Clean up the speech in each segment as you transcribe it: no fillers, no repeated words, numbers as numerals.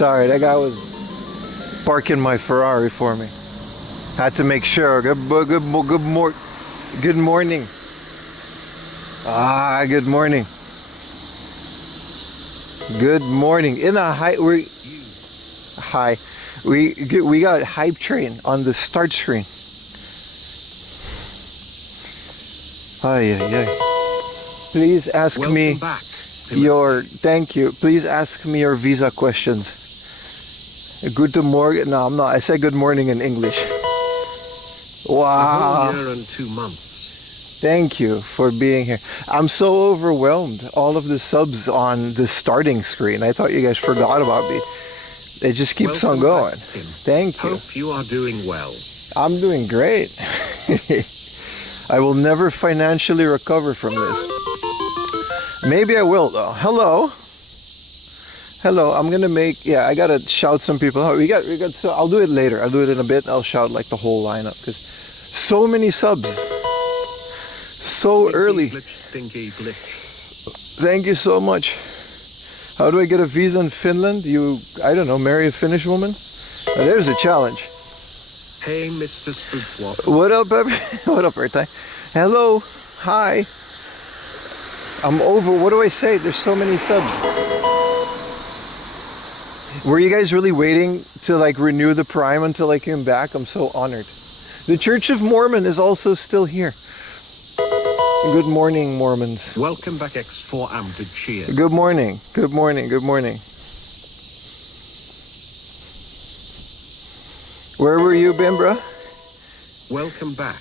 Sorry, that guy was parking my Ferrari for me. Had to make sure. Good morning. Ah, good morning. Good morning. In a we got hype train on the start screen. Ay. Please ask Welcome me back. thank you. Please ask me your visa questions. Good morning. No, I'm not. I said good morning in English. Wow. A whole year and 2 months. Thank you for being here. I'm so overwhelmed. All of the subs on the starting screen. I thought you guys forgot about me. It just keeps on going. Thank you. Hope you are doing well. I'm doing great. I will never financially recover from this. Maybe I will though. Hello. I'm gonna make. Yeah, I gotta shout some people out. We got. So I'll do it later. I'll do it in a bit. I'll shout like the whole lineup because so many subs. So early. Stinky glitch. Thank you so much. How do I get a visa in Finland? I don't know, marry a Finnish woman? There's a challenge. Hey, Mr. Spookwaffle. What up, what up, Ertai? Hello. Hi. I'm over. What do I say? There's so many subs. Were you guys really waiting to like renew the Prime until I came back? I'm so honored. The Church of Mormon is also still here. Good morning, Mormons. Welcome back, X4 to cheers. Good morning. Where were you been, bro? Welcome back.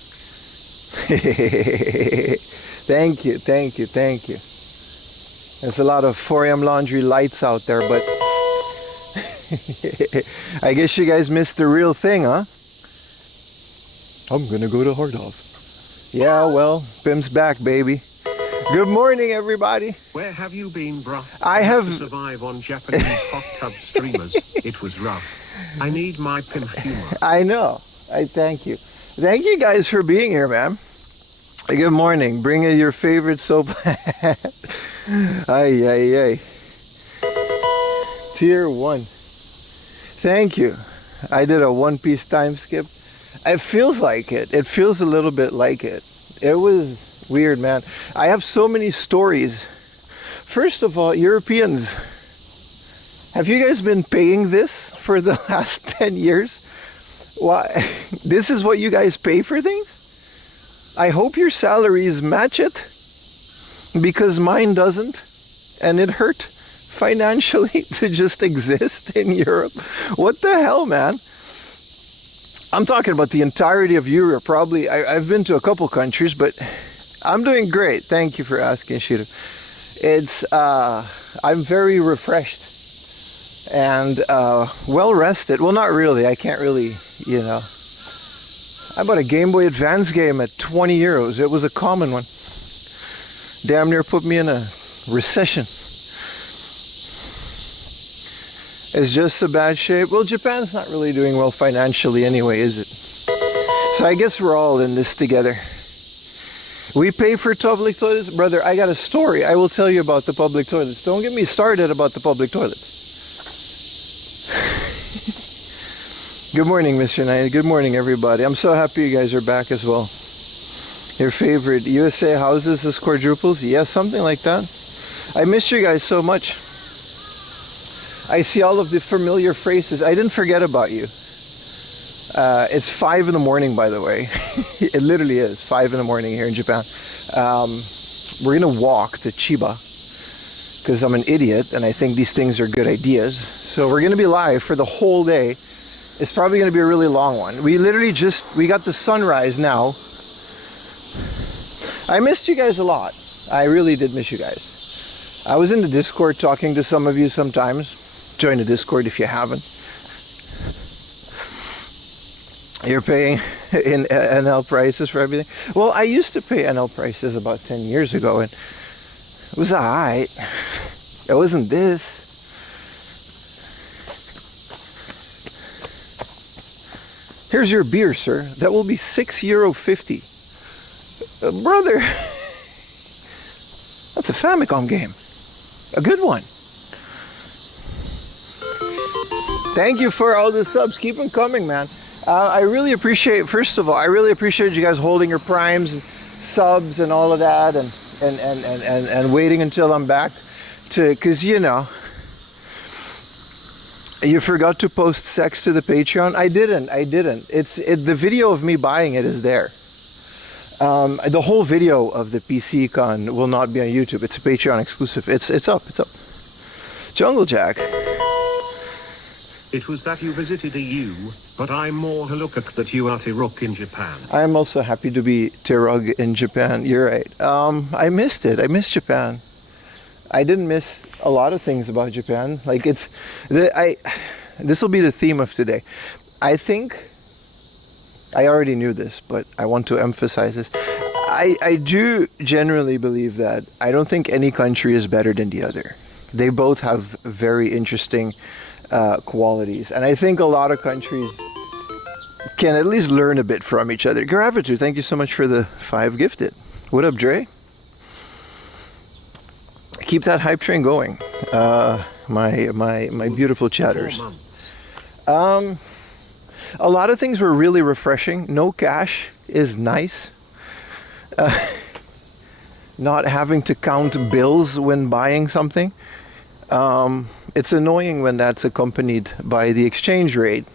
Thank you. There's a lot of 4am laundry lights out there, but I guess you guys missed the real thing, huh? I'm gonna go to Hardov. Yeah, well, Bim's back, baby. Good morning, everybody. Where have you been, bruh? I have to survive on Japanese hot tub streamers. It was rough. I need my pimp humor. I know. I thank you. Thank you guys for being here, man. Good morning. Bring in your favorite soap. Ay. Tier 1. Thank you. I did a One Piece time skip. It feels like it. It feels a little bit like it. It was weird, man. I have so many stories. First of all, Europeans, have you guys been paying this for the last 10 years? Why? This is what you guys pay for things? I hope your salaries match it, because mine doesn't, and it hurt financially to just exist in Europe. What the hell, man? I'm talking about the entirety of Europe. Probably, I've been to a couple countries, but I'm doing great. Thank you for asking, Shida. It's, I'm very refreshed and well rested. Well, not really. I can't really, you know. I bought a Game Boy Advance game at 20 euros. It was a common one. Damn near put me in a recession. It's just a bad shape. Well, Japan's not really doing well financially anyway, is it? So I guess we're all in this together. We pay for public toilets. Brother, I got a story. I will tell you about the public toilets. Don't get me started about the public toilets. Good morning, Mr. Knight. Good morning, everybody. I'm so happy you guys are back as well. Your favorite USA houses as quadruples? Yes, something like that. I miss you guys so much. I see all of the familiar phrases. I didn't forget about you. It's 5 in the morning, by the way. It literally is 5 in the morning here in Japan. We're gonna walk to Chiba because I'm an idiot and I think these things are good ideas. So we're gonna be live for the whole day. It's probably gonna be a really long one. We got the sunrise now. I missed you guys a lot. I really did miss you guys. I was in the Discord talking to some of you sometimes. Join the Discord if you haven't. You're paying in NL prices for everything. Well, I used to pay NL prices about 10 years ago, and it was alright. It wasn't this. Here's your beer, sir. That will be €6.50. Brother, that's a Famicom game. A good one. Thank you for all the subs. Keep them coming, man. I really appreciate. First of all, I really appreciate you guys holding your primes, and subs, and all of that, and waiting until I'm back to, because you know. You forgot to post sex to the Patreon. I didn't. The video of me buying it is there. The whole video of the PC con will not be on YouTube. It's a Patreon exclusive. It's up. Jungle Jack. It was that you visited EU, but I'm more halukak that you are Tiruk in Japan. I am also happy to be Tirug in Japan. You're right. I missed it. I missed Japan. I didn't miss a lot of things about Japan. Like this will be the theme of today. I think I already knew this, but I want to emphasize this. I do generally believe that I don't think any country is better than the other. They both have very interesting qualities, and I think a lot of countries can at least learn a bit from each other. Gravitude, thank you so much for the 5 gifted. What up, Dre? Keep that hype train going, my beautiful chatters. A lot of things were really refreshing. No cash is nice. Not having to count bills when buying something. It's annoying when that's accompanied by the exchange rate.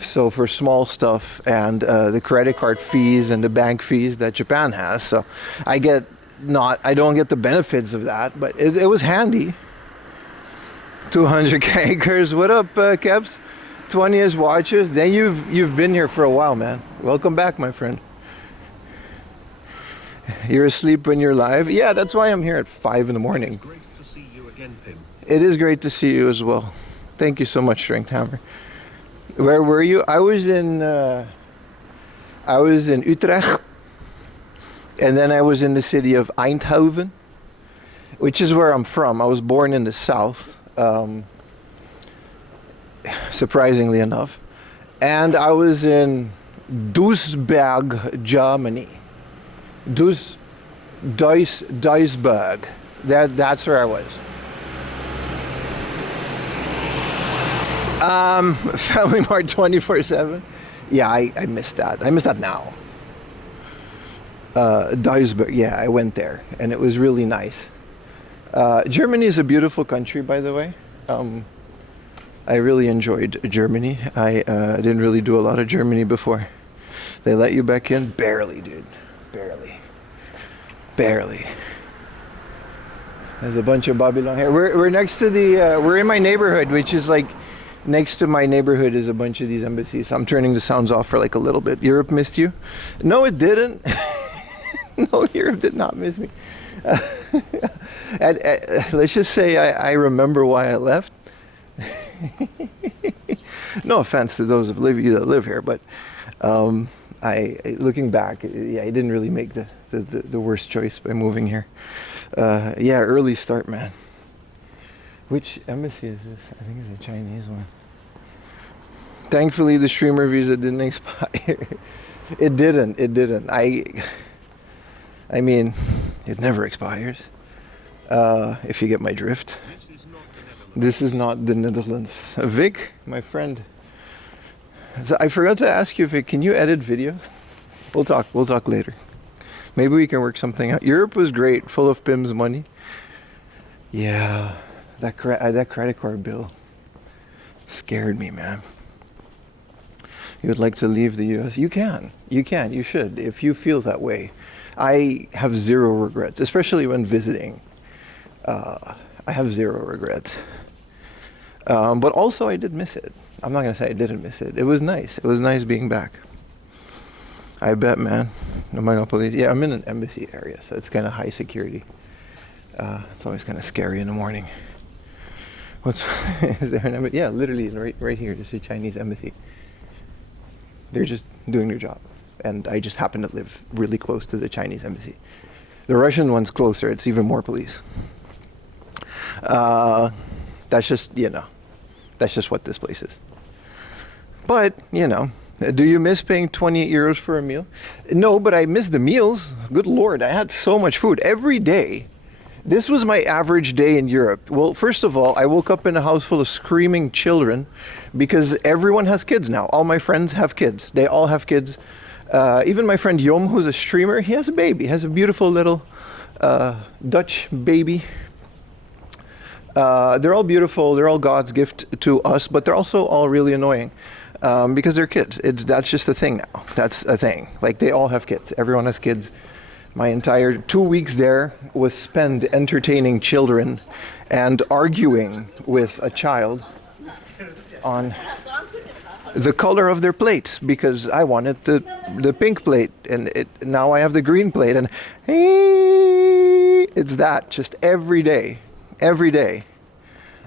So for small stuff and the credit card fees and the bank fees that Japan has. So I don't get the benefits of that, but it was handy. 200 acres. What up, Kebs? 20 years watches. Then you've been here for a while, man. Welcome back, my friend. You're asleep when you're live. Yeah, that's why I'm here at 5 in the morning. It's great to see you again, Pim. It is great to see you as well. Thank you so much, Strength Hammer. Where were you? I was in Utrecht, and then I was in the city of Eindhoven, which is where I'm from. I was born in the south, surprisingly enough, and I was in Duisburg, Germany. Duisburg. That's where I was. Family Mart 24/7. Yeah, I missed that. I missed that now. Duisburg. Yeah, I went there, and it was really nice. Germany is a beautiful country, by the way. I really enjoyed Germany. I didn't really do a lot of Germany before. They let you back in? Barely, dude. Barely. There's a bunch of Babylon here. We're next to we're in my neighborhood, which is like, next to my neighborhood is a bunch of these embassies. I'm turning the sounds off for like a little bit. Europe missed you? No, it didn't. No, Europe did not miss me. Let's just say I remember why I left. No offense to those of you that live here, but looking back, yeah, I didn't really make the worst choice by moving here. Yeah, early start, man. Which embassy is this? I think it's a Chinese one. Thankfully, the streamer visa didn't expire. It didn't. I mean, it never expires. If you get my drift. This is not the Netherlands. Vic, my friend. I forgot to ask you, Vic, can you edit video? We'll talk later. Maybe we can work something out. Europe was great, full of Pim's money. Yeah, that credit card bill scared me, man. You would like to leave the US? You can, you should, if you feel that way. I have zero regrets, especially when visiting. I have zero regrets. But also I did miss it. I'm not gonna say I didn't miss it. It was nice. It was nice being back. I bet, man. Oh my God, police. Yeah, I'm in an embassy area, so it's kind of high security. It's always kind of scary in the morning. Is there an embassy? Yeah, literally right here. There's a Chinese embassy. They're just doing their job. And I just happen to live really close to the Chinese embassy. The Russian one's closer. It's even more police. That's just, that's just what this place is. But, do you miss paying 28 euros for a meal? No, but I miss the meals. Good Lord, I had so much food. Every day, This was my average day in Europe. Well, first of all, I woke up in a house full of screaming children because everyone has kids now. All my friends have kids. They all have kids. Even my friend Yom, who's a streamer, he has a baby. He has a beautiful little Dutch baby. They're all beautiful. They're all God's gift to us, but they're also all really annoying because they're kids. That's just a thing now. That's a thing. Like, they all have kids. Everyone has kids. My entire 2 weeks there was spent entertaining children and arguing with a child on the color of their plates, because I wanted the pink plate, and now I have the green plate, and hey, it's that just every day.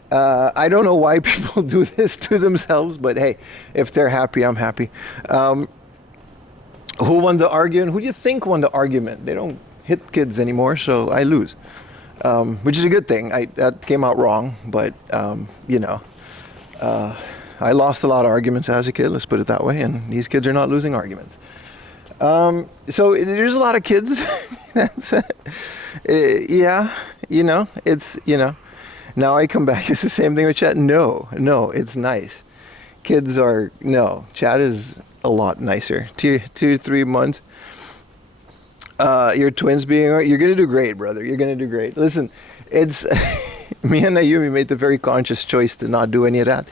I don't know why people do this to themselves, but hey, if they're happy, I'm happy. Who won the argument? Who do you think won the argument? They don't hit kids anymore, so I lose, which is a good thing. That came out wrong, but I lost a lot of arguments as a kid, let's put it that way, and these kids are not losing arguments. So there's a lot of kids. That's yeah, it's, now I come back, it's the same thing with chat. No, it's nice. Kids are, no, chat is a lot nicer. 2-3 months. Your twins you're gonna do great, brother. You're gonna do great. Listen, it's me and Naomi made the very conscious choice to not do any of that.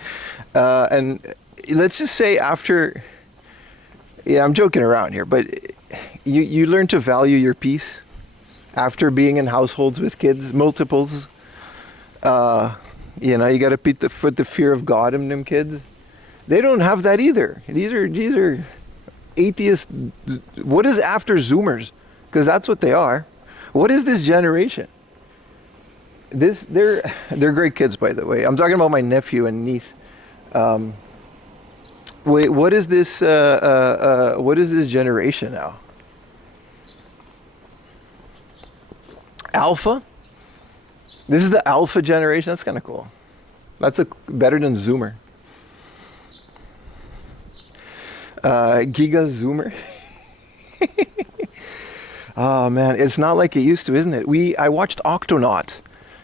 And let's just say after, I'm joking around here, but you learn to value your peace after being in households with kids, multiples. You got to put the fear of God in them kids. They don't have that either. These are atheists. What is after Zoomers? Because that's what they are. What is this generation? They're great kids, by the way. I'm talking about my nephew and niece. Wait, what is this? What is this generation now? Alpha? This is the alpha generation. That's kind of cool. That's better than Zoomer. Giga Zoomer. Oh man, it's not like it used to, isn't it? I watched Octonauts.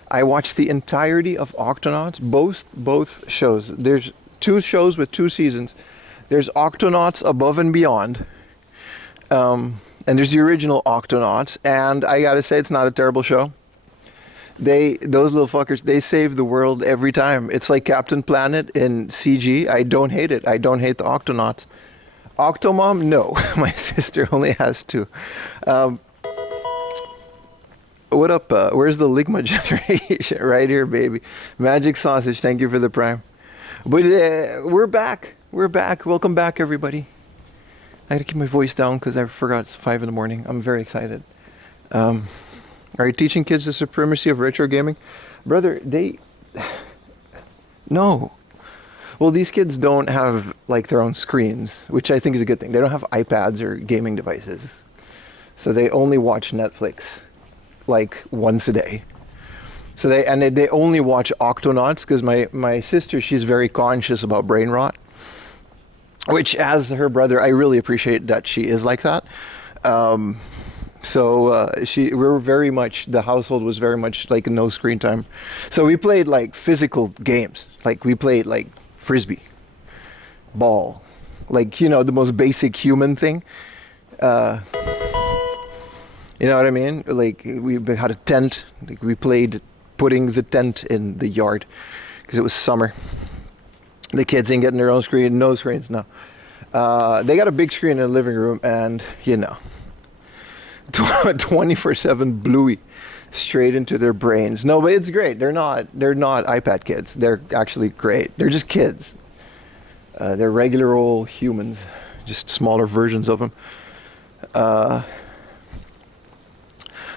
I watched the entirety of Octonauts, both shows. There's 2 shows with 2 seasons. There's Octonauts Above and Beyond, and there's the original Octonauts. And I gotta say, it's not a terrible show. Those little fuckers, they save the world every time. It's like Captain Planet in CG. I don't hate it. I don't hate the Octonauts. Octomom, no. My sister only has 2. What up? Where's the Ligma generation? Right here, baby. Magic Sausage, thank you for the prime. But we're back. We're back. Welcome back, everybody. I gotta keep my voice down because I forgot it's 5 in the morning. I'm very excited. Are you teaching kids the supremacy of retro gaming? Brother, no. Well, these kids don't have like their own screens, which I think is a good thing. They don't have iPads or gaming devices. So they only watch Netflix like once a day. So they only watch Octonauts because my sister, she's very conscious about brain rot, which as her brother, I really appreciate that she is like that. The household was very much like no screen time. So we played like physical games. Like we played like Frisbee, ball, like, the most basic human thing. You know what I mean? Like we had a tent, like we played putting the tent in the yard because it was summer. The kids ain't getting their own screen, no screens, no. They got a big screen in the living room and, 24/7 Bluey straight into their brains. No, but it's great. They're not iPad kids. They're actually great. They're just kids. They're regular old humans, just smaller versions of them.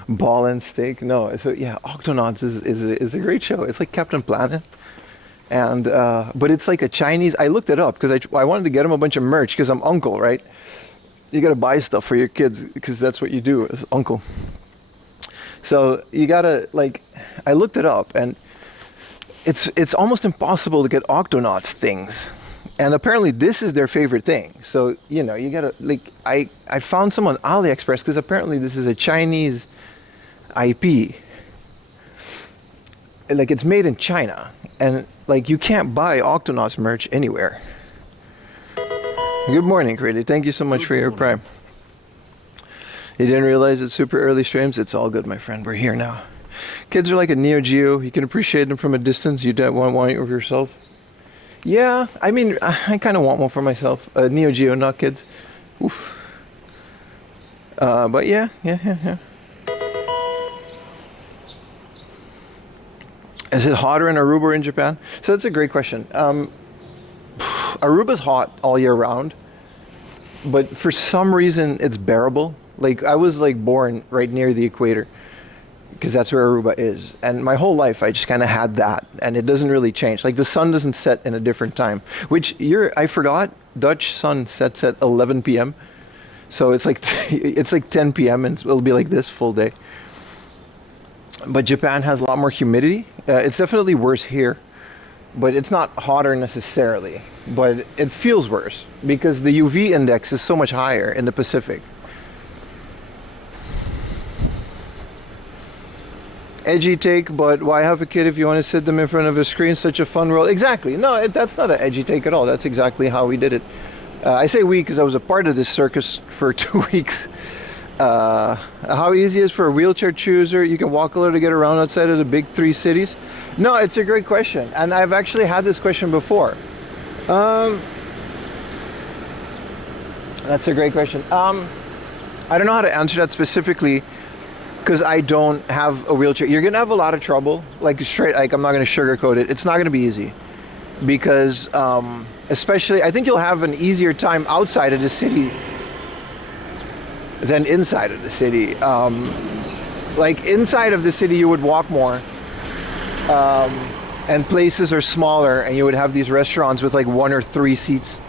Ball and Stick. No, so yeah, Octonauts is a great show. It's like Captain Planet. And but it's like a Chinese. I looked it up because I wanted to get him a bunch of merch because I'm uncle, right? You gotta buy stuff for your kids because that's what you do as uncle. So you gotta I looked it up and it's almost impossible to get Octonauts things, and apparently this is their favorite thing. So you gotta I found some on AliExpress because apparently this is a Chinese IP. like it's made in China, and like you can't buy Octonauts merch anywhere. Good morning, Crazy. Thank you so much for your prime. You didn't realize it's super early streams? It's all good, my friend. We're here now. Kids are like a Neo Geo. You can appreciate them from a distance. You don't want it of yourself. Yeah, I mean, I kind of want one for myself. Neo Geo, not kids. Oof. But yeah. Is it hotter in Aruba or in Japan? So that's a great question. Aruba's hot all year round, but for some reason it's bearable. Like I was like born right near the equator because that's where Aruba is. And my whole life I just kind of had that, and it doesn't really change. Like the sun doesn't set in a different time, which I forgot, Dutch sun sets at 11 p.m. So it's like 10 p.m. and it'll be like this full day. But Japan has a lot more humidity. It's definitely worse here, but it's not hotter necessarily, but it feels worse because the UV index is so much higher in the Pacific. Edgy take, but why have a kid if you want to sit them in front of a screen? Such a fun world. Exactly. No, that's not an edgy take at all. That's exactly how we did it. I say we because I was a part of this circus for 2 weeks. How easy is for a wheelchair chooser? You can walk a little to get around outside of the big 3 cities. No, it's a great question, and I've actually had this question before. That's a great question. I don't know how to answer that specifically because I don't have a wheelchair. You're gonna have a lot of trouble. Like I'm not gonna sugarcoat it. It's not gonna be easy because, especially, I think you'll have an easier time outside of the city than inside of the city. Like inside of the city you would walk more, and places are smaller, and you would have these restaurants with like 1 or 3 seats,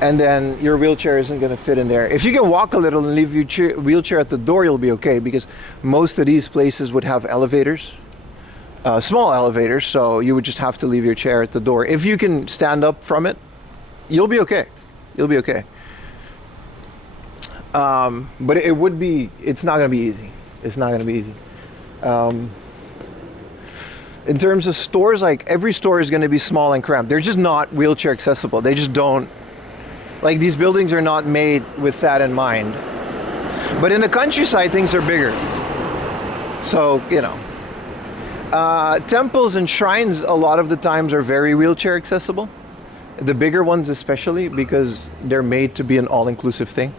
and then your wheelchair isn't going to fit in there. If you can walk a little and leave your wheelchair at the door, you'll be okay, because most of these places would have elevators, small elevators, so you would just have to leave your chair at the door. If you can stand up from it, you'll be okay. You'll be okay. But it's not going to be easy. It's not going to be easy. In terms of stores, like every store is going to be small and cramped. They're just not wheelchair accessible. They just don't, like these buildings are not made with that in mind. But in the countryside, things are bigger. So, temples and shrines a lot of the times are very wheelchair accessible. The bigger ones especially, because they're made to be an all-inclusive thing.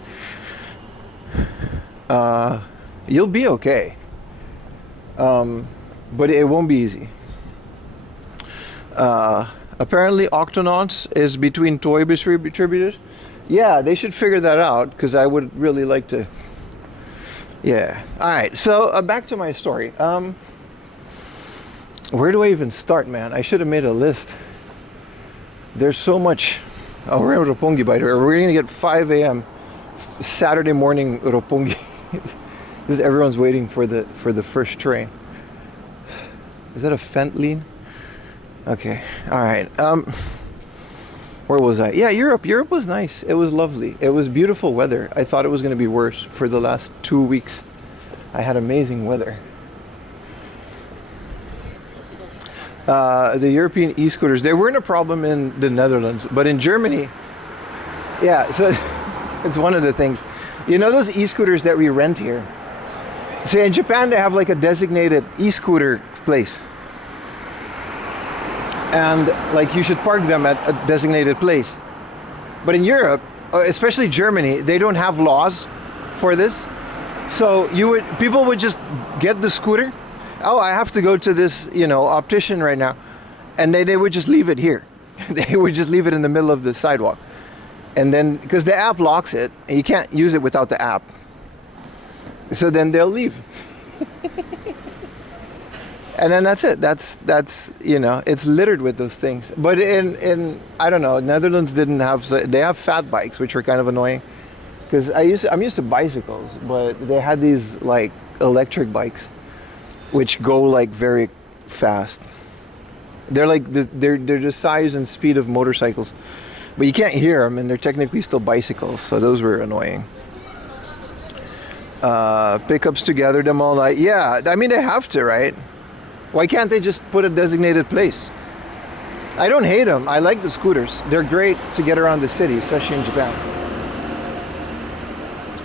You'll be okay, but it won't be easy. Apparently Octonauts is between toy distributors. Yeah, they should figure that out, because I would really like to. Yeah. All right, so back to my story. Where do I even start, man? I should have made a list. There's so much. Oh, we're in Roppongi, by the way. We're gonna get 5 a.m. Saturday morning Roppongi. Everyone's waiting for the first train. Is that a Fentline? Okay, all right. Where was I? Yeah, Europe. Europe was nice. It was lovely. It was beautiful weather. I thought it was going to be worse for the last 2 weeks. I had amazing weather. The European e-scooters, they weren't a problem in the Netherlands, but in Germany, yeah, so it's one of the things. You know those e-scooters that we rent here? See, in Japan, they have like a designated e-scooter place. And like you should park them at a designated place. But in Europe, especially Germany, they don't have laws for this. So people would just get the scooter. Oh, I have to go to this, optician right now. And they would just leave it here. They would just leave it in the middle of the sidewalk. And then, because the app locks it, and you can't use it without the app. So then they'll leave. And then that's it. That's it's littered with those things. But in I don't know, Netherlands didn't have, they have fat bikes, which were kind of annoying. Because I'm used to bicycles, but they had these like electric bikes, which go like very fast. They're like they're the size and speed of motorcycles, but you can't hear them, and they're technically still bicycles. So those were annoying. Pickups to gather them all night. Yeah, I mean they have to, right? Why can't they just put a designated place? I don't hate them. I like the scooters. They're great to get around the city, especially in Japan.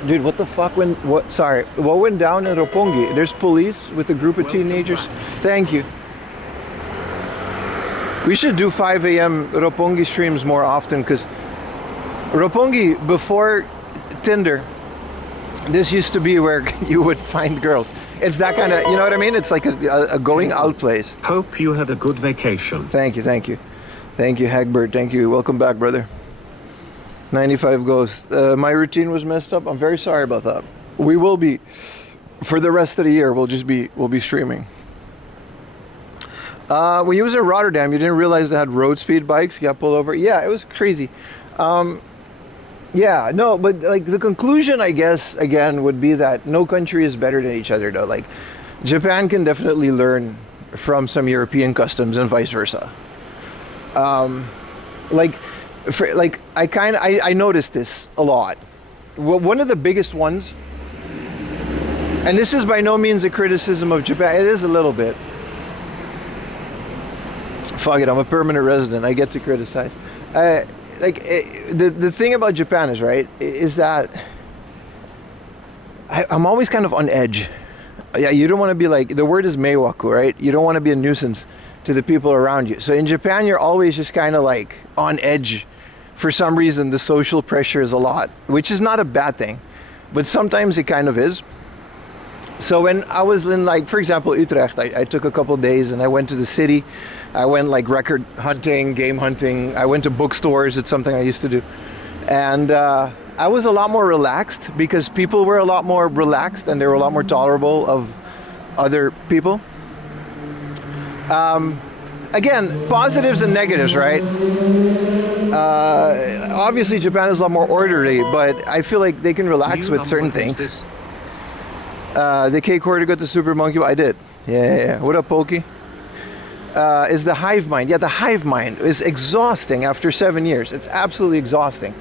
Dude, what the fuck what went down in Roppongi? There's police with a group of teenagers. Thank you. We should do 5 a.m. Roppongi streams more often, because Roppongi, before Tinder, this used to be where you would find girls. It's that kind of, you know what I mean? It's like a going out place. Hope you had a good vacation. Thank you, thank you. Thank you, Hagbert. Thank you. Welcome back, brother. 95 goes. My routine was messed up. I'm very sorry about that. We will be, for the rest of the year, we'll be streaming. When you was in Rotterdam, you didn't realize they had road speed bikes. You got pulled over. Yeah, it was crazy. Yeah, no, but like the conclusion, I guess, again, would be that no country is better than each other, though. Like, Japan can definitely learn from some European customs and vice versa. I noticed this a lot. One of the biggest ones, and this is by no means a criticism of Japan. It is a little bit. Fuck it, I'm a permanent resident. I get to criticize. The thing about Japan is that I'm always kind of on edge. Yeah, you don't want to be like, the word is meiwaku, right? You don't want to be a nuisance to the people around you. So in Japan, you're always just kind of like on edge. For some reason, the social pressure is a lot, which is not a bad thing, but sometimes it kind of is. So when I was in, like, for example, Utrecht, I took a couple days and I went to the city. I went like record hunting, game hunting. I went to bookstores. It's something I used to do. And I was a lot more relaxed because people were a lot more relaxed and they were a lot more tolerable of other people. Again, positives and negatives, right? Obviously, Japan is a lot more orderly, but I feel like they can relax with certain things. The K-core to go to Super Monkey. I did. Yeah. What up, Pokey? Is the hive mind. Yeah, the hive mind is exhausting after 7 years. It's absolutely exhausting.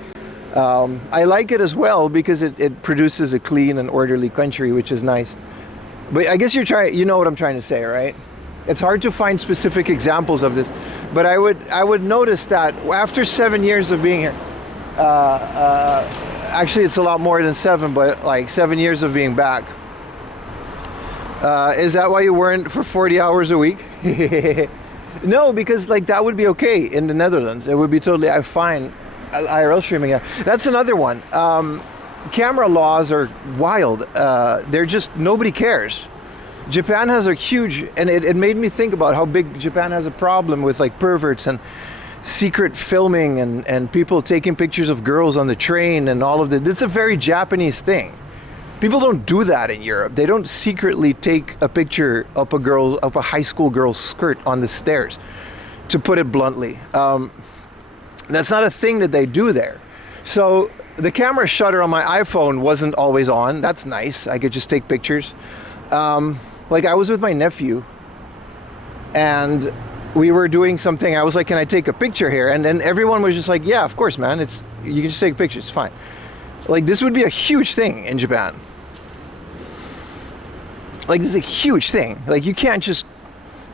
I like it as well because it produces a clean and orderly country, which is nice. But I guess you know what I'm trying to say, right? It's hard to find specific examples of this, but I would notice that after 7 years of being here, actually it's a lot more than 7, but like 7 years of being back. Is that why you weren't for 40 hours a week? No, because like that would be okay in the Netherlands. It would be totally fine. IRL streaming. Yeah. That's another one. Camera laws are wild. They're just, nobody cares. Japan has a huge, and it made me think about how big Japan has a problem with like perverts and secret filming and people taking pictures of girls on the train and all of that. It's a very Japanese thing. People don't do that in Europe. They don't secretly take a picture of a high school girl's skirt on the stairs, to put it bluntly. That's not a thing that they do there. So the camera shutter on my iPhone wasn't always on. That's nice. I could just take pictures. Like I was with my nephew and we were doing something. I was like, can I take a picture here? And then everyone was just like, yeah, of course, man. You can just take pictures. It's fine. Like this would be a huge thing in Japan. Like this is a huge thing. Like you can't just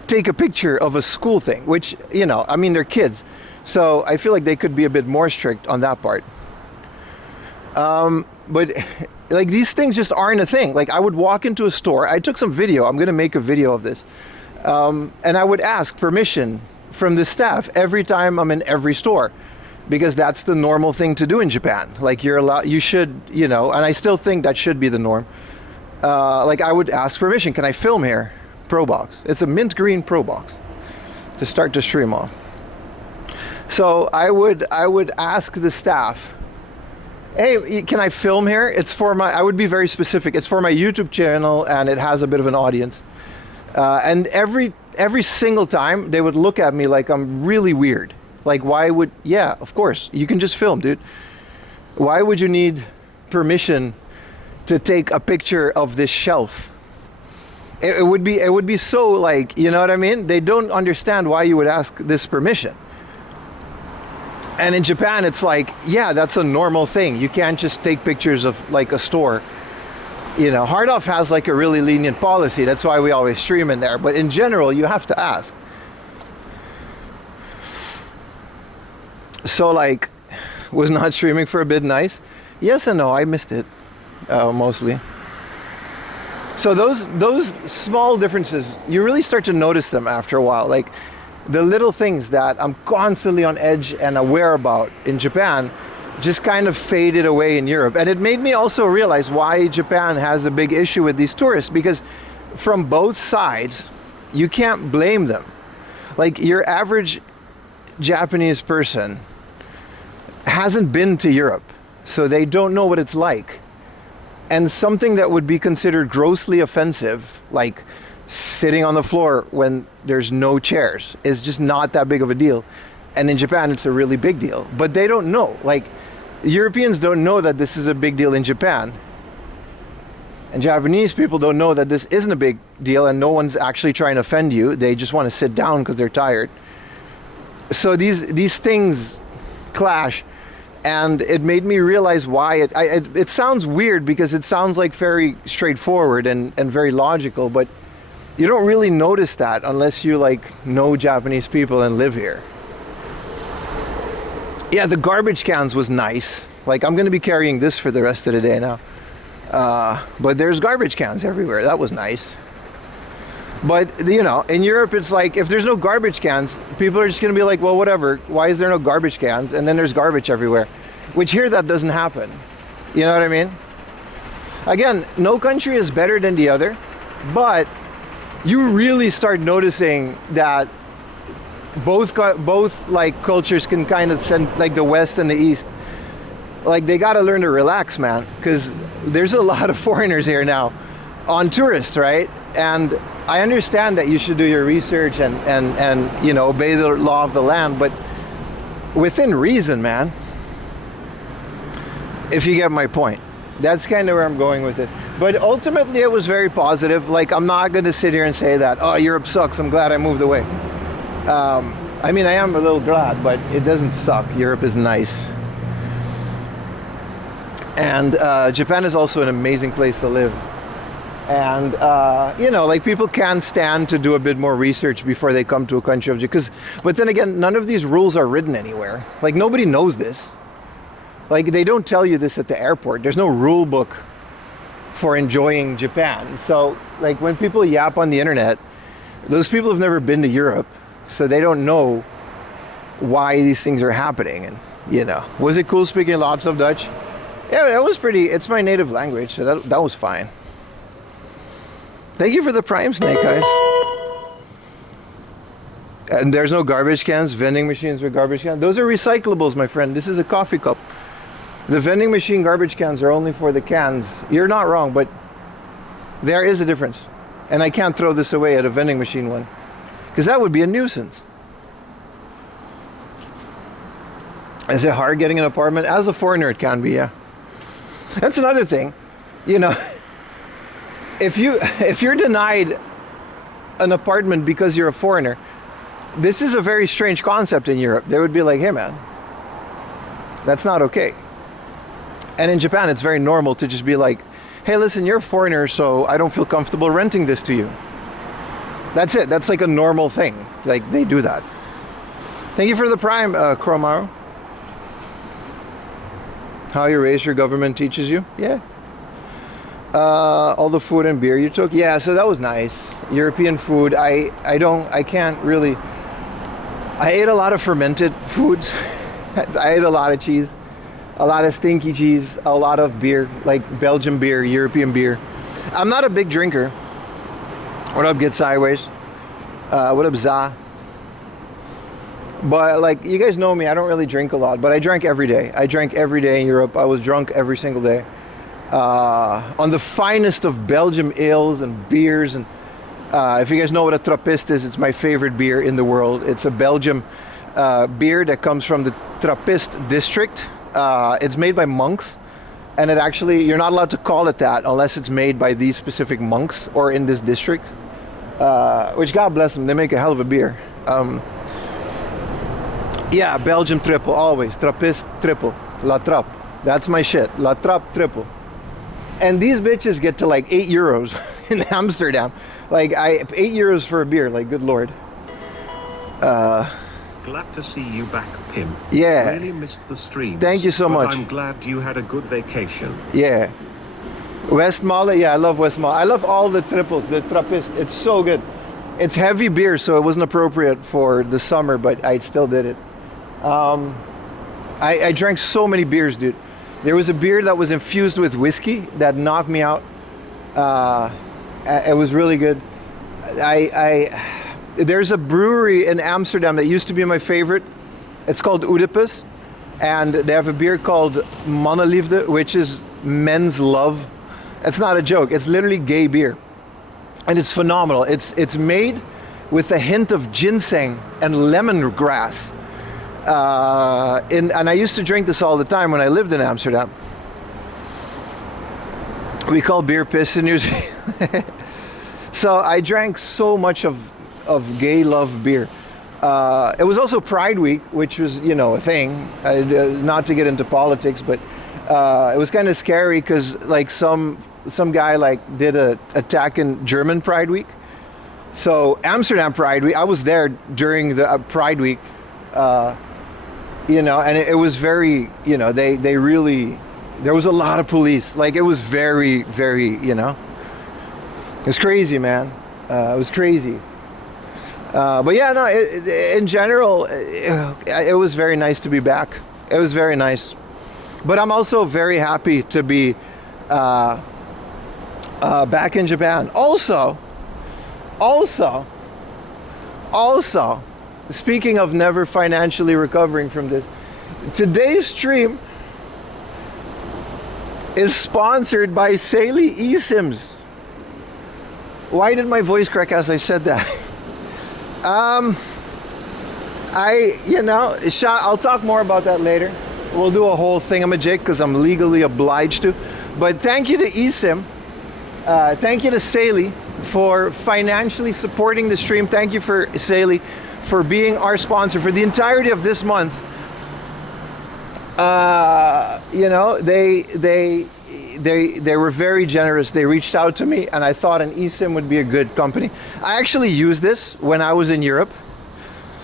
take a picture of a school thing, which, you know, I mean, they're kids. So I feel like they could be a bit more strict on that part. But like these things just aren't a thing. Like I would walk into a store. I took some video. I'm going to make a video of this. And I would ask permission from the staff every time I'm in every store, because that's the normal thing to do in Japan. Like you should, you know, and I still think that should be the norm. Like I would ask permission. Can I film here? Pro box. It's a mint green Pro box to start the stream off. So I would ask the staff, hey, can I film here? It's for I would be very specific. It's for my YouTube channel and it has a bit of an audience. And every single time they would look at me like I'm really weird. Like yeah, of course, you can just film, dude. Why would you need permission to take a picture of this shelf? It would be so like, you know what I mean? They don't understand why you would ask this permission. And in Japan, it's like, yeah, that's a normal thing. You can't just take pictures of like a store You know, Hard Off has like a really lenient policy. That's why we always stream in there. But in general, you have to ask. So like, was not streaming for a bit nice? Yes and no, I missed it, mostly. So those small differences, you really start to notice them after a while. Like the little things that I'm constantly on edge and aware about in Japan just kind of faded away in Europe. And it made me also realize why Japan has a big issue with these tourists, because from both sides, you can't blame them. Like your average Japanese person hasn't been to Europe, so they don't know what it's like. And something that would be considered grossly offensive, like sitting on the floor when there's no chairs, is just not that big of a deal. And in Japan, it's a really big deal. But they don't know. Like, Europeans don't know that this is a big deal in Japan. And Japanese people don't know that this isn't a big deal and no one's actually trying to offend you. They just want to sit down because they're tired. So these things clash. And it made me realize why it sounds weird, because it sounds like very straightforward and very logical, but you don't really notice that unless you like know Japanese people and live here. Yeah, the garbage cans was nice. Like, I'm going to be carrying this for the rest of the day now. But there's garbage cans everywhere. That was nice. But, you know, in Europe, it's like, if there's no garbage cans, people are just going to be like, well, whatever. Why is there no garbage cans? And then there's garbage everywhere. Which here, that doesn't happen. You know what I mean? Again, no country is better than the other. But you really start noticing that both like cultures can kind of send, like the West and the East, like they got to learn to relax, man, because there's a lot of foreigners here now on tourists, right? And I understand that you should do your research and you know, obey the law of the land, but within reason, man, if you get my point. That's kind of where I'm going with it. But ultimately it was very positive. Like, I'm not going to sit here and say that, oh, Europe sucks, I'm glad I moved away. I mean, I am a little glad, but it doesn't suck. Europe is nice. And Japan is also an amazing place to live. And, you know, like, people can stand to do a bit more research before they come to a country of Japan. But then again, none of these rules are written anywhere. Like, nobody knows this. Like, they don't tell you this at the airport. There's no rule book for enjoying Japan. So, like, when people yap on the internet, those people have never been to Europe. So they don't know why these things are happening. And, you know, was it cool speaking lots of Dutch? Yeah, that was pretty, it's my native language, so that was fine. Thank you for the Prime Snake, guys. And there's no garbage cans, vending machines with garbage cans. Those are recyclables, my friend. This is a coffee cup. The vending machine garbage cans are only for the cans. You're not wrong, but there is a difference. And I can't throw this away at a vending machine one, because that would be a nuisance. Is it hard getting an apartment? As a foreigner, it can be, yeah. That's another thing. You know, if you're denied an apartment because you're a foreigner, this is a very strange concept in Europe. They would be like, hey man, that's not okay. And in Japan, it's very normal to just be like, hey, listen, you're a foreigner, so I don't feel comfortable renting this to you. That's it. That's like a normal thing. Like, they do that. Thank you for the Prime, Cromaro. How you raise your government teaches you? Yeah. All the food and beer you took? Yeah, so that was nice. European food, I can't really... I ate a lot of fermented foods. I ate a lot of cheese. A lot of stinky cheese. A lot of beer. Like Belgian beer, European beer. I'm not a big drinker. What up, Get Sideways? What up, Za? But, like, you guys know me, I don't really drink a lot, but I drank every day. I drank every day in Europe. I was drunk every single day. On the finest of Belgium ales and beers. And if you guys know what a Trappist is, it's my favorite beer in the world. It's a Belgium beer that comes from the Trappist district. It's made by monks. And it actually, you're not allowed to call it that unless it's made by these specific monks or in this district. Which, God bless them, they make a hell of a beer. Yeah, Belgium triple, always. Trappist triple. La Trappe. That's my shit. La Trappe triple. And these bitches get to like €8 in Amsterdam. Like 8 euros for a beer. Like, good lord. Glad to see you back, Pim. Yeah. Really missed the stream. Thank you so much. I'm glad you had a good vacation. Yeah. Westmalle, yeah, I love Westmalle. I love all the triples, the Trappist. It's so good. It's heavy beer, so it wasn't appropriate for the summer, but I still did it. I drank so many beers, dude. There was a beer that was infused with whiskey that knocked me out. It was really good. There's a brewery in Amsterdam that used to be my favorite. It's called Oedipus, and they have a beer called Mannenliefde, which is men's love. It's not a joke. It's literally gay beer, and it's phenomenal. It's made with a hint of ginseng and lemongrass. And I used to drink this all the time when I lived in Amsterdam. We call beer piss in New Zealand. So I drank so much of gay love beer. It was also Pride Week, which was, you know, a thing. Not to get into politics, but it was kind of scary because like some guy like did a attack in German Pride Week. So Amsterdam Pride Week, I was there during the Pride Week. You know, and it was very, you know, they really, there was a lot of police. Like, it was very, very, you know, it was crazy, man. It was crazy. But yeah, no, in general, it was very nice to be back. It was very nice. But I'm also very happy to be back in Japan. Also, speaking of never financially recovering from this, today's stream is sponsored by Saley eSIMs. Why did my voice crack as I said that? I'll talk more about that later. We'll do a whole thingamajig because I'm legally obliged to. But thank you to eSIM. Thank you to Saley for financially supporting the stream. Thank you for Saley for being our sponsor for the entirety of this month. You know, they were very generous. They reached out to me, and I thought an eSIM would be a good company. I actually used this when I was in Europe,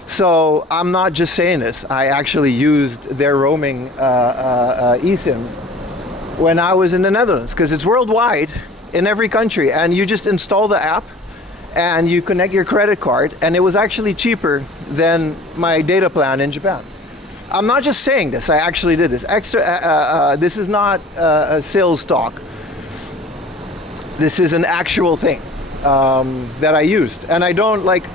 so I'm not just saying this. I actually used their roaming eSIMs when I was in the Netherlands, because it's worldwide in every country, and you just install the app and you connect your credit card, and it was actually cheaper than my data plan in Japan. I'm not just saying this, I actually did this. This is not a sales talk. This is an actual thing that I used. And I don't like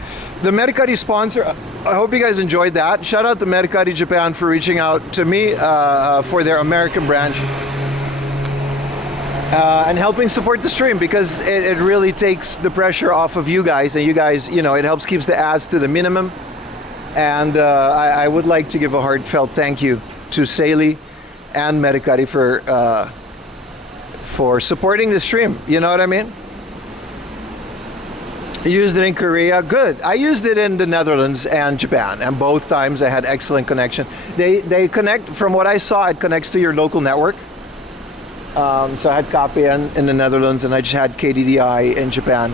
the Mercari sponsor. I hope you guys enjoyed that. Shout out to Mercari Japan for reaching out to me for their American branch. And helping support the stream, because it really takes the pressure off of you guys, and you guys, you know, it helps keeps the ads to the minimum. And I would like to give a heartfelt thank you to Saley and Mercari for supporting the stream. You know what I mean? I used it in Korea, good. I used it in the Netherlands and Japan, and both times I had excellent connection. They connect, from what I saw, it connects to your local network. So I had KPN in the Netherlands, and I just had KDDI in Japan.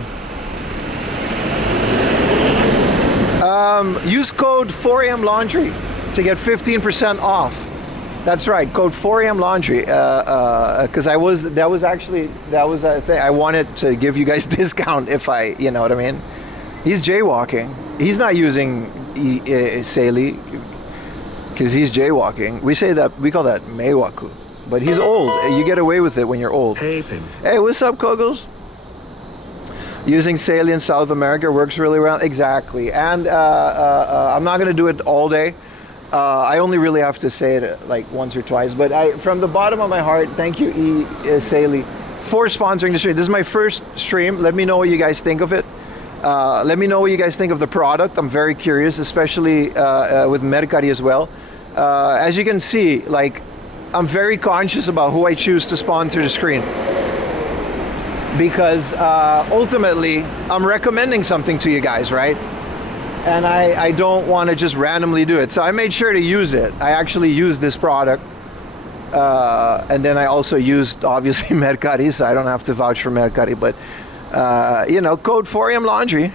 Use code 4am laundry to get 15% off. That's right, code 4am laundry. Because that was a thing. I wanted to give you guys discount if I, you know what I mean. He's jaywalking. He's not using Saley because he's jaywalking. We call that meiwaku. But he's old. You get away with it when you're old. Hey, Pim. Hey, what's up, Kogels? Using Saley in South America works really well. Exactly. And I'm not going to do it all day. I only really have to say it like once or twice. But from the bottom of my heart, thank you, Saley, for sponsoring the stream. This is my first stream. Let me know what you guys think of it. Let me know what you guys think of the product. I'm very curious, especially with Mercari as well. As you can see, like, I'm very conscious about who I choose to sponsor the screen, because ultimately I'm recommending something to you guys, right? And I don't want to just randomly do it. So I made sure to use it. I actually used this product And then I also used, obviously, Mercari, so I don't have to vouch for Mercari. But, you know, code 4am Laundry.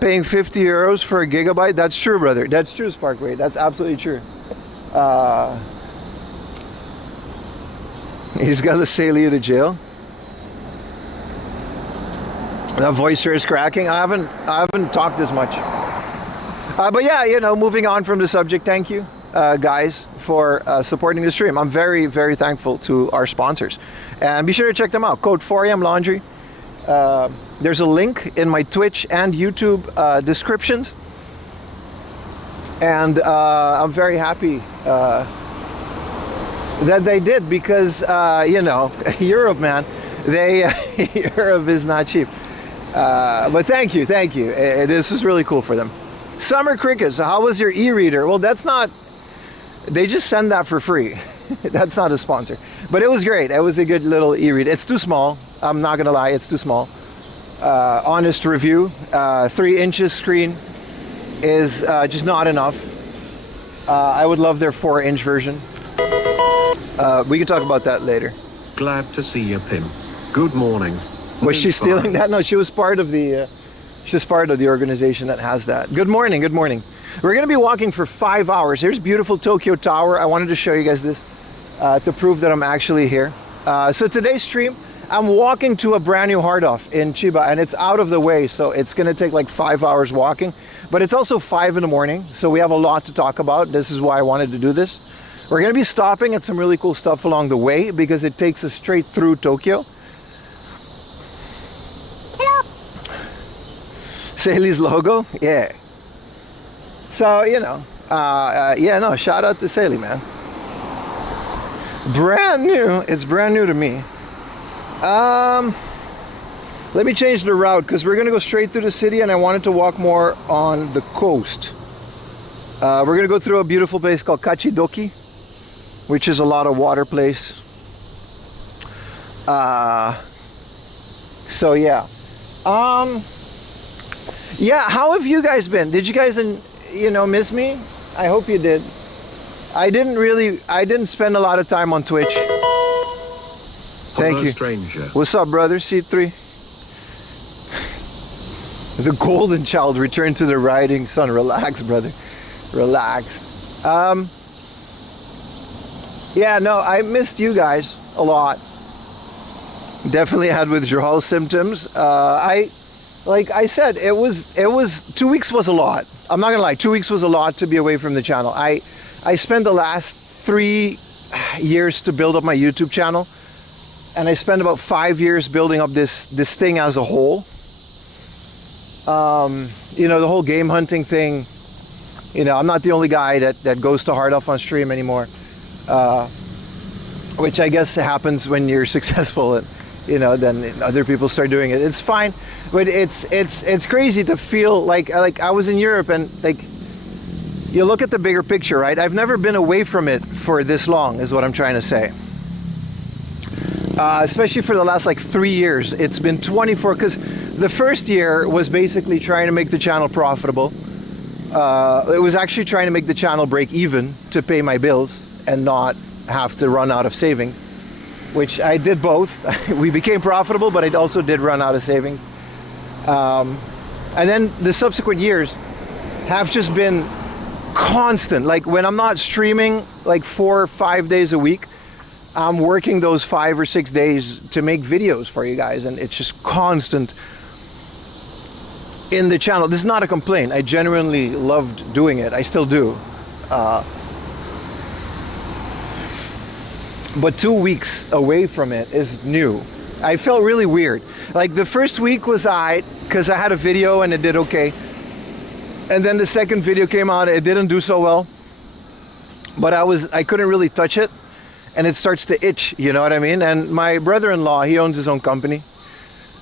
Paying 50 euros for a gigabyte. That's true, brother. That's true, Sparkway. That's absolutely true. He's got to sail you to jail. That voice here is cracking. I haven't talked as much. But yeah, you know, moving on from the subject, thank you, guys, for supporting the stream. I'm very, very thankful to our sponsors. And be sure to check them out. Code 4am Laundry. There's a link in my Twitch and YouTube descriptions. And I'm very happy that they did, because, you know, Europe, man, Europe is not cheap. But thank you. This is really cool for them. Summer Crickets, how was your e-reader? Well, that's not, they just send that for free. That's not a sponsor. But it was great. It was a good little e-reader. It's too small. I'm not gonna lie, it's too small. Honest review, 3 inches screen is just not enough. I would love their 4-inch version. We can talk about that later. Glad to see you, Pim. Good morning. Was she stealing that? No, she was part of the organization that has that. Good morning, good morning. We're gonna be walking for 5 hours. Here's beautiful Tokyo Tower. I wanted to show you guys this to prove that I'm actually here. So today's stream, I'm walking to a brand new hard off in Chiba, and it's out of the way, so it's gonna take like 5 hours walking, but it's also 5 in the morning, so we have a lot to talk about. This is why I wanted to do this. We're gonna be stopping at some really cool stuff along the way, because it takes us straight through Tokyo. Hello. Saley's logo, yeah. So, you know, yeah, no, shout out to Saley, man. Brand new, it's brand new to me. Let me change the route, because we're gonna go straight through the city, and I wanted to walk more on the coast. We're gonna go through a beautiful place called Kachidoki, which is a lot of water place. So yeah. Yeah, how have you guys been? Did you guys, you know, miss me? I hope you did. I didn't spend a lot of time on Twitch. Thank Hello, you. stranger. What's up, brother? C3. The golden child returned to the riding sun. Relax, brother. Relax. Yeah, no, I missed you guys a lot. Definitely had withdrawal symptoms. Like I said, it was 2 weeks was a lot. I'm not gonna lie, 2 weeks was a lot to be away from the channel. I spent the last 3 years to build up my YouTube channel, and I spent about 5 years building up this thing as a whole. You know, the whole game hunting thing. You know, I'm not the only guy that goes to hard off on stream anymore, which I guess happens when you're successful, and you know, then other people start doing it. It's fine, but it's crazy to feel like I was in Europe, and like, you look at the bigger picture, right? I've never been away from it for this long, is what I'm trying to say. Especially for the last like 3 years. It's been 24, because the first year was basically trying to make the channel profitable. It was actually trying to make the channel break even to pay my bills and not have to run out of savings, which I did both. We became profitable, but I also did run out of savings. And then the subsequent years have just been constant. Like when I'm not streaming like 4 or 5 days a week, I'm working those 5 or 6 days to make videos for you guys, and it's just constant in the channel. This is not a complaint. I genuinely loved doing it. I still do. But 2 weeks away from it is new. I felt really weird. Like the first week was because I had a video and it did okay. And then the second video came out, it didn't do so well. But I couldn't really touch it, and it starts to itch, you know what I mean? And my brother-in-law, he owns his own company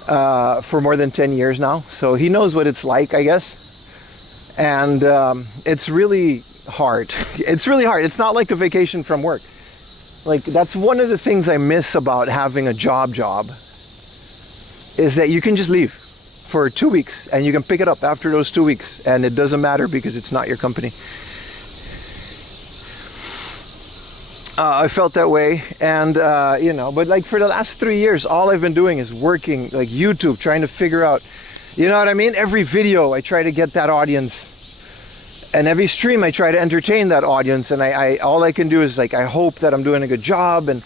for more than 10 years now. So he knows what it's like, I guess. And it's really hard. It's really hard. It's not like a vacation from work. Like, that's one of the things I miss about having a job, is that you can just leave for 2 weeks and you can pick it up after those 2 weeks, and it doesn't matter because it's not your company. I felt that way, and you know, but like for the last 3 years, all I've been doing is working like YouTube, trying to figure out, you know what I mean? Every video, I try to get that audience, and every stream, I try to entertain that audience, and I all I can do is like I hope that I'm doing a good job, and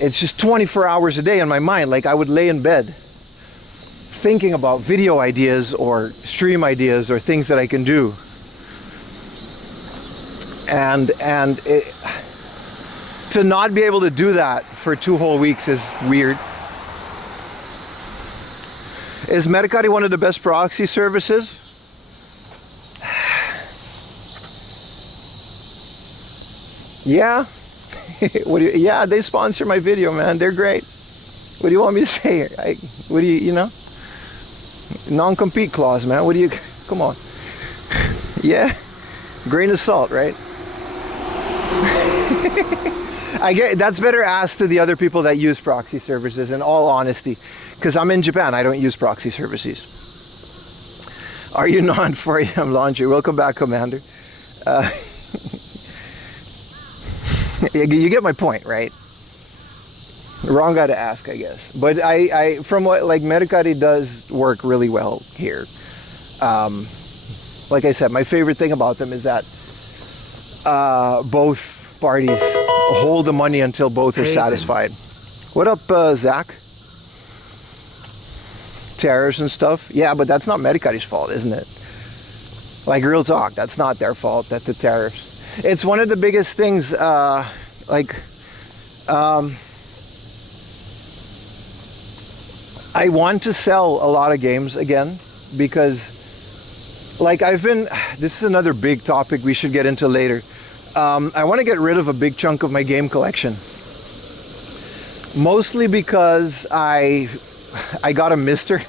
it's just 24 hours a day in my mind. Like I would lay in bed thinking about video ideas or stream ideas or things that I can do, and to not be able to do that for 2 whole weeks is weird. Is Mercari one of the best proxy services? Yeah. Yeah, they sponsor my video, man. They're great. What do you want me to say? What do you know? Non-compete clause, man. What do you, come on. Yeah. Grain of salt, right? I get that's better asked to the other people that use proxy services, in all honesty, because I'm in Japan. I don't use proxy services. Are you non 4 a.m. laundry? Welcome back, Commander. You get my point, right? Wrong guy to ask, I guess. But I from what like Mercari does work really well here. Like I said, my favorite thing about them is that both parties hold the money until both are satisfied. What up, Zach? Tariffs and stuff. Yeah, but that's not Mercari's fault, isn't it? Like real talk, that's not their fault. That the tariffs. It's one of the biggest things. I want to sell a lot of games again because, like, this is another big topic we should get into later. I want to get rid of a big chunk of my game collection. Mostly because I got a mister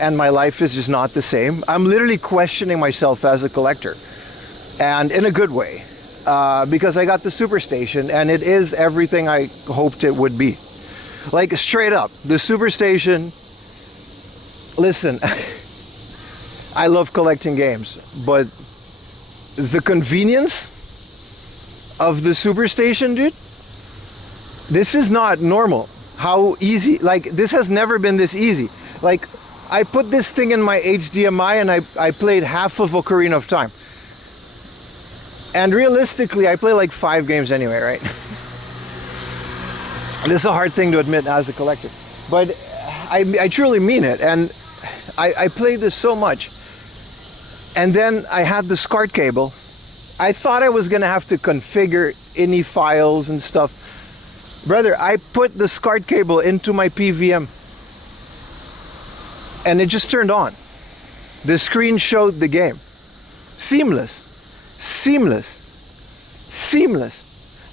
and my life is just not the same. I'm literally questioning myself as a collector, and in a good way, because I got the Superstation and it is everything I hoped it would be. Like straight up, the Superstation, listen, I love collecting games, but the convenience of the Superstation, dude, this is not normal. How easy, like this has never been this easy. Like I put this thing in my HDMI and I played half of Ocarina of Time. And realistically, I play like 5 games anyway, right? This is a hard thing to admit as a collector, but I truly mean it. And I played this so much. And then I had the SCART cable. I thought I was gonna have to configure any files and stuff. Brother, I put the SCART cable into my PVM and it just turned on. The screen showed the game. Seamless. Seamless. Seamless.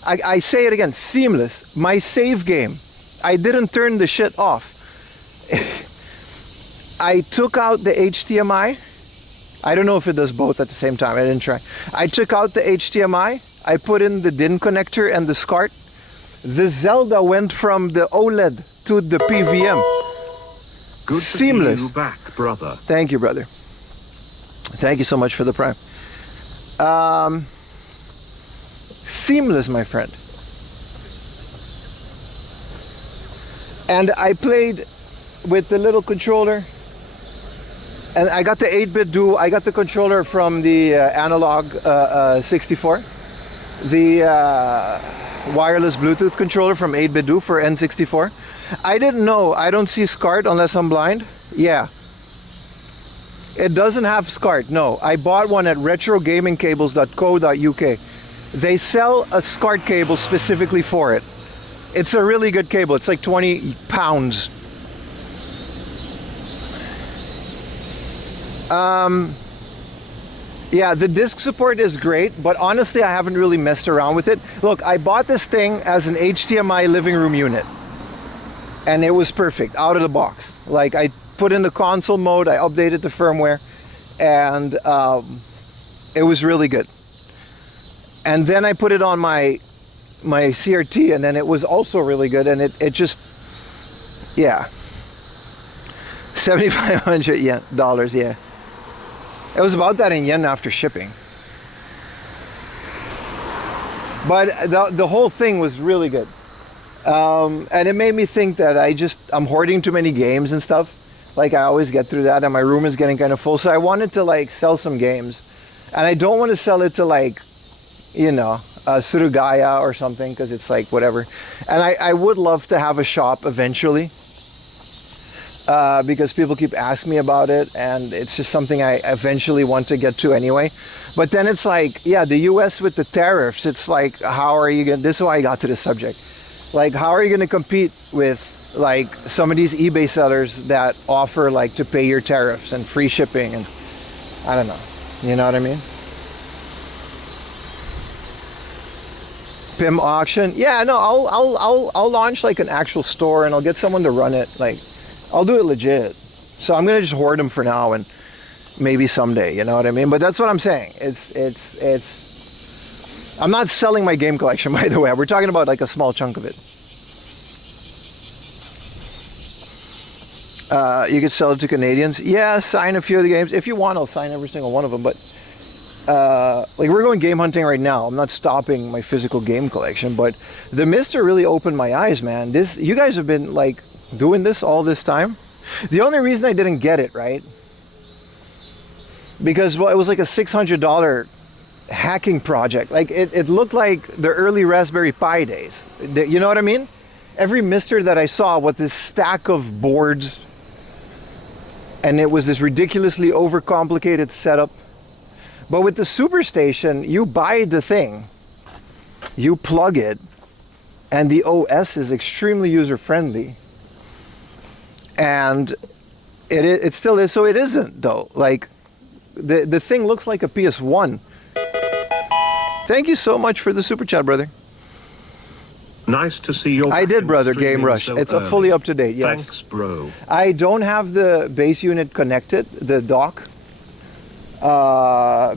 I say it again, seamless. My save game, I didn't turn the shit off. I took out the HDMI. I don't know if it does both at the same time. I didn't try. I took out the HDMI. I put in the DIN connector and the SCART. The Zelda went from the OLED to the PVM. Good Seamless. to see you back, brother. Thank you, brother. Thank you so much for the Prime. Seamless, my friend. And I played with the little controller, and I got the 8-bit dual. I got the controller from the analog 64, the wireless Bluetooth controller from 8-bit dual for N64. I didn't know. I don't see SCART unless I'm blind. Yeah. It doesn't have SCART, no. I bought one at retrogamingcables.co.uk. They sell a SCART cable specifically for it. It's a really good cable. It's like 20 pounds. Yeah, the disc support is great, but honestly, I haven't really messed around with it. Look, I bought this thing as an HDMI living room unit, and it was perfect out of the box. Like, I put in the console mode, I updated the firmware, and it was really good. And then I put it on my CRT, and then it was also really good, and it just, yeah. 7,500 yen, dollars, yeah. It was about that in yen after shipping. But the whole thing was really good. And it made me think that I'm hoarding too many games and stuff. Like I always get through that, and my room is getting kind of full. So I wanted to like sell some games, and I don't want to sell it to like, you know, Surugaya or something, because it's like whatever. And I would love to have a shop eventually, because people keep asking me about it, and it's just something I eventually want to get to anyway. But then it's like, yeah, the US with the tariffs, it's like, how are you gonna, this is why I got to this subject. Like, how are you gonna compete with like some of these eBay sellers that offer like to pay your tariffs and free shipping, and I don't know, you know what I mean? PIM auction, yeah, no, I'll launch like an actual store, and I'll get someone to run it. Like, I'll do it legit. So I'm gonna just hoard them for now, and maybe someday, you know what I mean? But that's what I'm saying. It's I'm not selling my game collection, by the way. We're talking about like a small chunk of it. You could sell it to Canadians. Yeah, sign a few of the games. If you want, I'll sign every single one of them. But like, we're going game hunting right now. I'm not stopping my physical game collection. But the Mister really opened my eyes, man. You guys have been like doing this all this time. The only reason I didn't get it, right? Because, well, it was like a $600 hacking project. Like it looked like the early Raspberry Pi days. You know what I mean? Every Mister that I saw with this stack of boards, and it was this ridiculously overcomplicated setup. But with the Superstation, you buy the thing, you plug it, and the OS is extremely user-friendly. And it still is, so it isn't though. Like, the thing looks like a PS1. Thank you so much for the super chat, brother. Nice to see your. I did, brother. Game Rush. So it's a fully up to date. Yes. Thanks, bro. I don't have the base unit connected, the dock,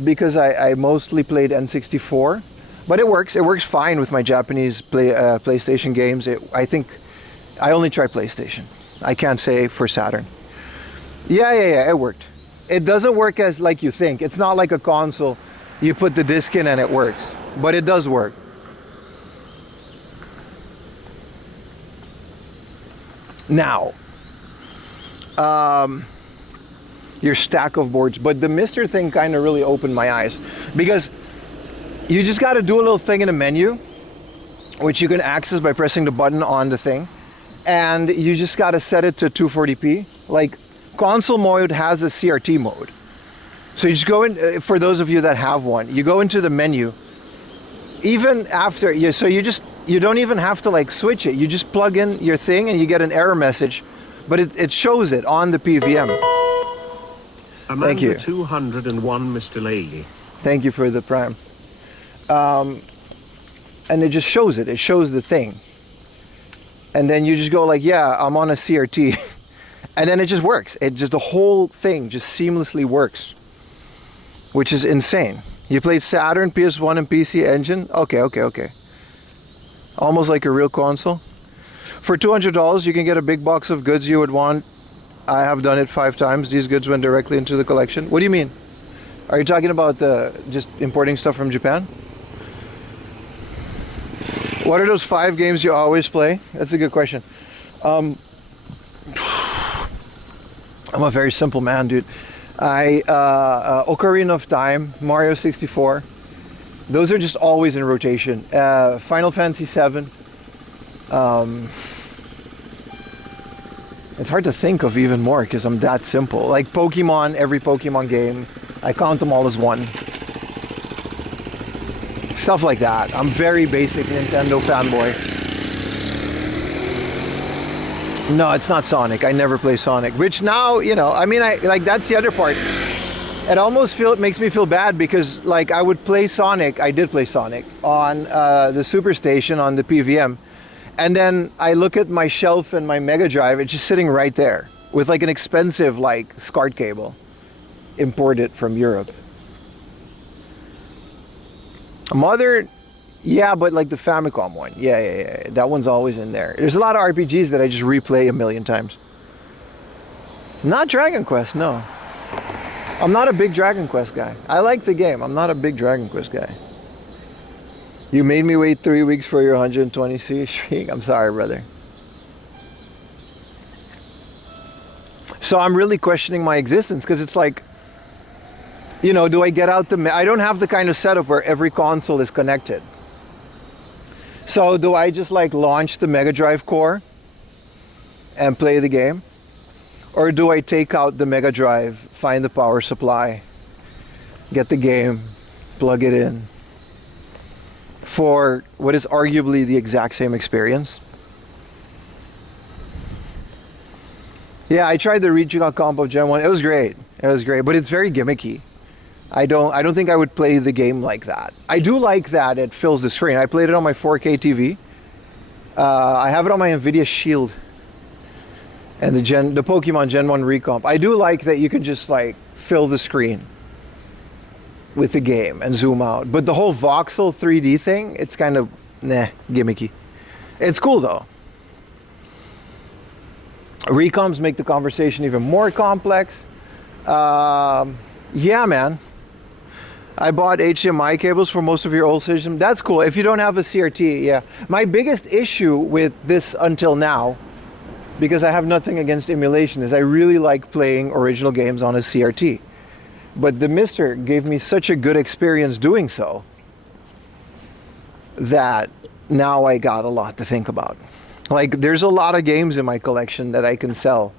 because I mostly played N64, but it works. It works fine with my Japanese PlayStation games. I think I only try PlayStation. I can't say for Saturn. Yeah. It worked. It doesn't work as like you think. It's not like a console. You put the disc in and it works, but it does work. Now, your stack of boards, but the Mister thing kind of really opened my eyes, because you just got to do a little thing in the menu, which you can access by pressing the button on the thing, and you just got to set it to 240p. Like, console mode has a CRT mode, so you just go in. For those of you that have one, you go into the menu. Even after you don't even have to like switch it. You just plug in your thing and you get an error message, but it shows it on the PVM. Amanda Thank you. 201, Mr. Lady. Thank you for the Prime. And it just shows it. It shows the thing. And then you just go like, yeah, I'm on a CRT. And then it just works. The whole thing just seamlessly works, which is insane. You played Saturn, PS1, and PC Engine? Okay. Almost like a real console. For $200, you can get a big box of goods you would want. I have done it 5 times. These goods went directly into the collection. What do you mean? Are you talking about just importing stuff from Japan? What are those 5 games you always play? That's a good question. I'm a very simple man, dude. Ocarina of Time, Mario 64. Those are just always in rotation. Final Fantasy 7. It's hard to think of even more because I'm that simple. Like Pokemon, every Pokemon game, I count them all as one. Stuff like that. I'm very basic Nintendo fanboy. No, it's not Sonic. I never play Sonic. Which now, you know, I mean, that's the other part. It makes me feel bad because, like, I would play Sonic. I did play Sonic on the Superstation on the PVM, and then I look at my shelf and my Mega Drive. It's just sitting right there with like an expensive like SCART cable, imported from Europe. Mother. Yeah, but like the Famicom one. Yeah. That one's always in there. There's a lot of RPGs that I just replay a million times. Not Dragon Quest, no. I'm not a big Dragon Quest guy. I like the game. I'm not a big Dragon Quest guy. You made me wait 3 weeks for your 120C streak. I'm sorry, brother. So I'm really questioning my existence because it's like, you know, do I get out I don't have the kind of setup where every console is connected. So do I just like launch the Mega Drive core and play the game? Or do I take out the Mega Drive, find the power supply, get the game, plug it in for what is arguably the exact same experience? Yeah, I tried the regional comp of Gen 1. It was great. It was great, but it's very gimmicky. I don't think I would play the game like that. I do like that it fills the screen. I played it on my 4K TV. I have it on my Nvidia Shield. And the Pokemon Gen 1 recomp. I do like that you can just like fill the screen with the game and zoom out. But the whole voxel 3D thing, it's kind of gimmicky. It's cool though. Recomps make the conversation even more complex. Yeah, man. I bought HDMI cables for most of your old system. That's cool. If you don't have a CRT, yeah. My biggest issue with this until now, because I have nothing against emulation, is I really like playing original games on a CRT. But the Mister gave me such a good experience doing so that now I got a lot to think about. Like, there's a lot of games in my collection that I can sell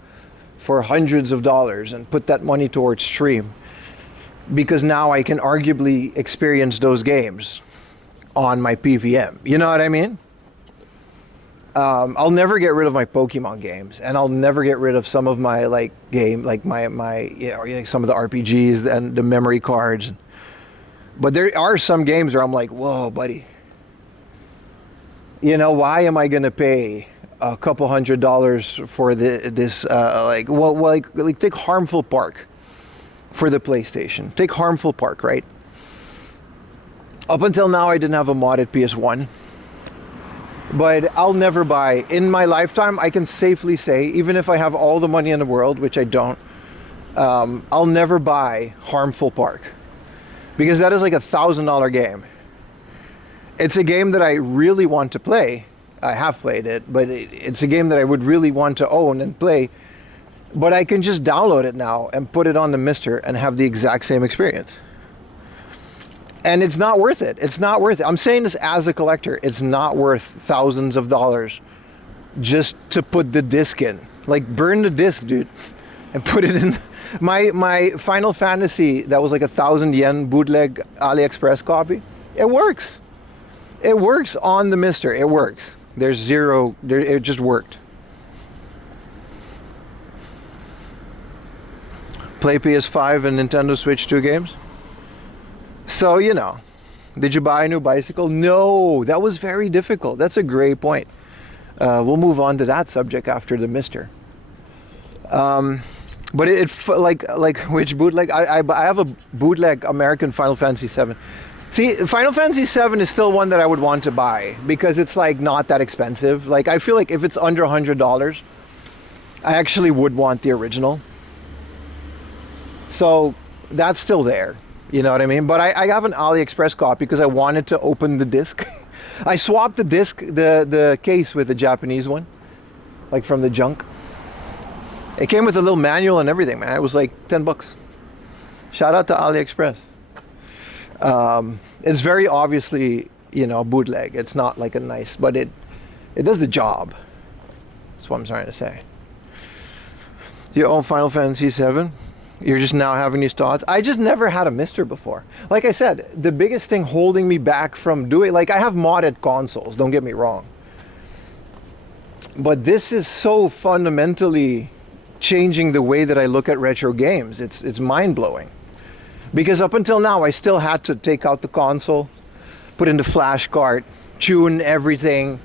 for hundreds of dollars and put that money towards stream, because now I can arguably experience those games on my PVM. You know what I mean? I'll never get rid of my Pokemon games, and I'll never get rid of some of my like my you know, like some of the RPGs and the memory cards. But there are some games where I'm like, whoa, buddy. You know, why am I gonna pay a couple $100 for this? Like take Harmful Park for the PlayStation. Take Harmful Park, right? Up until now, I didn't have a modded PS1. But I'll never buy, in my lifetime, I can safely say, even if I have all the money in the world, which I don't, I'll never buy Harmful Park. Because that is like $1,000 game. It's a game that I really want to play. I have played it, but it's a game that I would really want to own and play. But I can just download it now and put it on the Mister and have the exact same experience. And it's not worth it. It's not worth it. I'm saying this as a collector. It's not worth thousands of dollars just to put the disc in. Like, burn the disc, dude, and put it in. My Final Fantasy, that was like 1,000 yen bootleg AliExpress copy. It works. It works on the Mister. It works. There's zero. It just worked. Play PS5 and Nintendo Switch 2 games. So, you know, did you buy a new bicycle? No, that was very difficult. That's a great point. We'll move on to that subject after the Mister. But like which bootleg? I have a bootleg American Final Fantasy 7. See, Final Fantasy 7 is still one that I would want to buy because it's like not that expensive. Like, I feel like if it's under $100, I actually would want the original. So that's still there. You know what I mean? But I have an AliExpress copy because I wanted to open the disc. I swapped the disc, the case with the Japanese one, like from the junk. It came with a little manual and everything, man. It was like $10. Shout out to AliExpress. It's very obviously, you know, bootleg. It's not like a nice, but it does the job. That's what I'm trying to say. You own Final Fantasy 7? You're just now having these thoughts. I just never had a Mister before. Like I said, the biggest thing holding me back from doing, like, I have modded consoles, don't get me wrong. But this is so fundamentally changing the way that I look at retro games. It's mind-blowing. Because up until now, I still had to take out the console, put in the flash card, tune everything.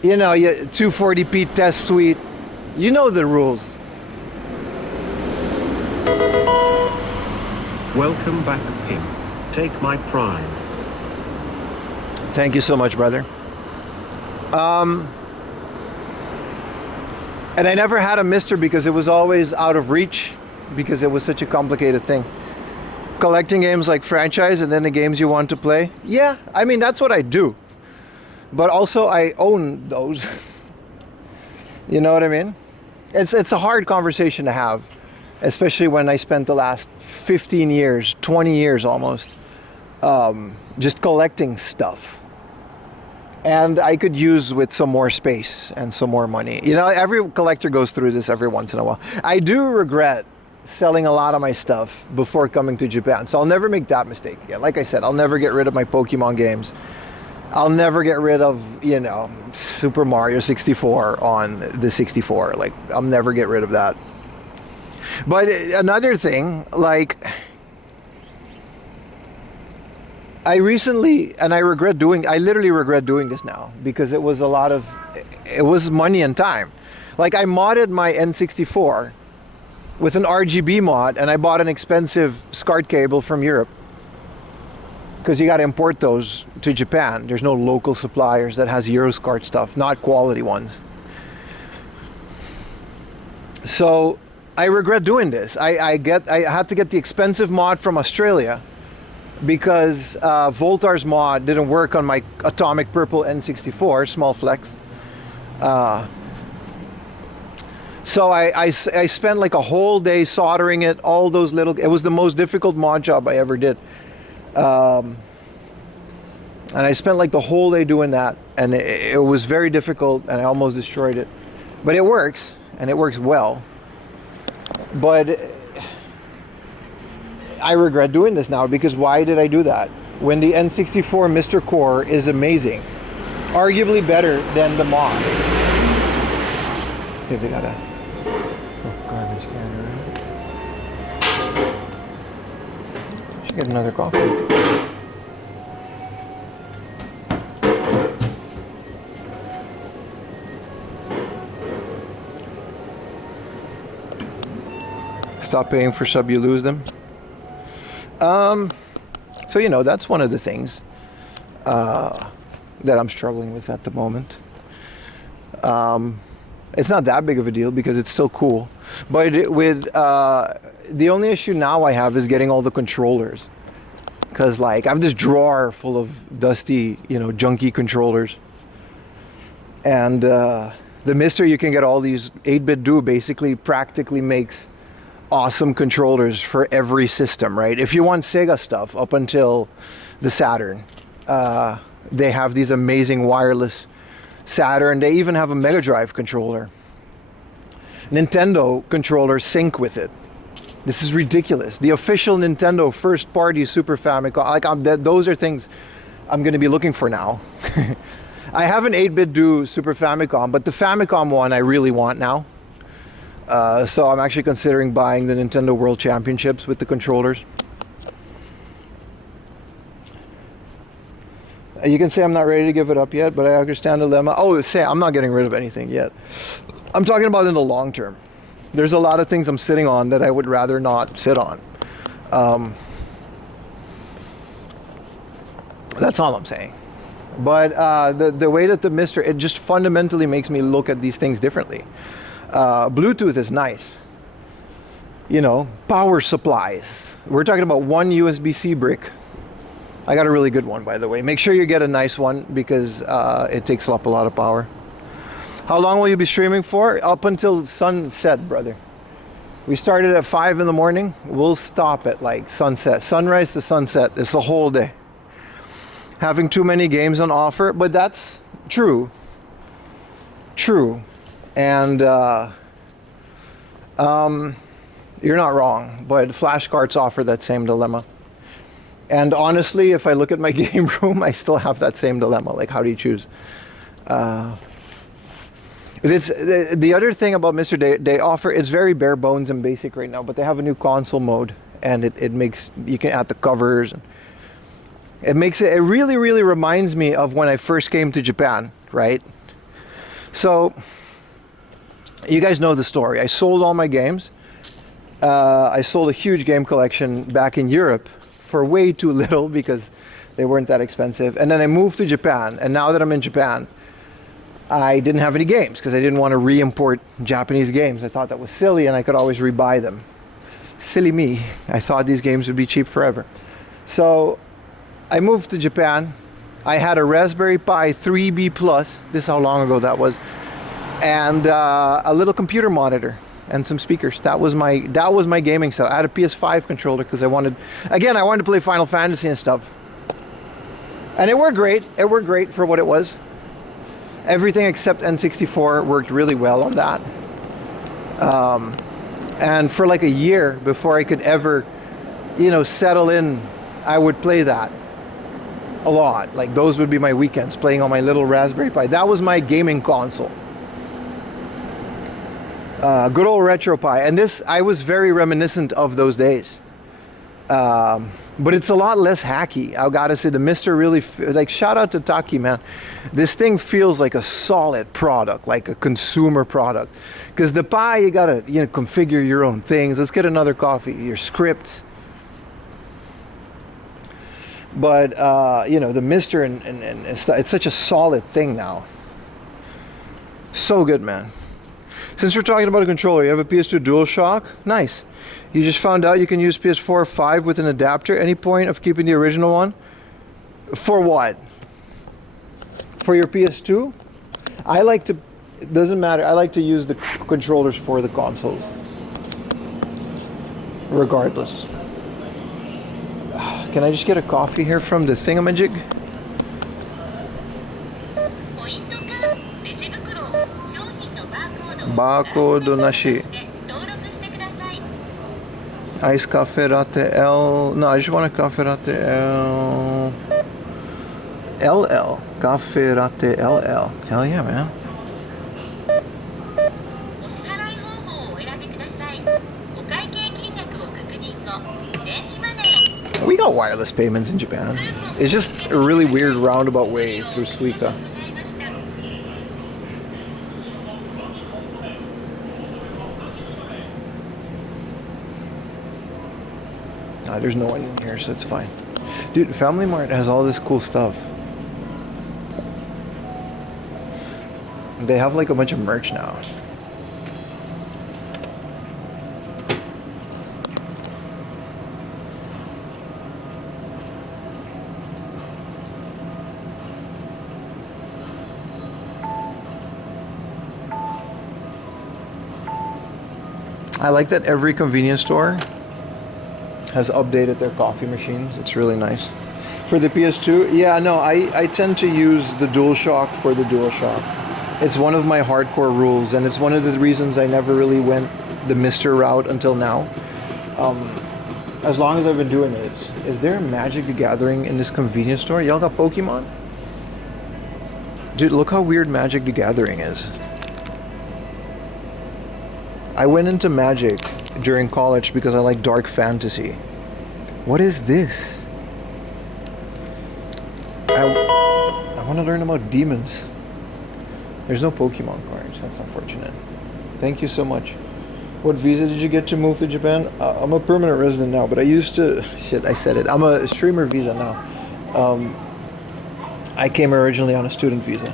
You know, 240p test suite. You know the rules. Welcome back, Pim. Take my prime. Thank you so much, brother. And I never had a Mister because it was always out of reach because it was such a complicated thing. Collecting games like franchise and then the games you want to play. Yeah, I mean, that's what I do. But also I own those. You know what I mean? It's a hard conversation to have, especially when I spent the last 15 years, 20 years almost, just collecting stuff. And I could use with some more space and some more money. You know, every collector goes through this every once in a while. I do regret selling a lot of my stuff before coming to Japan, so I'll never make that mistake again. Like I said, I'll never get rid of my Pokemon games. I'll never get rid of, you know, Super Mario 64 on the 64. Like, I'll never get rid of that. But another thing, like, I recently, and I literally regret doing this now, because it was money and time. Like, I modded my N64 with an RGB mod, and I bought an expensive SCART cable from Europe, because you got to import those to Japan. There's no local suppliers that has Euroscart stuff, not quality ones. So I regret doing this. I had to get the expensive mod from Australia, because Voltar's mod didn't work on my Atomic Purple N64 small flex. So I spent like a whole day soldering it, all those little, it was the most difficult mod job I ever did. And I spent like the whole day doing that, and it was very difficult, and I almost destroyed it. But it works, and it works well. But I regret doing this now, because why did I do that? When the N64 Mr. Core is amazing. Arguably better than the mod. See if they got a garbage can around. Should get another coffee. Stop paying for sub, you lose them. So, you know, that's one of the things that I'm struggling with at the moment. It's not that big of a deal, because it's still cool. But the only issue now I have is getting all the controllers. Because, like, I have this drawer full of dusty, you know, junky controllers. And the Mister, you can get all these 8-bit do basically practically makes awesome controllers for every system, right? If you want Sega stuff up until the Saturn, they have these amazing wireless Saturn. They even have a Mega Drive controller. Nintendo controllers sync with it. This is ridiculous. The official Nintendo first party Super Famicom, like those are things I'm going to be looking for now. I have an 8-bit do Super Famicom, but the Famicom one I really want now. So I'm actually considering buying the Nintendo World Championships with the controllers. You can say I'm not ready to give it up yet, but I understand the dilemma. Oh, say I'm not getting rid of anything yet. I'm talking about in the long term. There's a lot of things I'm sitting on that I would rather not sit on. That's all I'm saying. But the way that the Mister, it just fundamentally makes me look at these things differently. Bluetooth is nice. You know, power supplies. We're talking about one USB-C brick. I got a really good one, by the way. Make sure you get a nice one, because it takes up a lot of power. How long will you be streaming for? Up until sunset, brother. We started at 5 in the morning. We'll stop at like sunset. Sunrise to sunset. It's the whole day. Having too many games on offer, but that's true. True. And you're not wrong, but flashcards offer that same dilemma. And honestly, if I look at my game room, I still have that same dilemma. Like, how do you choose? It's the other thing about Mr. They offer, it's very bare bones and basic right now, but they have a new console mode, and it makes, you can add the covers. And it makes it really, really reminds me of when I first came to Japan, right? So, you guys know the story. I sold all my games. I sold a huge game collection back in Europe for way too little, because they weren't that expensive. And then I moved to Japan, and now that I'm in Japan, I didn't have any games, because I didn't want to re-import Japanese games. I thought that was silly, and I could always rebuy them. Silly me. I thought these games would be cheap forever. So I moved to Japan. I had a Raspberry Pi 3B Plus. This is how long ago that was. And a little computer monitor and some speakers. That was my gaming setup. I had a PS5 controller because I wanted to play Final Fantasy and stuff. And it worked great. It worked great for what it was. Everything except N64 worked really well on that. And for like a year before I could ever, settle in, I would play that a lot. Like those would be my weekends, playing on my little Raspberry Pi. That was my gaming console. Good old Retro Pi. And this, I was very reminiscent of those days. But it's a lot less hacky. I gotta say, the Mister really, shout out to Taki, man. This thing feels like a solid product, like a consumer product. Because the Pi, you gotta, configure your own things. Let's get another coffee, your scripts. But, the Mister, and it's such a solid thing now. So good, man. Since we're talking about a controller, you have a PS2 DualShock? Nice. You just found out you can use PS4 or 5 with an adapter. Any point of keeping the original one? For what? For your PS2? It doesn't matter. I like to use the controllers for the consoles. Regardless. Can I just get a coffee here from the thingamajig? Barcode nashi. Ice cafe latte L. No, I just want a cafe latte L. LL. Cafe latte LL. Hell yeah, man. We got wireless payments in Japan. It's just a really weird roundabout way through Suica. There's no one in here, so it's fine. Dude, Family Mart has all this cool stuff. They have like a bunch of merch now. I like that every convenience store has updated their coffee machines. It's really nice. For the PS2, yeah, no, I tend to use the DualShock for the DualShock. It's one of my hardcore rules, and it's one of the reasons I never really went the Mister route until now. As long as I've been doing it. Is there Magic the Gathering in this convenience store? Y'all got Pokemon? Dude, look how weird Magic the Gathering is. I went into Magic during college because I like dark fantasy. What is this? I want to learn about demons. There's no Pokemon cards. That's unfortunate. Thank you so much. What visa did you get to move to Japan? I'm a permanent resident now, but I used to... Shit, I said it. I'm a streamer visa now. I came originally on a student visa.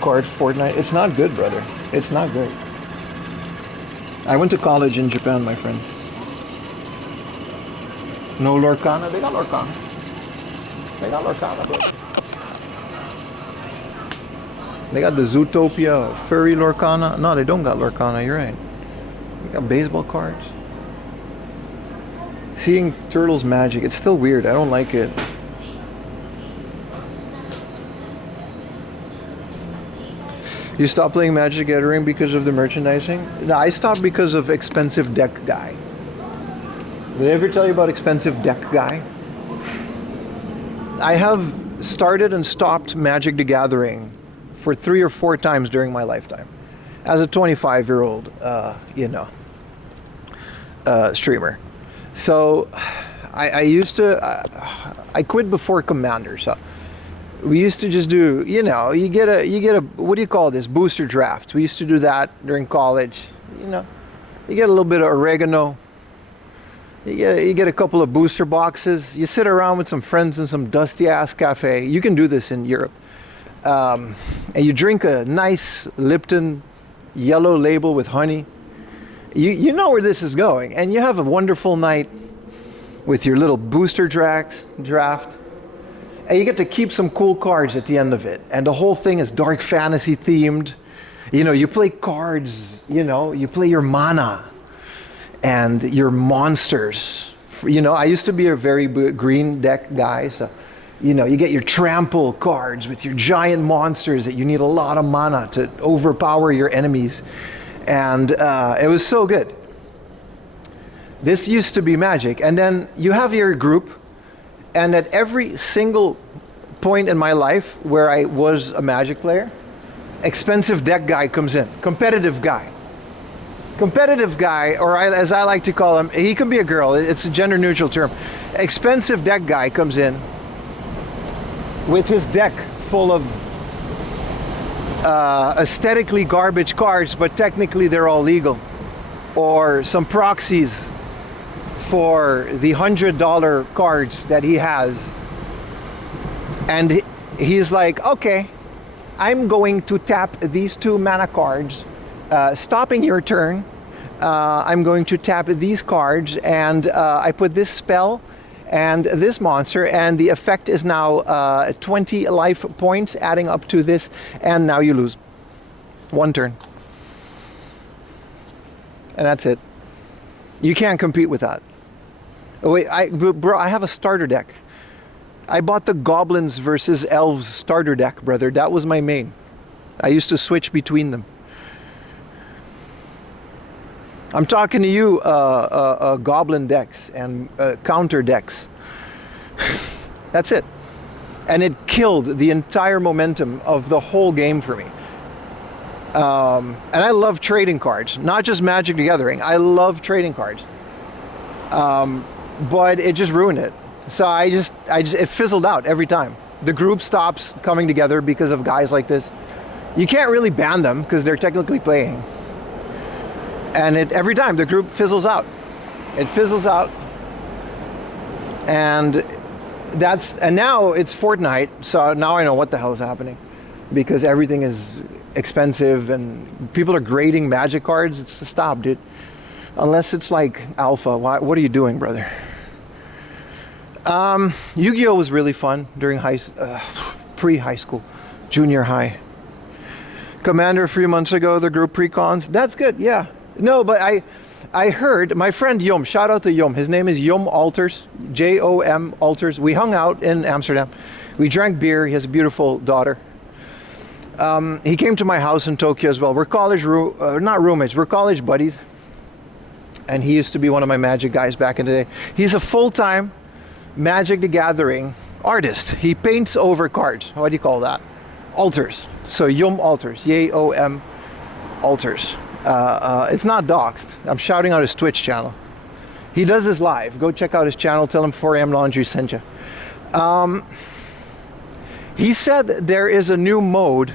Card Fortnite. It's not good, brother. It's not good. I went to college in Japan, my friend. No Lorcana? They got Lorcana. They got Lorcana, bro. They got the Zootopia furry Lorcana. No, they don't got Lorcana, you're right. They got baseball cards. Seeing Turtles Magic, it's still weird. I don't like it. You stopped playing Magic the Gathering because of the merchandising? No, I stopped because of Expensive Deck Guy. Did I ever tell you about Expensive Deck Guy? I have started and stopped Magic the Gathering for 3 or 4 times during my lifetime. As a 25-year-old, streamer. So, I used to... I quit before Commander, so... We used to just do, you get a, what do you call this? Booster drafts. We used to do that during college. You get a little bit of oregano. You get a couple of booster boxes. You sit around with some friends in some dusty ass cafe. You can do this in Europe. And you drink a nice Lipton yellow label with honey. You know where this is going, and you have a wonderful night with your little booster draft, and you get to keep some cool cards at the end of it, and the whole thing is dark fantasy themed. You know, you play cards, you know, you play your mana and your monsters. You know, I used to be a very green deck guy, so, you know, you get your trample cards with your giant monsters that you need a lot of mana to overpower your enemies. And it was so good. This used to be Magic. And then you have your group, and at every single point in my life where I was a Magic player, expensive deck guy comes in. Competitive guy, or as I like to call him, he can be a girl, it's a gender neutral term. Expensive deck guy comes in with his deck full of aesthetically garbage cards, but technically they're all legal, or some proxies for the $100 cards that he has. And he's like, okay, I'm going to tap these 2 mana cards, stopping your turn. I'm going to tap these cards, and I put this spell and this monster, and the effect is now 20 life points adding up to this, and now you lose 1 turn. And that's it. You can't compete with that. Oh, wait, bro, I have a starter deck. I bought the Goblins versus Elves starter deck, brother. That was my main. I used to switch between them. I'm talking to you, Goblin decks and counter decks. That's it. And it killed the entire momentum of the whole game for me. And I love trading cards, not just Magic the Gathering. I love trading cards. But it just ruined it. So it fizzled out every time. The group stops coming together because of guys like this. You can't really ban them because they're technically playing. And every time the group fizzles out. It fizzles out. And now it's Fortnite, so now I know what the hell is happening. Because everything is expensive and people are grading Magic cards. It's stop, dude. Unless it's like alpha. What are you doing, brother? Yu-Gi-Oh was really fun during pre-high school, junior high. Commander a few months ago, the group pre-cons. That's good, yeah. No, but I heard my friend Yom, shout out to Yom. His name is Yom Alters, J-O-M Alters. We hung out in Amsterdam. We drank beer. He has a beautiful daughter. He came to my house in Tokyo as well. We're not roommates, we're college buddies. And he used to be one of my Magic guys back in the day. He's a full-time Magic the Gathering artist. He paints over cards. What do you call that? Alters. So Yom Alters. Y-O-M Alters. It's not doxed. I'm shouting out his Twitch channel. He does this live. Go check out his channel. Tell him 4am Laundry sent you. He said there is a new mode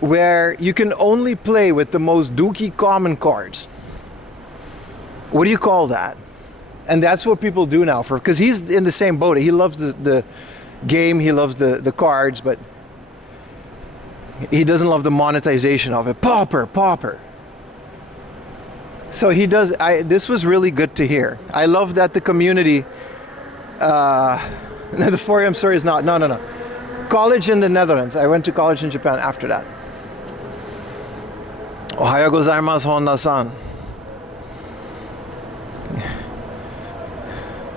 where you can only play with the most dookie common cards. What do you call that? And that's what people do now, because he's in the same boat. He loves the game, he loves the cards, but he doesn't love the monetization of it. Pauper. So he does. This was really good to hear. I love that the community. The 4am story is not. No. College in the Netherlands. I went to college in Japan after that. Ohayo gozaimasu, Honda-san.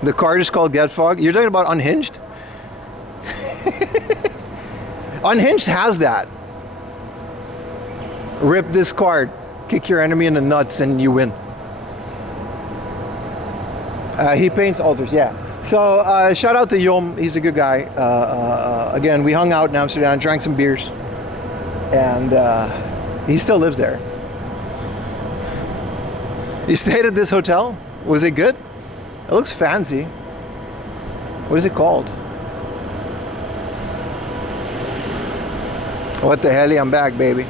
The card is called Get Fog. You're talking about Unhinged? Unhinged has that. Rip this card, kick your enemy in the nuts, and you win. He paints altars, yeah. So shout out to Yom. He's a good guy. Again, we hung out in Amsterdam, drank some beers, and he still lives there. You stayed at this hotel? Was it good? It looks fancy. What is it called? What the hell? I'm back, baby.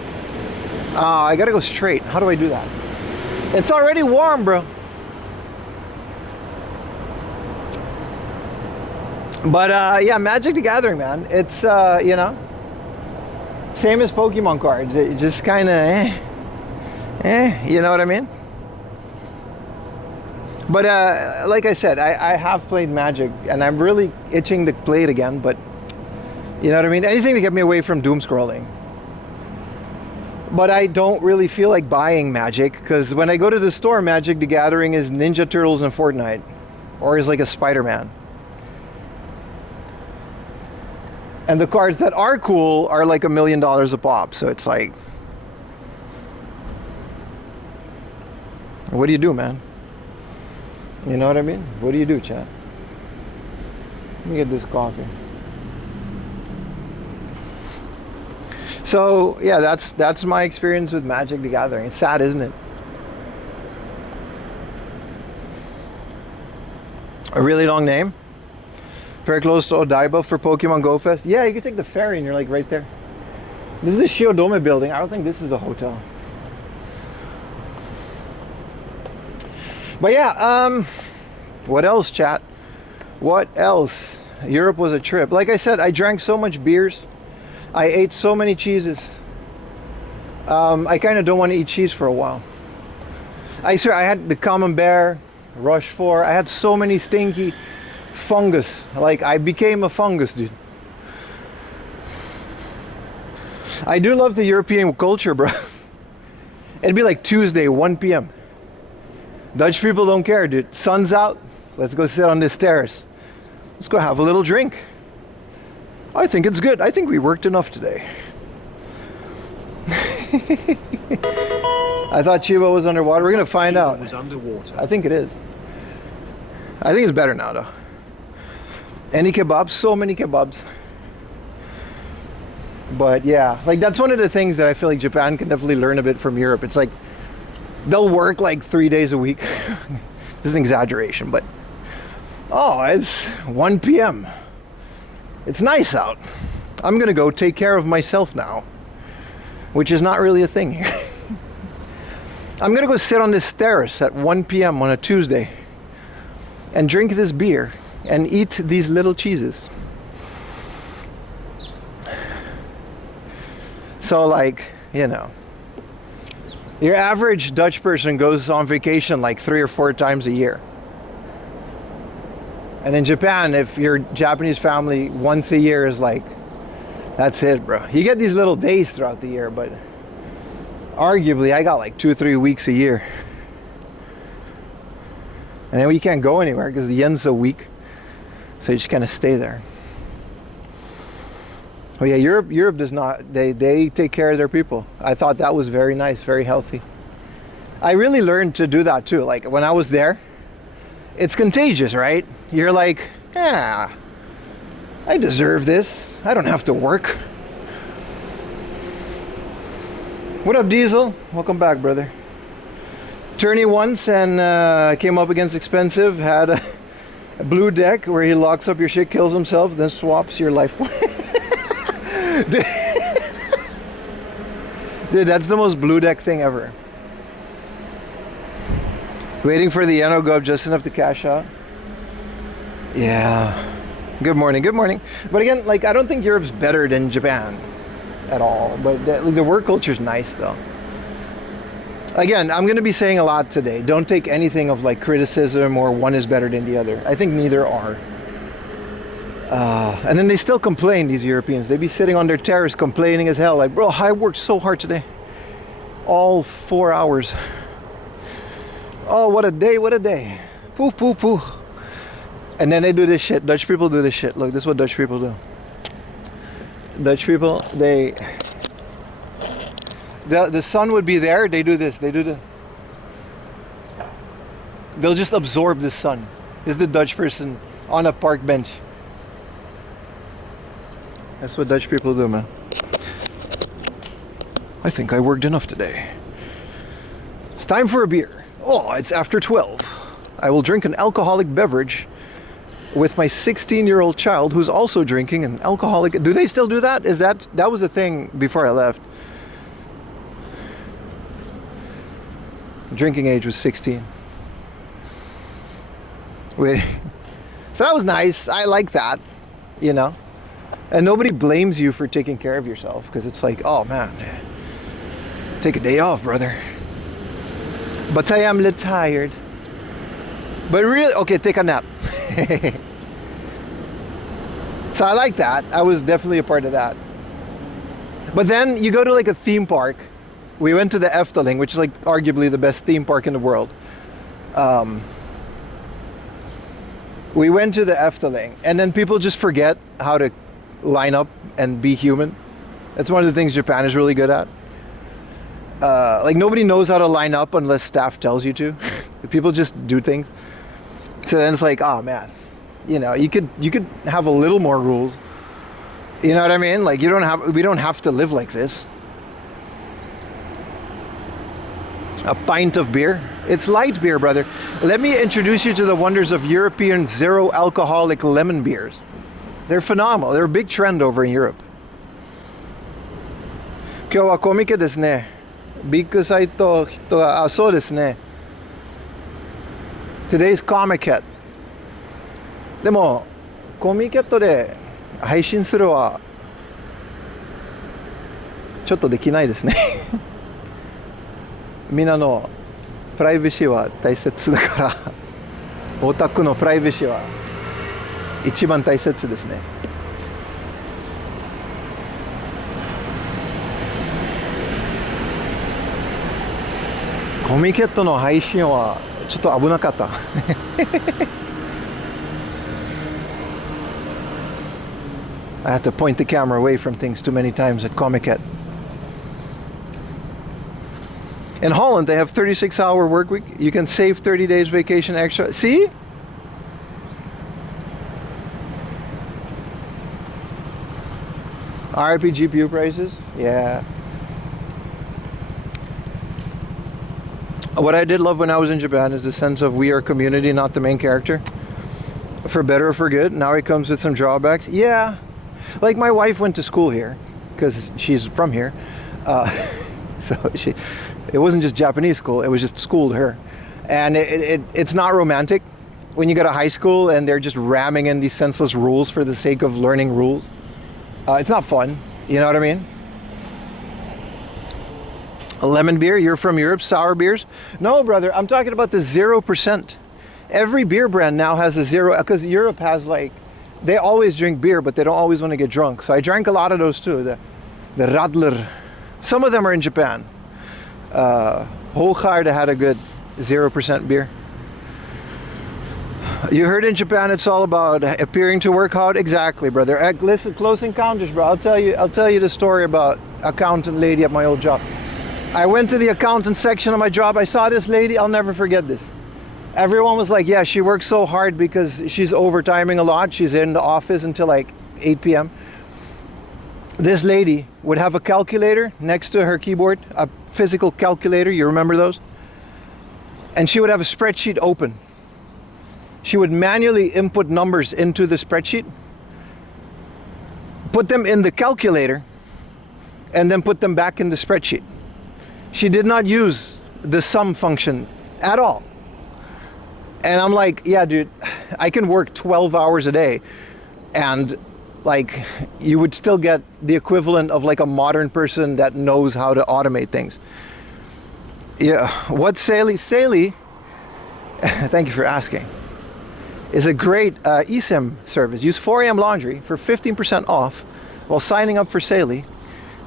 I gotta go straight. How do I do that? It's already warm, bro. But yeah, Magic the Gathering, man. It's you know, same as Pokemon cards. It just kind of You know what I mean? But like I said, I have played Magic, and I'm really itching to play it again, but you know what I mean? Anything to get me away from doom scrolling. But I don't really feel like buying Magic, because when I go to the store, Magic the Gathering is Ninja Turtles and Fortnite, or is like a Spider-Man. And the cards that are cool are like $1 million a pop, so it's like, what do you do, man? You know what I mean? What do you do, chat? Let me get this coffee. So yeah, that's my experience with Magic the Gathering. It's sad, isn't it? A really long name. Very close to Odaiba for Pokemon Go Fest. Yeah, you can take the ferry and you're like right there. This is the Shiodome building. I don't think this is a hotel. But yeah, what else, chat? What else? Europe was a trip. Like I said, I drank so much beers. I ate so many cheeses. I kind of don't want to eat cheese for a while. I swear, I had the Camembert, Rochefort. I had so many stinky fungus. Like, I became a fungus, dude. I do love the European culture, bro. It'd be like Tuesday, 1 p.m. Dutch people don't care, dude. Sun's out. Let's go sit on this terrace. Let's go have a little drink. I think it's good. I think we worked enough today. I thought Chiba was underwater. We're gonna find out. Was underwater. I think it is. I think it's better now, though. Any kebabs? So many kebabs. But yeah, like that's one of the things that I feel like Japan can definitely learn a bit from Europe. It's like they'll work like 3 days a week. This is an exaggeration, but oh, it's 1 p.m. It's nice out. I'm gonna go take care of myself now, which is not really a thing here. I'm gonna go sit on this terrace at 1 p.m. on a Tuesday and drink this beer and eat these little cheeses. So like, you know, your average Dutch person goes on vacation like 3 or 4 times a year. And in Japan, if your Japanese family once a year is like, that's it, bro. You get these little days throughout the year, but arguably I got like 2 or 3 weeks a year. And then we can't go anywhere because the yen's so weak. So you just kind of stay there. Oh yeah, Europe does not, they take care of their people. I thought that was very nice, very healthy. I really learned to do that too. Like when I was there, it's contagious, right? You're like, yeah, I deserve this. I don't have to work. What up, Diesel? Welcome back, brother. Tourney once and came up against Expensive, had a blue deck where he locks up your shit, kills himself, then swaps your life. Dude, that's the most blue deck thing ever. Waiting for the Yeno go up just enough to cash out. Yeah. Good morning, good morning. But again, like, I don't think Europe's better than Japan at all. But the work culture's nice, though. Again, I'm going to be saying a lot today. Don't take anything of, like, criticism or one is better than the other. I think neither are. And then they still complain, these Europeans. They be sitting on their terrace complaining as hell. Like, bro, I worked so hard today. All 4 hours. Oh, what a day, what a day. Poo, poo, poo. And then they do this shit. Dutch people do this shit. Look, this is what Dutch people do. Dutch people, the sun would be there. They do this. They'll just absorb the sun. This is the Dutch person on a park bench. That's what Dutch people do, man. I think I worked enough today. It's time for a beer. Oh, it's after 12. I will drink an alcoholic beverage with my 16-year-old child who's also drinking an alcoholic. Do they still do that? That was a thing before I left. Drinking age was 16. Wait. So that was nice. I like that, you know. And nobody blames you for taking care of yourself because it's like, oh man, take a day off, brother. But I am a little tired. But really, okay, take a nap. So I like that. I was definitely a part of that. But then you go to like a theme park. We went to the Efteling, which is like arguably the best theme park in the world. We went to the Efteling, and then people just forget how to line up and be human. That's one of the things Japan is really good at. Like nobody knows how to line up unless staff tells you to. People just do things. So then it's like, oh man, you know, you could have a little more rules. You know what I mean? Like we don't have to live like this. A pint of beer. It's light beer, brother. Let me introduce you to the wonders of European zero alcoholic lemon beers. They're phenomenal. They're a big trend over in Europe. 今日はコミケですね。ビッグサイト人は、あ、そうですね。Today's Comic-Cat。でも、コミケットで配信するはちょっとできないですね。みんなのプライバシーは大切だから、オタクのプライバシーは一番大切ですね。コミケットの配信はちょっと危なかった。I had to point the camera away from things too many times at Comic-Cat. In Holland, they have 36-hour work week. You can save 30 days vacation extra. See? RIP GPU prices? Yeah. What I did love when I was in Japan is the sense of we are community, not the main character. For better or for good. Now it comes with some drawbacks. Yeah. Like my wife went to school here because she's from here. So it wasn't just Japanese school, it was just school to her. And it's not romantic when you go to high school and they're just ramming in these senseless rules for the sake of learning rules. It's not fun, you know what I mean? A lemon beer, you're from Europe, sour beers? No, brother, I'm talking about the 0%. Every beer brand now has a zero, because Europe has like, they always drink beer, but they don't always want to get drunk. So I drank a lot of those too, the Radler. Some of them are in Japan. Hochheide had a good 0% beer. You heard in Japan it's all about appearing to work hard. Exactly, brother. Listen, Close Encounters, bro. I'll tell you the story about accountant lady at my old job. I went to the accountant section of my job. I saw this lady. I'll never forget this. Everyone was like, yeah, she works so hard because she's overtiming a lot. She's in the office until like 8 p.m. This lady would have a calculator next to her keyboard, a physical calculator. You remember those? And she would have a spreadsheet open. She would manually input numbers into the spreadsheet, put them in the calculator, and then put them back in the spreadsheet. She did not use the sum function at all. And I'm like, yeah, dude, I can work 12 hours a day and like you would still get the equivalent of like a modern person that knows how to automate things. Yeah, what's Saley? Saley, thank you for asking, is a great eSIM service. Use 4am Laundry for 15% off while signing up for Saley,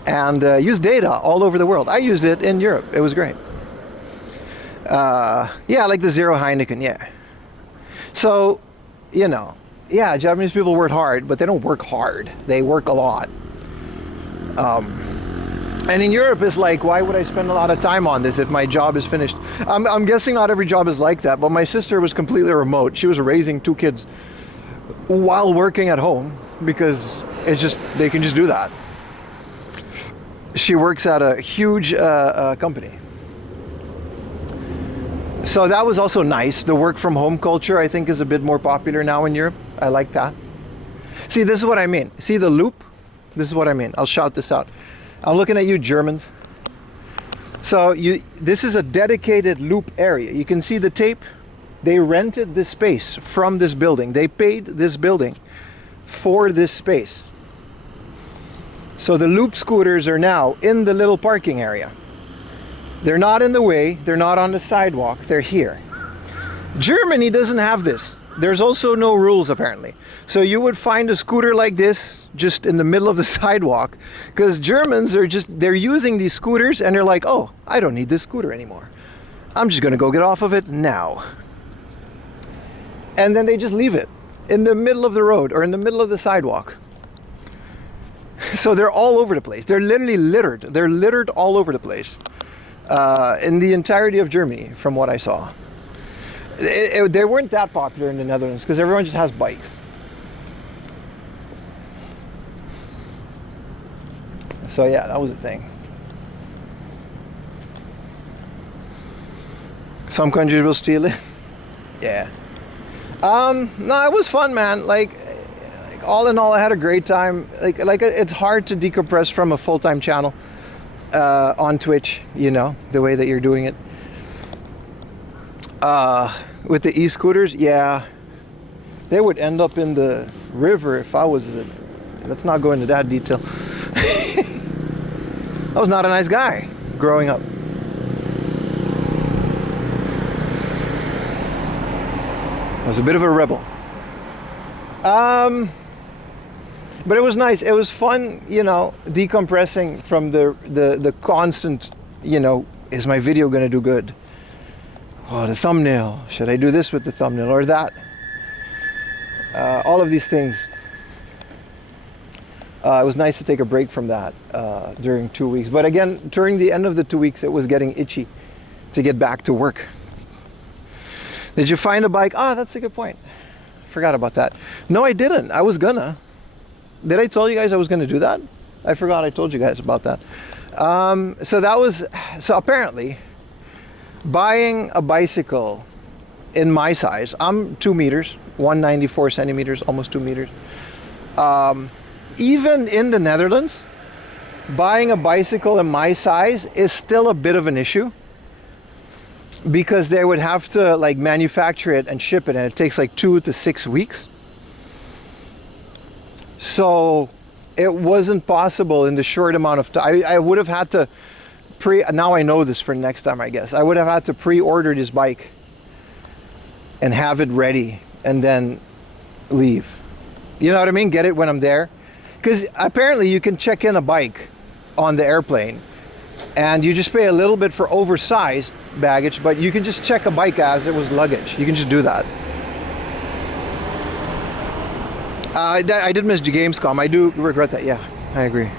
and use data all over the world. I used it in Europe. It was great. Yeah, like the Zero Heineken, yeah. So, you know, yeah, Japanese people work hard, but they don't work hard. They work a lot. And in Europe, it's like, why would I spend a lot of time on this if my job is finished? I'm guessing not every job is like that, but my sister was completely remote. She was raising 2 kids while working at home because it's just, they can just do that. She works at a huge company. So that was also nice. The work from home culture, I think, is a bit more popular now in Europe. I like that. See, this is what I mean. See the loop? This is what I mean. I'll shout this out. I'm looking at you Germans. So this is a dedicated loop area. You can see the tape. They rented this space from this building. They paid this building for this space. So the loop scooters are now in the little parking area. They're not in the way, they're not on the sidewalk, they're here. Germany doesn't have this. There's also no rules apparently. So you would find a scooter like this just in the middle of the sidewalk, because Germans are they're using these scooters and they're like, oh, I don't need this scooter anymore. I'm just gonna go get off of it now. And then they just leave it in the middle of the road or in the middle of the sidewalk. So they're all over the place. They're literally littered. They're littered all over the place. In the entirety of Germany, from what I saw. They weren't that popular in the Netherlands because everyone just has bikes. So yeah, that was a thing. Some countries will steal it. Yeah. No, it was fun, man. Like all in all, I had a great time. Like it's hard to decompress from a full-time channel on Twitch, you know, the way that you're doing it. With the e-scooters, yeah, they would end up in the river if I was let's not go into that detail. I was not a nice guy growing up. I was a bit of a rebel. But it was nice. It was fun, you know, decompressing from the constant, you know, is my video going to do good? Oh, the thumbnail. Should I do this with the thumbnail or that? All of these things. It was nice to take a break from that during 2 weeks. But again, during the end of the 2 weeks, it was getting itchy to get back to work. Did you find a bike? Oh, that's a good point. Forgot about that. No, I didn't. I was gonna. Did I tell you guys I was gonna do that? I forgot I told you guys about that. So apparently, buying a bicycle in my size, I'm 2 meters, 194 centimeters, almost 2 meters. Even in the Netherlands, buying a bicycle in my size is still a bit of an issue, because they would have to like manufacture it and ship it, and it takes like 2 to 6 weeks. So it wasn't possible in the short amount of time. I would have had to now I know this for next time, I guess. I would have had to pre-order this bike and have it ready and then leave. You know what I mean? Get it when I'm there. Because apparently you can check in a bike on the airplane and you just pay a little bit for oversized baggage, but you can just check a bike as it was luggage. You can just do that. I did miss Gamescom. I do regret that. Yeah, I agree.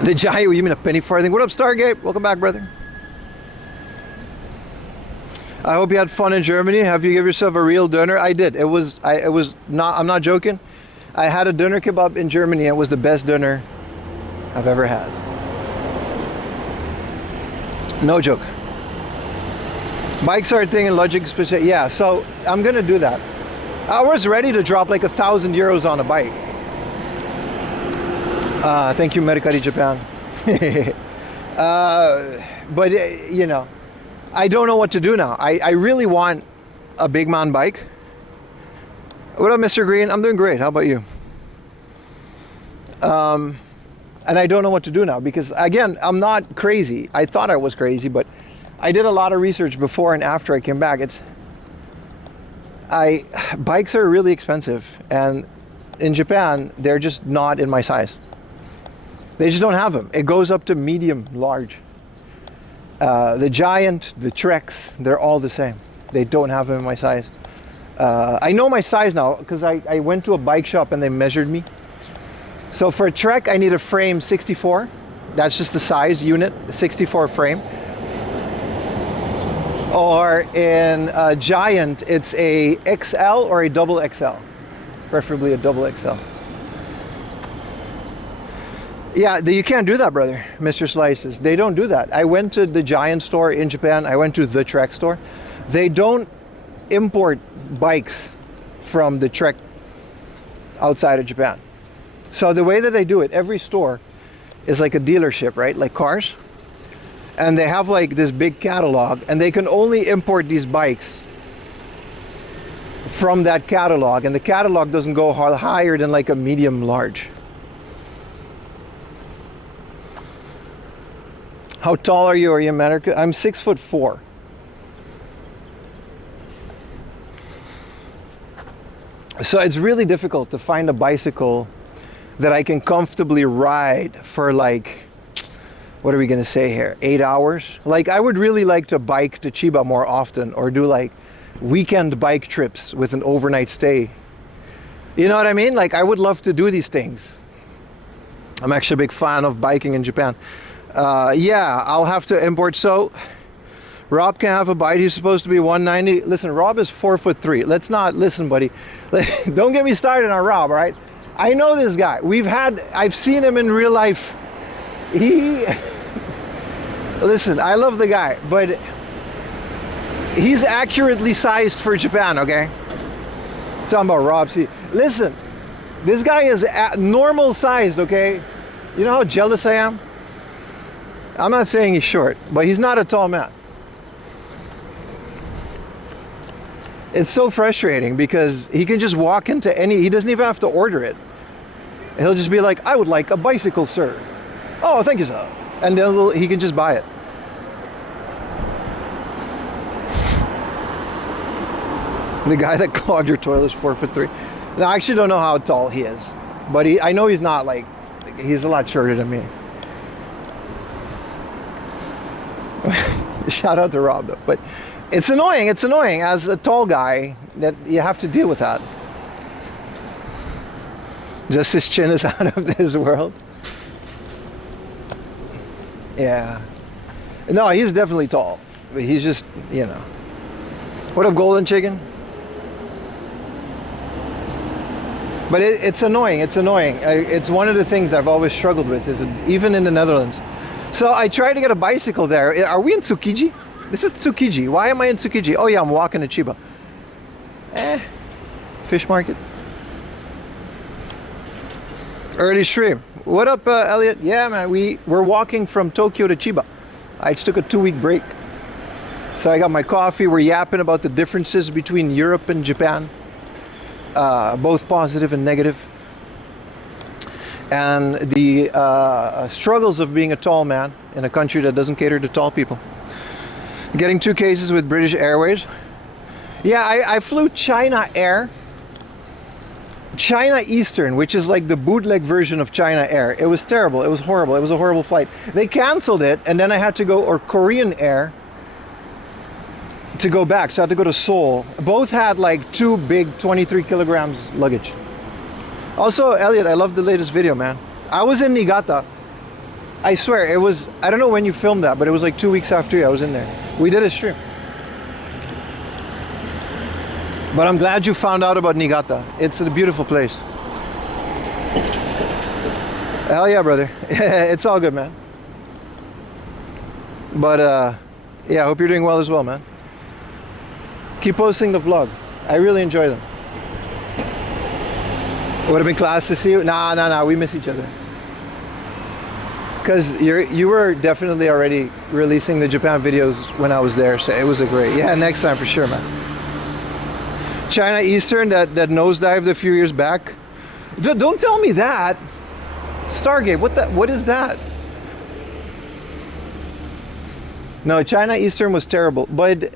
The giant, you mean a penny farthing? What up, Stargate? Welcome back, brother. I hope you had fun in Germany. Have you given yourself a real dinner? I did. It was not, I'm not joking. I had a doner kebab in Germany. It was the best dinner I've ever had. No joke. Bikes are a thing in Logic specific. Yeah, so I'm gonna do that. I was ready to drop like 1,000 euros on a bike. Thank you, Mercari Japan. But you know, I don't know what to do now. I really want a big man bike. What up, Mr. Green? I'm doing great. How about you? And I don't know what to do now because, again, I'm not crazy. I thought I was crazy, but I did a lot of research before and after I came back. Bikes are really expensive, and in Japan, they're just not in my size. They just don't have them. It goes up to medium, large. The Giant, the Treks, they're all the same. They don't have them in my size. I know my size now because I went to a bike shop and they measured me. So for a Trek, I need a frame 64. That's just the size unit, 64 frame. Or in a Giant, it's a XL or a double XL. Preferably a double XL. Yeah, you can't do that, brother, Mr. Slices. They don't do that. I went to the Giant store in Japan. I went to the Trek store. They don't import bikes from the Trek outside of Japan. So the way that they do it, every store is like a dealership, right? Like cars. And they have like this big catalog, and they can only import these bikes from that catalog. And the catalog doesn't go higher than like a medium large. How tall are you? Are you American? I'm 6'4". So it's really difficult to find a bicycle that I can comfortably ride for like, what are we gonna say here, 8 hours? Like I would really like to bike to Chiba more often, or do like weekend bike trips with an overnight stay. You know what I mean? Like I would love to do these things. I'm actually a big fan of biking in Japan. Yeah, I'll have to import. So Rob can have a bite. He's supposed to be 190. Listen, Rob is 4'3". Let's not listen, buddy. Don't get me started on Rob, all right? I know this guy. I've seen him in real life. Listen, I love the guy, but he's accurately sized for Japan, okay? Talking about Rob. See, listen, this guy is normal sized, okay? You know how jealous I am? I'm not saying he's short, but he's not a tall man. It's so frustrating because he can just walk into he doesn't even have to order it. He'll just be like, I would like a bicycle, sir. Oh, thank you, sir. And then he can just buy it. The guy that clogged your toilet is 4'3". Now, I actually don't know how tall he is, but I know he's not like, he's a lot shorter than me. Shout out to Rob though, but it's annoying as a tall guy that you have to deal with that. Just his chin is out of this world. Yeah. No, he's definitely tall. But he's just, you know. What up, Golden Chicken? But it's annoying. It's annoying. It's one of the things I've always struggled with, is even in the Netherlands. So I tried to get a bicycle there. Are we in Tsukiji? This is Tsukiji. Why am I in Tsukiji? Oh yeah, I'm walking to Chiba. Fish market. Early stream. What up, Elliot? Yeah, man, we're walking from Tokyo to Chiba. I just took a 2-week break. So I got my coffee. We're yapping about the differences between Europe and Japan. Both positive and negative. And the struggles of being a tall man in a country that doesn't cater to tall people. Getting 2 cases with British Airways. Yeah, I flew China Air. China Eastern, which is like the bootleg version of China Air. It was terrible. It was horrible. It was a horrible flight. They canceled it, and then I had to go, or Korean Air, to go back. So I had to go to Seoul. Both had like 2 big 23 kilograms luggage. Also, Elliot, I love the latest video, man. I was in Niigata. I swear, it was, I don't know when you filmed that, but it was like 2 weeks after I was in there. We did a stream. But I'm glad you found out about Niigata. It's a beautiful place. Hell yeah, brother. It's all good, man. But yeah, I hope you're doing well as well, man. Keep posting the vlogs. I really enjoy them. Would have been class to see you. Nah, we miss each other. Because you were definitely already releasing the Japan videos when I was there, so it was a great, yeah, next time for sure, man. China Eastern that nosedived a few years back. Don't tell me that. Stargate, what is that? No, China Eastern was terrible. But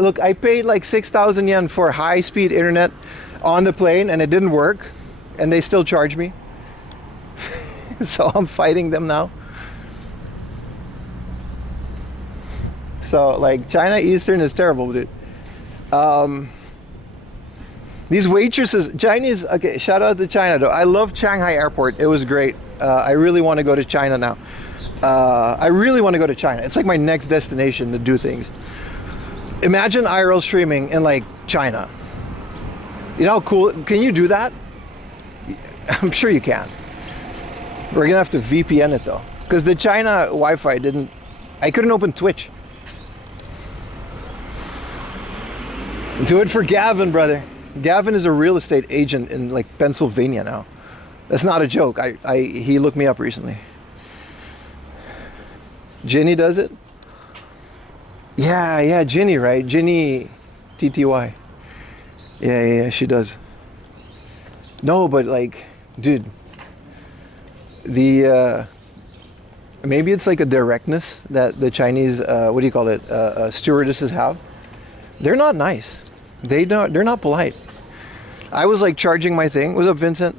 look, I paid like 6,000 yen for high-speed internet on the plane, and it didn't work, and they still charge me. So I'm fighting them now. So like China Eastern is terrible, dude. These waitresses, Chinese, okay, shout out to China though. I love Shanghai Airport. It was great. I really want to go to China now. I really want to go to China. It's like my next destination to do things. Imagine IRL streaming in like China. You know how cool, can you do that? I'm sure you can. We're gonna have to VPN it though. Because the China Wi-Fi I couldn't open Twitch. Do it for Gavin, brother. Gavin is a real estate agent in like Pennsylvania now. That's not a joke. He looked me up recently. Ginny does it? Yeah, Ginny, right? Ginny TTY. Yeah, she does. No, but like, dude, maybe it's like a directness that the Chinese, what do you call it, stewardesses have. They're not nice. They're not polite. I was like charging my thing. What's up, Vincent?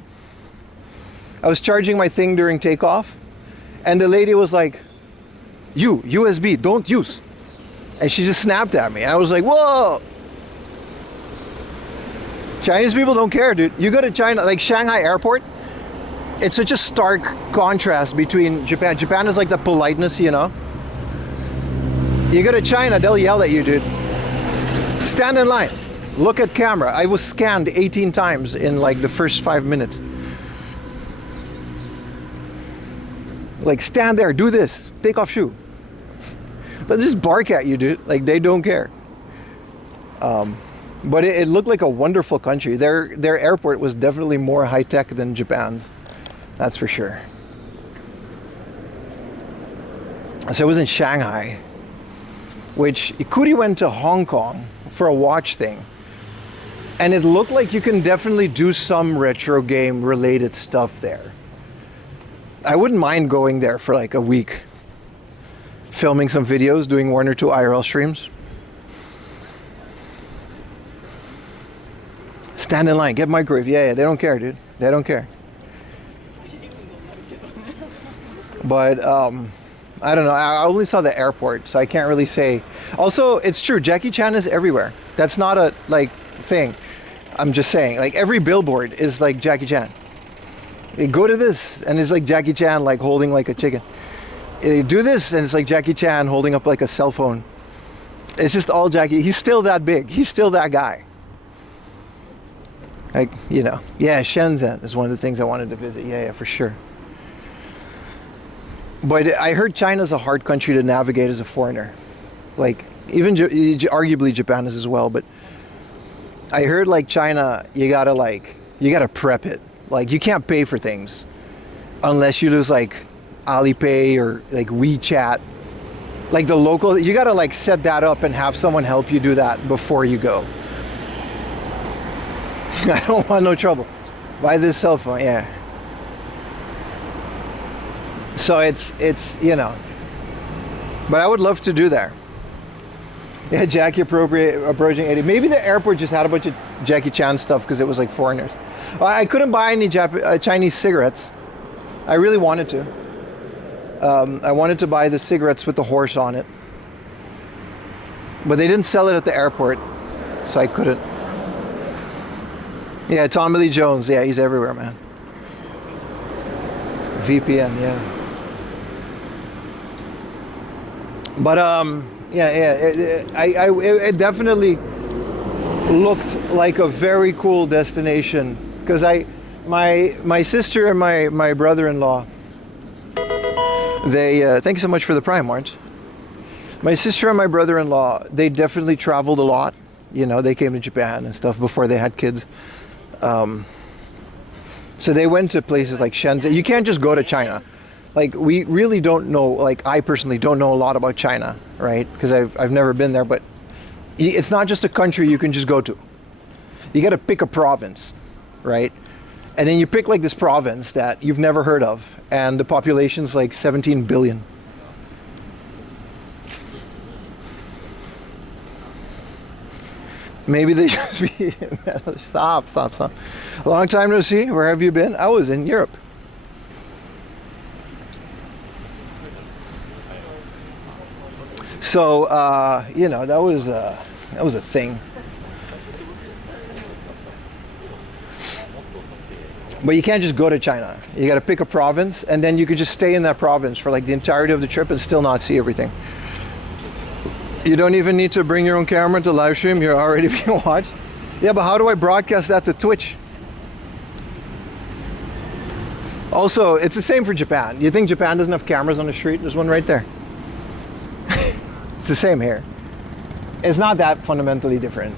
I was charging my thing during takeoff, and the lady was like, USB, don't use. And she just snapped at me. I was like, whoa. Chinese people don't care, dude. You go to China, like Shanghai airport, it's such a stark contrast between Japan. Japan is like the politeness, you know. You go to China, they'll yell at you, dude. Stand in line. Look at camera. I was scanned 18 times in like the first 5 minutes. Like, stand there, do this, take off shoe. They'll just bark at you, dude. Like, they don't care. But it looked like a wonderful country. Their airport was definitely more high-tech than Japan's. That's for sure. So I was in Shanghai, which Ikuri went to Hong Kong for a watch thing. And it looked like you can definitely do some retro game related stuff there. I wouldn't mind going there for like a week, filming some videos, doing 1 or 2 IRL streams. Stand in line, get microwave. Yeah, they don't care, dude. They don't care. But I don't know. I only saw the airport, so I can't really say. Also, it's true. Jackie Chan is everywhere. That's not a like thing. I'm just saying. Like every billboard is like Jackie Chan. You go to this, and it's like Jackie Chan like holding like a chicken. You do this, and it's like Jackie Chan holding up like a cell phone. It's just all Jackie. He's still that big. He's still that guy. Like, you know. Yeah, Shenzhen is one of the things I wanted to visit. Yeah, for sure. But I heard China's a hard country to navigate as a foreigner. Like, even arguably Japan is as well. But I heard like China, you gotta prep it. Like, you can't pay for things unless you use like Alipay or like WeChat. Like the local, you gotta like set that up and have someone help you do that before you go. I don't want no trouble. Buy this cell phone, yeah. So it's you know. But I would love to do that. Yeah, Jackie approaching 80. Maybe the airport just had a bunch of Jackie Chan stuff because it was like foreigners. I couldn't buy any Chinese cigarettes. I really wanted to. I wanted to buy the cigarettes with the horse on it. But they didn't sell it at the airport, so I couldn't. Yeah, Tommy Lee Jones. Yeah, he's everywhere, man. VPN, yeah. But it definitely looked like a very cool destination because my sister and my brother-in-law, they thank you so much for the Prime, Marge. My sister and my brother-in-law, they definitely traveled a lot. You know, they came to Japan and stuff before they had kids. So they went to places like Shenzhen. You can't just go to China. Like, we really don't know, like, I personally don't know a lot about China, right? Because I've never been there, but it's not just a country you can just go to. You got to pick a province, right? And then you pick like this province that you've never heard of, and the population's like 17 billion. Maybe they should be, stop. A long time no see, where have you been? I was in Europe. So, you know, that was a thing. But you can't just go to China. You got to pick a province, and then you could just stay in that province for like the entirety of the trip and still not see everything. You don't even need to bring your own camera to live stream. You're already being watched. Yeah, but how do I broadcast that to Twitch? Also, it's the same for Japan. You think Japan doesn't have cameras on the street? There's one right there. It's the same here. It's not that fundamentally different.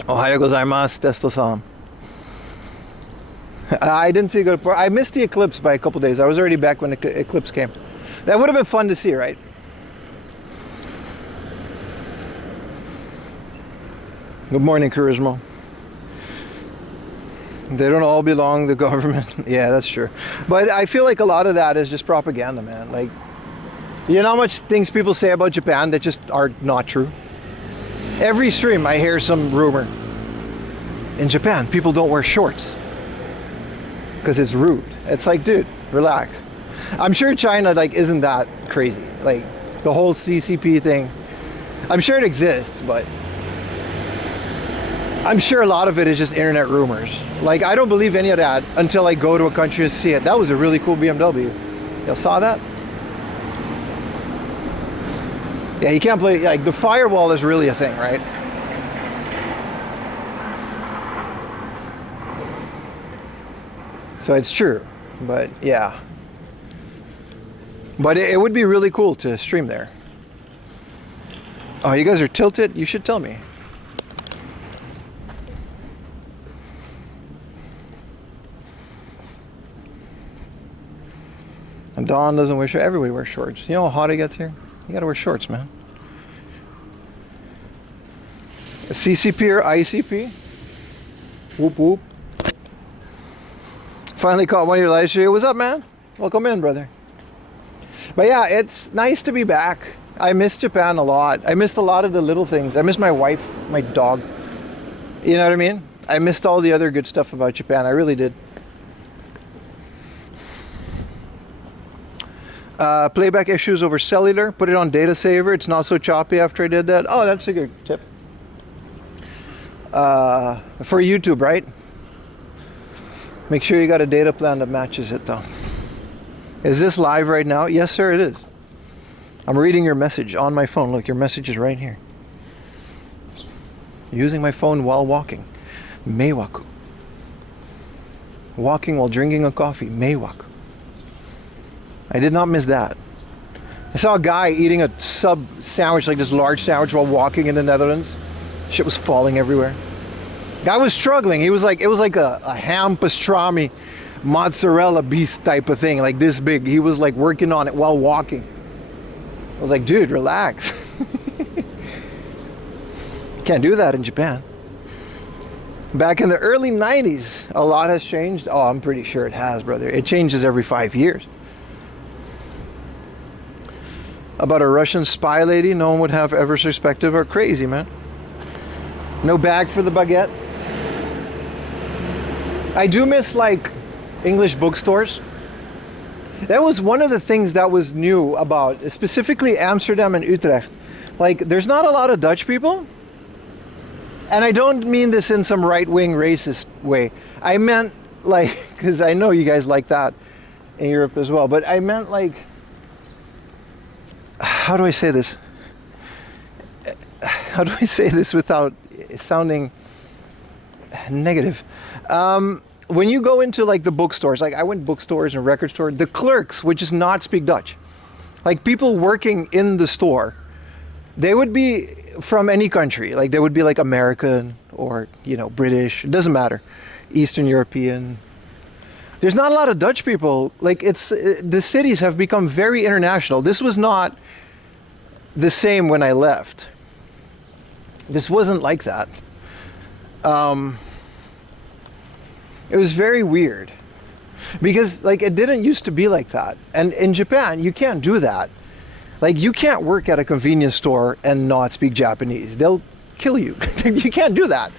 Ohayou gozaimasu, Testo-san. I didn't see a good part. I missed the eclipse by a couple days. I was already back when the eclipse came. That would have been fun to see, right? Good morning, Charisma. They don't all belong to the government. Yeah, that's true. But I feel like a lot of that is just propaganda, man. Like, you know how much things people say about Japan that just are not true? Every stream I hear some rumor. In Japan, people don't wear shorts because it's rude. It's like, dude, relax. I'm sure China like isn't that crazy. Like the whole CCP thing. I'm sure it exists, but I'm sure a lot of it is just internet rumors. Like, I don't believe any of that until I go to a country and see it. That was a really cool BMW. Y'all saw that? Yeah, you can't play, like, the firewall is really a thing, right? So it's true, but yeah. But it would be really cool to stream there. Oh, you guys are tilted? You should tell me. And Dawn doesn't wear shorts. Everybody wears shorts. You know how hot it gets here? You gotta wear shorts, man. CCP or ICP? Whoop whoop. Finally caught one of your live streams. What's up, man? Welcome in, brother. But yeah, it's nice to be back. I miss Japan a lot. I missed a lot of the little things. I miss my wife, my dog. You know what I mean? I missed all the other good stuff about Japan. I really did. Playback issues over cellular. Put it on data saver. It's not so choppy after I did that. Oh, that's a good tip. For YouTube, right? Make sure you got a data plan that matches it though. Is this live right now? Yes, sir, it is. I'm reading your message on my phone. Look, your message is right here. Using my phone while walking. Meiwaku. Walking while drinking a coffee. Meiwaku. I did not miss that. I saw a guy eating a sub sandwich, like this large sandwich, while walking in the Netherlands. Shit was falling everywhere. Guy was struggling. He was like, it was like a ham pastrami, mozzarella beast type of thing, like this big. He was like working on it while walking. I was like, dude, relax. Can't do that in Japan. Back in the early 90s, a lot has changed. Oh, I'm pretty sure it has, brother. It changes every 5 years. About a Russian spy lady no one would have ever suspected her. Crazy, man. No bag for the baguette. I do miss like English bookstores. That was one of the things that was new about specifically Amsterdam and Utrecht. Like, there's not a lot of Dutch people. And I don't mean this in some right-wing racist way. I meant like, because I know you guys like that in Europe as well, but I meant like, how do I say this? How do I say this without sounding negative? When you go into like the bookstores, like I went bookstores and record stores, the clerks would just not speak Dutch. Like people working in the store, they would be from any country. Like they would be like American or, you know, British, it doesn't matter. Eastern European. There's not a lot of Dutch people. Like the cities have become very international. This was not the same when I left. This wasn't like that. It was very weird because like it didn't used to be like that. And in Japan, you can't do that. Like you can't work at a convenience store and not speak Japanese. They'll kill you. You can't do that.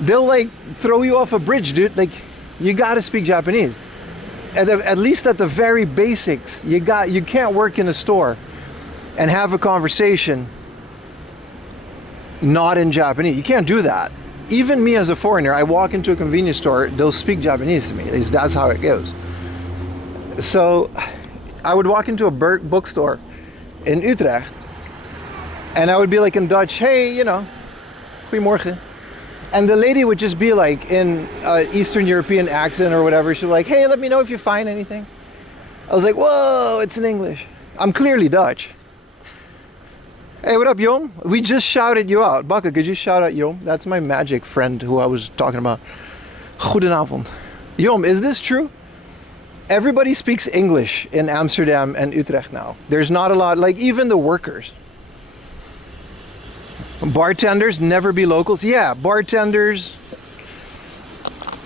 They'll like throw you off a bridge, dude. Like you got to speak Japanese. At least at the very basics, you can't work in a store and have a conversation not in Japanese. You can't do that. Even me as a foreigner, I walk into a convenience store, they'll speak Japanese to me. That's how it goes. So I would walk into a bookstore in Utrecht and I would be like in Dutch, hey, you know, goedemorgen. And the lady would just be like in Eastern European accent or whatever. She'd be like, hey, let me know if you find anything. I was like, whoa, it's in English. I'm clearly Dutch. Hey, what up, Yom? We just shouted you out. Bakka, could you shout out Yom? That's my magic friend who I was talking about. Goedenavond. Yom, is this true? Everybody speaks English in Amsterdam and Utrecht now. There's not a lot, like even the workers. Bartenders, never be locals. Yeah, bartenders.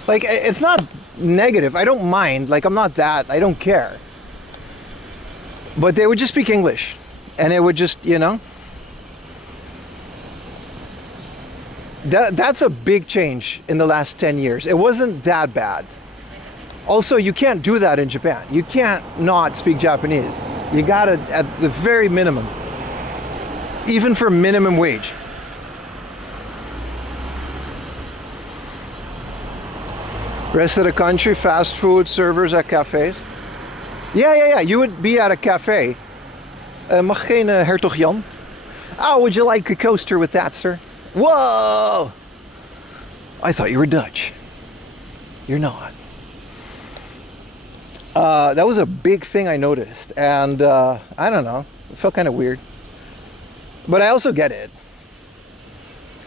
Like, it's not negative. I don't mind. Like, I'm not that. I don't care. But they would just speak English. And it would just, you know. That's a big change in the last 10 years. It wasn't that bad. Also, you can't do that in Japan. You can't not speak Japanese. You gotta, at the very minimum. Even for minimum wage. Rest of the country, fast food servers at cafes. Yeah. You would be at a cafe. Mag geen Hertog Jan? Oh, would you like a coaster with that, sir? Whoa! I thought you were Dutch. You're not. That was a big thing I noticed. And I don't know. It felt kind of weird. But I also get it.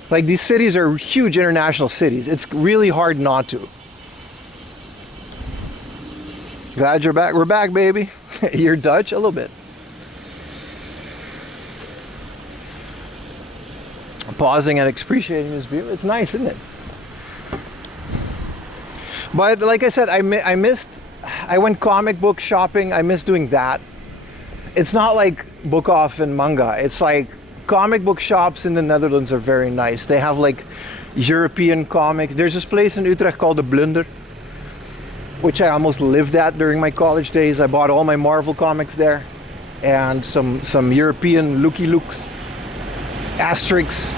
Like, these cities are huge international cities. It's really hard not to. Glad you're back. We're back, baby. You're Dutch? A little bit. Pausing and appreciating this view. It's nice, isn't it? But like I said, I went comic book shopping. I miss doing that. It's not like book off and manga. It's like comic book shops in the Netherlands are very nice. They have like European comics. There's this place in Utrecht called the Blunder, which I almost lived at during my college days. I bought all my Marvel comics there, and some European Looky Looks, Asterix.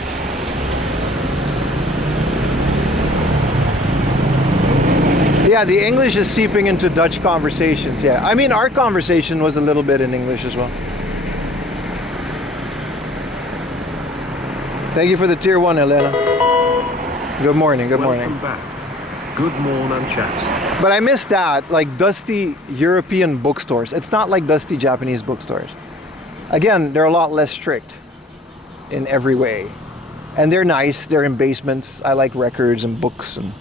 Yeah, the English is seeping into Dutch conversations. Yeah, I mean, our conversation was a little bit in English as well. Thank you for the tier 1, Elena. Good morning, good morning. Welcome back. Good morning, chat. But I miss that, like dusty European bookstores. It's not like dusty Japanese bookstores. Again, they're a lot less strict in every way. And they're nice, they're in basements. I like records and books. And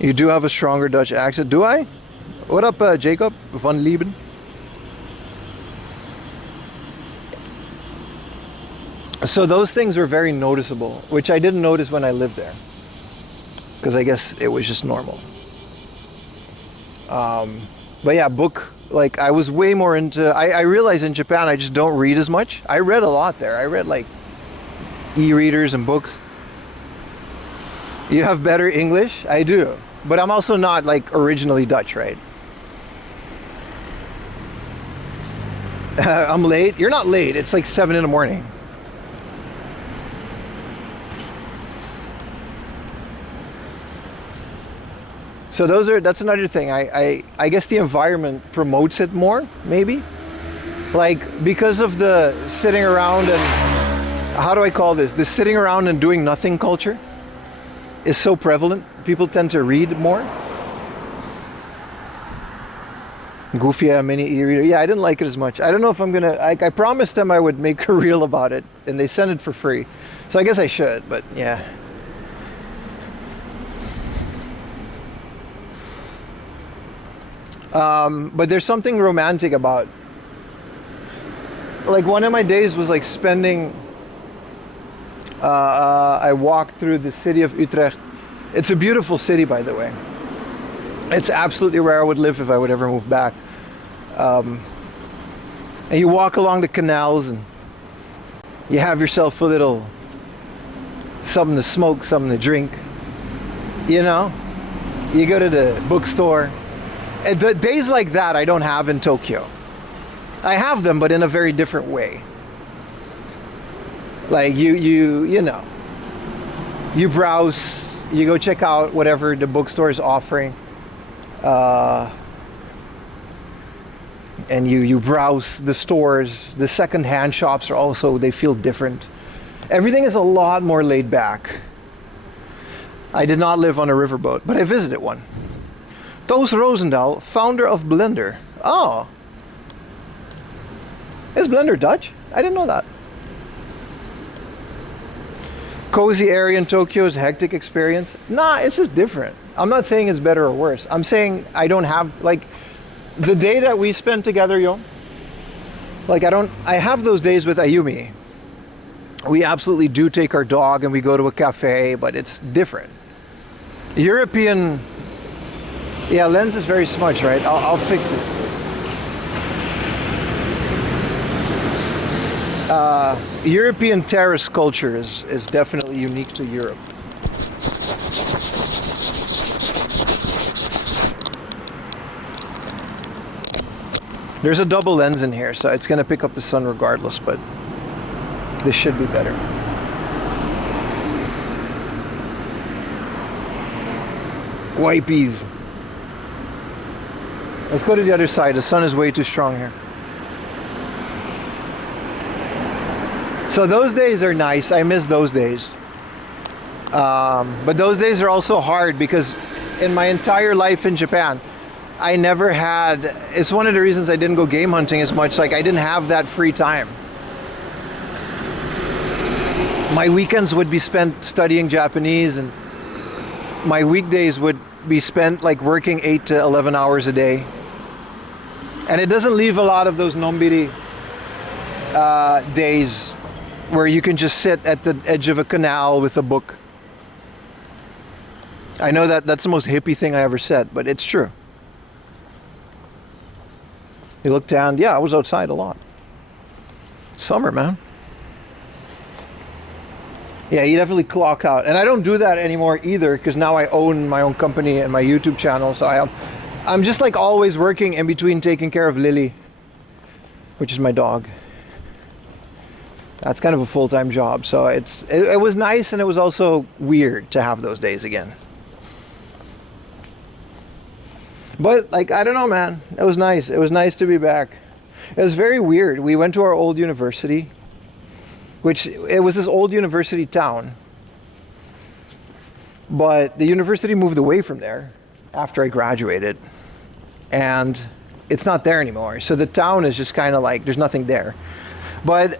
you do have a stronger Dutch accent. Do I? What up, Jacob van Lieben? So those things were very noticeable, which I didn't notice when I lived there. Because I guess it was just normal. But yeah, book, like I was way more into, I realized in Japan I just don't read as much. I read a lot there. I read like e-readers and books. You have better English? I do. But I'm also not like originally Dutch, right? I'm late? You're not late. It's like 7 in the morning. So that's another thing. I guess the environment promotes it more, maybe. Like, because of the sitting around and, how do I call this? The sitting around and doing nothing culture is so prevalent. People tend to read more. Goofy mini e-reader. Yeah, I didn't like it as much. I don't know if I'm gonna, I promised them I would make a reel about it, and they sent it for free. So I guess I should, but yeah. But there's something romantic about, like, one of my days was like spending, I walked through the city of Utrecht. It's a beautiful city, by the way. It's absolutely where I would live if I would ever move back. And you walk along the canals and you have yourself a little something to smoke, something to drink. You know, you go to the bookstore. And the days like that I don't have in Tokyo. I have them, but in a very different way. Like you know, you browse, you go check out whatever the bookstore is offering, and you browse the stores. The second-hand shops are also, they feel different. Everything is a lot more laid back. I did not live on a riverboat, but I visited one. Toos Roosendaal, founder of Blender. Oh. Is Blender Dutch? I didn't know that. Cozy area in Tokyo is a hectic experience. Nah, it's just different. I'm not saying it's better or worse. I'm saying I don't have, like, the day that we spent together, yo. Like, I have those days with Ayumi. We absolutely do take our dog and we go to a cafe, but it's different. European, yeah, lens is very smudged, right? I'll fix it. European terrace culture is definitely unique to Europe. There's a double lens in here, so it's going to pick up the sun regardless, but this should be better. Wipies. Let's go to the other side. The sun is way too strong here. So those days are nice. I miss those days. But those days are also hard because in my entire life in Japan, I never had, it's one of the reasons I didn't go game hunting as much. Like I didn't have that free time. My weekends would be spent studying Japanese, and my weekdays would be spent like working 8 to 11 hours a day. And it doesn't leave a lot of those nombiri days where you can just sit at the edge of a canal with a book. I know that that's the most hippie thing I ever said, but it's true. You look down, yeah, I was outside a lot. Summer, man. Yeah, you definitely clock out. And I don't do that anymore either because now I own my own company and my YouTube channel. So I'm just like always working in between taking care of Lily, which is my dog. That's kind of a full-time job. So it was nice, and it was also weird to have those days again. But like, I don't know, man. It was nice. It was nice to be back. It was very weird. We went to our old university, which it was this old university town. But the university moved away from there after I graduated. And it's not there anymore. So the town is just kind of like, there's nothing there. But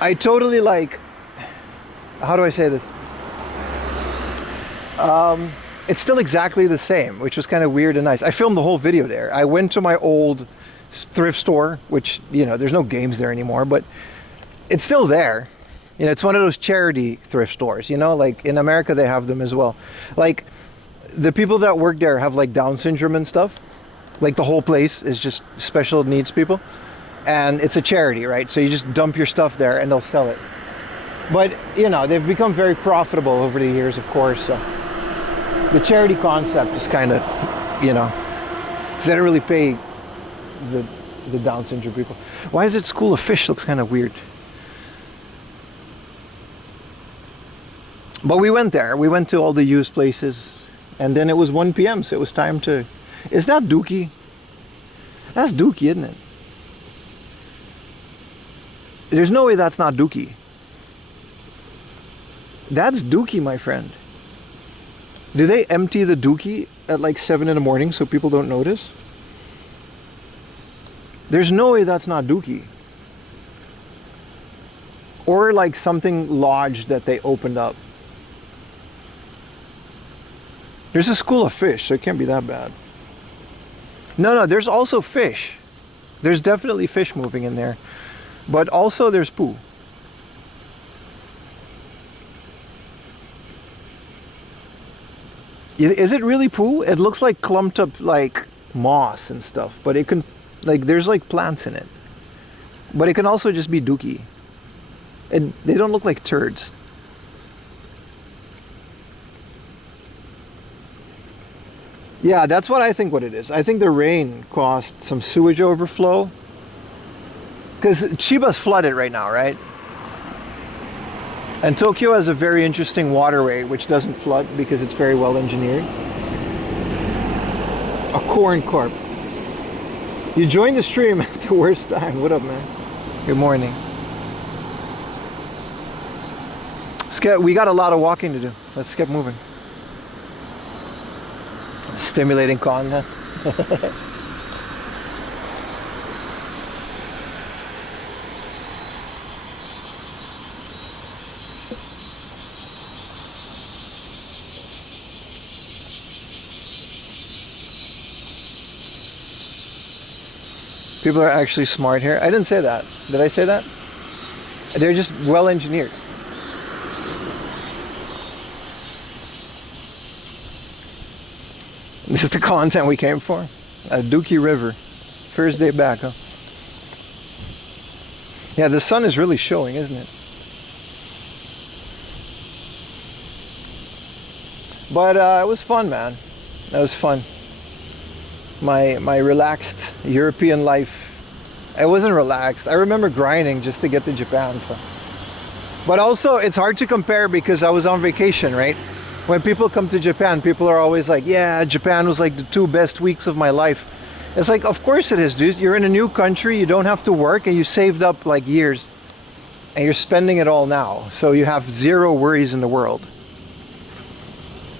I totally like, how do I say this? It's still exactly the same, which was kind of weird and nice. I filmed the whole video there. I went to my old thrift store, which, you know, there's no games there anymore, but it's still there. You know, it's one of those charity thrift stores, you know, like in America they have them as well. Like the people that work there have like Down syndrome and stuff. Like the whole place is just special needs people. And it's a charity, right? So you just dump your stuff there and they'll sell it. But, you know, they've become very profitable over the years, of course. So the charity concept is kind of, you know, they don't really pay the Down syndrome people. Why is it School of Fish? Looks kind of weird. But we went there. We went to all the used places. And then it was 1 p.m. So it was time to... Is that Dookie? That's Dookie, isn't it? There's no way that's not Dookie. That's Dookie, my friend. Do they empty the Dookie at like 7 in the morning so people don't notice? There's no way that's not Dookie. Or like something lodged that they opened up. There's a School of Fish, so it can't be that bad. No, there's also fish. There's definitely fish moving in there. But also there's poo. Is it really poo? It looks like clumped up like moss and stuff, but it can, like, there's like plants in it. But it can also just be dookie. They don't look like turds. Yeah, that's what I think what it is. I think the rain caused some sewage overflow. Because Chiba's flooded right now, right? And Tokyo has a very interesting waterway which doesn't flood because it's very well engineered. A corn carp. You joined the stream at the worst time. What up, man? Good morning. We got a lot of walking to do. Let's get moving. Stimulating content. People are actually smart here. I didn't say that. Did I say that? They're just well engineered. This is the content we came for. Dookie River. First day back, huh? Yeah, the sun is really showing, isn't it? But it was fun, man. That was fun. My relaxed European life. I wasn't relaxed. I remember grinding just to get to Japan. So. But also, it's hard to compare because I was on vacation, right? When people come to Japan, people are always like, yeah, Japan was like the 2 best weeks of my life. It's like, of course it is, dude. You're in a new country, you don't have to work, and you saved up like years. And you're spending it all now. So you have 0 worries in the world.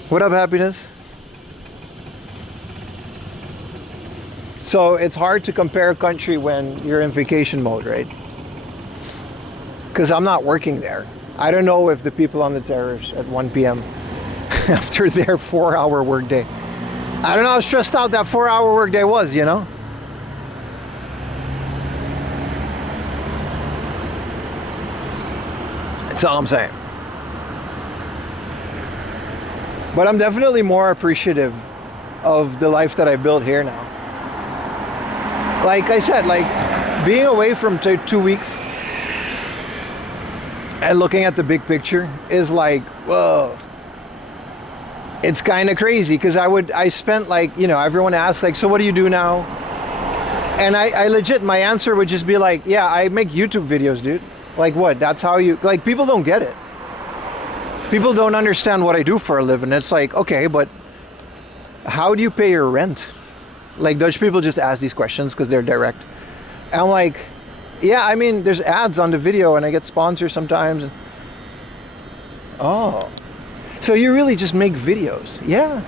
What up, happiness? So it's hard to compare a country when you're in vacation mode, right? Because I'm not working there. I don't know if the people on the terrace at 1 p.m. after their 4-hour workday. I don't know how stressed out that 4-hour workday was, you know? That's all I'm saying. But I'm definitely more appreciative of the life that I built here now. Like I said, like being away from 2 weeks and looking at the big picture is like, whoa. It's kind of crazy because I spent like, you know, everyone asks like, so what do you do now? And I legit, my answer would just be like, yeah, I make YouTube videos, dude. Like what? That's how you, like people don't get it. People don't understand what I do for a living. It's like, okay, but how do you pay your rent? Like Dutch people just ask these questions because they're direct. And I'm like, yeah, I mean, there's ads on the video and I get sponsors sometimes. Oh. So you really just make videos? Yeah.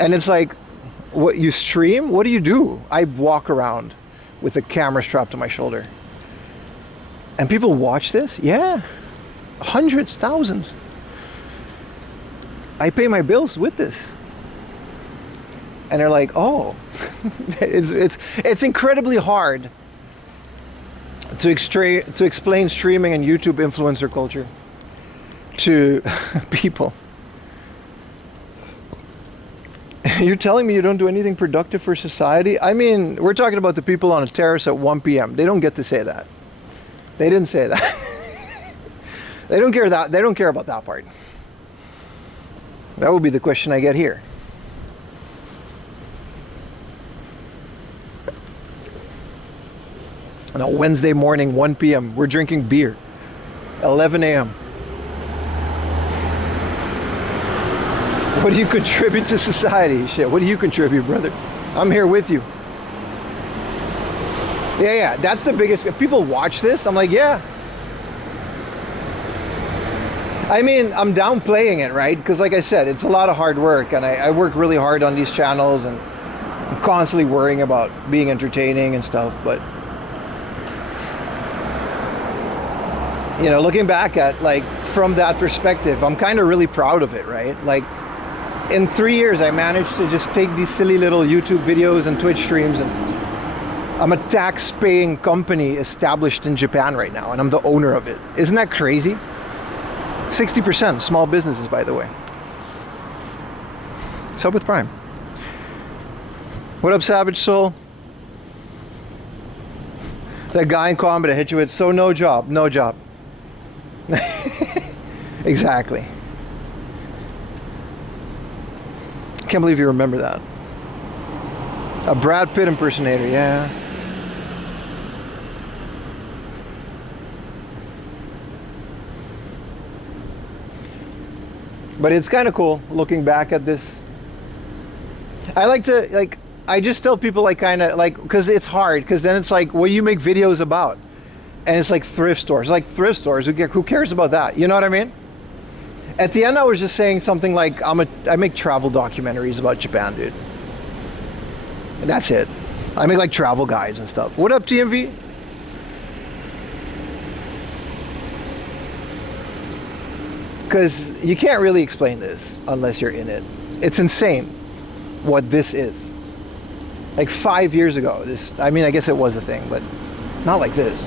And it's like, what, you stream? What do you do? I walk around with a camera strapped to my shoulder. And people watch this? Yeah. Hundreds, thousands. I pay my bills with this. And they're like, oh. it's incredibly hard to explain streaming and YouTube influencer culture to people. You're telling me you don't do anything productive for society? I mean, we're talking about the people on a terrace at 1 p.m. They don't get to say that. They didn't say that. They don't care that. They don't care about that part. That would be the question I get here. On a Wednesday morning, 1 p.m., we're drinking beer. 11 a.m. What do you contribute to society? Shit, what do you contribute, brother? I'm here with you. Yeah, that's the biggest. If people watch this, I'm like, yeah. I mean, I'm downplaying it, right? Because like I said, it's a lot of hard work, and I work really hard on these channels, and I'm constantly worrying about being entertaining and stuff, but you know, looking back at like from that perspective, I'm kind of really proud of it, right? Like in 3 years, I managed to just take these silly little YouTube videos and Twitch streams, and I'm a tax-paying company established in Japan right now, and I'm the owner of it. Isn't that crazy? 60% small businesses, by the way. What's up with Prime? What up, Savage Soul? That guy in combat I hit you with, so no job. Exactly. Can't believe you remember that. A Brad Pitt impersonator, yeah. But it's kind of cool looking back at this. I like to, like, I just tell people, like, kind of, like, because it's hard, because then it's like, what do you make videos about? And it's like thrift stores. Like, thrift stores, who cares about that? You know what I mean? At the end, I was just saying something like, I make travel documentaries about Japan, dude. And that's it. I make, like, travel guides and stuff. What up, TMV? Because you can't really explain this unless you're in it. It's insane what this is. Like 5 years ago, this, I mean, I guess it was a thing, but not like this.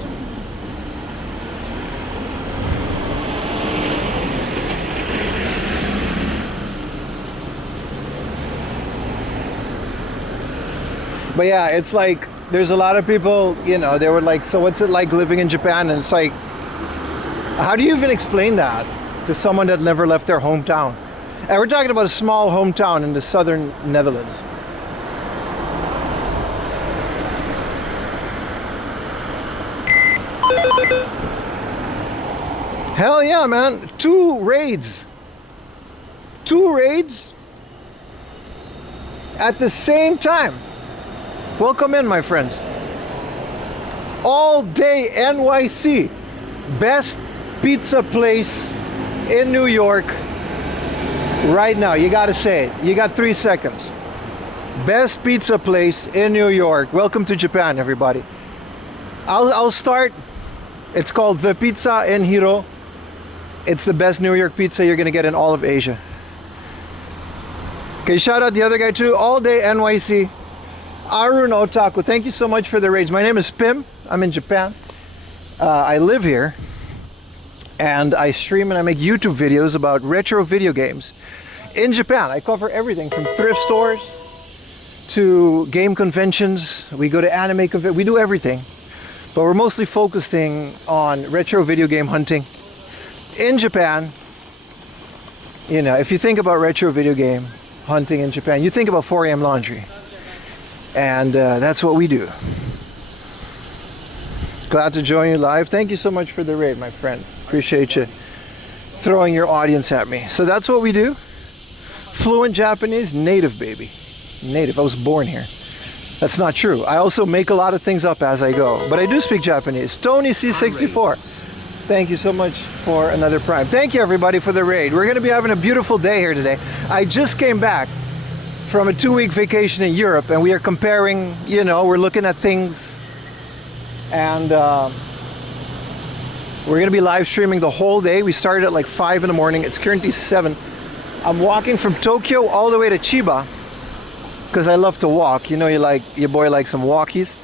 But yeah, it's like there's a lot of people, you know, they were like, so what's it like living in Japan? And it's like, how do you even explain that to someone that never left their hometown? And we're talking about a small hometown in the southern Netherlands. Hell yeah, man. 2 raids. 2 raids at the same time. Welcome in, my friends. All day NYC. Best pizza place in New York right now. You gotta say it. You got 3 seconds. Best pizza place in New York. Welcome to Japan, everybody. I'll start. It's called The Pizza in Hiro. It's the best New York pizza you're gonna get in all of Asia. Okay, shout out the other guy too. All day NYC. Arun Otaku, thank you so much for the raids. My name is Pim. I'm in Japan. I live here. And I stream and I make YouTube videos about retro video games in Japan. I cover everything from thrift stores to game conventions. We go to anime conventions. We do everything. But we're mostly focusing on retro video game hunting in Japan. You know, if you think about retro video game hunting in Japan, you think about 4am laundry. And that's what we do. Glad to join you live. Thank you so much for the raid, my friend. Appreciate you throwing your audience at me. So that's what we do. Fluent Japanese, native baby. Native, I was born here. That's not true. I also make a lot of things up as I go. But I do speak Japanese. Tony C64. Thank you so much for another Prime. Thank you everybody for the raid. We're going to be having a beautiful day here today. I just came back from a 2-week vacation in Europe and we are comparing, you know, we're looking at things and we're going to be live streaming the whole day. We started at like 5 in the morning. It's currently 7. I'm walking from Tokyo all the way to Chiba because I love to walk. You know, your boy likes some walkies.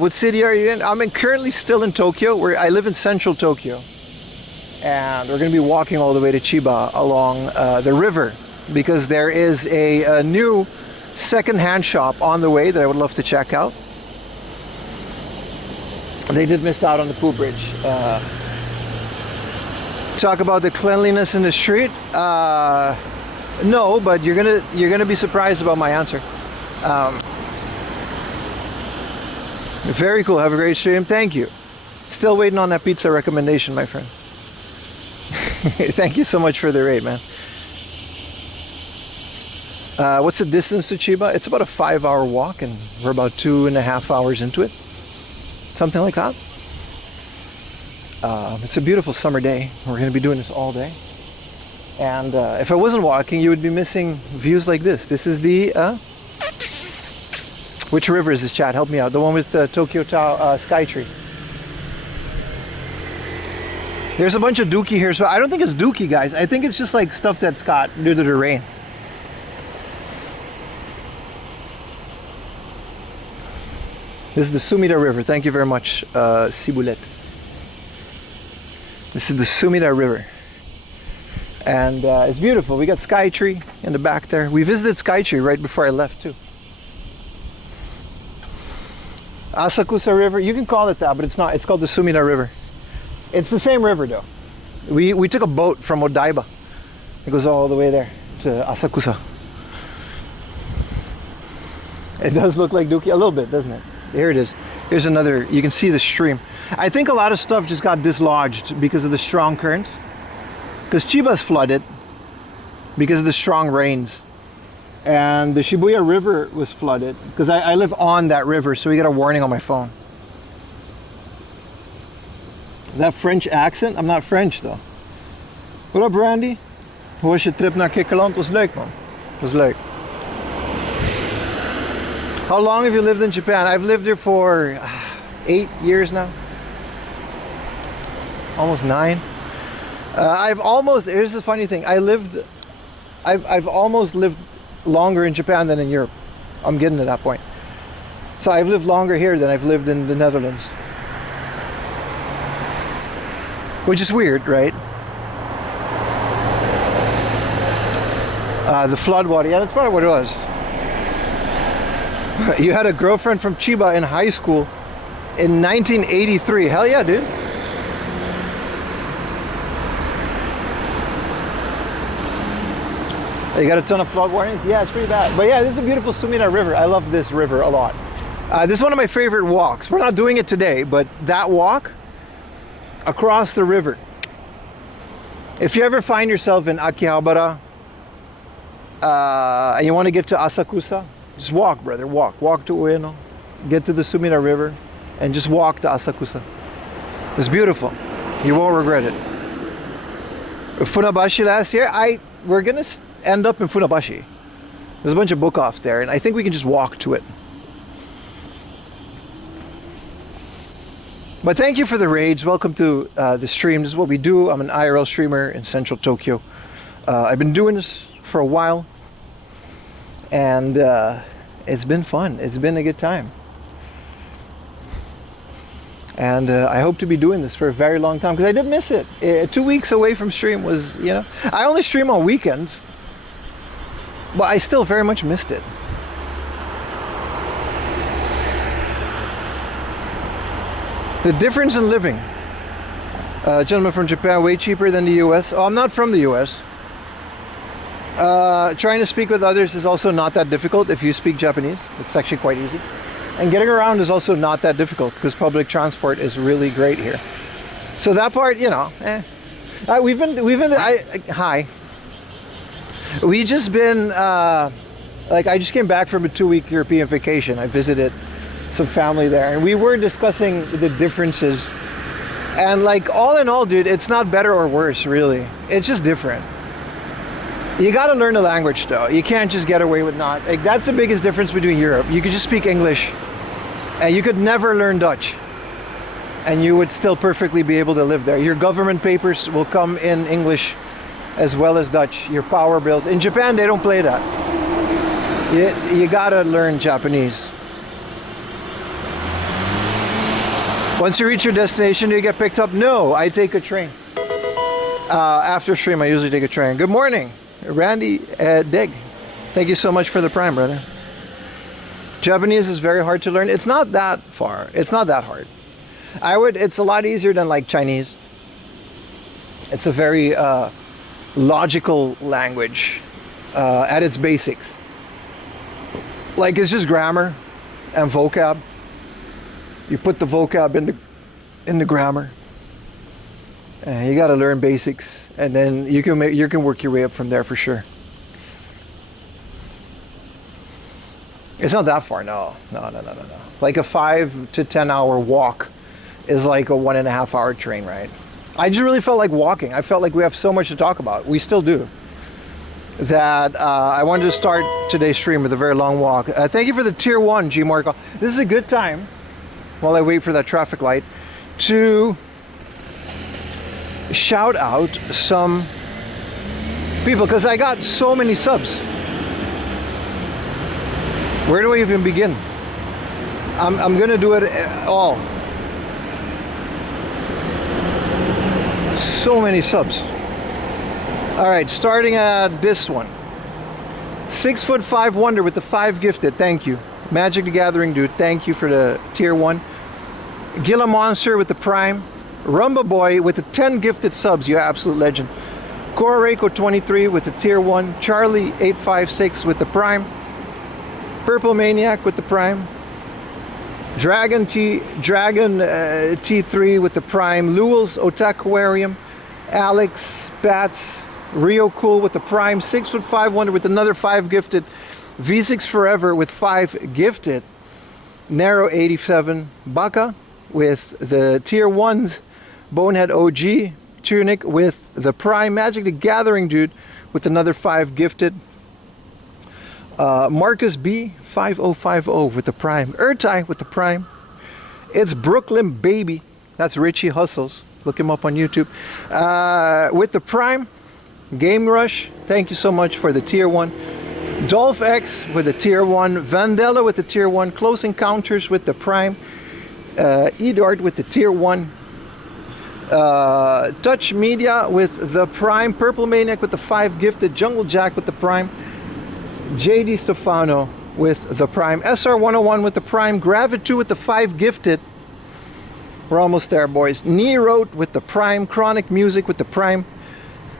What city are you in? I'm currently still in Tokyo. I live in central Tokyo. And we're going to be walking all the way to Chiba along the river because there is a new second-hand shop on the way that I would love to check out. They did miss out on the Poo Bridge. Talk about the cleanliness in the street. No, but you're gonna be surprised about my answer. Very cool. Have a great stream. Thank you. Still waiting on that pizza recommendation, my friend. Thank you so much for the raid, man. What's the distance to Chiba? It's about a 5-hour walk, and we're about 2.5 hours into it. Something like that. It's a beautiful summer day. We're going to be doing this all day. And if I wasn't walking, you would be missing views like this. This is the... which river is this, chat? Help me out. The one with Tokyo Skytree. There's a bunch of dookie here. So I don't think it's dookie, guys. I think it's just like stuff that's got due to the rain. This is the Sumida River. Thank you very much, Ciboulette. This is the Sumida River. And it's beautiful. We got Skytree in the back there. We visited Skytree right before I left too. Asakusa River, you can call it that, but it's not. It's called the Sumida River. It's the same river though. We took a boat from Odaiba. It goes all the way there to Asakusa. It does look like Dookie a little bit, doesn't it? Here it is. Here's another, you can see the stream. I think a lot of stuff just got dislodged because of the strong currents. Because Chiba's flooded because of the strong rains. And the Shibuya River was flooded because I live on that river, so we got a warning on my phone. That French accent? I'm not French though. What up, Brandy? Hoe was je trip naar Kikkerland? Was leuk, man. Was leuk. How long have you lived in Japan? I've lived here for 8 years now. Almost 9. Here's the funny thing. I've almost lived longer in Japan than in Europe. I'm getting to that point. So I've lived longer here than I've lived in the Netherlands. Which is weird, right? The flood water, yeah, that's probably what it was. You had a girlfriend from Chiba in high school in 1983. Hell yeah, dude. You got a ton of flood warnings? Yeah, it's pretty bad. But yeah, this is a beautiful Sumida River. I love this river a lot. This is one of my favorite walks. We're not doing it today, but that walk across the river. If you ever find yourself in Akihabara and you want to get to Asakusa, just walk, brother. Walk to Ueno, get to the Sumida River, and just walk to Asakusa. It's beautiful. You won't regret it. Funabashi last year, we're gonna end up in Funabashi. There's a bunch of book offs there, and I think we can just walk to it. But thank you for the raids. Welcome to the stream. This is what we do. I'm an IRL streamer in central Tokyo. I've been doing this for a while, and it's been fun. It's been a good time. And I hope to be doing this for a very long time, because I did miss it. 2 weeks away from stream was, you know, I only stream on weekends, but I still very much missed it. The difference in living. Gentleman from Japan, way cheaper than the US. Oh, I'm not from the US. Trying to speak with others is also not that difficult if you speak Japanese. It's actually quite easy. And getting around is also not that difficult because public transport is really great here. So that part, you know, hi. We just been, like I just came back from a 2-week European vacation. I visited some family there and we were discussing the differences. And like all in all, dude, it's not better or worse, really. It's just different. You gotta learn the language though. You can't just get away with not. Like that's the biggest difference between Europe. You could just speak English and you could never learn Dutch. And you would still perfectly be able to live there. Your government papers will come in English as well as Dutch. Your power bills. In Japan, they don't play that. You gotta learn Japanese. Once you reach your destination, do you get picked up? No, I take a train. After stream, I usually take a train. Good morning, Randy Dig. Thank you so much for the prime, brother. Japanese is very hard to learn. It's not that far. It's not that hard. It's a lot easier than like Chinese. It's a very logical language at its basics. Like it's just grammar and vocab. You put the vocab in the grammar. And you got to learn basics, and then you can work your way up from there for sure. It's not that far, no. Like a 5 to 10 hour walk is like a 1.5 hour train ride. I just really felt like walking. I felt like we have so much to talk about. We still do. That I wanted to start today's stream with a very long walk. Thank you for the tier 1, G Marco. This is a good time, while I wait for that traffic light, to shout out some people, because I got so many subs. Where do I even begin? I'm gonna do it all. So many subs. All right, starting at this one. 6'5" Wonder with the 5 gifted. Thank you. Magic the Gathering dude. Thank you for the tier 1. Gila Monster with the prime. Rumba Boy with the 10 gifted subs. You absolute legend. Cora Reiko 23 with the tier 1. Charlie 856 with the prime. Purple Maniac with the prime. Dragon T3 with the prime. Lewell's Otaquarium. Alex Bats. Rio Cool with the prime. 6'5" Wonder with another 5 gifted. V6 Forever with 5 gifted. Narrow 87. Baka with the tier 1s. Bonehead OG. Tunic with the prime. Magic the Gathering dude with another 5 gifted. Marcus B 5050 with the prime. Urtai with the prime. It's Brooklyn Baby. That's Richie Hustles. Look him up on YouTube. With the prime. Game Rush. Thank you so much for the tier 1. Dolph X with the tier 1. Vandella with the tier 1. Close Encounters with the prime. Edard with the tier 1. Touch Media with the prime. Purple Maniac with the 5 gifted. Jungle Jack with the prime. JD Stefano with the Prime. SR101 with the Prime. Gravitu with the 5 gifted. We're almost there, boys. Nero with the Prime. Chronic Music with the Prime.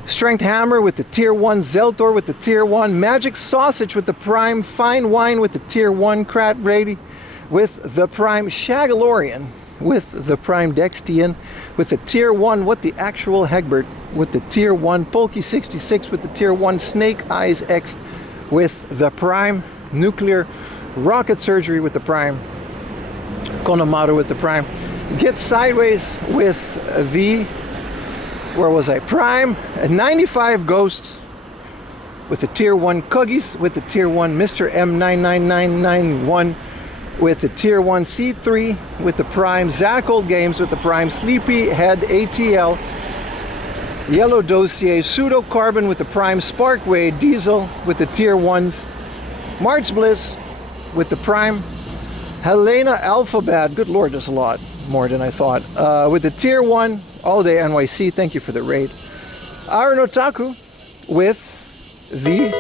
Strength Hammer with the Tier 1. Zeltor with the Tier 1. Magic Sausage with the Prime. Fine Wine with the Tier 1. Krat Brady with the Prime. Shagalorian with the Prime. Dextian with the Tier 1. What the actual Hegbert with the Tier 1. Polky66 with the Tier 1. Snake Eyes X with the Prime. Nuclear Rocket Surgery with the Prime. Konamaru with the Prime. Get Sideways with the, where was I? Prime. 95 Ghosts with the Tier 1. Cuggies with the Tier 1. Mr. M99991 with the Tier 1. C3 with the Prime. Zach Old Games with the Prime. Sleepy Head ATL. Yellow Dossier. Pseudo Carbon with the Prime. Sparkway Diesel with the Tier 1s. March Bliss with the Prime. Helena Alphabet. Good lord, there's a lot more than I thought. With the Tier 1. All Day NYC. Thank you for the raid. Aaron Otaku with the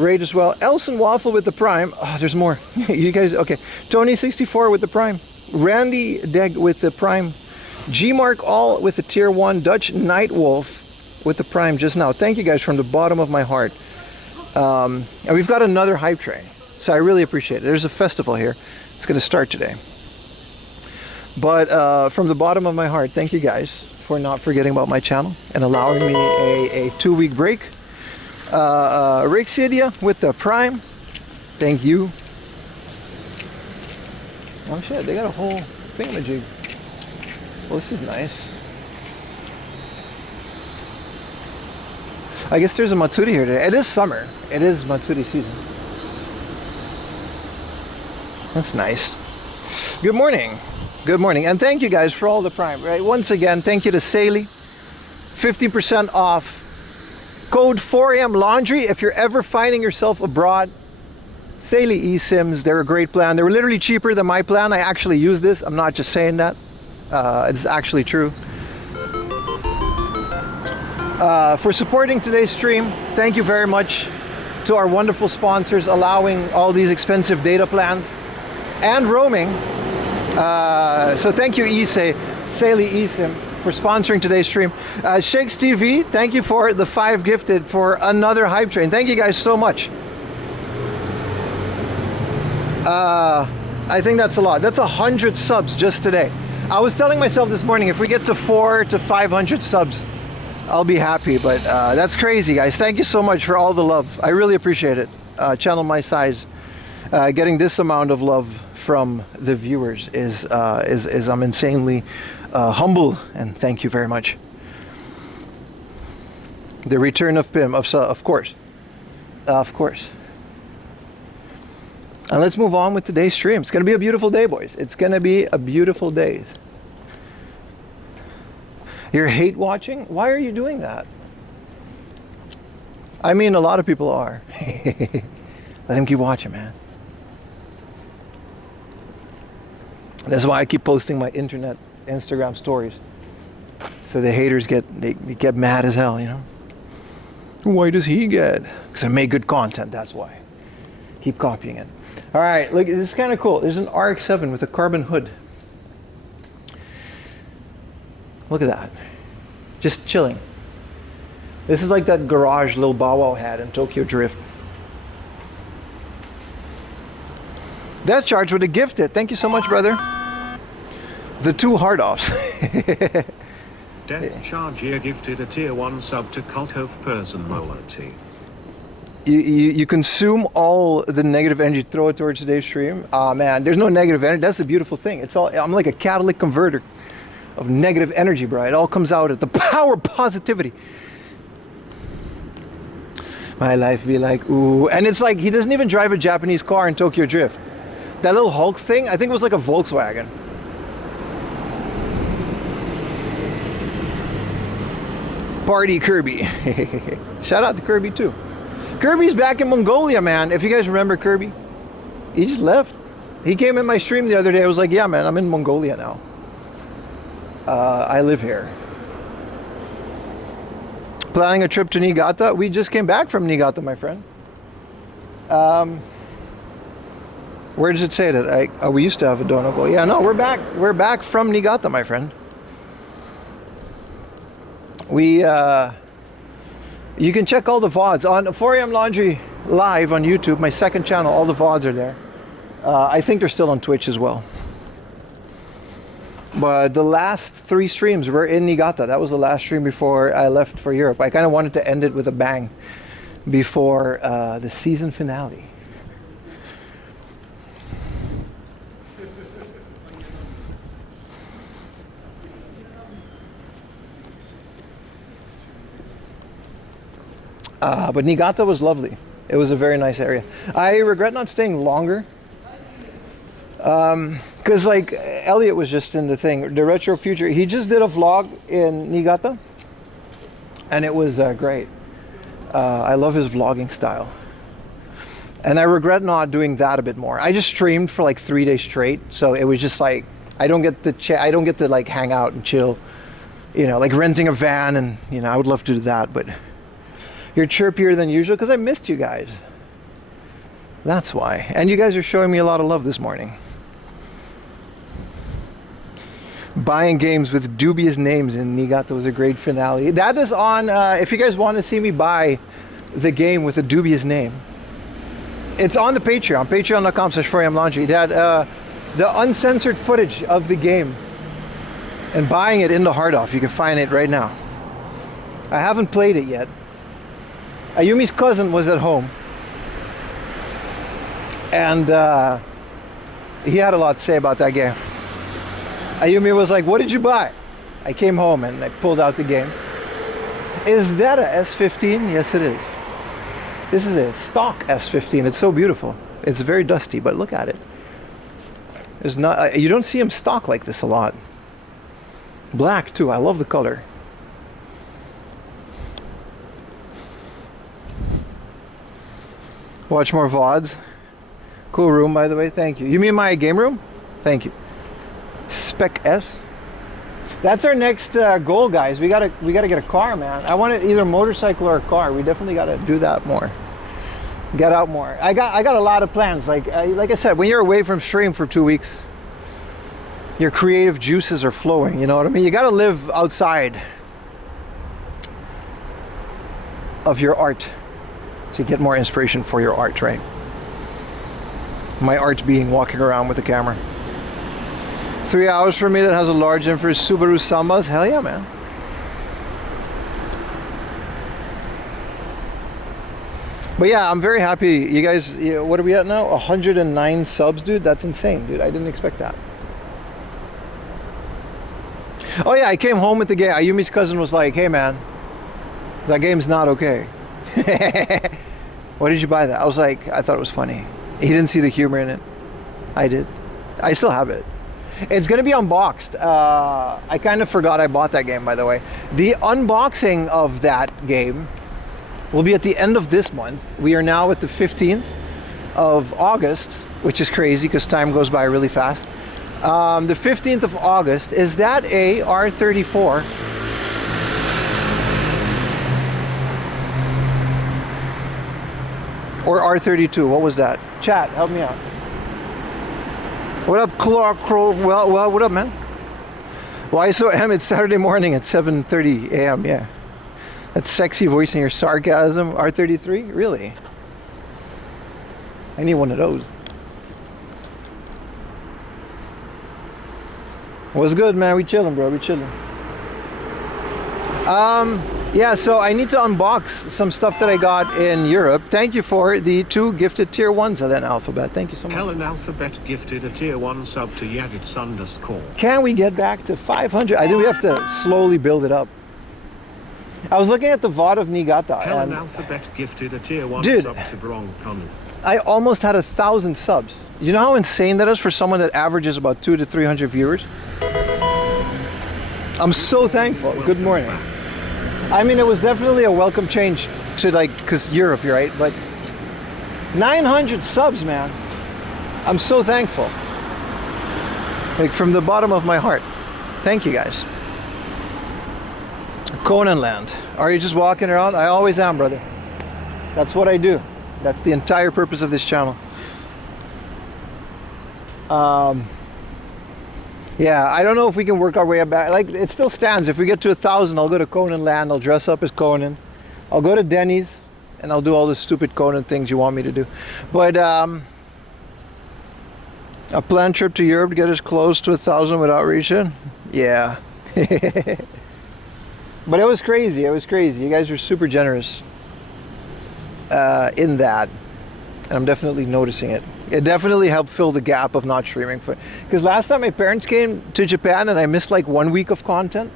raid as well. Elson Waffle with the Prime. Oh, there's more. You guys, okay. Tony64 with the Prime. Randy Deg with the Prime. Gmark All with the Tier 1. Dutch Nightwolf with the Prime just now. Thank you guys from the bottom of my heart. And we've got another hype train. So I really appreciate it. There's a festival here. It's going to start today. But from the bottom of my heart, thank you guys for not forgetting about my channel and allowing me a 2-week break. Rixidia with the Prime. Thank you. Oh shit, they got a whole thingamajig. Well, this is nice. I guess there's a Matsuri here today. It is summer. It is Matsuri season. That's nice. Good morning. Good morning. And thank you guys for all the Prime. Right. Once again, thank you to Saley. 50% off. Code 4am Laundry. If you're ever finding yourself abroad, Saley eSIMs, they're a great plan. They were literally cheaper than my plan. I actually use this. I'm not just saying that. It's actually true. For supporting today's stream, thank you very much to our wonderful sponsors allowing all these expensive data plans and roaming. So thank you, Saley eSIM, for sponsoring today's stream. Shakes TV, thank you for the 5 gifted for another hype train. Thank you guys so much. I think that's a lot. That's 100 subs just today. I was telling myself this morning, if we get to 400 to 500 subs, I'll be happy. But that's crazy, guys. Thank you so much for all the love. I really appreciate it. Channel my size, getting this amount of love from the viewers is I'm insanely humble, and thank you very much. The return of Pim, of course. Of course. And let's move on with today's stream. It's going to be a beautiful day, boys. It's going to be a beautiful day. You're hate watching? Why are you doing that? I mean, a lot of people are. Let them keep watching, man. That's why I keep posting my internet Instagram stories. So the haters they get mad as hell, you know? Why does he get? Because I make good content, that's why. Keep copying it. All right, look, this is kind of cool. There's an RX-7 with a carbon hood. Look at that. Just chilling. This is like that garage Lil Bow Wow had in Tokyo Drift. Death Charge with a gifted. Thank you so much, brother. The 2 hard-offs. Death Charge here gifted a tier 1 sub to Culthof personality. You consume all the negative energy, throw it towards today's stream. Ah, man, there's no negative energy. That's the beautiful thing. I'm like a catalytic converter of negative energy, bro. It all comes out at the power of positivity. My life be like, ooh. And it's like, he doesn't even drive a Japanese car in Tokyo Drift. That little Hulk thing, I think it was like a Volkswagen. Party Kirby. Shout out to Kirby too. Kirby's back in Mongolia, man. If you guys remember Kirby, he just left. He came in my stream the other day. I was like, yeah, man, I'm in Mongolia now. I live here. Planning a trip to Niigata. We just came back from Niigata, my friend. Where does it say that? We used to have a dono goal. Yeah, no, we're back. We're back from Niigata, my friend. You can check all the VODs on 4 AM Laundry Live on YouTube, my second channel. All the VODs are there. I think they're still on Twitch as well. But the last 3 streams were in Niigata. That was the last stream before I left for Europe. I kind of wanted to end it with a bang before the season finale. But Niigata was lovely. It was a very nice area. I regret not staying longer. Because like Elliot was just in the thing, the Retro Future. He just did a vlog in Niigata. And it was great. I love his vlogging style. And I regret not doing that a bit more. I just streamed for like 3 days straight. So it was just like, I don't get to like hang out and chill. You know, like renting a van and, you know, I would love to do that, but you're chirpier than usual because I missed you guys. That's why. And you guys are showing me a lot of love this morning. Buying games with dubious names in Niigata was a great finale. That is on, if you guys want to see me buy the game with a dubious name, it's on the Patreon, patreon.com/4amlaundry. That the uncensored footage of the game and buying it in the hard off. You can find it right now. I haven't played it yet. Ayumi's cousin was at home, and he had a lot to say about that game. Ayumi was like, "What did you buy?" I came home and I pulled out the game. Is that a S15? Yes, it is. This is a stock S15. It's so beautiful. It's very dusty, but look at it. There's not. You don't see them stock like this a lot. Black too. I love the color. Watch more VODs. Cool room, by the way. Thank you. You mean my game room? Thank you. Spec S. That's our next goal, guys. We gotta get a car, man. I want either a motorcycle or a car. We definitely gotta do that more. Get out more. I got a lot of plans. Like I said, when you're away from stream for 2 weeks, your creative juices are flowing. You know what I mean? You gotta live outside of your art to get more inspiration for your art, right? My art being walking around with a camera. 3 hours for me that has a large in for Subaru Sambas. Hell yeah, man. But yeah, I'm very happy. You guys, what are we at now? 109 subs, dude. That's insane, dude. I didn't expect that. Oh yeah, I came home with the game. Ayumi's cousin was like, "Hey man, that game's not okay." Why did you buy that? I was like, I thought it was funny. He didn't see the humor in it. I did. I still have it. It's gonna be unboxed. I kind of forgot I bought that game, by the way. The unboxing of that game will be at the end of this month. We are now at the 15th of August, which is crazy because time goes by really fast. The 15th of August. Is that a R34? Or R32? What was that? Chat, help me out. What up, Clark? Well, what up, man? Why so am? It's Saturday morning at 7:30 a.m. Yeah, that sexy voice and your sarcasm. R33, really? I need one of those. What's good, man? We chilling, bro. We chilling. Yeah, so I need to unbox some stuff that I got in Europe. Thank you for the 2 gifted tier 1s of that alphabet. Thank you so much. Helen Alphabet gifted a tier 1 sub to Yadits _. Can we get back to 500? I think we have to slowly build it up. I was looking at the VOD of Niigata. Helen Alphabet gifted a tier 1 dude, sub to Bronco. I almost had 1,000 subs. You know how insane that is for someone that averages about 200 to 300 viewers? I'm so thankful. Good morning. I mean, it was definitely a welcome change to, like, because Europe, you're right, but 900 subs, man. I'm so thankful. Like, from the bottom of my heart. Thank you, guys. Conan Land. Are you just walking around? I always am, brother. That's what I do. That's the entire purpose of this channel. Yeah, I don't know if we can work our way back. Like, it still stands. If we get to 1,000, I'll go to Conan Land. I'll dress up as Conan. I'll go to Denny's, and I'll do all the stupid Conan things you want me to do. But a planned trip to Europe to get us close to 1,000 without reaching. Yeah. But it was crazy. It was crazy. You guys were super generous in that. And I'm definitely noticing it. It definitely helped fill the gap of not streaming. Because last time my parents came to Japan and I missed like 1 week of content.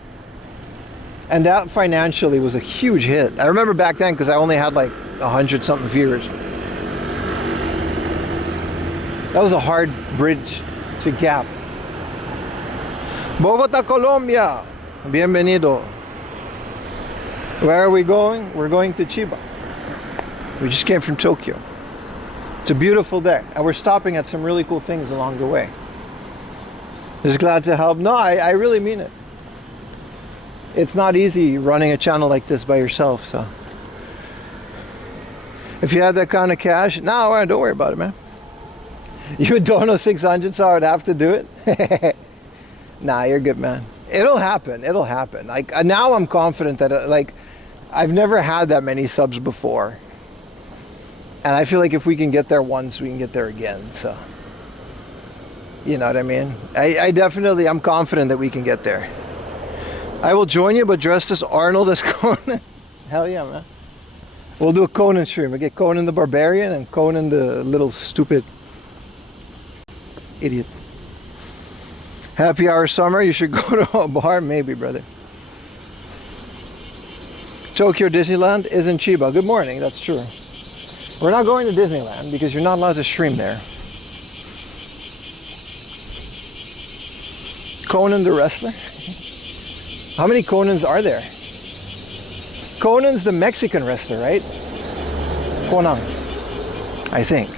And that financially was a huge hit. I remember back then because I only had like 100 something viewers. That was a hard bridge to gap. Bogota, Colombia. Bienvenido. Where are we going? We're going to Chiba. We just came from Tokyo. It's a beautiful day. And we're stopping at some really cool things along the way. Just glad to help. No, I really mean it. It's not easy running a channel like this by yourself, so. If you had that kind of cash, no, don't worry about it, man. You would donate 600, so I would have to do it. Nah, you're good, man. It'll happen. It'll happen. Like, now I'm confident that, like, I've never had that many subs before. And I feel like if we can get there once, we can get there again, so. You know what I mean? I'm confident that we can get there. I will join you, but dressed as Arnold as Conan. Hell yeah, man. We'll do a Conan stream. We'll get Conan the Barbarian and Conan the little stupid idiot. Happy hour summer. You should go to a bar. Maybe, brother. Tokyo Disneyland is in Chiba. Good morning. That's true. We're not going to Disneyland because you're not allowed to stream there. Conan the wrestler? How many Conans are there? Conan's the Mexican wrestler, right? Conan, I think.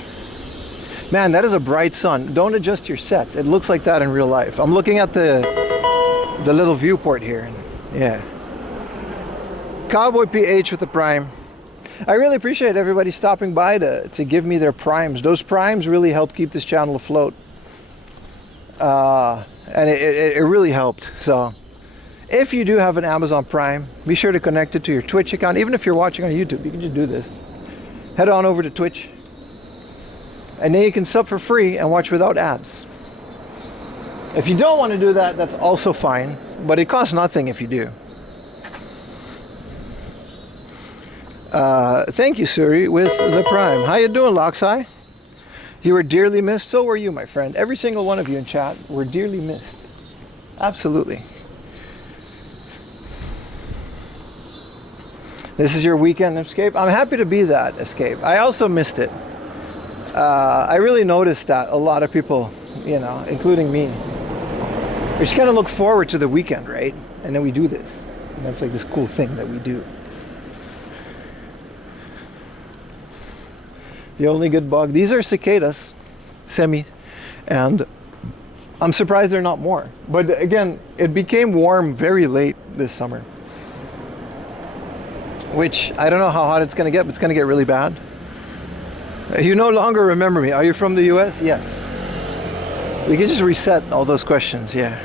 Man, that is a bright sun. Don't adjust your sets. It looks like that in real life. I'm looking at the little viewport here. Yeah. Cowboy PH with the Prime. I really appreciate everybody stopping by to give me their primes. Those primes really help keep this channel afloat. And it really helped. So if you do have an Amazon Prime, be sure to connect it to your Twitch account. Even if you're watching on YouTube, you can just do this. Head on over to Twitch. And then you can sub for free and watch without ads. If you don't want to do that, that's also fine. But it costs nothing if you do. Thank you, Suri, with the Prime. How you doing, Loxai? You were dearly missed. So were you, my friend. Every single one of you in chat were dearly missed. Absolutely. This is your weekend escape. I'm happy to be that escape. I also missed it. I really noticed that a lot of people, you know, including me, we just kind of look forward to the weekend, right? And then we do this. And that's like this cool thing that we do. The only good bug. These are cicadas, semi, and I'm surprised they're not more. But again, it became warm very late this summer. Which, I don't know how hot it's going to get, but it's going to get really bad. You no longer remember me. Are you from the US? Yes. We can just reset all those questions, yeah.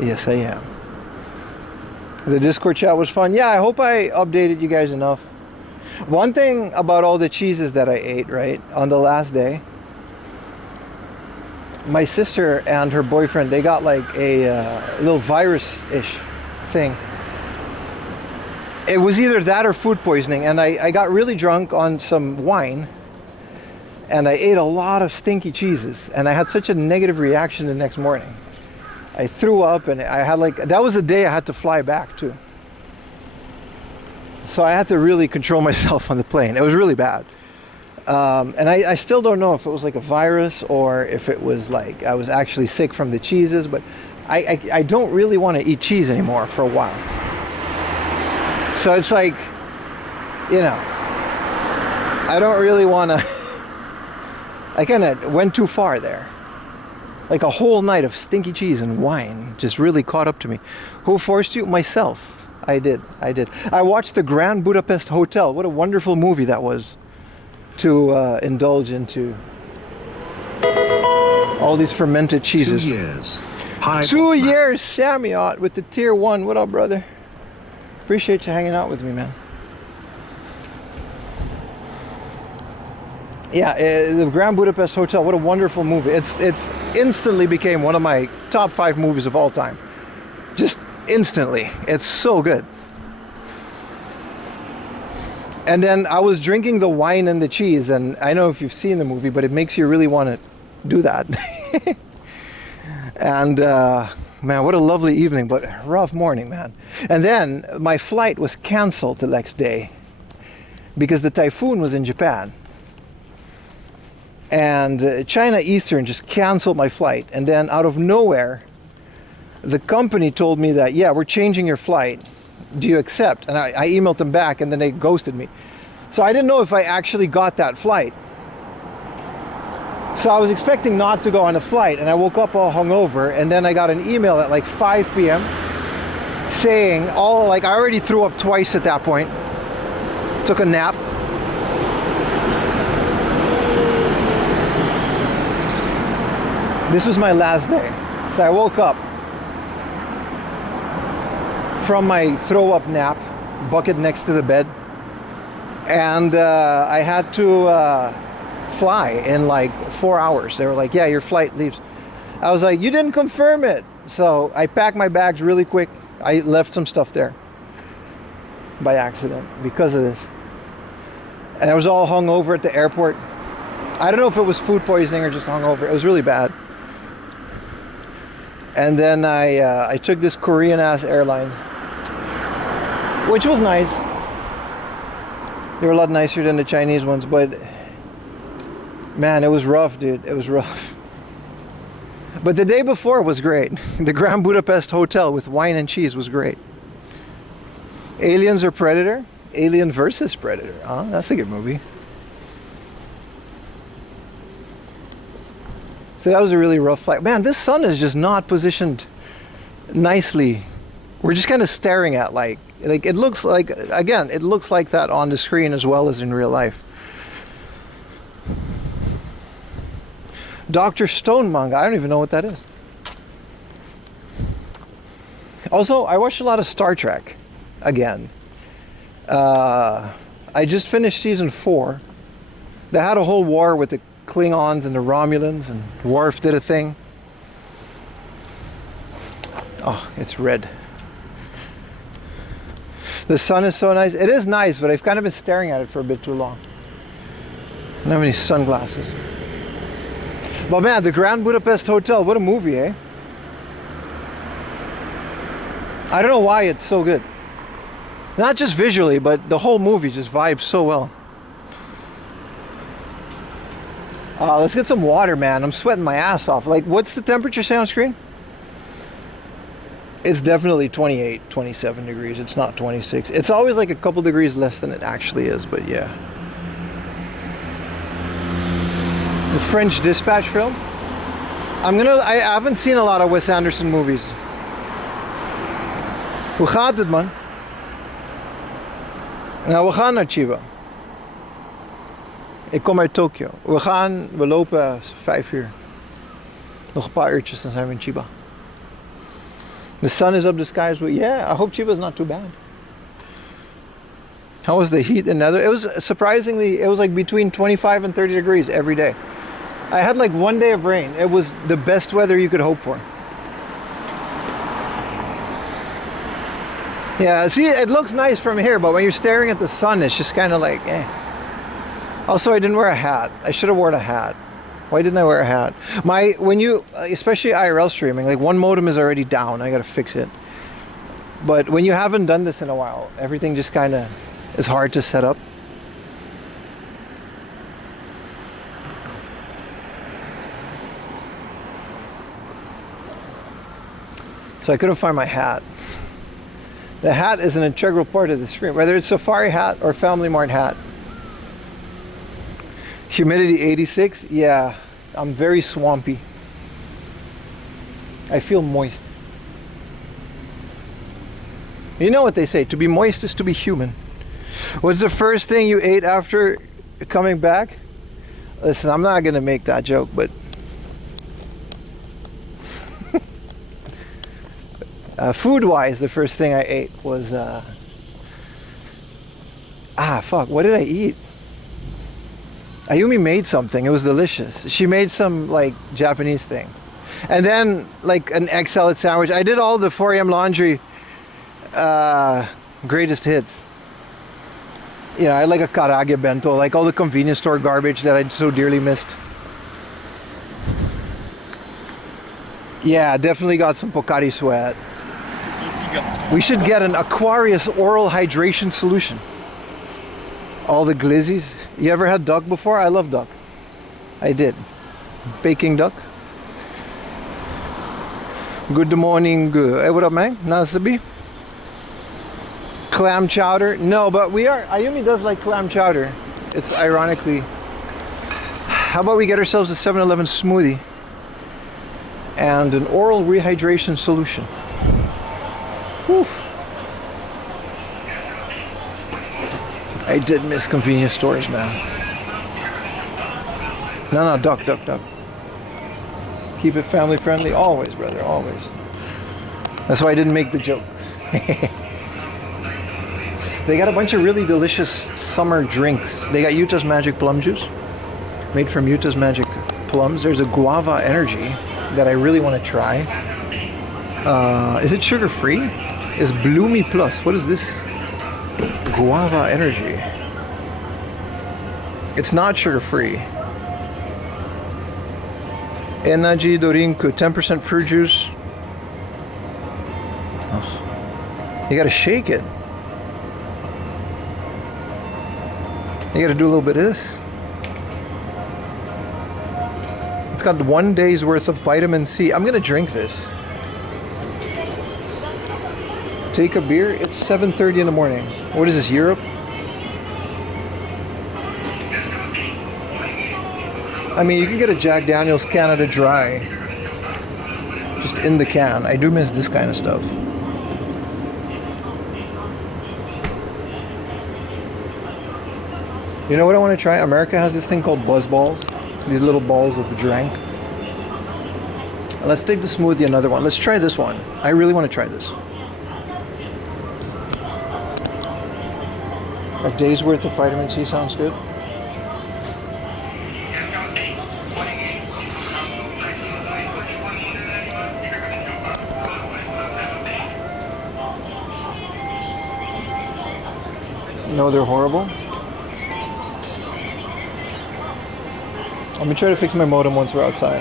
Yes, I am. The Discord chat was fun. Yeah, I hope I updated you guys enough. One thing about all the cheeses that I ate, right, on the last day, my sister and her boyfriend, they got like a little virus-ish thing. It was either that or food poisoning, and I got really drunk on some wine, and I ate a lot of stinky cheeses, and I had such a negative reaction the next morning. I threw up, and I had like, that was the day I had to fly back too. So I had to really control myself on the plane. It was really bad. And I still don't know if it was like a virus or if it was like I was actually sick from the cheeses, but I don't really want to eat cheese anymore for a while. So it's like, you know, I don't really want to, I kind of went too far there. Like a whole night of stinky cheese and wine just really caught up to me. Who forced you? Myself. I did. I watched the Grand Budapest Hotel. What a wonderful movie that was to indulge into. All these fermented cheeses. 2 years. Hi, 2 Bossman. years, Samuel, with the tier 1. What up, brother? Appreciate you hanging out with me, man. Yeah, the Grand Budapest Hotel. What a wonderful movie. It's instantly became one of my top 5 movies of all time. Just instantly. It's so good. And then I was drinking the wine and the cheese, and I know if you've seen the movie, but it makes you really want to do that. And man, what a lovely evening, but a rough morning, man. And then my flight was canceled the next day because the typhoon was in Japan. And China Eastern just canceled my flight. And then out of nowhere, the company told me that, yeah, we're changing your flight. Do you accept? And I emailed them back, and then they ghosted me. So I didn't know if I actually got that flight. So I was expecting not to go on a flight, and I woke up all hungover, and then I got an email at like 5 p.m. saying I already threw up twice at that point. Took a nap. This was my last day. So I woke up from my throw up nap, bucket next to the bed, and I had to fly in like 4 hours. They were like, yeah, your flight leaves. I was like, you didn't confirm it. So I packed my bags really quick. I left some stuff there by accident because of this. And I was all hungover at the airport. I don't know if it was food poisoning or just hungover. It was really bad. And then I took this Korean ass airlines, which was nice. They were a lot nicer than the Chinese ones, but man, it was rough, dude. It was rough. But the day before was great. The Grand Budapest Hotel with wine and cheese was great. Aliens or Predator? Alien versus Predator. Oh, that's a good movie. So that was a really rough flight. Man, this sun is just not positioned nicely. We're just kind of staring at like it looks like, again, it looks like that on the screen as well as in real life. Dr. Stone manga, I don't even know what that is. Also, I watched a lot of Star Trek again. I just finished season 4. They had a whole war with the Klingons and the Romulans, and Worf did a thing. Oh, it's red. The sun is so nice. It is nice, but I've kind of been staring at it for a bit too long. I don't have any sunglasses. But man, the Grand Budapest Hotel, what a movie, eh? I don't know why it's so good. Not just visually, but the whole movie just vibes so well. Let's get some water, man. I'm sweating my ass off. Like, what's the temperature say on screen? It's definitely 28, 27 degrees. It's not 26. It's always like a couple degrees less than it actually is, but yeah. The French Dispatch film. I haven't seen a lot of Wes Anderson movies. Hoe gaat het, man? Nou, we gaan naar Chiba. Ik kom uit Tokio. We lopen 5 uur. Nog een paar uurtjes, dan zijn we in Chiba. The sun is up, the sky is blue. Yeah, I hope Chiba's not too bad. How was the heat in Nether? It was surprisingly, it was like between 25 and 30 degrees every day. I had like 1 day of rain. It was the best weather you could hope for. Yeah, see, it looks nice from here, but when you're staring at the sun, it's just kind of like, eh. Also, I didn't wear a hat. I should have worn a hat. Why didn't I wear a hat? When you, especially IRL streaming, like one modem is already down. I gotta fix it. But when you haven't done this in a while, everything just kind of is hard to set up. So I couldn't find my hat. The hat is an integral part of the stream, whether it's Safari hat or Family Mart hat. Humidity 86, yeah, I'm very swampy. I feel moist. You know what they say, to be moist is to be human. What's the first thing you ate after coming back? Listen, I'm not gonna make that joke, but food-wise, the first thing I ate was what did I eat? Ayumi made something. It was delicious. She made some like Japanese thing, and then like an egg salad sandwich. I did all the 4am laundry greatest hits. You know, I like a karage bento, like all the convenience store garbage that I so dearly missed. Yeah, definitely got some Pocari sweat. We should get an Aquarius oral hydration solution. All the glizzies. You ever had duck before? I love duck. I did. Baking duck. Good morning. Hey, what up, man? Nasabi? Clam chowder? No, but Ayumi does like clam chowder. It's ironically. How about we get ourselves a 7-Eleven smoothie and an oral rehydration solution? Whew. I did miss convenience stores, man. No, duck. Keep it family friendly, always, brother, always. That's why I didn't make the joke. They got a bunch of really delicious summer drinks. They got Utah's Magic Plum Juice, made from Utah's Magic Plums. There's a Guava Energy that I really want to try. Is it sugar-free? It's Bloomy Plus. What is this? Guava Energy. It's not sugar-free. Energy Dorinku, 10% fruit juice. Oh. You gotta shake it. You gotta do a little bit of this. It's got 1 day's worth of vitamin C. I'm gonna drink this. Take a beer. It's 7:30 in the morning. What is this, Europe? I mean, you can get a Jack Daniel's Canada Dry just in the can. I do miss this kind of stuff. You know what I want to try? America has this thing called buzz balls. These little balls of drink. Let's take the smoothie another one. Let's try this one. I really want to try this. A day's worth of vitamin C sounds good. No, they're horrible. I'm gonna try to fix my modem once we're outside.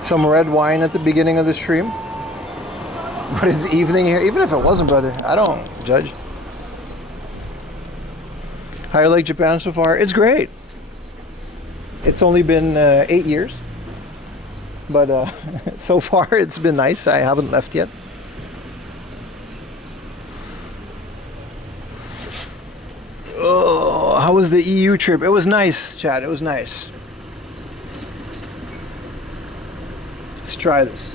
Some red wine at the beginning of the stream. But it's evening here. Even if it wasn't, brother, I don't judge. How you like Japan so far? It's great. It's only been 8 years. But so far it's been nice. I haven't left yet. Oh, how was the EU trip? It was nice, Chad. It was nice. Let's try this.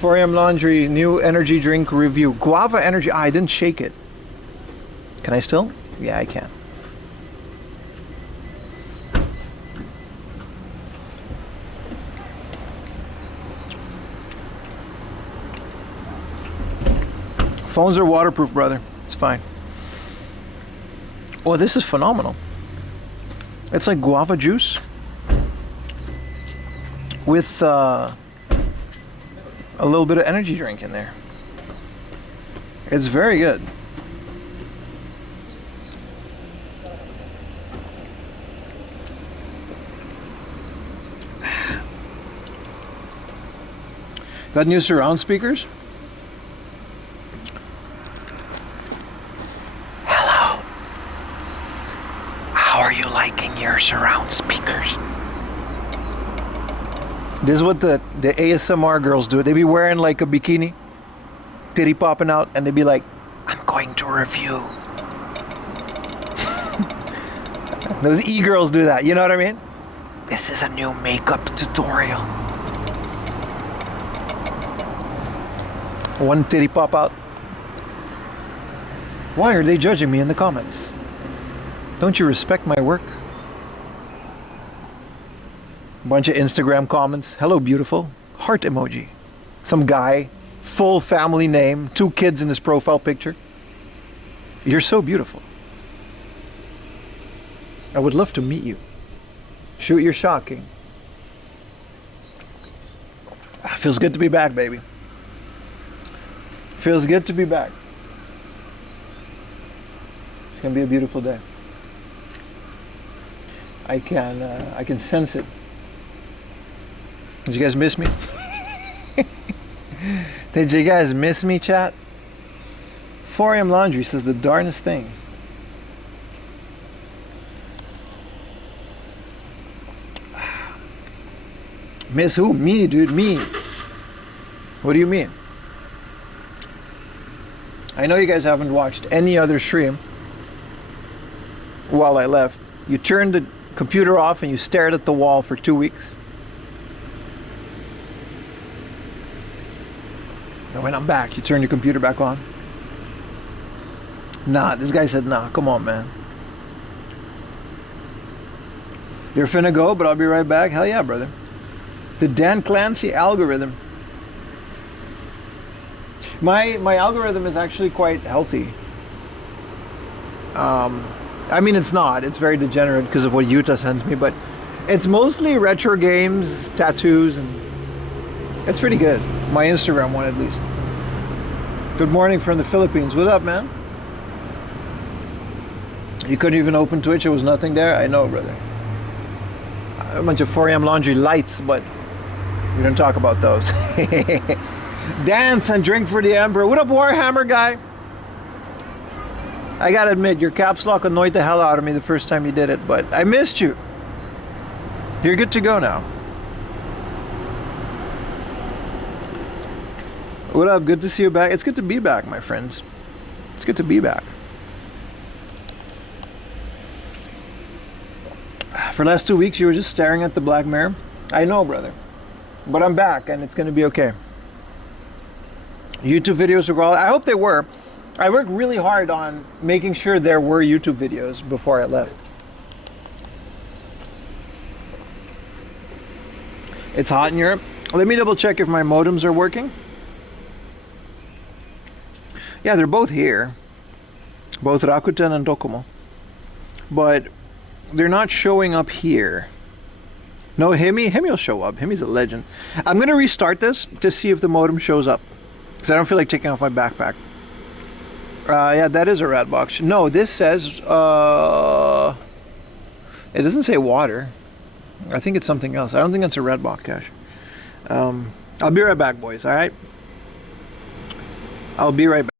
4am Laundry new energy drink review. Guava Energy. I didn't shake it. Can I still? Yeah, I can. Phones are waterproof, brother. It's fine. Oh, this is phenomenal. It's like guava juice with a little bit of energy drink in there. It's very good. Got new surround speakers? Your surround speakers. This is what the ASMR girls do. They be wearing like a bikini titty popping out, and they'd be like, I'm going to review. Those e-girls do that, you know what I mean? This is a new makeup tutorial. One titty pop out. Why are they judging me in the comments? Don't you respect my work? Bunch of Instagram comments. Hello, beautiful. Heart emoji. Some guy, full family name, 2 kids in his profile picture. You're so beautiful. I would love to meet you. Shoot your shot, King. Feels good to be back, baby. Feels good to be back. It's gonna be a beautiful day. I can sense it. Did you guys miss me? Did you guys miss me, chat? 4 a.m. laundry says the darnest things. Miss who? Me, dude, me. What do you mean? I know you guys haven't watched any other stream while I left. You turned the computer off and you stared at the wall for 2 weeks. And when I'm back, you turn your computer back on. Nah, this guy said nah. Come on, man. You're finna go, but I'll be right back. Hell yeah, brother. The Dan Clancy algorithm. My algorithm is actually quite healthy. I mean, it's not. It's very degenerate because of what Utah sends me, but it's mostly retro games, tattoos, and it's pretty good. My Instagram one, at least. Good morning from the Philippines. What up, man? You couldn't even open Twitch. There was nothing there. I know, brother. A bunch of 4 a.m. laundry lights, but we don't talk about those. Dance and drink for the Emperor. What up, Warhammer guy? I gotta admit, your caps lock annoyed the hell out of me the first time you did it, but I missed you. You're good to go now. What up? Good to see you back. It's good to be back, my friends. It's good to be back. For the last 2 weeks, you were just staring at the black mirror. I know, brother. But I'm back, and it's going to be okay. YouTube videos were all... I hope they were. I worked really hard on making sure there were YouTube videos before I left. It's hot in Europe. Let me double check if my modems are working. Yeah, they're both here. Both Rakuten and Docomo. But they're not showing up here. No, Hemi will show up. Hemi's a legend. I'm going to restart this to see if the modem shows up. Because I don't feel like taking off my backpack. Yeah, that is a rat box. No, this says... it doesn't say water. I think it's something else. I don't think it's a red box cache. I'll be right back, boys, alright? I'll be right back.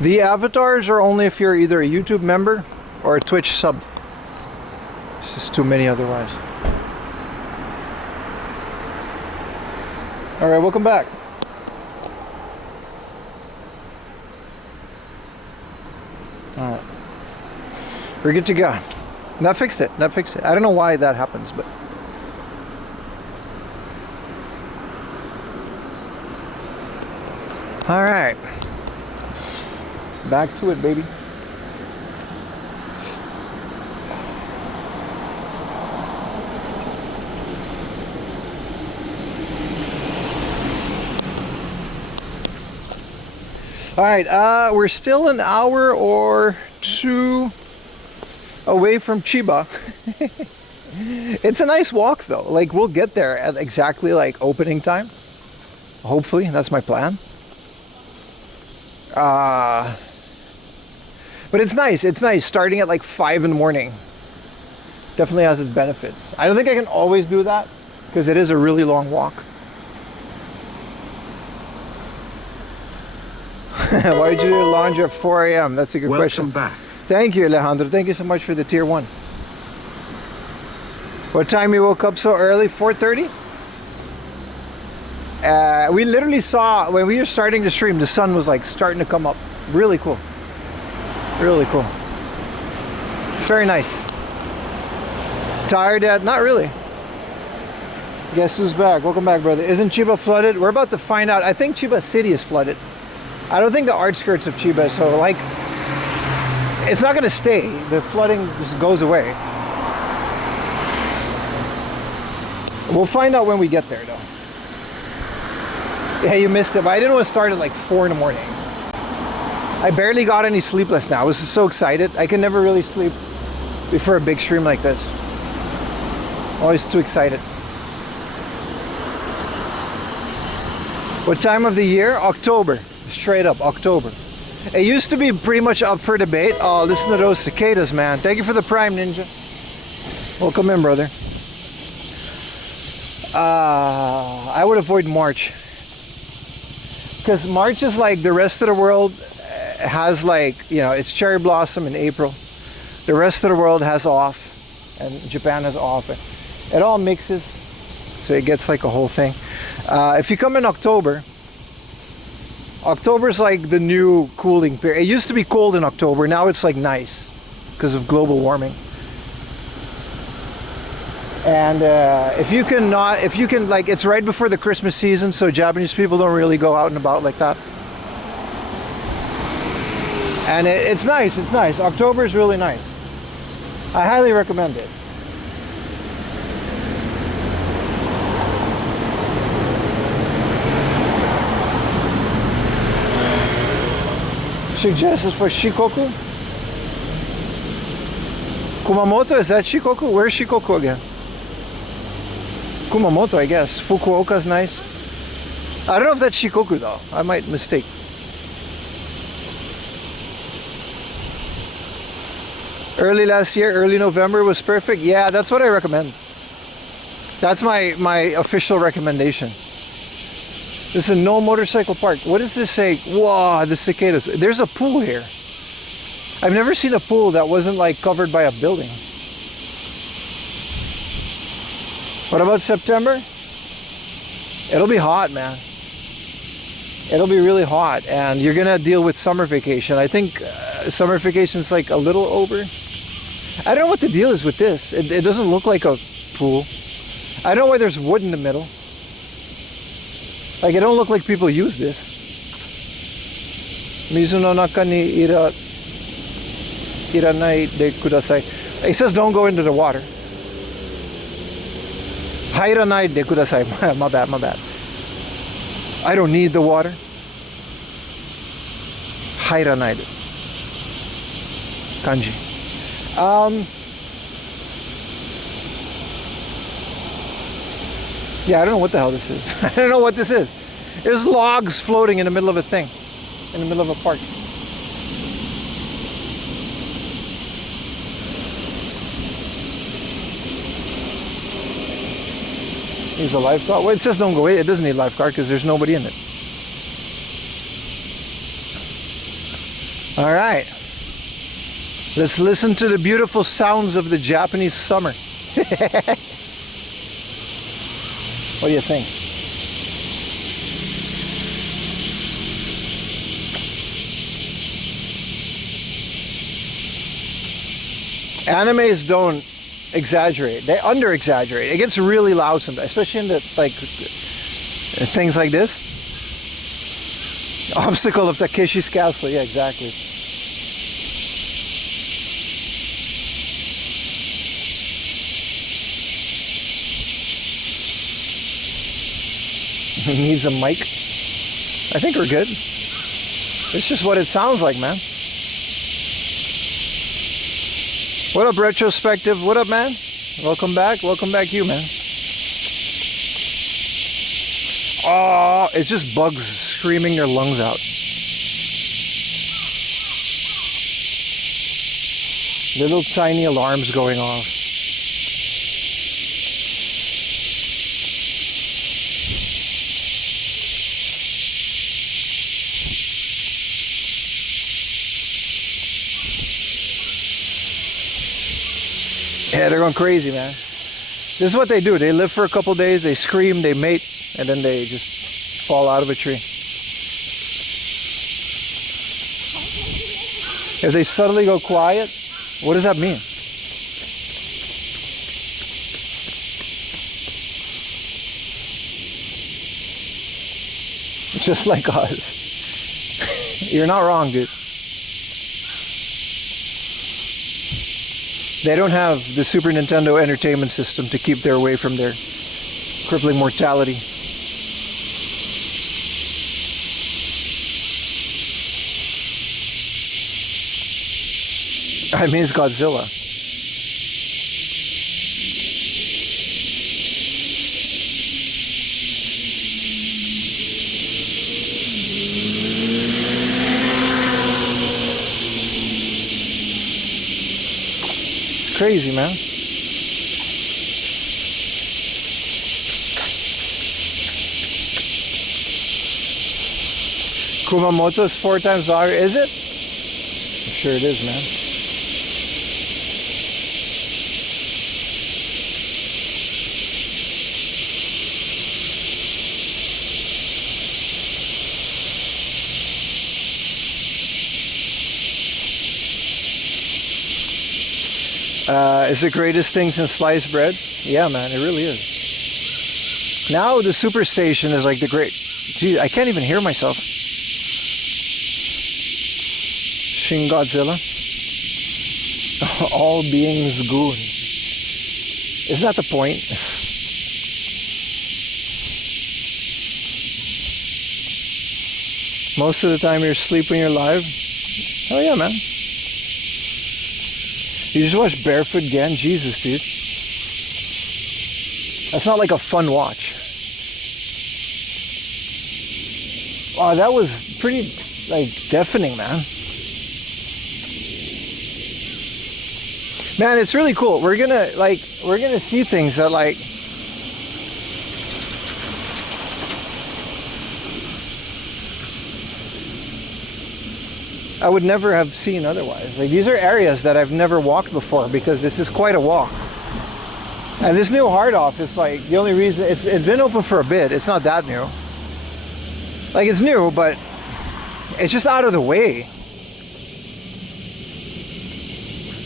The avatars are only if you're either a YouTube member or a Twitch sub. It's just too many otherwise. Alright, welcome back. Alright. We're good to go. That fixed it. That fixed it. I don't know why that happens, but... Alright. Back to it, baby. Alright, we're still an hour or two away from Chiba. It's a nice walk though. Like, we'll get there at exactly like opening time. Hopefully, that's my plan. But it's nice. It's nice starting at like 5 in the morning. Definitely has its benefits. I don't think I can always do that because it is a really long walk. Why did you do laundry at 4 a.m.? That's a good question. Welcome back. Thank you, Alejandro. Thank you so much for the tier 1. What time you woke up so early? 4:30? We literally saw, when we were starting to stream, the sun was like starting to come up. Really cool. Really cool. It's very nice. Tired yet? Not really. Guess who's back? Welcome back, brother. Isn't Chiba flooded? We're about to find out. I think Chiba City is flooded. I don't think the outskirts of Chiba, so like, it's not gonna stay. The flooding just goes away. We'll find out when we get there though. Yeah, you missed it, but I didn't want to start at like 4 in the morning. I barely got any sleep last night. I was so excited. I can never really sleep before a big stream like this. Always too excited. What time of the year? October. Straight up, October. It used to be pretty much up for debate. Oh, listen to those cicadas, man. Thank you for the Prime, Ninja. Welcome in, brother. I would avoid March. Because March is like the rest of the world has like, you know, it's cherry blossom in April. The rest of the world has off. And Japan has off. It all mixes. So it gets like a whole thing. If you come in October, October's like the new cooling period. It used to be cold in October. Now it's like nice because of global warming. And if you can, like, it's right before the Christmas season, so Japanese people don't really go out and about like that. And it's nice. It's nice. October is really nice. I highly recommend it. Suggestions for Shikoku? Kumamoto, is that Shikoku? Where's Shikoku again? Kumamoto, I guess. Fukuoka's nice. I don't know if that's Shikoku though. I might mistake. Early last year, early November was perfect. Yeah, that's what I recommend. That's my official recommendation. This is no motorcycle park. What does this say? Wow, the cicadas. There's a pool here. I've never seen a pool that wasn't like covered by a building. What about September? It'll be hot, man. It'll be really hot, and you're gonna deal with summer vacation. I think summer vacation's like a little over. I don't know what the deal is with this. It doesn't look like a pool. I don't know why there's wood in the middle. Like, it don't look like people use this. Mizu no naka ni iranai de kudasai. It says don't go into the water. Hairanai de kudasai. My bad, my bad. I don't need the water. Hairanai de. Kanji. Yeah, I don't know what the hell this is. I don't know what this is. There's logs floating in the middle of a thing. In the middle of a park. Needs a lifeguard. Well, it says don't go in. It doesn't need a lifeguard because there's nobody in it. All right. Let's listen to the beautiful sounds of the Japanese summer. What do you think? Animes don't exaggerate. They under exaggerate. It gets really loud sometimes, especially in the like things like this. Obstacle of Takeshi's Castle. Yeah, exactly. Needs a mic. I think we're good. It's just what it sounds like, man. What up, Retrospective? What up, man? Welcome back. Welcome back, you, man. Oh, it's just bugs screaming their lungs out. Little tiny alarms going off. Yeah, they're going crazy, man. This is what they do. They live for a couple days, they scream, they mate, and then they just fall out of a tree. If they suddenly go quiet, what does that mean? Just like us. You're not wrong, dude. They don't have the Super Nintendo Entertainment System to keep them away from their crippling mortality. I mean, it's Godzilla. Crazy, man. Kumamoto's 4 times value, is it? I'm sure it is, man. It's the greatest thing since sliced bread. Yeah, man, it really is. Now the Super Station is like the great... Gee, I can't even hear myself. Shin Godzilla. All beings goon. Isn't that the point? Most of the time you're asleep when you're live. Oh yeah, man. You just watch Barefoot Gen? Jesus, dude. That's not like a fun watch. Oh, that was pretty, like, deafening, man. Man, it's really cool. We're gonna see things that, like, I would never have seen otherwise. Like, these are areas that I've never walked before because this is quite a walk. And this new Hard Off is like the only reason it's been open for a bit. It's not that new. Like, it's new, but it's just out of the way.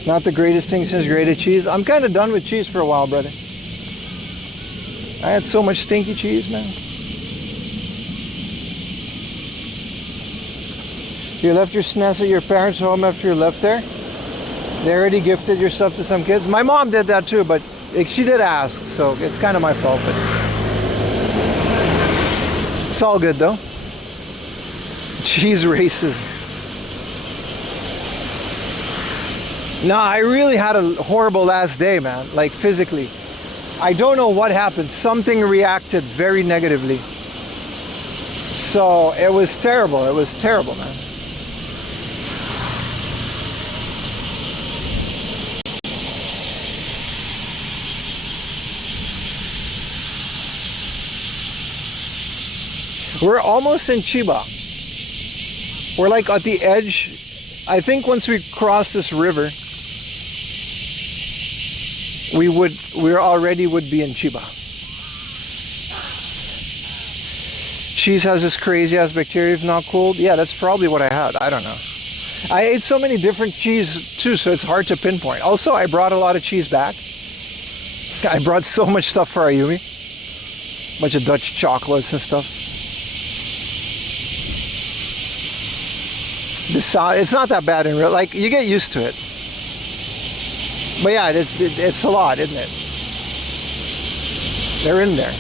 Not the greatest thing since grated cheese. I'm kind of done with cheese for a while, brother. I had so much stinky cheese, man. You left your SNES at your parents' home after you left there? They already gifted your stuff to some kids? My mom did that too, but she did ask, so it's kind of my fault. But it's all good though. Cheese racism. No, I really had a horrible last day, man. Like, physically. I don't know what happened. Something reacted very negatively. So it was terrible. It was terrible, man. We're almost in Chiba. We're like at the edge. I think once we cross this river, we already would be in Chiba. Cheese has this crazy ass bacteria if not cold. Yeah, that's probably what I had. I don't know. I ate so many different cheese too, so it's hard to pinpoint. Also, I brought a lot of cheese back. I brought so much stuff for Ayumi. Bunch of Dutch chocolates and stuff. The sound, it's not that bad in real, like you get used to it. But yeah, it's a lot, isn't it? They're in there.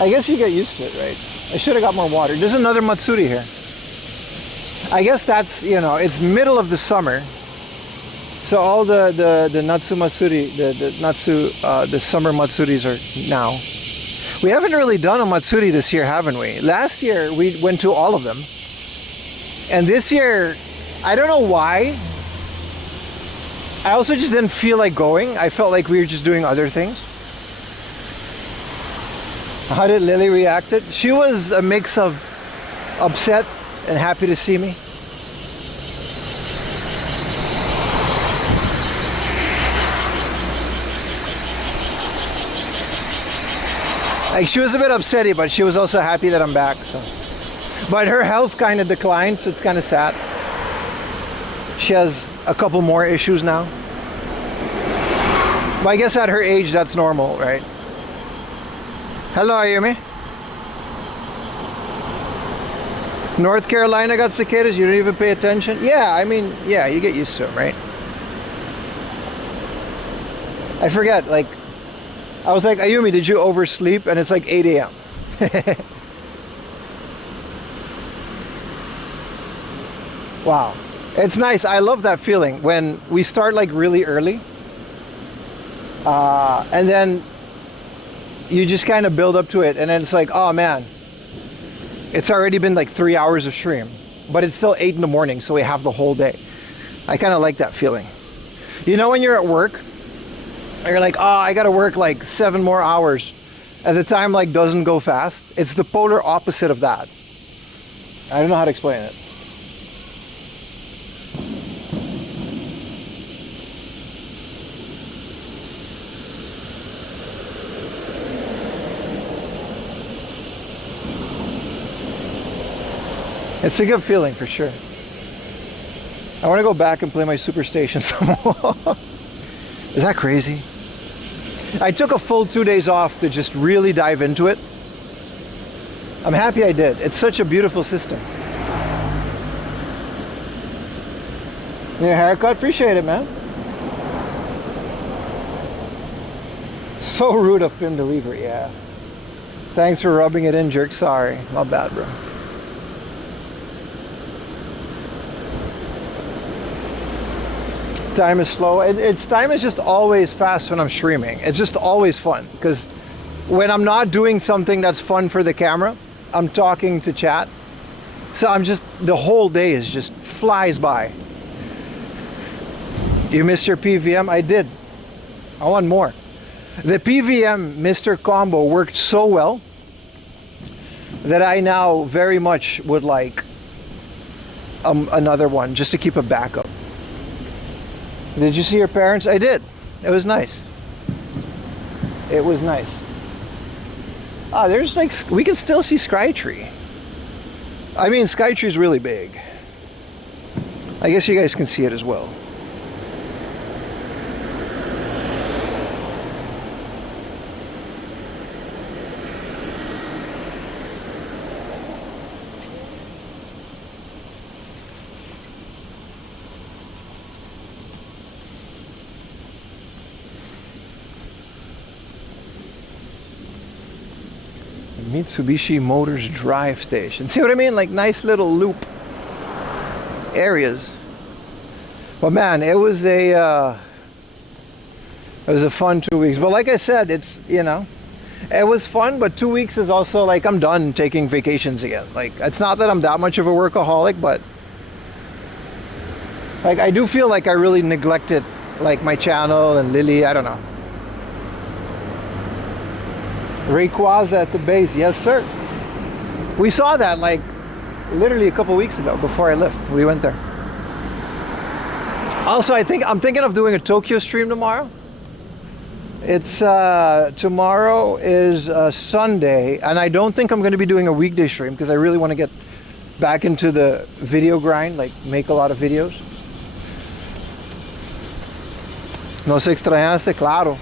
I guess you get used to it, right? I should have got more water. There's another Matsuri here. I guess that's, you know, it's middle of the summer. So all the Natsu Matsuri, the summer Matsuris are now. We haven't really done a Matsuri this year, haven't we? Last year we went to all of them. And this year, I don't know why. I also just didn't feel like going. I felt like we were just doing other things. How did Lily react? She was a mix of upset and happy to see me. Like she was a bit upsetty, but she was also happy that I'm back. So. But her health kind of declined, so it's kind of sad. She has a couple more issues now. But I guess at her age, that's normal, right? Hello, Ayumi. North Carolina got cicadas, you don't even pay attention? Yeah, I mean, yeah, you get used to them, right? I forget, like, I was like, Ayumi, did you oversleep? And it's like 8 a.m. Wow. It's nice. I love that feeling when we start like really early. And then you just kind of build up to it. And then it's like, oh man, it's already been like 3 hours of stream. But it's still 8 in the morning, so we have the whole day. I kind of like that feeling. You know when you're at work, and you're like, oh, I gotta work like 7 more hours. And the time like doesn't go fast. It's the polar opposite of that. I don't know how to explain it. It's a good feeling for sure. I want to go back and play my Superstation some more. Is that crazy? I took a full 2 days off to just really dive into it. I'm happy I did. It's such a beautiful system. Your haircut? Appreciate it, man. So rude of Pim Delivery, yeah. Thanks for rubbing it in, jerk. Sorry. My bad, bro. Time is slow. Time is just always fast when I'm streaming. It's just always fun because when I'm not doing something that's fun for the camera, I'm talking to chat. So I'm just, the whole day is just flies by. You missed your PVM? I did. I want more. The PVM Mr. Combo worked so well that I now very much would like another one just to keep a backup. Did you see your parents? I did. It was nice. It was nice. Ah, there's like, we can still see Skytree. I mean, Skytree's really big. I guess you guys can see it as well. Mitsubishi Motors drive station. See what I mean? Like nice little loop areas. But man, it was a fun 2 weeks. But like I said, it's, you know, it was fun, but 2 weeks is also like I'm done taking vacations again. Like it's not that I'm that much of a workaholic, but like I do feel like I really neglected like my channel and Lily, I don't know. Rayquaza at the base, yes sir. We saw that like literally a couple weeks ago before I left. We went there. Also, I'm thinking of doing a Tokyo stream tomorrow. It's tomorrow is Sunday, and I don't think I'm going to be doing a weekday stream because I really want to get back into the video grind, like make a lot of videos. No se extrañaste, claro.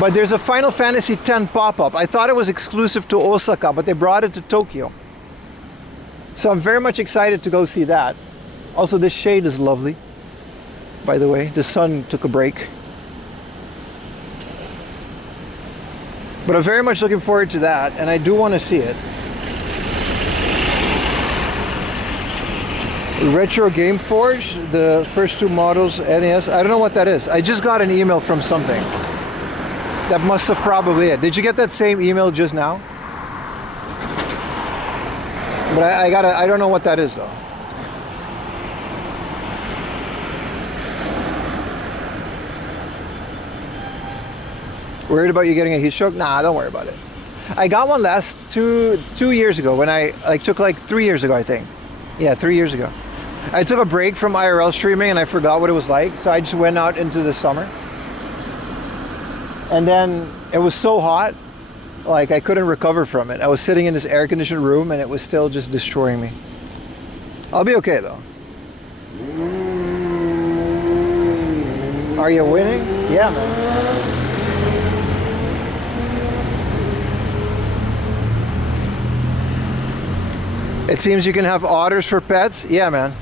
But there's a Final Fantasy X pop-up. I thought it was exclusive to Osaka, but they brought it to Tokyo. So I'm very much excited to go see that. Also, this shade is lovely. By the way, the sun took a break. But I'm very much looking forward to that, and I do want to see it. Retro Game Forge, the first two models, NES. I don't know what that is. I just got an email from something. That must have probably it. Did you get that same email just now? But I don't know what that is though. Worried about you getting a heat stroke? Nah, don't worry about it. I got one last two years ago when I took like 3 years ago, I think. Yeah, 3 years ago. I took a break from IRL streaming and I forgot what it was like, so I just went out into the summer. And then it was so hot, like I couldn't recover from it. I was sitting in this air-conditioned room and it was still just destroying me. I'll be okay though. Are you winning? Yeah, man. It seems you can have otters for pets. Yeah, man.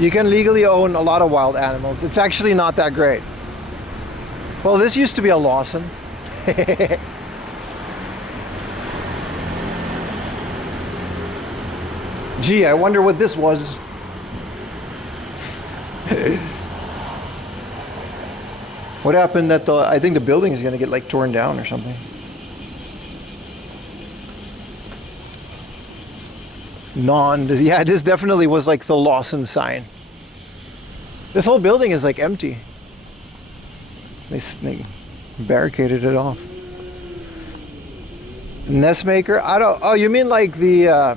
You can legally own a lot of wild animals. It's actually not that great. Well, this used to be a Lawson. Gee, I wonder what this was. What happened that I think the building is going to get like torn down or something. Yeah, this definitely was like the Lawson sign. This whole building is like empty. They barricaded it off. Nest maker? I don't. Oh, you mean like the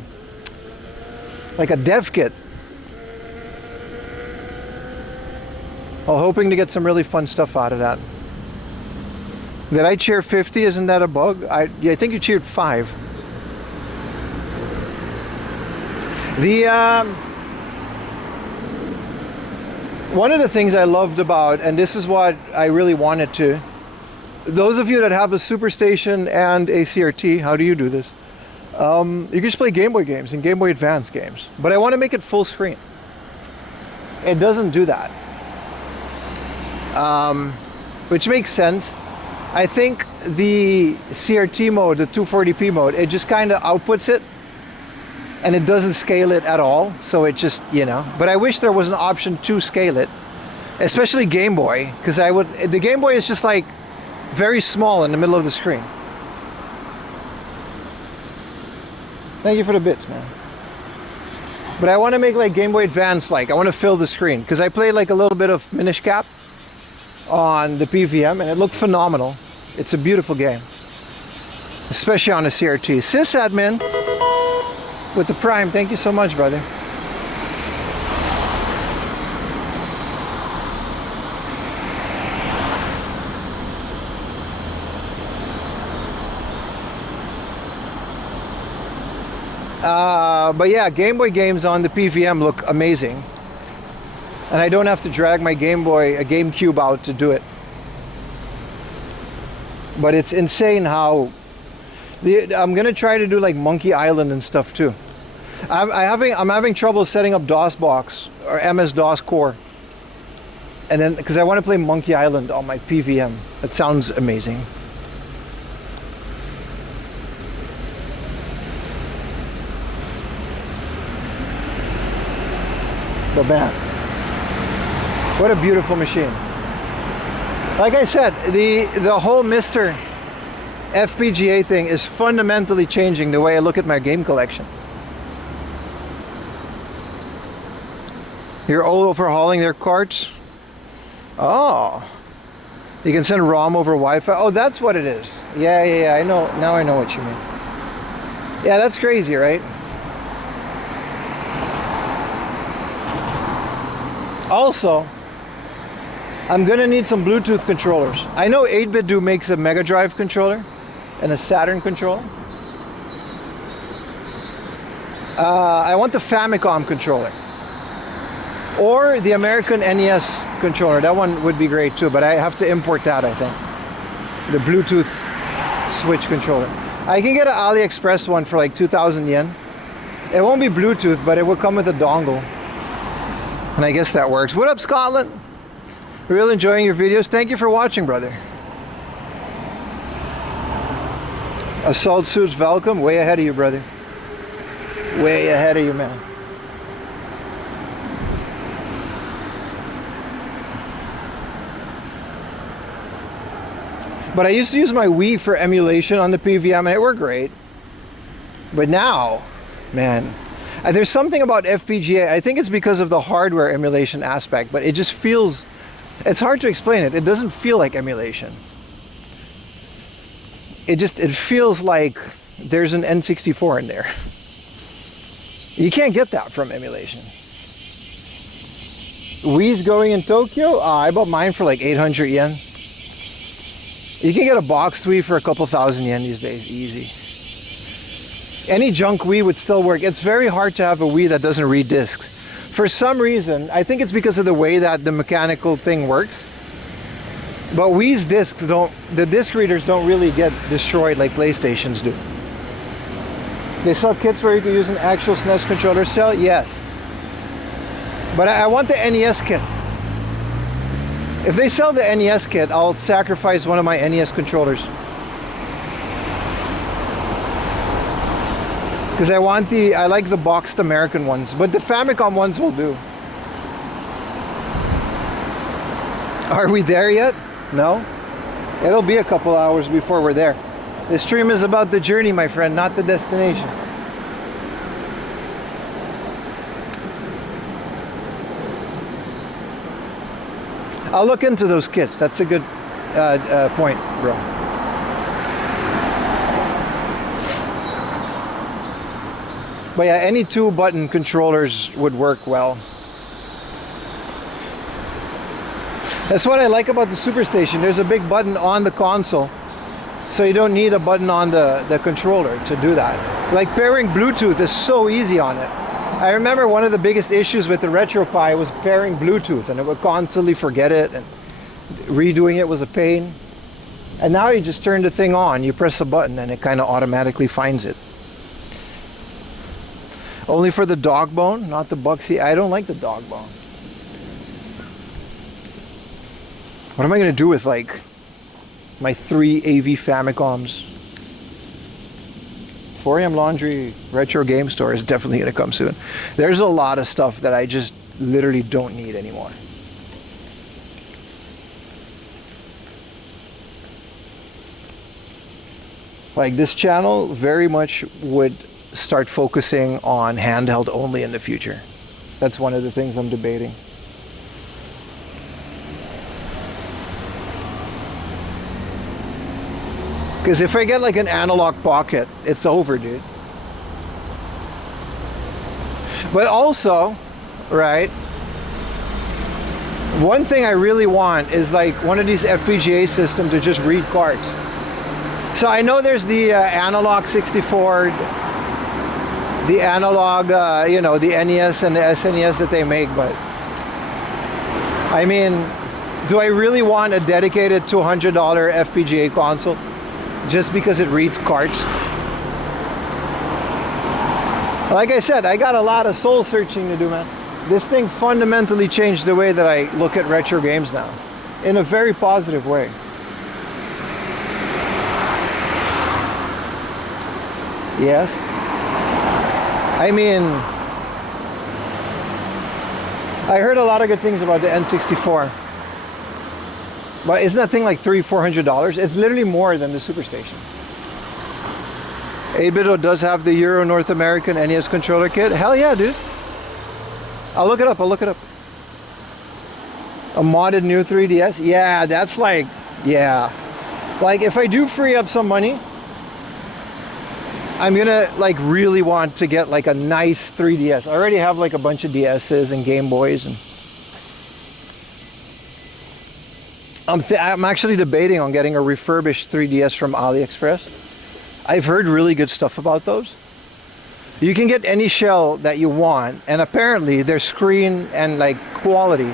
like a dev kit? Well, hoping to get some really fun stuff out of that. Did I cheer 50? Isn't that a bug? Yeah, I think you cheered 5. One of the things I loved about, and this is what I really wanted to, those of you that have a Superstation and a CRT, how do you do this? You can just play Game Boy games and Game Boy Advance games, but I want to make it full screen. It doesn't do that, which makes sense. I think the CRT mode, the 240p mode, it just kind of outputs it. And it doesn't scale it at all, so it just, you know. But I wish there was an option to scale it, especially Game Boy, because the Game Boy is just like very small in the middle of the screen. Thank you for the bits, man. But I want to make like Game Boy Advance, like I want to fill the screen, because I played like a little bit of Minish Cap on the PVM, and it looked phenomenal. It's a beautiful game, especially on a CRT. Sysadmin with the Prime, thank you so much, brother. But yeah, Game Boy games on the PVM look amazing. And I don't have to drag my Game Boy, a GameCube out to do it. But it's insane how... I'm gonna try to do like Monkey Island and stuff too. I'm having trouble setting up DOSBox or MS-DOS core, and then because I want to play Monkey Island on my PVM. That sounds amazing. But man, what a beautiful machine! Like I said, the whole Mr. FPGA thing is fundamentally changing the way I look at my game collection. You're all overhauling their carts? Oh. You can send ROM over Wi-Fi. Oh, that's what it is. Yeah. I know. Now I know what you mean. Yeah, that's crazy, right? Also, I'm gonna need some Bluetooth controllers. I know 8-Bit Do makes a Mega Drive controller and a Saturn controller. I want the Famicom controller or the American NES controller. That one would be great too, but I have to import that, I think. The Bluetooth Switch controller. I can get an AliExpress one for like 2,000 yen. It won't be Bluetooth, but it will come with a dongle. And I guess that works. What up, Scotland? Real enjoying your videos. Thank you for watching, brother. Assault Suits welcome. Way ahead of you, brother. Way ahead of you, man. But I used to use my Wii for emulation on the PVM and it worked great. But now, man, there's something about FPGA. I think it's because of the hardware emulation aspect, but it just feels, it's hard to explain it. It doesn't feel like emulation. It feels like there's an N64 in there. You can't get that from emulation. Wii's going in Tokyo? I bought mine for like 800 yen. You can get a boxed Wii for a couple thousand yen these days, easy. Any junk Wii would still work. It's very hard to have a Wii that doesn't read discs. For some reason, I think it's because of the way that the mechanical thing works. But Wii's discs the disc readers don't really get destroyed like PlayStation's do. They sell kits where you can use an actual SNES controller cell? Yes. But I want the NES kit. If they sell the NES kit, I'll sacrifice one of my NES controllers. Because I like the boxed American ones, but the Famicom ones will do. Are we there yet? No? It'll be a couple hours before we're there. This stream is about the journey, my friend, not the destination. I'll look into those kits. That's a good point, bro. But yeah, any 2-button controllers would work well. That's what I like about the Superstation. There's a big button on the console, so you don't need a button on the controller to do that. Like pairing Bluetooth is so easy on it. I remember one of the biggest issues with the RetroPie was pairing Bluetooth, and it would constantly forget it, and redoing it was a pain. And now you just turn the thing on, you press a button, and it kind of automatically finds it. Only for the dog bone, not the Bugsy. I don't like the dog bone. What am I going to do with like my 3 AV Famicoms? 4AM Laundry Retro Game Store is definitely going to come soon. There's a lot of stuff that I just literally don't need anymore. Like this channel very much would start focusing on handheld only in the future. That's one of the things I'm debating. Because if I get like an analog pocket, it's over, dude. But also, right, one thing I really want is like one of these FPGA systems to just read cards. So I know there's the analog 64, the analog, you know, the NES and the SNES that they make, but I mean, do I really want a dedicated $200 FPGA console just because it reads cards? Like I said, I got a lot of soul searching to do, man. This thing fundamentally changed the way that I look at retro games now, in a very positive way. Yes. I mean, I heard a lot of good things about the N64. But isn't that thing like $300-400? It's literally more than the Superstation. 8BitO does have the Euro North American NES controller kit. Hell yeah, dude. I'll look it up. A modded new 3DS? Yeah, that's like Yeah. Like if I do free up some money, I'm gonna like really want to get like a nice 3DS. I already have like a bunch of DSs and Game Boys, and I'm actually debating on getting a refurbished 3DS from AliExpress. I've heard really good stuff about those. You can get any shell that you want, and apparently their screen and like quality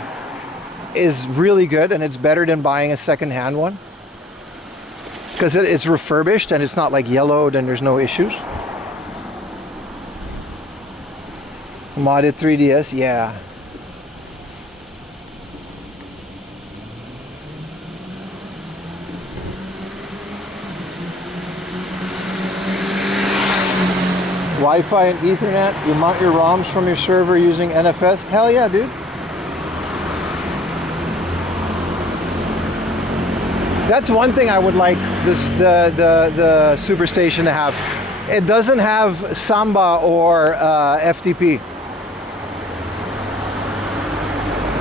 is really good, and it's better than buying a second-hand one because it's refurbished and it's not like yellowed and there's no issues. Modded 3DS, yeah. Wi-Fi and Ethernet, you mount your ROMs from your server using NFS. Hell yeah, dude. That's one thing I would like the Superstation to have. It doesn't have Samba or FTP.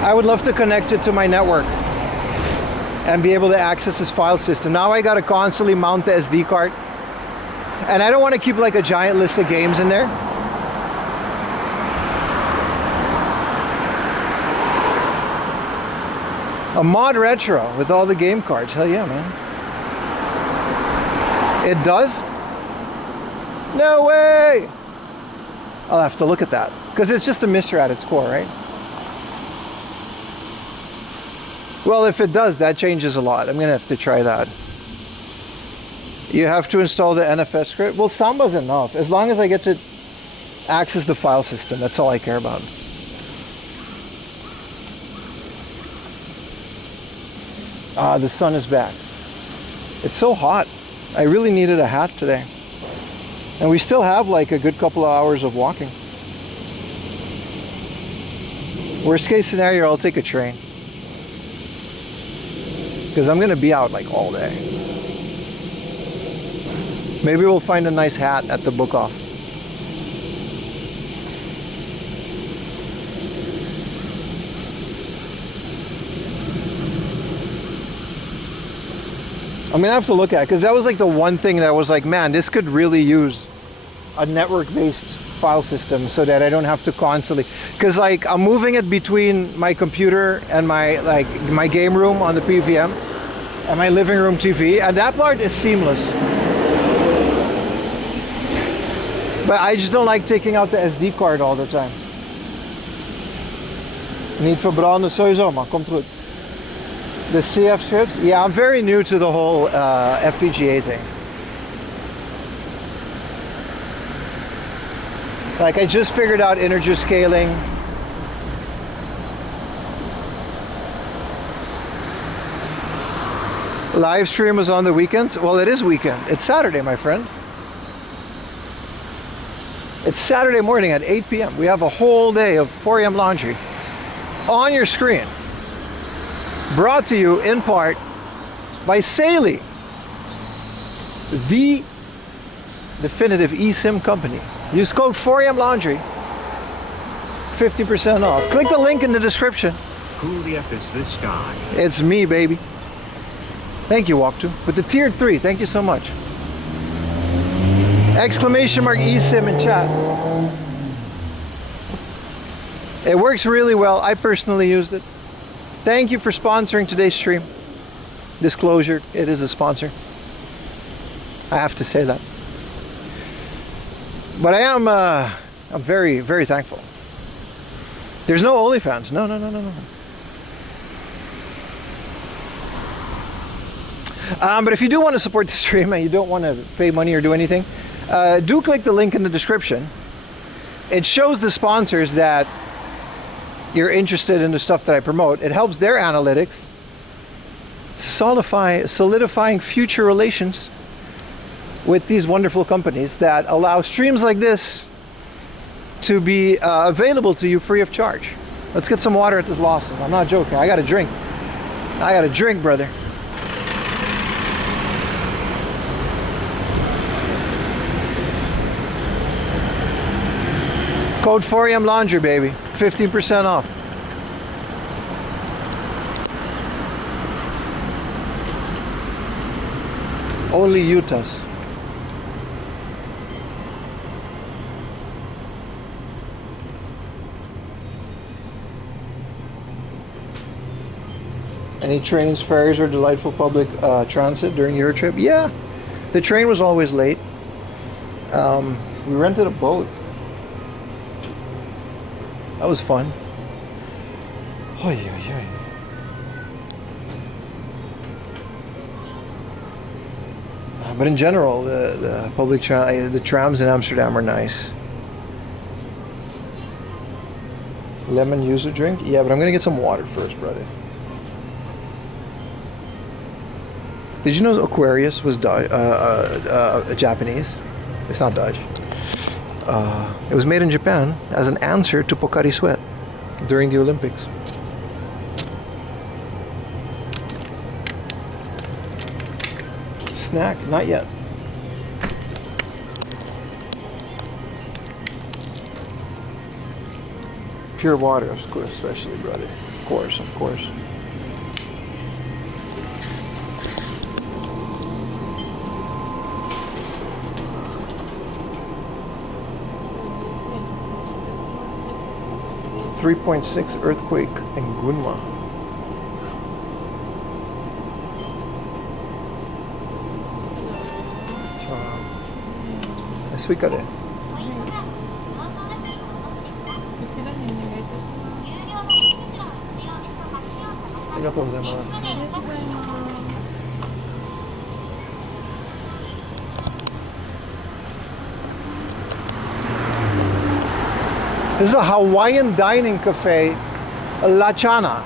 I would love to connect it to my network and be able to access this file system. Now I gotta constantly mount the SD card. And I don't want to keep like a giant list of games in there. A mod retro with all the game cards. Hell yeah, man. It does? No way! I'll have to look at that. Because it's just a mystery at its core, right? Well, if it does, that changes a lot. I'm going to have to try that. You have to install the NFS script. Well, Samba's enough. As long as I get to access the file system, that's all I care about. Ah, the sun is back. It's so hot. I really needed a hat today. And we still have like a good couple of hours of walking. Worst case scenario, I'll take a train. Because I'm going to be out like all day. Maybe we'll find a nice hat at the book off. I'm gonna have to look at it because that was like the one thing that was like, man, this could really use a network-based file system so that I don't have to constantly, because like I'm moving it between my computer and my game room on the PVM and my living room TV, and that part is seamless. But I just don't like taking out the SD card all the time. Niet verbranden sowieso, man. Komt goed. The CF scripts? Yeah, I'm very new to the whole FPGA thing. Like I just figured out integer scaling. Livestream was on the weekends. Well, it is weekend. It's Saturday, my friend. It's Saturday morning at 8 p.m. We have a whole day of 4 a.m. laundry on your screen. Brought to you in part by Saley, the definitive eSIM company. Use code 4am laundry, 50% off. Click the link in the description. Who the F is this guy? It's me, baby. Thank you, Walk2. With the tiered 3, thank you so much. Exclamation mark eSIM in chat. It works really well. I personally used it. Thank you for sponsoring today's stream. Disclosure, it is a sponsor. I have to say that. But I'm very, very thankful. There's no OnlyFans. No. But if you do want to support the stream and you don't want to pay money or do anything, do click the link in the description. It shows the sponsors that you're interested in the stuff that I promote. It helps their analytics, solidifying future relations with these wonderful companies that allow streams like this to be available to you free of charge. Let's get some water at this Lawson. I'm not joking. I got a drink. Brother. Code 4am laundry, baby. 15% off. Only Utah's. Any trains, ferries, or delightful public transit during your trip? Yeah, the train was always late. We rented a boat. That was fun. Oy, oy, oy. But in general, the public the trams in Amsterdam are nice. Lemon yuzu drink? Yeah, but I'm gonna get some water first, brother. Did you know Aquarius was Japanese? It's not Dutch. It was made in Japan as an answer to Pocari Sweat during the Olympics. Snack? Not yet. Pure water, of course, especially, brother. Of course, of course. .6 earthquake in Gunma.スイカで。ありがとうございます。This is a Hawaiian dining cafe, La Chana.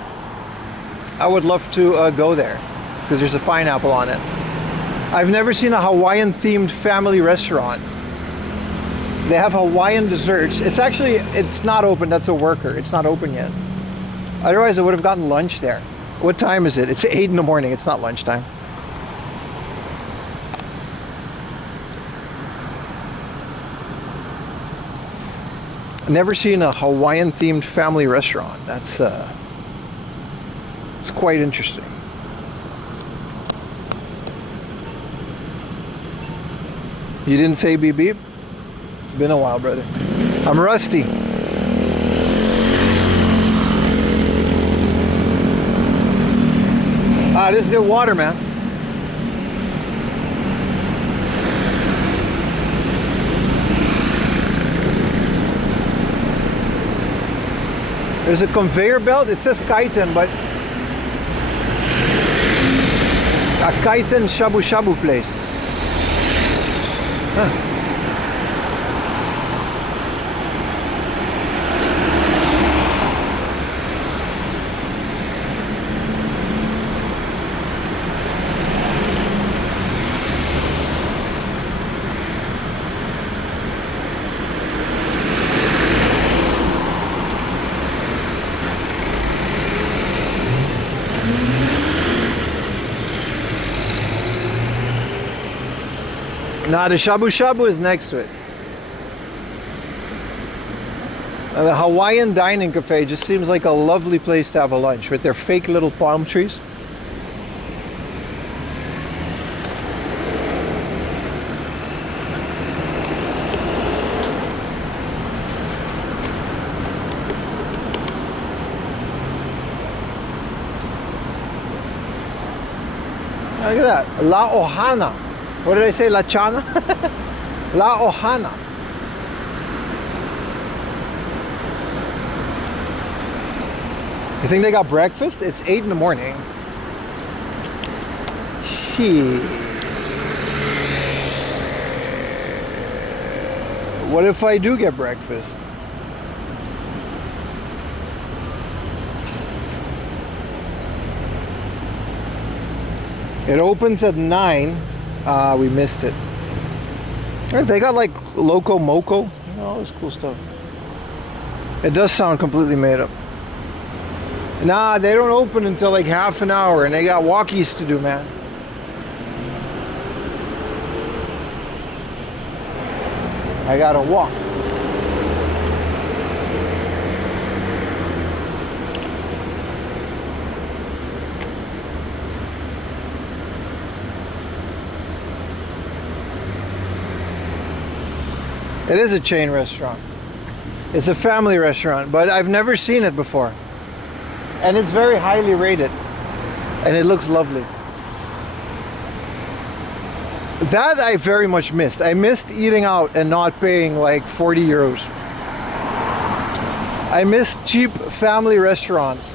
I would love to go there because there's a pineapple on it. I've never seen a Hawaiian themed family restaurant. They have Hawaiian desserts. It's not open. That's a worker. It's not open yet. Otherwise, I would have gotten lunch there. What time is it? It's 8 in the morning. It's not lunchtime. Never seen a Hawaiian themed family restaurant. That's it's quite interesting. You didn't say beep beep? It's been a while, brother. I'm rusty. This is good water, man. There's a conveyor belt. It says kaiten, but a kaiten shabu shabu place. Huh. Nah, the shabu shabu is next to it. The Hawaiian dining cafe just seems like a lovely place to have a lunch with their fake little palm trees. Look at that, La Ohana. What did I say? La Chana? La Ohana. You think they got breakfast? It's 8 in the morning. Shit. What if I do get breakfast? It opens at 9. We missed it. They got like Loco Moco, you know, all this cool stuff. It does sound completely made up. Nah, they don't open until like half an hour, and they got walkies to do, man. I gotta walk. It is a chain restaurant. It's a family restaurant, but I've never seen it before. And it's very highly rated. And it looks lovely. That I very much missed. I missed eating out and not paying like 40 euros. I miss cheap family restaurants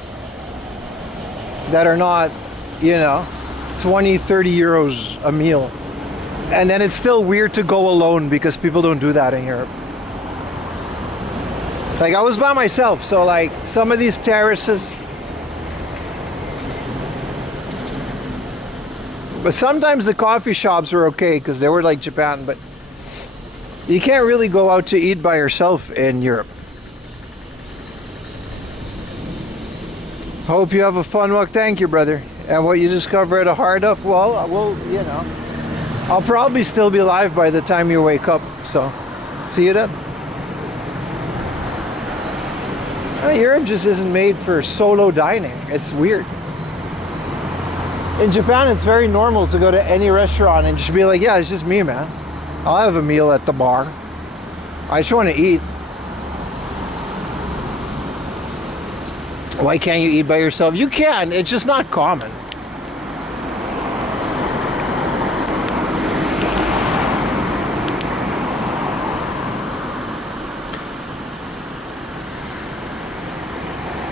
that are not, you know, 20, 30 euros a meal. And then it's still weird to go alone because people don't do that in Europe. Like, I was by myself, so like some of these terraces. But sometimes the coffee shops are okay because they were like Japan, but you can't really go out to eat by yourself in Europe. Hope you have a fun walk. Thank you, brother. And what you discovered a heart of, well, you know, I'll probably still be alive by the time you wake up. So, see you then. Europe just isn't made for solo dining. It's weird. In Japan, it's very normal to go to any restaurant and just be like, yeah, it's just me, man. I'll have a meal at the bar. I just want to eat. Why can't you eat by yourself? You can, it's just not common.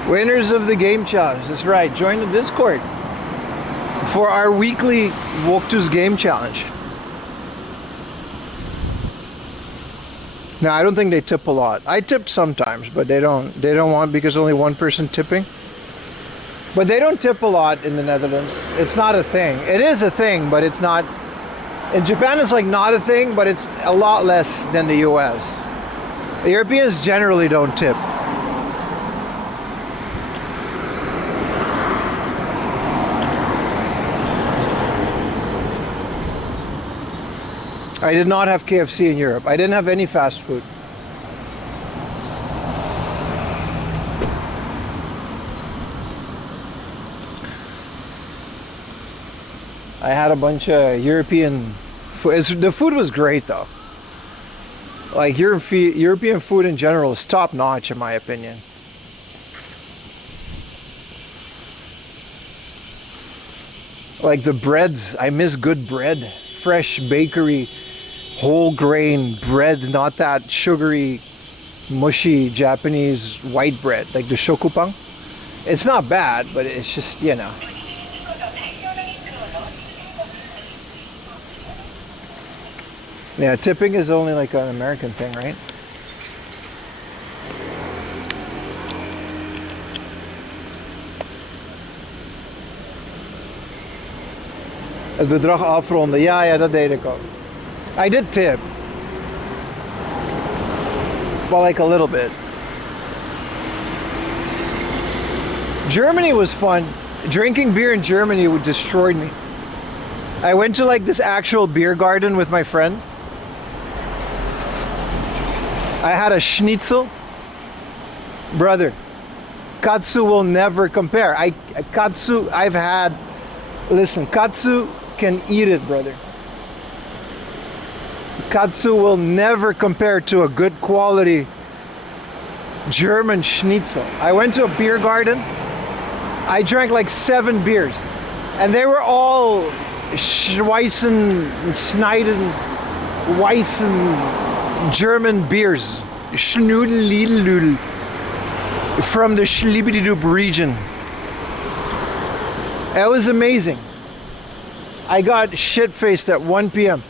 Winners of the game challenge, that's right. Join the Discord for our weekly Walkto's game challenge. Now, I don't think they tip a lot. I tip sometimes, but they don't want, because only one person tipping. But they don't tip a lot in the Netherlands. It's not a thing. It is a thing, but it's not. In Japan, it's like not a thing, but it's a lot less than the US. The Europeans generally don't tip. I did not have KFC in Europe. I didn't have any fast food. I had a bunch of European food. The food was great though. Like European food in general is top notch in my opinion. Like the breads, I miss good bread. Fresh bakery, whole grain bread, not that sugary, mushy Japanese white bread, like the shokupang. It's not bad, but it's just, you know. Yeah, tipping is only like an American thing, right? Het bedrag afronden. Ja, dat deed ik ook. I did tip. But like a little bit. Germany was fun. Drinking beer in Germany destroyed me. I went to like this actual beer garden with my friend. I had a schnitzel. Brother, katsu will never compare. Listen, katsu can eat it, brother. Katsu will never compare to a good quality German schnitzel. I went to a beer garden. I drank like 7 beers. And they were all Weissen German beers. Schnudelidel from the Schlibididub region. It was amazing. I got shit-faced at 1 p.m.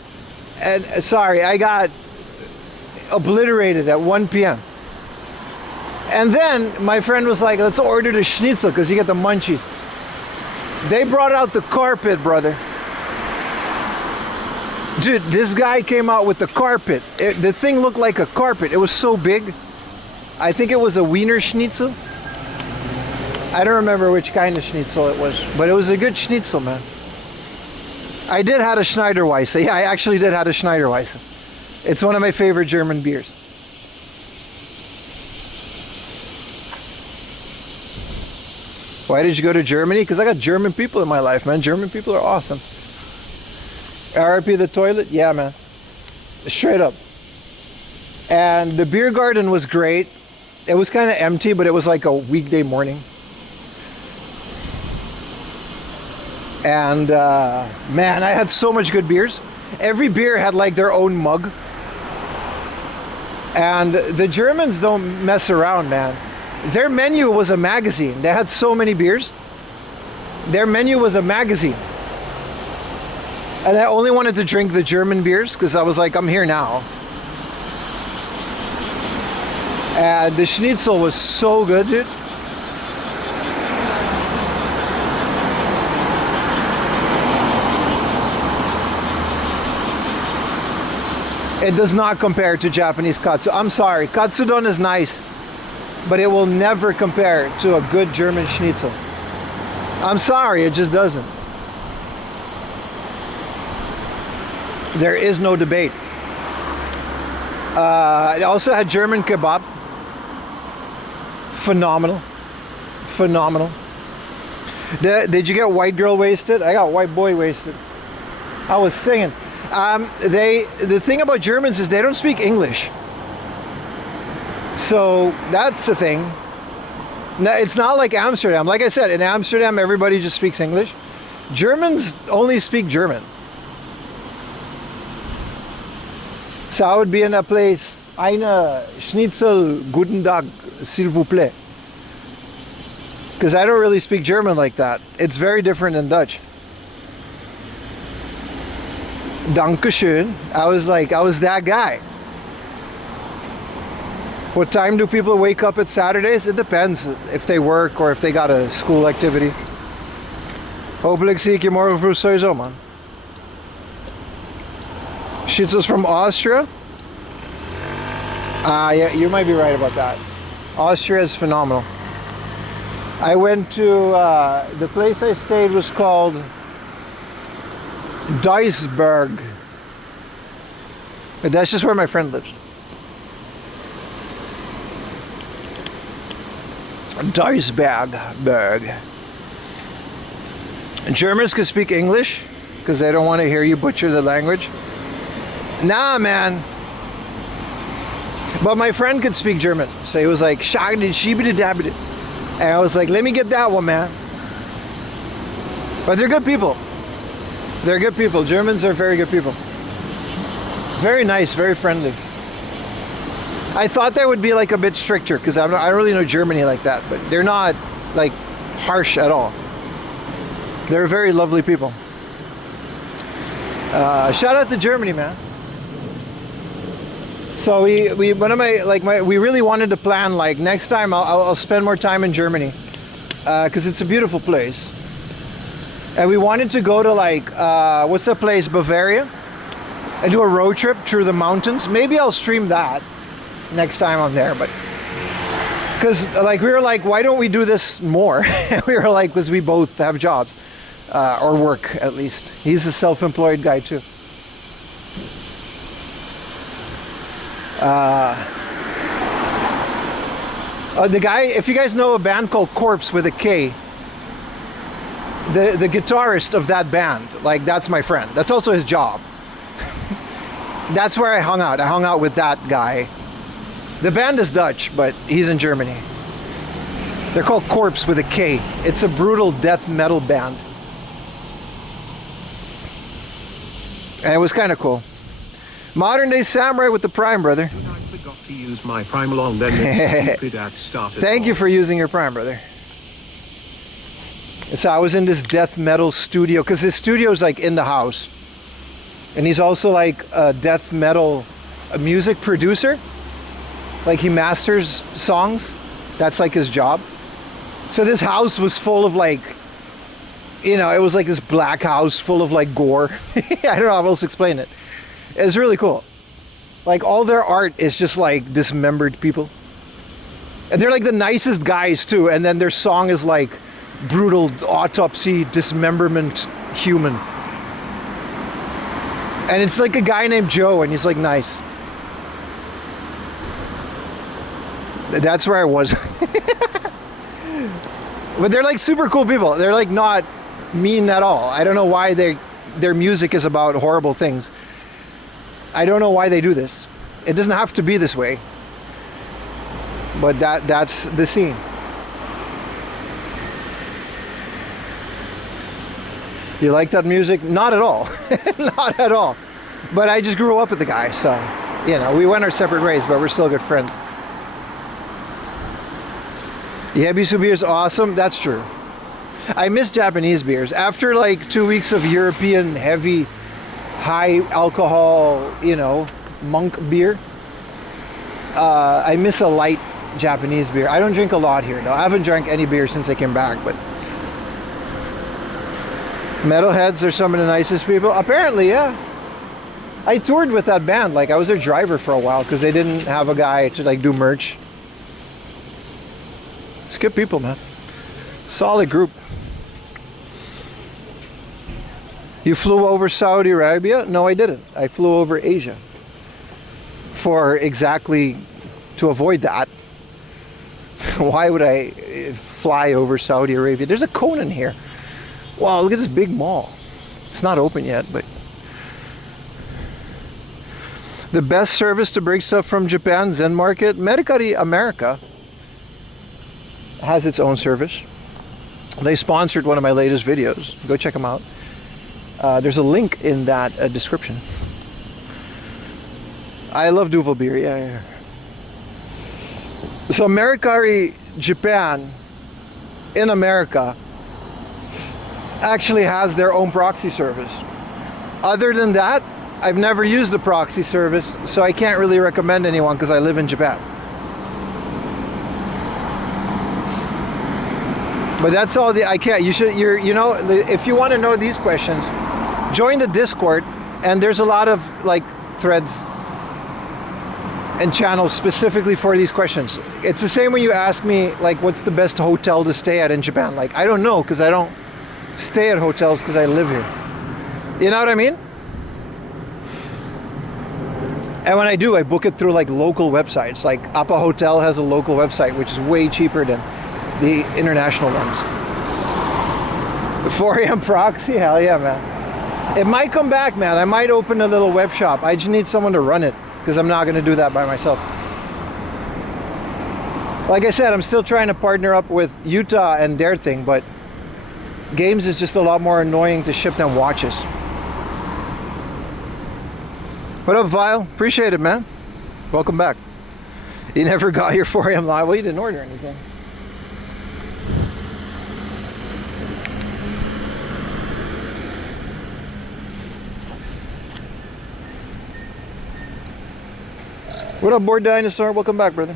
And sorry, I got obliterated at 1 p.m. And then my friend was like, let's order the schnitzel because you get the munchies. They brought out the carpet, brother. Dude, this guy came out with the carpet. The thing looked like a carpet. It was so big. I think it was a Wiener schnitzel. I don't remember which kind of schnitzel it was, but it was a good schnitzel, man. I did have a Schneiderweisse. Yeah, I actually did have a Schneiderweisse. It's one of my favorite German beers. Why did you go to Germany? Because I got German people in my life, man. German people are awesome. RIP the toilet? Yeah, man. Straight up. And the beer garden was great. It was kind of empty, but it was like a weekday morning. And man, I had so much good beers. Every beer had like their own mug. And the Germans don't mess around, man. Their menu was a magazine. They had so many beers. Their menu was a magazine. And I only wanted to drink the German beers because I was like, I'm here now. And the schnitzel was so good, dude. It does not compare to Japanese katsu. I'm sorry, katsudon is nice, but it will never compare to a good German schnitzel. I'm sorry, it just doesn't. There is no debate. I also had German kebab. Phenomenal. Phenomenal. Did you get white girl wasted? I got white boy wasted. I was singing. The thing about Germans is they don't speak English. So that's the thing. Now, it's not like Amsterdam. Like I said, in Amsterdam, everybody just speaks English. Germans only speak German. So I would be in a place, eine Schnitzel, guten Tag, s'il vous plaît. Because I don't really speak German like that. It's very different in Dutch. Dankeschön. I was that guy. What time do people wake up at Saturdays? It depends if they work or if they got a school activity. Hopelijk zie ik je morgen vroeg sowieso, man. Schnitzel's from Austria? Yeah, you might be right about that. Austria is phenomenal. I went to, the place I stayed was called Duisburg. That's just where my friend lives. Duisburg. Germans can speak English because they don't want to hear you butcher the language. Nah, man. But my friend could speak German, so he was like, and I was like, let me get that one, man. But they're good people. They're good people. Germans are very good people. Very nice, very friendly. I thought they would be like a bit stricter because I don't really know Germany like that, but they're not like harsh at all. They're very lovely people. Shout out to Germany, man. So we really wanted to plan like next time I'll spend more time in Germany because it's a beautiful place. And we wanted to go to like what's that place, Bavaria, and do a road trip through the mountains. Maybe I'll stream that next time I'm there, but because like we were like, why don't we do this more? We were like, because we both have jobs or work at least. He's a self-employed guy too. The guy, if you guys know a band called Corpse with a K, the guitarist of that band, like that's my friend. That's also his job. That's where I hung out. I hung out with that guy. The band is Dutch, but he's in Germany. They're called Corpse with a K. It's a brutal death metal band. And it was kind of cool. Modern day samurai with the Prime, brother. I forgot to use my Prime along, then the stupid ad started. Thank you for using your Prime, brother. So I was in this death metal studio, because his studio is like in the house. And he's also like a death metal music producer. Like he masters songs. That's like his job. So this house was full of like, you know, it was like this black house full of like gore. I don't know how else to explain it. It's really cool. Like all their art is just like dismembered people. And they're like the nicest guys too. And then their song is like brutal autopsy, dismemberment, human. And it's like a guy named Joe and he's like nice. That's where I was. But they're like super cool people. They're like not mean at all. I don't know why their music is about horrible things. I don't know why they do this. It doesn't have to be this way, but that's the scene. You like that music? Not at all. Not at all. But I just grew up with the guy, so, you know, we went our separate ways, but we're still good friends. Yebisu beer is awesome. That's true. I miss Japanese beers. After like 2 weeks of European heavy, high alcohol, you know, monk beer, I miss a light Japanese beer. I don't drink a lot here, though. I haven't drank any beer since I came back, but metalheads are some of the nicest people. Apparently, yeah. I toured with that band. Like, I was their driver for a while because they didn't have a guy to like do merch. It's good people, man. Solid group. You flew over Saudi Arabia? No, I didn't. I flew over Asia. For exactly to avoid that. Why would I fly over Saudi Arabia? There's a Conan here. Wow, look at this big mall. It's not open yet, but the best service to bring stuff from Japan, Zen Market, Mercari America has its own service. They sponsored one of my latest videos. Go check them out. There's a link in that description. I love Duvel beer, yeah. So Mercari Japan in America actually has their own proxy service. Other than that, I've never used the proxy service, so I can't really recommend anyone because I live in Japan. But that's all I can't. You know, if you want to know these questions, join the Discord, and there's a lot of like threads and channels specifically for these questions. It's the same when you ask me like, what's the best hotel to stay at in Japan? Like, I don't know because I don't stay at hotels because I live here. You know what I mean? And when I do, I book it through like local websites. Like Appa Hotel has a local website, which is way cheaper than the international ones. The 4 a.m. proxy, hell yeah, man. It might come back, man. I might open a little web shop. I just need someone to run it because I'm not going to do that by myself. Like I said, I'm still trying to partner up with Utah and their thing, but games is just a lot more annoying to ship than watches. What up, Vile? Appreciate it, man. Welcome back. You never got your 4 a.m. live. Well, you didn't order anything. What up, Board Dinosaur? Welcome back, brother.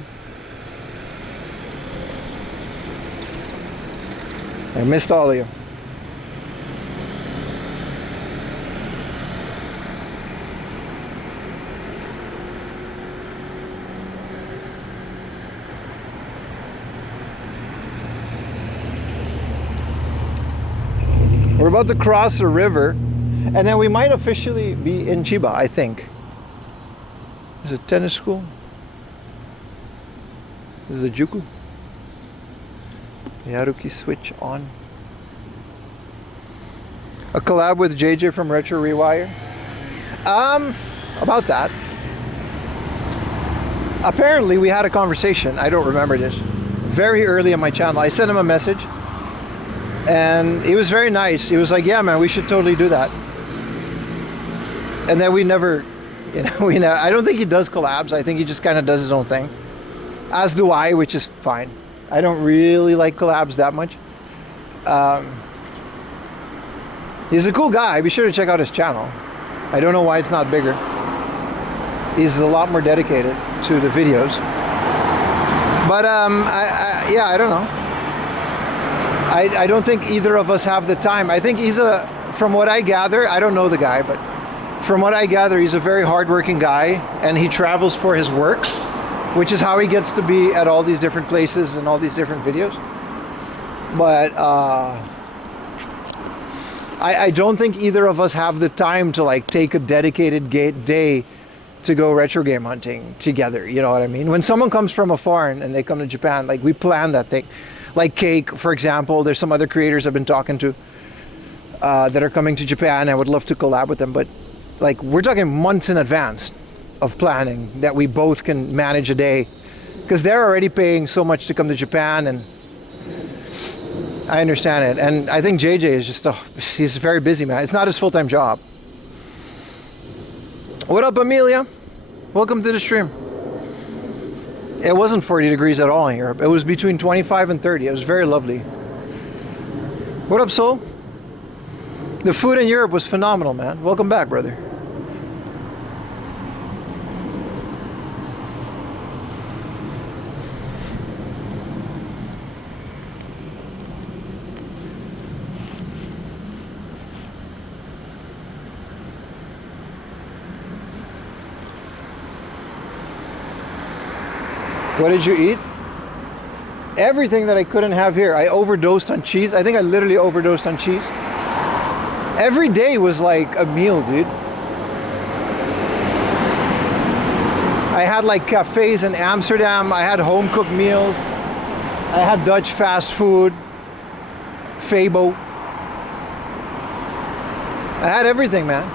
I missed all of you. We're about to cross a river, and then we might officially be in Chiba, I think. Is it tennis school? This is a Juku. Yaruki switch on. A collab with JJ from Retro Rewire. About that. Apparently we had a conversation, I don't remember this, very early on my channel. I sent him a message and he was very nice. He was like, yeah man, we should totally do that. And then we never, I don't think he does collabs. I think he just kind of does his own thing. As do I, which is fine. I don't really like collabs that much. He's a cool guy. Be sure to check out his channel. I don't know why it's not bigger. He's a lot more dedicated to the videos. But yeah, I don't know. I don't think either of us have the time. I think he's from what I gather, I don't know the guy, but from what I gather, he's a very hardworking guy, and he travels for his work, which is how he gets to be at all these different places and all these different videos. But I don't think either of us have the time to like take a dedicated day to go retro game hunting together. You know what I mean? When someone comes from afar and they come to Japan, like we plan that thing. Like Cake, for example, there's some other creators I've been talking to that are coming to Japan. I would love to collab with them, but like we're talking months in advance of planning that we both can manage a day, because they're already paying so much to come to Japan, and I understand it. And I think JJ is just he's a very busy man. It's not his full-time job. What up, Amelia? Welcome to the stream. It wasn't 40 degrees at all in Europe. It was between 25 and 30. It was very lovely. What up, Soul? The food in Europe was phenomenal, man. Welcome back, brother. What did you eat? Everything that I couldn't have here. I overdosed on cheese. I think I literally overdosed on cheese. Every day was like a meal, dude. I had like cafes in Amsterdam. I had home cooked meals. I had Dutch fast food. Fabo. I had everything, man.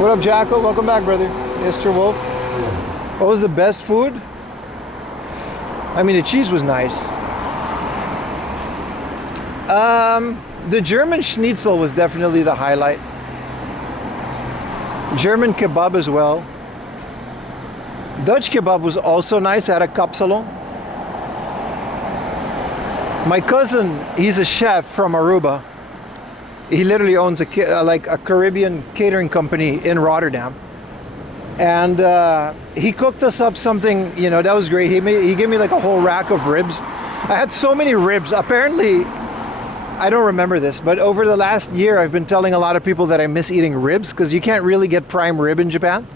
What up, Jacko? Welcome back, brother. Mr. Wolf. What was the best food? I mean, the cheese was nice. The German schnitzel was definitely the highlight. German kebab as well. Dutch kebab was also nice at a kapsalon. My cousin, he's a chef from Aruba. He literally owns like a Caribbean catering company in Rotterdam, and he cooked us up something, you know, that was great. He gave me like a whole rack of ribs. I had so many ribs. Apparently, I don't remember this, but over the last year, I've been telling a lot of people that I miss eating ribs, because you can't really get prime rib in Japan,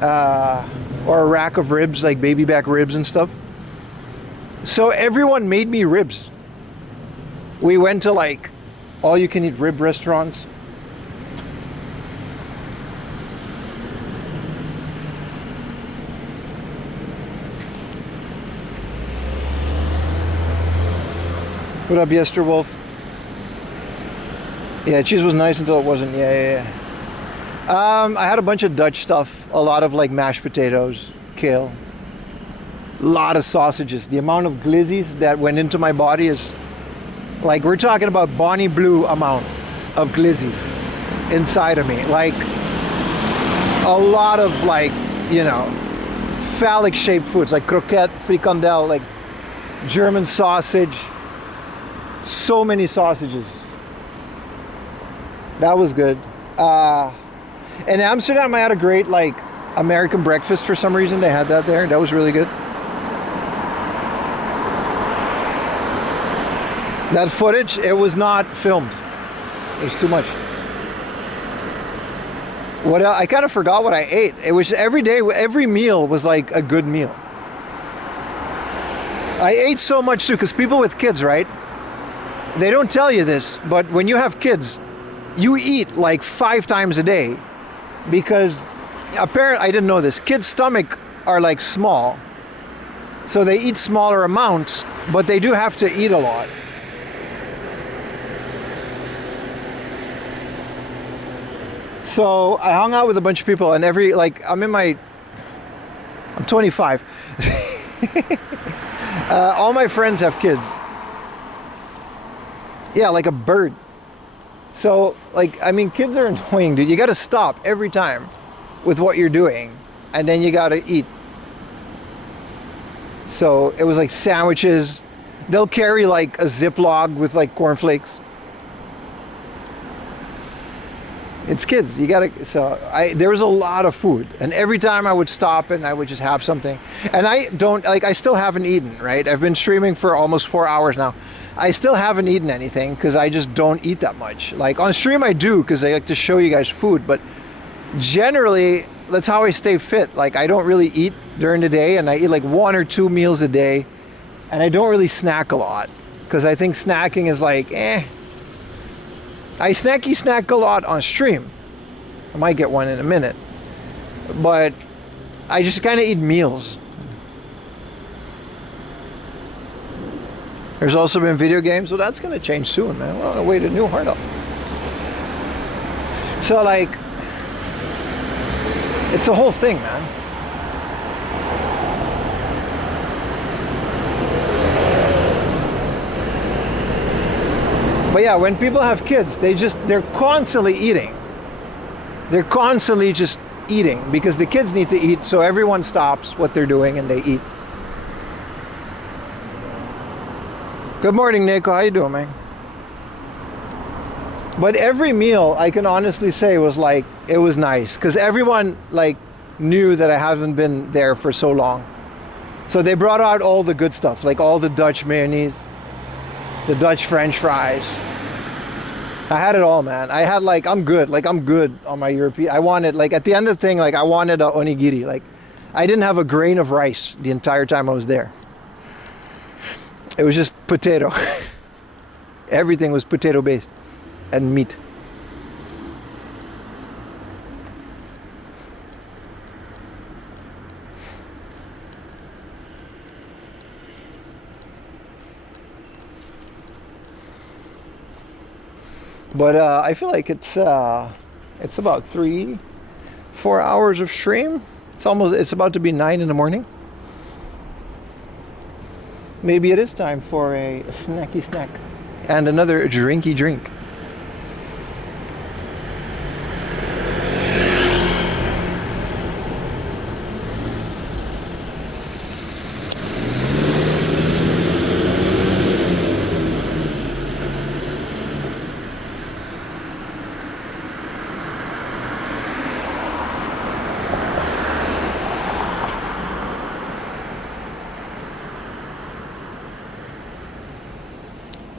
or a rack of ribs, like baby back ribs and stuff. So everyone made me ribs. We went to like all-you-can-eat rib restaurants. What up, Yester Wolf? Yeah, cheese was nice until it wasn't. Yeah. I had a bunch of Dutch stuff. A lot of like mashed potatoes, kale. A lot of sausages. The amount of glizzies that went into my body is... like, we're talking about Bonnie Blue amount of glizzies inside of me. Like, a lot of, like, you know, phallic shaped foods, like croquette, frikandel, like German sausage. So many sausages. That was good. In Amsterdam, I had a great, like, American breakfast for some reason. They had that there. That was really good. That footage, it was not filmed. It was too much. What else? I kind of forgot what I ate. It was every day, every meal was like a good meal. I ate so much too, because people with kids, right? They don't tell you this, but when you have kids, you eat like 5 times a day, because apparently, I didn't know this, kids' stomach are like small. So they eat smaller amounts, but they do have to eat a lot. So I hung out with a bunch of people, and I'm 25. All my friends have kids. Yeah, like a bird. So, like, I mean, kids are annoying, dude. You got to stop every time with what you're doing, and then you got to eat. So it was like sandwiches. They'll carry like a Ziploc with like cornflakes. It's kids. You gotta. So there was a lot of food, and every time I would stop and I would just have something. And I still haven't eaten. Right? I've been streaming for almost 4 hours now. I still haven't eaten anything because I just don't eat that much. Like on stream I do, because I like to show you guys food, but generally that's how I stay fit. Like I don't really eat during the day, and I eat like 1 or 2 meals a day, and I don't really snack a lot because I think snacking is like I snack a lot on stream. I might get one in a minute, but I just kind of eat meals. There's also been video games. Well, that's gonna change soon, man. We're on our way to new Hardall. So like, it's a whole thing, man. But yeah, when people have kids, they're constantly eating. They're constantly just eating because the kids need to eat, so everyone stops what they're doing and they eat. Good morning, Nico. How you doing, man? But every meal, I can honestly say, was like, it was nice because everyone like knew that I haven't been there for so long. So they brought out all the good stuff, like all the Dutch mayonnaise, the Dutch French fries. I had it all, man. I had like, I'm good on my European. I wanted, like at the end of the thing, like I wanted a onigiri. Like I didn't have a grain of rice the entire time I was there. It was just potato. Everything was potato based and meat. But I feel like it's about 3-4 hours of stream. It's about to be 9 in the morning. Maybe it is time for a snacky snack and another drinky drink.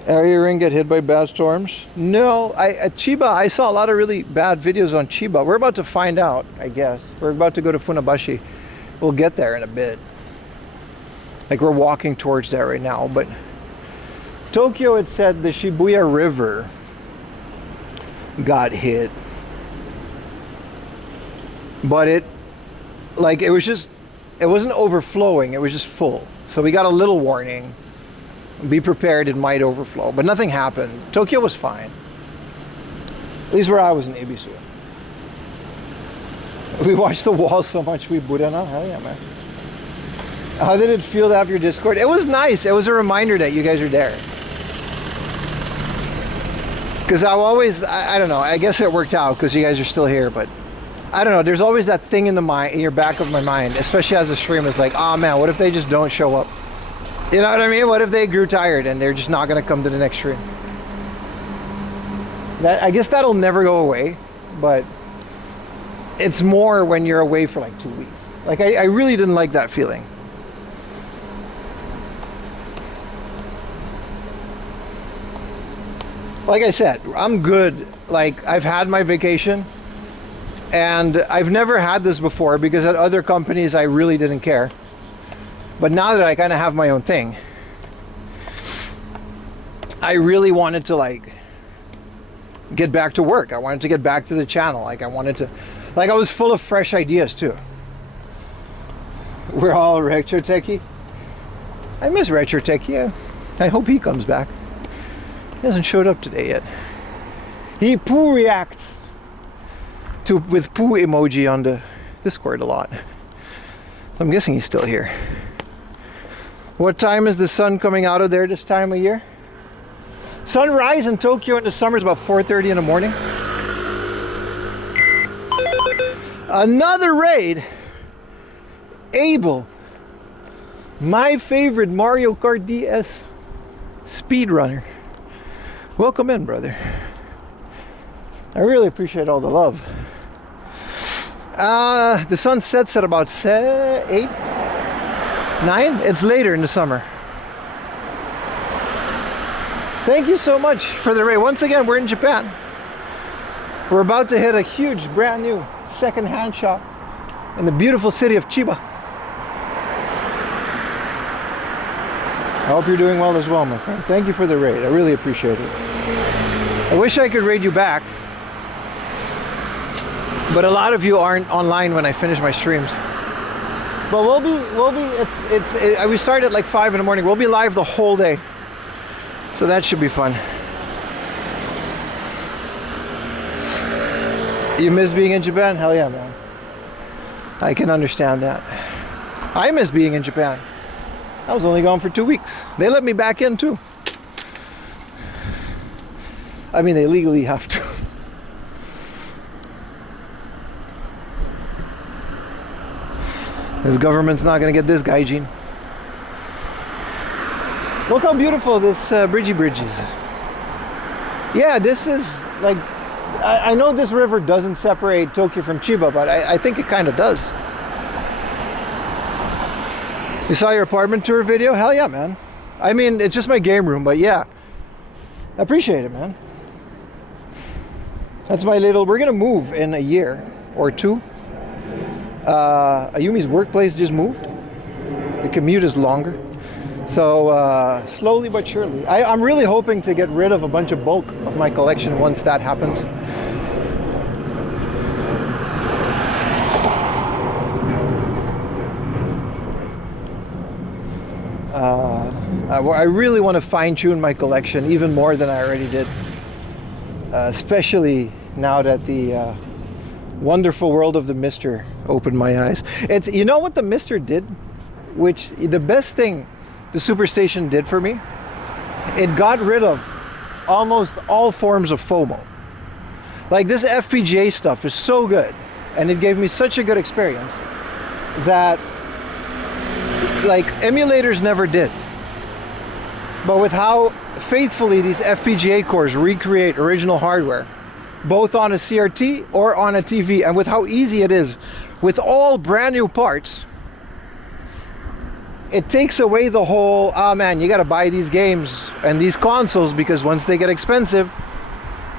Area ring get hit by bad storms? No, at Chiba, I saw a lot of really bad videos on Chiba. We're about to find out, I guess. We're about to go to Funabashi. We'll get there in a bit. Like we're walking towards that right now. But Tokyo, it said the Shibuya River got hit. But it wasn't overflowing, it was just full. So we got a little warning. Be prepared, it might overflow, but nothing happened. Tokyo was fine. At least where I was in Ibisu. We watched the wall so much we Buddha now. Hell yeah, man. How did it feel to have your Discord? It was nice. It was a reminder that you guys are there. Because I don't know, I guess it worked out because you guys are still here, but I don't know, there's always that thing in your back of my mind, especially as a streamer, it's like, oh man, what if they just don't show up? You know what I mean? What if they grew tired and they're just not going to come to the next stream? I guess that'll never go away, but it's more when you're away for like 2 weeks. Like I really didn't like that feeling. Like I said, I'm good. Like I've had my vacation and I've never had this before because at other companies I really didn't care. But now that I kind of have my own thing, I really wanted to like get back to work. I wanted to get back to the channel. I was full of fresh ideas too. We're all Retro Techie. I miss Retro Techie. I hope he comes back. He hasn't showed up today yet. He poo reacts with poo emoji on the Discord a lot. So I'm guessing he's still here. What time is the sun coming out of there this time of year? Sunrise in Tokyo in the summer is about 4:30 in the morning. Another raid. Abel. My favorite Mario Kart DS speedrunner. Welcome in, brother. I really appreciate all the love. The sun sets at about 8, 9? It's later in the summer. Thank you so much for the raid. Once again, we're in Japan. We're about to hit a huge, brand new second-hand shop in the beautiful city of Chiba. I hope you're doing well as well, my friend. Thank you for the raid. I really appreciate it. I wish I could raid you back, but a lot of you aren't online when I finish my streams. But we start at like 5 in the morning. We'll be live the whole day. So that should be fun. You miss being in Japan? Hell yeah, man. I can understand that. I miss being in Japan. I was only gone for 2 weeks. They let me back in too. I mean, they legally have to. This government's not gonna get this gaijin. Look how beautiful this bridge is. Yeah, this is like, I know this river doesn't separate Tokyo from Chiba, but I think it kind of does. You saw your apartment tour video? Hell yeah, man. I mean, it's just my game room, but yeah. I appreciate it, man. That's my little, we're gonna move in a year or two. Ayumi's workplace just moved. The commute is longer. So slowly but surely. I'm really hoping to get rid of a bunch of bulk of my collection once that happens. I really want to fine-tune my collection even more than I already did. Especially now that the wonderful world of the Mister opened my eyes. It's, you know what the Mister did? Which, the best thing the Superstation did for me, it got rid of almost all forms of FOMO. Like, this FPGA stuff is so good, and it gave me such a good experience that, like, emulators never did. But with how faithfully these FPGA cores recreate original hardware, both on a CRT or on a TV, and with how easy it is, with all brand new parts, it takes away the whole, oh man, you gotta buy these games and these consoles because once they get expensive,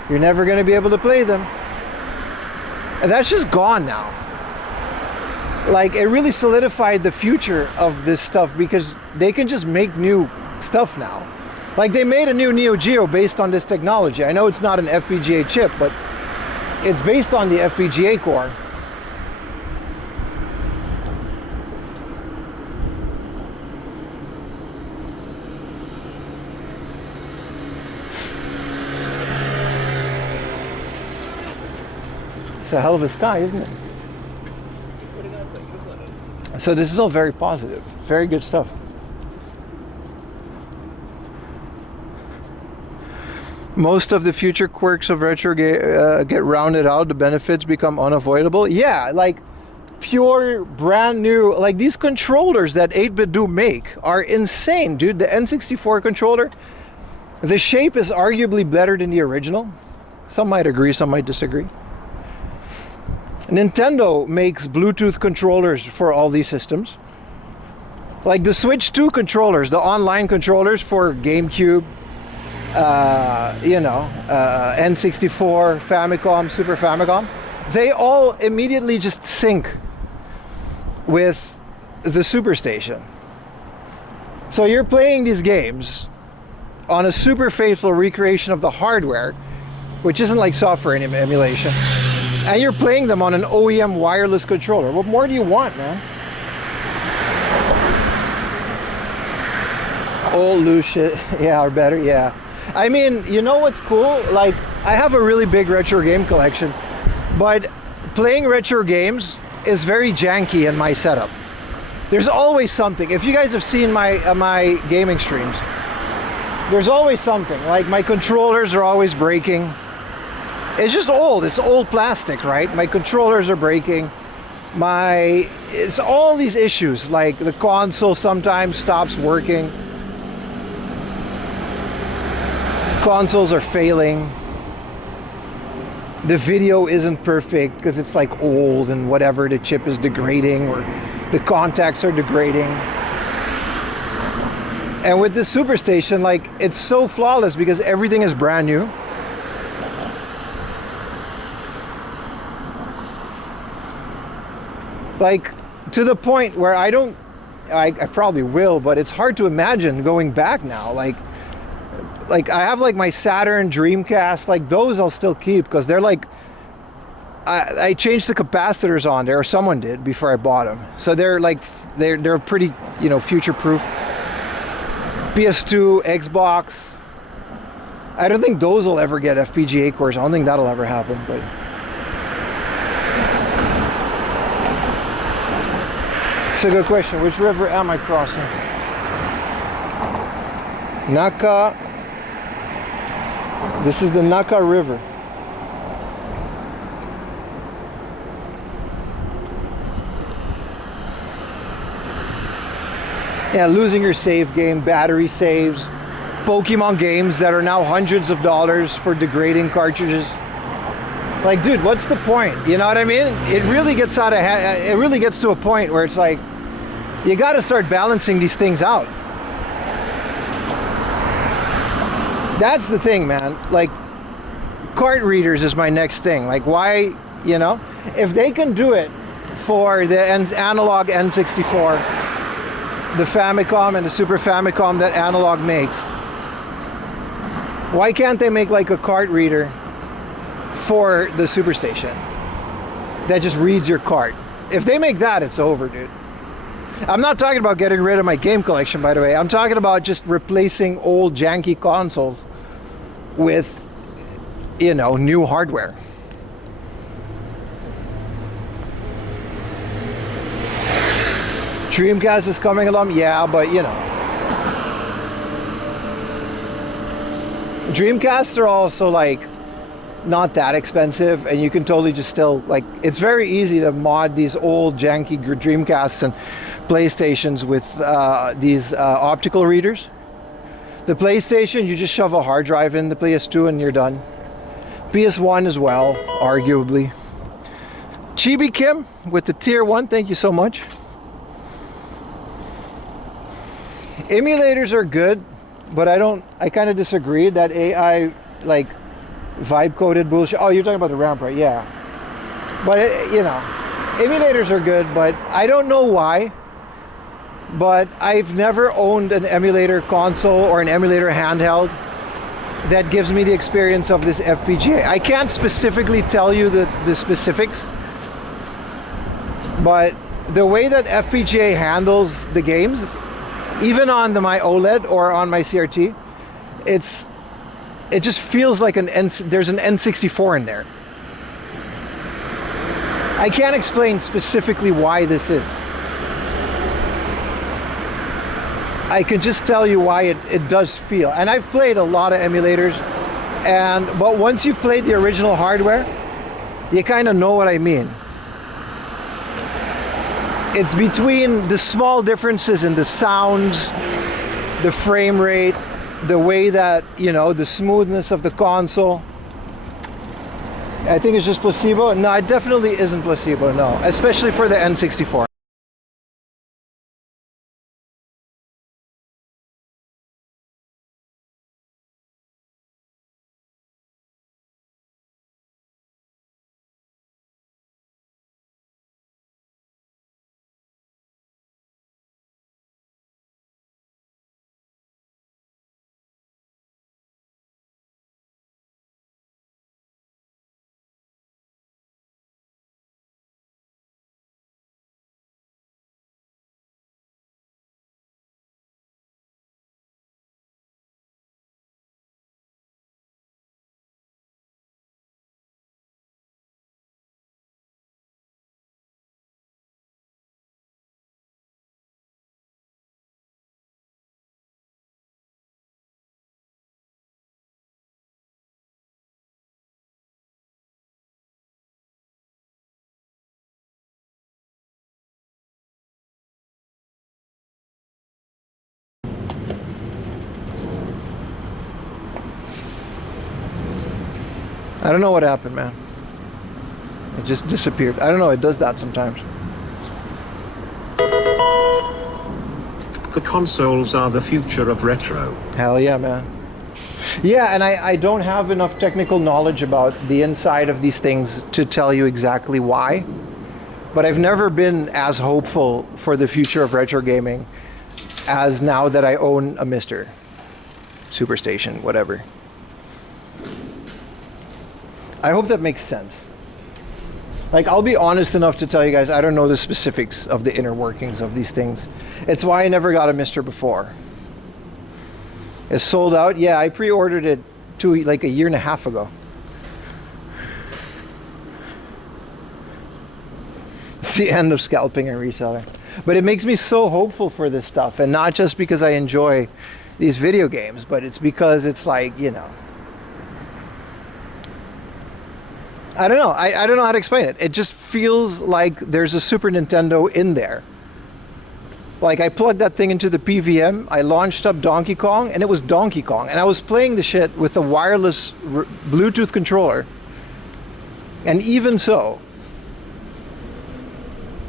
you're never gonna be able to play them. And that's just gone now. Like, it really solidified the future of this stuff because they can just make new stuff now. Like, they made a new Neo Geo based on this technology. I know it's not an FPGA chip, but it's based on the FPGA core. It's a hell of a sky, isn't it? So this is all very positive, very good stuff. Most of the future quirks of retro get rounded out, the benefits become unavoidable. Yeah, like pure brand new, like these controllers that 8-bit do make are insane, dude. The N64 controller, the shape is arguably better than the original. Some might agree, some might disagree. Nintendo makes Bluetooth controllers for all these systems. Like the Switch 2 controllers, the online controllers for GameCube, N64, Famicom, Super Famicom, they all immediately just sync with the Superstation. So you're playing these games on a super faithful recreation of the hardware, which isn't like software emulation, and you're playing them on an OEM wireless controller. What more do you want, man? Old loose shit, yeah, or better, yeah. I mean, you know what's cool? Like, I have a really big retro game collection, but playing retro games is very janky in my setup. There's always something. If you guys have seen my gaming streams, there's always something. Like, my controllers are always breaking. It's just old. It's old plastic, right? My controllers are breaking. It's all these issues. Like, the console sometimes stops working. Consoles are failing. The video isn't perfect because it's like old and whatever, the chip is degrading or the contacts are degrading. And with the Superstation, like, it's so flawless because everything is brand new. Like, to the point where I probably will, but it's hard to imagine going back now. Like I have like my Saturn Dreamcast, like those I'll still keep because they're like, I changed the capacitors on there, or someone did before I bought them. So they're like, they're pretty, future proof. PS2, Xbox, I don't think those will ever get FPGA cores. I don't think that'll ever happen, but it's a good question. Which river am I crossing? Naka. This is the Naka River. Yeah, losing your save game, battery saves, Pokemon games that are now hundreds of dollars for degrading cartridges. Like, dude, what's the point? You know what I mean? It really gets out of hand. It really gets to a point where it's like, you got to start balancing these things out. That's the thing, man. Like, card readers is my next thing. Like, why, you know? If they can do it for the analog N64, the Famicom and the Super Famicom that Analog makes, why can't they make like a card reader for the Superstation that just reads your card? If they make that, it's over, dude. I'm not talking about getting rid of my game collection, by the way. I'm talking about just replacing old janky consoles with, you know, new hardware. Dreamcast is coming along, yeah, but you know, Dreamcasts are also like not that expensive, and you can totally just still, like, it's very easy to mod these old janky Dreamcasts and PlayStations with these optical readers. The PlayStation, you just shove a hard drive in the PS2 and you're done. PS1 as well, arguably. Chibi Kim with the tier 1, thank you so much. Emulators are good, but I kind of disagree that AI, like, vibe coded bullshit. Oh, you're talking about the ramp, right? Yeah. But, you know, emulators are good, but I don't know why. But I've never owned an emulator console or an emulator handheld that gives me the experience of this FPGA. I can't specifically tell you the specifics, but the way that FPGA handles the games, even on my OLED or on my CRT, it just feels like there's an N64 in there. I can't explain specifically why this is. I can just tell you why it does feel. And I've played a lot of emulators, but once you've played the original hardware, you kind of know what I mean. It's between the small differences in the sounds, the frame rate, the way that, you know, the smoothness of the console. I think it's just placebo. No, it definitely isn't placebo, no. Especially for the N64. I don't know what happened, man. It just disappeared. I don't know, it does that sometimes. The consoles are the future of retro. Hell yeah, man. Yeah, and I don't have enough technical knowledge about the inside of these things to tell you exactly why. But I've never been as hopeful for the future of retro gaming as now that I own a Mr. Superstation, whatever. I hope that makes sense. Like, I'll be honest enough to tell you guys, I don't know the specifics of the inner workings of these things. It's why I never got a Mr. before. It's sold out. Yeah, I pre-ordered it to like a year and a half ago. It's the end of scalping and reselling. But it makes me so hopeful for this stuff, and not just because I enjoy these video games, but it's because it's like, you know, I don't know. I don't know how to explain it. It just feels like there's a Super Nintendo in there. Like I plugged that thing into the PVM, I launched up Donkey Kong, and it was Donkey Kong. And I was playing the shit with a wireless Bluetooth controller. And even so,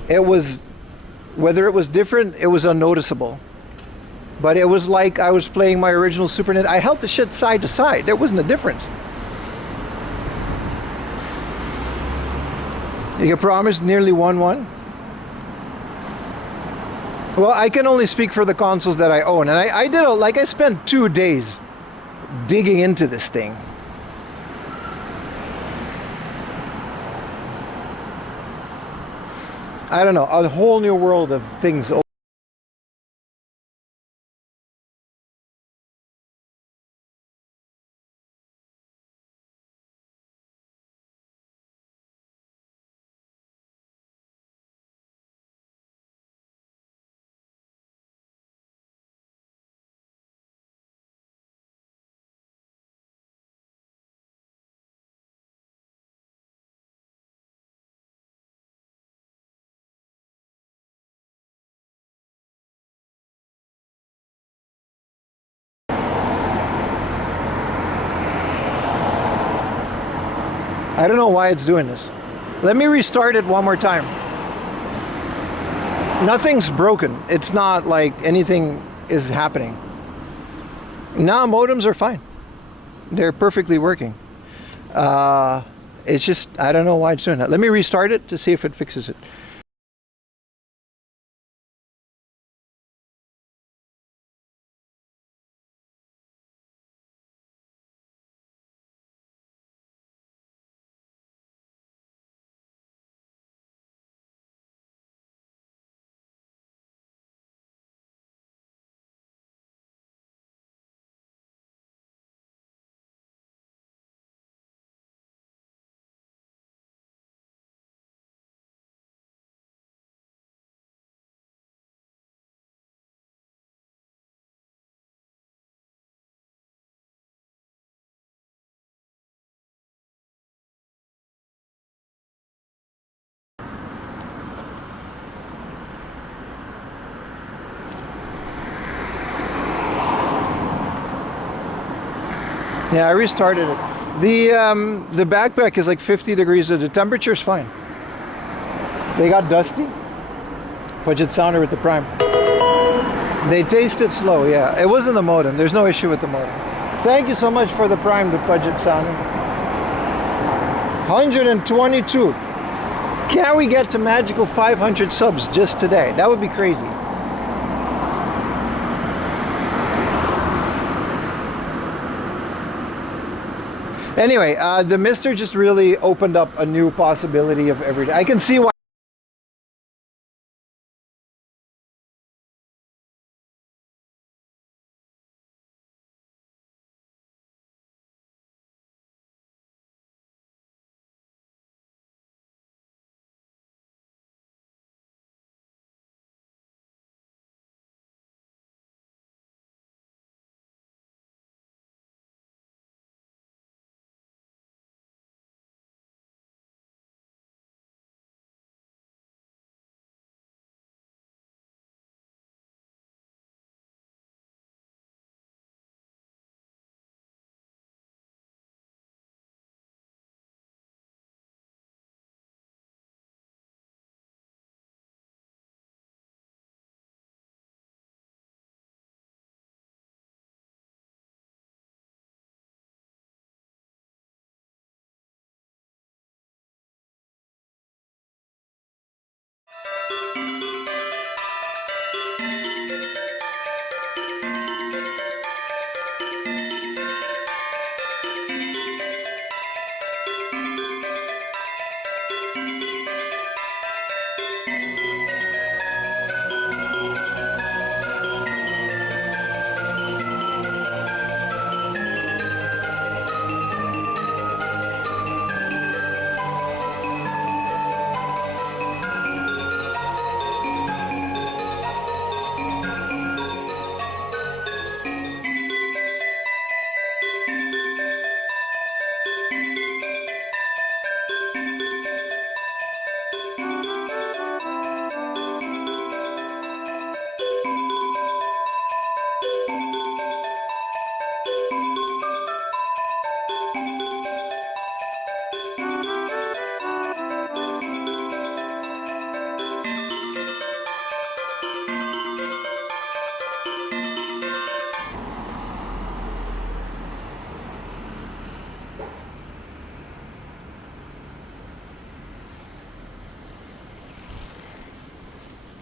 it was, whether it was different, it was unnoticeable. But it was like I was playing my original Super Nintendo. I held the shit side to side. There wasn't a difference. You can promise nearly 1-1. Well, I can only speak for the consoles that I own, and I spent 2 days digging into this thing. I don't know, a whole new world of things. I don't know why it's doing this. Let me restart it one more time. Nothing's broken. It's not like anything is happening. Now modems are fine. They're perfectly working. It's just, I don't know why it's doing that. Let me restart it to see if it fixes it. Yeah, I restarted it. The backpack is like 50 degrees, so the temperature's fine. They got dusty. Budget sounder with the Prime. They tasted slow, yeah. It wasn't the modem. There's no issue with the modem. Thank you so much for the Prime, the budget sounder. 122. Can we get to magical 500 subs just today? That would be crazy. Anyway, the Mister just really opened up a new possibility of every day. I can see why.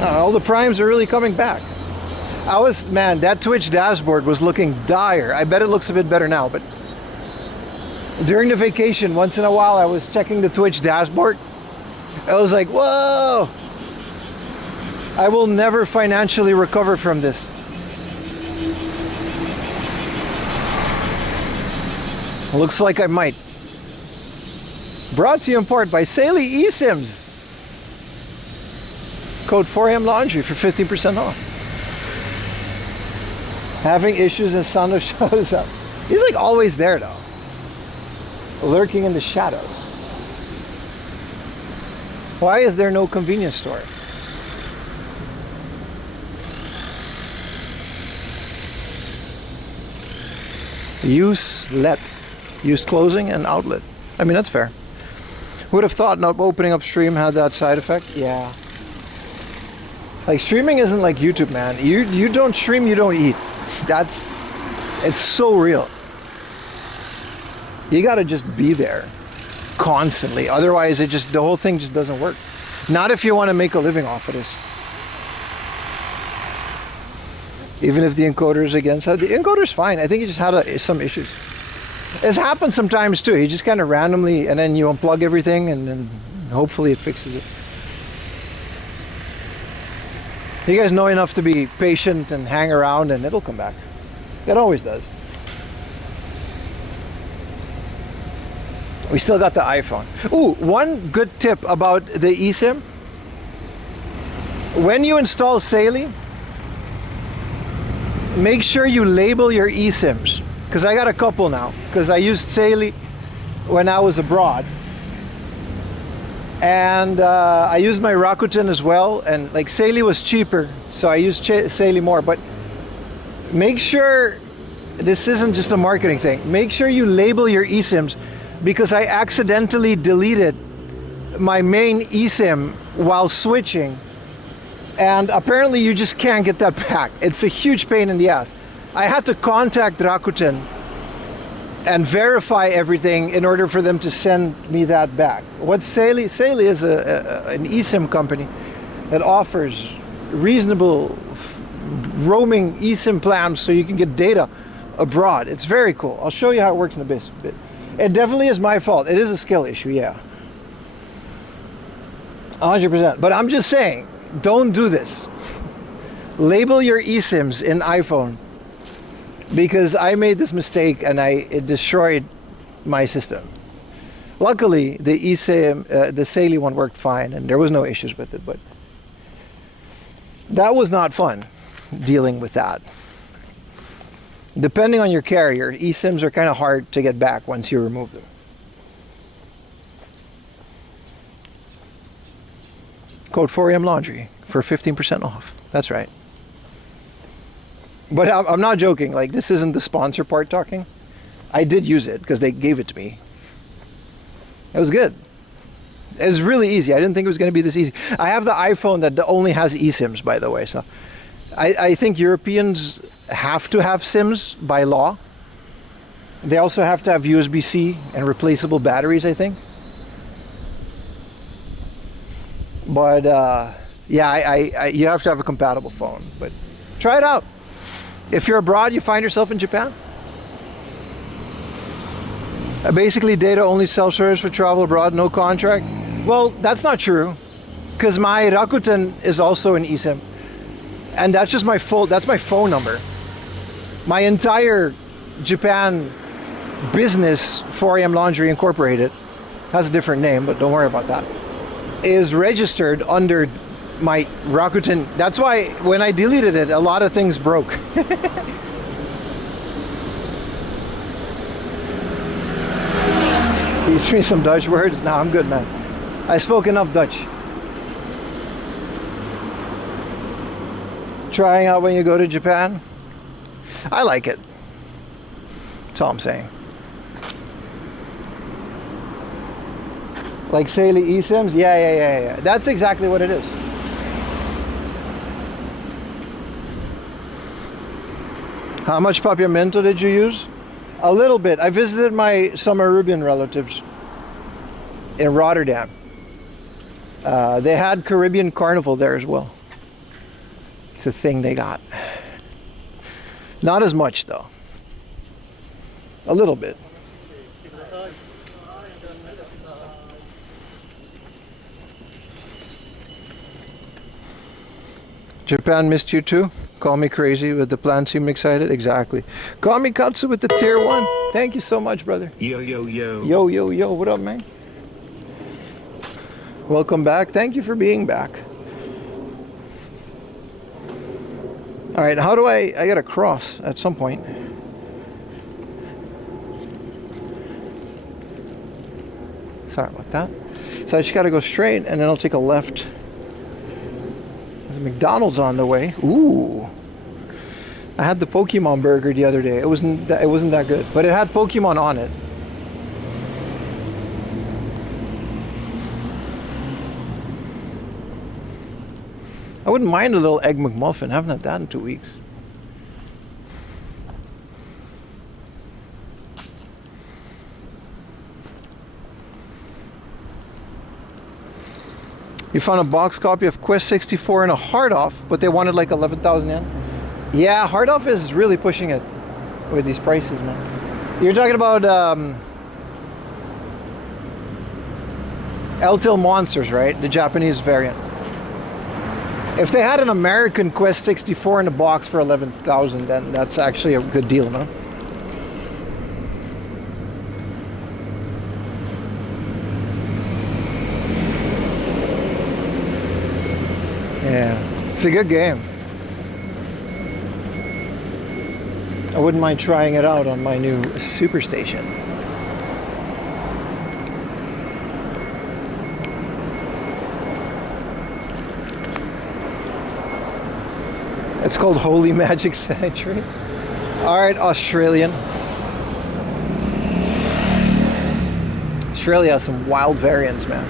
All the primes are really coming back. Man, that Twitch dashboard was looking dire. I bet it looks a bit better now, but during the vacation, once in a while, I was checking the Twitch dashboard. I was like, whoa! I will never financially recover from this. Looks like I might. Brought to you in part by Saley eSIMs. Code 4am Laundry for 15% off. Having issues and Sando shows up. He's like always there though. Lurking in the shadows. Why is there no convenience store? Used closing and outlet. I mean, that's fair. Would have thought not opening up stream had that side effect. Yeah. Like streaming isn't like YouTube, man. You don't stream, you don't eat. It's so real. You gotta just be there constantly. Otherwise the whole thing just doesn't work. Not if you want to make a living off of this. Even if the encoder is against it. The encoder's fine. I think he just had some issues. It's happened sometimes too. You just kind of randomly, and then you unplug everything and then hopefully it fixes it. You guys know enough to be patient and hang around and it'll come back. It always does. We still got the iPhone. Ooh, one good tip about the eSIM. When you install Saley, make sure you label your eSIMs. Because I got a couple now. Because I used Saley when I was abroad. And I used my Rakuten as well. And like Saley was cheaper, so I used Saley more. But make sure, this isn't just a marketing thing. Make sure you label your eSIMs. Because I accidentally deleted my main eSIM while switching. And apparently you just can't get that back. It's a huge pain in the ass. I had to contact Rakuten and verify everything in order for them to send me that back. What's Saley? Saley is an eSIM company that offers reasonable roaming eSIM plans so you can get data abroad. It's very cool. I'll show you how it works in a bit. It definitely is my fault. It is a skill issue, yeah. 100%. But I'm just saying, don't do this. Label your eSIMs in iPhone. Because I made this mistake and it destroyed my system. Luckily, the eSIM, the Saley one worked fine and there was no issues with it. But that was not fun, dealing with that. Depending on your carrier, eSIMs are kind of hard to get back once you remove them. Code 4am Laundry for 15% off. That's right. But I'm not joking. Like, this isn't the sponsor part talking. I did use it because they gave it to me. It was good. It was really easy. I didn't think it was going to be this easy. I have the iPhone that only has eSIMs, by the way. So I think Europeans have to have SIMs by law. They also have to have USB-C and replaceable batteries, I think. But yeah, you have to have a compatible phone. But try it out. If you're abroad, you find yourself in Japan. Basically, data only self-service for travel abroad, no contract. Well, that's not true, because my Rakuten is also an eSIM, and that's just that's my phone number. My entire Japan business, 4am Laundry Incorporated, has a different name, but don't worry about that, is registered under my Rakuten. That's why when I deleted it, a lot of things broke. Teach me some Dutch words? No, I'm good, man. I spoke enough Dutch. Trying out when you go to Japan? I like it. That's all I'm saying. Like Saley eSIMs? Yeah. That's exactly what it is. How much papiamento did you use? A little bit. I visited my some Arubian relatives in Rotterdam. They had Caribbean Carnival there as well. It's a thing they got. Not as much though. A little bit. Japan missed you too? Call me crazy, but the plan seemed excited. Exactly. Call me Katsu with the tier 1. Thank you so much, brother. Yo, yo, yo. Yo, yo, yo. What up, man? Welcome back. Thank you for being back. All right, how do I gotta cross at some point. Sorry about that. So I just gotta go straight and then I'll take a left. There's a McDonald's on the way. Ooh. I had the Pokemon burger the other day. It wasn't that good, but it had Pokemon on it. I wouldn't mind a little Egg McMuffin. I haven't had that in 2 weeks. You found a box copy of Quest 64 in a hard off, but they wanted like 11,000 yen. Yeah, hard off is really pushing it with these prices, man. You're talking about L-Til Monsters, right? The Japanese variant. If they had an American Quest 64 in a box for 11,000, then that's actually a good deal, no? Yeah, it's a good game. I wouldn't mind trying it out on my new Superstation. It's called Holy Magic Sanctuary. All right, Australian. Australia has some wild variants, man.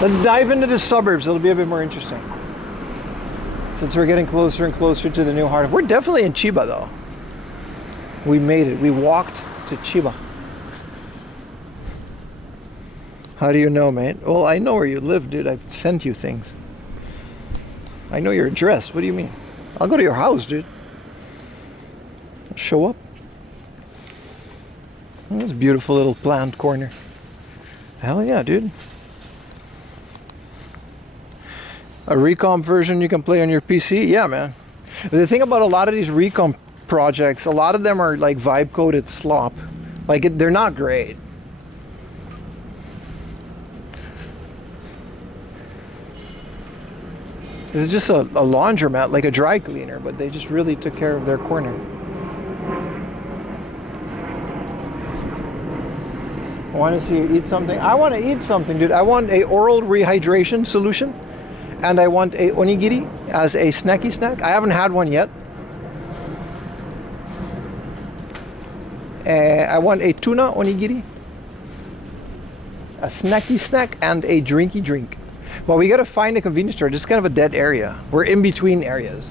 Let's dive into the suburbs. It'll be a bit more interesting. Since we're getting closer and closer to the new heart. We're definitely in Chiba, though. We made it. We walked to Chiba. How do you know, mate? Well, I know where you live, dude. I've sent you things. I know your address. What do you mean? I'll go to your house, dude. I'll show up. That's a beautiful little planned corner. Hell yeah, dude. A recomp version you can play on your PC? Yeah, man. The thing about a lot of these recomp projects, a lot of them are like vibe coded slop. Like they're not great. It's just a laundromat, like a dry cleaner, but they just really took care of their corner. I want to see you eat something. I want to eat something, dude. I want a oral rehydration solution, and I want a onigiri as a snacky snack. I haven't had one yet. I want a tuna onigiri, a snacky snack, and a drinky drink. Well, we got to find a convenience store. Just kind of a dead area. We're in between areas.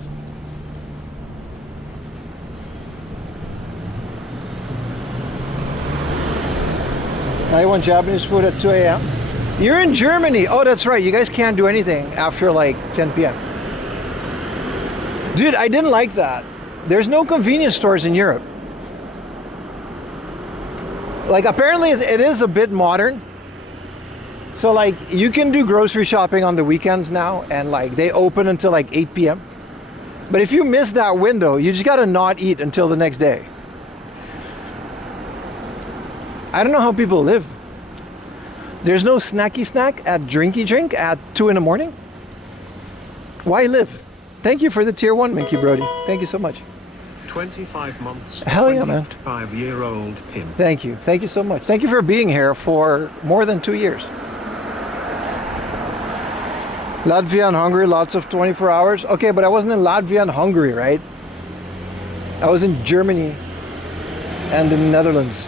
I want Japanese food at 2 a.m. You're in Germany. Oh, that's right. You guys can't do anything after like 10 p.m. Dude, I didn't like that. There's no convenience stores in Europe. Like, apparently it is a bit modern. So like you can do grocery shopping on the weekends now, and like they open until like 8 p.m. But if you miss that window, you just gotta not eat until the next day. I don't know how people live. There's no snacky snack at drinky drink at 2 in the morning. Why live? Thank you for the tier 1, Minky Brody. Thank you so much. 25 months. Hell yeah, man. 25-year-old Pim. Thank you. Thank you so much. Thank you for being here for more than 2 years. Latvia and Hungary, lots of 24 hours. Okay, but I wasn't in Latvia and Hungary, right? I was in Germany and the Netherlands.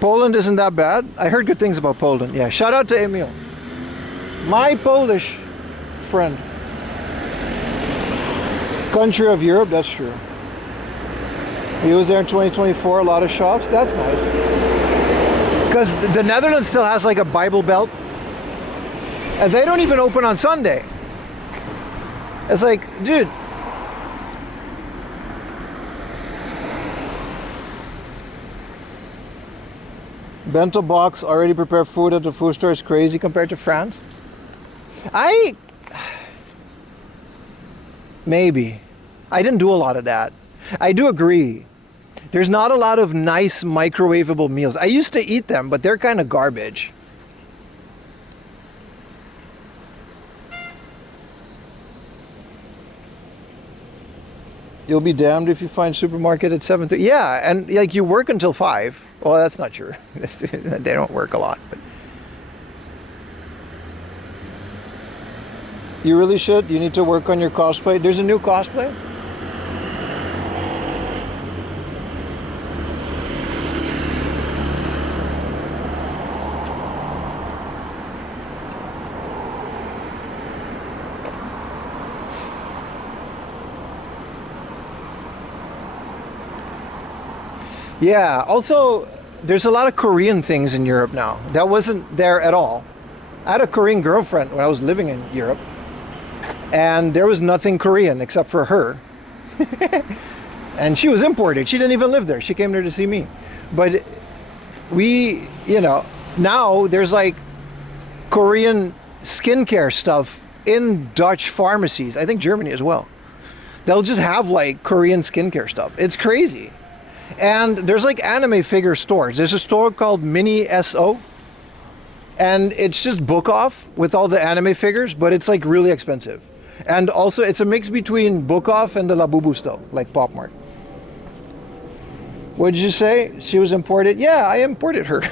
Poland isn't that bad. I heard good things about Poland. Yeah, shout out to Emil. My Polish friend. Country of Europe, that's true. He was there in 2024, a lot of shops. That's nice. Because the Netherlands still has like a Bible Belt. And they don't even open on Sunday. It's like, dude. Bento box, already prepared food at the food store is crazy compared to France. Maybe. I didn't do a lot of that. I do agree. There's not a lot of nice microwavable meals. I used to eat them, but they're kind of garbage. You'll be damned if you find supermarket at 7:30. Yeah, and like you work until 5. Well, that's not true. They don't work a lot. But you really should. You need to work on your cosplay. There's a new cosplay. Yeah, also, there's a lot of Korean things in Europe now. That wasn't there at all. I had a Korean girlfriend when I was living in Europe, and there was nothing Korean except for her. And she was imported. She didn't even live there. She came there to see me. But we, now there's like Korean skincare stuff in Dutch pharmacies. I think Germany as well. They'll just have like Korean skincare stuff. It's crazy. And there's like anime figure stores. There's a store called Mini SO. And it's just book off with all the anime figures, but it's like really expensive. And also it's a mix between book off and the Labubu store, like Pop Mart. What did you say? She was imported? Yeah, I imported her.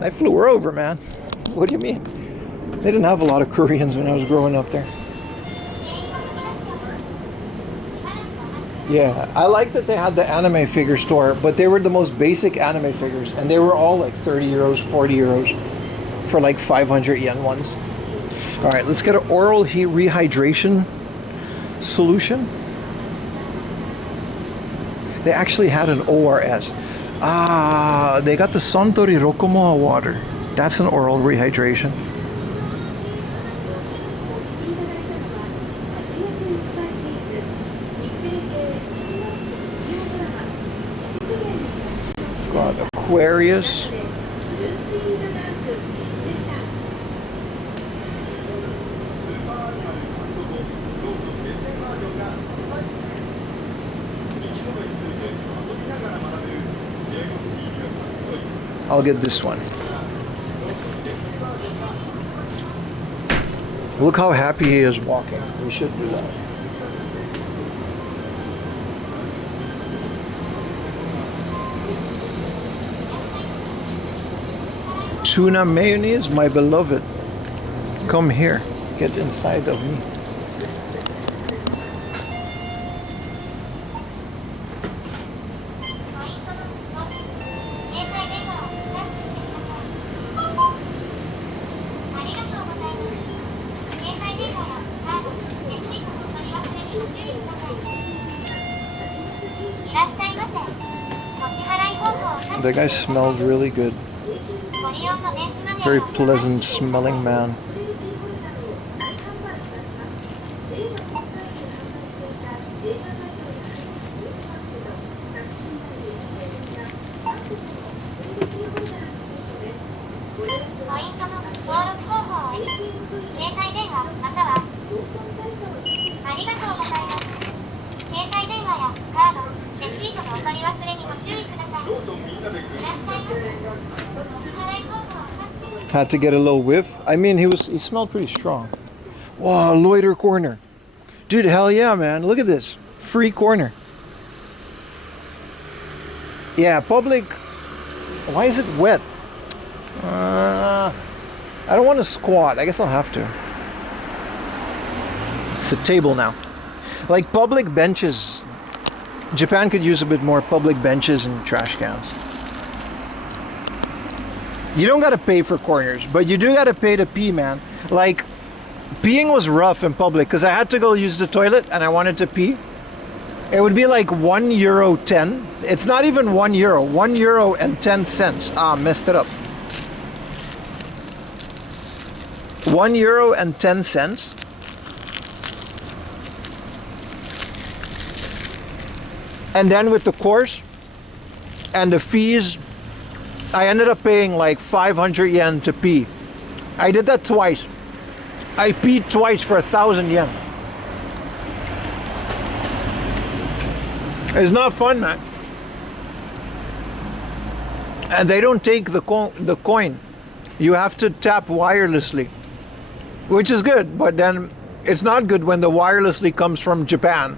I flew her over, man. What do you mean? They didn't have a lot of Koreans when I was growing up there. Yeah, I like that they had the anime figure store, but they were the most basic anime figures, and they were all like 30 euros, 40 euros for like 500 yen ones. All right, let's get an oral heat rehydration solution. They actually had an ORS. Ah, they got the Suntory Rokumoa water. That's an oral rehydration. Got Aquarius. I'll get this one. Look how happy he is walking. We should do that. Tuna mayonnaise, my beloved. Come here. Get inside of me. That guy smelled really good. Very pleasant smelling man. Had to get a little whiff. I mean, he smelled pretty strong. Wow, loiter corner. Dude, hell yeah, man. Look at this. Free corner. Yeah, public. Why is it wet? I don't want to squat. I guess I'll have to. It's a table now. Like public benches. Japan could use a bit more public benches and trash cans. You don't gotta pay for corners, but you do gotta pay to pee, man. Like, peeing was rough in public because I had to go use the toilet and I wanted to pee. It would be like €1.10. It's not even €1. €1.10. Ah, messed it up. €1.10. And then with the course and the fees, I ended up paying like 500 yen to pee. I did that twice. I peed twice for 1,000 yen. It's not fun, man. And they don't take the coin. You have to tap wirelessly, which is good, but then it's not good when the wirelessly comes from Japan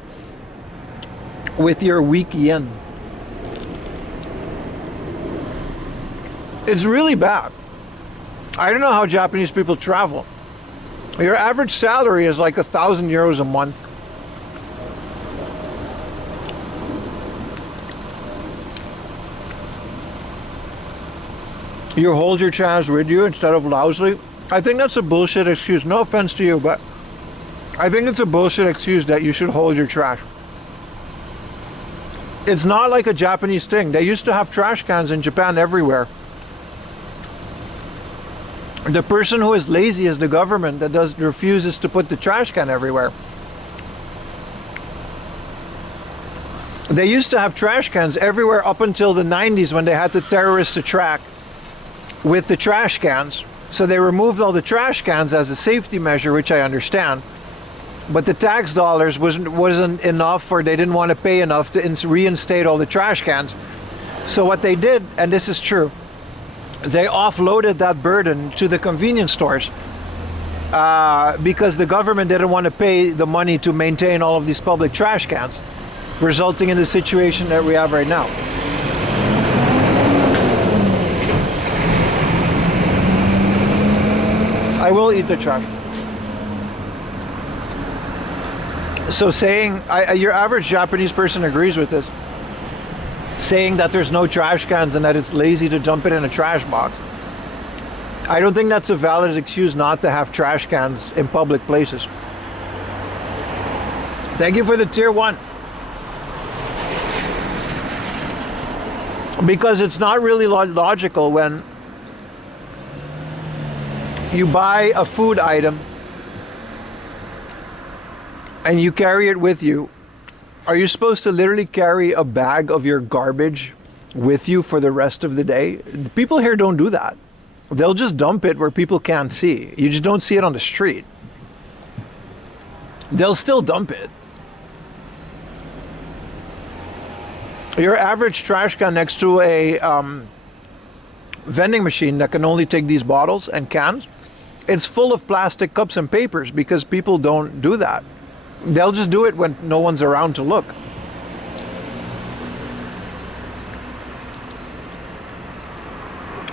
with your weak yen. It's really bad. I don't know how Japanese people travel. Your average salary is like €1,000 a month. You hold your trash with you instead of loudly. I think that's a bullshit excuse. No offense to you, but I think it's a bullshit excuse that you should hold your trash. It's not like a Japanese thing. They used to have trash cans in Japan everywhere. The person who is lazy is the government that refuses to put the trash can everywhere. They used to have trash cans everywhere up until the 90s when they had the terrorists attack with the trash cans. So they removed all the trash cans as a safety measure, which I understand. But the tax dollars wasn't enough, or they didn't want to pay enough to reinstate all the trash cans. So what they did, and this is true, they offloaded that burden to the convenience stores because the government didn't want to pay the money to maintain all of these public trash cans, resulting in the situation that we have right now. I will eat the trash. So saying, your average Japanese person agrees with this, saying that there's no trash cans and that it's lazy to dump it in a trash box. I don't think that's a valid excuse not to have trash cans in public places. Thank you for the tier 1. Because it's not really logical when you buy a food item and you carry it with you. Are you supposed to literally carry a bag of your garbage with you for the rest of the day? The people here don't do that. They'll just dump it where people can't see. You just don't see it on the street. They'll still dump it. Your average trash can next to a vending machine that can only take these bottles and cans, it's full of plastic cups and papers because people don't do that. They'll just do it when no one's around to look.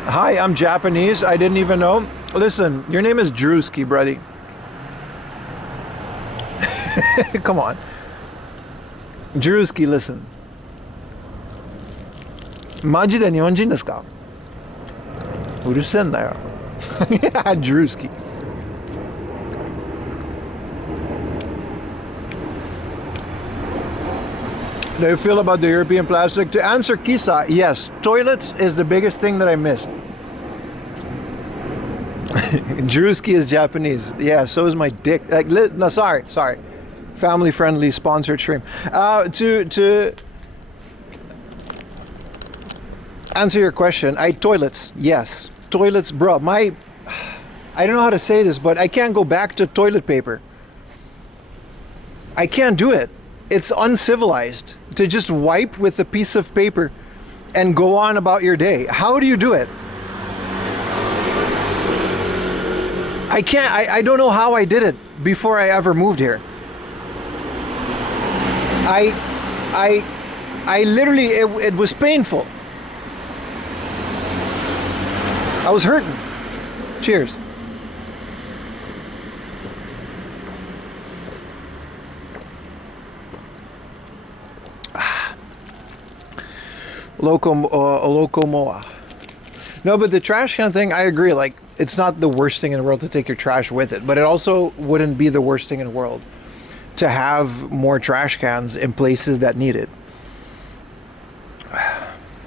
Hi, I'm Japanese. I didn't even know. Listen, your name is Drewski, buddy. Come on. Drewski, listen. マジで日本人ですか? うるせえんだよ。Yeah, Drewski. How do you feel about the European plastic? To answer Kisa, yes. Toilets is the biggest thing that I missed. Drewski is Japanese. Yeah, so is my dick. Like, no, sorry. Family-friendly sponsored stream. To answer your question, toilets, yes. Toilets, bro. I don't know how to say this, but I can't go back to toilet paper. I can't do it. It's uncivilized to just wipe with a piece of paper and go on about your day. How do you do it? I can't. I don't know how I did it before I ever moved here. I literally, it was painful. I was hurting. Cheers. Locomoa. No, but the trash can thing, I agree. Like, it's not the worst thing in the world to take your trash with it, but it also wouldn't be the worst thing in the world to have more trash cans in places that need it.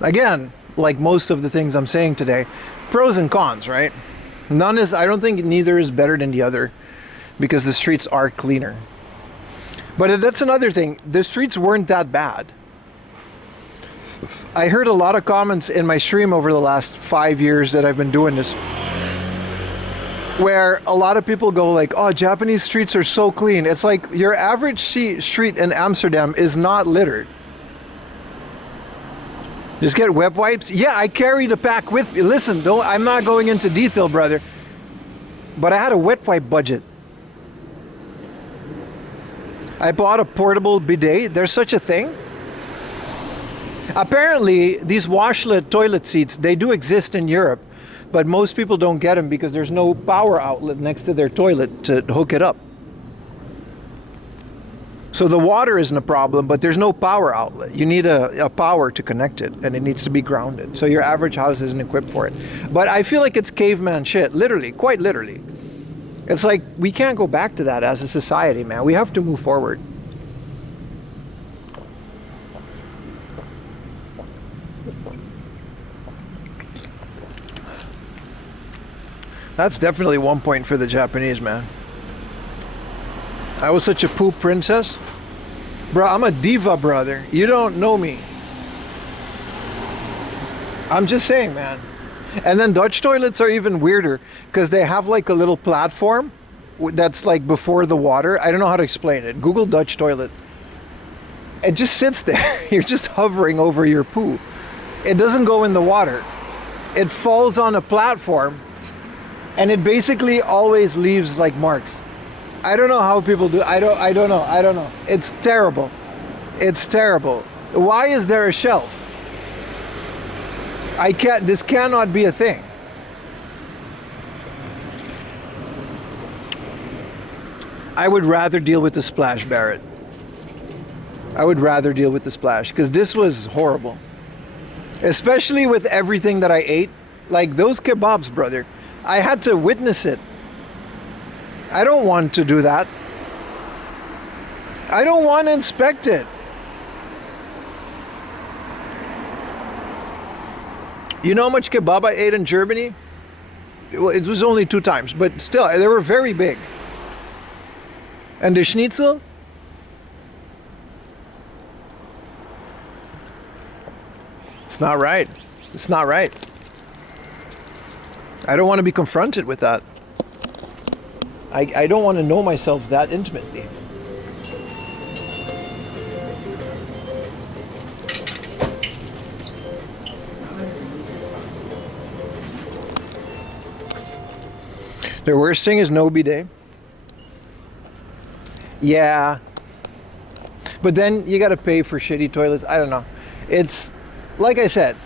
Again, like most of the things I'm saying today, pros and cons, right? I don't think neither is better than the other, because the streets are cleaner. But that's another thing. The streets weren't that bad. I heard a lot of comments in my stream over the last 5 years that I've been doing this, where a lot of people go like, oh, Japanese streets are so clean. It's like your average street in Amsterdam is not littered. Just get wet wipes. Yeah, I carried a pack with me. Listen, I'm not going into detail, brother, but I had a wet wipe budget. I bought a portable bidet. There's such a thing. Apparently, these washlet toilet seats, they do exist in Europe, but most people don't get them because there's no power outlet next to their toilet to hook it up. So the water isn't a problem, but there's no power outlet. You need a power to connect it, and it needs to be grounded. So your average house isn't equipped for it. But I feel like it's caveman shit, literally, quite literally. It's like, we can't go back to that as a society, man. We have to move forward. That's definitely 1 point for the Japanese, man. I was such a poop princess. Bro, I'm a diva, brother. You don't know me. I'm just saying, man. And then Dutch toilets are even weirder because they have like a little platform that's like before the water. I don't know how to explain it. Google Dutch toilet. It just sits there. You're just hovering over your poo. It doesn't go in the water. It falls on a platform, and it basically always leaves like marks. I don't know how people do. I don't know. It's terrible. It's terrible. Why is there a shelf? This cannot be a thing. I would rather deal with the splash, Barrett. I would rather deal with the splash, because this was horrible. Especially with everything that I ate. Like those kebabs, brother. I had to witness it. I don't want to do that. I don't want to inspect it. You know how much kebab I ate in Germany? Well, it was only 2 times, but still, they were very big. And the schnitzel? It's not right. It's not right. I don't want to be confronted with that. I don't want to know myself that intimately. The worst thing is no bidet. Yeah. But then you gotta pay for shitty toilets. I don't know. It's, like I said,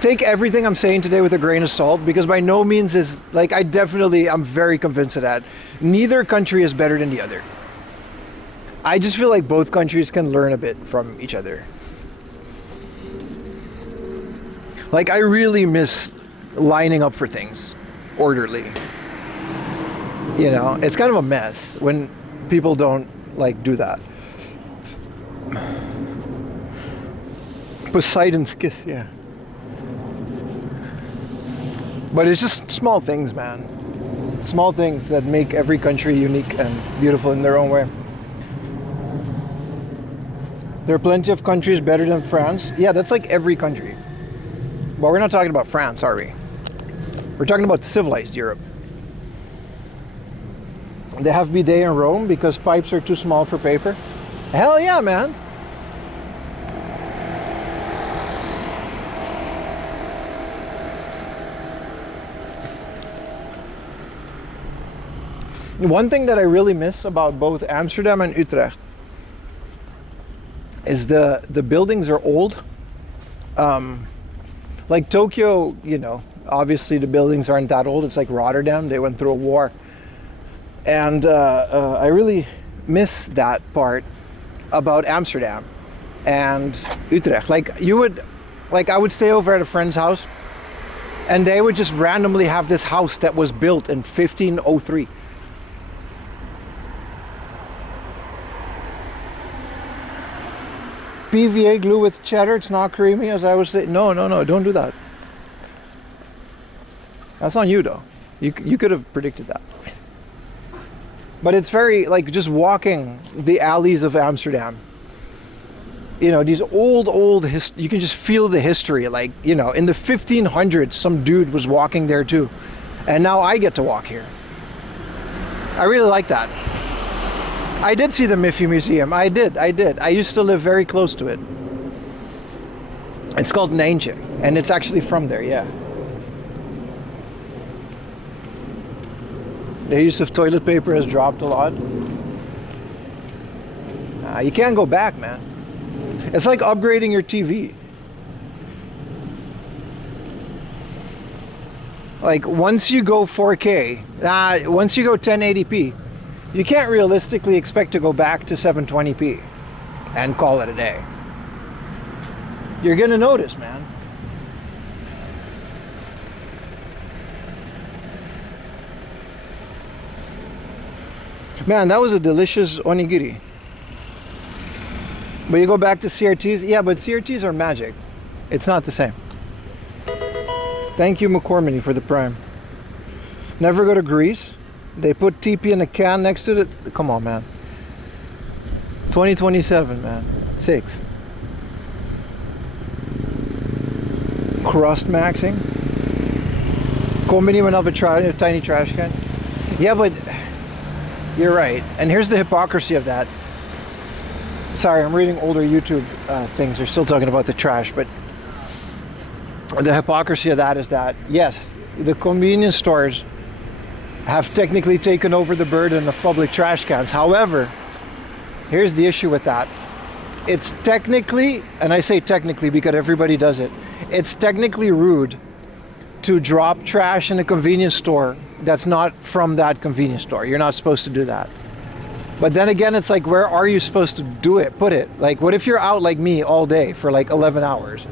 take everything I'm saying today with a grain of salt, because by no means is, like, I'm very convinced of that. Neither country is better than the other. I just feel like both countries can learn a bit from each other. Like, I really miss lining up for things orderly. You know, it's kind of a mess when people don't, like, do that. Poseidon's kiss, yeah. But it's just small things, man. Small things that make every country unique and beautiful in their own way. There are plenty of countries better than France. Yeah, that's like every country. But we're not talking about France, are we? We're talking about civilized Europe. They have bidet in Rome because pipes are too small for paper. Hell yeah, man. One thing that I really miss about both Amsterdam and Utrecht is the buildings are old. Like Tokyo, you know, obviously the buildings aren't that old. It's like Rotterdam. They went through a war. And I really miss that part about Amsterdam and Utrecht. Like I would stay over at a friend's house, and they would just randomly have this house that was built in 1503. PVA glue with cheddar, it's not creamy, as I was saying. No, don't do that. That's on you, though. You could have predicted that. But it's very, like, just walking the alleys of Amsterdam. You know, these old, you can just feel the history. Like, you know, in the 1500s, some dude was walking there too. And now I get to walk here. I really like that. I did see the Miffy Museum. I did. I used to live very close to it. It's called Nijntje, and it's actually from there, yeah. The use of toilet paper has dropped a lot. You can't go back, man. It's like upgrading your TV. Like, once you go 4K, once you go 1080p, you can't realistically expect to go back to 720p and call it a day. You're gonna notice, man. Man, that was a delicious onigiri. But you go back to CRTs, yeah, but CRTs are magic. It's not the same. Thank you, McCormick, for the prime. Never go to Greece. They put TP in a can next to it. Come on, man. 2027, man. 6. Crust maxing. Combini went a tiny trash can. Yeah, but you're right. And here's the hypocrisy of that. Sorry, I'm reading older YouTube things. They're still talking about the trash, but the hypocrisy of that is that, yes, the convenience stores have technically taken over the burden of public trash cans. However, here's the issue with that. It's technically, and I say technically because everybody does it, it's technically rude to drop trash in a convenience store that's not from that convenience store. You're not supposed to do that. But then again, it's like, where are you supposed to put it? Like, what if you're out like me all day for like 11 hours?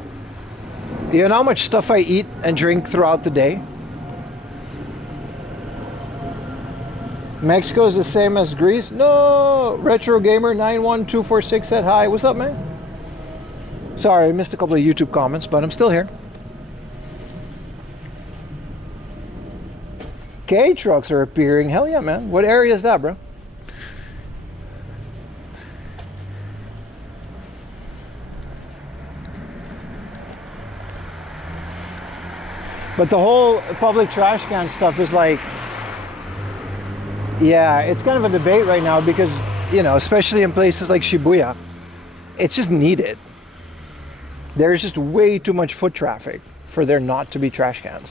You know how much stuff I eat and drink throughout the day? Mexico is the same as Greece? No! Retro Gamer 91246 said hi. What's up, man? Sorry, I missed a couple of YouTube comments, but I'm still here. K-trucks are appearing. Hell yeah, man. What area is that, bro? But the whole public trash can stuff is like, yeah, it's kind of a debate right now because, you know, especially in places like Shibuya, it's just needed. There's just way too much foot traffic for there not to be trash cans.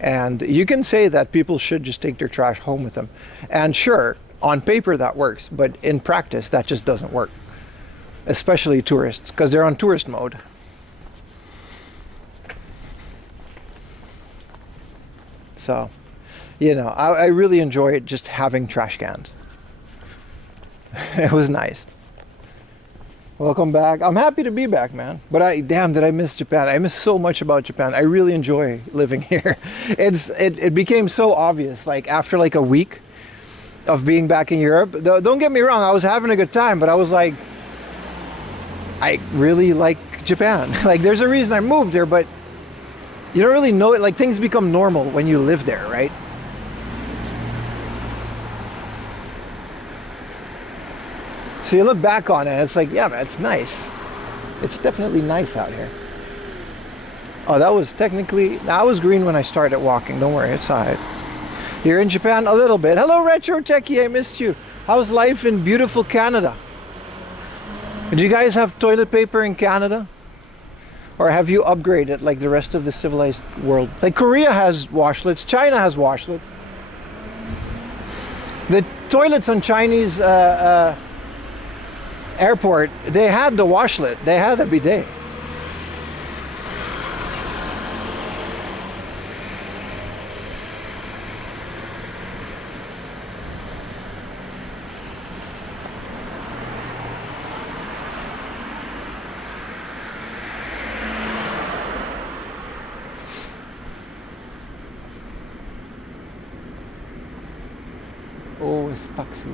And you can say that people should just take their trash home with them. And sure, on paper that works, but in practice that just doesn't work. Especially tourists, because they're on tourist mode. So, you know, I really enjoyed just having trash cans. It was nice. Welcome back. I'm happy to be back, man. But damn, did I miss Japan? I miss so much about Japan. I really enjoy living here. It became so obvious, like after like a week of being back in Europe. Don't get me wrong, I was having a good time, but I was like, I really like Japan. Like, there's a reason I moved there, but you don't really know it. Like, things become normal when you live there, right? So you look back on it and it's like, yeah, man, it's nice. It's definitely nice out here. Oh, that was green when I started walking. Don't worry, it's alright. You're in Japan a little bit. Hello, Retro Techie, I missed you. How's life in beautiful Canada? Do you guys have toilet paper in Canada? Or have you upgraded like the rest of the civilized world? Like Korea has washlets, China has washlets. The toilets on Chinese airport, they had the washlet, they had a bidet. Oh, it's taxi.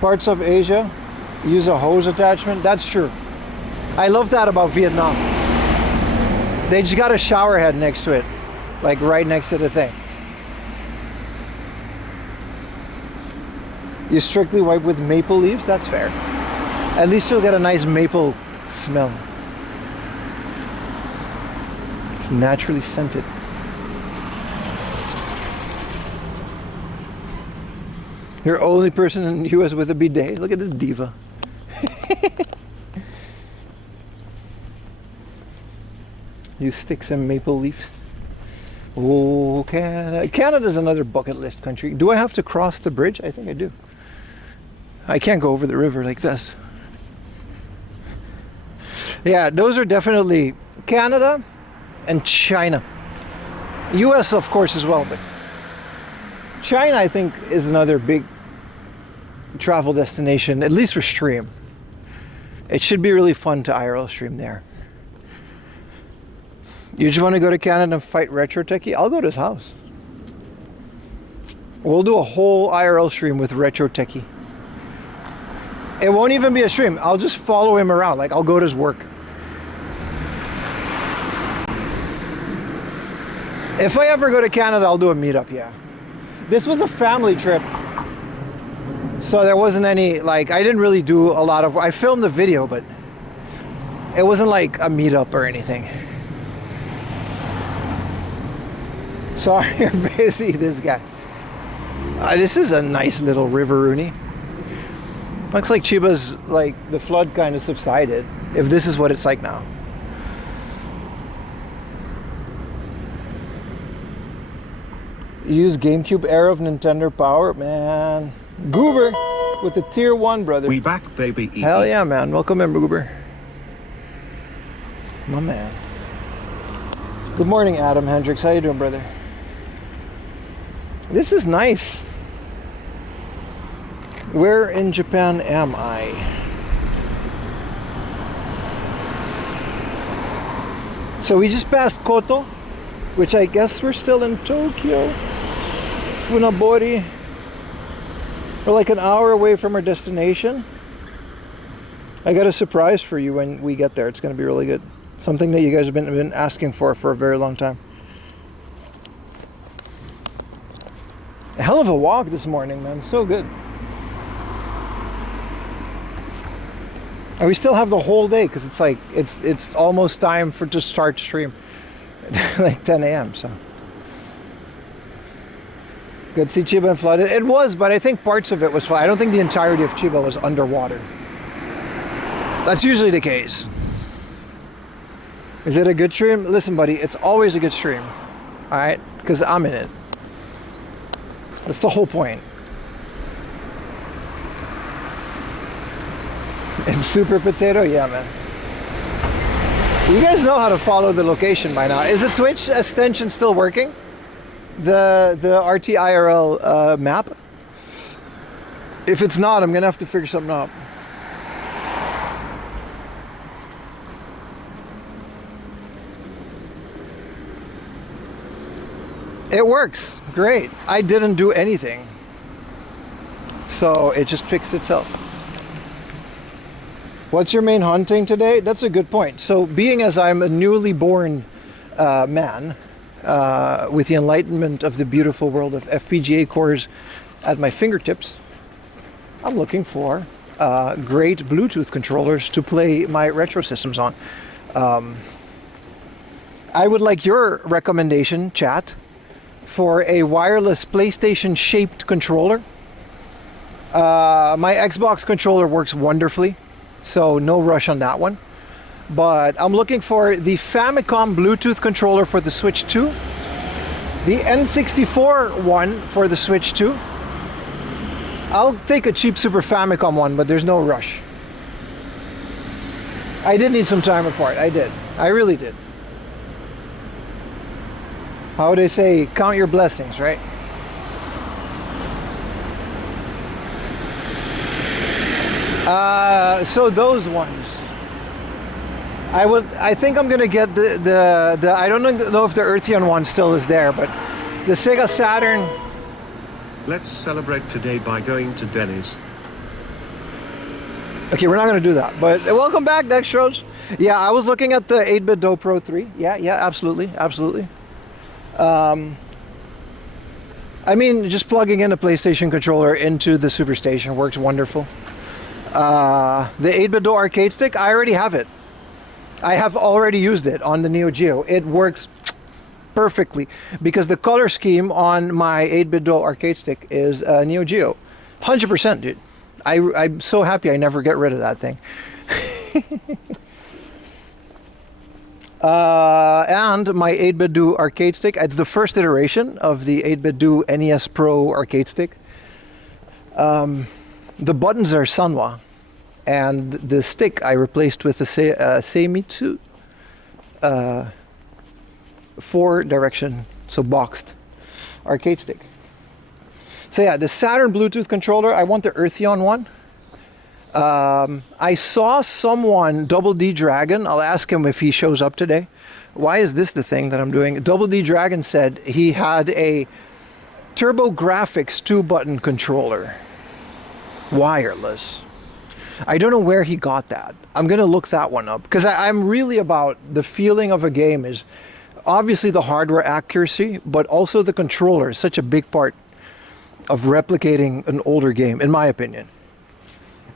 Parts of Asia use a hose attachment. That's true. I love that about Vietnam. They just got a shower head next to it, like right next to the thing. You strictly wipe with maple leaves? That's fair. At least you'll get a nice maple smell. It's naturally scented. You're the only person in the US with a bidet. Look at this diva. You stick some maple leaf. Oh, Canada. Canada's another bucket list country. Do I have to cross the bridge? I think I do. I can't go over the river like this. Yeah, those are definitely Canada and China. US, of course, as well, but China, I think, is another big travel destination, at least for stream. It should be really fun to IRL stream there. You just want to go to Canada and fight Retro Techie? I'll go to his house. We'll do a whole IRL stream with Retro Techie. It won't even be a stream. I'll just follow him around. Like, I'll go to his work. If I ever go to Canada, I'll do a meetup, yeah. This was a family trip. So there wasn't any, like, I didn't really do a lot of, I filmed the video, but it wasn't like a meetup or anything. Sorry, you're busy, this guy. This is a nice little river, Rooney. Looks like Chiba's, like, the flood kind of subsided, if this is what it's like now. Use GameCube era of Nintendo Power, man. Goober with the tier 1, brother. We back, baby. Hell yeah, man. Welcome in, Goober. My man. Good morning, Adam Hendricks. How you doing, brother? This is nice. Where in Japan am I? So we just passed Koto, which I guess we're still in Tokyo. Funabori. We're like an hour away from our destination. I got a surprise for you when we get there. It's going to be really good. Something that you guys have been asking for a very long time. A hell of a walk this morning, man. So good. And we still have the whole day because it's like it's almost time to start stream. Like 10 a.m. So good to see Chiba and flooded. It was, but I think parts of it was fine. I don't think the entirety of Chiba was underwater. That's usually the case. Is it a good stream? Listen, buddy, it's always a good stream. All right, because I'm in it. That's the whole point. It's Super Potato? Yeah, man. You guys know how to follow the location by now. Is the Twitch extension still working? The RT IRL map? If it's not, I'm going to have to figure something out. It works. Great. I didn't do anything. So it just fixed itself. What's your main hunting today? That's a good point. So being as I'm a newly born man with the enlightenment of the beautiful world of FPGA cores at my fingertips, I'm looking for great Bluetooth controllers to play my retro systems on. I would like your recommendation, chat, for a wireless PlayStation shaped controller. My Xbox controller works wonderfully, so no rush on that one. But I'm looking for the Famicom Bluetooth controller for the Switch 2, the N64 one for the Switch 2. I'll take a cheap Super Famicom one, but there's no rush. I did need some time apart. I did. I really did. How would they say? Count your blessings, right? So those ones. I think I'm gonna get the I don't know if the Earthian one still is there, but the Sega Saturn. Let's celebrate today by going to Denny's. Okay, we're not gonna do that. But welcome back, Dextros. Yeah, I was looking at the 8-bit Do Pro 3. Yeah, absolutely, absolutely. I mean, just plugging in a PlayStation controller into the Superstation works wonderful. The 8-bit Do arcade stick, I already have it. I have already used it on the Neo Geo. It works perfectly because the color scheme on my 8-bit Do arcade stick is Neo Geo. 100%, dude. I'm so happy I never get rid of that thing. And my 8-bit Do arcade stick, it's the first iteration of the 8-bit Do NES Pro arcade stick. The buttons are Sanwa, and the stick I replaced with a Seimitsu 4-direction, so boxed arcade stick. So yeah, the Saturn Bluetooth controller, I want the Eartheon one. I saw someone, Double D Dragon, I'll ask him if he shows up today. Why is this the thing that I'm doing? Double D Dragon said he had a TurboGrafx 2-button controller. Wireless. I don't know where he got that. I'm going to look that one up. Because I'm really about the feeling of a game is obviously the hardware accuracy, but also the controller is such a big part of replicating an older game, in my opinion.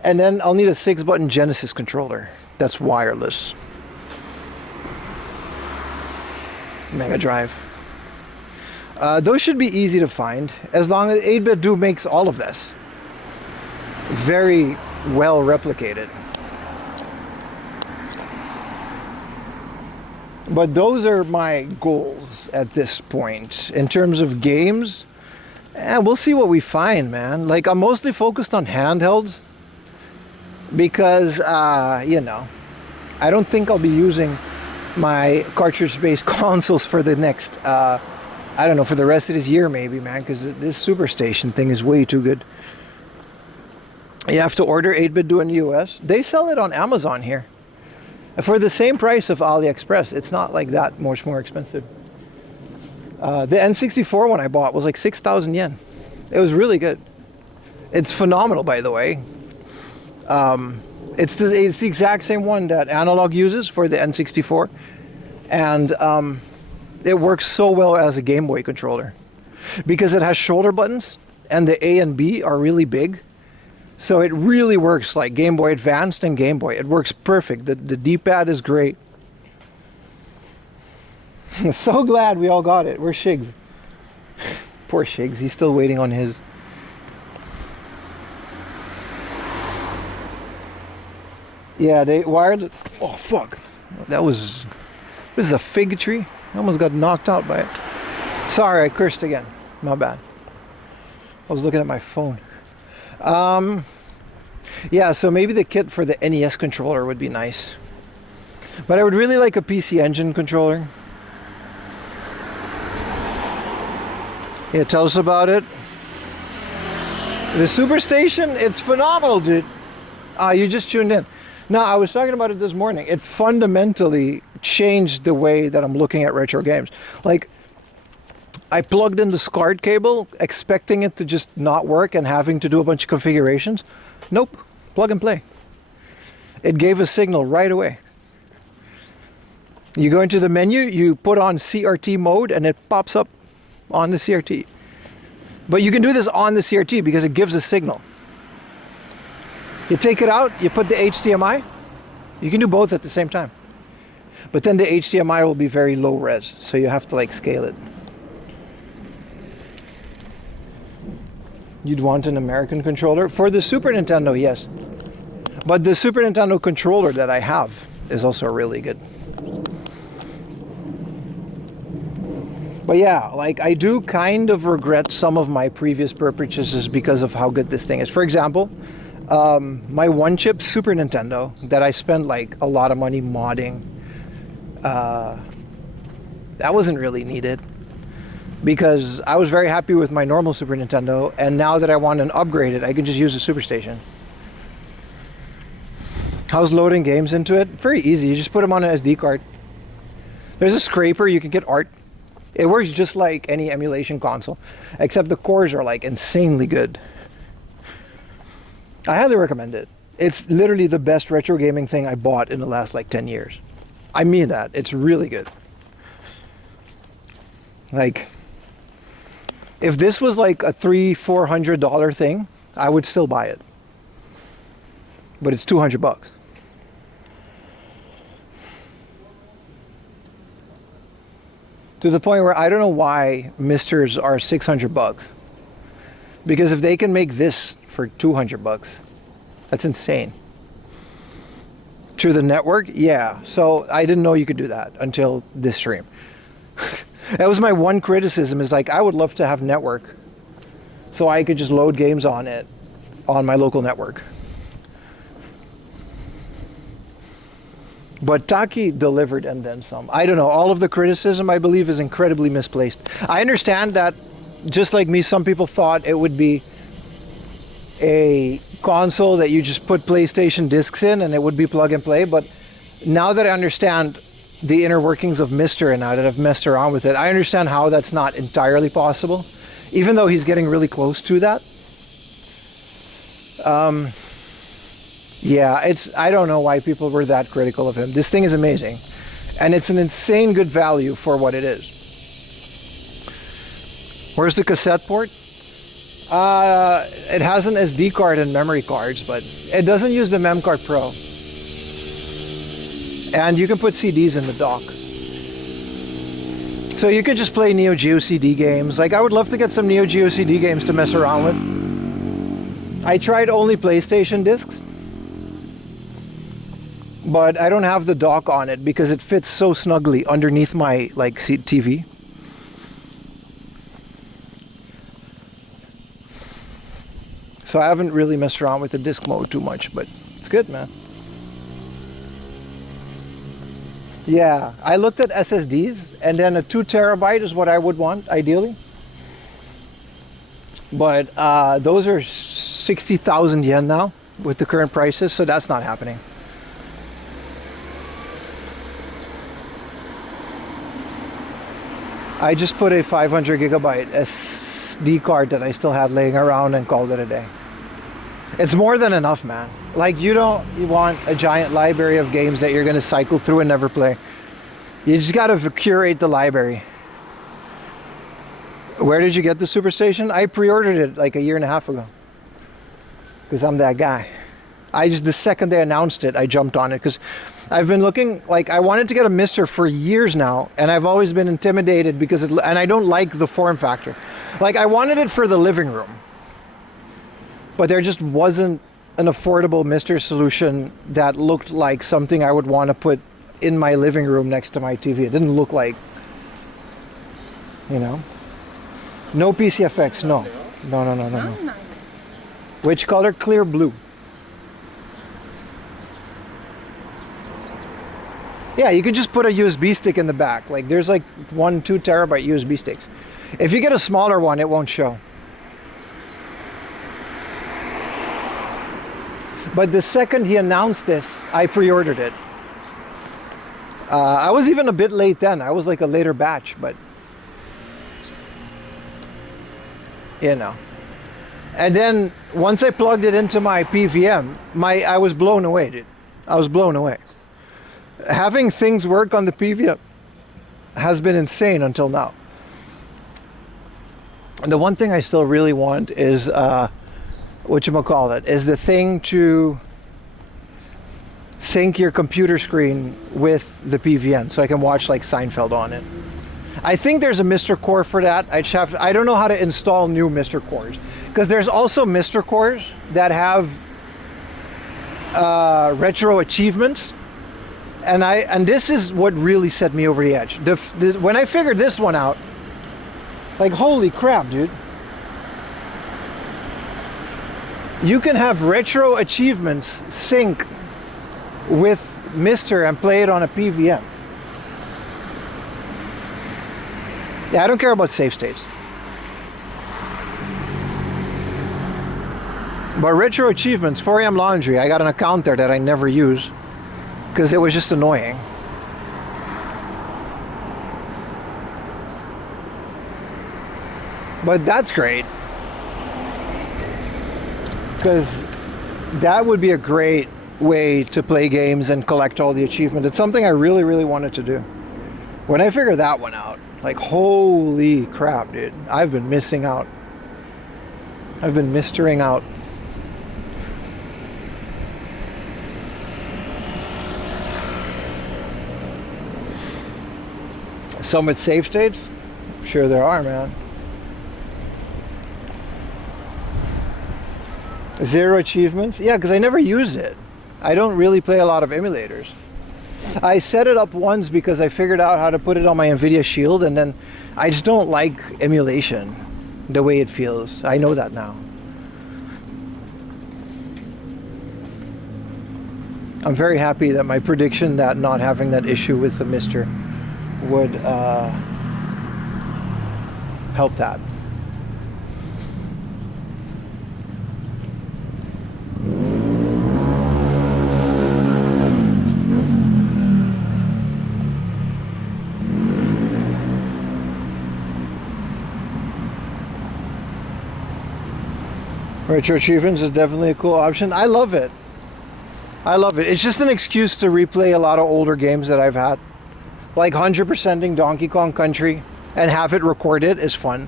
And then I'll need a 6-button Genesis controller that's wireless. Mega Drive. Those should be easy to find, as long as 8-bit Do makes all of this. Very well replicated. But those are my goals at this point. In terms of games, we'll see what we find, man. Like, I'm mostly focused on handhelds. Because, you know, I don't think I'll be using my cartridge-based consoles for the next, I don't know, for the rest of this year maybe, man, because this Superstation thing is way too good. You have to order 8-bit Do in the US. They sell it on Amazon here. For the same price of AliExpress. It's not like that much more expensive. The N64 one I bought was like 6,000 yen. It was really good. It's phenomenal, by the way. It's the exact same one that Analog uses for the N64, and it works so well as a Game Boy controller because it has shoulder buttons and the A and B are really big, so it really works like Game Boy Advanced and Game Boy. It works perfect. The D-pad is great. So glad we all got it. Where's Shigs? Poor Shigs, he's still waiting on his. Yeah, they wired it. Oh, fuck. This is a fig tree. I almost got knocked out by it. Sorry, I cursed again. My bad. I was looking at my phone. Yeah, so maybe the kit for the NES controller would be nice. But I would really like a PC Engine controller. Yeah, tell us about it. The Superstation, it's phenomenal, dude. You just tuned in. No, I was talking about it this morning. It fundamentally changed the way that I'm looking at retro games. Like, I plugged in the SCART cable, expecting it to just not work and having to do a bunch of configurations. Nope, plug and play. It gave a signal right away. You go into the menu, you put on CRT mode, and it pops up on the CRT. But you can do this on the CRT because it gives a signal. You take it out, you put the HDMI. You can do both at the same time. But then the HDMI will be very low res, so you have to like scale it. You'd want an American controller? For the Super Nintendo, yes. But the Super Nintendo controller that I have is also really good. But yeah, like I do kind of regret some of my previous purchases because of how good this thing is. For example, my one-chip Super Nintendo that I spent like a lot of money modding, that wasn't really needed because I was very happy with my normal Super Nintendo, and now that I want to upgrade it, I can just use the Superstation. How's loading games into it? Very easy. You just put them on an SD card. There's a scraper, you can get art. It works just like any emulation console, except the cores are like insanely good. I highly recommend it. It's literally the best retro gaming thing I bought in the last like 10 years. I mean that. It's really good. Like, if this was like a $300-400 thing, I would still buy it. But it's $200. To the point where I don't know why Misters are $600. Because if they can make this for $200, that's insane. Through the network? Yeah. So I didn't know you could do that until this stream. That was my one criticism, is like, I would love to have network so I could just load games on it on my local network. But Taki delivered and then some. I don't know. All of the criticism, I believe, is incredibly misplaced. I understand that, just like me, some people thought it would be a console that you just put PlayStation discs in and it would be plug and play. But now that I understand the inner workings of Mister and now that I've messed around with it, I understand how that's not entirely possible, even though he's getting really close to that. Yeah, I don't know why people were that critical of him. This thing is amazing, and it's an insane good value for what it is. Where's the cassette port? It has an SD card and memory cards, but it doesn't use the Mem Card Pro. And you can put CDs in the dock. So you could just play Neo Geo CD games. Like, I would love to get some Neo Geo CD games to mess around with. I tried only PlayStation discs, but I don't have the dock on it because it fits so snugly underneath my like TV. So I haven't really messed around with the disc mode too much, but it's good, man. Yeah, I looked at SSDs, and then a 2 terabyte is what I would want, ideally. But those are 60,000 yen now with the current prices, so that's not happening. I just put a 500 gigabyte SD card that I still had laying around and called it a day. It's more than enough, man. Like, you want a giant library of games that you're going to cycle through and never play. You just got to curate the library. Where did you get the Superstation? I pre-ordered it like a year and a half ago. Because I'm that guy. The second they announced it, I jumped on it. Because I've been looking, like, I wanted to get a Mister for years now. And I've always been intimidated because and I don't like the form factor. Like, I wanted it for the living room. But there just wasn't an affordable Mister solution that looked like something I would want to put in my living room next to my TV. It didn't look like, you know. No PCFX, no. No. Which color? Clear blue. Yeah, you could just put a USB stick in the back. Like, there's like 1-2 terabyte USB sticks. If you get a smaller one, it won't show. But the second he announced this, I pre-ordered it. I was even a bit late then. I was like a later batch, but you know. And then once I plugged it into my PVM, I was blown away, dude. I was blown away. Having things work on the PVM has been insane until now. And the one thing I still really want is whatchamacallit, is the thing to sync your computer screen with the PVM so I can watch like Seinfeld on it. I think there's a Mister Core for that. I don't know how to install new Mister Cores, because there's also Mister Cores that have retro achievements, and this is what really set me over the edge. When I figured this one out, like, holy crap, dude. You can have retro achievements sync with Mister and play it on a PVM. Yeah, I don't care about save states. But retro achievements, 4am Laundry, I got an account there that I never use because it was just annoying. But that's great. Because That would be a great way to play games and collect all the achievements. It's something I really, really wanted to do. When I figured that one out, like, holy crap, dude. I've been missing out. I've been mistering out. Some with save states? Sure there are, man. 0 achievements? Yeah, because I never use it. I don't really play a lot of emulators. I set it up once because I figured out how to put it on my NVIDIA Shield, and then I just don't like emulation the way it feels. I know that now. I'm very happy that my prediction that not having that issue with the Mister would help that. Retro achievements is definitely a cool option. I love it. I love it. It's just an excuse to replay a lot of older games that I've had. Like 100%ing Donkey Kong Country and have it recorded is fun.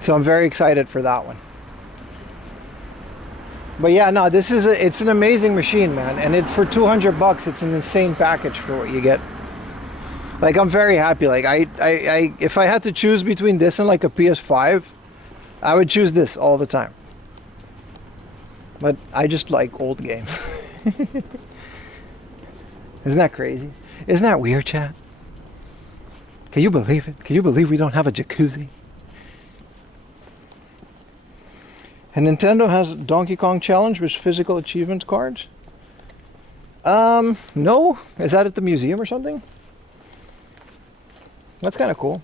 So I'm very excited for that one. But yeah, no, it's an amazing machine, man. And for $200, it's an insane package for what you get. Like, I'm very happy. Like, if I had to choose between this and like a PS5, I would choose this all the time. But I just like old games. Isn't that crazy? Isn't that weird, chat? Can you believe it? Can you believe we don't have a jacuzzi? And Nintendo has Donkey Kong Challenge with physical achievements cards? No. Is that at the museum or something? That's kind of cool.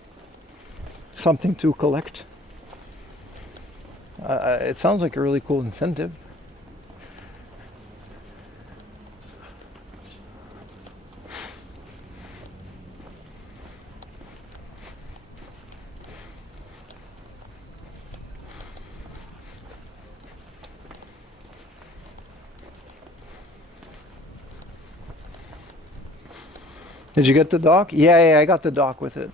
Something to collect. It sounds like a really cool incentive. Did you get the dock? Yeah, I got the dock with it.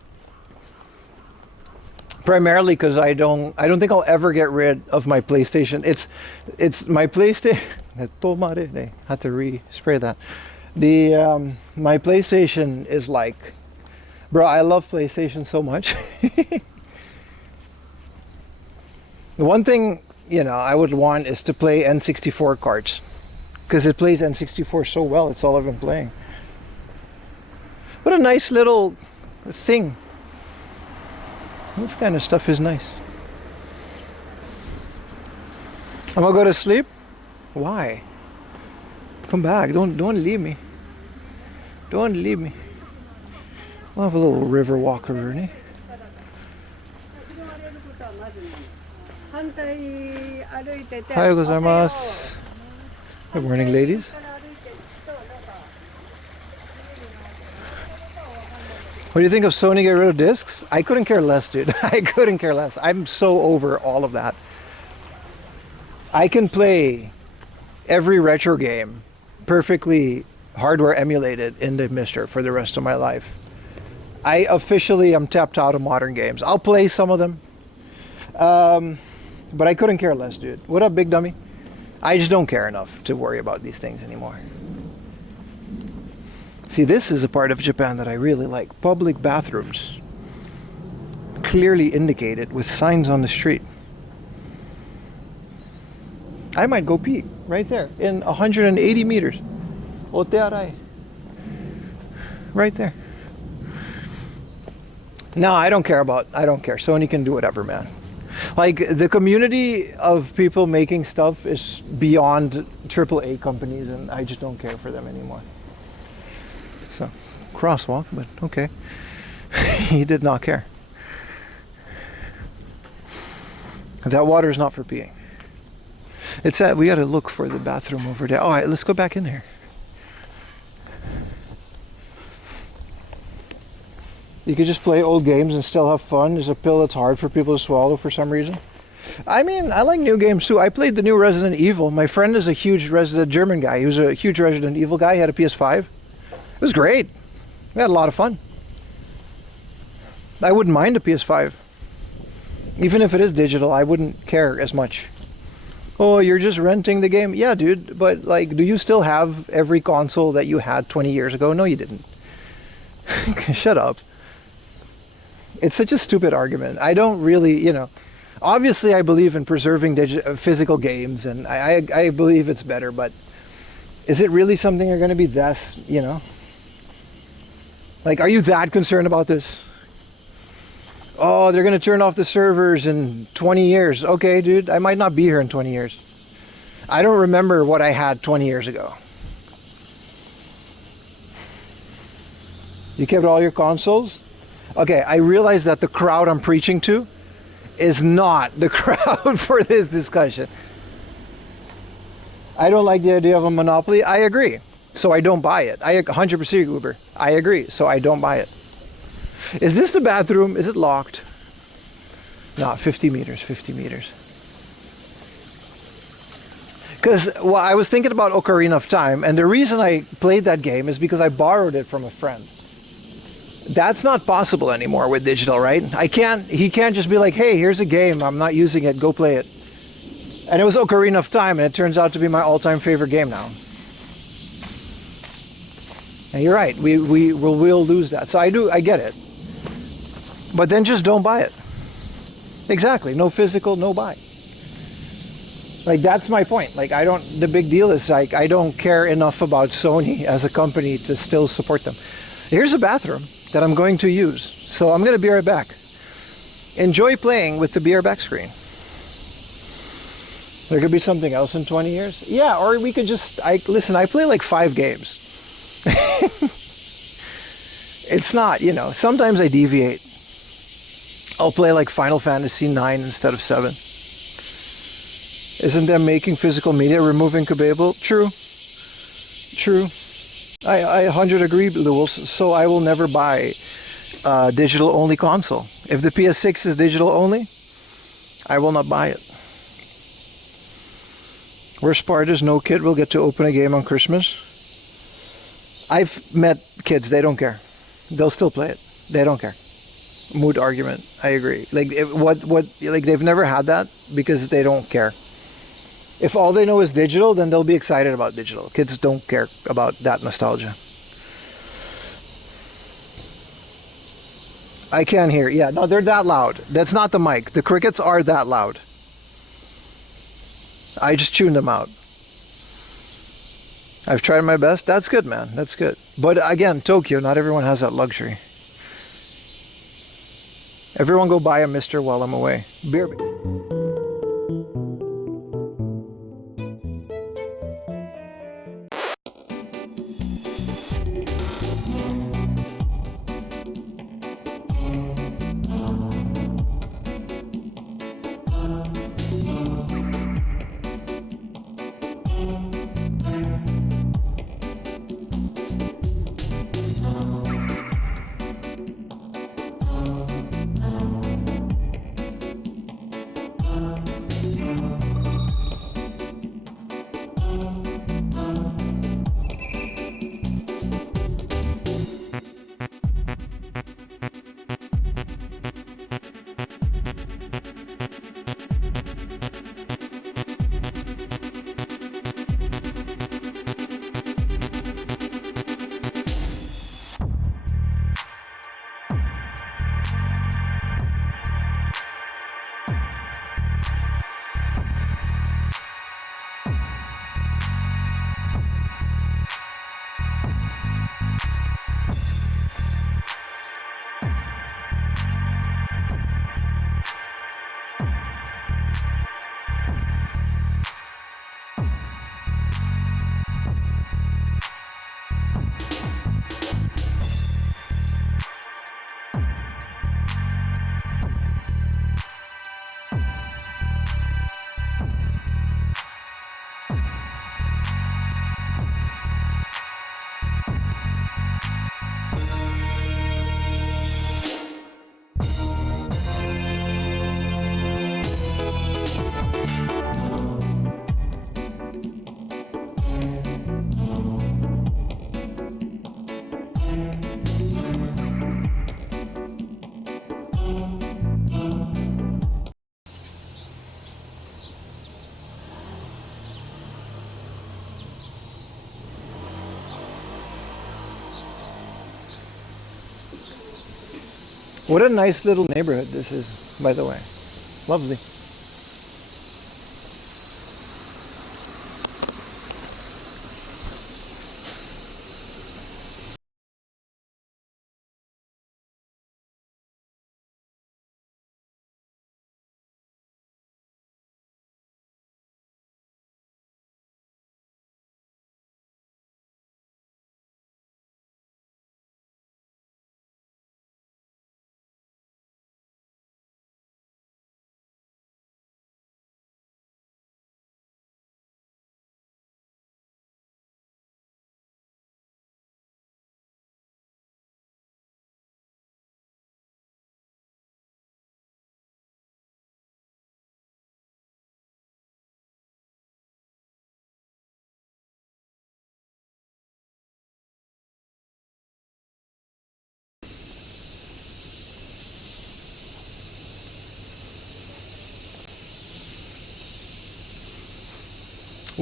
Primarily because I don't think I'll ever get rid of my PlayStation. It's my PlayStation. I had to re-spray that. My PlayStation is like, bro, I love PlayStation so much. The one thing, I would want is to play N64 cards. Because it plays N64 so well, it's all I've been playing. What a nice little thing. This kind of stuff is nice. I'm gonna go to sleep? Why? Come back. Don't leave me. Don't leave me. We'll have a little river walk, Rooney. Ohayou gozaimasu. Good morning, ladies. What do you think of Sony get rid of discs? I couldn't care less, dude. I couldn't care less. I'm so over all of that. I can play every retro game perfectly hardware emulated in the Mister for the rest of my life. I officially am tapped out of modern games. I'll play some of them. But I couldn't care less, dude. What up, big dummy? I just don't care enough to worry about these things anymore. See, this is a part of Japan that I really like. Public bathrooms. Clearly indicated with signs on the street. I might go pee right there in 180 meters. Otearai. Right there. No, I don't care. Sony can do whatever, man. Like, the community of people making stuff is beyond AAA companies, and I just don't care for them anymore. So, crosswalk, but okay. He did not care. That water is not for peeing. It's that we gotta look for the bathroom over there. All right, let's go back in here. You could just play old games and still have fun. Is a pill that's hard for people to swallow for some reason. I mean, I like new games too. I played the new Resident Evil. My friend is a huge German guy. He was a huge Resident Evil guy. He had a PS5. It was great. We had a lot of fun. I wouldn't mind a PS5. Even if it is digital, I wouldn't care as much. Oh, you're just renting the game? Yeah, dude, but like, do you still have every console that you had 20 years ago? No, you didn't. Shut up. It's such a stupid argument. I don't really, you know, obviously I believe in preserving physical games, and I believe it's better, but is it really something you're going to be that, you know? Like, are you that concerned about this? Oh, they're going to turn off the servers in 20 years. Okay, dude, I might not be here in 20 years. I don't remember what I had 20 years ago. You kept all your consoles? Okay, I realize that the crowd I'm preaching to is not the crowd for this discussion. I don't like the idea of a monopoly. I agree. So I don't buy it. I 100% Uber. I agree. So I don't buy it. Is this the bathroom? Is it locked? No, 50 meters, 50 meters. Because, well, I was thinking about Ocarina of Time, and the reason I played that game is because I borrowed it from a friend. That's not possible anymore with digital, right? He can't just be like, hey, here's a game, I'm not using it, go play it. And it was Ocarina of Time, and it turns out to be my all-time favorite game now. And you're right, we'll lose that. So I get it. But then just don't buy it. Exactly, no physical, no buy. Like, that's my point. Like, the big deal is, like, I don't care enough about Sony as a company to still support them. Here's a bathroom that I'm going to use. So I'm going to be right back. Enjoy playing with the be right back screen. There could be something else in 20 years. Yeah, or we could just, listen, I play like 5 games. It's not, you know, sometimes I deviate. I'll play like Final Fantasy 9 instead of 7. Isn't them making physical media removing Kabable? True. True. I 100 agree, Lewis. So I will never buy a digital only console. If the PS6 is digital only, I will not buy it. Worst part is no kid will get to open a game on Christmas. I've met kids, they don't care. They'll still play it. They don't care. Mood argument. I agree. Like, like, they've never had that because they don't care. If all they know is digital, then they'll be excited about digital. Kids don't care about that nostalgia. I can't hear. Yeah, no, they're that loud. That's not the mic. The crickets are that loud. I just tuned them out. I've tried my best. That's good, man. That's good. But again, Tokyo, not everyone has that luxury. Everyone go buy a Mister while I'm away. Beer. What a nice little neighborhood this is, by the way. Lovely.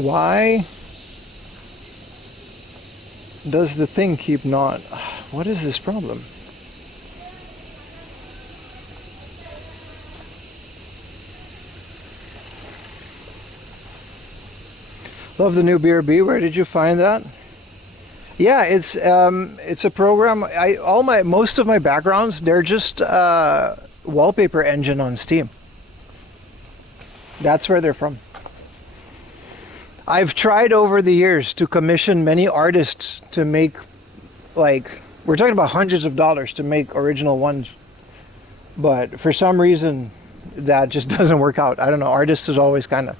Why does the thing keep not... What is this problem? Love the new BRB. Where did you find that? Yeah, it's a program. Most of my backgrounds, they're just wallpaper engine on Steam. That's where they're from. I've tried over the years to commission many artists to make, like, we're talking about hundreds of dollars to make original ones, but for some reason that just doesn't work out. I don't know, artists is always kind of,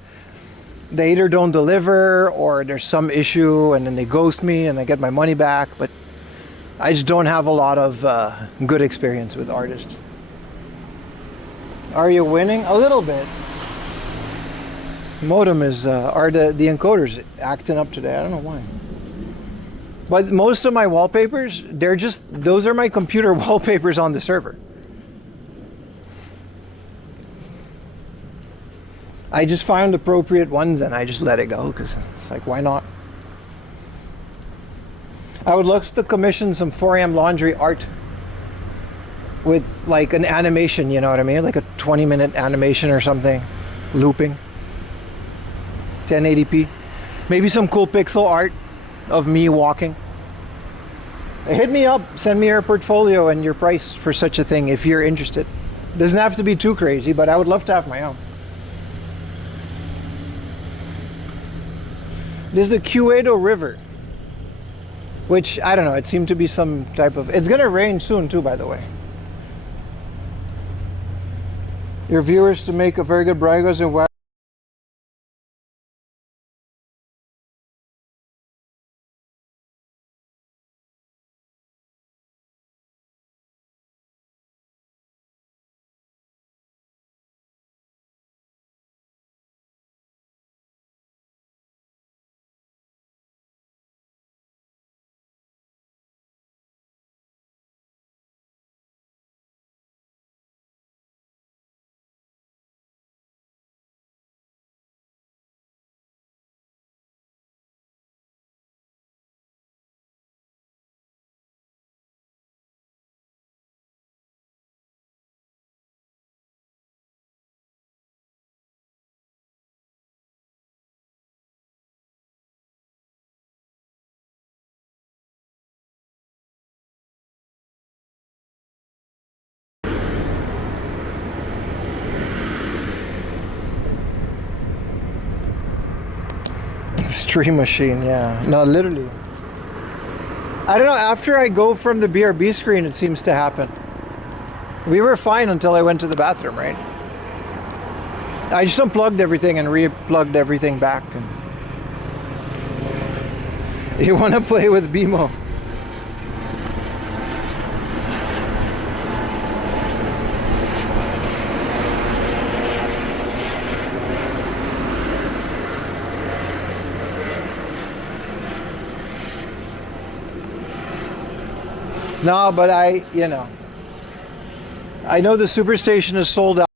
they either don't deliver or there's some issue and then they ghost me and I get my money back, but I just don't have a lot of good experience with artists. Are you winning? A little bit. Modem is, the encoder's acting up today. I don't know why. But most of my wallpapers, those are my computer wallpapers on the server. I just found appropriate ones and I just let it go because it's like, why not? I would love to commission some 4am laundry art with like an animation, you know what I mean? Like a 20-minute animation or something, looping. 1080p. Maybe some cool pixel art of me walking. Hit me up, send me your portfolio and your price for such a thing if you're interested. Doesn't have to be too crazy, but I would love to have my own. This is the Cueto River, which, I don't know, it seemed to be some type of... It's gonna rain soon too, by the way. Your viewers to make a very good bragos and wow. Stream machine, yeah. No, literally. I don't know, after I go from the BRB screen, it seems to happen. We were fine until I went to the bathroom, right? I just unplugged everything and re-plugged everything back. And you want to play with BMO? No, but I know the Superstation is sold out.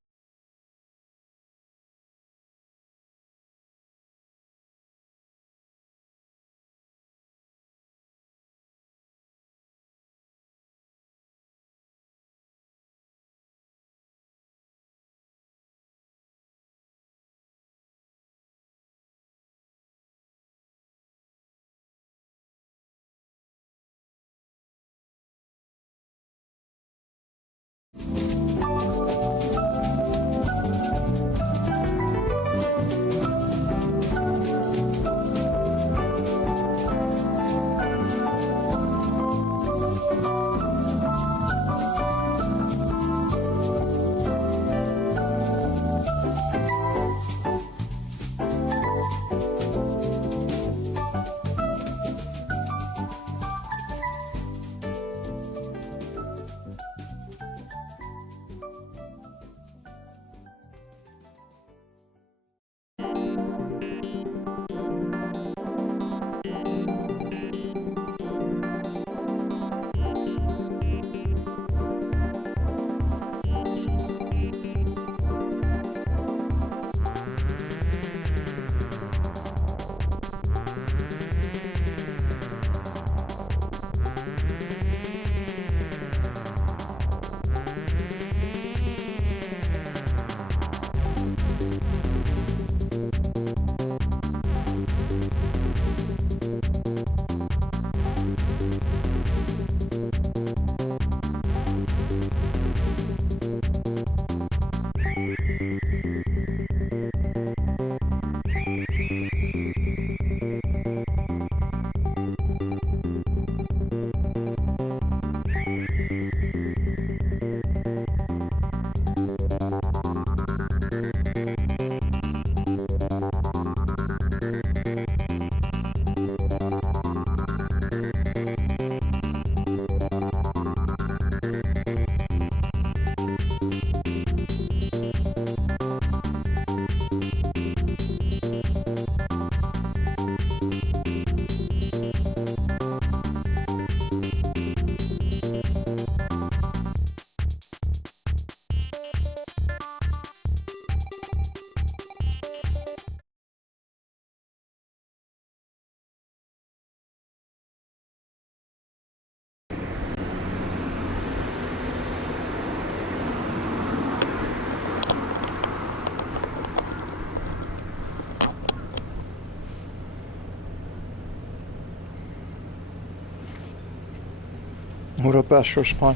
What up, Astro Spawn?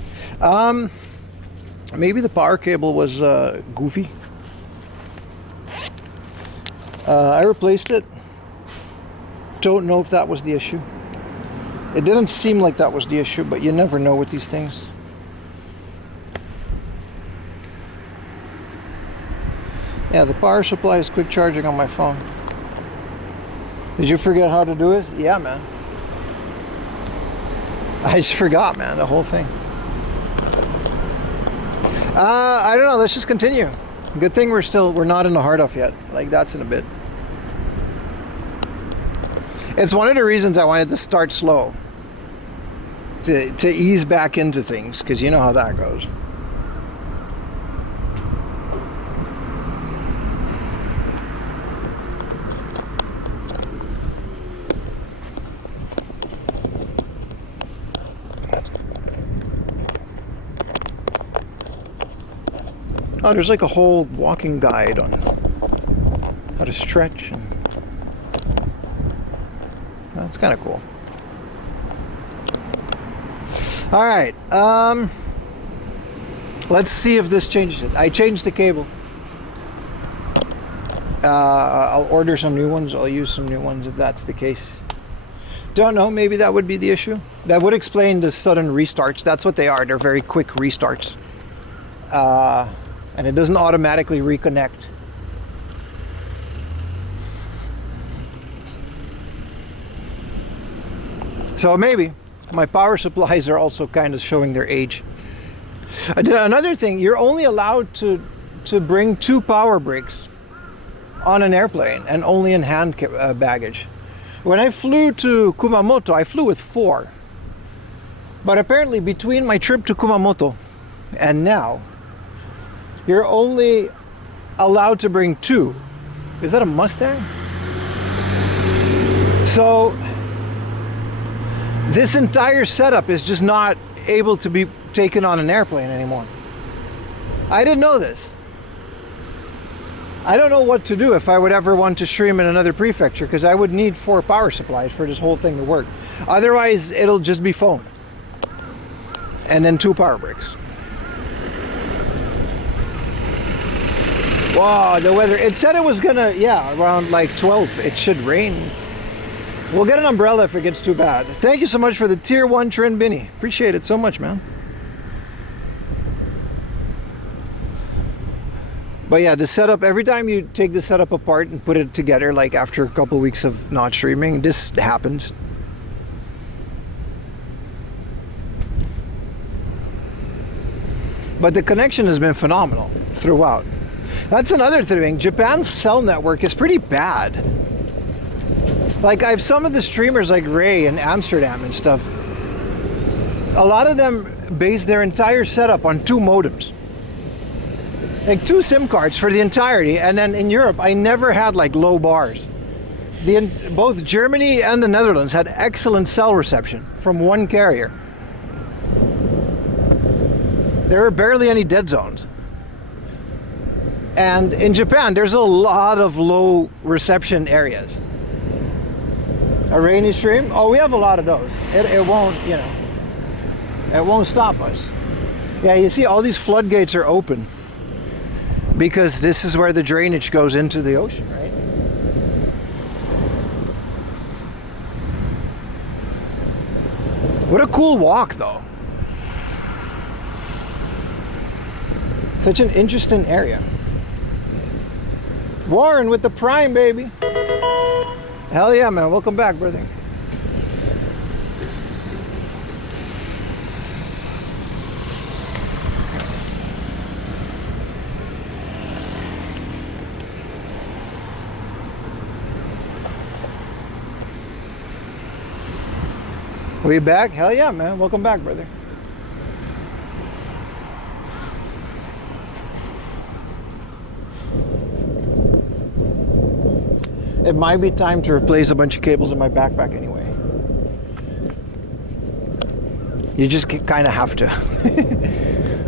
Maybe the power cable was goofy. I replaced it. Don't know if that was the issue. It didn't seem like that was the issue, but you never know with these things. Yeah, the power supply is quick charging on my phone. Did you forget how to do it? Yeah, man. I just forgot, man, the whole thing. I don't know, let's just continue. Good thing we're not in the hard off yet. Like, that's in a bit. It's one of the reasons I wanted to start slow. To ease back into things, because you know how that goes. Oh, there's like a whole walking guide on how to stretch, and that's kind of cool. All right, let's see if this changes it. I changed the cable. I'll order some new ones. I'll use some new ones if that's the case. Don't know, maybe that would be the issue. That would explain the sudden restarts. That's what they are. They're very quick restarts. And it doesn't automatically reconnect. So maybe my power supplies are also kind of showing their age. Another thing, you're only allowed to bring 2 power bricks on an airplane, and only in hand baggage. When I flew to Kumamoto, I flew with 4. But apparently between my trip to Kumamoto and now, you're only allowed to bring 2. Is that a Mustang? So this entire setup is just not able to be taken on an airplane anymore. I didn't know this. I don't know what to do if I would ever want to stream in another prefecture, because I would need 4 power supplies for this whole thing to work. Otherwise, it'll just be phone. And then 2 power bricks. Wow, the weather. It said it was gonna, yeah, around like 12. It should rain. We'll get an umbrella if it gets too bad. Thank you so much for the tier 1 Trin Binny. Appreciate it so much, man. But yeah, the setup, every time you take the setup apart and put it together, like after a couple weeks of not streaming, this happens. But the connection has been phenomenal throughout. That's another thing. Japan's cell network is pretty bad. Like, I have some of the streamers like Ray in Amsterdam and stuff. A lot of them base their entire setup on 2 modems. Like 2 SIM cards for the entirety. And then in Europe, I never had like low bars. Both Germany and the Netherlands had excellent cell reception from 1 carrier. There were barely any dead zones. And in Japan, there's a lot of low reception areas. A rainy stream? Oh, we have a lot of those. It won't, you know, it won't stop us. Yeah, you see all these floodgates are open because this is where the drainage goes into the ocean, right? What a cool walk, though. Such an interesting area. Warren with the Prime, baby. Hell yeah, man. Welcome back, brother. We back? Hell yeah, man. Welcome back, brother. It might be time to replace a bunch of cables in my backpack anyway. You just kind of have to.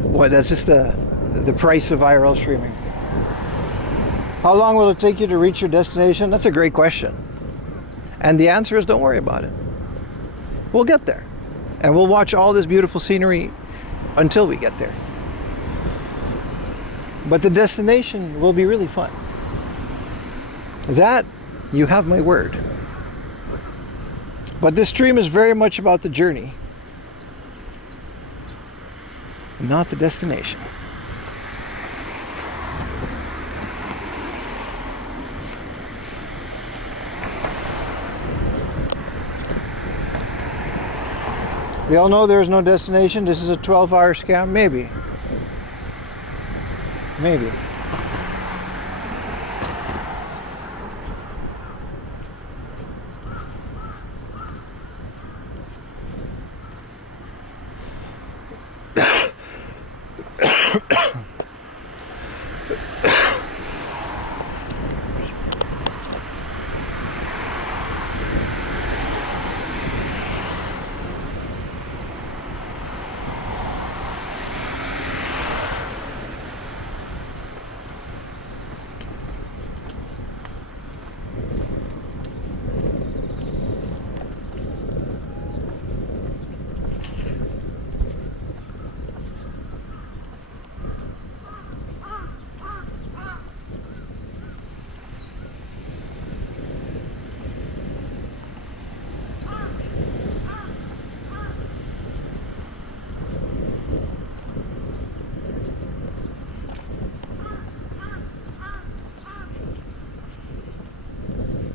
Well, that's just the price of IRL streaming. How long will it take you to reach your destination? That's a great question. And the answer is, don't worry about it. We'll get there. And we'll watch all this beautiful scenery until we get there. But the destination will be really fun. That, you have my word. But this stream is very much about the journey, not the destination. We all know there's no destination. This is a 12-hour scam. Maybe. Maybe.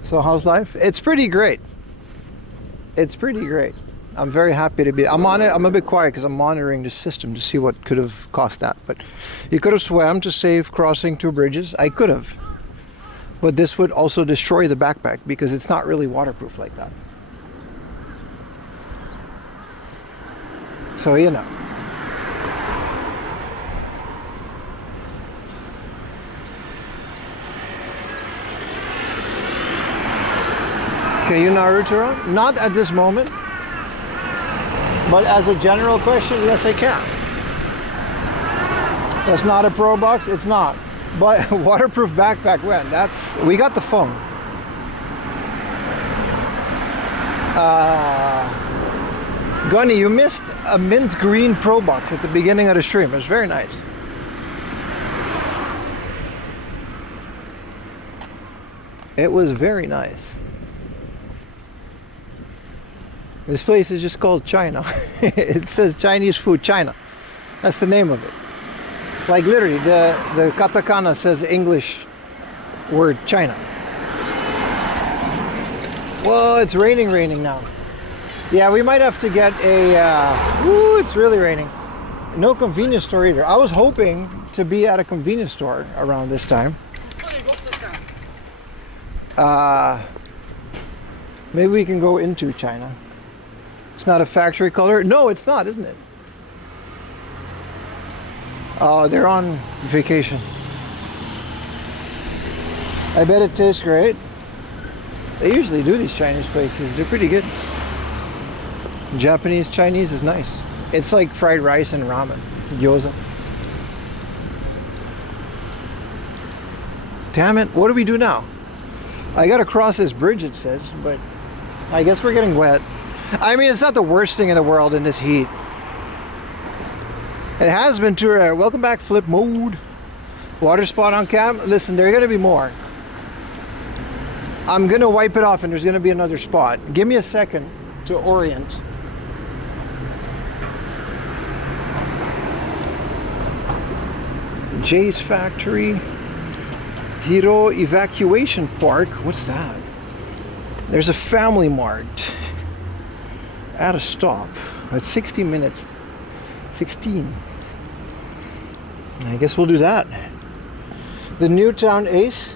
So how's life? It's pretty great. It's pretty great. I'm very happy to be. I'm on it. I'm a bit quiet because I'm monitoring the system to see what could have caused that. But you could have swam to save crossing 2 bridges. I could have. But this would also destroy the backpack because it's not really waterproof like that. So, you know. Can you Naruto? Not at this moment. But as a general question, yes, I can. That's not a pro box. It's not. But waterproof backpack when? We got the phone. Gunny, you missed a mint green pro box at the beginning of the stream. It was very nice. It was very nice. This place is just called China. It says Chinese food, China. That's the name of it. Like literally, the katakana says English word China. Well, it's raining now. Yeah, we might have to get a, ooh, it's really raining. No convenience store either. I was hoping to be at a convenience store around this time. Maybe we can go into China. It's not a factory color. No, it's not, isn't it? Oh, they're on vacation. I bet it tastes great. They usually do these Chinese places. They're pretty good. Japanese Chinese is nice. It's like fried rice and ramen, gyoza. Damn it, what do we do now? I gotta cross this bridge, it says, but I guess we're getting wet. I mean, it's not the worst thing in the world in this heat. It has been too rare. Welcome back, Flip Mode. Water spot on cam. Listen, there are gonna be more. I'm gonna wipe it off and there's gonna be another spot. Give me a second to orient. Jay's Factory. Hiro Evacuation Park. What's that? There's a Family Mart. At a stop. It's 60 minutes. 16. I guess we'll do that. The Newtown Ace.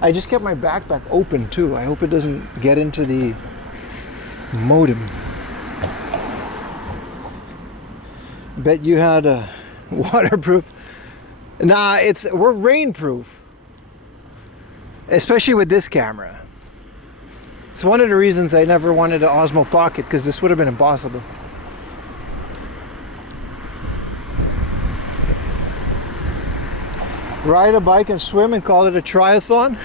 I just kept my backpack open too. I hope it doesn't get into the modem. Bet you had a waterproof. Nah, we're rainproof. Especially with this camera. It's one of the reasons I never wanted an Osmo Pocket, because this would have been impossible. Ride a bike and swim and call it a triathlon?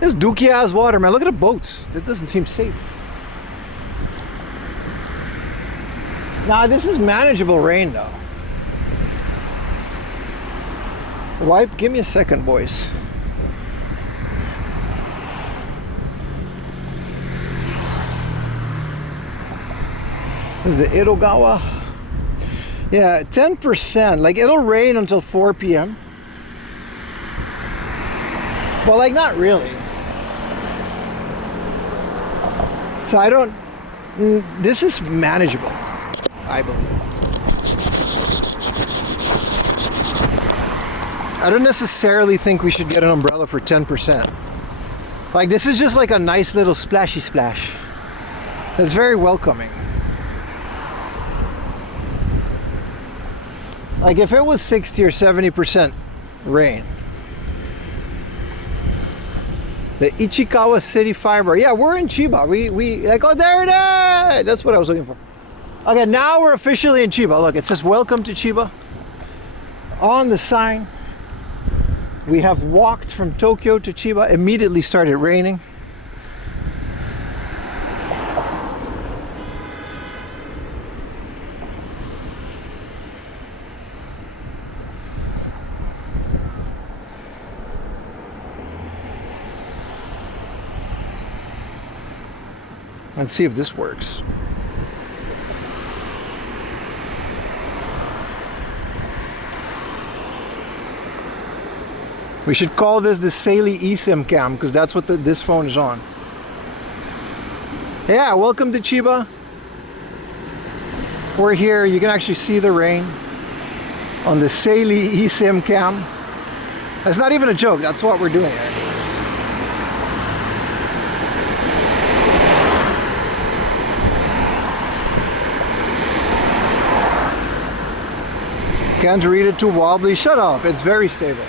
This dookie ass water, man. Look at the boats. That doesn't seem safe. Nah, this is manageable rain though. Wipe, give me a second, boys. This is the Edogawa. Yeah, 10%. Like, it'll rain until 4 p.m. But like, not really. So I don't, this is manageable, I believe. I don't necessarily think we should get an umbrella for 10%. Like, this is just like a nice little splashy splash. That's very welcoming. Like, if it was 60 or 70% rain. The Ichikawa City Fiber. Yeah, we're in Chiba. We like, oh, there it is. That's what I was looking for. Okay, now we're officially in Chiba. Look, it says welcome to Chiba on the sign. We have walked from Tokyo to Chiba. Immediately started raining. Let's see if this works. We should call this the Saily eSIM cam because that's what this phone is on. Yeah, welcome to Chiba. We're here. You can actually see the rain on the Saily eSIM cam. That's not even a joke. That's what we're doing here. Can't read it too wobbly. Shut up. It's very stable.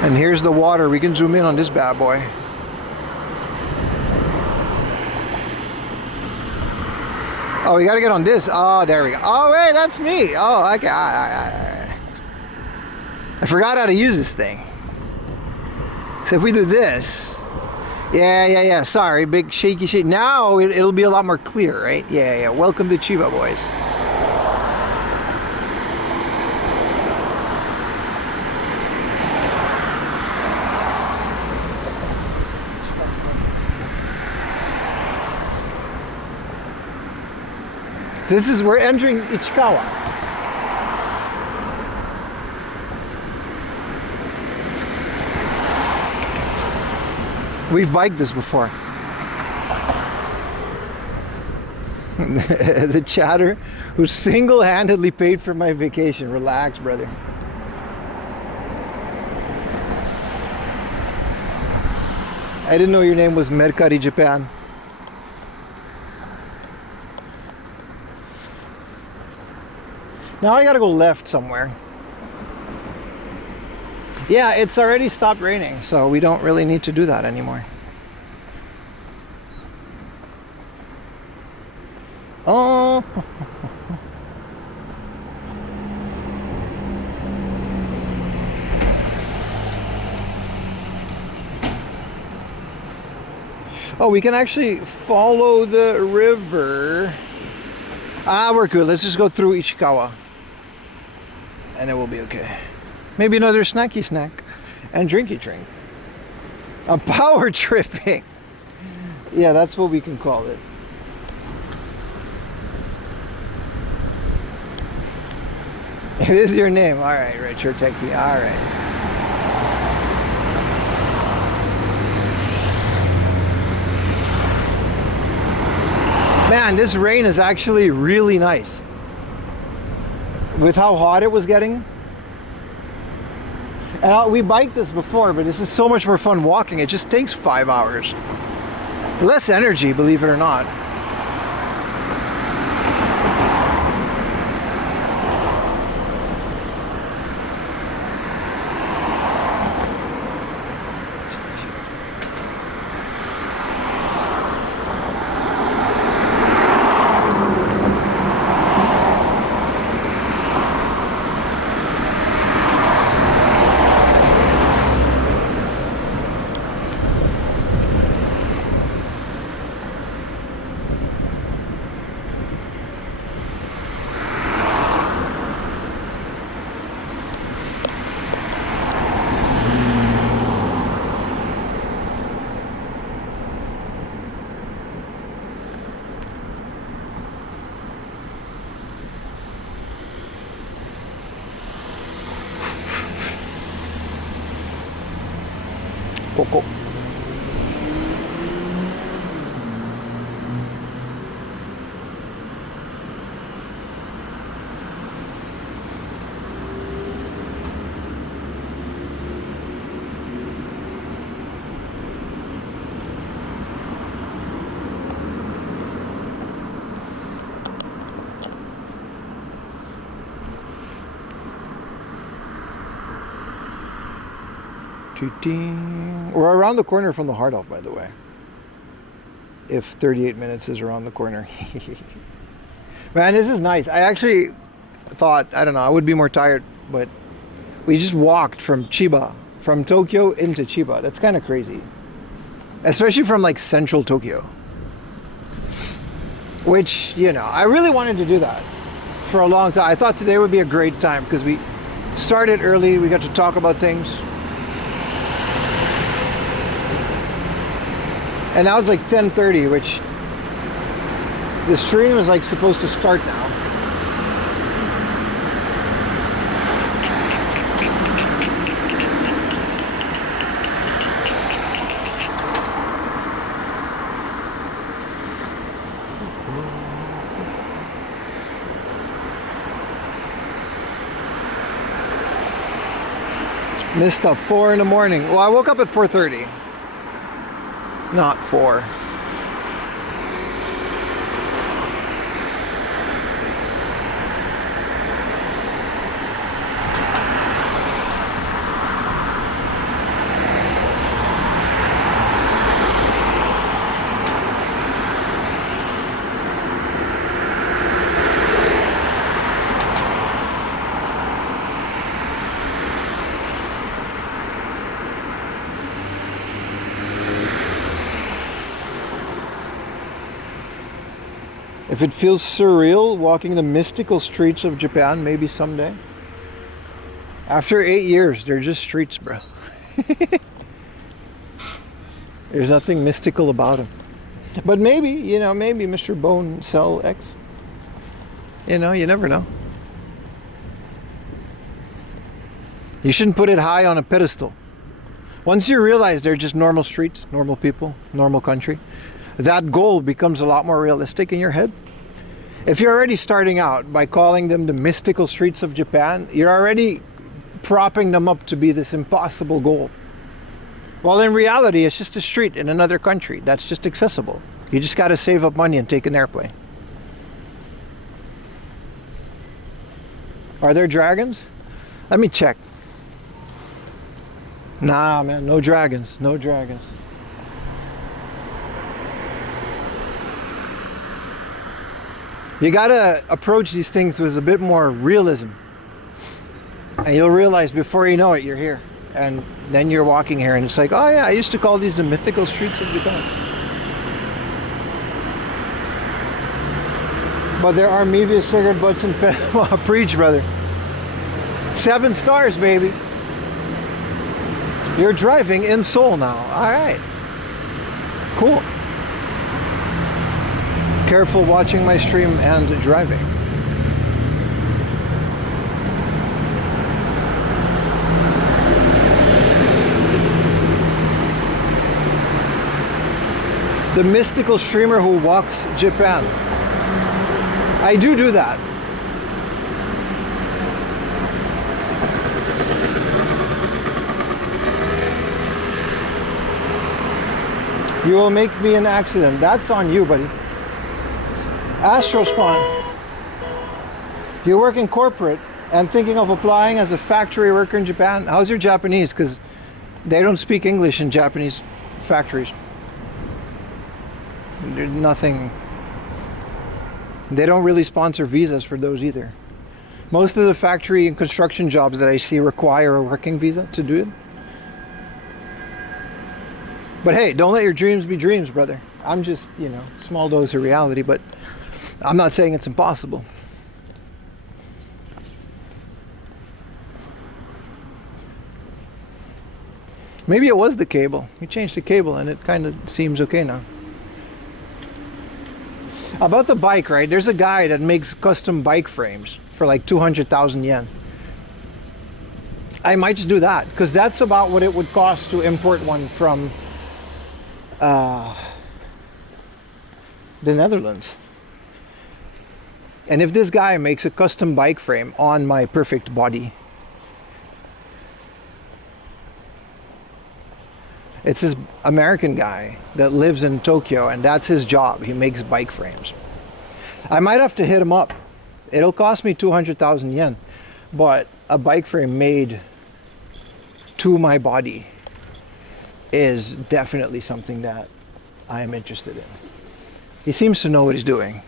And here's the water. We can zoom in on this bad boy. Oh, we gotta get on this. Oh, there we go. Oh, wait, that's me. Oh, okay. I forgot how to use this thing. So if we do this, yeah. Sorry, big shaky shake. Now it'll be a lot more clear, right? Yeah. Welcome to Chiba, boys. We're entering Ichikawa. We've biked this before. The chatter who single-handedly paid for my vacation. Relax, brother. I didn't know your name was Mercari Japan. Now I gotta go left somewhere. Yeah, it's already stopped raining, so we don't really need to do that anymore. Oh. Oh, we can actually follow the river. Ah, we're good. Let's just go through Ichikawa. And it will be okay. Maybe another snacky snack and drinky drink. A power tripping. Yeah, that's what we can call it. It is your name. All right, Richard Techie. All right. Man, this rain is actually really nice. With how hot it was getting. And we biked this before, but this is so much more fun walking. It just takes 5 hours. Less energy, believe it or not. Yoko. We're around the corner from the Hard Off, by the way. If 38 minutes is around the corner. Man, this is nice. I actually thought, I don't know, I would be more tired, but we just walked from Chiba, from Tokyo into Chiba. That's kind of crazy. Especially from like central Tokyo. Which, you know, I really wanted to do that for a long time. I thought today would be a great time because we started early, we got to talk about things. And now it's like 10:30, which the stream is like supposed to start now. Missed a 4 in the morning. Well, I woke up at 4:30. Not 4. If it feels surreal walking the mystical streets of Japan, maybe someday. After 8 years, they're just streets, bro. There's nothing mystical about them. But maybe, you know, maybe Mr. Bone Cell X. You know, you never know. You shouldn't put it high on a pedestal. Once you realize they're just normal streets, normal people, normal country, that goal becomes a lot more realistic in your head. If you're already starting out by calling them the mystical streets of Japan, you're already propping them up to be this impossible goal. Well, in reality, it's just a street in another country that's just accessible. You just got to save up money and take an airplane. Are there dragons? Let me check. Nah, man, no dragons, no dragons. You gotta approach these things with a bit more realism. And you'll realize before you know it, you're here. And then you're walking here and it's like, oh yeah, I used to call these the mythical streets of Japan. But there are Mevius, cigarette butts, and preach, brother. 7 stars, baby. You're driving in Seoul now. All right. Cool. Careful watching my stream and driving. The mystical streamer who walks Japan. I do that. You will make me an accident. That's on you, buddy. Astrospawn. You work in corporate and thinking of applying as a factory worker in Japan. How's your Japanese? Because they don't speak English in Japanese factories. There's nothing. They don't really sponsor visas for those either. Most of the factory and construction jobs that I see require a working visa to do it. But hey, don't let your dreams be dreams, brother. I'm just, you know, small dose of reality, but I'm not saying it's impossible. Maybe it was the cable. We changed the cable and it kind of seems okay now. About the bike, right? There's a guy that makes custom bike frames for like 200,000 yen. I might just do that, because that's about what it would cost to import one from the Netherlands. And if this guy makes a custom bike frame on my perfect body, it's this American guy that lives in Tokyo, and that's his job. He makes bike frames. I might have to hit him up. It'll cost me 200,000 yen, but a bike frame made to my body is definitely something that I am interested in. He seems to know what he's doing.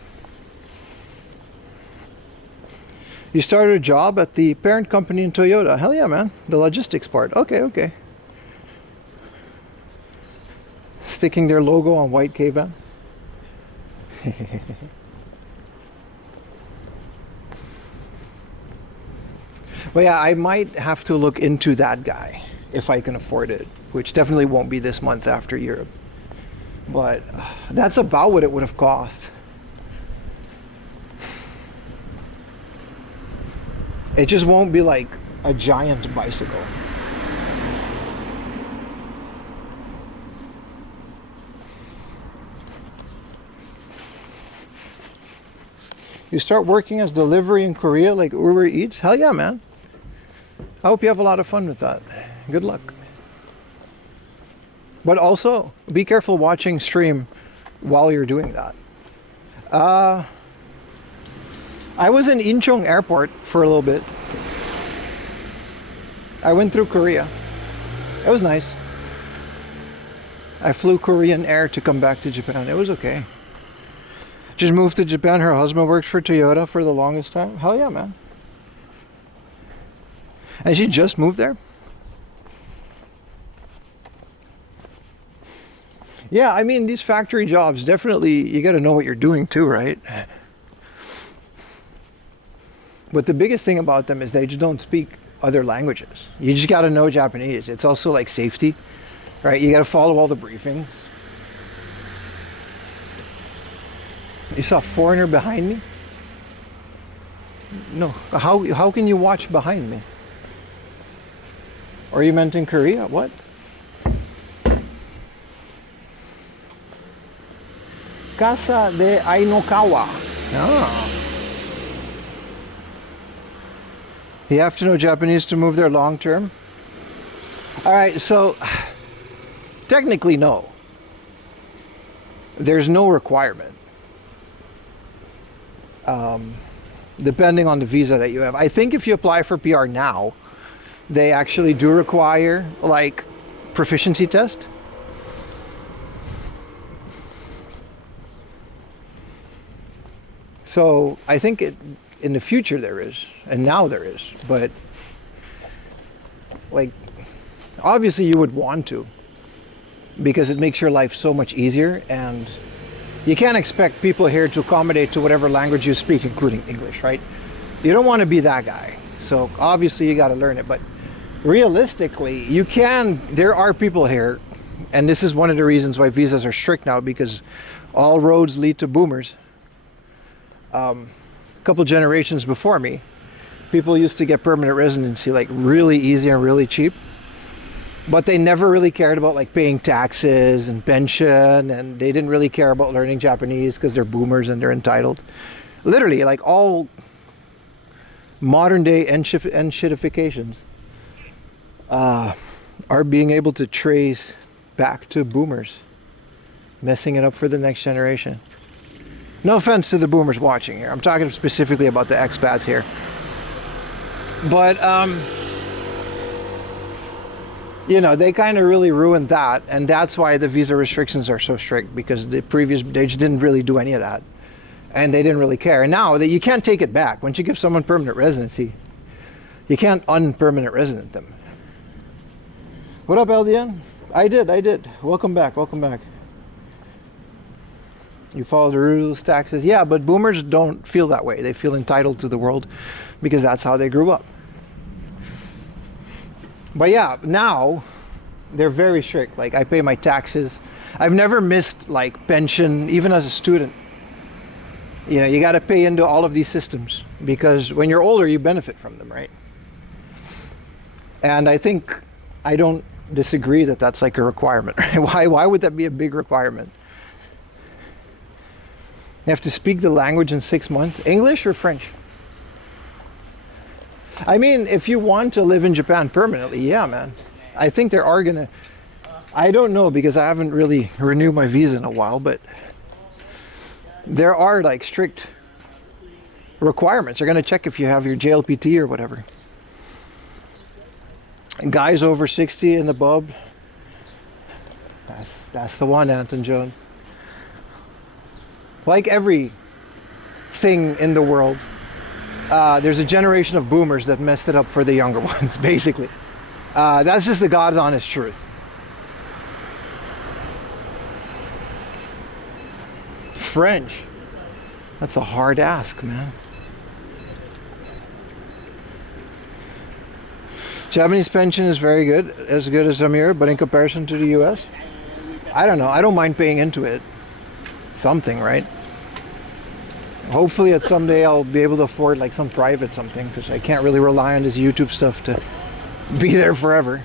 You started a job at the parent company in Toyota. Hell yeah, man. The logistics part. Okay. Sticking their logo on white K-van. But yeah, I might have to look into that guy if I can afford it, which definitely won't be this month after Europe. But that's about what it would have cost. It just won't be like a giant bicycle. You start working as delivery in Korea like Uber Eats? Hell yeah, man. I hope you have a lot of fun with that. Good luck. But also, be careful watching stream while you're doing that. I was in Incheon Airport for a little bit. I went through Korea. It was nice. I flew Korean Air to come back to Japan. It was okay. Just moved to Japan. Her husband works for Toyota for the longest time. Hell yeah, man. And she just moved there? Yeah, I mean, these factory jobs, definitely, you got to know what you're doing too, right? But the biggest thing about them is they just don't speak other languages. You just got to know Japanese. It's also like safety, right? You got to follow all the briefings. You saw a foreigner behind me? No. How can you watch behind me? Or you meant in Korea? What? Casa de Ainokawa. Ah. You have to know Japanese to move there long term? Alright, so technically no. There's no requirement. Depending on the visa that you have. I think if you apply for PR now, they actually do require like proficiency test. So I think in the future there is, and now there is, but like obviously you would want to, because it makes your life so much easier, and you can't expect people here to accommodate to whatever language you speak, including English, right? You don't want to be that guy. So obviously you got to learn it, but realistically you can. There are people here, and this is one of the reasons why visas are strict now, because all roads lead to boomers. A couple generations before me, people used to get permanent residency like really easy and really cheap, but they never really cared about like paying taxes and pension, and they didn't really care about learning Japanese because they're boomers and they're entitled. Literally, like all modern day shitifications are being able to trace back to boomers messing it up for the next generation. No offense to the boomers watching here. I'm talking specifically about the expats here. But, you know, they kind of really ruined that. And that's why the visa restrictions are so strict, because they just didn't really do any of that. And they didn't really care. And now that you can't take it back. Once you give someone permanent residency, you can't unpermanent resident them. What up, LDN? I did. Welcome back. You follow the rules, taxes. Yeah, but boomers don't feel that way. They feel entitled to the world because that's how they grew up. But yeah, now they're very strict. Like, I pay my taxes. I've never missed like pension, even as a student. You know, you got to pay into all of these systems because when you're older, you benefit from them, right? And I don't disagree that that's like a requirement. Why would that be a big requirement? You have to speak the language in 6 months. English or French? I mean, if you want to live in Japan permanently, yeah, man. I think there are gonna, I don't know because I haven't really renewed my visa in a while, but there are like strict requirements. They're gonna check if you have your JLPT or whatever. Guys over 60 and above, that's the one, Anton Jones. Like every thing in the world, there's a generation of boomers that messed it up for the younger ones, basically. That's just the God's honest truth. French. That's a hard ask, man. Japanese pension is very good as Amir, but in comparison to the US, I don't know. I don't mind paying into it. Something, right? Hopefully at someday I'll be able to afford like some private something, because I can't really rely on this YouTube stuff to be there forever.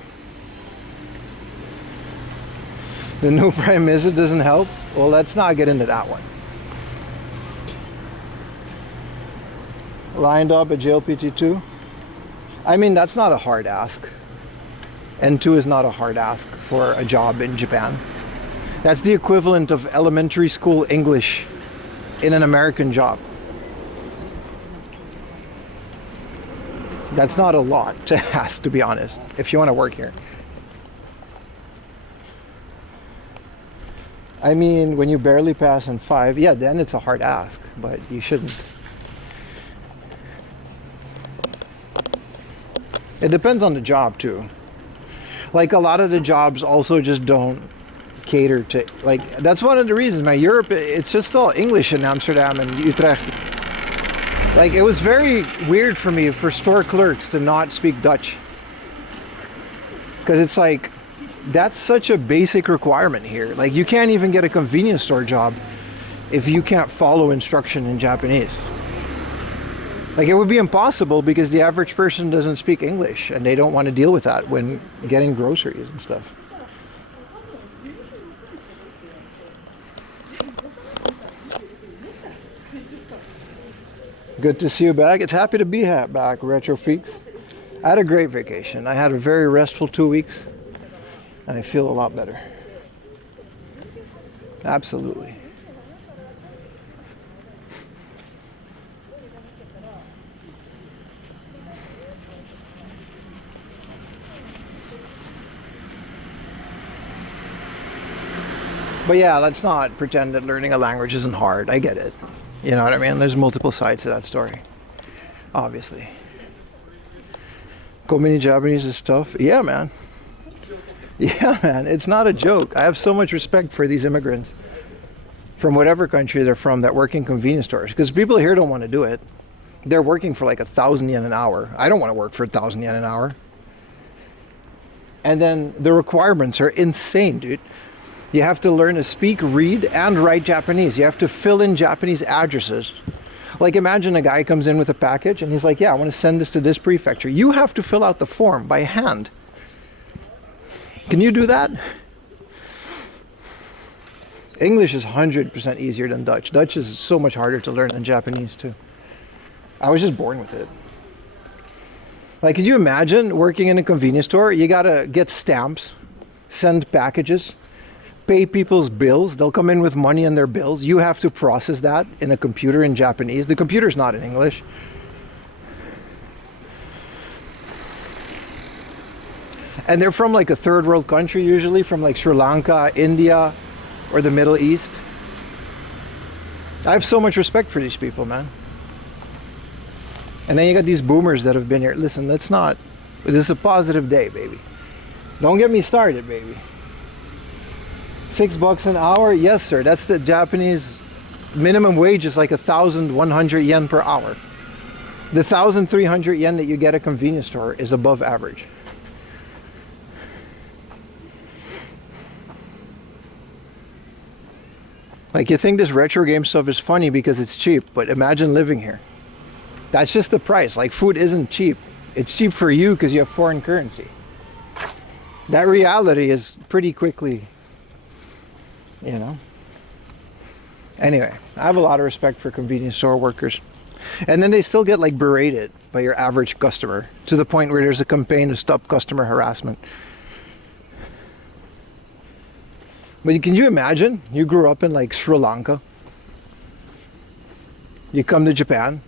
The new Prime Minister doesn't help. Well, let's not get into that one. Lined up at JLPT2. I mean, that's not a hard ask. N2 is not a hard ask for a job in Japan. That's the equivalent of elementary school English in an American job. That's not a lot to ask, to be honest, if you want to work here. I mean, when you barely pass in 5, yeah, then it's a hard ask, but you shouldn't. It depends on the job too. Like a lot of the jobs also just don't cater to, like, that's one of the reasons, man. Europe, it's just all English in Amsterdam and Utrecht. Like, it was very weird for me for store clerks to not speak Dutch, because it's like, that's such a basic requirement here. Like, you can't even get a convenience store job if you can't follow instruction in Japanese. Like, it would be impossible because the average person doesn't speak English and they don't want to deal with that when getting groceries and stuff. Good to see you back. It's happy to be back, Retro Freaks. I had a great vacation. I had a very restful 2 weeks and I feel a lot better. Absolutely. But yeah, let's not pretend that learning a language isn't hard. I get it. You know what I mean? There's multiple sides to that story. Obviously. Community Japanese is tough. Yeah, man. Yeah, man. It's not a joke. I have so much respect for these immigrants from whatever country they're from that work in convenience stores. Because people here don't want to do it. They're working for like 1,000 yen an hour. I don't want to work for 1,000 yen an hour. And then the requirements are insane, dude. You have to learn to speak, read, and write Japanese. You have to fill in Japanese addresses. Like, imagine a guy comes in with a package and he's like, yeah, I want to send this to this prefecture. You have to fill out the form by hand. Can you do that? English is 100% easier than Dutch. Dutch is so much harder to learn than Japanese too. I was just born with it. Like, could you imagine working in a convenience store? You gotta get stamps, send packages, pay people's bills. They'll come in with money in their bills. You have to process that in a computer in Japanese. The computer's not in English. And they're from like a third world country, usually from like Sri Lanka, India, or the Middle East. I have so much respect for these people, man. And then you got these boomers that have been here. Listen, let's not, this is a positive day, baby. Don't get me started, baby. $6 an hour? Yes, sir. That's the Japanese minimum wage is like 1,100 yen per hour. The 1,300 yen that you get at a convenience store is above average. Like, you think this retro game stuff is funny because it's cheap, but imagine living here. That's just the price. Like, food isn't cheap. It's cheap for you because you have foreign currency. That reality is pretty quickly, you know. Anyway, I have a lot of respect for convenience store workers. And then they still get like berated by your average customer to the point where there's a campaign to stop customer harassment. But can you imagine? You grew up in like Sri Lanka. You come to Japan.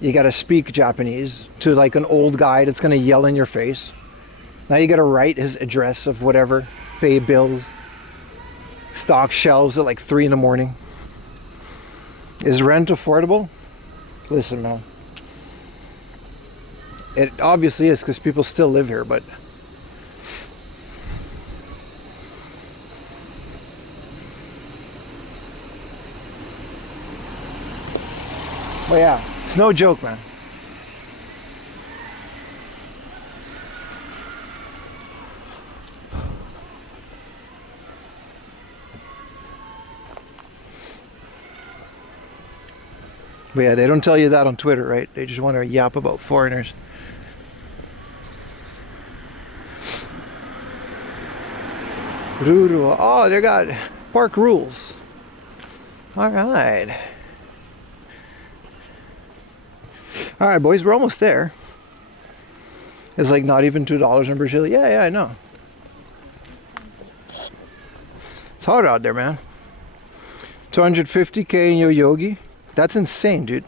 You gotta speak Japanese to like an old guy that's gonna yell in your face. Now you gotta write his address of whatever, pay bills, stock shelves at like 3 in the morning. Is rent affordable? Listen, man. It obviously is because people still live here, but yeah, it's no joke, man. But yeah, they don't tell you that on Twitter, right? They just want to yap about foreigners. Ruru. Oh, they got park rules. All right. All right, boys, we're almost there. It's like not even $2 in Brazil. Yeah, I know. It's hard out there, man. 250K in Yoyogi. That's insane, dude.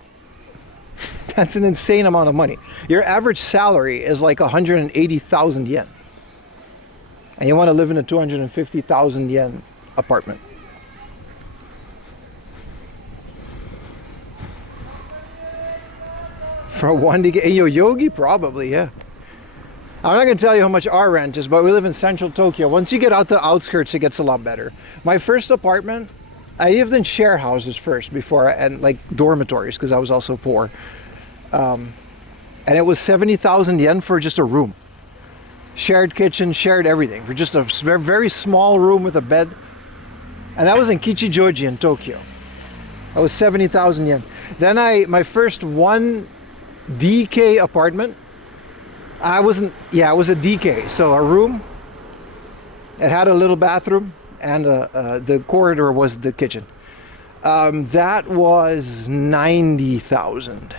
That's an insane amount of money. Your average salary is like 180,000 yen. And you want to live in a 250,000 yen apartment. For a 1 day, Yoyogi, probably, yeah. I'm not going to tell you how much our rent is, but we live in central Tokyo. Once you get out the outskirts, it gets a lot better. My first apartment, I lived in share houses first before, and like dormitories, because I was also poor. And it was 70,000 yen for just a room. Shared kitchen, shared everything, for just a very small room with a bed. And that was in Kichijoji in Tokyo. That was 70,000 yen. Then my first 1DK apartment, it was a DK, so a room. It had a little bathroom, and the corridor was the kitchen. That was 90,000,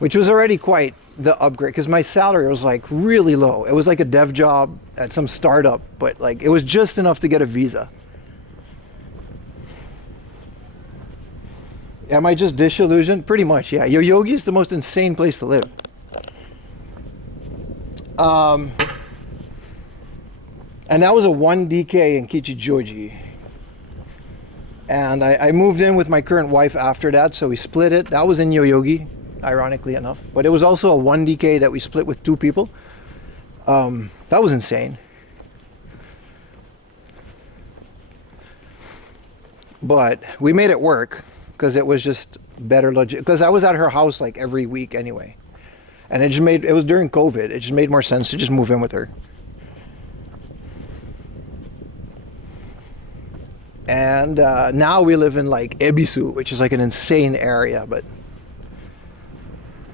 which was already quite the upgrade, because my salary was like really low. It was like a dev job at some startup, but like it was just enough to get a visa. Am I just disillusioned? Pretty much, yeah. Yoyogi is the most insane place to live. And that was a 1DK in Kichijoji. And I moved in with my current wife after that, so we split it. That was in Yoyogi, ironically enough. But it was also a 1DK that we split with 2 people. That was insane. But we made it work, because it was just better logic. Because I was at her house like every week anyway. And it was during COVID. It just made more sense to just move in with her. And now we live in like Ebisu, which is like an insane area, but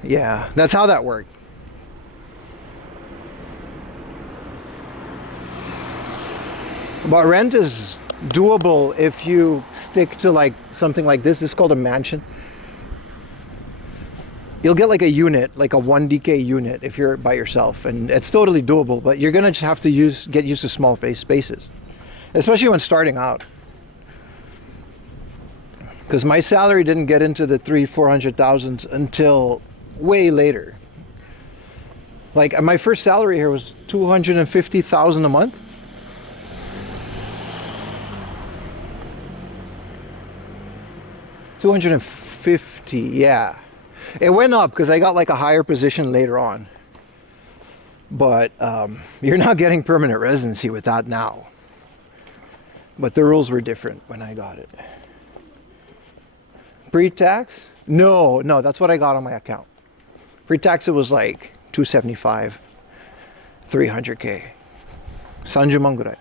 yeah, that's how that worked. But rent is doable if you stick to like something like this. This is called a mansion. You'll get like a unit, like a 1DK unit if you're by yourself, and it's totally doable, but you're gonna just have to get used to small spaces, especially when starting out. Because my salary didn't get into the 300,000-400,000 until way later. Like my first salary here was 250,000 a month. $250, yeah. It went up because I got like a higher position later on. But you're not getting permanent residency with that now. But the rules were different when I got it. Pre-tax? No, that's what I got on my account. Pre-tax, it was like 275, 300K. Sanjuman gurai.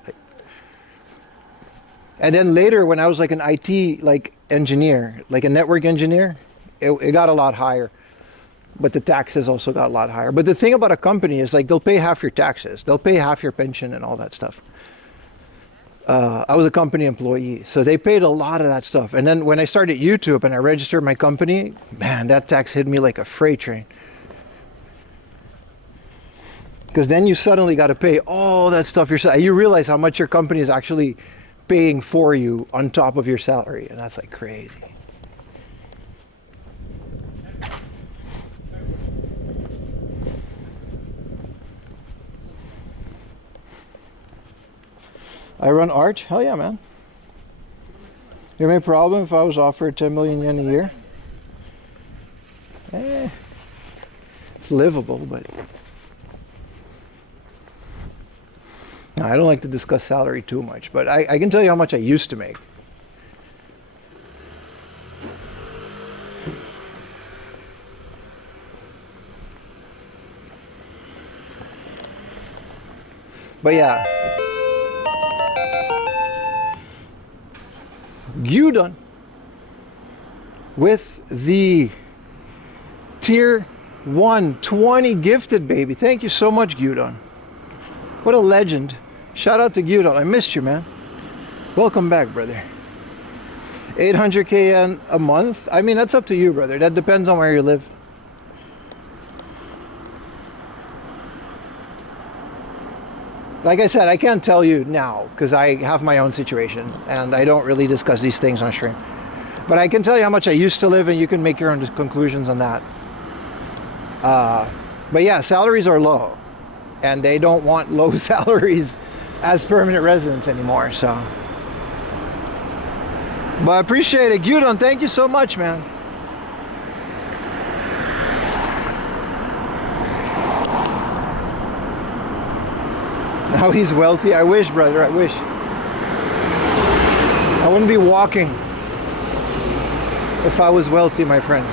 And then later, when I was like an IT like engineer, like a network engineer, it got a lot higher. but the taxes also got a lot higher. But the thing about a company is like they'll pay half your taxes, they'll pay half your pension and all that stuff. I was a company employee, so they paid a lot of that stuff. And then when I started YouTube and I registered my company, man, that tax hit me like a freight train. Because then you suddenly got to pay all that stuff yourself. You realize how much your company is actually paying for you on top of your salary, and that's like crazy. I run art? Hell yeah, man. You have any problem if I was offered 10 million yen a year? It's livable, but no, I don't like to discuss salary too much, but I can tell you how much I used to make. But yeah. Gyudon with the tier 1 20 gifted, baby. Thank you so much, Gyudon. What a legend. Shout out to Gyudon. I missed you, man. Welcome back, brother. 800k yen a month. I mean, that's up to you, brother. That depends on where you live. Like I said, I can't tell you now because I have my own situation and I don't really discuss these things on stream. But I can tell you how much I used to live, and you can make your own conclusions on that. But yeah, salaries are low, and they don't want low salaries as permanent residents anymore. So, but I appreciate it, Gyudon. Thank you so much, man. Now he's wealthy. I wish, brother. I wish. I wouldn't be walking if I was wealthy, my friend.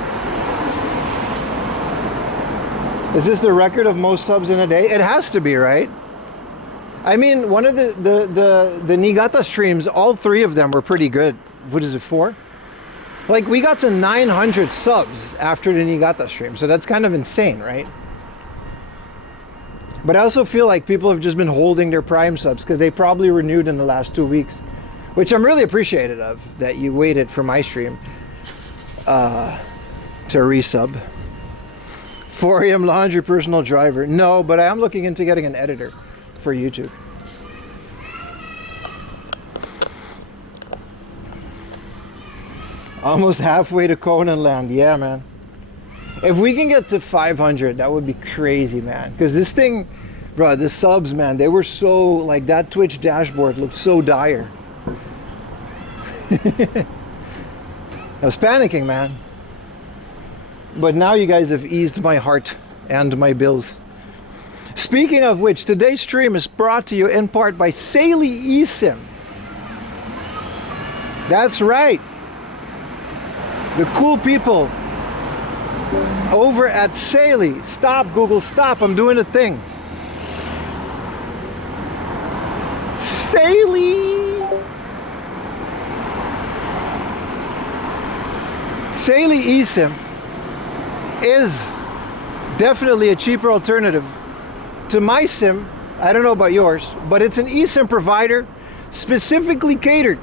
Is this the record of most subs in a day? It has to be, right? I mean, one of the Niigata streams, all three of them were pretty good. What is it, 4? Like, we got to 900 subs after the Niigata stream, so that's kind of insane, right? But I also feel like people have just been holding their Prime subs because they probably renewed in the last 2 weeks, which I'm really appreciative of, that you waited for my stream to resub. 4 AM laundry personal driver. No, but I am looking into getting an editor for YouTube. Almost halfway to Conan land. Yeah, man. If we can get to 500, that would be crazy, man. Because this thing, bro, the subs, man, they were so, like, that Twitch dashboard looked so dire. I was panicking, man. But now you guys have eased my heart and my bills. Speaking of which, today's stream is brought to you in part by Saley eSIM. That's right. The cool people over at Saley. Stop, Google, stop. I'm doing a thing. Saley. Saley eSIM is definitely a cheaper alternative to my SIM. I don't know about yours, but it's an eSIM provider specifically catered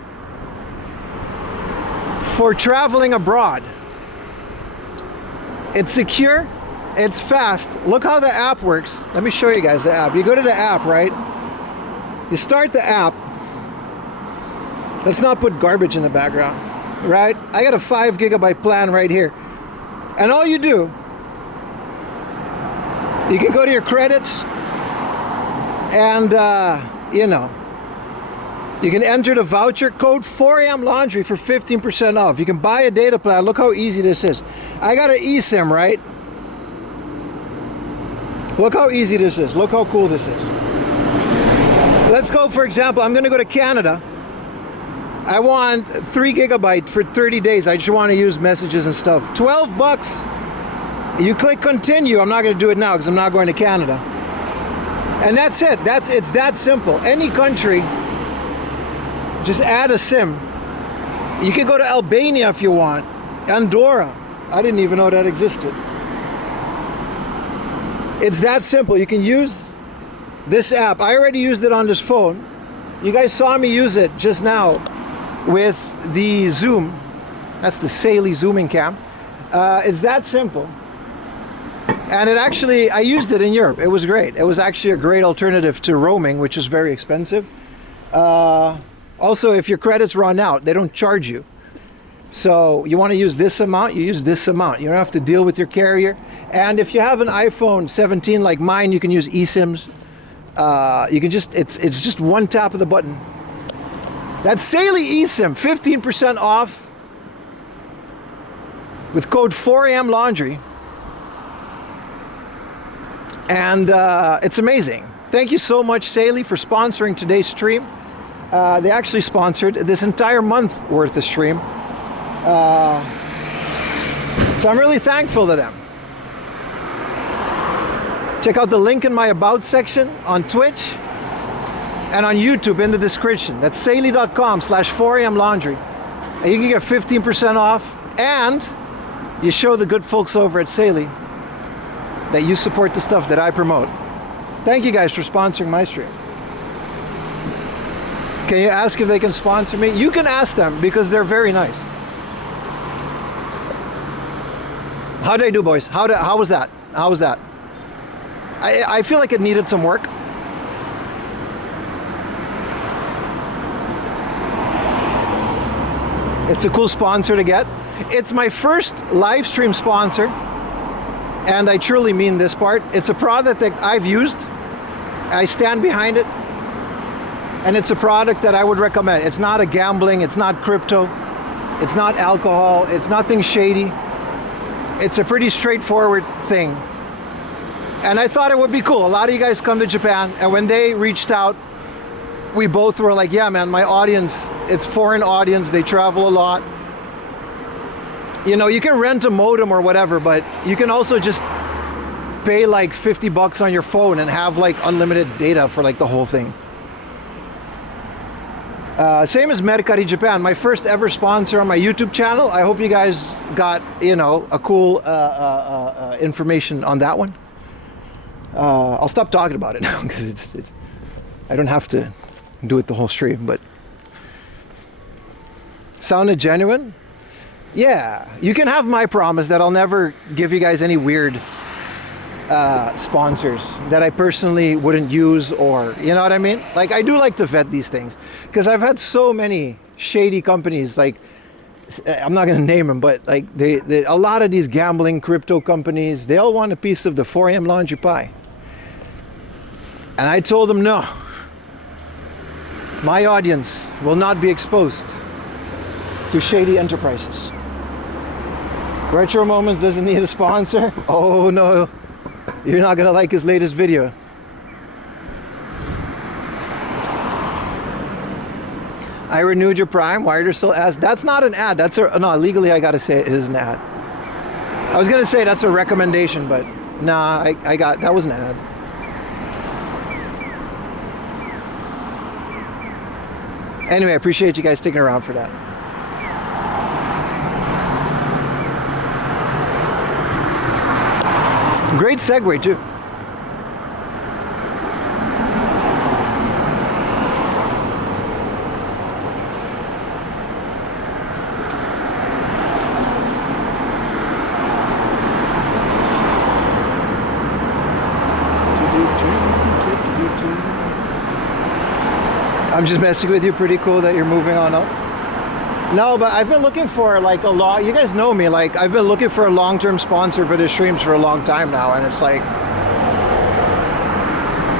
for traveling abroad. It's secure, it's fast. Look how the app works. Let me show you guys the app. You go to the app, right? You start the app. Let's not put garbage in the background, right? I got a 5 gigabyte plan right here. And all you do, you can go to your credits and, you know, you can enter the voucher code 4AM Laundry for 15% off. You can buy a data plan. Look how easy this is. I got an eSIM, right? Look how easy this is. Look how cool this is. Let's go, for example, I'm going to go to Canada. I want 3 gigabyte for 30 days. I just want to use messages and stuff. $12. You click continue. I'm not going to do it now because I'm not going to Canada. And that's it. It's that simple. Any country, just add a SIM. You can go to Albania if you want. Andorra. I didn't even know that existed. It's that simple. You can use this app. I already used it on this phone. You guys saw me use it just now with the Zoom. That's the Saley zooming cam. It's that simple. And it actually, I used it in Europe. It was great. It was actually a great alternative to roaming, which is very expensive. Also, if your credits run out, they don't charge you. So you want to use this amount, you use this amount. You don't have to deal with your carrier. And if you have an iPhone 17 like mine, you can use eSIMs. You can just, it's just one tap of the button. That's Saley eSIM, 15% off with code 4am laundry. And it's amazing. Thank you so much, Saley, for sponsoring today's stream. They actually sponsored this entire month worth of stream. So I'm really thankful to them. Check out the link in my About section on Twitch and on YouTube in the description. That's saley.com/4am laundry. And you can get 15% off, and you show the good folks over at Saley that you support the stuff that I promote. Thank you guys for sponsoring my stream. Can you ask if they can sponsor me? You can ask them because they're very nice. How did I do, boys? How was that? How was that? I feel like it needed some work. It's a cool sponsor to get. It's my first live stream sponsor, and I truly mean this part. It's a product that I've used. I stand behind it, and it's a product that I would recommend. It's not a gambling, it's not crypto, it's not alcohol, it's nothing shady. It's a pretty straightforward thing. And I thought it would be cool. A lot of you guys come to Japan, and when they reached out, we both were like, yeah, man, my audience, it's foreign audience, they travel a lot. You know, you can rent a modem or whatever, but you can also just pay like $50 on your phone and have like unlimited data for like the whole thing. Same as Mercari Japan, my first ever sponsor on my YouTube channel. I hope you guys got, you know, a cool information on that one. I'll stop talking about it now because it's I don't have to do it the whole stream, but sounded genuine. Yeah, you can have my promise that I'll never give you guys any weird sponsors that I personally wouldn't use, or you know what I mean? Like, I do like to vet these things because I've had so many shady companies, like I'm not going to name them, but like they a lot of these gambling crypto companies, they all want a piece of the 4am laundry pie. And I told them, no, my audience will not be exposed to shady enterprises. Retro Moments doesn't need a sponsor. Oh no, you're not gonna like his latest video. I renewed your Prime. Why are there still ads? That's not an ad. That's a no. Legally, I gotta say it is an ad. I was gonna say that's a recommendation, but nah, I got that was an ad. Anyway, I appreciate you guys sticking around for that. Great segue too. I'm just messing with you. Pretty cool that you're moving on up. No, but I've been looking for like a lot. You guys know me. Like, I've been looking for a long-term sponsor for the streams for a long time now, and it's like,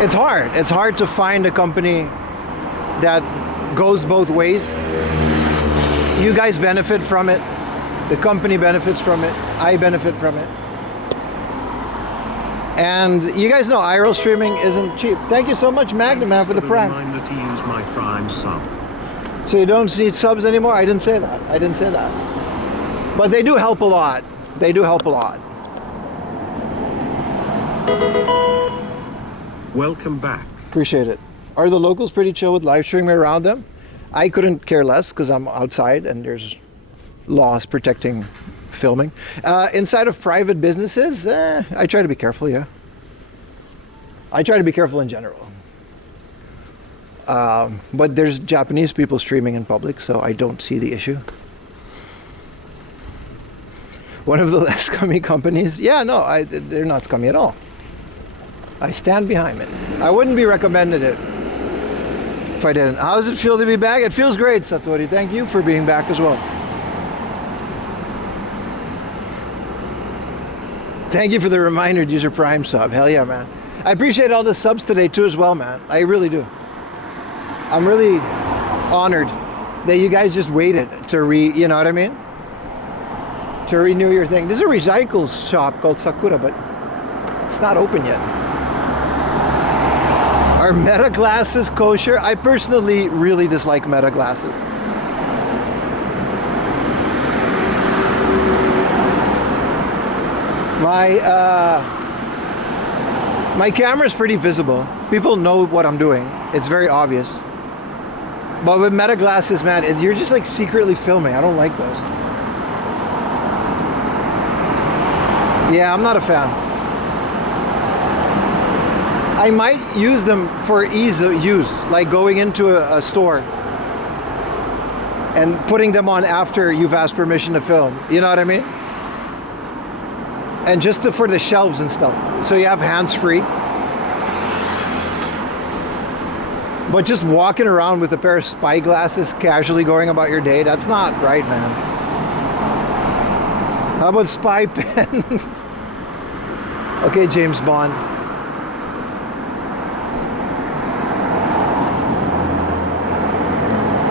it's hard. It's hard to find a company that goes both ways. You guys benefit from it. The company benefits from it. I benefit from it. And you guys know IRL streaming isn't cheap. Thank you so much, Magnum Man, for the Prime. Reminder to use my Prime sub. So you don't need subs anymore? I didn't say that. I didn't say that. But they do help a lot. They do help a lot. Welcome back. Appreciate it. Are the locals pretty chill with live streaming around them? I couldn't care less because I'm outside and there's laws protecting filming. Inside of private businesses, I try to be careful, yeah. I try to be careful in general. But there's Japanese people streaming in public, so I don't see the issue. One of the less scummy companies? Yeah, no, they're not scummy at all. I stand behind it. I wouldn't be recommending it if I didn't. How does it feel to be back? It feels great, Satori. Thank you for being back as well. Thank you for the reminder, user Prime sub. Hell yeah, man. I appreciate all the subs today too as well, man. I really do. I'm really honored that you guys just waited to you know what I mean? To renew your thing. There's a recycle shop called Sakura, but it's not open yet. Are Meta glasses kosher? I personally really dislike Meta glasses. My camera's pretty visible. People know what I'm doing. It's very obvious. But with Meta glasses, man, you're just like secretly filming. I don't like those. Yeah, I'm not a fan. I might use them for ease of use, like going into a store and putting them on after you've asked permission to film. You know what I mean? And just for the shelves and stuff. So you have hands-free. But just walking around with a pair of spy glasses, casually going about your day, that's not right, man. How about spy pens? Okay, James Bond.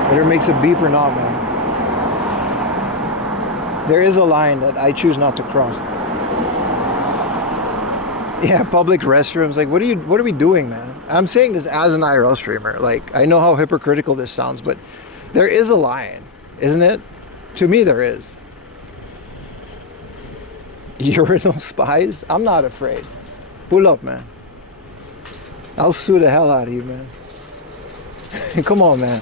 Whether it makes a beep or not, man. There is a line that I choose not to cross. Yeah, public restrooms. Like, what are we doing, man? I'm saying this as an IRL streamer. Like, I know how hypocritical this sounds, but there is a line, isn't it? To me, there is. Urinal spies? I'm not afraid. Pull up, man. I'll sue the hell out of you, man. Come on, man.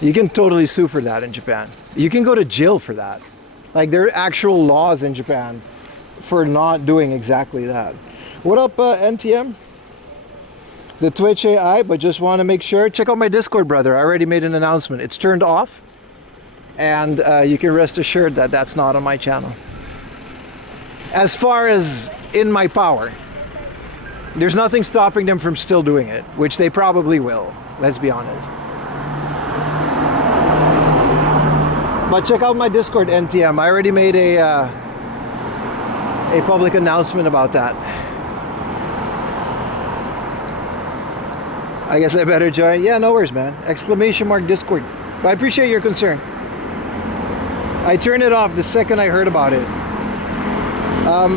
You can totally sue for that in Japan. You can go to jail for that. Like, there are actual laws in Japan for not doing exactly that. What up, NTM? The Twitch AI, but just want to make sure. Check out my Discord, brother. I already made an announcement. It's turned off. And you can rest assured that that's not on my channel. As far as in my power, there's nothing stopping them from still doing it, which they probably will. Let's be honest. But check out my Discord, NTM. I already made a public announcement about that. I guess I better join. Yeah, no worries, man. Exclamation mark Discord. But I appreciate your concern. I turned it off the second I heard about it.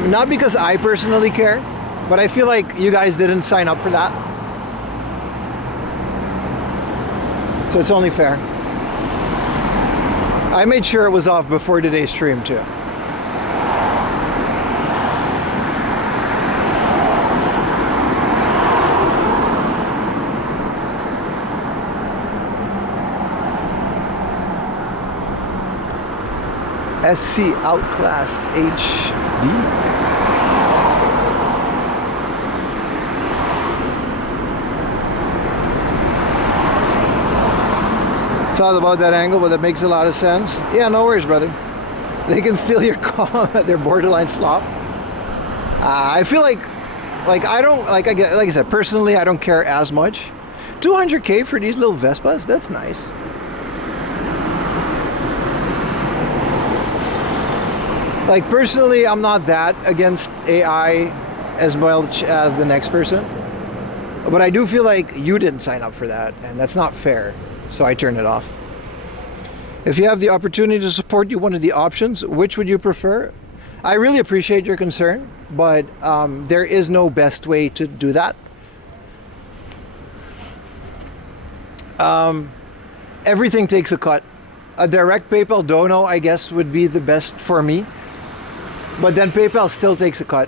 Not because I personally care, but I feel like you guys didn't sign up for that. So it's only fair. I made sure it was off before today's stream too. SC Outclass HD. Thought about that angle, but that makes a lot of sense. Yeah, no worries, brother. They can steal your car. They're borderline slop. I feel like I don't like I said personally, I don't care as much. 200K for these little Vespas. That's nice. Like personally, I'm not that against AI as much as the next person. But I do feel like you didn't sign up for that, and that's not fair. So I turned it off. If you have the opportunity to support you, one of the options, which would you prefer? I really appreciate your concern, but there is no best way to do that. Everything takes a cut. A direct PayPal dono, I guess, would be the best for me. But then PayPal still takes a cut.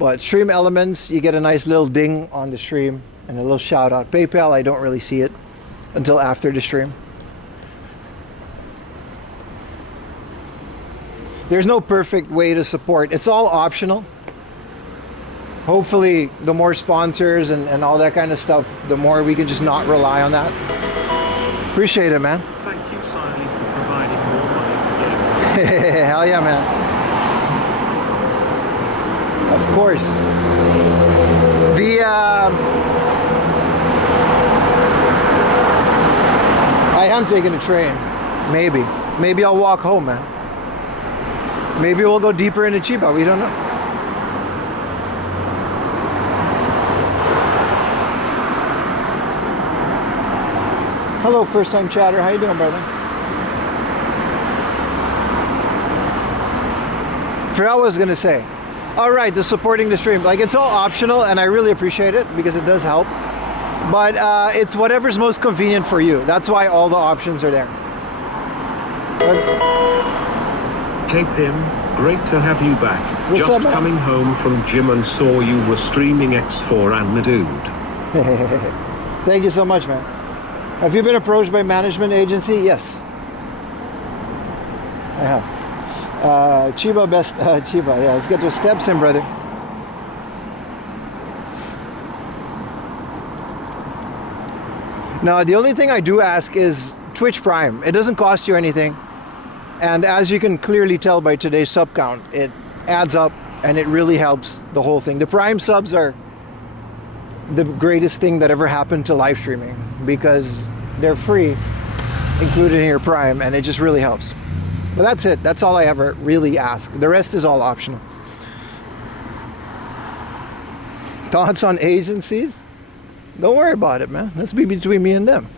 But stream elements, you get a nice little ding on the stream and a little shout out. PayPal, I don't really see it until after the stream. There's no perfect way to support. It's all optional. hopefully the more sponsors and all that kind of stuff, the more we can just not rely on that. Appreciate it, man. Thank you, Siley, for providing more money for game. Hell yeah, man. Of course. I am taking a train. Maybe I'll walk home, man. Maybe we'll go deeper into Chiba. We don't know. Hello, first-time chatter. How you doing, brother? Forgot what I was gonna say. All right, the supporting the stream. Like, it's all optional, and I really appreciate it because it does help. But it's whatever's most convenient for you. That's why all the options are there. Cape Him, great to have you back. What's Just up, man? coming home from gym and saw you were streaming X4 and Nadude. Thank you so much, man. Have you been approached by management agency? Yes. I have. Chiba best, Chiba, yeah, let's get those steps in, brother. Now, the only thing I do ask is Twitch Prime. It doesn't cost you anything. And as you can clearly tell by today's sub count, it adds up and it really helps the whole thing. The Prime subs are the greatest thing that ever happened to live streaming because they're free, included in your Prime, and it just really helps. But that's it. That's all I ever really ask. The rest is all optional. Thoughts on agencies? Don't worry about it, man. Let's be between me and them.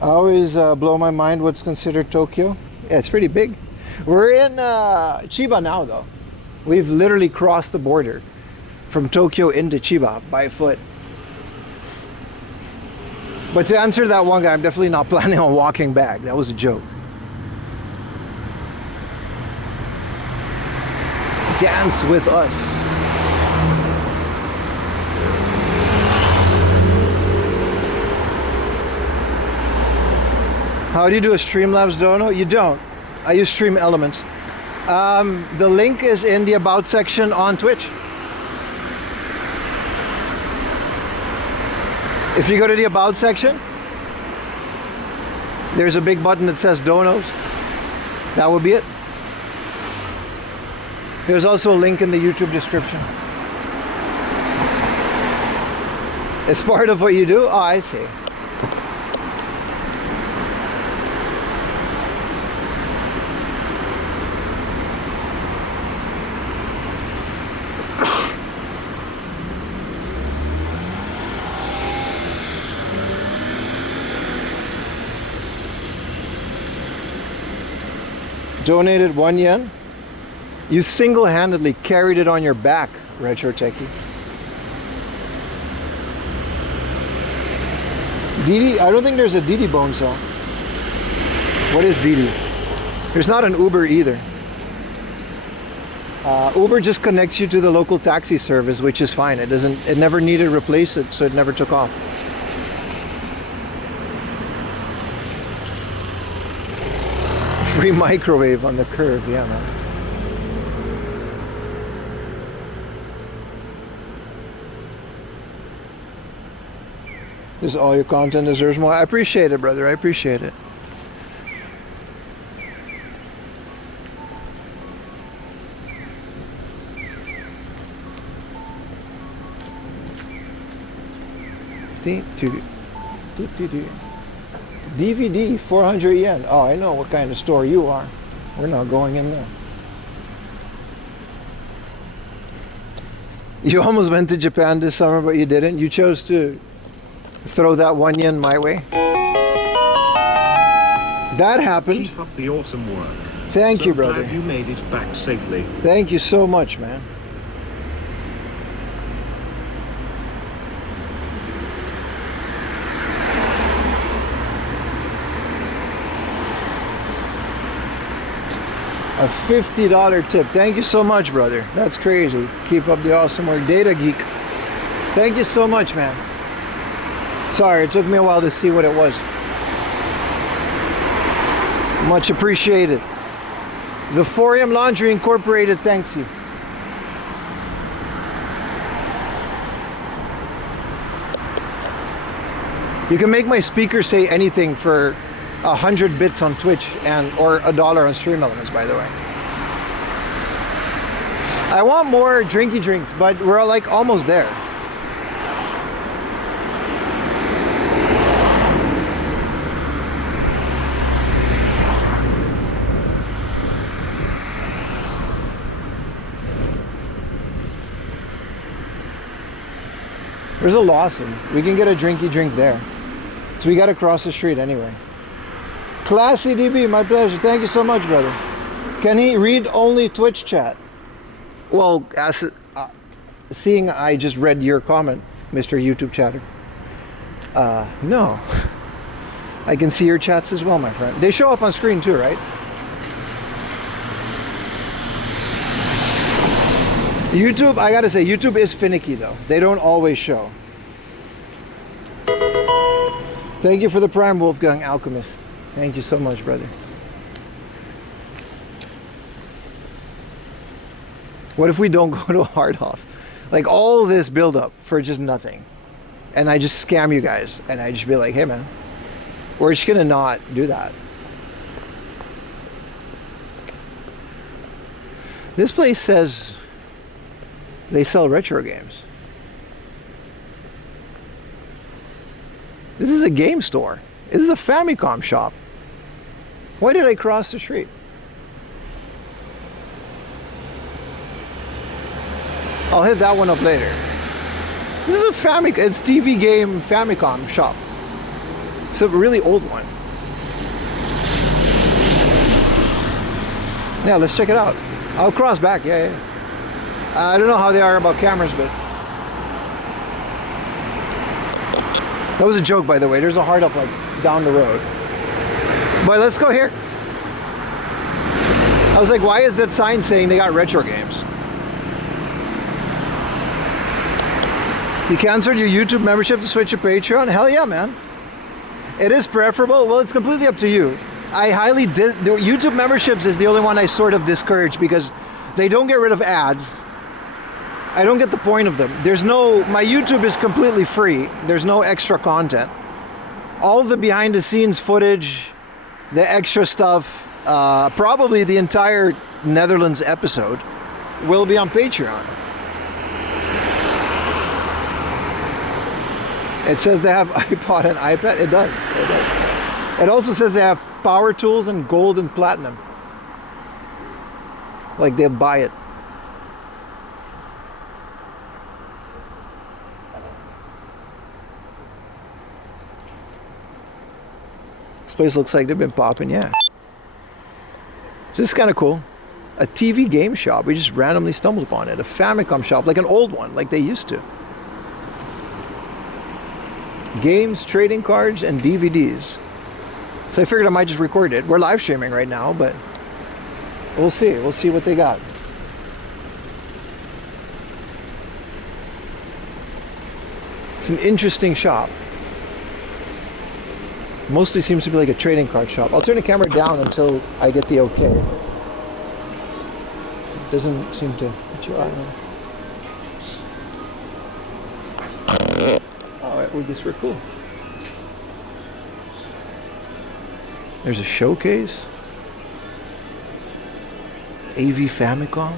I always blow my mind what's considered Tokyo. Yeah, it's pretty big. We're in Chiba now, though. We've literally crossed the border from Tokyo into Chiba by foot. But to answer that one guy, I'm definitely not planning on walking back. That was a joke. Dance with us. How do you do a Streamlabs dono? You don't. I use Stream Elements. The link is in the About section on Twitch. If you go to the About section, there's a big button that says Donos. That would be it. There's also a link in the YouTube description. It's part of what you do? Oh, I see. Donated 1 yen. You single-handedly carried it on your back, Retro Techie. Didi, I don't think there's a Didi Bone Cell. What is Didi? There's not an Uber either. Uber just connects you to the local taxi service, which is fine. It never needed to replace it, so it never took off. Free microwave on the curb, yeah, man. This all your content deserves more. I appreciate it, brother. I appreciate it. DVD, 400 yen. Oh, I know what kind of store you are. We're not going in there. You almost went to Japan this summer, but you didn't. You chose to throw that 1 yen my way. That happened. Keep up the awesome work. Thank you, brother. Glad you made it back safely. Thank you so much, man. A $50 tip. Thank you so much, brother. That's crazy. Keep up the awesome work. Data Geek. Thank you so much, man. Sorry, it took me a while to see what it was. Much appreciated. The 4M Laundry Incorporated thanks you. You can make my speaker say anything for 100 bits on Twitch or $1 on Stream Elements, by the way. I want more drinky drinks, but we're like almost there. There's a Lawson. We can get a drinky drink there. So we got to cross the street anyway. Classy DB, my pleasure. Thank you so much, brother. Can he read only Twitch chat? Well, seeing I just read your comment, Mr. YouTube chatter. No. I can see your chats as well, my friend. They show up on screen too, right? YouTube, I gotta say, YouTube is finicky though. They don't always show. Thank you for the Prime, Wolfgang Alchemist. Thank you so much, brother. What if we don't go to a hard off? Like all this build up for just nothing. And I just scam you guys. And I just be like, hey man, we're just gonna not do that. This place says they sell retro games. This is a game store. This is a Famicom shop. Why did I cross the street? I'll hit that one up later. This is a Famicom, it's TV game Famicom shop. It's a really old one. Yeah, let's check it out. I'll cross back, yeah. I don't know how they are about cameras, but... That was a joke, by the way. There's a hard up, like, down the road. But let's go here. I was like, why is that sign saying they got retro games? You canceled your YouTube membership to switch to Patreon? Hell yeah, man. It is preferable. Well, it's completely up to you. I highly... YouTube memberships is the only one I sort of discourage because they don't get rid of ads. I don't get the point of them. There's no... My YouTube is completely free. There's no extra content. All the behind the scenes footage, the extra stuff, probably the entire Netherlands episode will be on Patreon. It says they have iPod and iPad. It does. It does. It also says they have power tools and gold and platinum. Like they'll buy it. This place looks like they've been popping, yeah. This is kind of cool. A TV game shop. We just randomly stumbled upon it. A Famicom shop, like an old one, like they used to. Games, trading cards, and DVDs. So I figured I might just record it. We're live streaming right now, but we'll see. We'll see what they got. It's an interesting shop. Mostly seems to be like a trading card shop. I'll turn the camera down until I get the okay. It doesn't seem to hit your eye. Oh, I guess we're cool. There's a showcase. AV Famicom.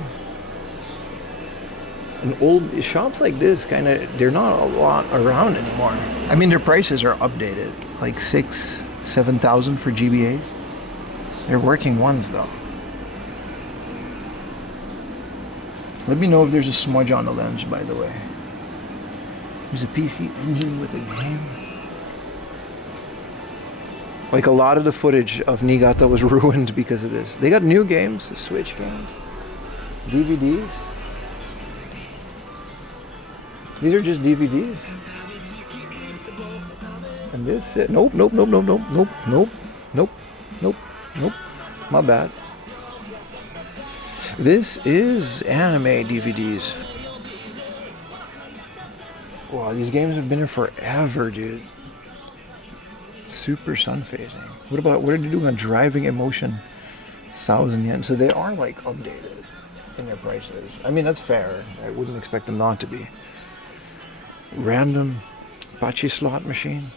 And old shops like this they're not a lot around anymore. I mean, their prices are updated, like 6,000-7,000 for GBAs. They're working ones though. Let me know if there's a smudge on the lens, by the way. There's a PC Engine with a game. Like a lot of the footage of Niigata was ruined because of this. They got new games, Switch games, DVDs. These are just DVDs. And this, nope. My bad. This is anime DVDs. Wow, these games have been here forever, dude. Super sun phasing. What are they doing on driving emotion? 1,000 yen. So they are like updated in their prices. I mean, that's fair. I wouldn't expect them not to be. Random Pachi slot machine.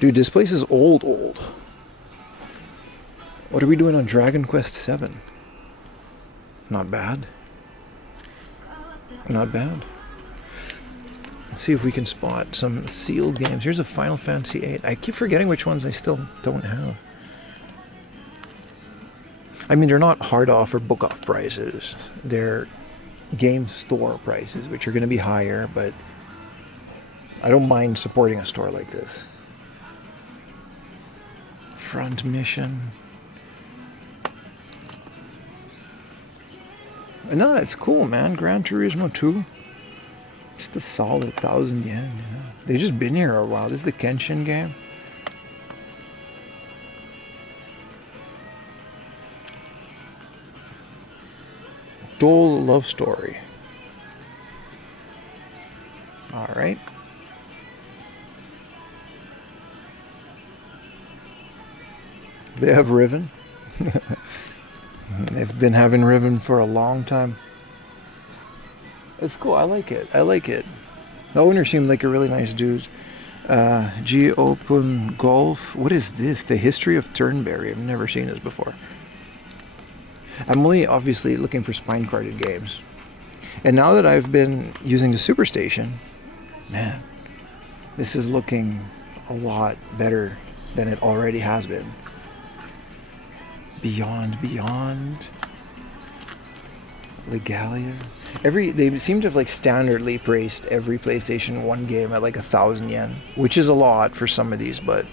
Dude, this place is old. What are we doing on Dragon Quest 7? Not bad. Not bad. Let's see if we can spot some sealed games. Here's a Final Fantasy VIII. I keep forgetting which ones I still don't have. I mean, they're not hard off or book off prices. They're game store prices, which are going to be higher, but I don't mind supporting a store like this. Front mission. No, it's cool, man. Gran Turismo 2. Just a solid 1,000 yen, you know. They've just been here a while. This is the Kenshin game. Dole love story. Alright. They have Riven. They've been having Riven for a long time. It's cool. I like it. The owner seemed like a really nice dude. G Open Golf. What is this? The History of Turnberry. I've never seen this before. I'm only obviously looking for spine-carded games. And now that I've been using the Superstation, man, this is looking a lot better than it already has been. Beyond. Legalia. They seem to have like standardly priced every PlayStation 1 game at like 1,000 yen, which is a lot for some of these, but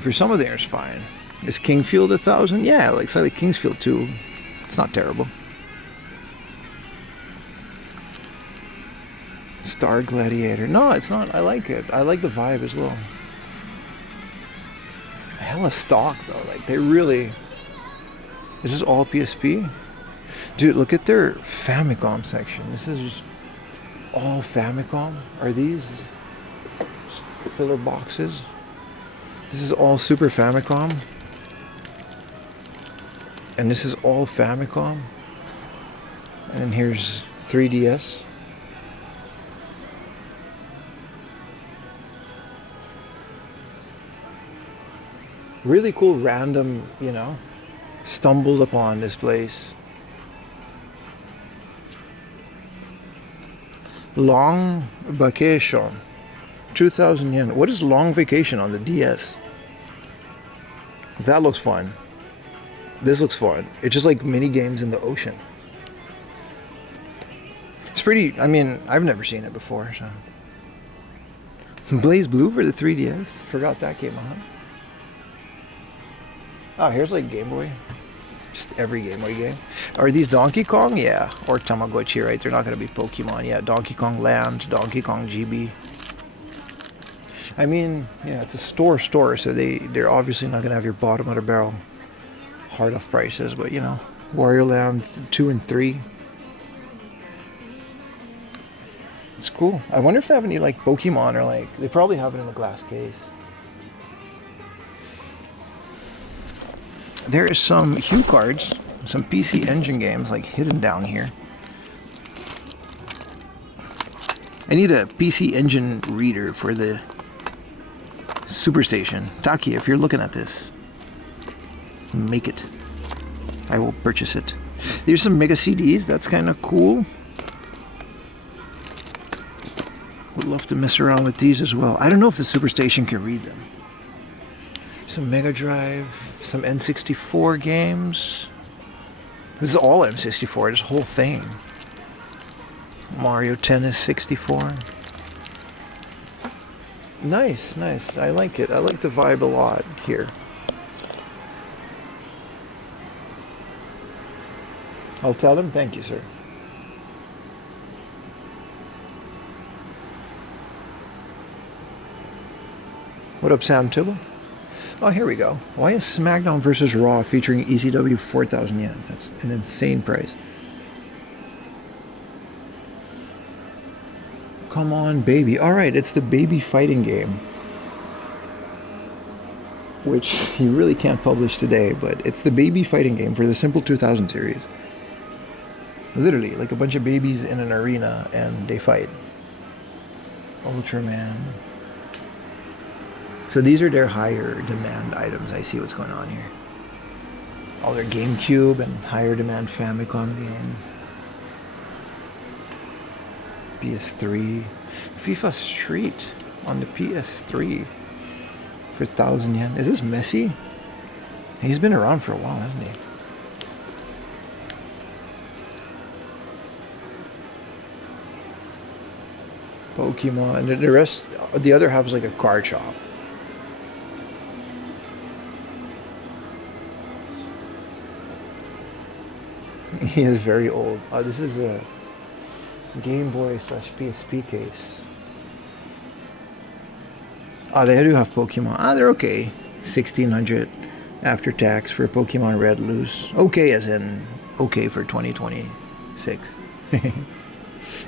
for some of them it's fine. Is Kingfield 1,000? Yeah, like slightly Kingsfield 2. It's not terrible. Star Gladiator. No, it's not. I like it. I like the vibe as well. Hella stock though. Like they really. Is this all PSP? Dude, look at their Famicom section. This is just all Famicom. Are these filler boxes? This is all Super Famicom. And this is all Famicom. And then here's 3DS. Really cool random, you know, stumbled upon this place. Long Vacation. 2,000 yen. What is Long Vacation on the DS? That looks fun. This looks fun. It's just like mini games in the ocean. It's pretty, I mean, I've never seen it before, so. Blaze Blue for the 3DS. Forgot that came out. Oh, here's like Game Boy. Just every Game Boy game. Are these Donkey Kong? Yeah. Or Tamagotchi, right? They're not going to be Pokemon. Yeah, Donkey Kong Land, Donkey Kong GB. I mean, yeah, it's a store, so they're obviously not going to have your bottom of the barrel hard off prices, but you know, Wario Land 2 and 3. It's cool. I wonder if they have any like Pokemon or like, they probably have it in a glass case. There is some Hue cards, some PC Engine games like hidden down here. I need a PC Engine reader for the Superstation. Taki, if you're looking at this, make it. I will purchase it. There's some Mega CDs. That's kind of cool. Would love to mess around with these as well. I don't know if the Superstation can read them. Some Mega Drive, some N64 games. This is all N64, this whole thing. Mario Tennis 64. Nice. I like it. I like the vibe a lot here. I'll tell them. Thank you, sir. What up, Sam Tibble? Oh, here we go. Why is SmackDown vs. Raw featuring ECW 4,000 yen? That's an insane price. Come on, baby. All right, it's the baby fighting game, which you really can't publish today, but it's the baby fighting game for the Simple 2000 series. Literally, like a bunch of babies in an arena and they fight. Ultraman. So these are their higher demand items. I see what's going on here. All their GameCube and higher demand Famicom games. PS3. FIFA Street on the PS3 for 1,000 yen. Is this Messi? He's been around for a while, hasn't he? Pokemon. And the rest, the other half is like a card shop. He is very old. This is a Game Boy / PSP case. They do have Pokemon. They're okay. 1,600 after tax for Pokemon Red loose. Okay, as in okay for 2026.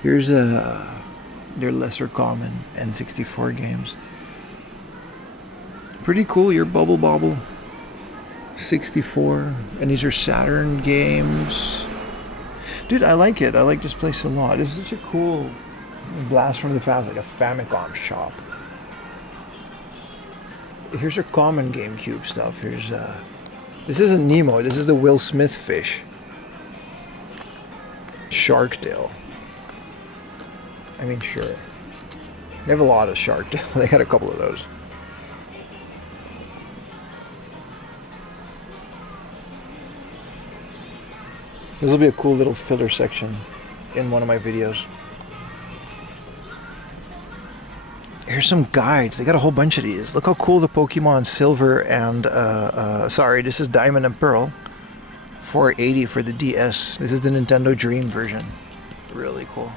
Here's their lesser common N64 games. Pretty cool. Your Bubble Bobble 64, and these are Saturn games. Dude, I like it. I like this place a lot. It's such a cool blast from the past, like a Famicom shop. Here's your common GameCube stuff. Here's this isn't Nemo. This is the Will Smith fish. Sharktail. I mean, sure. They have a lot of Sharktail. They got a couple of those. This will be a cool little filler section in one of my videos. Here's some guides. They got a whole bunch of these. Look how cool the Pokemon Silver and sorry, this is Diamond and Pearl. 480 for the DS. This is the Nintendo Dream version. Really cool.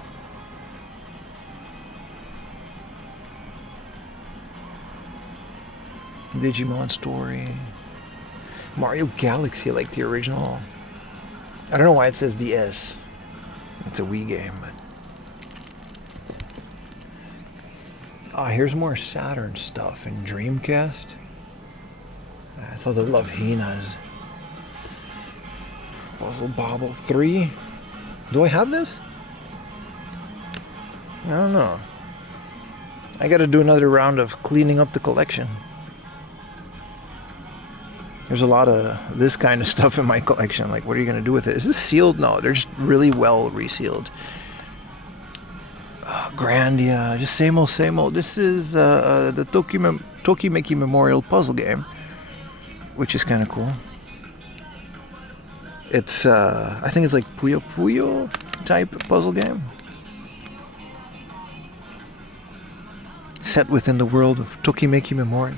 Digimon Story. Mario Galaxy, like the original. I don't know why it says DS. It's a Wii game. Here's more Saturn stuff and Dreamcast. I thought I'd love Hina's. Puzzle Bobble 3. Do I have this? I don't know. I gotta do another round of cleaning up the collection. There's a lot of this kind of stuff in my collection. Like, what are you going to do with it? Is this sealed? No, they're just really well resealed. Grandia, just same old, same old. This is the Tokimeki Memorial puzzle game, which is kind of cool. It's, I think it's like Puyo Puyo type puzzle game. Set within the world of Tokimeki Memorial.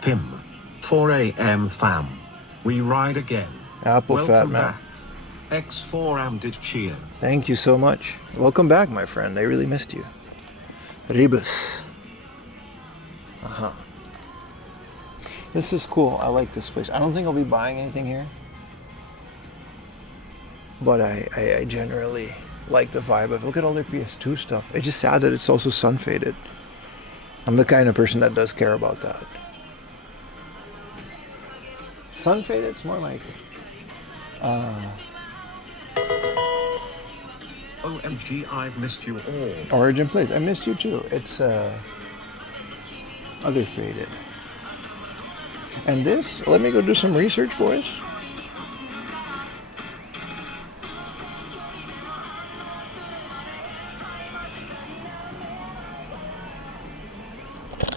Pim. 4 a.m. fam. We ride again. Apple Welcome Fat Man. back. X4 did cheer. Thank you so much. Welcome back, my friend. I really missed you. Rebus. This is cool. I like this place. I don't think I'll be buying anything here. But I generally like the vibe of it. Look at all their PS2 stuff. It's just sad that it's also sun faded. I'm the kind of person that does care about that. Sun faded? It's more like OMG, I've missed you all. Origin Place. I missed you too. It's other faded. And this, let me go do some research, boys.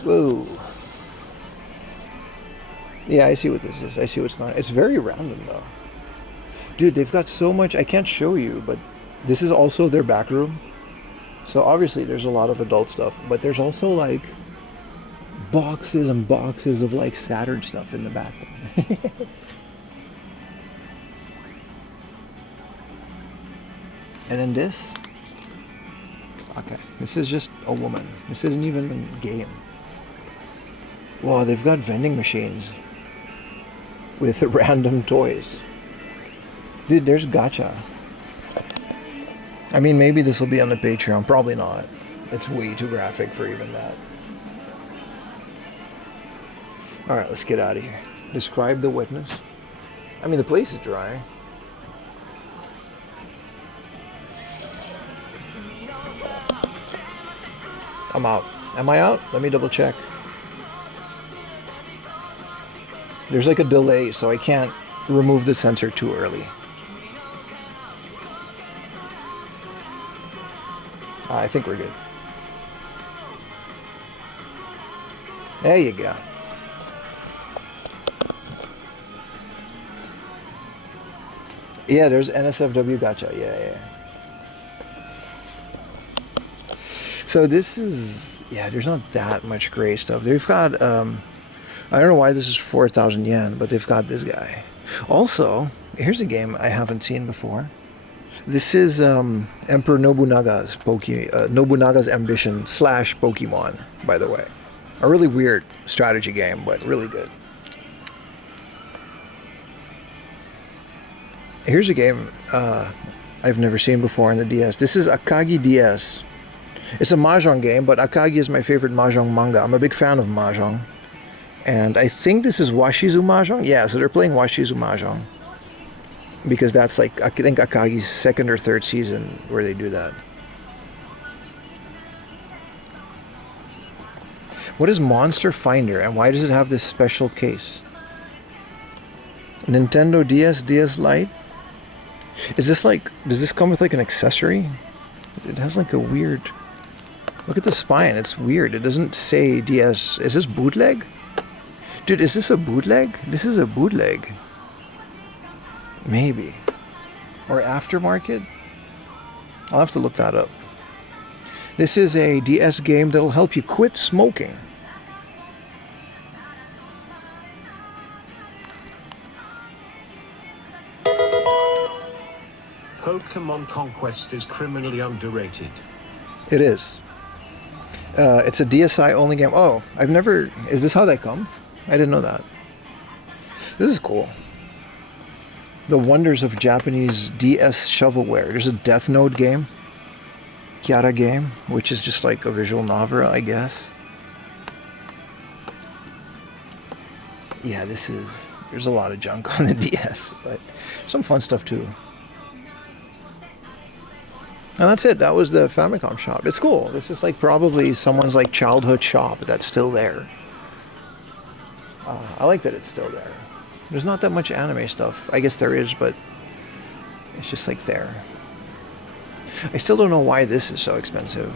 Whoa. Yeah, I see what this is. I see what's going on. It's very random though. Dude, they've got so much. I can't show you, but this is also their back room. So obviously there's a lot of adult stuff, but there's also like boxes and boxes of like Saturn stuff in the back. And then this. Okay, this is just a woman. This isn't even a game. Wow, they've got vending machines. with random toys. Dude, there's gacha. I mean, maybe this will be on the Patreon. Probably not. It's way too graphic for even that. Alright, let's get out of here. Describe the wetness. I mean, the place is dry. I'm out. Am I out? Let me double check. There's like a delay, so I can't remove the sensor too early. I think we're good. There you go. Yeah, there's NSFW gacha. Yeah. So this is, yeah, there's not that much gray stuff. They've got, I don't know why this is 4,000 yen, but they've got this guy. Also, here's a game I haven't seen before. This is Emperor Nobunaga's Nobunaga's Ambition / Pokemon, by the way. A really weird strategy game, but really good. Here's a game I've never seen before on the DS. This is Akagi DS. It's a Mahjong game, but Akagi is my favorite Mahjong manga. I'm a big fan of Mahjong. And I think this is Washizu Mahjong. Yeah, so they're playing Washizu Mahjong. Because that's like, I think Akagi's second or third season where they do that. What is Monster Finder and why does it have this special case? Nintendo DS, DS Lite? Is this like, does this come with like an accessory? It has like a weird, look at the spine, it's weird. It doesn't say DS. Is this bootleg? Dude, is this a bootleg? This is a bootleg. Maybe. Or aftermarket? I'll have to look that up. This is a DS game that'll help you quit smoking. Pokemon Conquest is criminally underrated. It is. It's a DSi only game. Oh, I've never... Is this how they come? I didn't know that. This is cool. The wonders of Japanese DS shovelware. There's a Death Note game. Kiara game, which is just like a visual novel, I guess. Yeah, this is... There's a lot of junk on the DS, but some fun stuff too. And that's it. That was the Famicom shop. It's cool. This is like probably someone's like childhood shop that's still there. I like that it's still there. There's not that much anime stuff. I guess there is, but it's just like there. I still don't know why this is so expensive.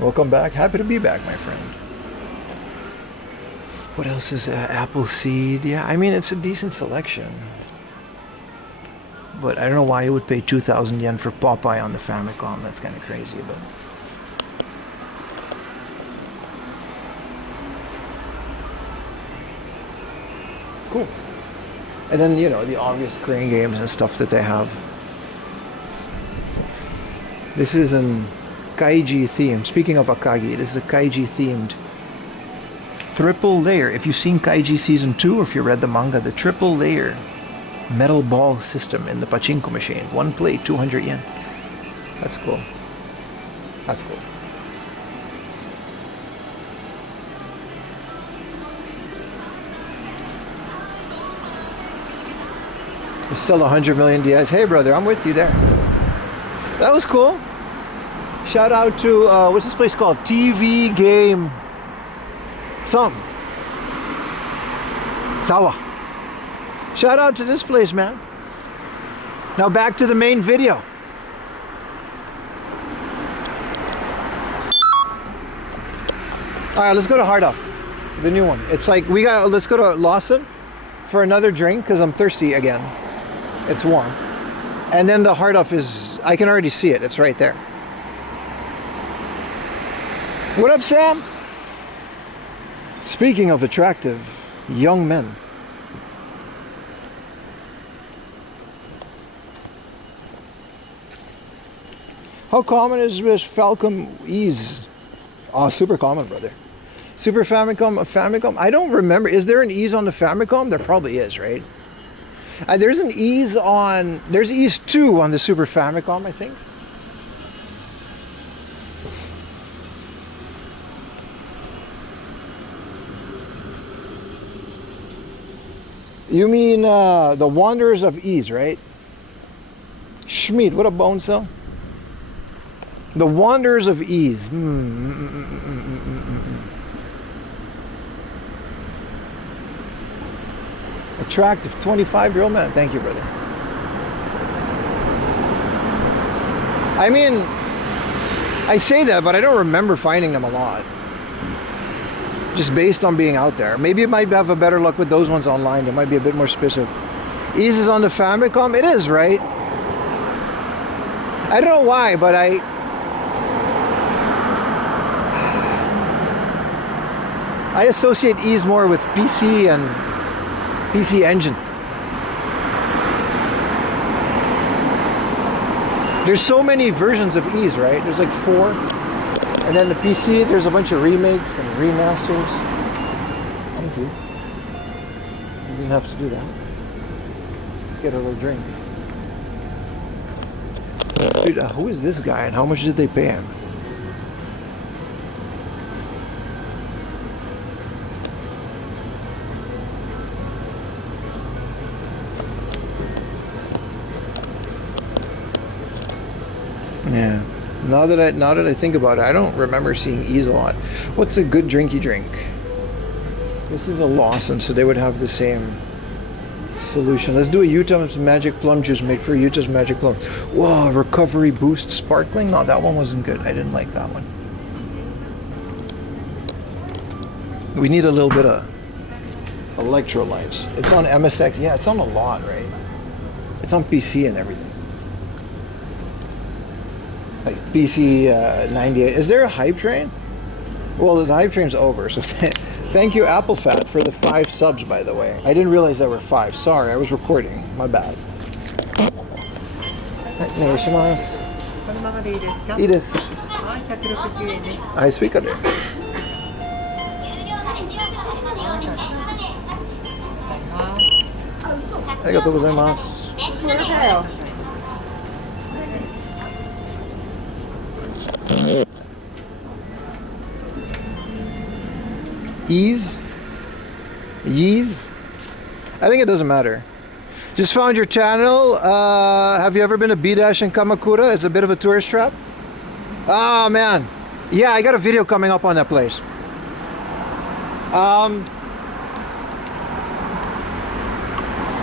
Welcome back. Happy to be back, my friend. What else is Appleseed? Yeah, I mean, it's a decent selection. But I don't know why you would pay 2,000 yen for Popeye on the Famicom. That's kind of crazy, but... It's cool. And then, you know, the obvious Korean games and stuff that they have. This is an Kaiji theme. Speaking of Akagi, this is a Kaiji themed triple layer. If you've seen Kaiji Season 2 or if you read the manga, the triple layer metal ball system in the pachinko machine. One plate, 200 yen. That's cool. That's cool. We sell 100 million DIs. Hey brother, I'm with you there. That was cool. Shout out to, what's this place called? TV Game something. Sawa. Shout out to this place, man. Now back to the main video. All right, let's go to Hard Off, the new one. It's like let's go to Lawson for another drink because I'm thirsty again. It's warm. And then the Hard Off is, I can already see it. It's right there. What up, Sam? Speaking of attractive young men. How common is this Falcon Ease? Oh, super common, brother. Super Famicom, a Famicom. I don't remember. Is there an ease on the Famicom? There probably is, right? There's an ease on. There's ease 2 on the Super Famicom, I think. You mean the Wanderers of Ease, right? Schmied, what a bone cell. The Wanderers of Ease. Attractive 25-year-old man. Thank you, brother. I mean, I say that, but I don't remember finding them a lot. Just based on being out there. Maybe it might have a better luck with those ones online. It might be a bit more specific. Ease is on the Famicom. It is, right? I don't know why, but I associate ease more with PC and PC Engine. There's so many versions of ease, right? There's like 4. And then the PC, there's a bunch of remakes and remasters. Thank you. You didn't have to do that. Let's get a little drink. Dude, who is this guy and how much did they pay him? Yeah. Now that I think about it, I don't remember seeing ease a lot. What's a good drinky drink? This is a Lawson, so they would have the same solution. Let's do a Utah's Magic Plum Juice made for Utah's Magic Plum. Whoa, Recovery Boost Sparkling? No, that one wasn't good. I didn't like that one. We need a little bit of electrolytes. It's on MSX. Yeah, it's on a lot, right? It's on PC and everything. Like PC 98. Is there a hype train? Well, the hype train's over, so thank you, Apple Fat, for the 5 subs, by the way. I didn't realize there were 5. Sorry, I was recording. My bad. Iいです。はい、スイカで。ありがとうございます。Ease? Yeez? I think it doesn't matter. Just found your channel. Have you ever been to B-Dash in Kamakura? It's a bit of a tourist trap. Oh man. Yeah, I got a video coming up on that place.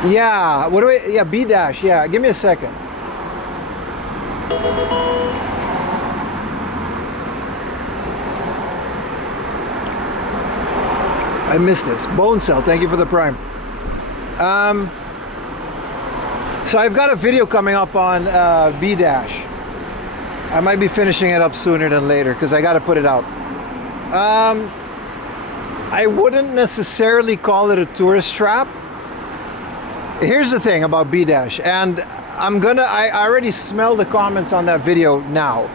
Yeah, what do I, yeah, B-Dash, yeah, give me a second. I missed this. Bone Cell, thank you for the prime. So I've got a video coming up on B-Dash. I might be finishing it up sooner than later because I got to put it out. I wouldn't necessarily call it a tourist trap. Here's the thing about B-Dash, and I already smell the comments on that video now.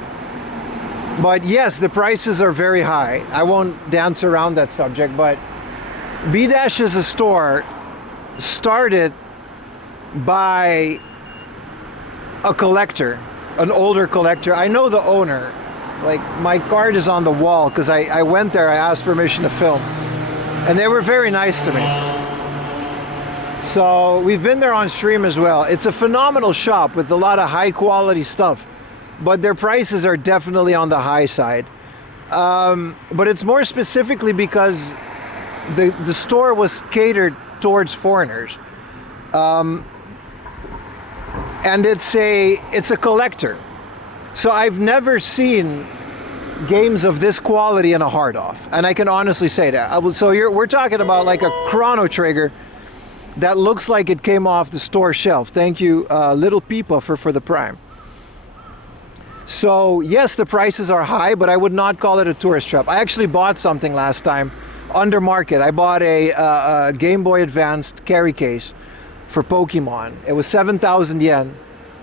But yes, the prices are very high. I won't dance around that subject, but B-Dash is a store started by a collector, an older collector. I know the owner. Like, my card is on the wall because I went there, I asked permission to film. And they were very nice to me. So we've been there on stream as well. It's a phenomenal shop with a lot of high quality stuff, but their prices are definitely on the high side. But it's more specifically because the store was catered towards foreigners. And it's a collector. So I've never seen games of this quality in a hard off, and I can honestly say that. So we're talking about like a Chrono Trigger that looks like it came off the store shelf. Thank you, Little Peepa, for the prime. So yes, the prices are high, but I would not call it a tourist trap. I actually bought something last time under market. I bought a Game Boy Advanced carry case for Pokemon. It was 7,000 yen,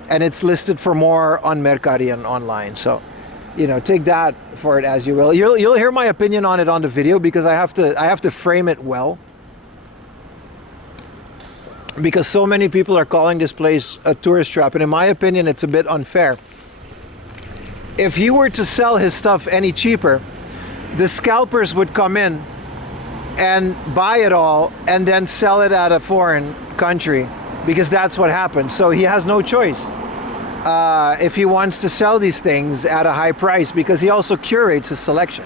and it's listed for more on Mercari and online. So take that for it as you will. You'll hear my opinion on it on the video because I have to frame it well. Because so many people are calling this place a tourist trap, and in my opinion, it's a bit unfair. If he were to sell his stuff any cheaper, the scalpers would come in and buy it all and then sell it at a foreign country, because that's what happens. So he has no choice if he wants to sell these things at a high price, because he also curates his selection.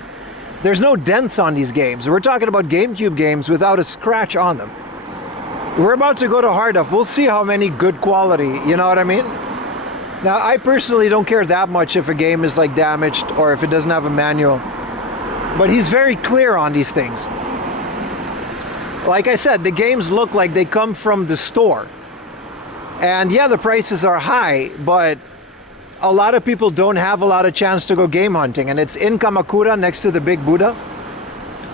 There's no dents on these games. We're talking about GameCube games without a scratch on them. We're about to go to Hard Off. We'll see how many good quality, you know what I mean? Now, I personally don't care that much if a game is like damaged or if it doesn't have a manual. But he's very clear on these things. Like I said, the games look like they come from the store. And yeah, the prices are high, but a lot of people don't have a lot of chance to go game hunting. And it's in Kamakura next to the Big Buddha.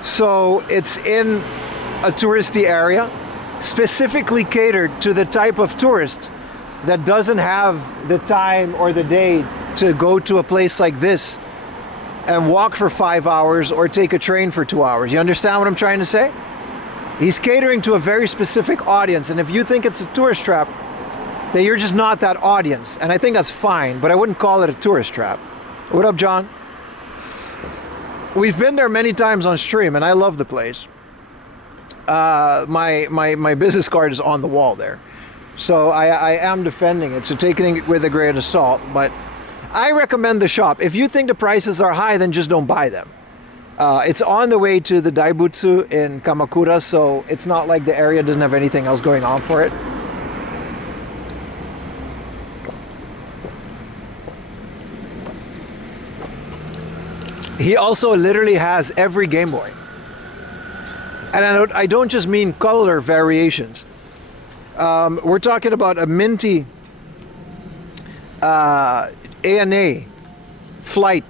So it's in a touristy area, specifically catered to the type of tourist that doesn't have the time or the day to go to a place like this and walk for 5 hours or take a train for 2 hours. You understand what I'm trying to say? He's catering to a very specific audience, and if you think it's a tourist trap, then you're just not that audience. And I think that's fine, but I wouldn't call it a tourist trap. What up, John? We've been there many times on stream, and I love the place. My business card is on the wall there. So I am defending it, so taking it with a grain of salt. But I recommend the shop. If you think the prices are high, then just don't buy them. It's on the way to the Daibutsu in Kamakura, so it's not like the area doesn't have anything else going on for it. He also literally has every Game Boy. And I don't just mean color variations. We're talking about a minty ANA Flight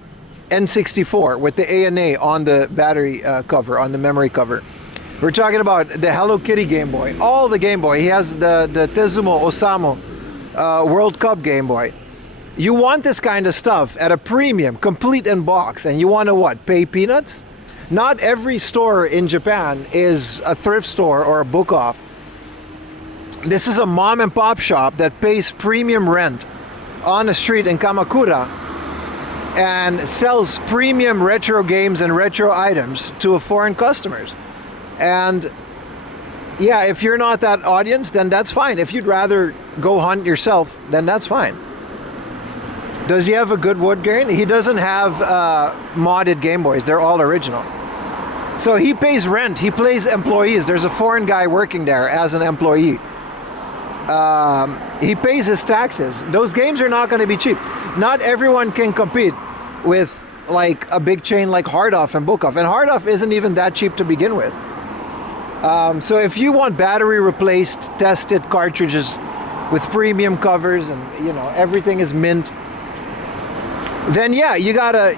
N64 with the ANA on the battery cover, on the memory cover. We're talking about the Hello Kitty Game Boy, all the Game Boy. He has the Tezumo Osamu World Cup Game Boy. You want this kind of stuff at a premium, complete in box, and you want to what? Pay peanuts? Not every store in Japan is a thrift store or a book off. This is a mom and pop shop that pays premium rent on the street in Kamakura and sells premium retro games and retro items to foreign customers. And yeah, if you're not that audience, then that's fine. If you'd rather go hunt yourself, then that's fine. Does he have a good wood grain? He doesn't have modded Game Boys. They're all original. So he pays rent. He pays employees. There's a foreign guy working there as an employee. He pays his taxes. Those games are not going to be cheap. Not everyone can compete with like a big chain like Hard Off and Book Off. And Hard Off isn't even that cheap to begin with. So if you want battery replaced, tested cartridges with premium covers and everything is mint, then yeah, you gotta,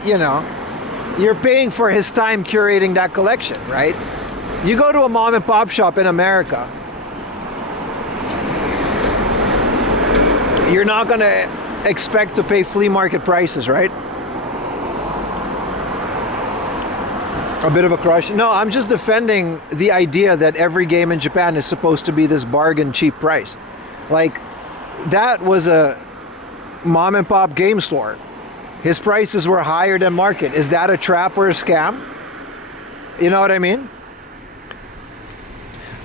you're paying for his time curating that collection, right? You go to a mom and pop shop in America, you're not gonna expect to pay flea market prices, right? A bit of a crush. No, I'm just defending the idea that every game in Japan is supposed to be this bargain cheap price. Like, that was a mom and pop game store. His prices were higher than market. Is that a trap or a scam? You know what I mean?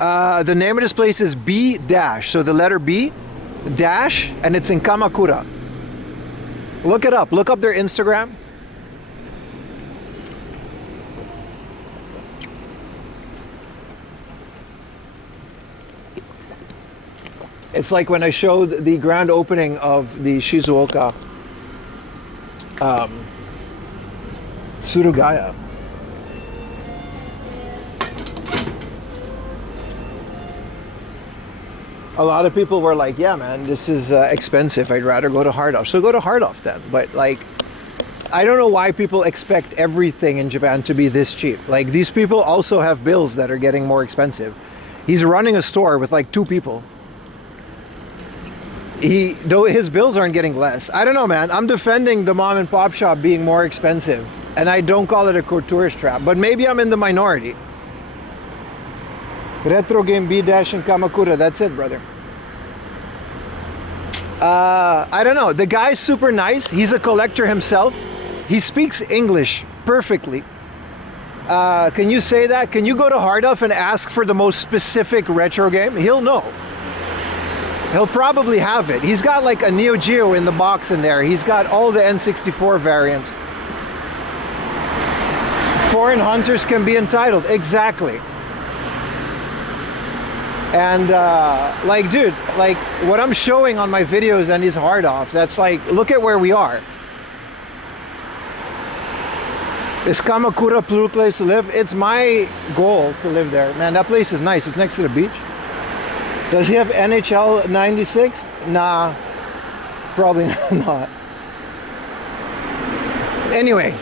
The name of this place is B dash. So the letter B dash, and it's in Kamakura. Look it up. Look up their Instagram. It's like when I showed the grand opening of the Shizuoka Surugaya. A lot of people were like, yeah man, this is expensive, I'd rather go to Hard Off. So go to Hard Off then. But like, I don't know why people expect everything in Japan to be this cheap. Like, these people also have bills that are getting more expensive. He's running a store with like 2 people. Though his bills aren't getting less. I don't know, man. I'm defending the mom and pop shop being more expensive, and I don't call it a tourist trap, but maybe I'm in the minority. Retro Game B Dash in Kamakura, that's it, brother. I don't know. The guy's super nice. He's a collector himself. He speaks English perfectly. Can you say that? Can you go to Harduff and ask for the most specific retro game? He'll know. He'll probably have it. He's got like a Neo Geo in the box in there. He's got all the N64 variants. Foreign hunters can be entitled. Exactly. And like, dude, like what I'm showing on my videos and these hard-offs, that's like, look at where we are. Is Kamakura a blue place to live? It's my goal to live there. Man, that place is nice. It's next to the beach. Does he have NHL 96? Nah, probably not. Anyway,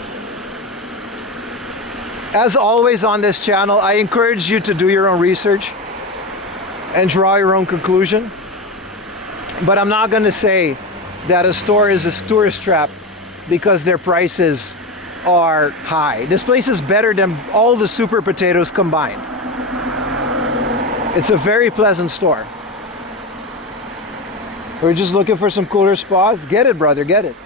as always on this channel, I encourage you to do your own research and draw your own conclusion. But I'm not going to say that a store is a tourist trap because their prices are high. This place is better than all the Super Potatoes combined. It's a very pleasant store. We're just looking for some cooler spots. Get it, brother, get it.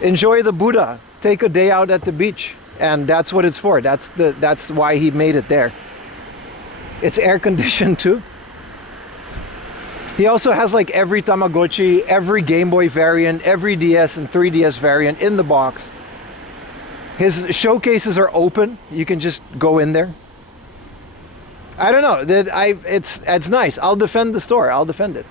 Enjoy the Buddha. Take a day out at the beach. And that's what it's for. That's why he made it there. It's air conditioned too. He also has like every Tamagotchi, every Game Boy variant, every DS and 3DS variant in the box. His showcases are open. You can just go in there. I don't know. It's nice. I'll defend the store. I'll defend it.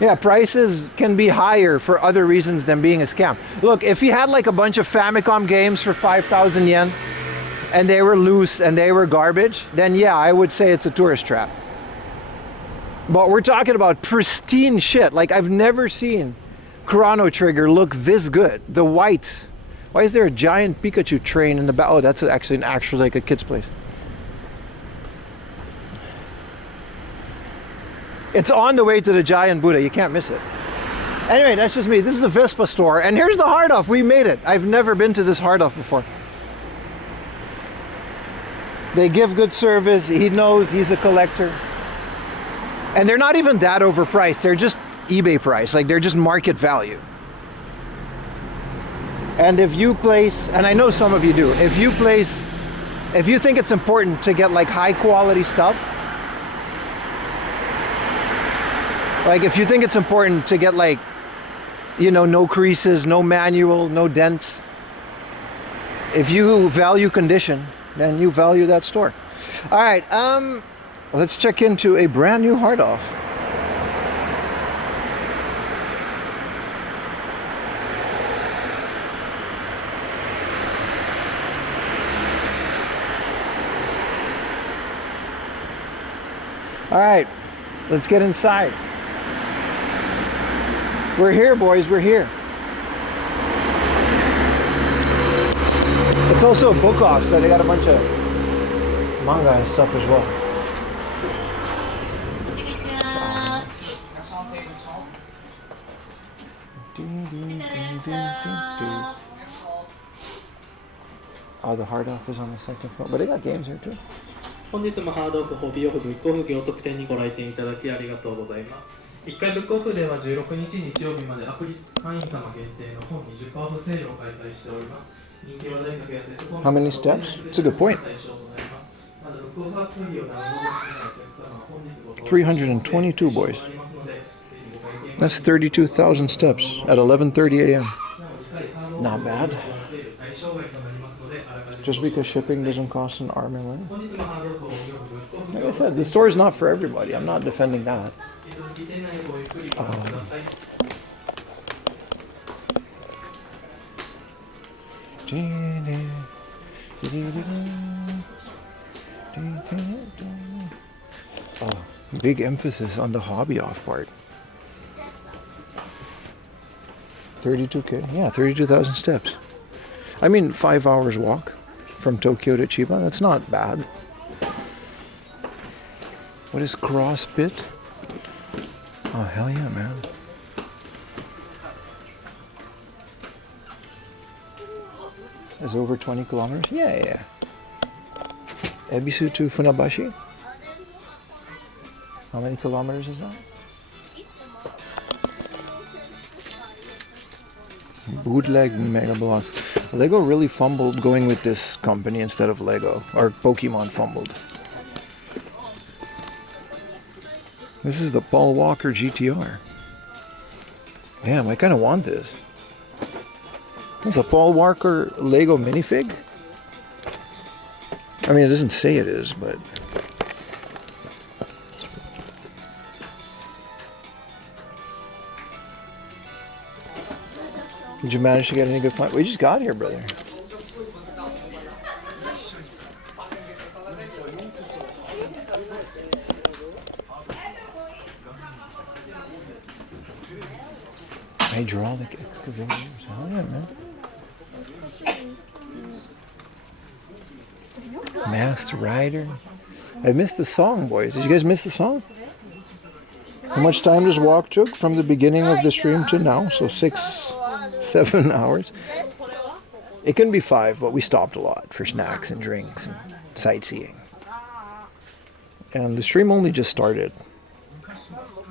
Yeah, prices can be higher for other reasons than being a scam. Look, if he had like a bunch of Famicom games for 5,000 yen and they were loose and they were garbage, then yeah, I would say it's a tourist trap. But we're talking about pristine shit. Like, I've never seen Chrono Trigger look this good. The white. Why is there a giant Pikachu train in the back? Oh, that's actually an actual, like a kid's place. It's on the way to the giant Buddha. You can't miss it. Anyway, that's just me. This is a Vespa store. And here's the hard-off. We made it. I've never been to this hard-off before. They give good service. He knows he's a collector. And they're not even that overpriced. They're just eBay price. Like, they're just market value. And if you place, and I know some of you do, if you think it's important to get like high quality stuff, like if you think it's important to get like, you know, no creases, no manual, no dents, if you value condition, then you value that store. All right, let's check into a brand new hard-off. All right, let's get inside. We're here, boys, we're here. It's also a book off, so they got a bunch of manga and stuff as well. Oh, the hard off is on the second floor, but they got games here too. 本日もハードオフホビーオフブックオフ業特典にご来店いただきありがとうございます。1回ブックオフでは16日日曜日までアプリ会員様限定の本20%オフセールを開催しております。人気話題作やセットコンテンツ How many steps? It's a good point. 322 boys. That's 32,000 steps at 11:30 a.m. Not bad. Just because shipping doesn't cost an arm and leg. Like I said, the store is not for everybody. I'm not defending that. Big emphasis on the hobby off part. 32K? Yeah, 32,000 steps. I mean, 5 hours walk from Tokyo to Chiba. That's not bad. What is CrossFit? Oh, hell yeah, man. Is it over 20 kilometers? Yeah. Ebisu to Funabashi? How many kilometers is that? Bootleg Mega Blocks. Lego really fumbled going with this company instead of Lego. Or Pokemon fumbled. This is the Paul Walker GTR. Damn, I kind of want this. It's a Paul Walker Lego minifig? I mean, it doesn't say it is, but... Did you manage to get any good find? We just got here, brother. Hydraulic excavators. Oh yeah, man. Masked Rider. I missed the song, boys. Did you guys miss the song? How much time does walk took from the beginning of the stream to now? So 6-7 hours. It can be 5, but we stopped a lot for snacks and drinks and sightseeing. And the stream only just started.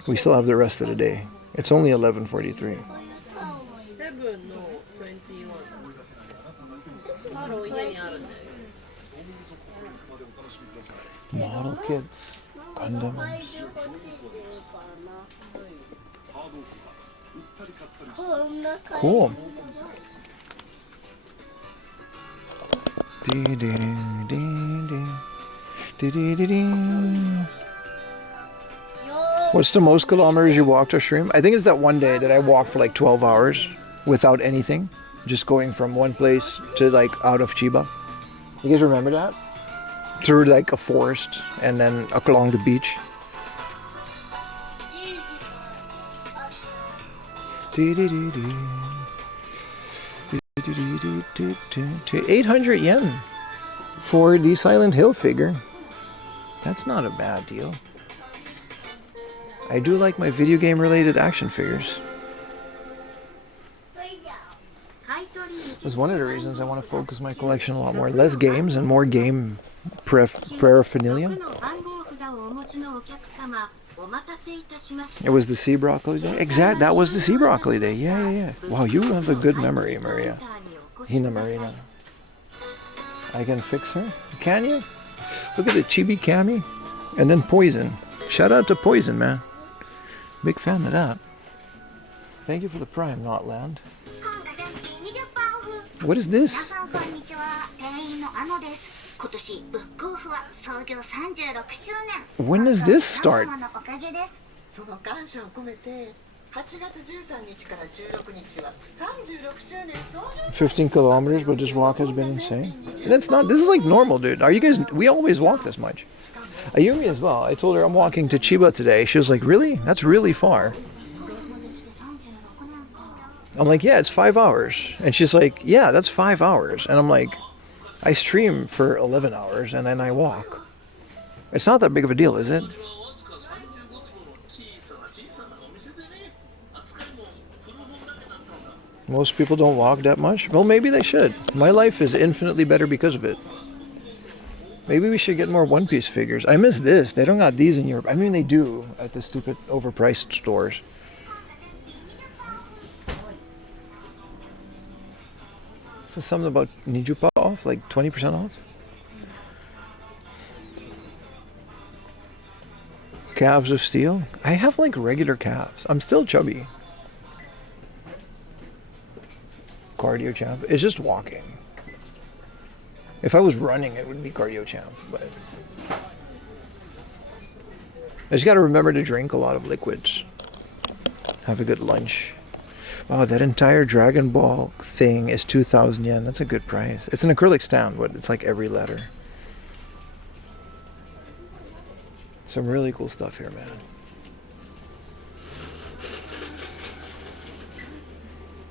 We still have the rest of the day. It's only 11:43. Model kits, Gundams. Cool. What's the most kilometers you walked a stream? I think it's that one day that I walked for like 12 hours without anything. Just going from one place to like out of Chiba. You guys remember that? Through like a forest and then along the beach. 800 yen for the Silent Hill figure. That's not a bad deal. I do like my video game related action figures. That's one of the reasons I want to focus my collection a lot more. Less games and more game paraphernalia. It was the sea broccoli day? Exactly, that was the sea broccoli day. Yeah. Wow, you have a good memory, Maria. Hina Marina. I can fix her? Can you? Look at the Chibi Cami. And then Poison. Shout out to Poison, man. Big fan of that. Thank you for the prime, not land. What is this? When does this start? 15 kilometers, but this walk has been insane. That's not, this is like normal, dude. Are you guys, we always walk this much. Ayumi as well. I told her I'm walking to Chiba today. She was like, really? That's really far. I'm like, yeah, it's 5 hours. And she's like, yeah, that's 5 hours. And I'm like, I stream for 11 hours and then I walk. It's not that big of a deal, is it? Most people don't walk that much. Well, maybe they should. My life is infinitely better because of it. Maybe we should get more One Piece figures. I miss this. They don't got these in Europe. I mean, they do at the stupid overpriced stores. Is this something about Nijupa off? Like 20% off? Calves of steel? I have like regular calves. I'm still chubby. Cardio champ. It's just walking. If I was running, it would be cardio champ, but I just gotta remember to drink a lot of liquids. Have a good lunch. Oh, that entire Dragon Ball thing is 2,000 yen. That's a good price. It's an acrylic stand, but it's like every letter. Some really cool stuff here, man.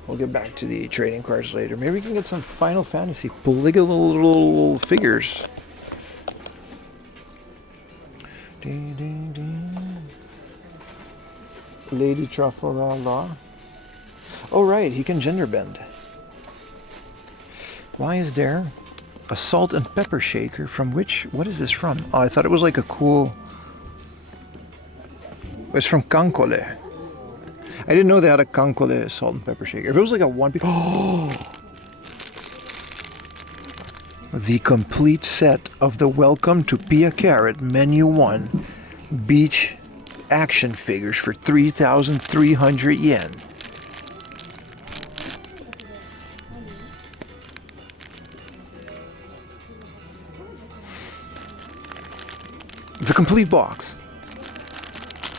We'll get back to the trading cards later. Maybe we can get some Final Fantasy polygonal figures. Lady Truffle la. Oh right, he can gender bend. Why is there a salt and pepper shaker from which? What is this from? Oh, I thought it was like a cool. It's from Kankole. I didn't know they had a Kankole salt and pepper shaker. If it was like a one piece. Oh! The complete set of the Welcome to Pia Carrot Menu 1 Beach action figures for 3,300 yen. The complete box.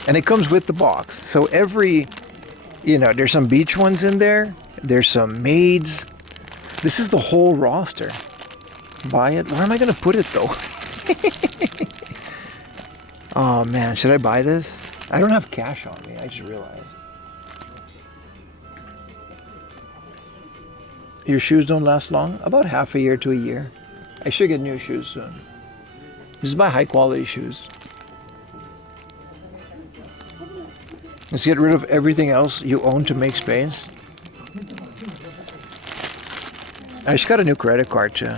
And it comes with the box. So every, there's some beach ones in there. There's some maids. This is the whole roster. Buy it. Where am I going to put it though? Oh man, should I buy this? I don't have cash on me, I just realized. Your shoes don't last long? About half a year to a year. I should get new shoes soon. Just buy high quality shoes. Let's get rid of everything else you own to make space. I just got a new credit card too.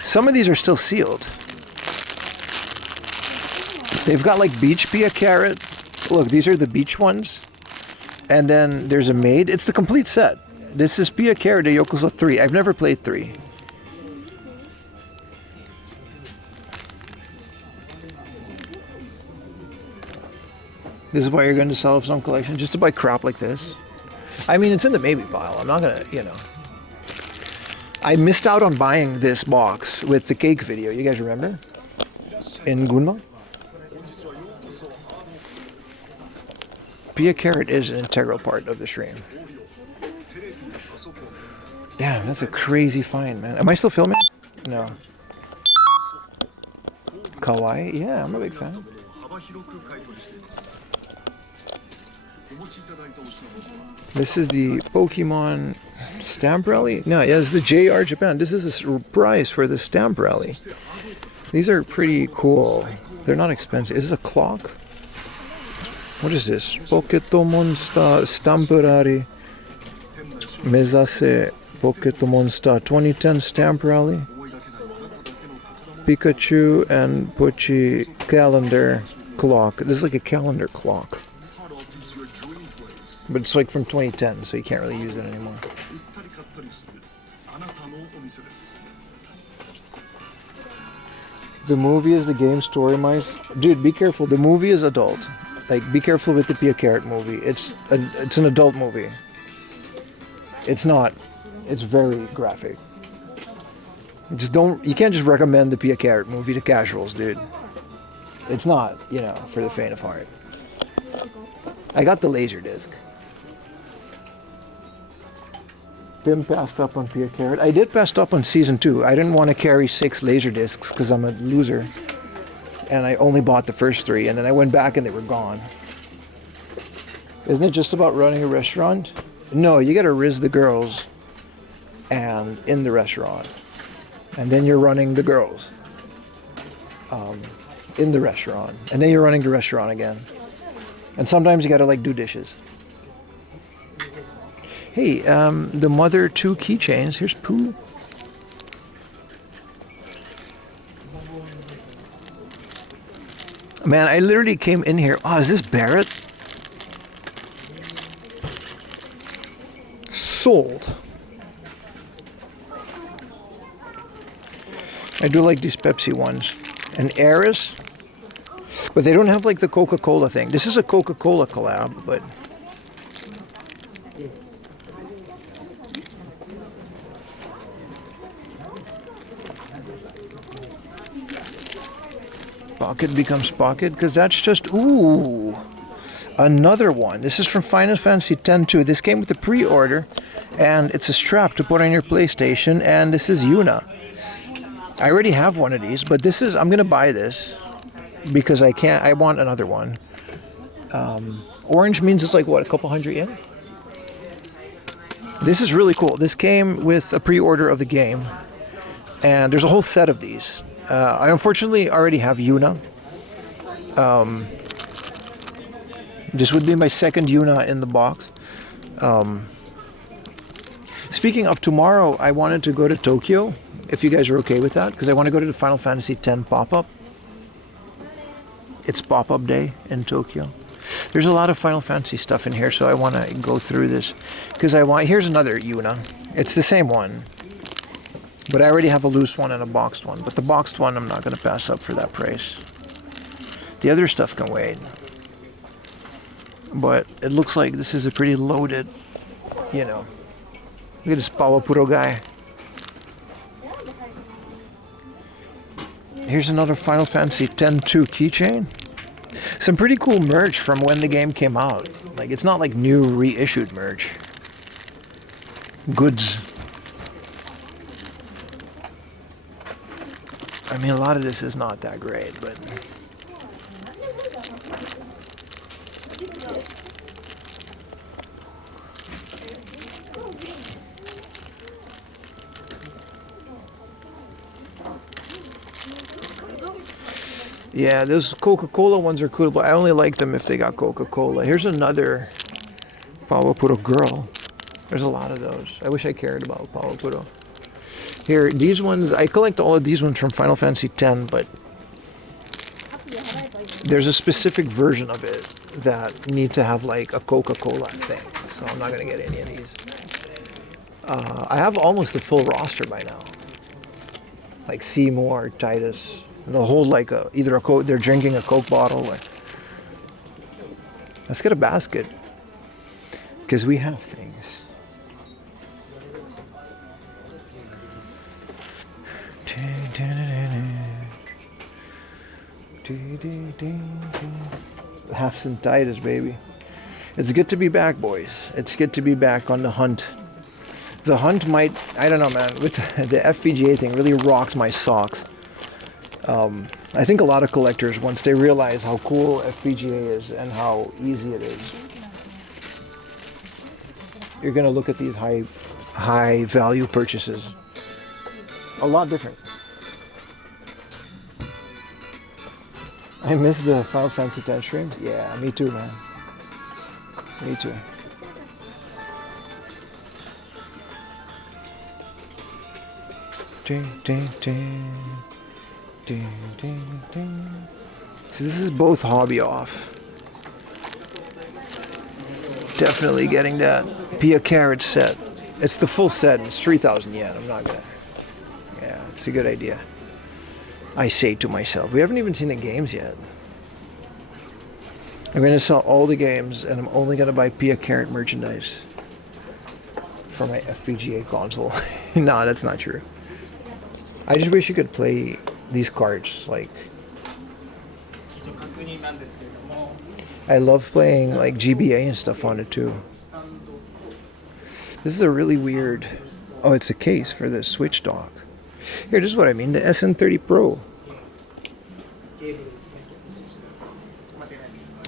Some of these are still sealed. They've got like beach Pia Carrot. Look, these are the beach ones. And then there's a maid. It's the complete set. This is Pia Carrot de Yokoso 3. I've never played 3. This is why you're going to sell some collection, just to buy crap like this. I mean, it's in the maybe pile. I'm not going to, I missed out on buying this box with the cake video. You guys remember? In Gunma? Pia Carrot is an integral part of the stream. Damn, that's a crazy find, man. Am I still filming? No. Kawaii? Yeah, I'm a big fan. This is the Pokemon stamp rally? No, yeah, this is the JR Japan. This is a prize for the stamp rally. These are pretty cool. They're not expensive. Is this a clock? What is this? Pokemon Stamp Rally. Mezase Pokemon 2010 stamp rally. Pikachu and Pochi calendar clock. This is like a calendar clock. But it's like from 2010, so you can't really use it anymore. The movie is the game story, mice. Dude, be careful. The movie is adult. Like, be careful with the Pia Carrot movie. It's an adult movie. It's not. It's very graphic. You can't just recommend the Pia Carrot movie to casuals, dude. It's not, for the faint of heart. I got the laser disc. Bim passed up on Pia Carrot. I did pass up on season 2. I didn't want to carry 6 laser discs because I'm a loser. And I only bought the first 3, and then I went back and they were gone. Isn't it just about running a restaurant? No, you gotta riz the girls and in the restaurant. And then you're running the girls in the restaurant. And then you're running the restaurant again. And sometimes you gotta do dishes. Hey, the Mother 2 keychains. Here's Pooh. Man, I literally came in here. Oh, is this Barrett? Sold. I do like these Pepsi ones. And Eris. But they don't have the Coca-Cola thing. This is a Coca-Cola collab, but... Pocket becomes pocket, because that's just, ooh, another one. This is from Final Fantasy X-2. This came with the pre-order, and it's a strap to put on your PlayStation, and this is Yuna. I already have one of these, but I'm going to buy this, because I want another one. Orange means it's a couple hundred yen? This is really cool. This came with a pre-order of the game, and there's a whole set of these. I unfortunately already have Yuna. This would be my second Yuna in the box. Speaking of tomorrow, I wanted to go to Tokyo, if you guys are okay with that, because I want to go to the Final Fantasy X pop-up. It's pop-up day in Tokyo. There's a lot of Final Fantasy stuff in here, so I want to go through this. Because here's another Yuna. It's the same one. But I already have a loose one and a boxed one. But the boxed one, I'm not going to pass up for that price. The other stuff can wait. But it looks like this is a pretty loaded, you know. Look at this Pawapuro guy. Here's another Final Fantasy X-2 keychain. Some pretty cool merch from when the game came out. Like, it's not like new reissued merch. Goods. I mean, a lot of this is not that great, but... Yeah, those Coca-Cola ones are cool, but I only like them if they got Coca-Cola. Here's another Pawapuro girl. There's a lot of those. I wish I cared about Pawapuro. Here, these ones, I collect all of these ones from Final Fantasy X, but there's a specific version of it that need to have like a Coca-Cola thing. So I'm not going to get any of these. I have almost the full roster by now. Like Seymour, Titus. They'll hold like either a Coke, they're drinking a Coke bottle. Or, let's get a basket. Because we have things. Have some Titus, baby. It's good to be back, boys. It's good to be back on the hunt. The hunt might, I don't know, man, with the FPGA thing really rocked my socks. I think a lot of collectors, once they realize how cool FPGA is and how easy it is, you're going to look at these high value purchases a lot different. I miss the Final Fantasy X streams. Yeah, me too, man. Me too. Ding, ding, ding. Ding, ding, ding. So this is both hobby off. Definitely getting that Pia Carrot set. It's the full set. It's 3,000 yen. I'm not gonna. Yeah, it's a good idea. I say to myself, we haven't even seen the games yet. I'm gonna sell all the games, and I'm only gonna buy Pia Carrot merchandise for my FPGA console. No, that's not true. I just wish you could play these cards. Like, I love playing like GBA and stuff on it too. This is a really weird. Oh, it's a case for the Switch dock. Here, this is what I mean. The SN30 Pro.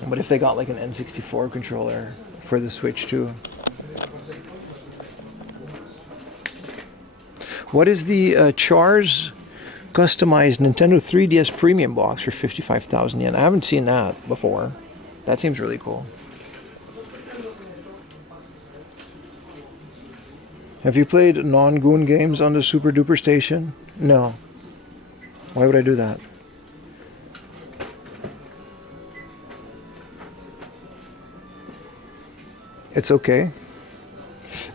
But if they got like an N64 controller for the Switch too. What is the Char's customized Nintendo 3DS Premium box for 55,000 yen? I haven't seen that before. That seems really cool. Have you played non-Goon games on the Super Duper Station? No. Why would I do that? It's okay.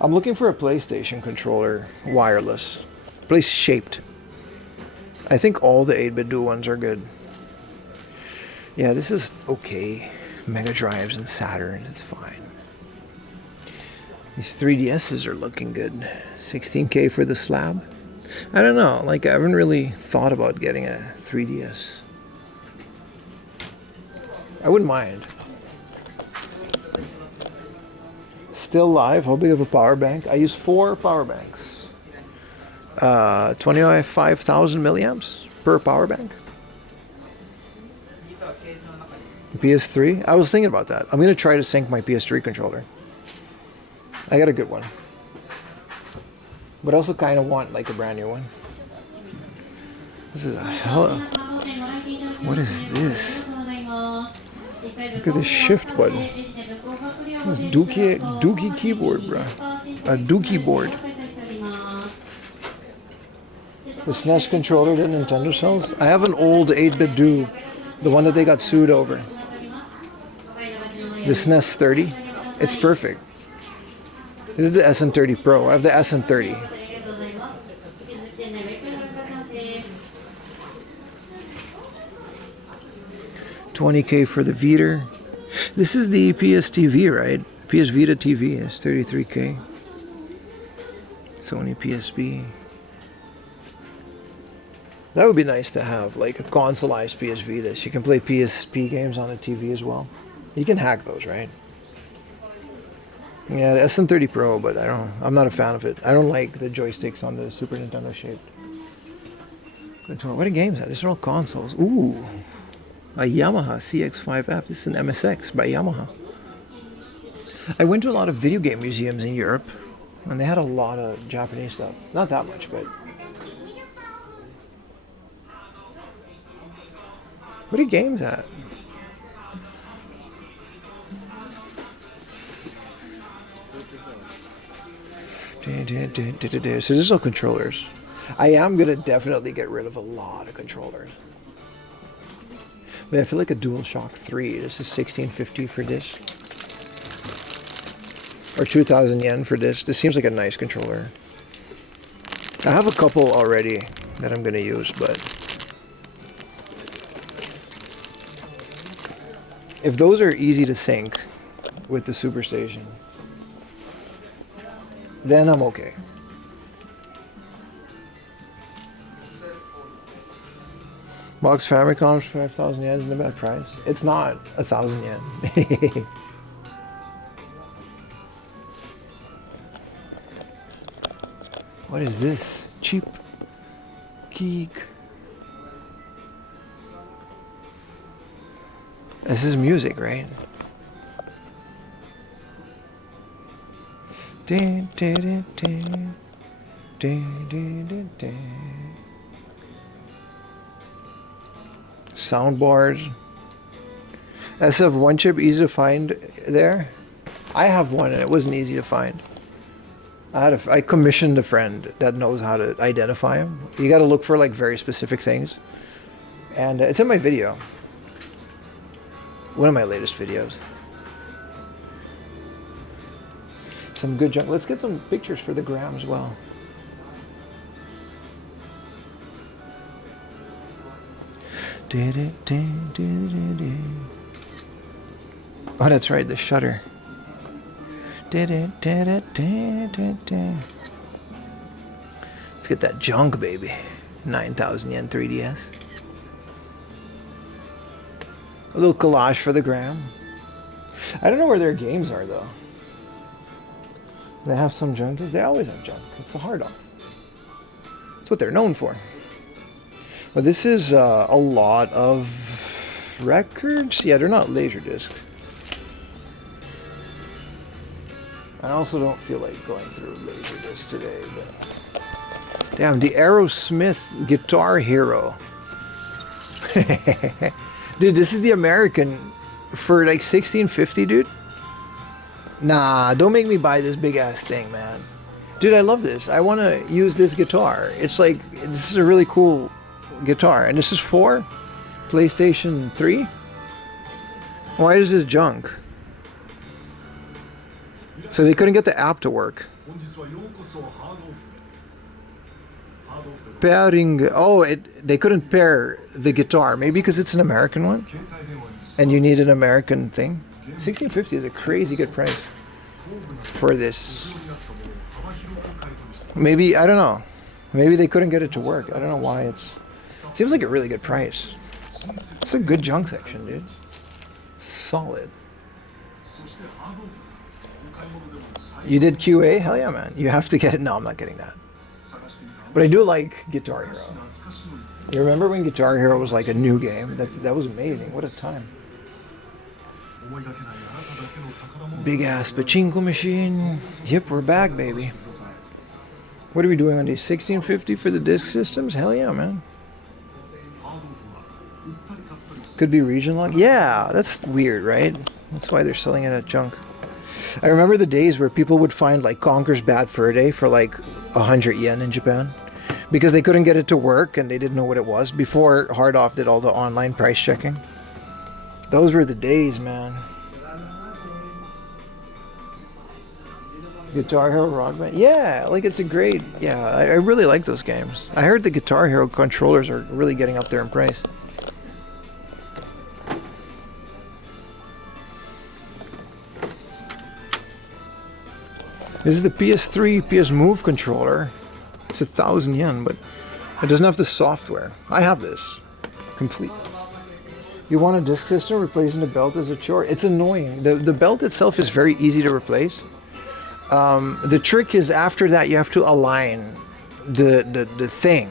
I'm looking for a PlayStation controller, wireless. Place shaped. I think all the 8-bit Duo ones are good. Yeah, this is okay. Mega Drives and Saturn, it's fine. These 3DSs are looking good. 16K for the slab. I don't know, like I haven't really thought about getting a 3DS. I wouldn't mind. Still live. How big of a power bank? I use 4 power banks. 25,000 milliamps per power bank. PS3. I was thinking about that. I'm gonna try to sync my PS3 controller. I got a good one, but I also kind of want like a brand new one. This is a hell. What is this? Look at this shift button. This Dookie keyboard, bro. A Dookie board. The SNES controller that Nintendo sells. I have an old 8-bit Do, the one that they got sued over. The SNES 30. It's perfect. This is the SN30 Pro. I have the SN30. $20K for the Vita. This is the PS TV, right? PS Vita TV is $33K. Sony PSP. That would be nice to have, like a consoleized PS Vita. So you can play PSP games on the TV as well. You can hack those, right? Yeah, the SN30 Pro, but I'm not a fan of it. I don't like the joysticks on the Super Nintendo shaped controller. What are games at? These are all consoles. Ooh. A Yamaha CX-5F. This is an MSX by Yamaha. I went to a lot of video game museums in Europe, and they had a lot of Japanese stuff. Not that much, but... What are games at? So this is all controllers. I am going to definitely get rid of a lot of controllers. But I feel like a DualShock 3. This is 1650 for this. Or 2,000 yen for this. This seems like a nice controller. I have a couple already that I'm going to use, but... If those are easy to sync with the Superstation, then I'm okay. Box Famicom for 5,000 yen isn't a bad price. It's not 1,000 yen. What is this? Cheap geek. This is music, right? Soundbars. SF1 chip, easy to find there. I have one and it wasn't easy to find. I commissioned a friend that knows how to identify them. You got to look for like very specific things, and it's in my video. One of my latest videos. Some good junk. Let's get some pictures for the gram as well. Oh, that's right, the shutter. Let's get that junk, baby. 9,000 yen 3DS. A little collage for the gram. I don't know where their games are, though. They have some junk. They always have junk. It's the hard on. That's what they're known for. But this is a lot of records. Yeah, they're not Laserdisc. I also don't feel like going through Laserdisc today. But... Damn, the Aerosmith Guitar Hero. Dude, this is the American for like 1650, dude. Nah, don't make me buy this big ass thing, man. Dude, I love this. I want to use this guitar. It's like, this is a really cool guitar. And this is for PlayStation 3? Why is this junk? So they couldn't get the app to work. Pairing. Oh, they couldn't pair the guitar. Maybe because it's an American one, and you need an American thing. 1650 is a crazy good price for this. Maybe, I don't know. Maybe they couldn't get it to work. I don't know why it seems like a really good price. It's a good junk section, dude. Solid. You did QA? Hell yeah, man. You have to get it. No, I'm not getting that. But I do like Guitar Hero. You remember when Guitar Hero was like a new game? That was amazing. What a time. Big ass pachinko machine. Yep, we're back, baby. What are we doing on these? 1650 for the disc systems? Hell yeah, man. Could be region lock. Yeah, that's weird, right? That's why they're selling it at junk. I remember the days where people would find like Conker's Bad Fur Day for like 100 yen in Japan because they couldn't get it to work and they didn't know what it was before Hardoff did all the online price checking. Those were the days, man. Guitar Hero Rock Band. Yeah, like it's a great, yeah, I really like those games. I heard the Guitar Hero controllers are really getting up there in price. This is the PS3 PS Move controller. It's 1,000 yen, but it doesn't have the software. I have this. Complete. You want a disc system? Replacing the belt is a chore. It's annoying. The belt itself is very easy to replace. The trick is after that you have to align the thing.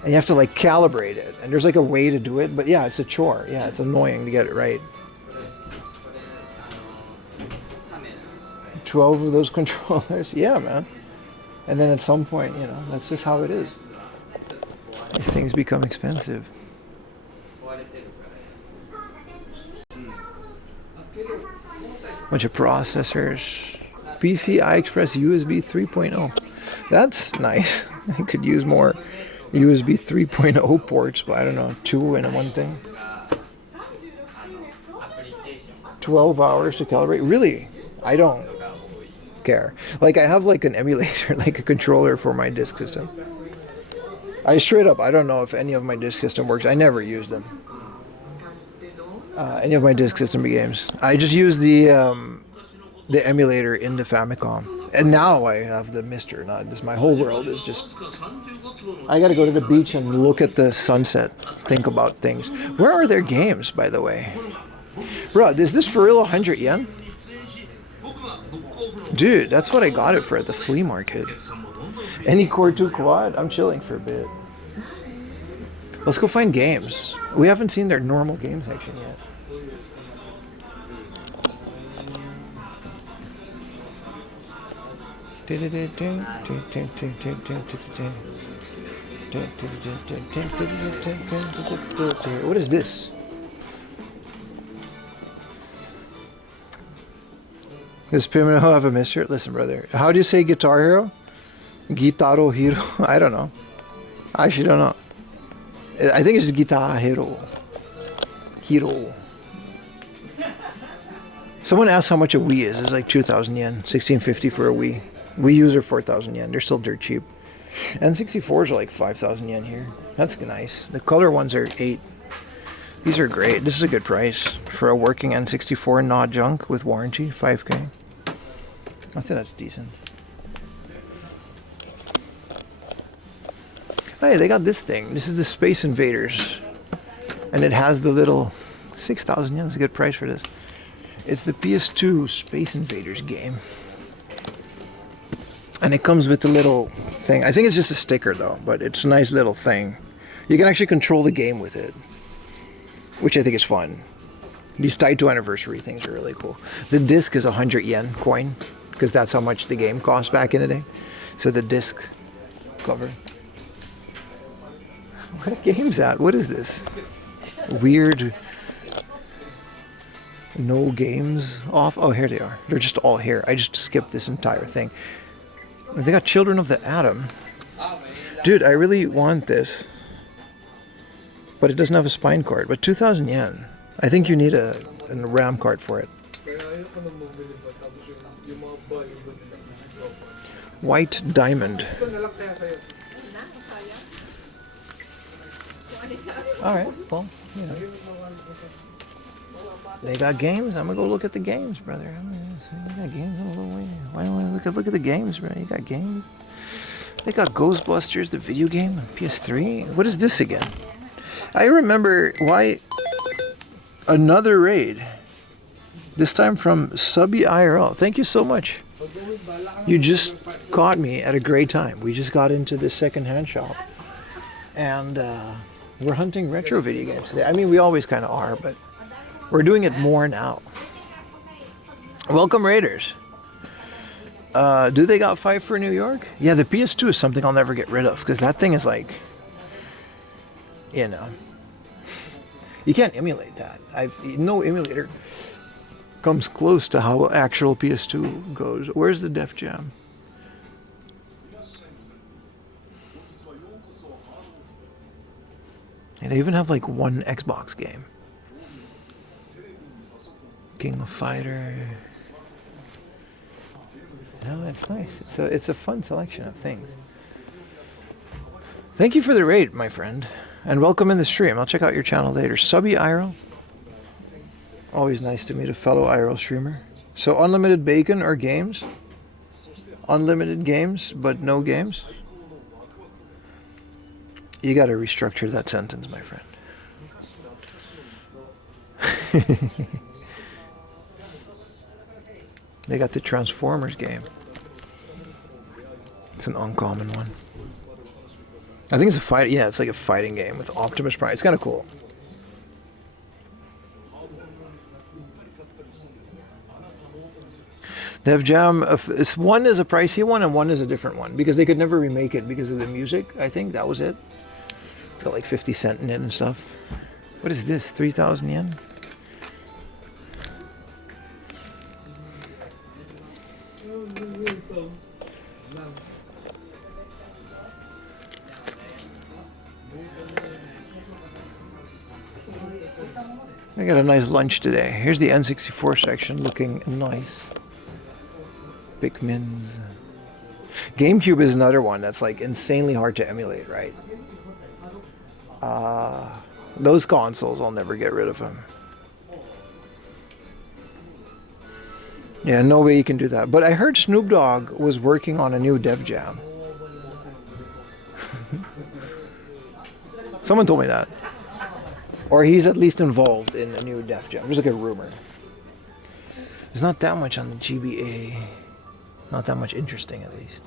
And you have to like calibrate it. And there's like a way to do it. But yeah, it's a chore. Yeah, it's annoying to get it right. 12 of those controllers. Yeah, man. And then at some point, you know, that's just how it is. These things become expensive. Bunch of processors. PCI Express USB 3.0. That's nice. I could use more USB 3.0 ports, but I don't know, 2 in one thing. 12 hours to calibrate. Really? I don't care. Like I have like an emulator, like a controller for my disk system. I straight up, I don't know if any of my disk system works. I never use them. Any of my disk system games. I just use the emulator in the Famicom. And now I have the Mister. Not this. My whole world is just. I got to go to the beach and look at the sunset. Think about things. Where are their games, by the way? Bro, is this for real 100 yen? Dude, that's what I got it for at the flea market. Any Core 2 quad? I'm chilling for a bit. Let's go find games. We haven't seen their normal game section yet. What is this? Does Pimino have a mister? Listen, brother. How do you say Guitar Hero? Gitaro Hero? I don't know. I actually don't know. I think it's just Guitar Hero. Hero. Someone asked how much a Wii is. It's like 2,000 yen. 1,650 for a Wii. Wii U's are 4,000 yen. They're still dirt cheap. And 64s are like 5,000 yen here. That's nice. The color ones are 8. These are great. This is a good price for a working N64 not junk with warranty. 5K. I think that's decent. Hey, they got this thing. This is the Space Invaders. And it has the little 6,000 yen. That's a good price for this. It's the PS2 Space Invaders game. And it comes with the little thing. I think it's just a sticker though, but it's a nice little thing. You can actually control the game with it, which I think is fun. These Taito anniversary things are really cool. The disc is 100 yen coin, because that's how much the game cost back in the day. So the disc cover. What game's that? What is this? Weird. No games off. Oh, here they are. They're just all here. I just skipped this entire thing. They got Children of the Atom. Dude, I really want this. But it doesn't have a spine card. But 2,000 yen. I think you need a RAM card for it. White Diamond. Alright, well, you know. They got games. I'm gonna go look at the games, brother. They got games. Why don't I look at the games, bro? You got games. They got Ghostbusters, the video game on PS3. What is this again? I remember why. Another raid. This time from Subby IRL. Thank you so much. You just caught me at a great time. We just got into this second-hand shop, and we're hunting retro video games today. I mean, we always kind of are, but we're doing it more now. Welcome, Raiders. Do they got 5 for New York? Yeah, the PS2 is something I'll never get rid of, because that thing is like, you know, You can't emulate that. No emulator comes close to how actual PS2 goes. Where's the Def Jam? And they even have like one Xbox game. King of Fighter. No, it's nice. It's a fun selection of things. Thank you for the raid, my friend. And welcome in the stream. I'll check out your channel later. Subby IRL. Always nice to meet a fellow IRL streamer. So unlimited bacon or games? Unlimited games, but no games? You gotta restructure that sentence, my friend. They got the Transformers game. It's an uncommon one. I think it's a fight. Yeah, it's like a fighting game with Optimus Prime. It's kind of cool. Def Jam, one is a pricey one and one is a different one because they could never remake it because of the music. I think that was it. It's got like 50 cent in it and stuff. What is this? 3,000 yen? I got a nice lunch today. Here's the N64 section looking nice. Pikmin's. GameCube is another one that's like insanely hard to emulate, right? Those consoles, I'll never get rid of them. Yeah, no way you can do that. But I heard Snoop Dogg was working on a new Def Jam. Someone told me that. Or he's at least involved in a new Def Jam. There's like a rumor. There's not that much on the GBA. Not that much interesting, at least.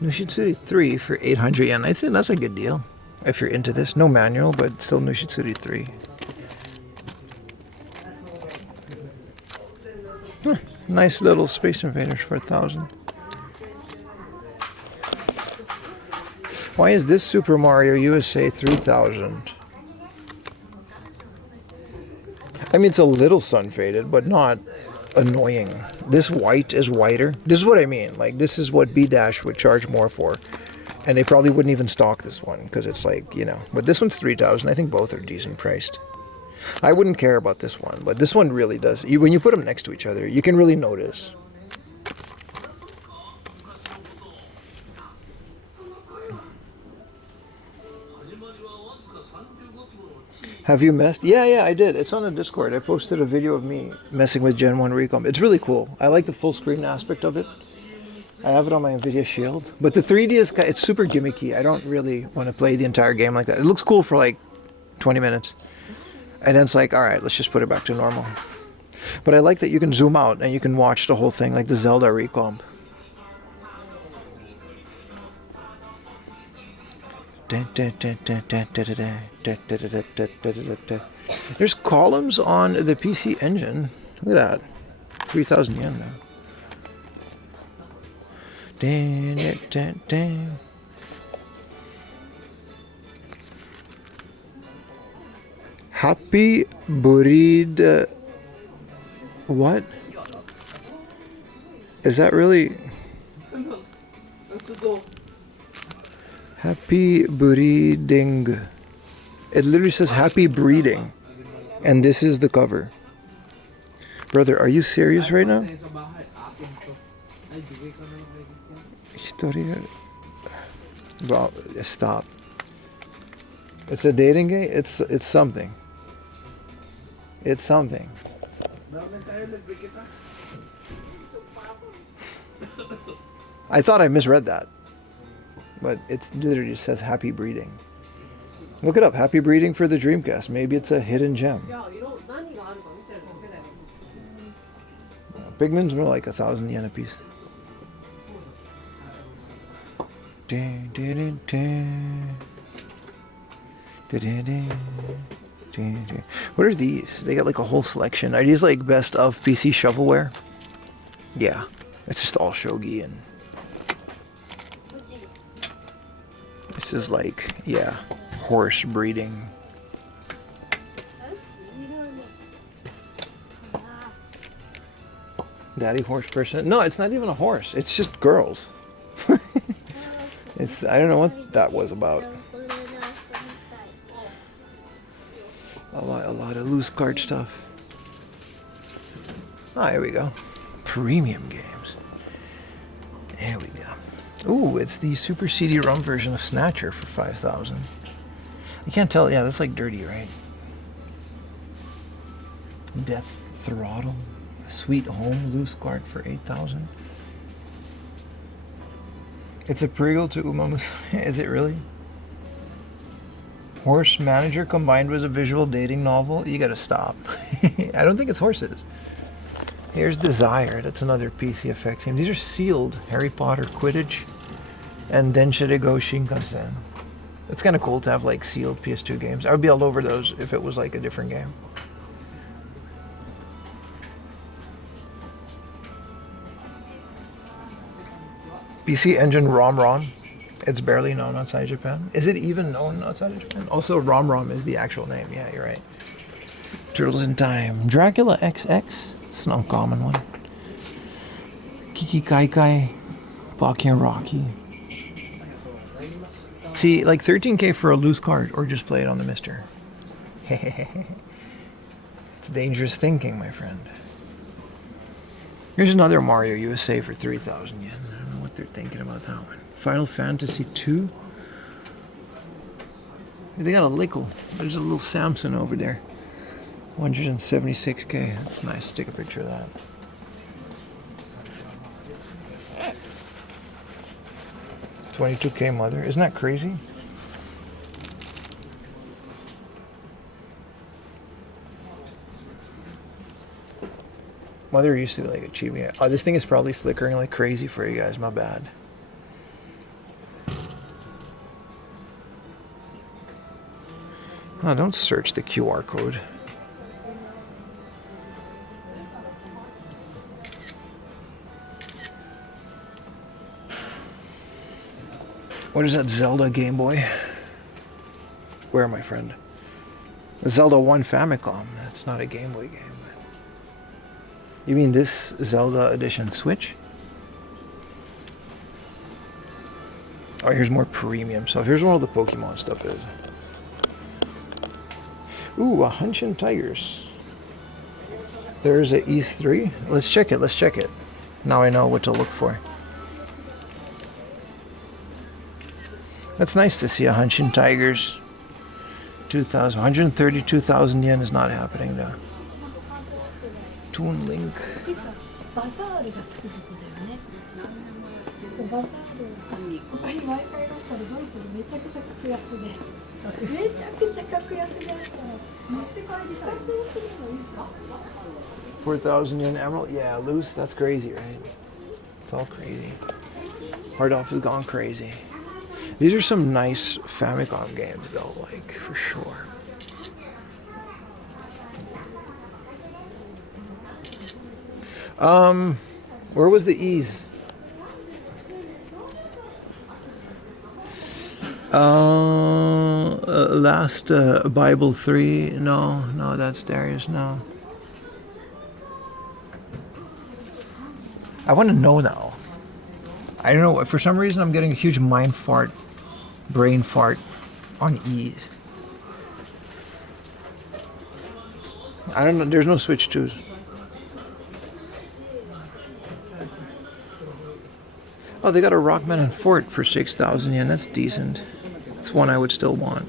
Nushitsuri 3 for 800 yen. I'd say that's a good deal. If you're into this. No manual, but still Nushitsuri 3. Huh, nice little Space Invaders for 1,000. Why is this Super Mario USA 3,000? I mean, it's a little sun faded, but not annoying. This white is whiter. This is what I mean. Like, this is what B-Dash would charge more for. And they probably wouldn't even stock this one, because it's like, you know. But this one's 3,000. I think both are decent priced. I wouldn't care about this one, but this one really does. When you put them next to each other, you can really notice. Have you messed? Yeah, I did. It's on the Discord. I posted a video of me messing with Gen 1 Recomp. It's really cool. I like the full screen aspect of it. I have it on my NVIDIA Shield. But the 3D is, it's super gimmicky. I don't really want to play the entire game like that. It looks cool for like 20 minutes. And then it's like, alright, let's just put it back to normal. But I like that you can zoom out and you can watch the whole thing like the Zelda Recomp. There's columns on the PC Engine. Look at that. 3,000 yen now. Happy Buried. What? Is that really? Happy breeding. It literally says happy breeding. And this is the cover. Brother, are you serious right now? Well, stop. It's a dating game? It's something. It's something. I thought I misread that. But it literally just says happy breeding. Look it up, happy breeding for the Dreamcast. Maybe it's a hidden gem. Pigman's more like 1,000 yen a piece. What are these? They got like a whole selection. Are these like best of PC shovelware? Yeah, it's just all shogi and this is like, yeah, horse breeding. Daddy horse person. No, it's not even a horse. It's just girls. I don't know what that was about. A lot of loose card stuff. Oh, here we go. Premium games. There we go. Ooh, it's the Super CD-ROM version of Snatcher for 5,000. You can't tell. Yeah, that's like dirty, right? Death Throttle. Sweet Home loose card for 8,000. It's a prequel to Uma Musume. Is it really? Horse Manager combined with a visual dating novel? You gotta stop. I don't think it's horses. Here's Desire. That's another PC effects game. These are sealed. Harry Potter, Quidditch, and Denshide Go Shinkansen. It's kind of cool to have like sealed PS2 games. I would be all over those if it was like a different game. PC Engine ROM. It's barely known outside Japan. Is it even known outside of Japan? Also, ROM is the actual name. Yeah, you're right. Turtles in Time. Dracula XX. It's an uncommon one. Kiki Kai Kai. Bakken Rocky. See, like 13K for a loose card, or just play it on the Mister. It's dangerous thinking, my friend. Here's another Mario USA for 3,000 yen. I don't know what they're thinking about that one. Final Fantasy 2. They got a Lickle. There's a little Samson over there. 176K. That's nice. Take a picture of that. $22K Mother. Isn't that crazy? Mother used to be like a Chiba. Oh, this thing is probably flickering like crazy for you guys. My bad. Oh, don't search the QR code. What is that Zelda Game Boy? Where, my friend? The Zelda 1 Famicom. That's not a Game Boy game. You mean this Zelda Edition Switch? Oh, here's more premium stuff. Here's where all the Pokemon stuff is. Ooh, a Hanshin Tigers. There's a E3. Let's check it. Let's check it. Now I know what to look for. That's nice to see a Hanshin Tigers. 2,000. 132,000 yen is not happening though. Toon Link. $4,000 yen Emerald. Yeah, loose. That's crazy, right? It's all crazy. Hard Off has gone crazy. These are some nice Famicom games, though, like, for sure. Where was the E's? Last Bible 3. No, that's Darius. No. I want to know now. I don't know. For some reason, I'm getting a huge brain fart on E's. I don't know. There's no Switch 2s. Oh, they got a Rockman and Fort for 6,000 yen. That's decent. It's one I would still want.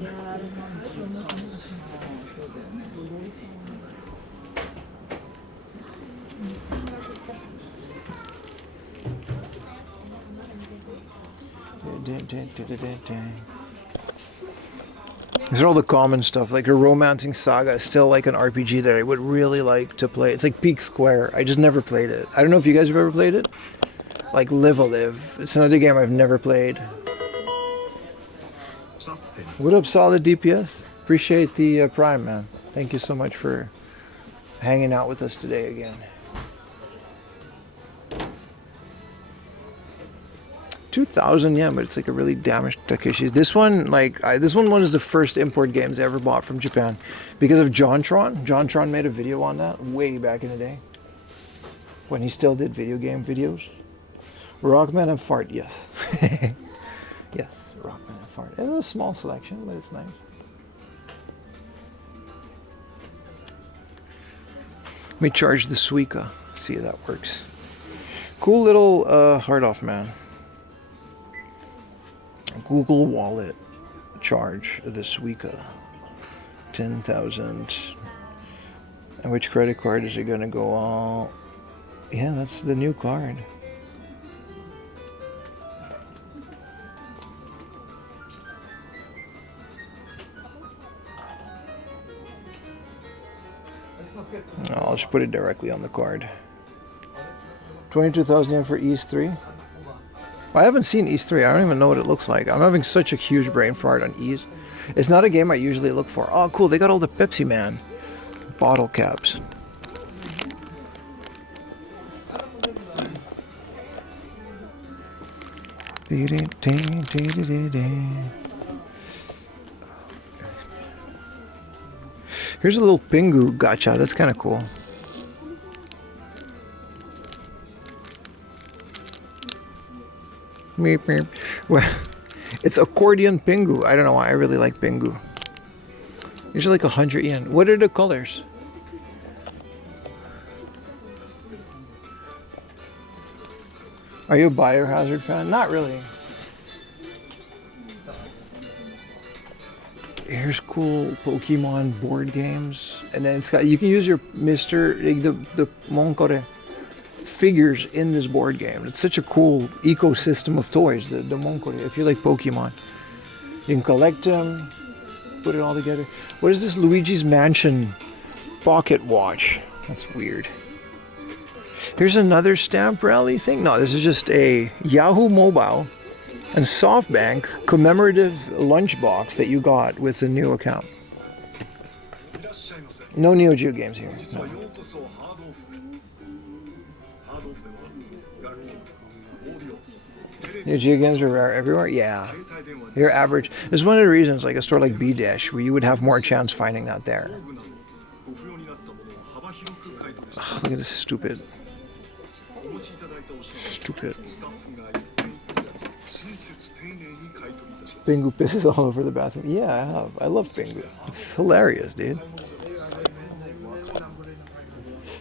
These are all the common stuff. Like a Romancing Saga is still like an RPG that I would really like to play. It's like Peak Square. I just never played it. I don't know if you guys have ever played it. Like Live-A-Live. It's another game I've never played. What up, Solid DPS? Appreciate the Prime, man. Thank you so much for hanging out with us today again. 2,000 yen, but it's like a really damaged Takeshi's. This one, this one was the first import games I ever bought from Japan because of JonTron. JonTron made a video on that way back in the day. when he still did video game videos. Rockman and Fart, yes. Yes, Rockman and Fart. It's a small selection, but it's nice. Let me charge the Suica. See if that works. Cool little hard off, man. Google Wallet charge the Suica. 10,000. And which credit card is it gonna go on? Yeah, that's the new card. I'll just put it directly on the card. 22,000 yen for East 3. I haven't seen East 3. I don't even know what it looks like. I'm having such a huge brain fart on East. It's not a game I usually look for. Oh, cool. They got all the Pepsi Man bottle caps. Here's a little Pingu gacha. That's kind of cool. Meep, meep. Well, it's accordion Pingu. I don't know why. I really like Pingu. Usually like 100 yen. What are the colors? Are you a Biohazard fan? Not really. Here's cool Pokemon board games, and then it's got, you can use your the Monkore figures in this board game. It's such a cool ecosystem of toys, the Monkore. If you like Pokemon, you can collect them, put it all together. What is this Luigi's Mansion pocket watch? That's weird. Here's another stamp rally thing. No, this is just a Yahoo Mobile and SoftBank commemorative lunchbox that you got with the new account. No Neo Geo games here. No. Neo Geo games are rare everywhere? Yeah. You're average. This is one of the reasons, like a store like B-Dash, where you would have more chance finding that there. Ugh, look at this stupid. Pingu pisses all over the bathroom. Yeah, I have. I love Pingu. It's hilarious, dude.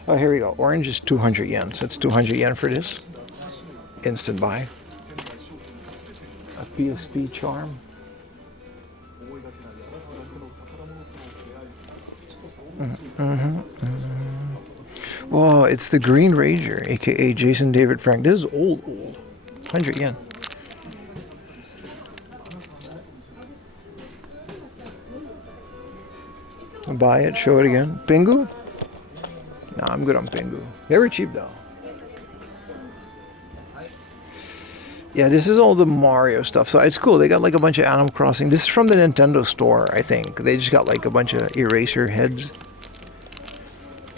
Oh, here we go. Orange is 200 yen. So it's 200 yen for this. Instant buy. A PSP charm. Oh, it's the Green Ranger, aka Jason David Frank. This is old. 100 yen. Buy it, show it again. Pingu? Nah, I'm good on Pingu. They were cheap though. Yeah, this is all the Mario stuff. So it's cool. They got like a bunch of Animal Crossing. This is from the Nintendo store, I think. They just got like a bunch of eraser heads.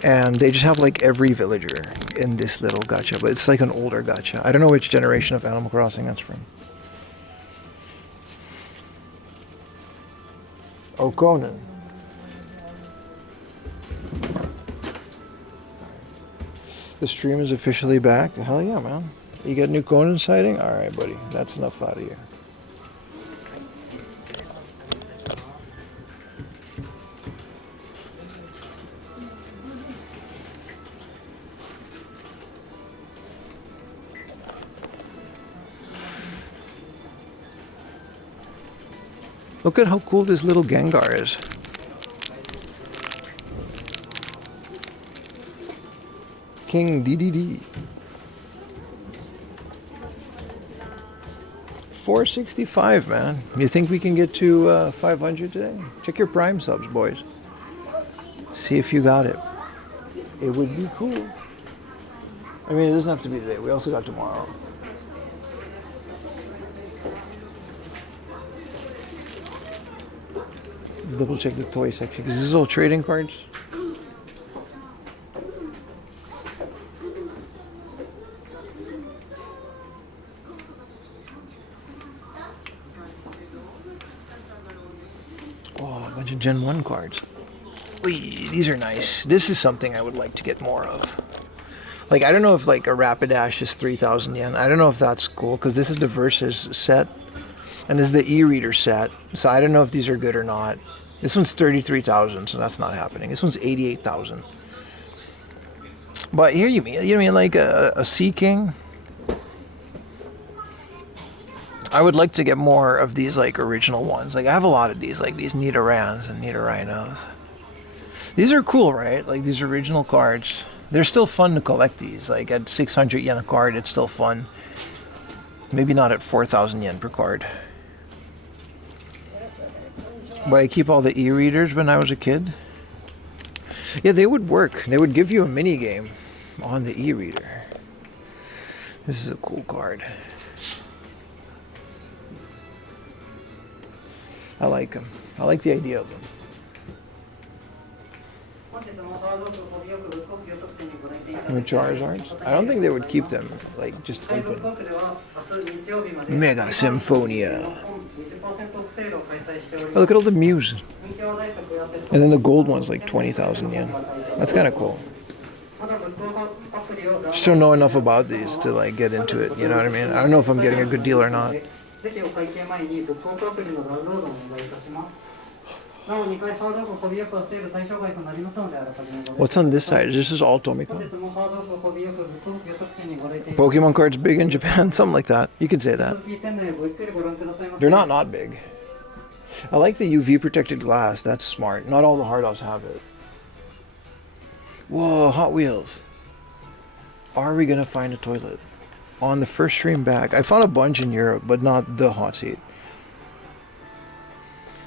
And they just have like every villager in this little gacha. But it's like an older gacha. I don't know which generation of Animal Crossing that's from. Oh, Conan. The stream is officially back. Hell yeah, man. You got a new Conan sighting? Alright, buddy. That's enough out of you. Look at how cool this little Gengar is. King DDD. 465, man. You think we can get to 500 today? Check your Prime subs, boys. See if you got it. It would be cool. I mean, it doesn't have to be today. We also got tomorrow. Double check the toy section. Because this is all trading cards. Oh, a bunch of Gen 1 cards. Wee, these are nice. This is something I would like to get more of. Like, I don't know if like a Rapidash is 3,000 yen. I don't know if that's cool because this is the Versus set and this is the e-reader set. So I don't know if these are good or not. This one's 33,000, so that's not happening. This one's 88,000. But here you mean like a Sea King? I would like to get more of these like original ones. Like I have a lot of these, like these Nidorans and Nidorinos. These are cool, right? Like these original cards. They're still fun to collect these. Like at 600 yen a card, it's still fun. Maybe not at 4,000 yen per card. But I keep all the e-readers when I was a kid. Yeah, they would work. They would give you a mini game on the e-reader. This is a cool card. I like them. I like the idea of them. And Charizards? I don't think they would keep them like just open. Mega Symphonia. Oh, look at all the Mews. And then the gold one's like 20,000 yen. That's kind of cool. Just don't know enough about these to like get into it. You know what I mean? I don't know if I'm getting a good deal or not. What's on this side? This is all Tomika. Pokemon cards big in Japan? Something like that. You could say that. They're not big. I like the UV protected glass. That's smart. Not all the hard offs have it. Whoa, Hot Wheels. Are we gonna find a toilet? On the first stream back. I found a bunch in Europe, but not the hot seat.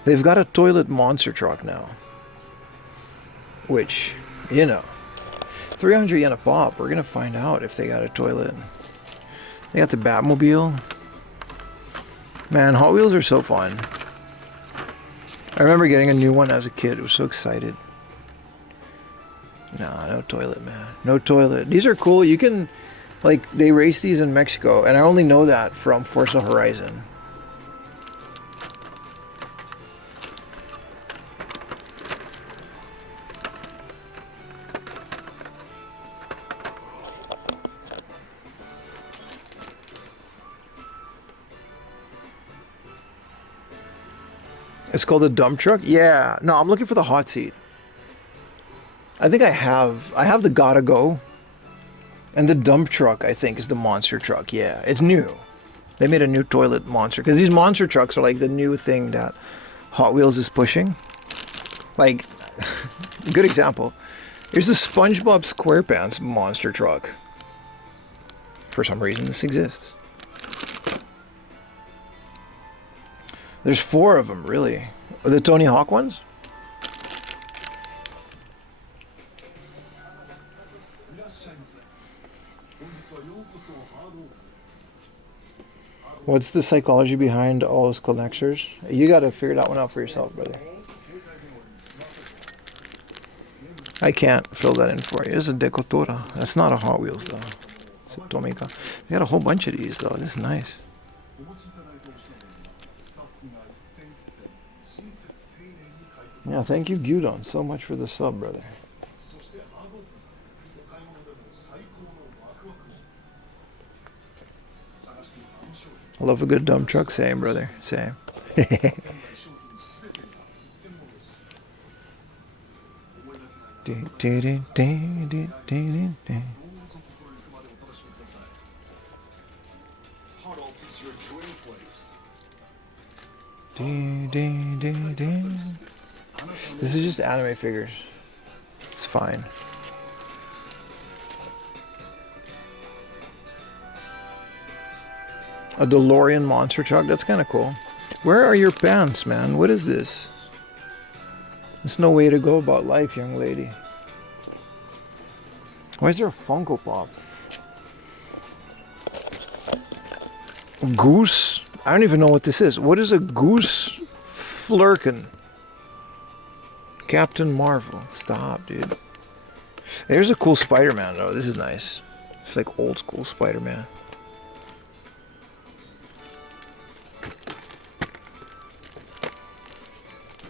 They've got a toilet monster truck now. Which, you know, 300 yen a pop. We're gonna find out if they got a toilet. They got the Batmobile. Man, Hot Wheels are so fun. I remember getting a new one as a kid. I was so excited. Nah, no toilet, man. No toilet. These are cool. You can, like, they race these in Mexico, and I only know that from Forza Horizon. It's called a dump truck? Yeah. No, I'm looking for the hot seat. I think I have the Gotta Go. And the dump truck, I think, is the monster truck. Yeah, it's new. They made a new toilet monster. Because these monster trucks are like the new thing that Hot Wheels is pushing. Like, good example. Here's the SpongeBob SquarePants monster truck. For some reason, this exists. There's 4 of them, really. Are the Tony Hawk ones? What's the psychology behind all those collectors? You gotta figure that one out for yourself, brother. I can't fill that in for you. It's a Decotora. That's not a Hot Wheels, though. It's a Tomica. They got a whole bunch of these, though. This is nice. Yeah, thank you, Gyudon, so much for the sub, brother. I love a good dump truck. Same, brother. Same. This is just anime figures. It's fine. A DeLorean monster truck. That's kind of cool. Where are your pants, man? What is this? There's no way to go about life, young lady. Why is there a Funko Pop? Goose? I don't even know what this is. What is a Goose Flurkin? Captain Marvel. Stop, dude. There's a cool Spider-Man, though. This is nice. It's like old school Spider-Man.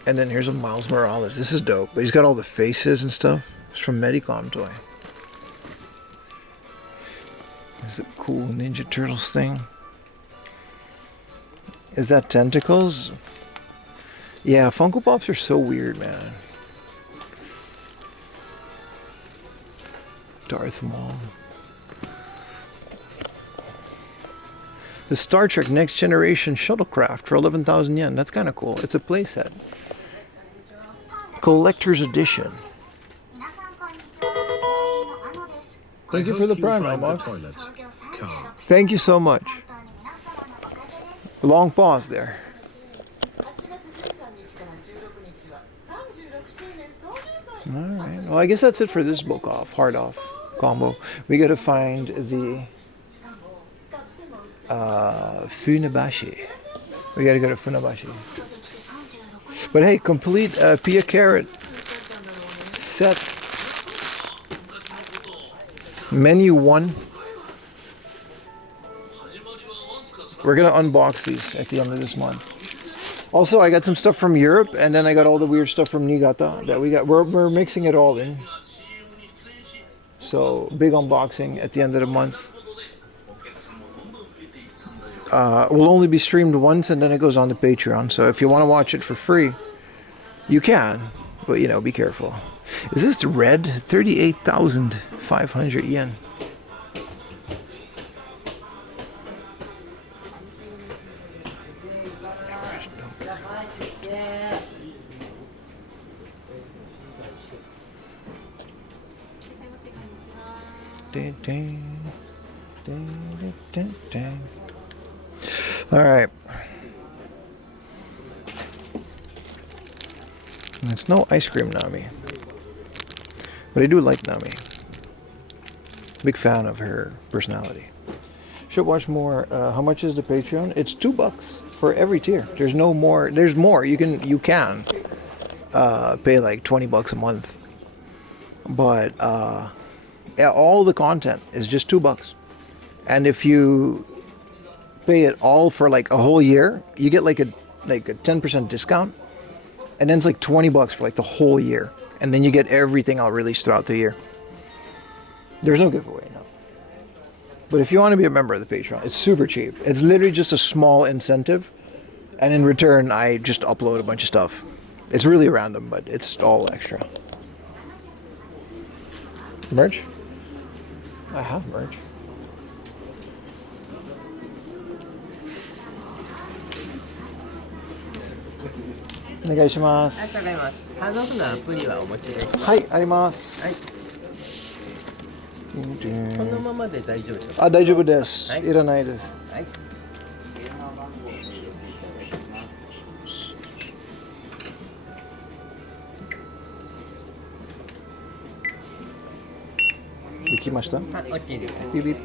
And then here's a Miles Morales. This is dope. But he's got all the faces and stuff. It's from Medicom Toy. This is a cool Ninja Turtles thing. Is that tentacles? Yeah, Funko Pops are so weird, man. Darth Maul. The Star Trek Next Generation shuttlecraft for 11,000 yen. That's kind of cool. It's a playset. Collector's edition. Thank you for the prime, Elmog. Thank you so much. Long pause there. Alright, well I guess that's it for this book off, hard off combo. We gotta find the Funabashi. We gotta go to Funabashi. But hey, complete Pia Carrot set. Menu 1. We're gonna unbox these at the end of this month. Also, I got some stuff from Europe, and then I got all the weird stuff from Niigata that we got. We're mixing it all in. So big unboxing at the end of the month. Will only be streamed once, and then it goes on to Patreon. So if you want to watch it for free, you can. But you know, be careful. Is this red? 38,500 yen. All right. It's no ice cream Nami, but I do like Nami. Big fan of her personality. Should watch more. How much is the Patreon? It's $2 for every tier. There's no more. There's more. You can pay like $20 a month, but yeah, all the content is just $2. And if you pay it all for like a whole year, you get like a 10% discount, and then it's like $20 for like the whole year, and then you get everything I'll release throughout the year. There's no giveaway, no. But if you want to be a member of the Patreon, it's super cheap. It's literally just a small incentive, and in return, I just upload a bunch of stuff. It's really random, but it's all extra. Merch? I have merch. お願いします。ありがとうございます。ハンドオフのアプリはお持ちですか？はい、あります。はい。このままで大丈夫ですか？あ、大丈夫です。はい。いらないです。はい。できました？あ、OK です。ビビ。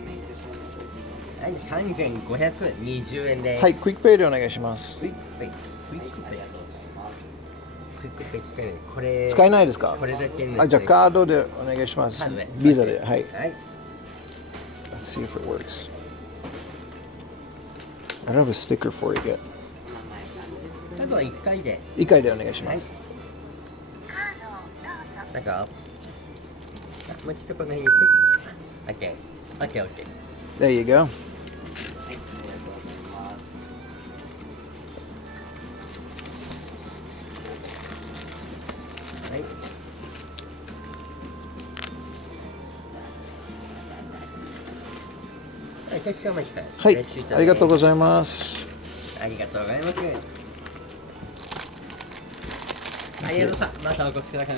はい、3520円です。はい、クイックペイでお願いします。クイックペイ。クイックペイ。クイックペイ使えない。これ。使えないですか？これだけですね。あ、じゃあカードでお願いします。カードで。ビザで、はい。はい。Let's see if it works. I don't have a sticker for it yet. カードは1回で。1回でお願いします。なんか。もうちょっとこの辺にクイック。OK。OK。OK。There you go. はい、ありがとうございます。ありがとうございます。ありがとうございます。またお越しください。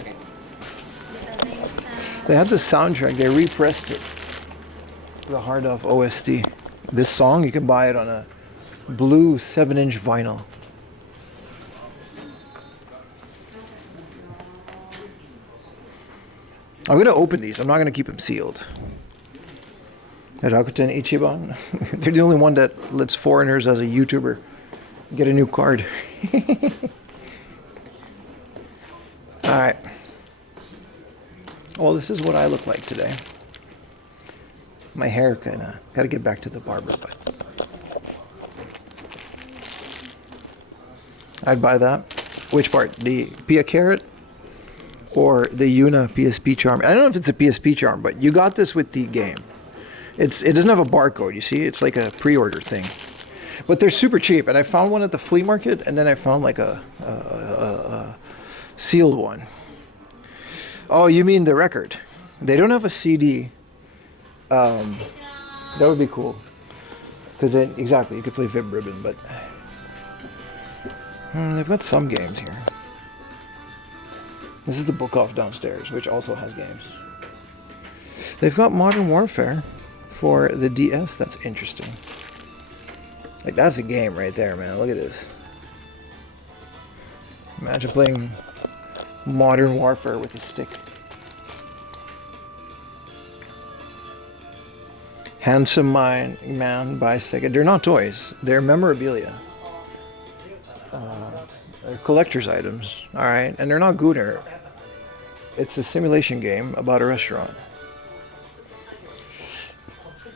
They had the soundtrack, they repressed it. The hard off OST. This song, you can buy it on a blue 7-inch vinyl. I'm going to open these. I'm not going to keep them sealed. At Rakuten Ichiban, they're the only one that lets foreigners as a YouTuber get a new card. Alright. Well, this is what I look like today. My hair kinda, gotta get back to the barber, but I'd buy that. Which part? The Pia Carrot or the Yuna PSP charm? I don't know if it's a PSP charm, but you got this with the game. It doesn't have a barcode, you see? It's like a pre-order thing. But they're super cheap. And I found one at the flea market, and then I found like a sealed one. Oh, you mean the record? They don't have a CD. That would be cool. Because then, exactly, you could play Vib Ribbon, but... they've got some games here. This is the book off downstairs, which also has games. They've got Modern Warfare for the DS. That's interesting. Like, that's a game right there, man. Look at this. Imagine playing Modern Warfare with a stick. Handsome Man by Sega. They're not toys. They're memorabilia. They're collector's items. Alright? And they're not Gooner. It's a simulation game about a restaurant.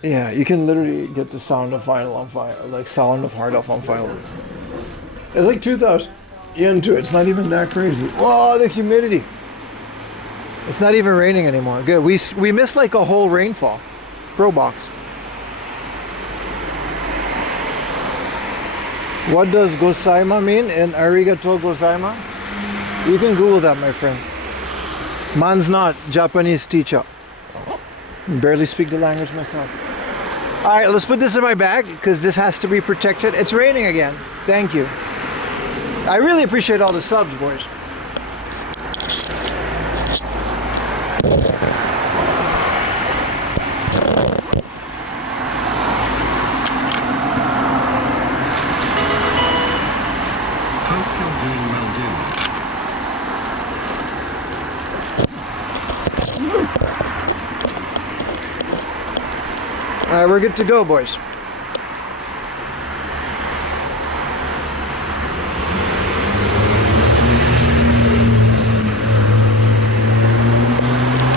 Yeah, you can literally get the sound of vinyl on vinyl, like sound of hard off on vinyl. It's like 2,000 yen to it. It's not even that crazy. Oh, the humidity. It's not even raining anymore. Good. We missed like a whole rainfall. Pro box. What does gosaima mean in arigato gozaima? You can Google that, my friend. Man's not Japanese teacher. Barely speak the language myself. Alright, let's put this in my bag because this has to be protected. It's raining again. Thank you. I really appreciate all the subs, boys. Hope you're doing well, dude. Alright, we're good to go, boys.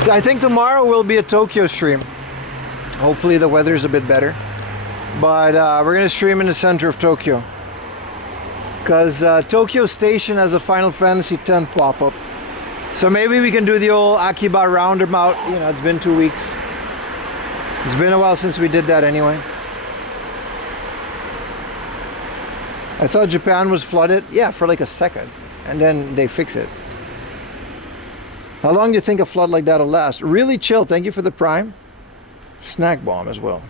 I think tomorrow will be a Tokyo stream. Hopefully the weather's a bit better. But we're going to stream in the center of Tokyo. Because Tokyo Station has a Final Fantasy X pop-up. So maybe we can do the old Akiba roundabout. You know, it's been 2 weeks. It's been a while since we did that anyway. I thought Japan was flooded. Yeah, for like a second. And then they fix it. How long do you think a flood like that will last? Really chill. Thank you for the Prime. Snack bomb as well.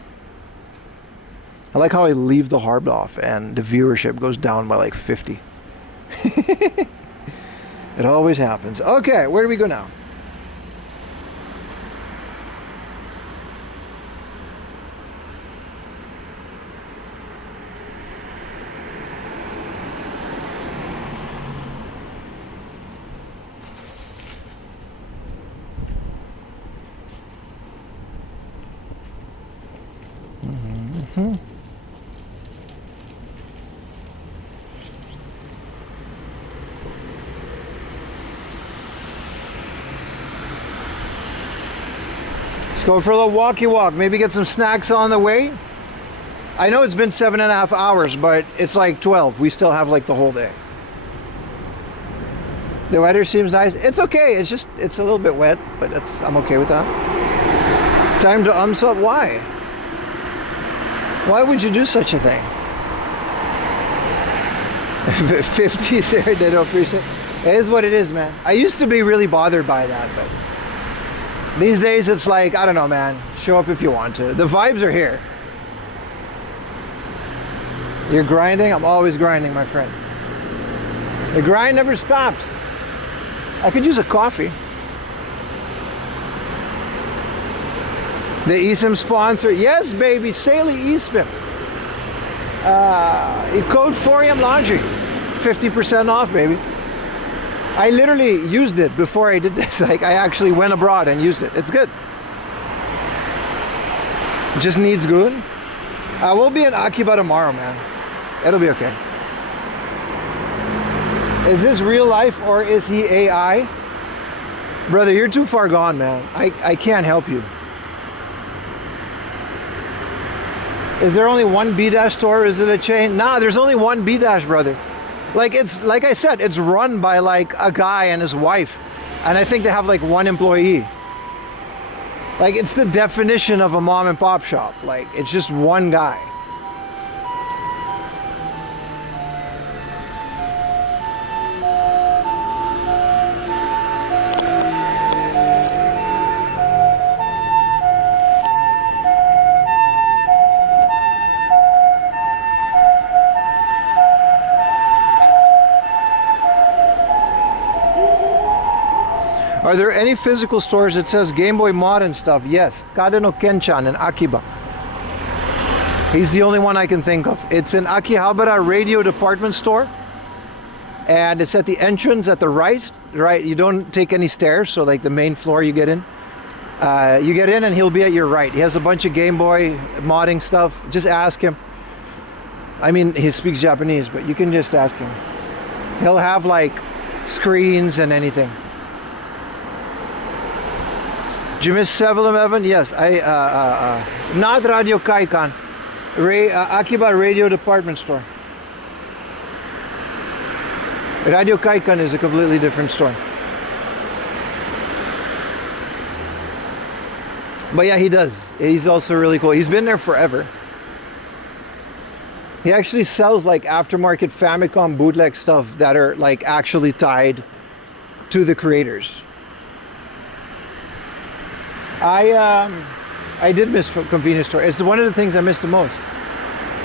I like how I leave the harp off and the viewership goes down by like 50. It always happens. Okay, where do we go now? Let's go for a little walkie walk. Maybe get some snacks on the way. I know it's been 7.5 hours, but it's like 12. We still have like the whole day. The weather seems nice. It's okay. It's a little bit wet, but I'm okay with that. Time to up. Why? Why would you do such a thing? 50s there, they don't appreciate it. It is what it is, man. I used to be really bothered by that, but these days it's like, I don't know, man. Show up if you want to. The vibes are here. You're grinding? I'm always grinding, my friend. The grind never stops. I could use a coffee. The eSIM sponsor. Yes, baby. Saley eSIM. Code 4am Laundry. 50% off, baby. I literally used it before I did this. Like, I actually went abroad and used it. It's good. It just needs good. We'll be in Akiba tomorrow, man. It'll be okay. Is this real life or is he AI? Brother, you're too far gone, man. I can't help you. Is there only one B-Dash store? Is it a chain? Nah, there's only one B-Dash, brother. Like, it's, like I said, it's run by like a guy and his wife. And I think they have like one employee. Like, it's the definition of a mom and pop shop. Like, it's just one guy. Are there any physical stores that says Game Boy Modern stuff? Yes. Kade no Kenchan in Akiba. He's the only one I can think of. It's in Akihabara Radio Department Store. And it's at the entrance at the right. Right, you don't take any stairs, so like the main floor you get in. You get in and he'll be at your right. He has a bunch of Game Boy modding stuff. Just ask him. I mean, he speaks Japanese, but you can just ask him. He'll have like screens and anything. Did you miss 7-Eleven? Yes, not Radio Kaikan, Akiba Radio Department Store. Radio Kaikan is a completely different store. But yeah, he does. He's also really cool. He's been there forever. He actually sells like aftermarket Famicom bootleg stuff that are like actually tied to the creators. I did miss convenience store. It's one of the things I miss the most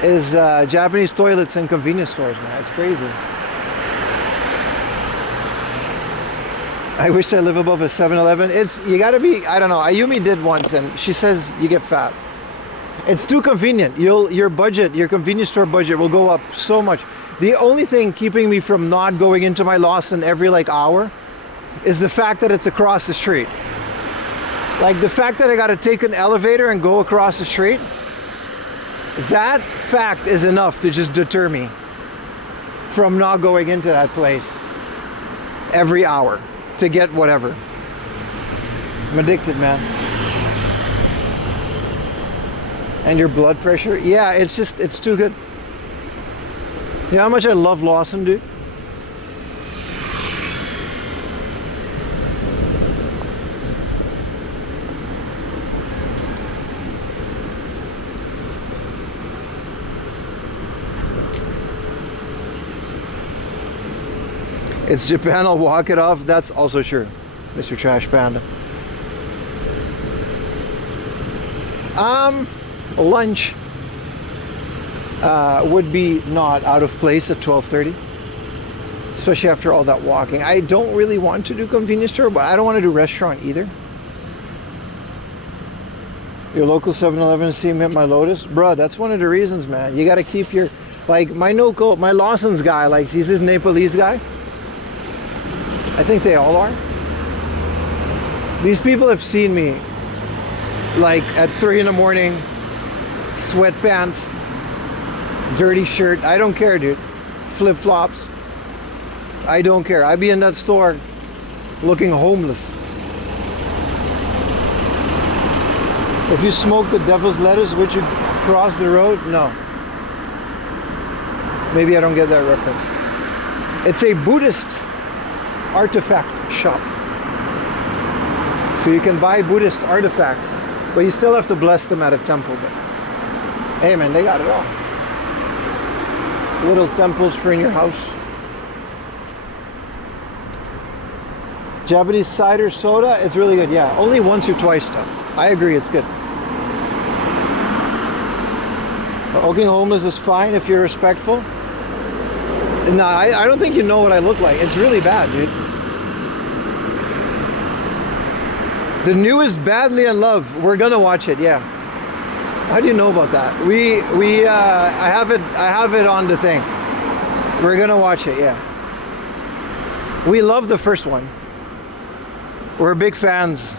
is Japanese toilets in convenience stores, man. It's crazy. I wish I live above a 7-Eleven. You gotta be, I don't know. Ayumi did once and she says you get fat. It's too convenient. Your convenience store budget will go up so much. The only thing keeping me from not going into my Lawson every like hour is the fact that it's across the street. Like the fact that I gotta take an elevator and go across the street, that fact is enough to just deter me from not going into that place every hour to get whatever. I'm addicted, man. And your blood pressure? Yeah, it's too good. You know how much I love Lawson, dude? It's Japan, I'll walk it off. That's also true, Mr. Trash Panda. Lunch would be not out of place at 12:30, especially after all that walking. I don't really want to do convenience store, but I don't want to do restaurant either. Your local 7-Eleven see him hit my Lotus? Bruh, that's one of the reasons, man. You got to keep your, like my Lawson's guy, like he's this Nepalese guy. I think they all are. These people have seen me like at 3 in the morning, sweatpants, dirty shirt. I don't care, dude. Flip-flops. I don't care. I'd be in that store looking homeless. If you smoke the devil's lettuce, would you cross the road? No. Maybe I don't get that reference. It's a Buddhist artifact shop. So you can buy Buddhist artifacts, but you still have to bless them at a temple. But hey man, they got it all. Little temples for in your house. Japanese cider soda, it's really good. Yeah, only once or twice though. I agree, it's good. Looking homeless is fine if you're respectful. No, I don't think you know what I look like. It's really bad, dude. The newest Badly in Love. We're gonna watch it, yeah. How do you know about that? I have it on the thing. We're gonna watch it, yeah. We love the first one. We're big fans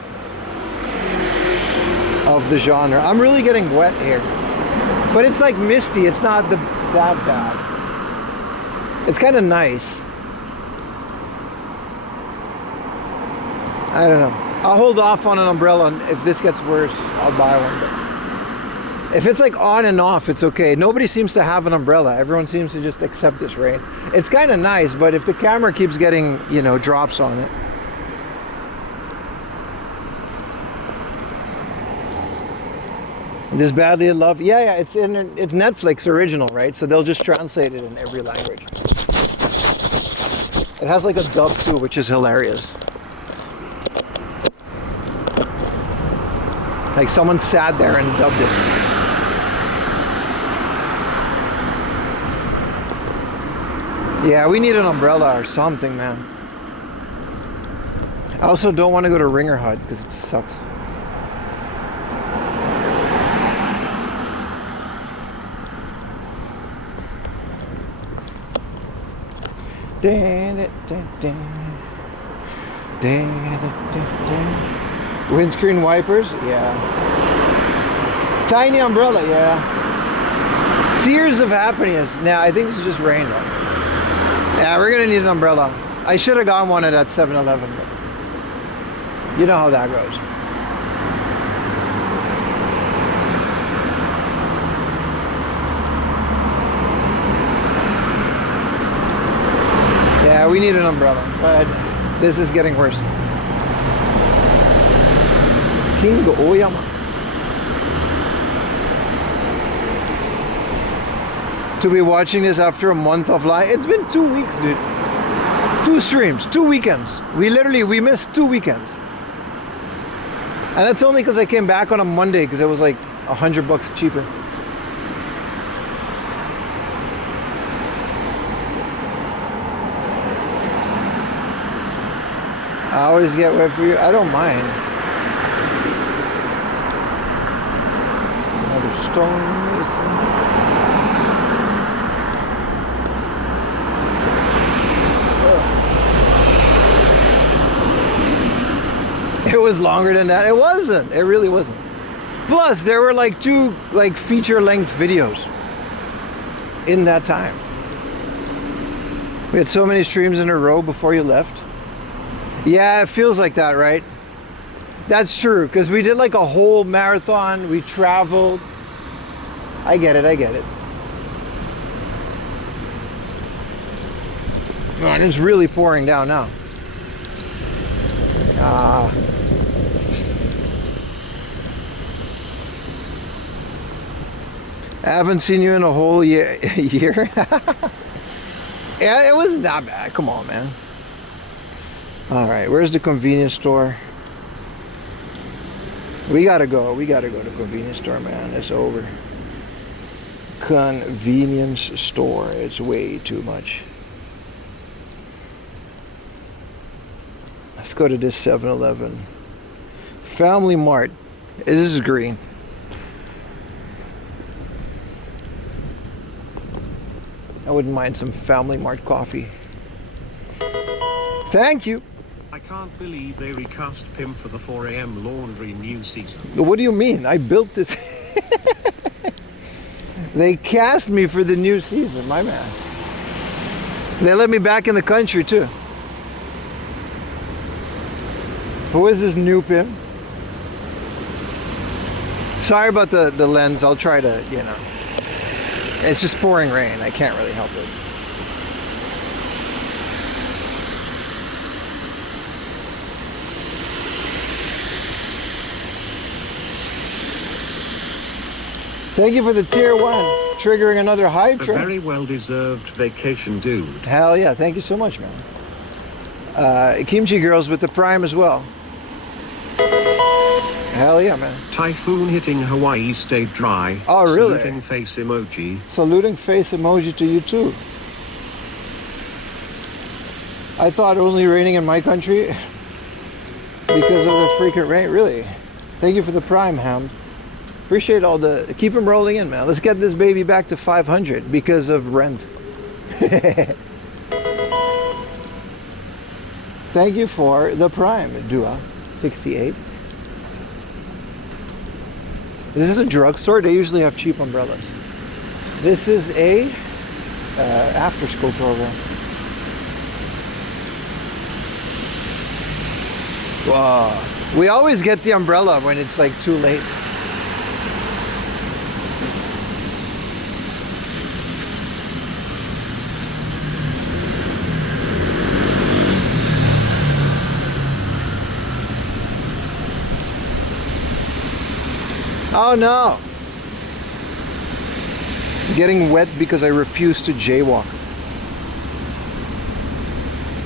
of the genre. I'm really getting wet here. But it's like misty, it's not that bad. It's kind of nice. I don't know. I'll hold off on an umbrella, and if this gets worse, I'll buy one. But if it's like on and off, it's okay. Nobody seems to have an umbrella. Everyone seems to just accept this rain. It's kind of nice, but if the camera keeps getting, drops on it. This Badly in Love. Yeah, it's Netflix original, right? So they'll just translate it in every language. It has like a dub too, which is hilarious. Like someone sat there and dubbed it. Yeah, we need an umbrella or something, man. I also don't want to go to Ringer Hut because it sucks. Windscreen wipers, yeah. Tiny umbrella, yeah. Tears of happiness. Nah, I think this is just rain though. Yeah, we're gonna need an umbrella. I should have gotten one at that 7-Eleven. You know how that goes. Yeah, we need an umbrella, but this is getting worse. King Oyama. To be watching this after a month of live. It's been 2 weeks, dude. 2 streams, 2 weekends. We missed 2 weekends. And that's only because I came back on a Monday because it was like $100 cheaper. I always get wet for you. I don't mind. Another stone. It was longer than that. It wasn't. It really wasn't. Plus, there were like 2 feature-length videos in that time. We had so many streams in a row before you left. Yeah, it feels like that, right? That's true, because we did like a whole marathon. We traveled. I get it. Oh, it's really pouring down now. I haven't seen you in a whole year. Yeah, it wasn't that bad. Come on, man. All right, where's the convenience store? We gotta go to the convenience store, man. It's over. Convenience store. It's way too much. Let's go to this 7-Eleven. Family Mart. This is green. I wouldn't mind some Family Mart coffee. Thank you. I can't believe they recast Pim for the 4 a.m. laundry new season. What do you mean? I built this. They cast me for the new season, my man. They let me back in the country too. Who is this new Pim? Sorry about the lens. I'll try to, It's just pouring rain. I can't really help it. Thank you for the tier 1, triggering another hype A train. very well-deserved vacation, dude. Hell yeah, thank you so much, man. Kimchi Girls with the Prime as well. Hell yeah, man. Typhoon hitting Hawaii stayed dry. Oh, really? Saluting face emoji. Saluting face emoji to you too. I thought only raining in my country because of the freaking rain. Really? Thank you for the Prime, Ham. Appreciate all the... Keep them rolling in, man. Let's get this baby back to 500 because of rent. Thank you for the Prime, Dua 68. Is this a drugstore? They usually have cheap umbrellas. This is a after-school program. Wow. We always get the umbrella when it's like too late. Oh no, Getting wet because I refuse to jaywalk.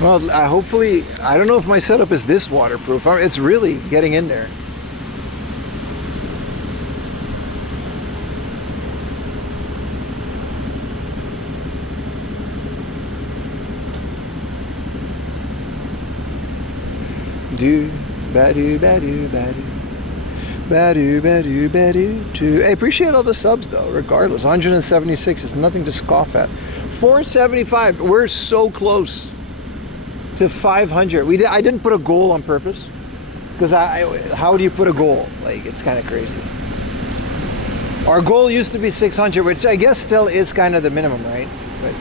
Well, hopefully, I don't know if my setup is this waterproof. It's really getting in there. Do ba-do ba-do ba-do ba-do ba-do ba-do to. I appreciate all the subs though, regardless. 176 is nothing to scoff at. 475. We're so close to 500. I didn't put a goal on purpose because how do you put a goal? Like, it's kind of crazy. Our goal used to be 600, which I guess still is kind of the minimum, right? But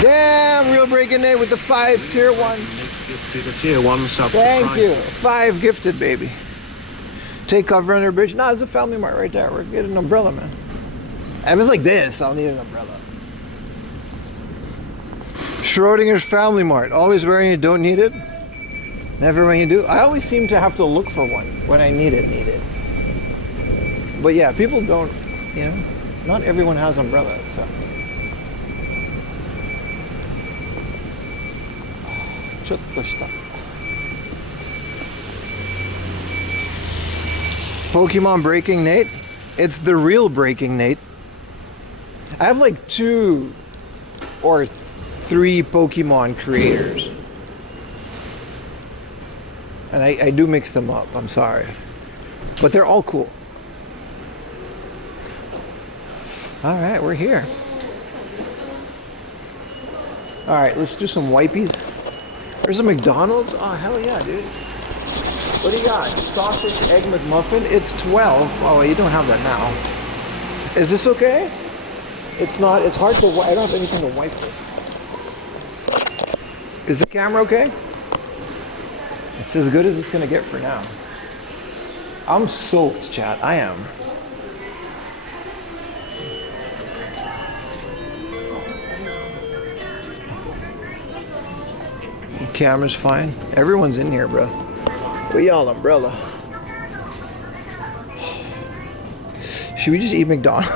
damn, Real Breaking Nate with the 5 tier 1. Tier 1 sub. Thank you. 5 gifted, baby. Take cover under a bridge. No, there's a Family Mart right there. We're getting an umbrella, man. If it's like this, I'll need an umbrella. Schrodinger's Family Mart. Always wearing it, don't need it. Never when you do. I always seem to have to look for one when I need it. But yeah, people don't, you know, not everyone has umbrellas, so. Pokemon Breaking Nate. It's the real Breaking Nate. I have like 2 or 3 Pokemon creators. And I do mix them up, I'm sorry. But they're all cool. Alright, we're here. Alright, let's do some wipies. There's a McDonald's? Oh, hell yeah, dude. What do you got? Sausage, egg McMuffin? It's 12. Oh, you don't have that now. Is this okay? It's not, it's hard to, I don't have anything to wipe with. Is the camera okay? It's as good as it's gonna get for now. I'm soaked, chat. I am. The camera's fine. Everyone's in here, bro. We all umbrella. Should we just eat McDonald's?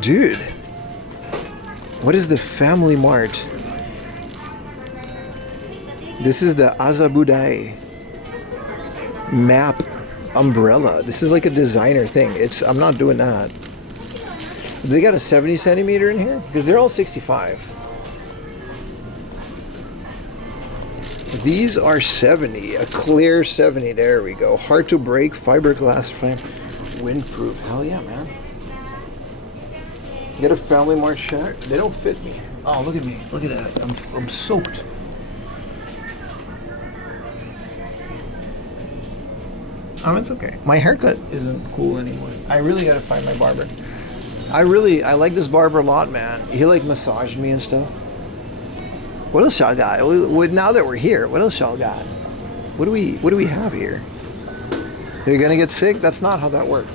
Dude. What is the Family Mart? This is the Azabudai map umbrella. This is like a designer thing. I'm not doing that. They got a 70 centimeter in here? Because they're all 65. These are 70, a clear 70. There we go. Hard to break, fiberglass frame, windproof. Hell yeah, man. Get a Family Mart shirt. They don't fit me. Oh, look at me. Look at that. I'm soaked. It's okay. My haircut isn't cool anymore. I really gotta find my barber. I like this barber a lot, man. He like massaged me and stuff. What else y'all got? Now that we're here, what else y'all got? What do we have here? You're gonna get sick? That's not how that works.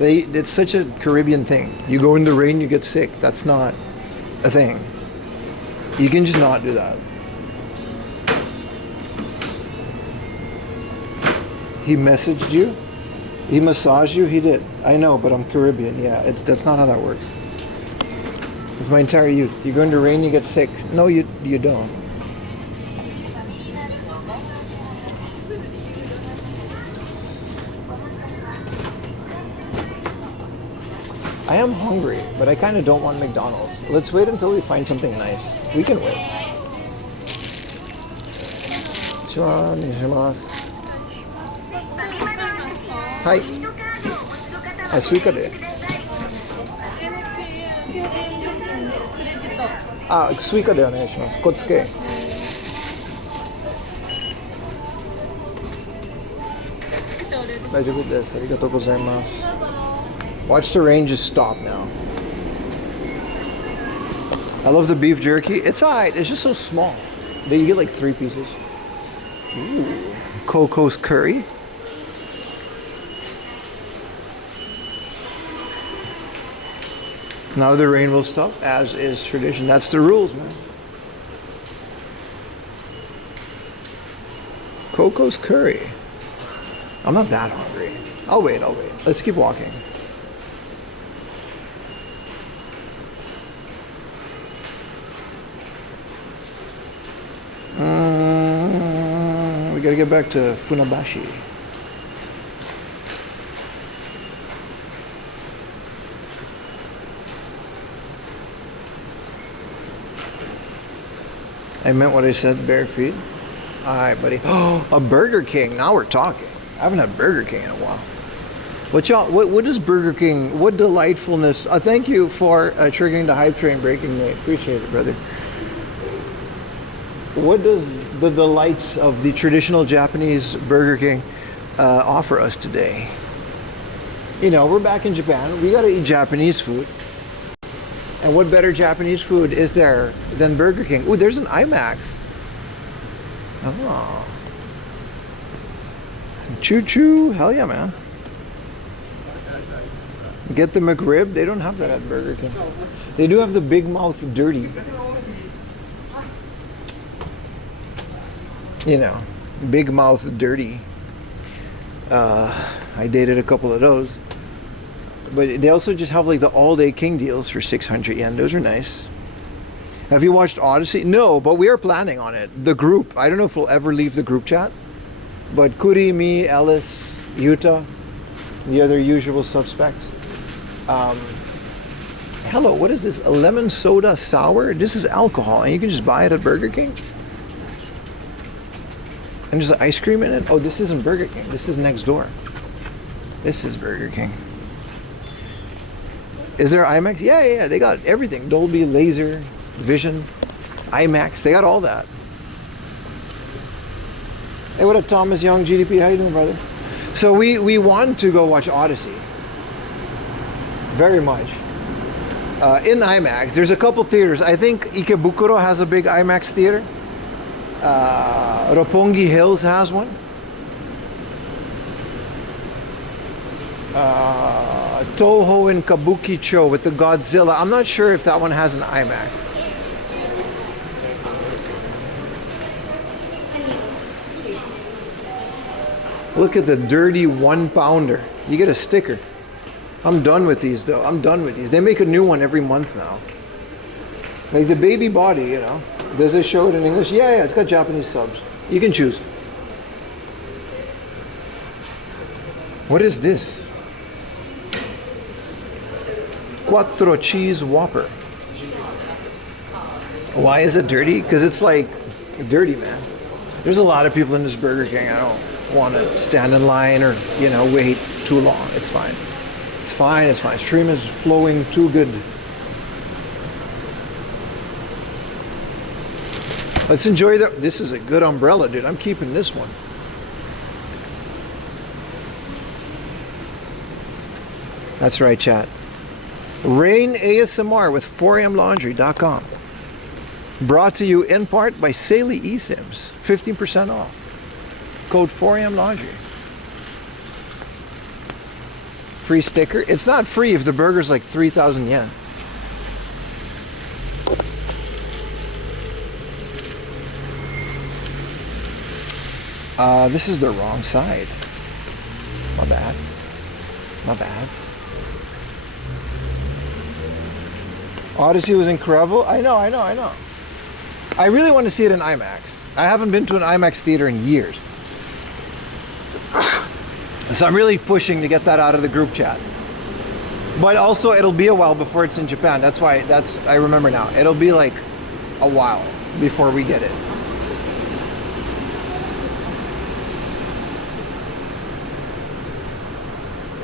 It's such a Caribbean thing. You go in the rain, you get sick. That's not a thing. You can just not do that. He messaged you? He massaged you? He did. I know, but I'm Caribbean. Yeah, that's not how that works. It's my entire youth. You go into rain, you get sick. No, you don't. I am hungry, but I kind of don't want McDonald's. Let's wait until we find something nice. We can wait. Hi. スイカで。スイカでお願いします。こっち系。大丈夫です。ありがとうございます。Watch the rain just stop now. I love the beef jerky. It's alright. It's just so small. You get like 3 pieces. Ooh. Coco's curry. Now the rain will stop, as is tradition. That's the rules, man. Coco's curry. I'm not that hungry. I'll wait. Let's keep walking. We gotta get back to Funabashi. I meant what I said, bare feet. Alright, buddy. Oh, a Burger King. Now we're talking. I haven't had Burger King in a while. What is Burger King? What delightfulness. Thank you for triggering the hype train breaking me. Appreciate it, brother. What does the delights of the traditional Japanese Burger King offer us today? You know, we're back in Japan. We gotta eat Japanese food. And what better Japanese food is there than Burger King? Ooh, there's an IMAX. Oh. Choo choo. Hell yeah, man. Get the McRib. They don't have that at Burger King. They do have the Big Mouth Dirty. You know, Big Mouth Dirty. I dated a couple of those. But they also just have like the all-day king deals for 600 yen. Those are nice. Have you watched Odyssey? No, but we are planning on it. The group. I don't know if we'll ever leave the group chat. But Kuri, me, Ellis, Yuta, the other usual suspects. Hello, what is this? A lemon soda sour? This is alcohol, and you can just buy it at Burger King? And there's ice cream in it? Oh, this isn't Burger King. This is next door. This is Burger King. Is there IMAX? Yeah, they got everything. Dolby, Laser, Vision, IMAX. They got all that. Hey, what up, Thomas Young, GDP? How you doing, brother? So we want to go watch Odyssey. Very much. In IMAX. There's a couple theaters. I think Ikebukuro has a big IMAX theater. Roppongi Hills has one. Toho in Kabukicho with the Godzilla. I'm not sure if that one has an IMAX. Look at the dirty 1-pounder. You get a sticker. I'm done with these though. I'm done with these. They make a new one every month now. Like the baby body, you know. Does it show it in English? Yeah, it's got Japanese subs. You can choose. What is this? Quattro cheese Whopper. Why is it dirty? Because it's like dirty, man. There's a lot of people in this Burger King. I don't want to stand in line or, you know, wait too long. It's fine. It's fine. It's fine. Stream is flowing too good. Let's enjoy the. This is a good umbrella, dude. I'm keeping this one. That's right, chat. Rain ASMR with 4amlaundry.com. Brought to you in part by Saley eSIMs. 15% off. Code 4amlaundry. Free sticker. It's not free if the burger's like 3,000 yen. This is the wrong side. My bad. My bad. Odyssey was incredible. I know. I really want to see it in IMAX. I haven't been to an IMAX theater in years. So I'm really pushing to get that out of the group chat. But also it'll be a while before it's in Japan. That's why, I remember now. It'll be like a while before we get it.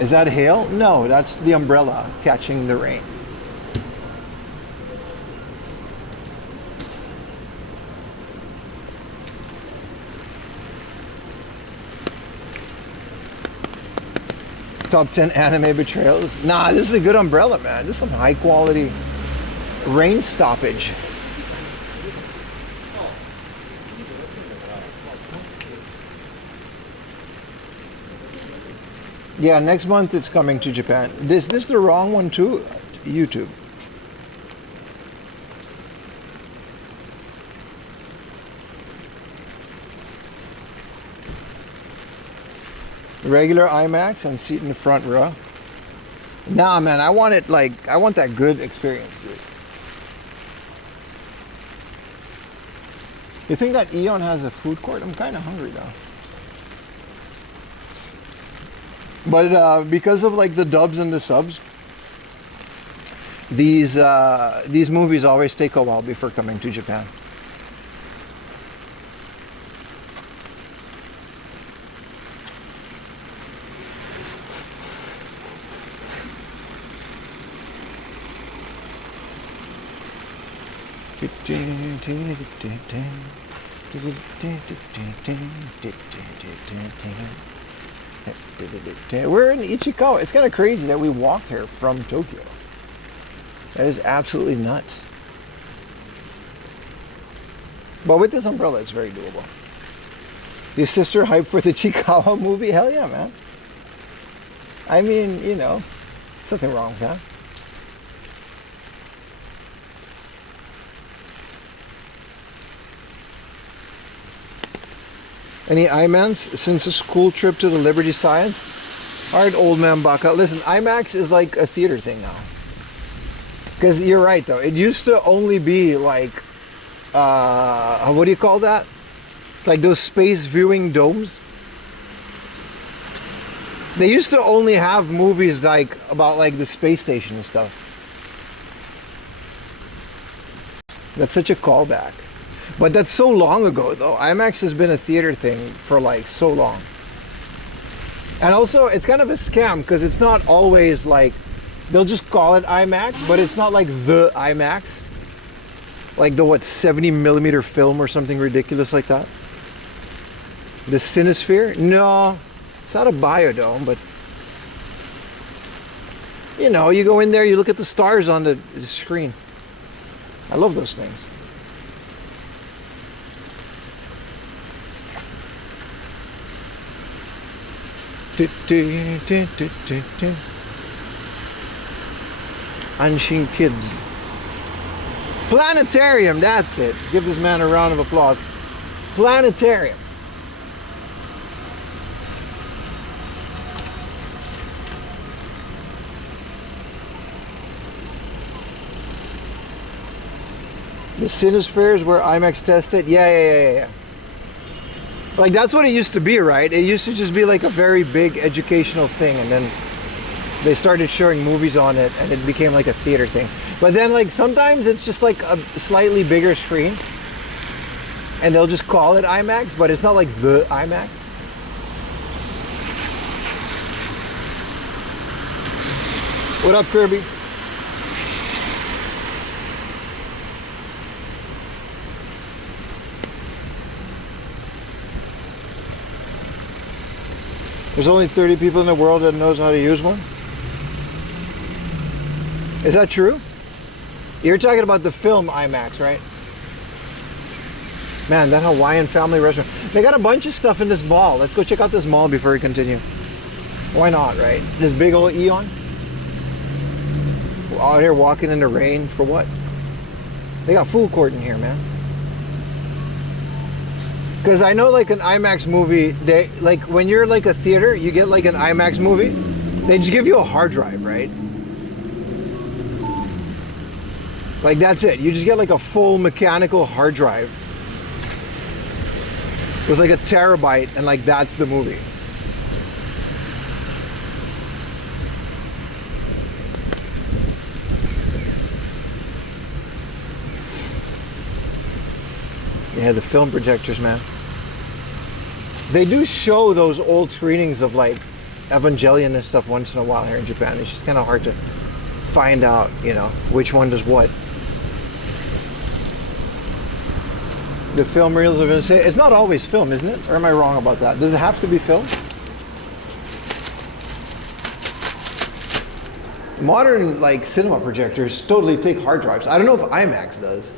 Is that hail? No, that's the umbrella catching the rain. Top 10 anime betrayals. Nah, this is a good umbrella, man. This is some high quality rain stoppage. Yeah, next month it's coming to Japan. This is the wrong one too? YouTube. Regular IMAX and seat in the front row. Nah, man, I want it like, I want that good experience, dude. You think that Eon has a food court? I'm kind of hungry though. But because of like the dubs and the subs, these movies always take a while before coming to Japan. We're in Ichikawa. It's kind of crazy that we walked here from Tokyo. That is absolutely nuts. But with this umbrella, it's very doable. Your sister hyped for the Chikawa movie? Hell yeah, man. I mean, you know, there's nothing wrong with that. Any IMAX since a school trip to the Liberty Science? All right, old man Baka. Listen, IMAX is like a theater thing now. Because you're right, though. It used to only be like, what do you call that? Like those space viewing domes. They used to only have movies like about like the space station and stuff. That's such a callback. But that's so long ago, though. IMAX has been a theater thing for like so long. And also, it's kind of a scam because it's not always like, they'll just call it IMAX, but it's not like the IMAX. Like the, what, 70 millimeter film or something ridiculous like that. The Cinesphere? No, it's not a biodome, but you know, you go in there, you look at the stars on the screen. I love those things. Anshin Kids. Planetarium, that's it. Give this man a round of applause. Planetarium. The Cinesphere is where IMAX tested? Yeah. Like, that's what it used to be, right? It used to just be like a very big educational thing, and then they started showing movies on it, and it became like a theater thing. But then, like, sometimes it's just like a slightly bigger screen, and they'll just call it IMAX, but it's not like the IMAX. What up, Kirby? There's only 30 people in the world that knows how to use one. Is that true? You're talking about the film IMAX, right? Man, that Hawaiian family restaurant. They got a bunch of stuff in this mall. Let's go check out this mall before we continue. Why not, right? This big old Eon. We're out here walking in the rain for what? They got food court in here, man. Because I know, like, an IMAX movie, they, like, when you're like a theater, you get like an IMAX movie, they just give you a hard drive, right? Like, that's it. You just get like a full mechanical hard drive with like a terabyte, and like that's the movie. Yeah, the film projectors, man. They do show those old screenings of like Evangelion and stuff once in a while here in Japan. It's just kind of hard to find out, you know, which one does what. The film reels of insane. It's not always film, isn't it? Or am I wrong about that? Does it have to be film? Modern like cinema projectors totally take hard drives. I don't know if IMAX does.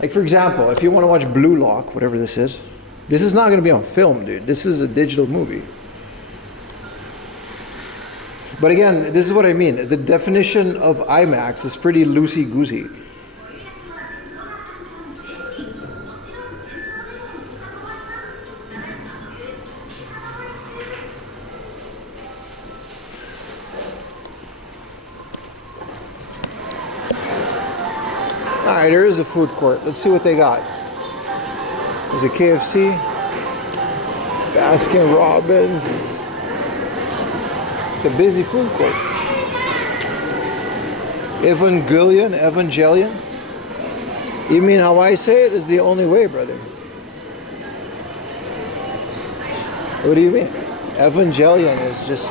Like, for example, if you want to watch Blue Lock, whatever this is not going to be on film, dude. This is a digital movie. But again, this is what I mean. The definition of IMAX is pretty loosey-goosey. Alright, there is a food court. Let's see what they got. There's a KFC, Baskin Robbins. It's a busy food court. Evangelion? You mean how I say it is the only way, brother? What do you mean? Evangelion is just,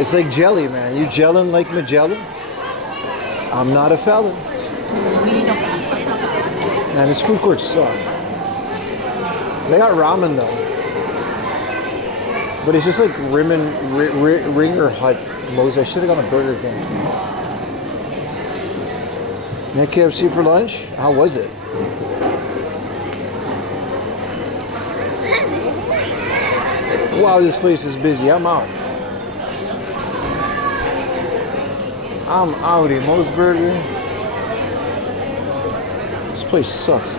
it's like jelly, man. You gelling like Magellan? I'm not a felon. Man, this food court sucks. They got ramen though. But it's just like Ringer Hut. Moses, I should have gone to Burger King. You had KFC for lunch? How was it? Wow, this place is busy. I'm out. I'm outie. Moe's Burger. This place sucks.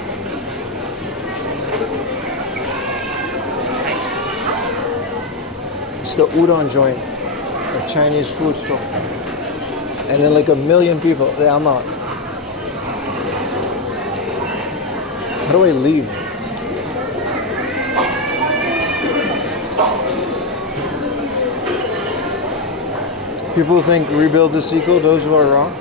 It's the udon joint, a Chinese food store. And then like a million people. Yeah, I'm out. How do I leave? People think rebuild the sequel, those who are wrong.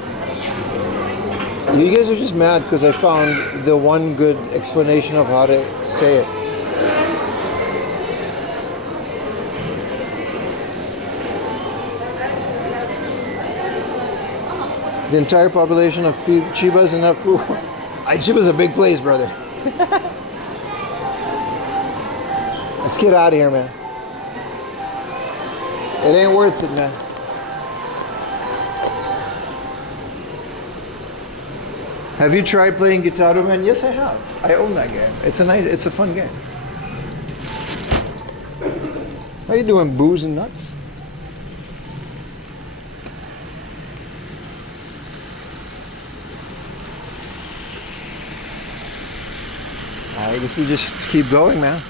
You guys are just mad because I found the one good explanation of how to say it. The entire population of Chibas in that food. Chiba's a big place, brother. Let's get out of here, man. It ain't worth it, man. Have you tried playing Guitar Man? Yes, I have. I own that game. It's a fun game. How you doing, booze and nuts? I guess we just keep going, man.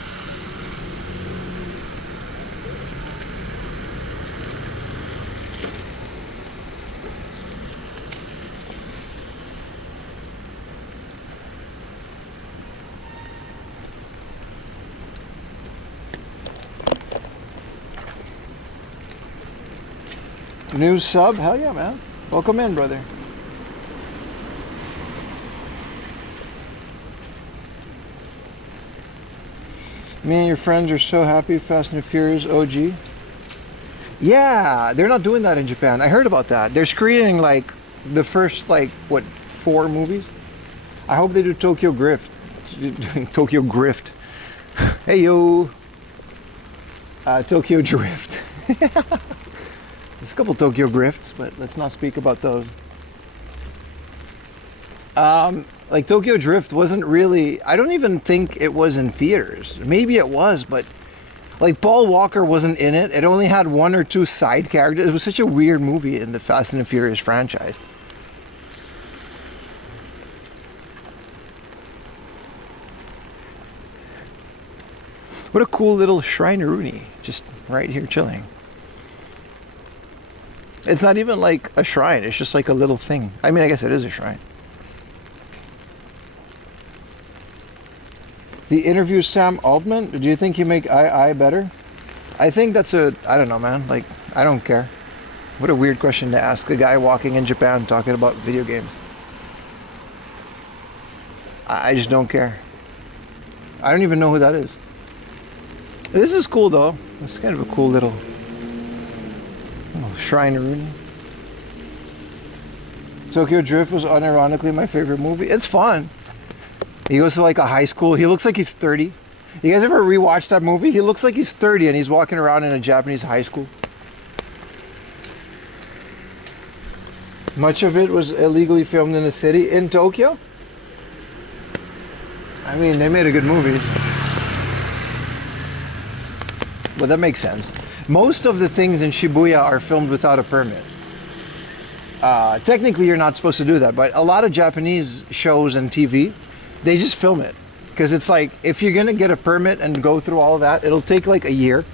New sub? Hell yeah, man. Welcome in, brother. Me and your friends are so happy. Fast and Furious OG. Yeah, they're not doing that in Japan. I heard about that. They're screening like the first 4 movies. I hope they do Tokyo Grift. Tokyo Grift. Hey yo. Tokyo Drift. There's a couple Tokyo Grifts, but let's not speak about those. Like Tokyo Drift wasn't really, I don't even think it was in theaters. Maybe it was, but like Paul Walker wasn't in it. It only had 1 or 2 side characters. It was such a weird movie in the Fast and the Furious franchise. What a cool little Shrineroonie, just right here chilling. It's not even like a shrine, it's just like a little thing. I mean, I guess it is a shrine. The interview Sam Altman, do you think you make I better? I think that's I don't know, man. Like, I don't care. What a weird question to ask a guy walking in Japan talking about video games. I just don't care. I don't even know who that is. This is cool though. It's kind of a cool little Shrineroonie. Tokyo Drift was unironically my favorite movie. It's fun. He goes to like a high school. He looks like he's 30. You guys ever rewatch that movie? He looks like he's 30 and he's walking around in a Japanese high school. Much of it was illegally filmed in the city. In Tokyo? I mean, they made a good movie. Well, that makes sense. Most of the things in Shibuya are filmed without a permit. Technically, you're not supposed to do that, but a lot of Japanese shows and TV, they just film it. Because it's like, if you're going to get a permit and go through all of that, it'll take like a year.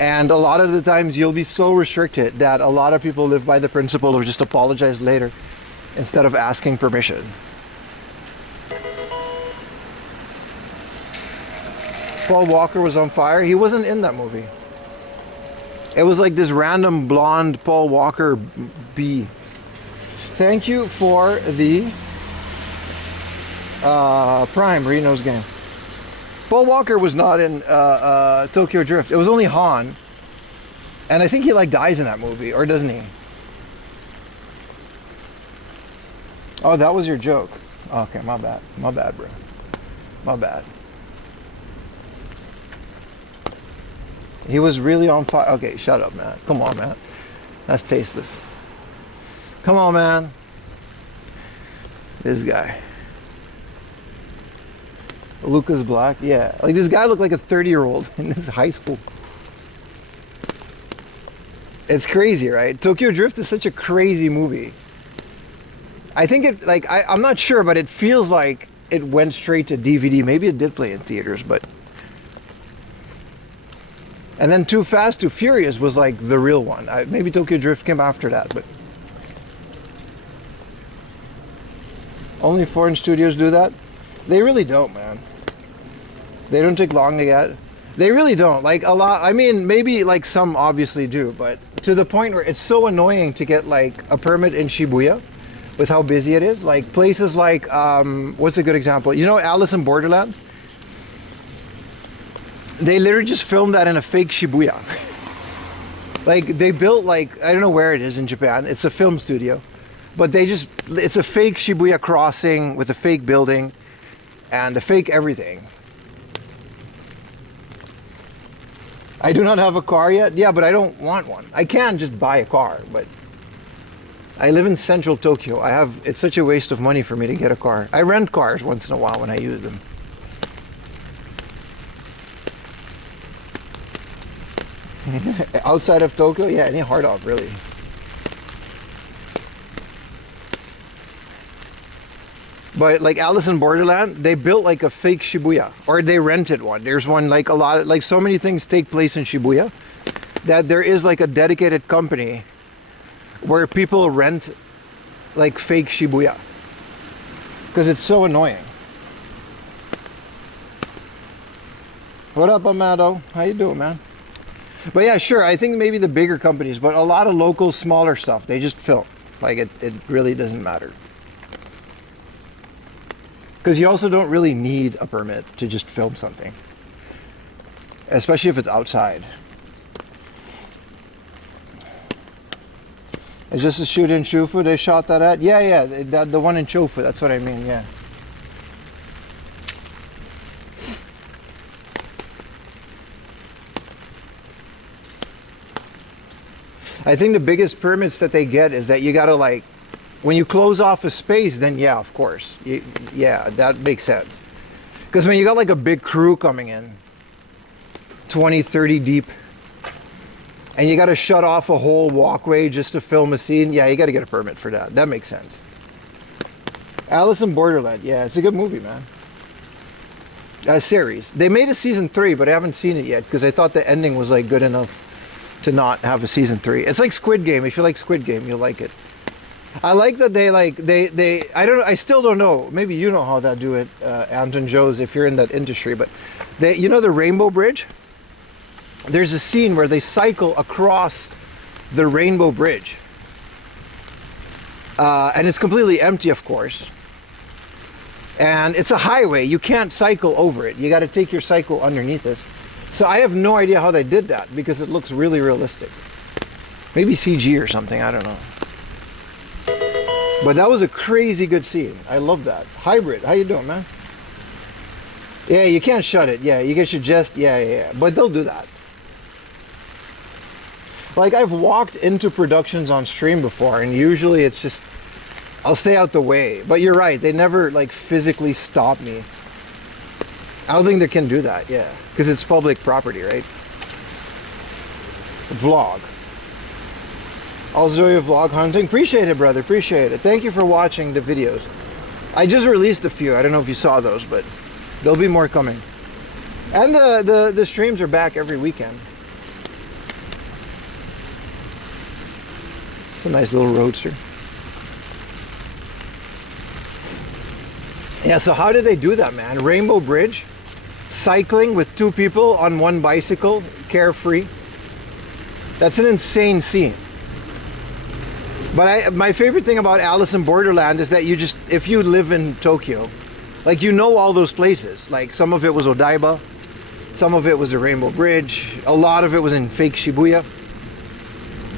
And a lot of the times you'll be so restricted that a lot of people live by the principle of just apologize later. instead of asking permission. Paul Walker was on fire. He wasn't in that movie. It was like this random blonde Paul Walker bee. Thank you for the Prime Reno's game. Paul Walker was not in Tokyo Drift. It was only Han. And I think he like dies in that movie, or doesn't he? Oh, that was your joke. Okay, my bad. My bad, bro. My bad. He was really on fire. Okay, shut up, man. Come on, man. That's tasteless. Come on, man. This guy. Lucas Black. Yeah. Like, this guy looked like a 30-year-old in this high school. It's crazy, right? Tokyo Drift is such a crazy movie. I think it, like, I'm not sure, but it feels like it went straight to DVD. Maybe it did play in theaters, but... And then Too Fast, Too Furious was like the real one. Maybe Tokyo Drift came after that, but... Only foreign studios do that? They really don't, man. They don't take long to get. They really don't. Like, a lot, I mean, maybe like some obviously do, but to the point where it's so annoying to get like a permit in Shibuya with how busy it is. Like places like, what's a good example? You know Alice in Borderland? They literally just filmed that in a fake Shibuya. Like they built like, I don't know where it is in Japan. It's a film studio. But they just, it's a fake Shibuya crossing with a fake building and a fake everything. I do not have a car yet. Yeah, but I don't want one. I can just buy a car, but I live in central Tokyo. It's such a waste of money for me to get a car. I rent cars once in a while when I use them. Outside of Tokyo, yeah, any hard off, really. But like Alice in Borderland, they built like a fake Shibuya, or they rented one. There's one, like a lot, like so many things take place in Shibuya that there is like a dedicated company where people rent like fake Shibuya because it's so annoying. What up, Amado? How you doing, man? But yeah, sure, I think maybe the bigger companies, but a lot of local, smaller stuff, they just film. Like it really doesn't matter. Because you also don't really need a permit to just film something. Especially if it's outside. It's just a shoot in Shufu they shot that at? Yeah, the one in Chofu, that's what I mean, yeah. I think the biggest permits that they get is that you gotta like, when you close off a space, then yeah, of course. Yeah, that makes sense. Because when you got like a big crew coming in, 20, 30 deep, and you got to shut off a whole walkway just to film a scene, yeah, you got to get a permit for that. That makes sense. Alice in Borderland, yeah, it's a good movie, man. A series. They made a season 3, but I haven't seen it yet because I thought the ending was like good enough to not have a season 3. It's like Squid Game. If you like Squid Game, you'll like it. I like that they I don't know, I still don't know, maybe you know how they do it, Anton Joes, if you're in that industry, but they, you know the Rainbow Bridge? There's a scene where they cycle across the Rainbow Bridge. And it's completely empty, of course. And it's a highway, you can't cycle over it. You got to take your cycle underneath this. So I have no idea how they did that because it looks really realistic. Maybe CG or something, I don't know. But that was a crazy good scene. I love that. Hybrid, how you doing, man? Yeah, you can't shut it. Yeah, you should just, yeah. But they'll do that. Like, I've walked into productions on stream before, and usually it's just, I'll stay out the way. But you're right, they never, like, physically stop me. I don't think they can do that, yeah. Because it's public property, right? Vlog. I'll show you vlog hunting. Appreciate it, brother. Appreciate it. Thank you for watching the videos. I just released a few. I don't know if you saw those, but there'll be more coming. And the streams are back every weekend. It's a nice little roadster. Yeah, so how did they do that, man? Rainbow Bridge, cycling with 2 people on 1 bicycle, carefree. That's an insane scene. But my favorite thing about Alice in Borderland is that if you live in Tokyo, like, you know all those places. Like, some of it was Odaiba, some of it was the Rainbow Bridge, a lot of it was in fake Shibuya.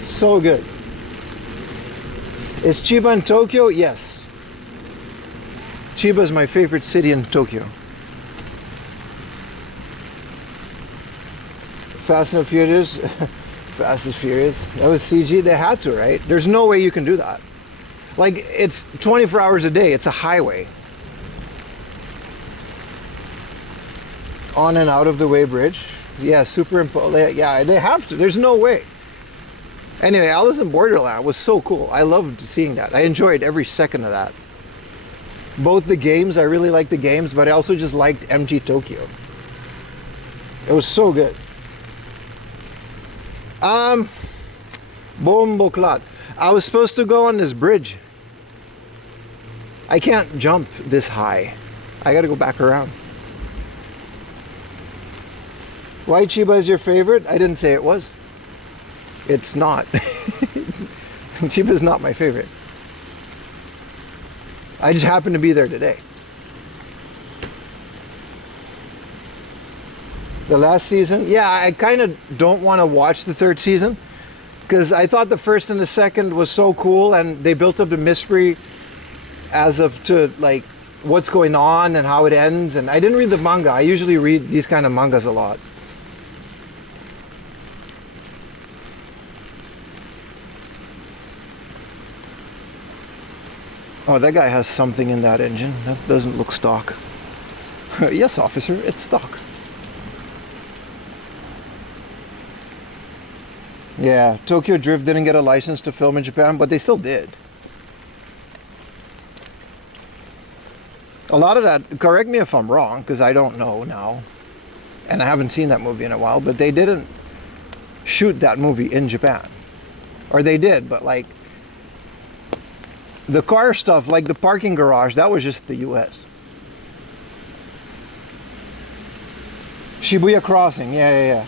So good. Is Chiba in Tokyo? Yes. Chiba is my favorite city in Tokyo. Fast and Furious. Fast and Furious. That was CG. They had to, right? There's no way you can do that. Like, it's 24 hours a day. It's a highway. On and out of the way bridge. Yeah, superimpose. Yeah, they have to. There's no way. Anyway, Alice in Borderland was so cool. I loved seeing that. I enjoyed every second of that. Both the games, I really liked the games, but I also just liked MG Tokyo. It was so good. Bomboklat. I was supposed to go on this bridge. I can't jump this high. I gotta go back around. Why Chiba is your favorite? I didn't say it was. It's not. Chiba is not my favorite. I just happened to be there today. The last season? Yeah, I kind of don't want to watch the 3rd season because I thought the 1st and the 2nd was so cool, and they built up the mystery to like what's going on and how it ends. And I didn't read the manga. I usually read these kind of mangas a lot. Oh, that guy has something in that engine. That doesn't look stock. Yes, officer, it's stock. Yeah, Tokyo Drift didn't get a license to film in Japan, but they still did. A lot of that, correct me if I'm wrong, because I don't know now, and I haven't seen that movie in a while, but they didn't shoot that movie in Japan. Or they did, but like, the car stuff, like the parking garage, that was just the US. Shibuya Crossing, yeah.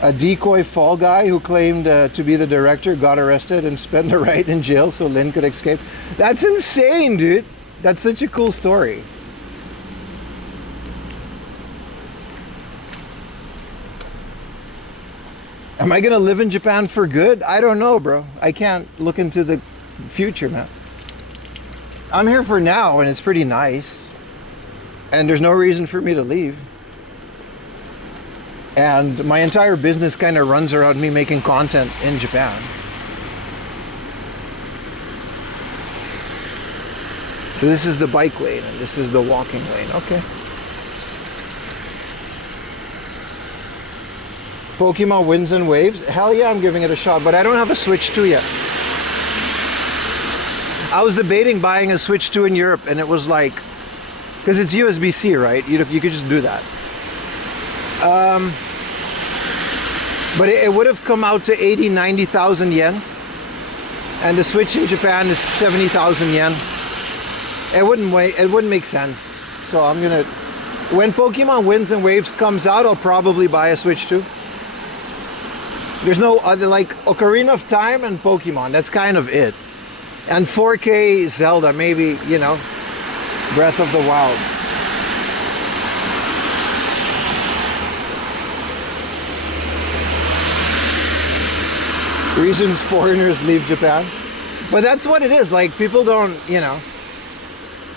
A decoy fall guy who claimed to be the director got arrested and spent the night in jail so Lin could escape. That's insane, dude. That's such a cool story. Am I gonna live in Japan for good? I don't know, bro. I can't look into the future, man. I'm here for now, and it's pretty nice. And there's no reason for me to leave. And my entire business kind of runs around me making content in Japan. So this is the bike lane, and this is the walking lane. Okay. Pokemon Winds and Waves. Hell yeah, I'm giving it a shot, but I don't have a Switch 2 yet. I was debating buying a Switch 2 in Europe, and it was like, because it's USB-C, right? You could just do that. But it would have come out to 80, 90,000 yen. And the Switch in Japan is 70,000 yen. It wouldn't make sense. So I'm gonna, when Pokemon Winds and Waves comes out, I'll probably buy a Switch 2. There's no other, like Ocarina of Time and Pokemon, that's kind of it. And 4K Zelda, maybe, you know, Breath of the Wild. Reasons foreigners leave Japan. But that's what it is, like people don't, you know.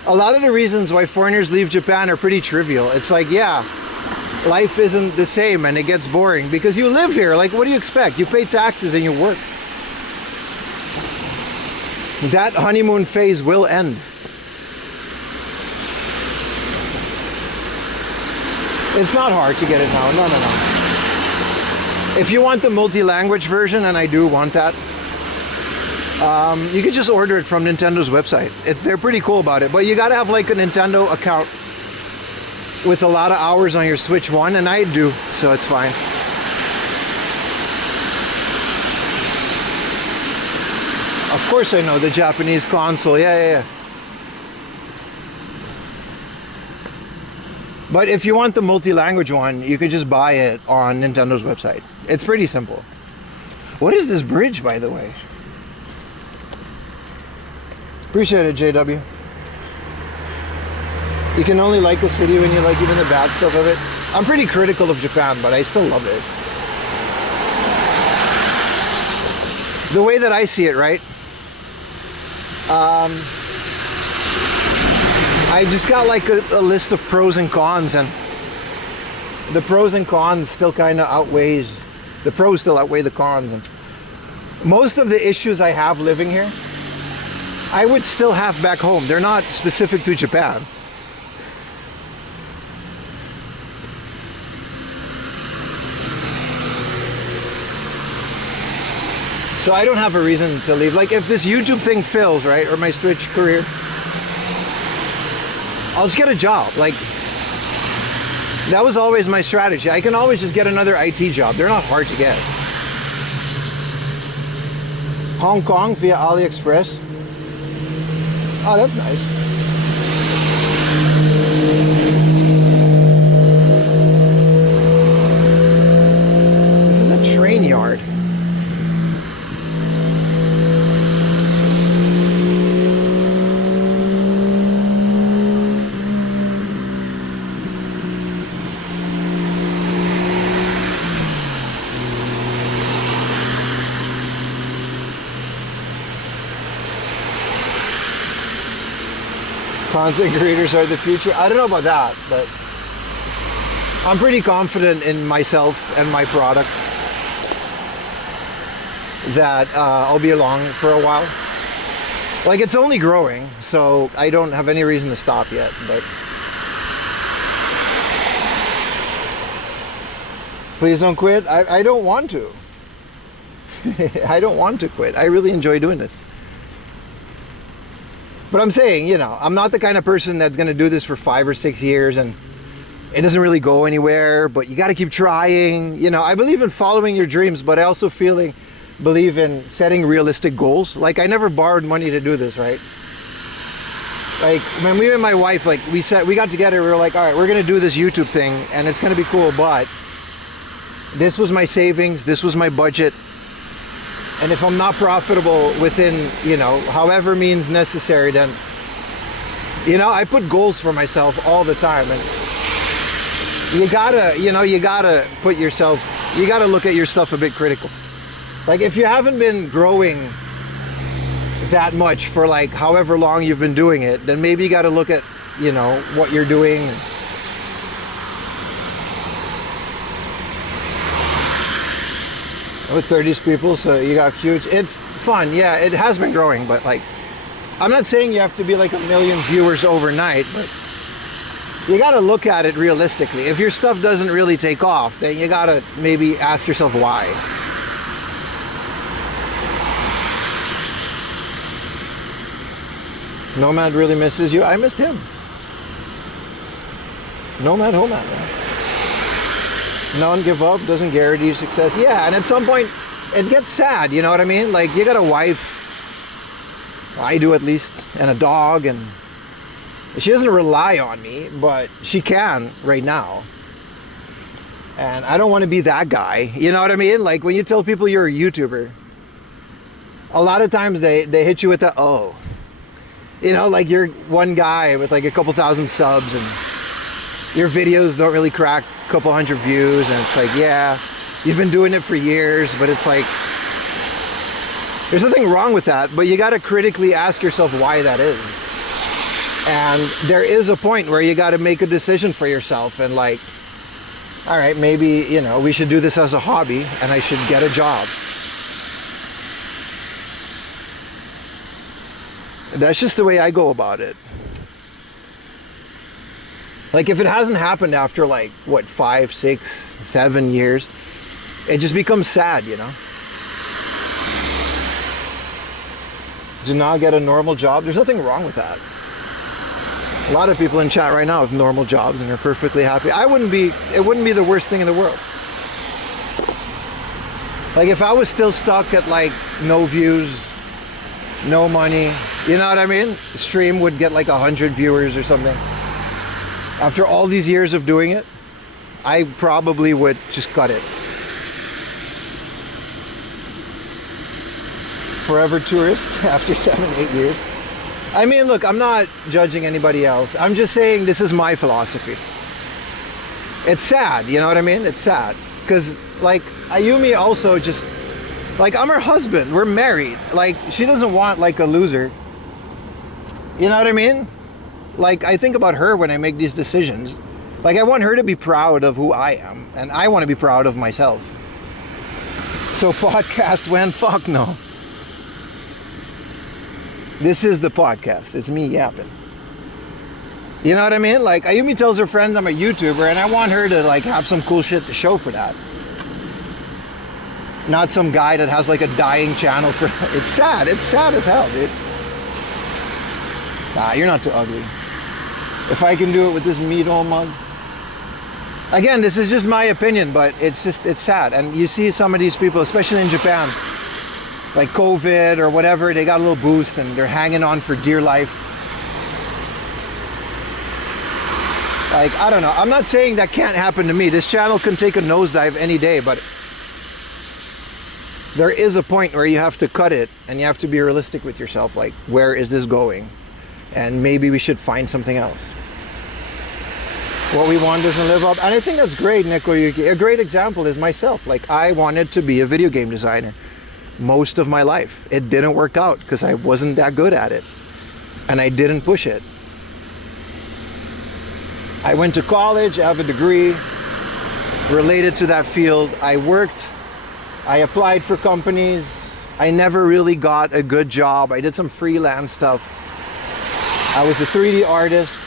A lot of the reasons why foreigners leave Japan are pretty trivial. It's like, yeah, life isn't the same and it gets boring because you live here. Like, what do you expect? You pay taxes and you work. That honeymoon phase will end. It's not hard to get it now. No. If you want the multi-language version, and I do want that, you can just order it from Nintendo's website. They're pretty cool about it, but you gotta have like a Nintendo account with a lot of hours on your Switch 1, and I do, so it's fine. Of course I know the Japanese console, yeah. But if you want the multi-language one, you could just buy it on Nintendo's website. It's pretty simple. What is this bridge, by the way? Appreciate it, JW. You can only like the city when you like even the bad stuff of it. I'm pretty critical of Japan, but I still love it. The way that I see it, right? I just got like a list of pros and cons, and the pros and cons still kind of outweighs, the pros still outweigh the cons. And most of the issues I have living here, I would still have back home. They're not specific to Japan. So I don't have a reason to leave. Like if this YouTube thing fails, right, or my Twitch career, I'll just get a job. Like that was always my strategy. I can always just get another IT job. They're not hard to get. Hong Kong via AliExpress. Oh, that's nice. This is a train yard. Content creators are the future. I don't know about that, but I'm pretty confident in myself and my product that I'll be along for a while. Like it's only growing, so I don't have any reason to stop yet, but please don't quit. I don't want to. I don't want to quit. I really enjoy doing this. But I'm saying, you know, I'm not the kind of person that's going to do this for 5 or 6 years and it doesn't really go anywhere, but you got to keep trying. You know, I believe in following your dreams, but I also believe in setting realistic goals. Like I never borrowed money to do this, right? Like when me and my wife, like we got together, we were like, all right, we're going to do this YouTube thing and it's going to be cool, but this was my savings, this was my budget. And if I'm not profitable within, you know, however means necessary, then, you know, I put goals for myself all the time. And you gotta put yourself, you gotta look at your stuff a bit critical. Like if you haven't been growing that much for like however long you've been doing it, then maybe you gotta look at, you know, what you're doing. With 30 people, so you got huge. It's fun, yeah, it has been growing, but like I'm not saying you have to be like 1 million viewers overnight, but you got to look at it realistically. If your stuff doesn't really take off, then you got to maybe ask yourself why. Nomad really misses you. I missed him. Nomad, man. No one give up, doesn't guarantee success. Yeah, and at some point it gets sad, you know what I mean? Like you got a wife, I do at least, and a dog, and she doesn't rely on me, but she can right now. And I don't want to be that guy, you know what I mean? Like when you tell people you're a YouTuber, a lot of times they hit you with the, oh, you know, like you're one guy with like a couple thousand subs and your videos don't really crack a couple hundred views, and it's like, yeah, you've been doing it for years, but it's like, there's nothing wrong with that, but you got to critically ask yourself why that is. And there is a point where you got to make a decision for yourself and like, all right, maybe, you know, we should do this as a hobby and I should get a job. That's just the way I go about it. Like if it hasn't happened after like, what, 5, 6, 7 years, it just becomes sad, you know? Do not get a normal job. There's nothing wrong with that. A lot of people in chat right now have normal jobs and are perfectly happy. It wouldn't be the worst thing in the world. Like if I was still stuck at like no views, no money, you know what I mean? The stream would get like 100 viewers or something. After all these years of doing it, I probably would just cut it. Forever tourist after 7-8 years. I mean, look, I'm not judging anybody else. I'm just saying this is my philosophy. It's sad, you know what I mean? It's sad. Because, like, Ayumi also just, like, I'm her husband. We're married. Like, she doesn't want, like, a loser. You know what I mean? Like, I think about her when I make these decisions. Like, I want her to be proud of who I am. And I want to be proud of myself. So podcast when? Fuck no. This is the podcast. It's me yapping. You know what I mean? Like, Ayumi tells her friends I'm a YouTuber, and I want her to, like, have some cool shit to show for that. Not some guy that has, like, a dying channel for... It's sad. It's sad as hell, dude. Nah, you're not too ugly. If I can do it with this meat-all mug. Again, this is just my opinion, but it's sad. And you see some of these people, especially in Japan, like COVID or whatever, they got a little boost and they're hanging on for dear life. Like, I don't know. I'm not saying that can't happen to me. This channel can take a nosedive any day, but there is a point where you have to cut it and you have to be realistic with yourself. Like, where is this going? And maybe we should find something else. What we want doesn't live up. And I think that's great, Nikoyuki. A great example is myself. Like, I wanted to be a video game designer most of my life. It didn't work out because I wasn't that good at it. And I didn't push it. I went to college, I have a degree related to that field. I worked, I applied for companies. I never really got a good job. I did some freelance stuff. I was a 3D artist.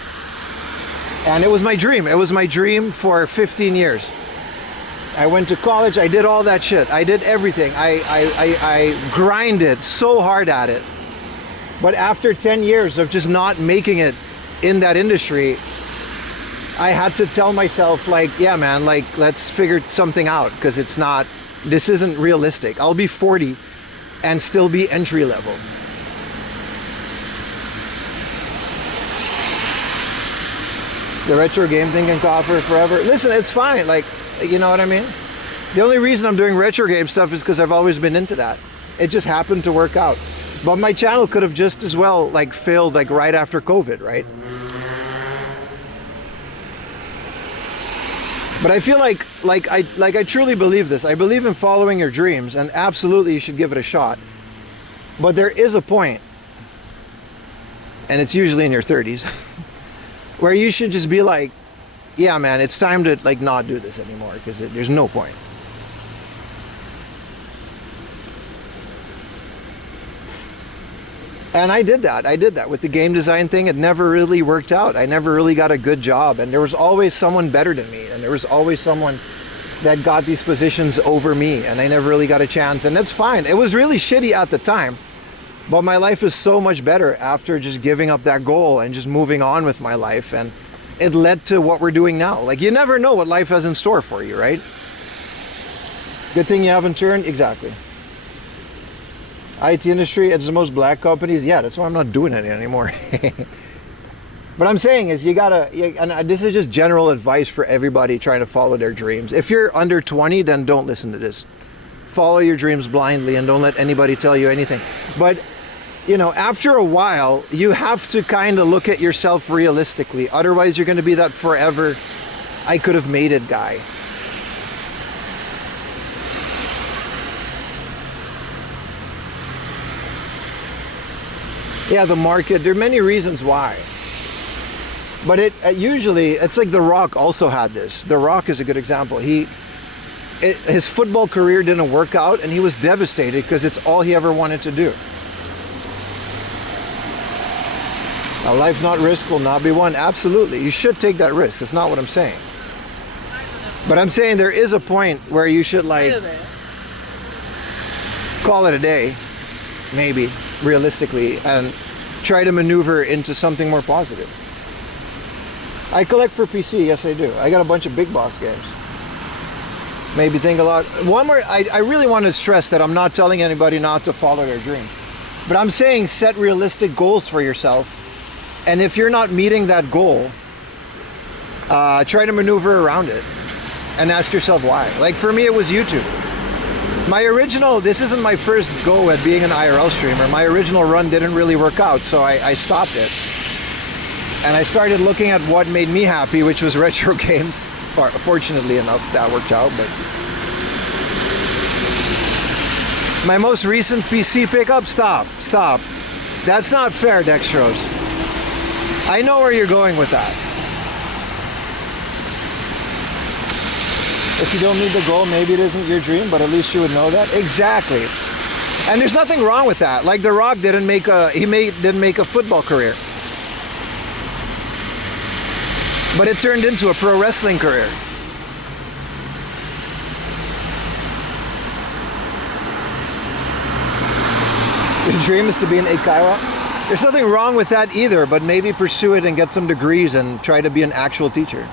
And it was my dream. It was my dream for 15 years. I went to college, I did all that shit. I did everything. I grinded so hard at it. But after 10 years of just not making it in that industry, I had to tell myself, like, yeah, man, like, let's figure something out, because this isn't realistic. I'll be 40 and still be entry level. The retro game thing can go for forever. Listen, it's fine. Like, you know what I mean? The only reason I'm doing retro game stuff is because I've always been into that. It just happened to work out. But my channel could have just as well, like, failed, like, right after COVID, right? But I feel like I truly believe this. I believe in following your dreams, and absolutely you should give it a shot. But there is a point, and it's usually in your 30s, where you should just be like, yeah, man, it's time to, like, not do this anymore, because there's no point. And I did that with the game design thing. It never really worked out. I never really got a good job, and there was always someone better than me, and there was always someone that got these positions over me, and I never really got a chance, and that's fine. It was really shitty at the time, but my life is so much better after just giving up that goal and just moving on with my life, and it led to what we're doing now. Like, you never know what life has in store for you, right? Good thing you haven't turned. Exactly. IT industry, it's the most black companies. Yeah, that's why I'm not doing it anymore. But I'm saying is, you gotta, and this is just general advice for everybody trying to follow their dreams. If you're under 20, then don't listen to this. Follow your dreams blindly and don't let anybody tell you anything. But, you know, after a while, you have to kind of look at yourself realistically. Otherwise, you're going to be that forever, I could have made it guy. Yeah, the market, there are many reasons why. But usually, it's like The Rock also had this. The Rock is a good example. His football career didn't work out, and he was devastated because it's all he ever wanted to do. A life not risk will not be won. Absolutely, you should take that risk. That's not what I'm saying. But I'm saying there is a point where you should, like, call it a day, maybe, realistically, and try to maneuver into something more positive. I collect for PC, yes I do. I got a bunch of big boss games. Maybe think a lot. One more, I really want to stress that I'm not telling anybody not to follow their dream. But I'm saying set realistic goals for yourself. And if you're not meeting that goal, try to maneuver around it and ask yourself why. Like for me, it was YouTube. My original, this isn't my first go at being an IRL streamer. My original run didn't really work out, so I stopped it. And I started looking at what made me happy, which was retro games. Fortunately enough, that worked out. But my most recent PC pickup, stop. That's not fair, Dextrose. I know where you're going with that. If you don't meet the goal, maybe it isn't your dream, but at least you would know that. Exactly. And there's nothing wrong with that. Like The Rock didn't make a football career. But it turned into a pro wrestling career. Your dream is to be an Eikaiwa? There's nothing wrong with that either, but maybe pursue it and get some degrees and try to be an actual teacher.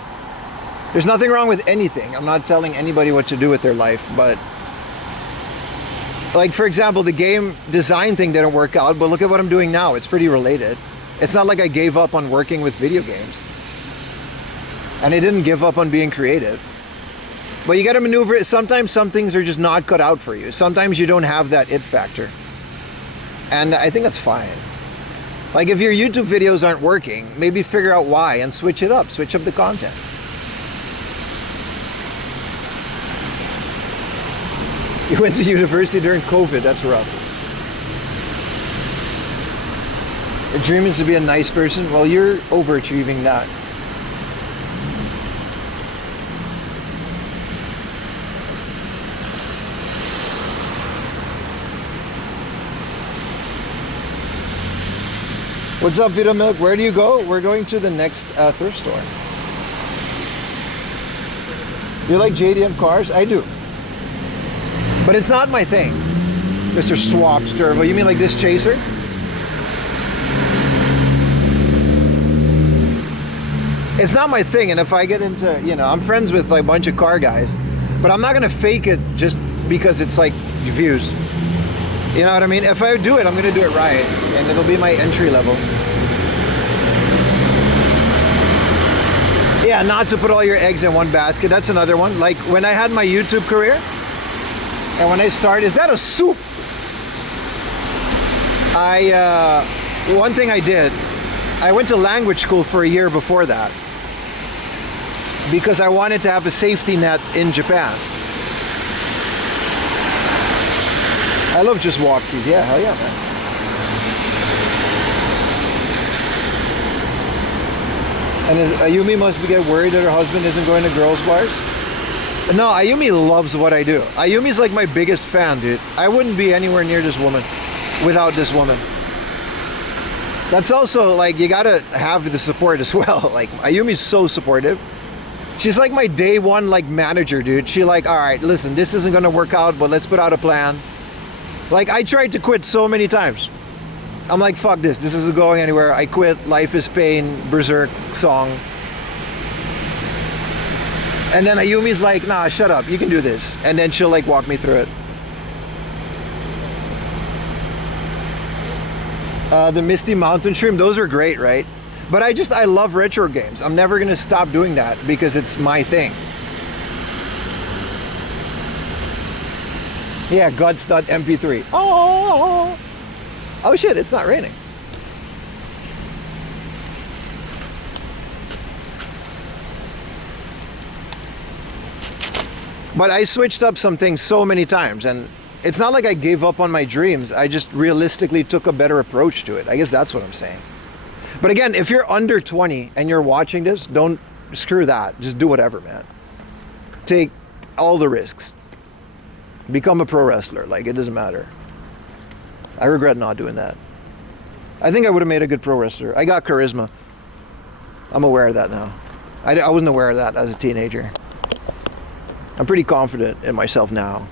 There's nothing wrong with anything. I'm not telling anybody what to do with their life, but like for example, the game design thing didn't work out, but look at what I'm doing now. It's pretty related. It's not like I gave up on working with video games. And I didn't give up on being creative. But you gotta maneuver it. Sometimes some things are just not cut out for you. Sometimes you don't have that it factor. And I think that's fine. Like if your YouTube videos aren't working, maybe figure out why and switch it up. Switch up the content. You went to university during COVID, that's rough. The dream is to be a nice person. Well, you're overachieving that. What's up, Vita Milk? Where do you go? We're going to the next thrift store. Do you like JDM cars? I do. But it's not my thing. Mr. Swapped Turbo. You mean like this Chaser? It's not my thing, and if I get into, you know, I'm friends with like a bunch of car guys, but I'm not gonna fake it just because it's like views. You know what I mean? If I do it, I'm gonna do it right, and it'll be my entry level. Yeah, not to put all your eggs in one basket. That's another one. Like when I had my YouTube career, and when I started, is that a soup? One thing I did, I went to language school for a year before that because I wanted to have a safety net in Japan. I love just walksies. Yeah, hell yeah, man. And Ayumi must get worried that her husband isn't going to girls' bars. No, Ayumi loves what I do. Ayumi's like my biggest fan, dude. I wouldn't be anywhere near this woman without this woman. That's also like, you gotta have the support as well. Like Ayumi's so supportive. She's like my day one like manager, dude. She like, all right, listen, this isn't gonna work out, but let's put out a plan. Like I tried to quit so many times. I'm like, fuck this isn't going anywhere. I quit. Life is Pain, Berserk song. And then Ayumi's like, nah, shut up, you can do this. And then she'll like walk me through it. The Misty Mountain Shrimp, those are great, right? But I love retro games. I'm never gonna stop doing that because it's my thing. Yeah, guts.mp3. Oh shit, it's not raining. But I switched up some things so many times, and it's not like I gave up on my dreams. I just realistically took a better approach to it. I guess that's what I'm saying. But again, if you're under 20 and you're watching this, don't screw that. Just do whatever, man. Take all the risks. Become a pro wrestler. Like, it doesn't matter. I regret not doing that. I think I would have made a good pro wrestler. I got charisma. I'm aware of that now. I wasn't aware of that as a teenager. I'm pretty confident in myself now.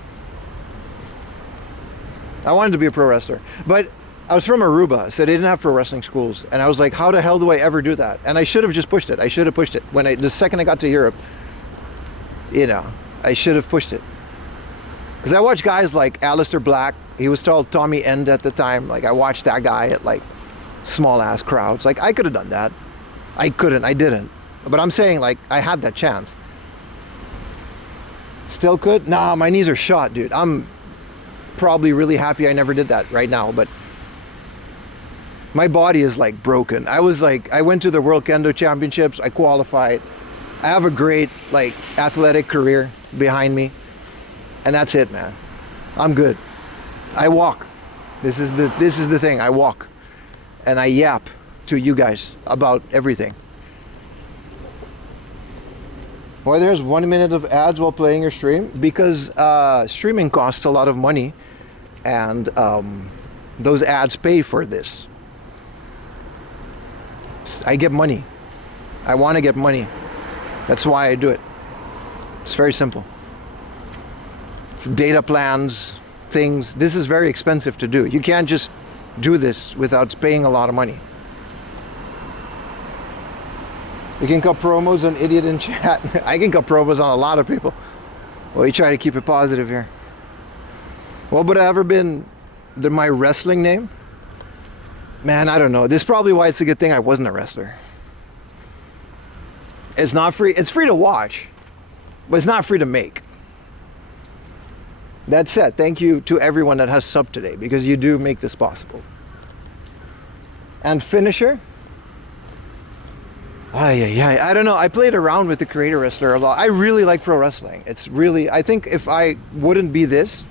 I wanted to be a pro wrestler, but I was from Aruba, so they didn't have pro wrestling schools, and I was like, how the hell do I ever do that? And I should have just pushed it. I should have pushed it. The second I got to Europe, you know, I should have pushed it. Because I watched guys like Aleister Black. He was called Tommy End at the time. Like, I watched that guy at like small ass crowds. Like, I could have done that. I couldn't. I didn't. But I'm saying, like, I had that chance. Still could? Nah, my knees are shot, dude. I'm probably really happy I never did that right now, but my body is like broken. I went to the World Kendo Championships. I qualified. I have a great, like, athletic career behind me. And that's it, man. I'm good. I walk. This is the thing. I walk. And I yap to you guys about everything. Why there's 1 minute of ads while playing your stream? Because streaming costs a lot of money, and those ads pay for this. I get money. I want to get money. That's why I do it. It's very simple. Data plans, things. This is very expensive to do. You can't just do this without paying a lot of money. You can cut promos on idiot in chat. I can cut promos on a lot of people. Well, you try to keep it positive here. What would have ever been my wrestling name? Man, I don't know. This is probably why it's a good thing I wasn't a wrestler. It's not free. It's free to watch, but it's not free to make. That said, thank you to everyone that has subbed today, because you do make this possible. And finisher? I don't know. I played around with the creator wrestler a lot. I really like pro wrestling. It's really, I think if I wouldn't be this,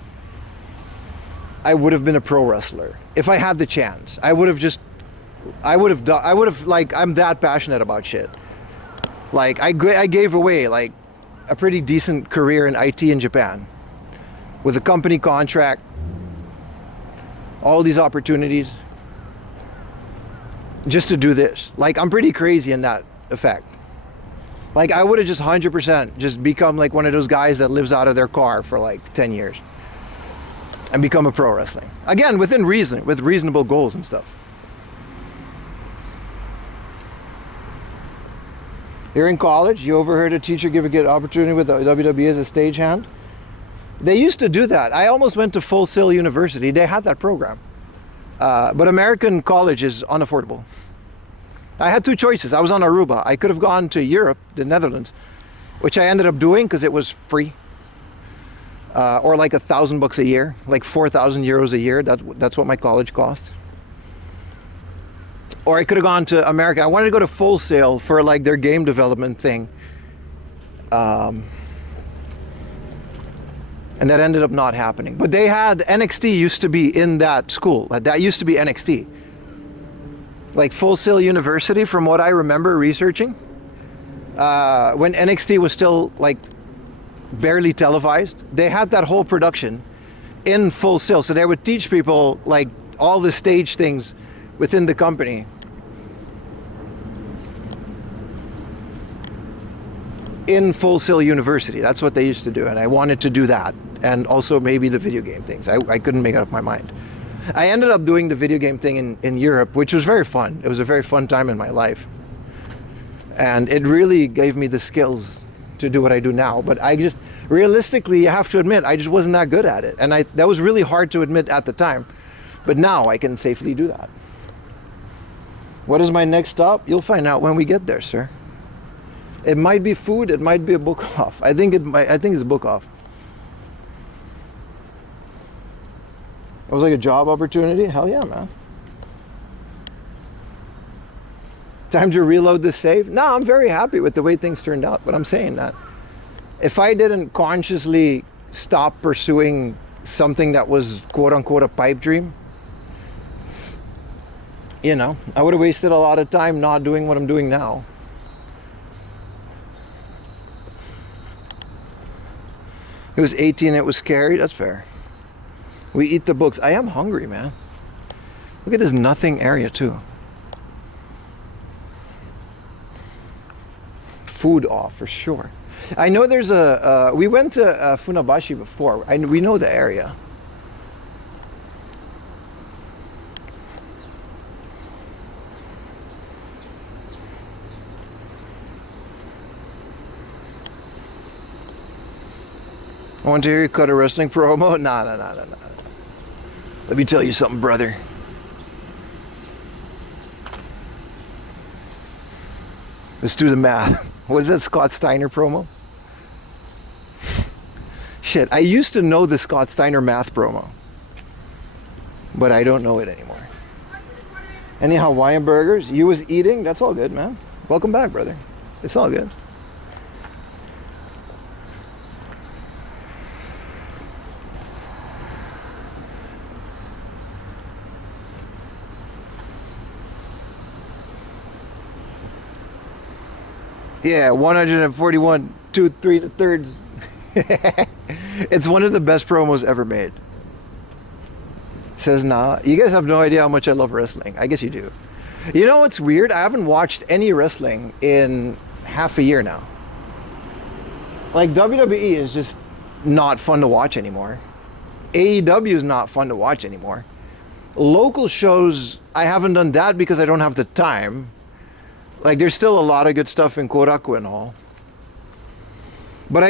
I would have been a pro wrestler. If I had the chance, I would have, like, I'm that passionate about shit. Like, I gave away, like, a pretty decent career in IT in Japan. With a company contract, all these opportunities, just to do this. Like, I'm pretty crazy in that effect. Like, I would have just 100% just become like one of those guys that lives out of their car for like 10 years. And become a pro wrestling. Again, within reason, with reasonable goals and stuff. You're in college, you overheard a teacher give a good opportunity with the WWE as a stagehand. They used to do that. I almost went to Full Sail University. They had that program. But American college is unaffordable. I had two choices. I was on Aruba. I could have gone to Europe, the Netherlands, which I ended up doing because it was free. Or like $1,000 a year, like 4,000 euros a year. That's what my college cost. Or I could have gone to America. I wanted to go to Full Sail for like their game development thing. And that ended up not happening. But they had, NXT used to be in that school. That used to be NXT. Like Full Sail University, from what I remember researching, when NXT was still like barely televised, they had that whole production in Full Sail. So they would teach people like all the stage things within the company. In Full Sail University. That's what they used to do, and I wanted to do that, and also maybe the video game things. I couldn't make up my mind. I ended up doing the video game thing in Europe, which was very fun. It was a very fun time in my life, and it really gave me the skills to do what I do now. But I just, realistically, you have to admit, I just wasn't that good at it, and that was really hard to admit at the time, but now I can safely do that. What is my next stop? You'll find out when we get there, sir. It might be food, it might be a book off. I think it's a book off. It was like a job opportunity? Hell yeah, man. Time to reload the save? No, I'm very happy with the way things turned out, but I'm saying that if I didn't consciously stop pursuing something that was quote unquote a pipe dream, you know, I would have wasted a lot of time not doing what I'm doing now. It was 18, it was scary. That's fair. We eat the books. I am hungry, man. Look at this nothing area too. Food off for sure. I know there's we went to Funabashi before. We know the area. I want to hear you cut a wrestling promo? Nah. Let me tell you something, brother. Let's do the math. What is that Scott Steiner promo? Shit, I used to know the Scott Steiner math promo, but I don't know it anymore. Any Hawaiian burgers? You was eating? That's all good, man. Welcome back, brother. It's all good. Yeah, 141, 2, 3 thirds. It's one of the best promos ever made. Says, nah, you guys have no idea how much I love wrestling. I guess you do. You know what's weird? I haven't watched any wrestling in half a year now. Like, WWE is just not fun to watch anymore. AEW is not fun to watch anymore. Local shows, I haven't done that because I don't have the time. Like, there's still a lot of good stuff in Koraku and all. But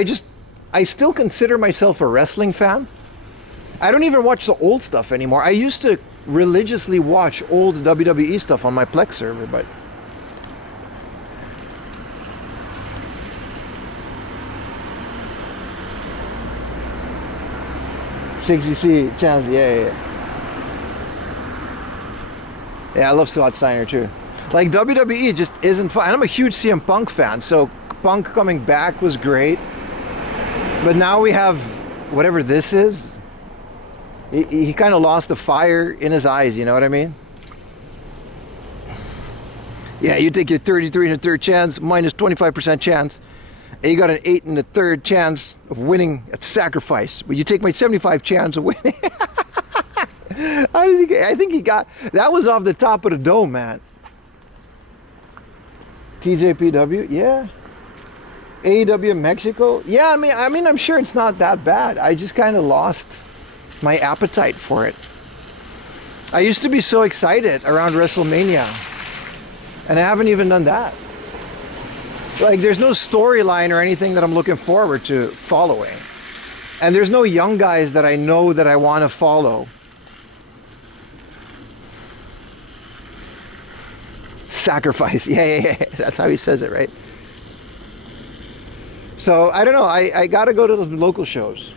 I still consider myself a wrestling fan. I don't even watch the old stuff anymore. I used to religiously watch old WWE stuff on my Plex server, but... $60C chance, yeah. Yeah, I love Scott Steiner too. Like, WWE just isn't fun. And I'm a huge CM Punk fan, so Punk coming back was great. But now we have whatever this is. He kind of lost the fire in his eyes, you know what I mean? Yeah, you take your 33 and a third chance, minus 25% chance, and you got an 8 and a third chance of winning at sacrifice. But you take my 75 chance of winning. How does he get? I think he got, that was off the top of the dome, man. TJPW, yeah. AEW Mexico, yeah. I mean, I'm sure it's not that bad. I just kind of lost my appetite for it. I used to be so excited around WrestleMania, and I haven't even done that. Like, there's no storyline or anything that I'm looking forward to following, and there's no young guys that I know that I want to follow. Sacrifice, yeah. That's how he says it, right? So I don't know. I gotta go to the local shows.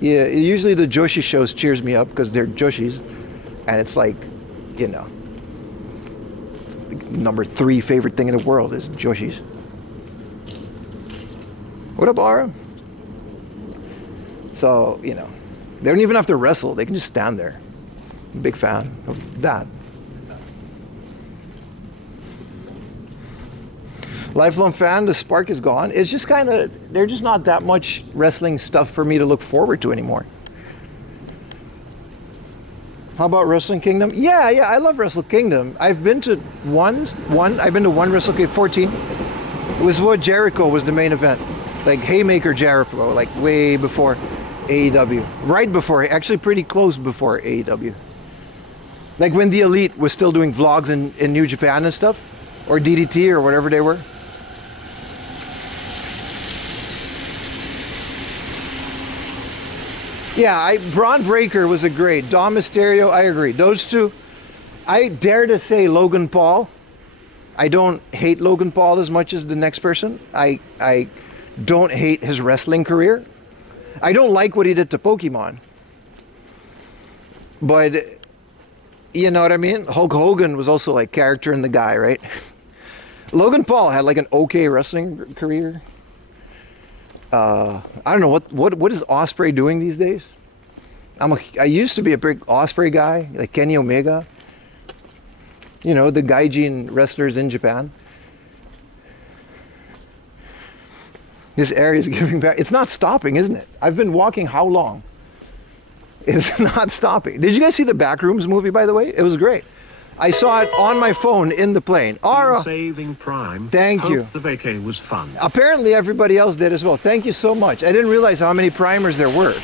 Yeah, usually the Joshi shows cheers me up because they're Joshis, and it's like, you know, number 3 favorite thing in the world is Joshis. What up, Ara? So, you know, they don't even have to wrestle. They can just stand there. I'm a big fan of that. Lifelong fan, the spark is gone. It's just kind of, there's just not that much wrestling stuff for me to look forward to anymore. How about Wrestling Kingdom? Yeah, I love Wrestle Kingdom. I've been to one Wrestle Kingdom 14. It was what Jericho was the main event. Like Haymaker Jericho, like way before AEW. Right before, actually pretty close before AEW. Like when the Elite was still doing vlogs in New Japan and stuff. Or DDT or whatever they were. Yeah, Braun Breaker was a great. Dom Mysterio, I agree. Those two, I dare to say Logan Paul. I don't hate Logan Paul as much as the next person. I don't hate his wrestling career. I don't like what he did to Pokemon. But, you know what I mean? Hulk Hogan was also like character in the guy, right? Logan Paul had like an okay wrestling career. I don't know what is Ospreay doing these days. I used to be a big Ospreay guy, like Kenny Omega. You know, the gaijin wrestlers in Japan. This area is giving back. It's not stopping, isn't it? I've been walking how long? It's not stopping. Did you guys see the Backrooms movie, by the way? It was great. I saw it on my phone in the plane. Ara, Saving Prime. Thank you. The vacay was fun. Apparently everybody else did as well. Thank you so much. I didn't realize how many primers there were.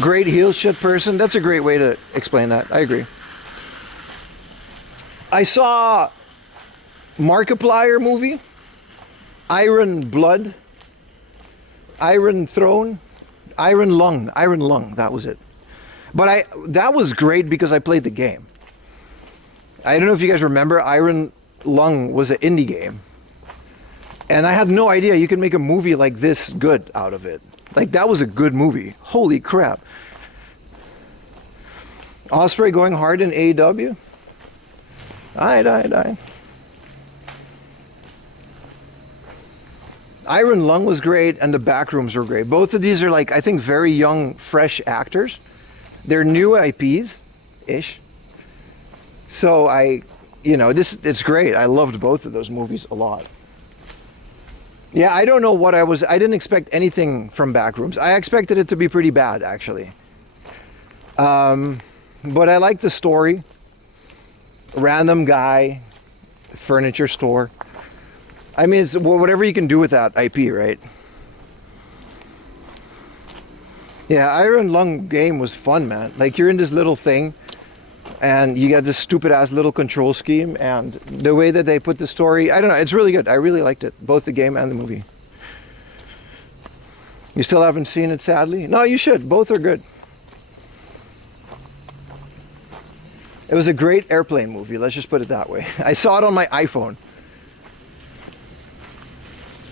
Great heel shit person. That's a great way to explain that. I agree. I saw Markiplier movie. Iron Blood. Iron Throne. Iron Lung, that was it. But that was great because I played the game. I don't know if you guys remember Iron Lung was an indie game. And I had no idea you could make a movie like this good out of it. Like, that was a good movie. Holy crap. Osprey going hard in AEW? Aye. Iron Lung was great, and the Backrooms were great. Both of these are, like, I think very young, fresh actors. They're new IPs-ish. So it's great. I loved both of those movies a lot. Yeah, I don't know what I didn't expect anything from Backrooms. I expected it to be pretty bad, actually. But I like the story. Random guy, furniture store. I mean, it's whatever you can do with that IP, right? Yeah, Iron Lung game was fun, man. Like, you're in this little thing, and you got this stupid-ass little control scheme, and the way that they put the story, I don't know, it's really good. I really liked it, both the game and the movie. You still haven't seen it, sadly? No, you should. Both are good. It was a great airplane movie, let's just put it that way. I saw it on my iPhone.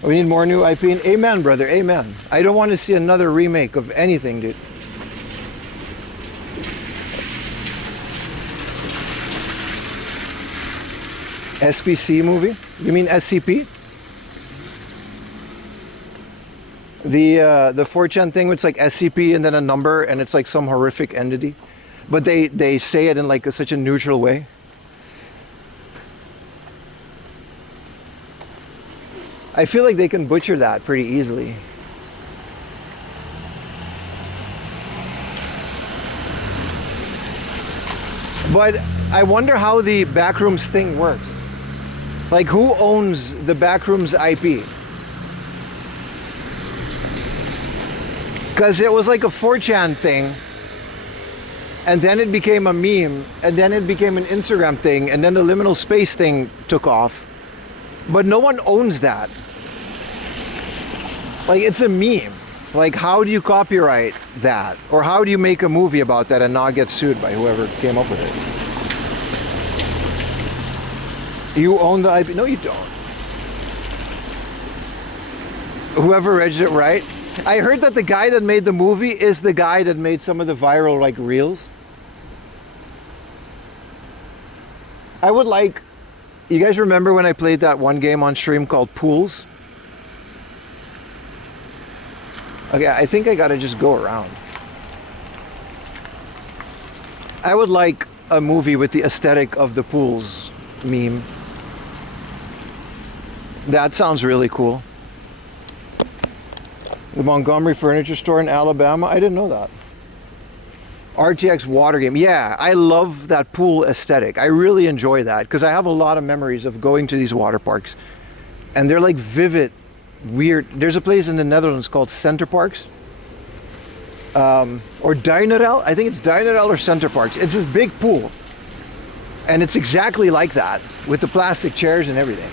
We need more new IP. Amen, brother, amen. I don't want to see another remake of anything, dude. SPC movie? You mean SCP? The 4chan thing, it's like SCP and then a number, and it's like some horrific entity. But they say it in like such a neutral way. I feel like they can butcher that pretty easily. But I wonder how the Backrooms thing works. Like, who owns the Backrooms IP? Because it was like a 4chan thing, and then it became a meme, and then it became an Instagram thing, and then the liminal space thing took off. But no one owns that. Like, it's a meme. Like, how do you copyright that? Or how do you make a movie about that and not get sued by whoever came up with it? You own the IP? No, you don't. Whoever registered it, right? I heard that the guy that made the movie is the guy that made some of the viral, like, reels. I would like... You guys remember when I played that one game on stream called Pools? Okay, I think I gotta just go around. I would like a movie with the aesthetic of the Pools meme. That sounds really cool. The Montgomery Furniture Store in Alabama? I didn't know that. RTX water game. Yeah, I love that pool aesthetic. I really enjoy that because I have a lot of memories of going to these water parks. And they're like vivid, weird. There's a place in the Netherlands called Center Parks. Or Dinerel. I think it's Dinerel or Center Parks. It's this big pool. And it's exactly like that with the plastic chairs and everything.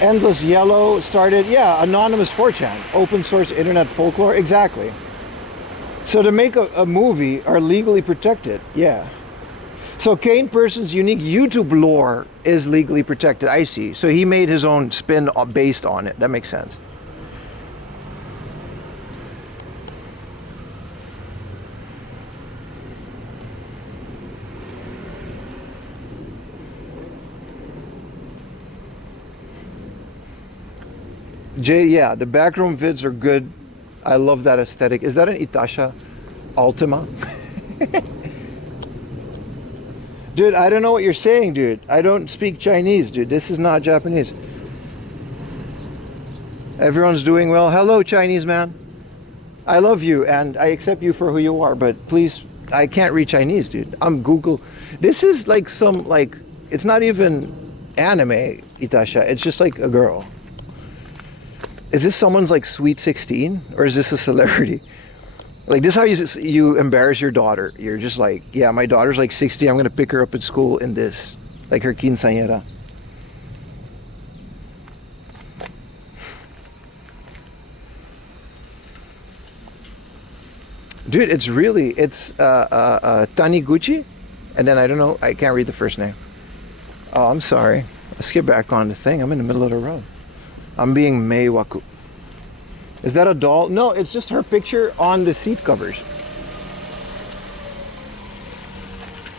Endless Yellow started, yeah, anonymous 4chan, open source internet folklore, exactly. So to make a movie are legally protected, yeah. So Kane Person's unique YouTube lore is legally protected, I see. So he made his own spin based on it, that makes sense. Jay, yeah, the backroom vids are good. I love that aesthetic. Is that an Itasha Ultima? Dude, I don't know what you're saying, dude. I don't speak Chinese, dude. This is not Japanese. Everyone's doing well. Hello, Chinese man. I love you, and I accept you for who you are, but please, I can't read Chinese, dude. I'm Google. This is like some, like, it's not even anime, Itasha. It's just like a girl. Is this someone's like sweet 16 or is this a celebrity? Like, this is how you embarrass your daughter. You're just like, yeah, my daughter's like 16. I'm gonna pick her up at school in this, like her quinceañera. Dude, it's Taniguchi, and then I don't know. I can't read the first name. Oh, I'm sorry. Let's get back on the thing. I'm in the middle of the road. I'm being meiwaku. Is that a doll? No, it's just her picture on the seat covers.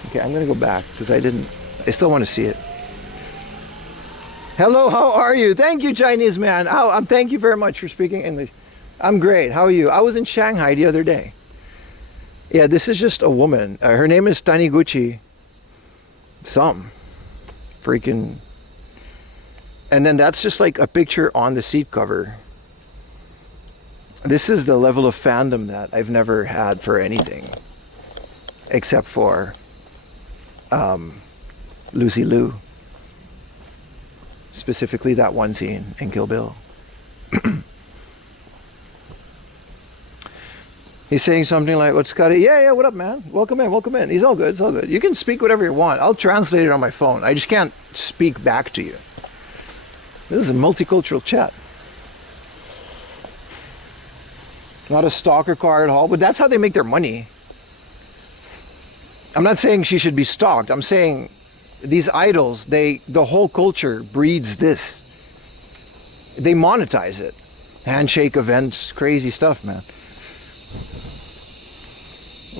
Okay, I'm gonna go back because I still want to see it. Hello, how are you? Thank you, Chinese man. Thank you very much for speaking English. I'm great. How are you? I was in Shanghai the other day. Yeah, this is just a woman. Her name is Taniguchi. Freaking. And then that's just like a picture on the seat cover. This is the level of fandom that I've never had for anything. Except for Lucy Liu. Specifically that one scene in Kill Bill. He's saying something like, what's Scotty? Yeah, what up, man? Welcome in. He's all good, it's all good. You can speak whatever you want. I'll translate it on my phone. I just can't speak back to you. This is a multicultural chat. Not a stalker card at all, but that's how they make their money. I'm not saying she should be stalked. I'm saying these idols, the whole culture breeds this. They monetize it. Handshake events, crazy stuff, man.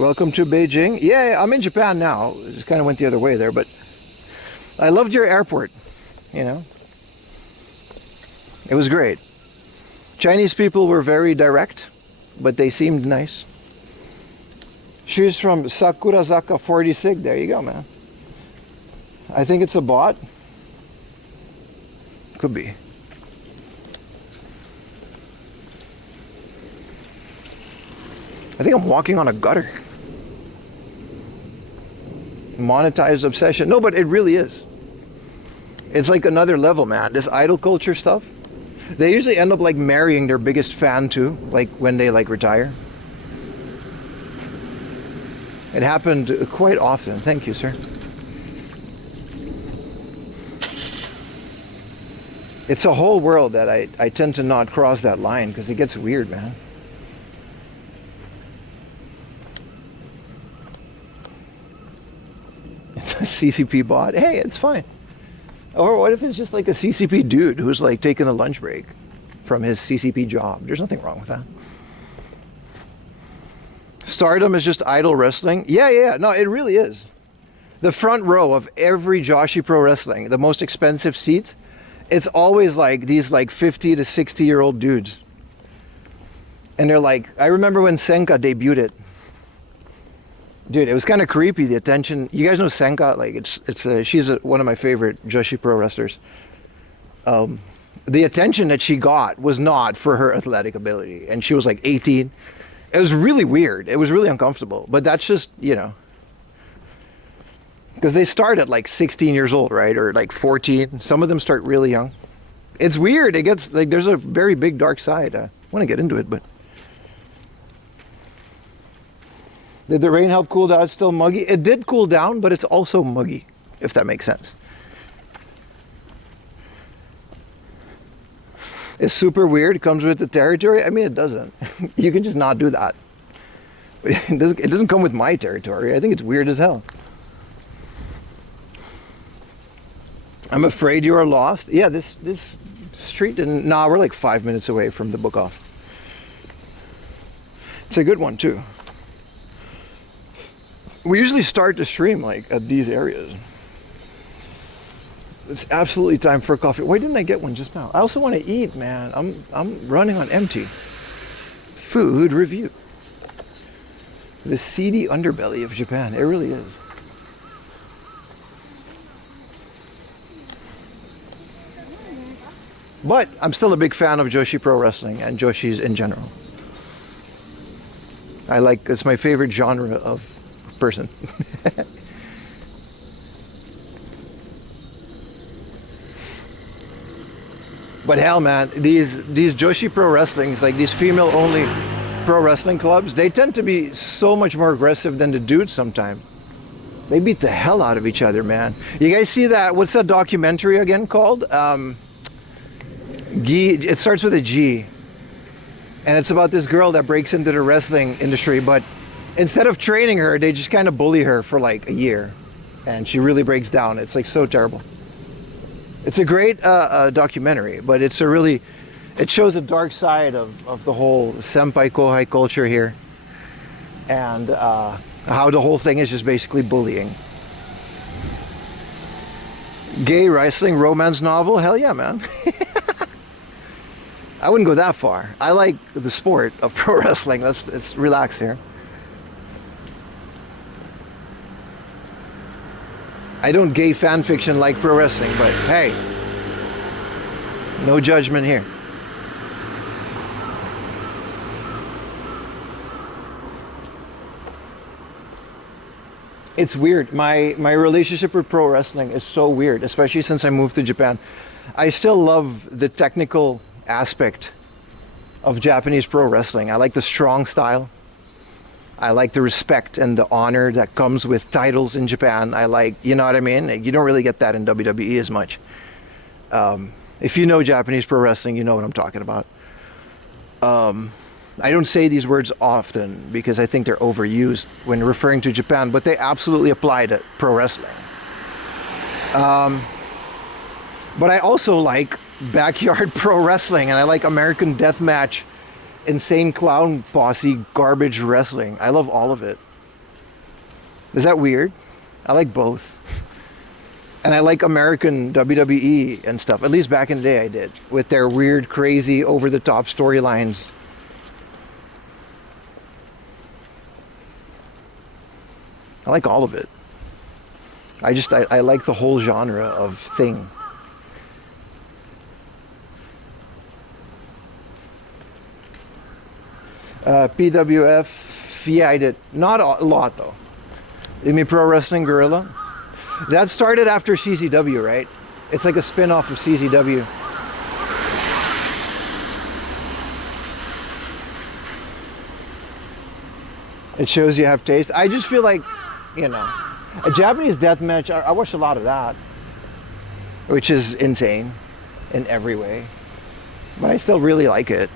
Welcome to Beijing. Yeah, I'm in Japan now. Just kind of went the other way there, but I loved your airport, you know. It was great. Chinese people were very direct, but they seemed nice. She's from Sakurazaka 46. There you go, man. I think it's a bot. Could be. I think I'm walking on a gutter. Monetized obsession. No, but it really is. It's like another level, man. This idol culture stuff. They usually end up like marrying their biggest fan too, like when they like retire. It happened quite often. Thank you, sir. It's a whole world that I tend to not cross that line because it gets weird, man. It's a CCP bot. Hey, it's fine. Or what if it's just like a CCP dude who's like taking a lunch break from his CCP job? There's nothing wrong with that. Stardom is just idol wrestling. Yeah. No, it really is. The front row of every Joshi Pro Wrestling, the most expensive seat, it's always like these like 50 to 60-year-old dudes. And they're like, I remember when Senka debuted it. Dude, it was kind of creepy, the attention. You guys know Senka? Like, she's one of my favorite Joshi Pro wrestlers. The attention that she got was not for her athletic ability. And she was like 18. It was really weird. It was really uncomfortable. But that's just, you know. Because they start at like 16 years old, right? Or like 14. Some of them start really young. It's weird. It gets, like, there's a very big dark side. I want to get into it, but. Did the rain help cool down? It's still muggy. It did cool down, but it's also muggy, if that makes sense. It's super weird. It comes with the territory. I mean, it doesn't. You can just not do that. But it doesn't come with my territory. I think it's weird as hell. I'm afraid you are lost. Yeah, this street didn't. Nah, we're like 5 minutes away from the book off. It's a good one too. We usually start the stream like at these areas. It's absolutely time for a coffee. Why didn't I get one just now? I also want to eat, man. I'm running on empty. Food review. The seedy underbelly of Japan. It really is. But I'm still a big fan of Joshi Pro Wrestling and Joshis in general. It's my favorite genre of person. But hell, man, these Joshi Pro Wrestlings, like these female-only pro wrestling clubs, they tend to be so much more aggressive than the dudes sometimes. They beat the hell out of each other, man. You guys see that? What's that documentary again called? It starts with a G. And it's about this girl that breaks into the wrestling industry, but instead of training her, they just kind of bully her for like a year. And she really breaks down. It's like so terrible. It's a great documentary, but it shows a dark side of the whole senpai kohai culture here, and how the whole thing is just basically bullying. Gay wrestling romance novel? Hell yeah, man. I wouldn't go that far. I like the sport of pro wrestling. Let's relax here. I don't gay fan fiction like pro wrestling, but hey, no judgment here. It's weird. My relationship with pro wrestling is so weird, especially since I moved to Japan. I still love the technical aspect of Japanese pro wrestling. I like the strong style. I like the respect and the honor that comes with titles in Japan. I like, you know what I mean? You don't really get that in WWE as much. If you know Japanese pro wrestling, you know what I'm talking about. I don't say these words often because I think they're overused when referring to Japan, but they absolutely apply to pro wrestling. But I also like backyard pro wrestling, and I like American Deathmatch, insane clown posse, garbage wrestling. I love all of it. Is that weird? I like both. And I like American WWE and stuff. At least back in the day I did. With their weird, crazy, over-the-top storylines. I like all of it. I like the whole genre of thing. PWF, yeah, I did. Not a lot though. You mean Pro Wrestling Guerrilla? That started after CZW, right? It's like a spin-off of CZW. It shows you have taste. I just feel like, you know, a Japanese deathmatch, I watched a lot of that, which is insane in every way. But I still really like it.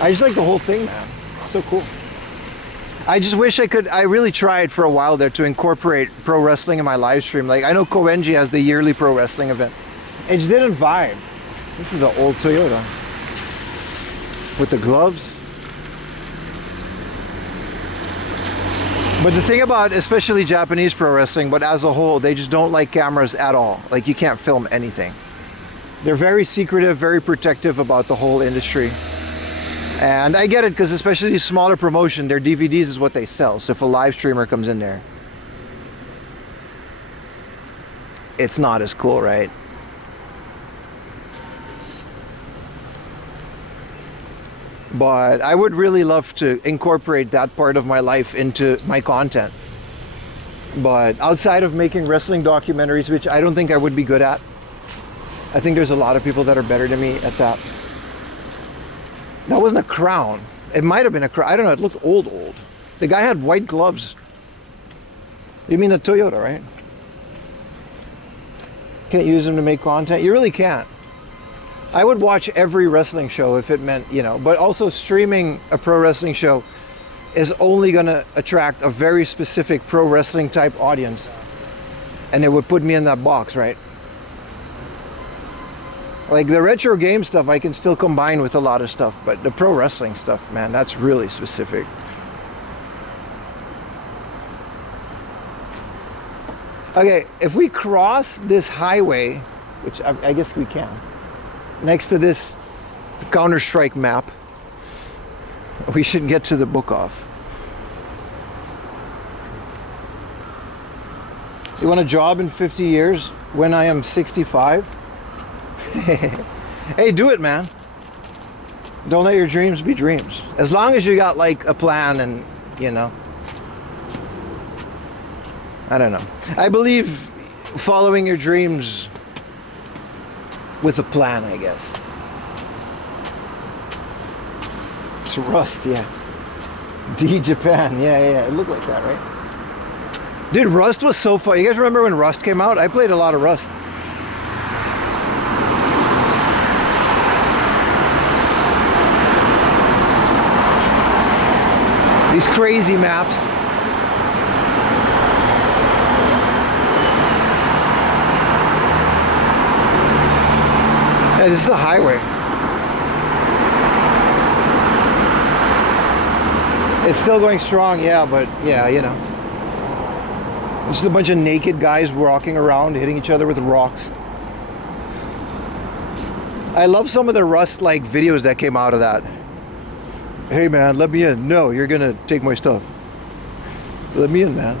I just like the whole thing, man. It's so cool. I just wish I really tried for a while there to incorporate pro wrestling in my live stream. Like, I know Koenji has the yearly pro wrestling event. It just didn't vibe. This is an old Toyota. With the gloves. But the thing about, especially Japanese pro wrestling, but as a whole, they just don't like cameras at all. Like, you can't film anything. They're very secretive, very protective about the whole industry. And I get it, because especially these smaller promotion, their DVDs is what they sell. So if a live streamer comes in there, it's not as cool, right? But I would really love to incorporate that part of my life into my content. But outside of making wrestling documentaries, which I don't think I would be good at, I think there's a lot of people that are better than me at that. That wasn't a crown. It might have been a crown. I don't know. It looked old. The guy had white gloves. You mean the Toyota, right? Can't use them to make content. You really can't. I would watch every wrestling show if it meant, you know, but also streaming a pro wrestling show is only going to attract a very specific pro wrestling type audience. And it would put me in that box, right? Like the retro game stuff, I can still combine with a lot of stuff, but the pro wrestling stuff, man, that's really specific. Okay, if we cross this highway, which I guess we can, next to this Counter-Strike map, we should get to the book off. You want a job in 50 years when I am 65? Hey, do it, man. Don't let your dreams be dreams. As long as you got like a plan and, you know, I don't know. I believe following your dreams with a plan, I guess. It's Rust, yeah. D Japan, yeah. It looked like that, right? Dude, Rust was so fun. You guys remember when Rust came out? I played a lot of Rust. These crazy maps. Yeah, this is a highway. It's still going strong, yeah, but yeah, you know. Just a bunch of naked guys walking around, hitting each other with rocks. I love some of the Rust-like videos that came out of that. Hey man, let me in. No, you're gonna take my stuff. Let me in, man.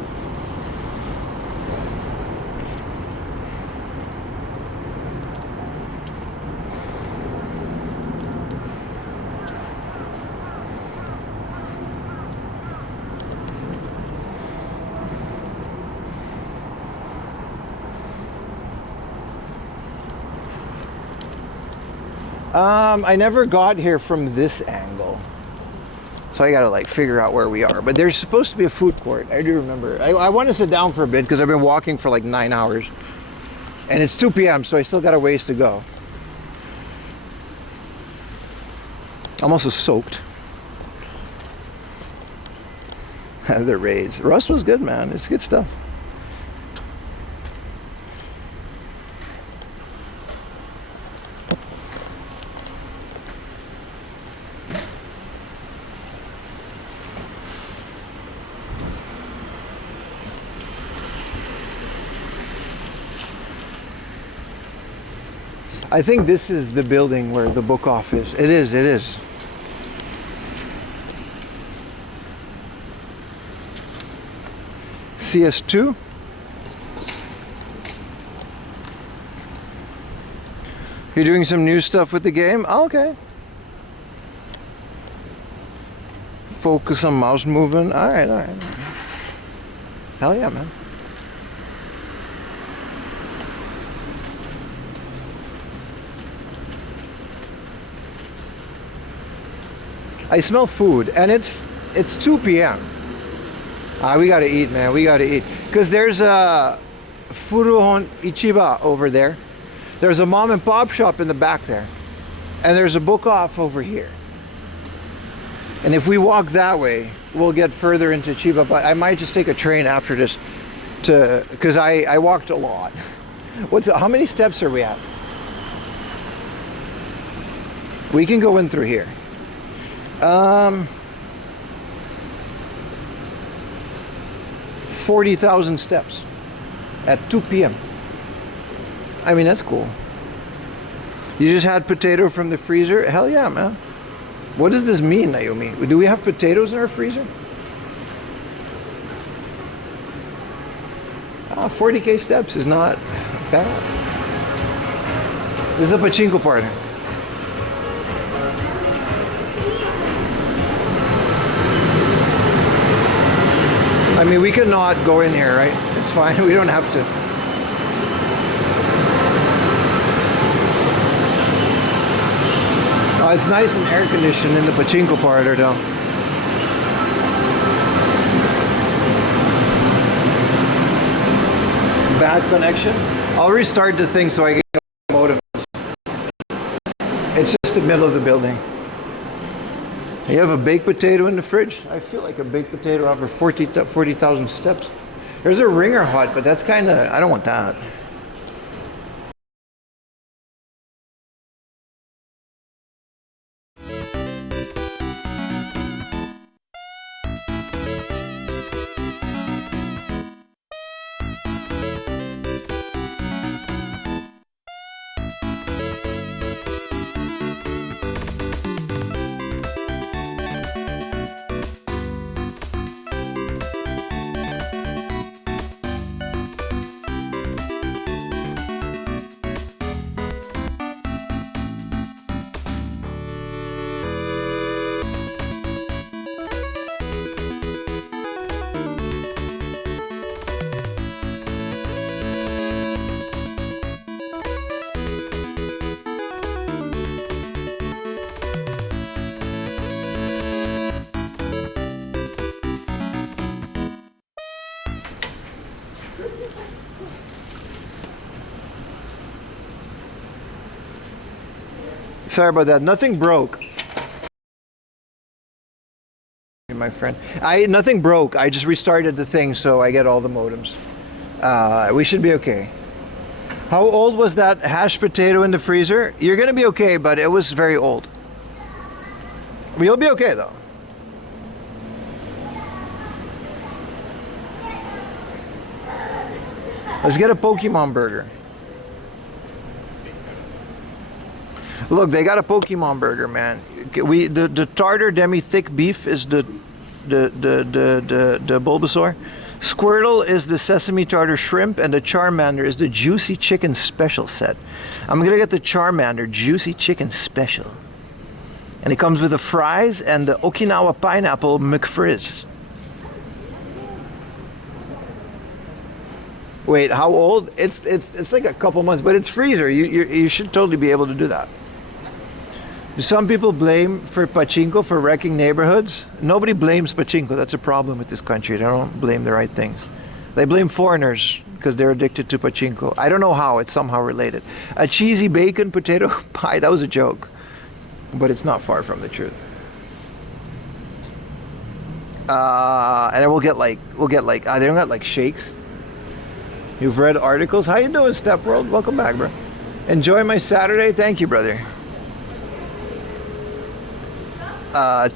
I never got here from this angle. So I gotta like figure out where we are. But there's supposed to be a food court. I do remember. I want to sit down for a bit because I've been walking for like 9 hours. And it's 2 p.m. so I still got a ways to go. I'm also soaked. The raids. Rust was good, man. It's good stuff. I think this is the building where the book off is. It is, it is. CS2. You're doing some new stuff with the game? Oh, okay. Focus on mouse movement. All right, all right. Hell yeah, man. I smell food, and it's 2 p.m. We gotta eat, man. We gotta eat. Because there's a Furuhon Chiba over there. There's a mom and pop shop in the back there. And there's a book off over here. And if we walk that way, we'll get further into Chiba. But I might just take a train after this because I walked a lot. How many steps are we at? We can go in through here. 40,000 steps at 2 p.m. I mean, that's cool. You just had potato from the freezer? Hell yeah, man. What does this mean, Naomi? Do we have potatoes in our freezer? 40K steps is not bad. This is a pachinko partner. I mean, we could not go in here, right? It's fine. We don't have to. It's nice and air conditioned in the pachinko parlor, though. Bad connection. I'll restart the thing so I get motive. It's just the middle of the building. You have a baked potato in the fridge? I feel like a baked potato over 40,000 steps. There's a ringer hut, but that's kind of, I don't want that. Sorry about that. Nothing broke. My friend. Nothing broke. I just restarted the thing so I get all the modems. We should be okay. How old was that hashed potato in the freezer? You're gonna be okay, but it was very old. But you'll be okay though. Let's get a Pokemon burger. Look, they got a Pokemon burger, man. The tartar demi thick beef is the Bulbasaur. Squirtle is the sesame tartar shrimp, and the Charmander is the juicy chicken special set. I'm gonna get the Charmander juicy chicken special, and it comes with the fries and the Okinawa pineapple McFrizz. Wait, how old? It's like a couple months, but it's freezer. You should totally be able to do that. Do some people blame for pachinko for wrecking neighborhoods? Nobody blames pachinko. That's a problem with this country. They don't blame the right things. They blame foreigners because they're addicted to pachinko. I don't know how. It's somehow related. A cheesy bacon potato pie. That was a joke, but it's not far from the truth. And we'll get like they don't got like shakes. You've read articles. How you doing, Step World? Welcome back, bro. Enjoy my Saturday. Thank you, brother.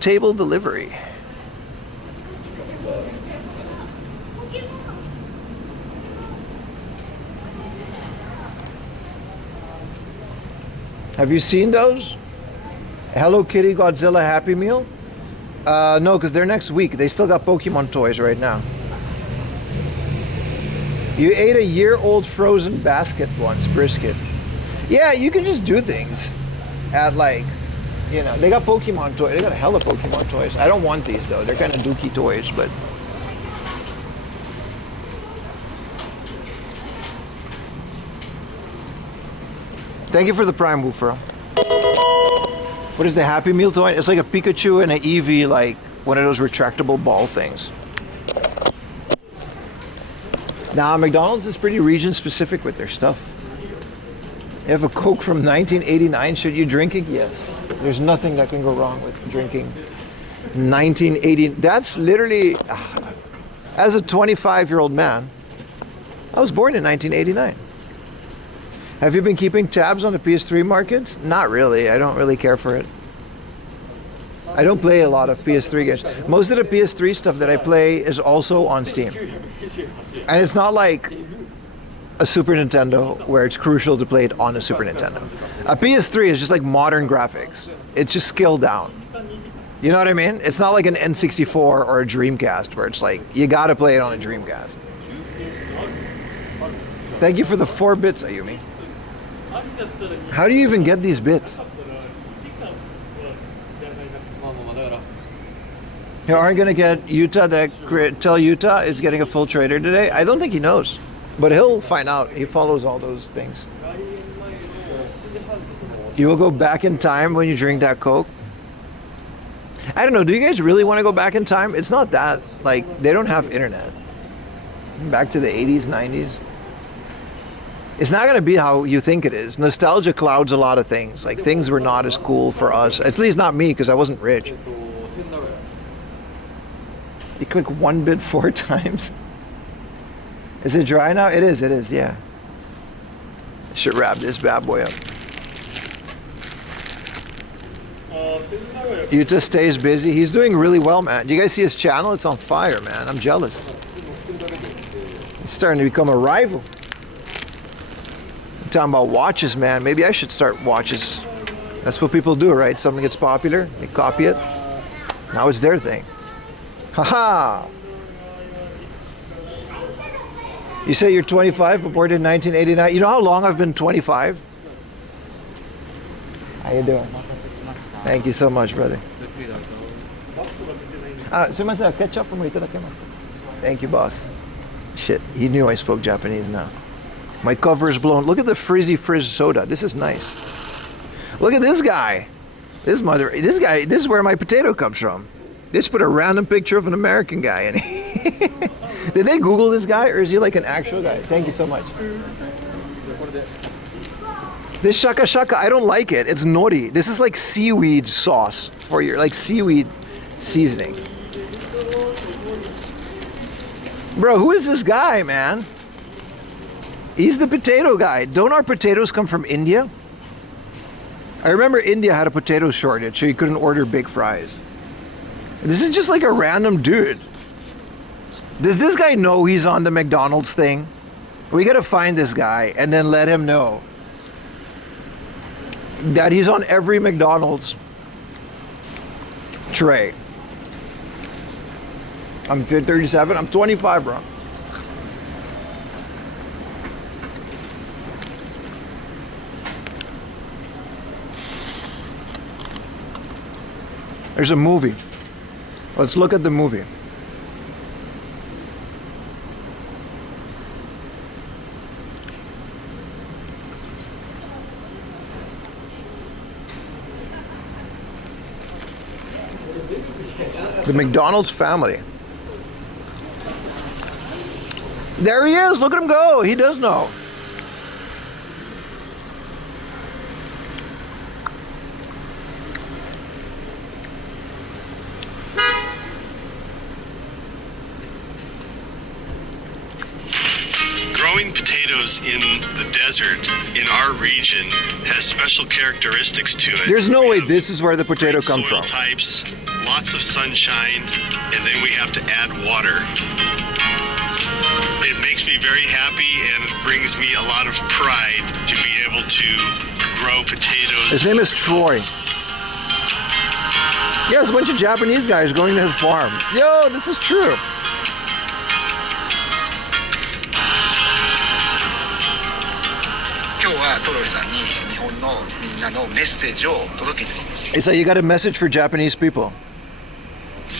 Table delivery. Have you seen those? Hello Kitty Godzilla Happy Meal? No, because they're next week. They still got Pokemon toys right now. You ate a year-old frozen basket once, brisket. Yeah, you can just do things at like, you know, they got Pokemon toys. They got a hell of Pokemon toys. I don't want these though. They're kind of dookie toys, but. Thank you for the Prime Woofer. What is the Happy Meal toy? It's like a Pikachu and an Eevee, like one of those retractable ball things. Now, McDonald's is pretty region specific with their stuff. You have a Coke from 1989. Should you drink it? Yes. There's nothing that can go wrong with drinking 1980. That's literally, as a 25-year-old man, I was born in 1989. Have you been keeping tabs on the PS3 market? Not really. I don't really care for it. I don't play a lot of PS3 games. Most of the PS3 stuff that I play is also on Steam. And it's not like a Super Nintendo where it's crucial to play it on a Super Nintendo. A PS3 is just like modern graphics. It's just scaled down. You know what I mean? It's not like an N64 or a Dreamcast where it's like, you gotta play it on a Dreamcast. Thank you for the 4 bits, Ayumi. How do you even get these bits? You aren't gonna get Utah tell Utah is getting a full trader today? I don't think he knows. But he'll find out. He follows all those things. You will go back in time when you drink that Coke? I don't know. Do you guys really want to go back in time? It's not that. Like, they don't have internet. Back to the 80s, 90s. It's not going to be how you think it is. Nostalgia clouds a lot of things. Like, things were not as cool for us. At least not me, because I wasn't rich. You click 1 bit 4 times. Is it dry now? It is, yeah. Should wrap this bad boy up. Yuta stays busy. He's doing really well, man. You guys see his channel? It's on fire, man. I'm jealous. He's starting to become a rival. I'm talking about watches, man. Maybe I should start watches. That's what people do, right? Something gets popular, they copy it. Now it's their thing. Haha! You say you're 25, but born in 1989. You know how long I've been 25? How you doing? Thank you so much, brother. Ketchup mo itadakimasu. Thank you, boss. Shit, he knew I spoke Japanese now. My cover is blown. Look at the frizzy frizz soda. This is nice. Look at this guy. This guy, this is where my potato comes from. They just put a random picture of an American guy in it. Did they Google this guy, or is he like an actual guy? Thank you so much. This shaka shaka, I don't like it. It's nori. This is like seaweed sauce for your, like seaweed seasoning. Bro, who is this guy, man? He's the potato guy. Don't our potatoes come from India? I remember India had a potato shortage, so you couldn't order big fries. This is just like a random dude. Does this guy know he's on the McDonald's thing? We gotta find this guy and then let him know that he's on every McDonald's tray. I'm 37, I'm 25, bro. There's a movie. Let's look at the movie. The McDonald's family. There he is. Look at him go. He does know. Growing potatoes in the desert in our region has special characteristics to it. There's no We way have this is where the potato great comes soil from. types, lots of sunshine, and then we have to add water. It makes me very happy and it brings me a lot of pride to be able to grow potatoes. His name is Troy. Yeah, there's a bunch of Japanese guys going to his farm. Yo, this is true. He said you got a message for Japanese people.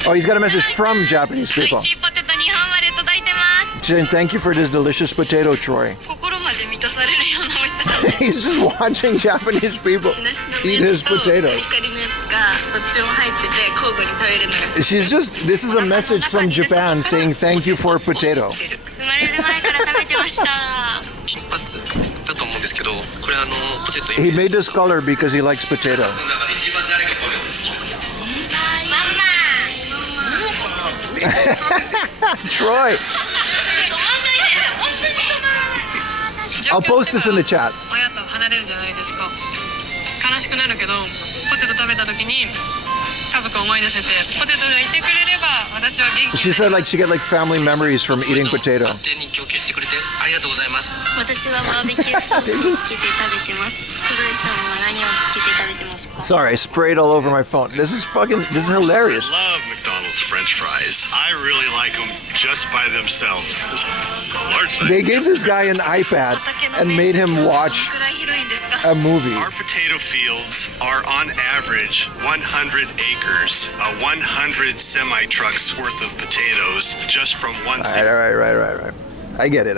Oh, he's got a message from Japanese people. 美味しいポテト2本まで届いてます。 Saying thank you for this delicious potato, Troy. 心まで満たされるような美味しさだ。 He's just watching Japanese people しなしの eat や his つとカ potato. リカリのやつがどっちも入ってて交互に食べるのが好き。 She's just, this is a message from Japan saying thank you for potato. 生まれる前から食べてました。金髪だと思うんですけど、これポテト He made this color because he likes potato. ママ。 Troy, 止まんないね。本当に止まらない。 I'll post this in the chat. 親と離れるじゃないですか。悲しくなるけど、ポテト食べた時に家族を思い出せて、ポテトがいてくれれば私は元気。 She said like she get like family memories from eating potato. 勝手に供給してくれてありがとうございます。私はバーベキューソースをつけて食べてます。トロイさんは何をつけて食べてますか？ Sorry, I sprayed all over my phone. This is hilarious. I love McDonald's French fries. I really like them just by themselves. Lord, They gave this guy an iPad and made him watch どのくらい広いんですか？ a movie. Our potato fields are on average 100 acres, 100 semi-trucks worth of potatoes just from one single. Right. I get it.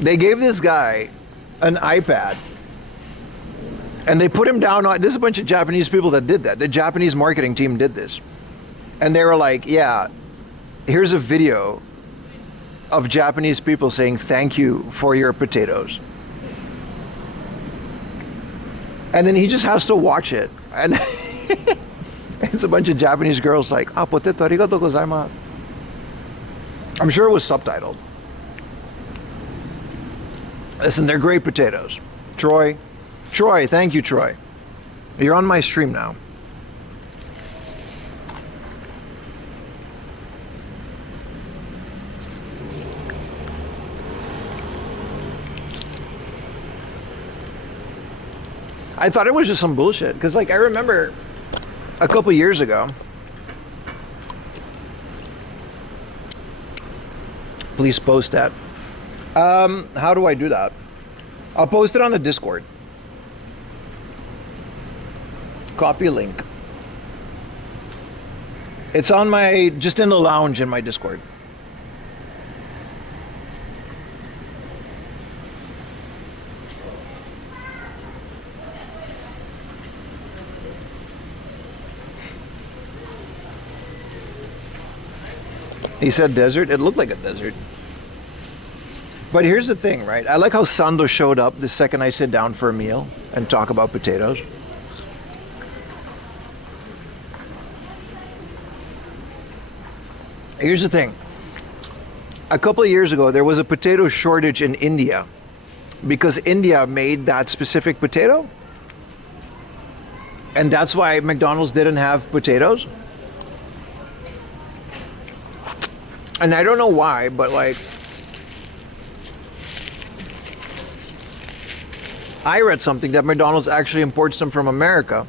They gave this guy an iPad and they put him down on, there's a bunch of Japanese people that did that. The Japanese marketing team did this. And they were like, yeah, here's a video of Japanese people saying thank you for your potatoes. And then he just has to watch it. And it's a bunch of Japanese girls like, potato arigatou gozaimasu. I'm sure it was subtitled. Listen, they're great potatoes. Troy, thank you, Troy. You're on my stream now. I thought it was just some bullshit because, like, I remember a couple years ago. Please post that. How do I do that? I'll post it on the Discord. Copy link. It's on my, just in the lounge in my Discord. He said desert. It looked like a desert. But here's the thing, right? I like how Sando showed up the second I sit down for a meal and talk about potatoes. Here's the thing. a couple of years ago, there was a potato shortage in India because India made that specific potato. And that's why McDonald's didn't have potatoes. And I don't know why, but like, I read something that McDonald's actually imports them from America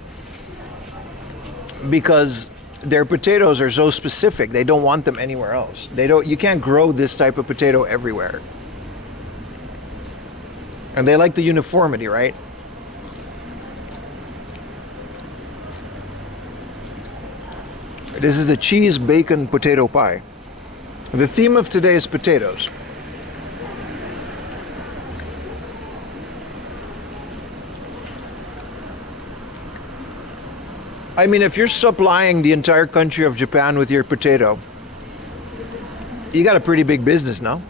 because their potatoes are so specific. They don't want them anywhere else. You can't grow this type of potato everywhere. And they like the uniformity, right? This is the cheese bacon potato pie. The theme of today is potatoes. I mean, if you're supplying the entire country of Japan with your potato, you got a pretty big business now.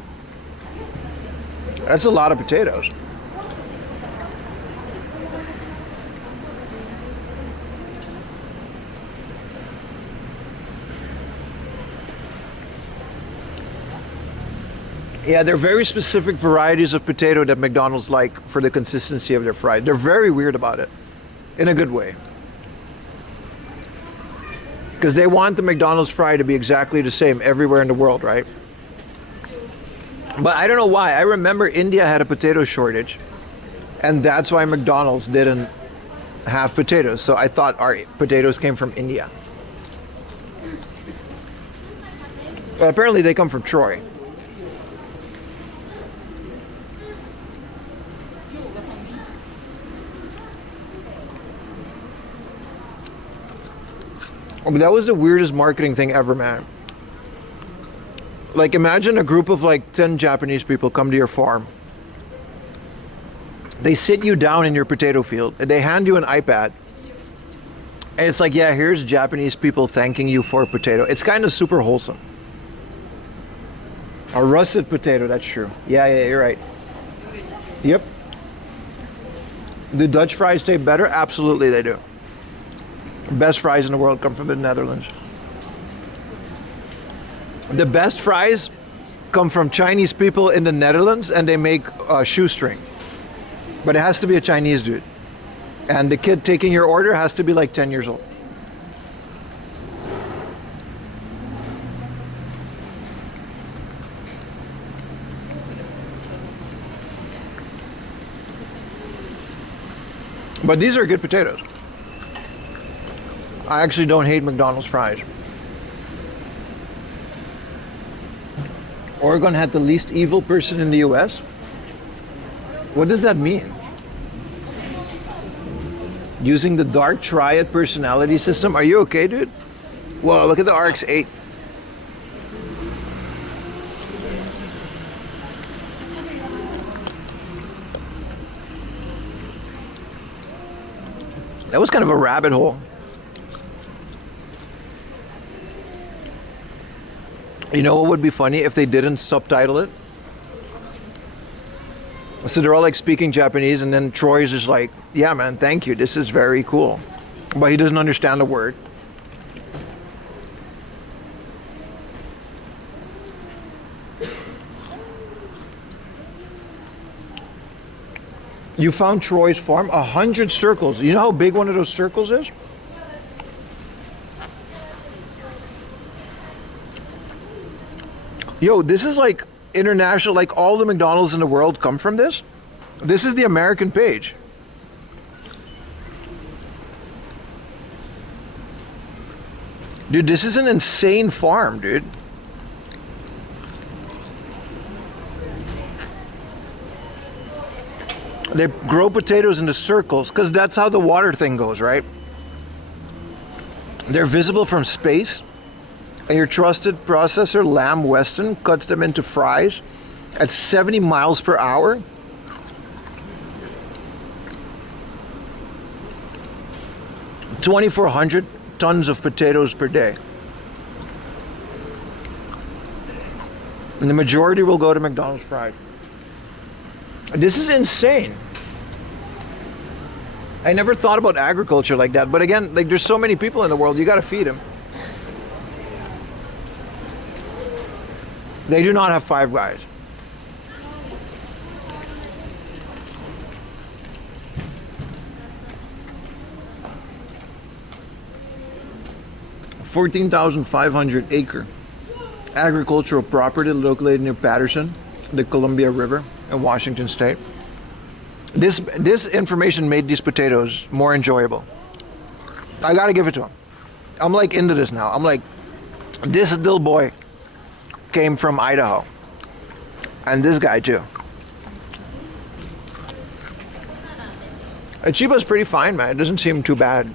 That's a lot of potatoes. Yeah, there are very specific varieties of potato that McDonald's like for the consistency of their fries. They're very weird about it, in a good way. Because they want the McDonald's fry to be exactly the same everywhere in the world, right? But I don't know why. I remember India had a potato shortage, and that's why McDonald's didn't have potatoes. So I thought our potatoes came from India. But apparently they come from Troy. Oh, but that was the weirdest marketing thing ever, man. Like, imagine a group of like 10 Japanese people come to your farm. They sit you down in your potato field and they hand you an iPad. And it's like, yeah, here's Japanese people thanking you for a potato. It's kind of super wholesome. A russet potato, that's true. Yeah, you're right. Yep. Do Dutch fries taste better? Absolutely they do. Best fries in the world come from the Netherlands. The best fries come from Chinese people in the Netherlands, and they make shoestring. But it has to be a Chinese dude. And the kid taking your order has to be like 10 years old. But these are good potatoes. I actually don't hate McDonald's fries. Oregon had the least evil person in the US? What does that mean? Using the dark triad personality system? Are you okay, dude? Whoa, look at the RX-8. That was kind of a rabbit hole. You know what would be funny if they didn't subtitle it? So they're all like speaking Japanese, and then Troy's just like, yeah man, thank you, this is very cool. But he doesn't understand a word. You found Troy's farm? 100 circles. You know how big one of those circles is? Yo, this is like international, like all the McDonald's in the world come from this. This is the American page. Dude, this is an insane farm, dude. They grow potatoes into circles because that's how the water thing goes, right? They're visible from space. And your trusted processor, Lamb Weston, cuts them into fries at 70 miles per hour. $2,400 tons of potatoes per day. And the majority will go to McDonald's fries. This is insane. I never thought about agriculture like that. But again, like there's so many people in the world, you gotta feed them. They do not have Five Guys. $14,500-acre agricultural property located near Patterson, the Columbia River in Washington State. This information made these potatoes more enjoyable. I gotta give it to them. I'm like into this now. I'm like, this little boy came from Idaho, and this guy too. Chiba's pretty fine, man. It doesn't seem too bad.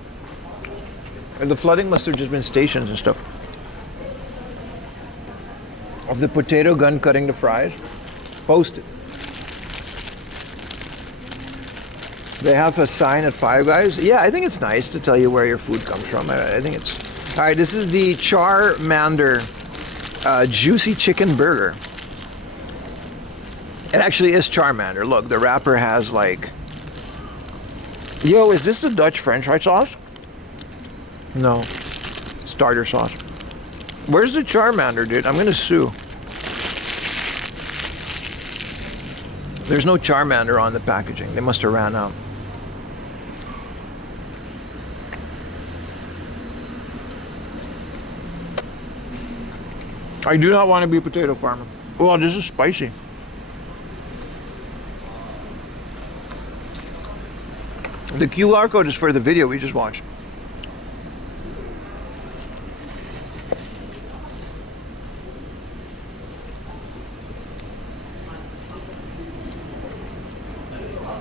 And the flooding must have just been stations and stuff. Of the potato gun cutting the fries, posted. They have a sign at Five Guys. Yeah, I think it's nice to tell you where your food comes from. I think it's... All right, this is the Charmander Juicy Chicken Burger. It actually is Charmander. Look, the wrapper has like... Yo, is this the Dutch French fry sauce? No. Starter sauce. Where's the Charmander, dude? I'm gonna sue. There's no Charmander on the packaging. They must have ran out. I do not want to be a potato farmer. Oh, this is spicy. The QR code is for the video we just watched.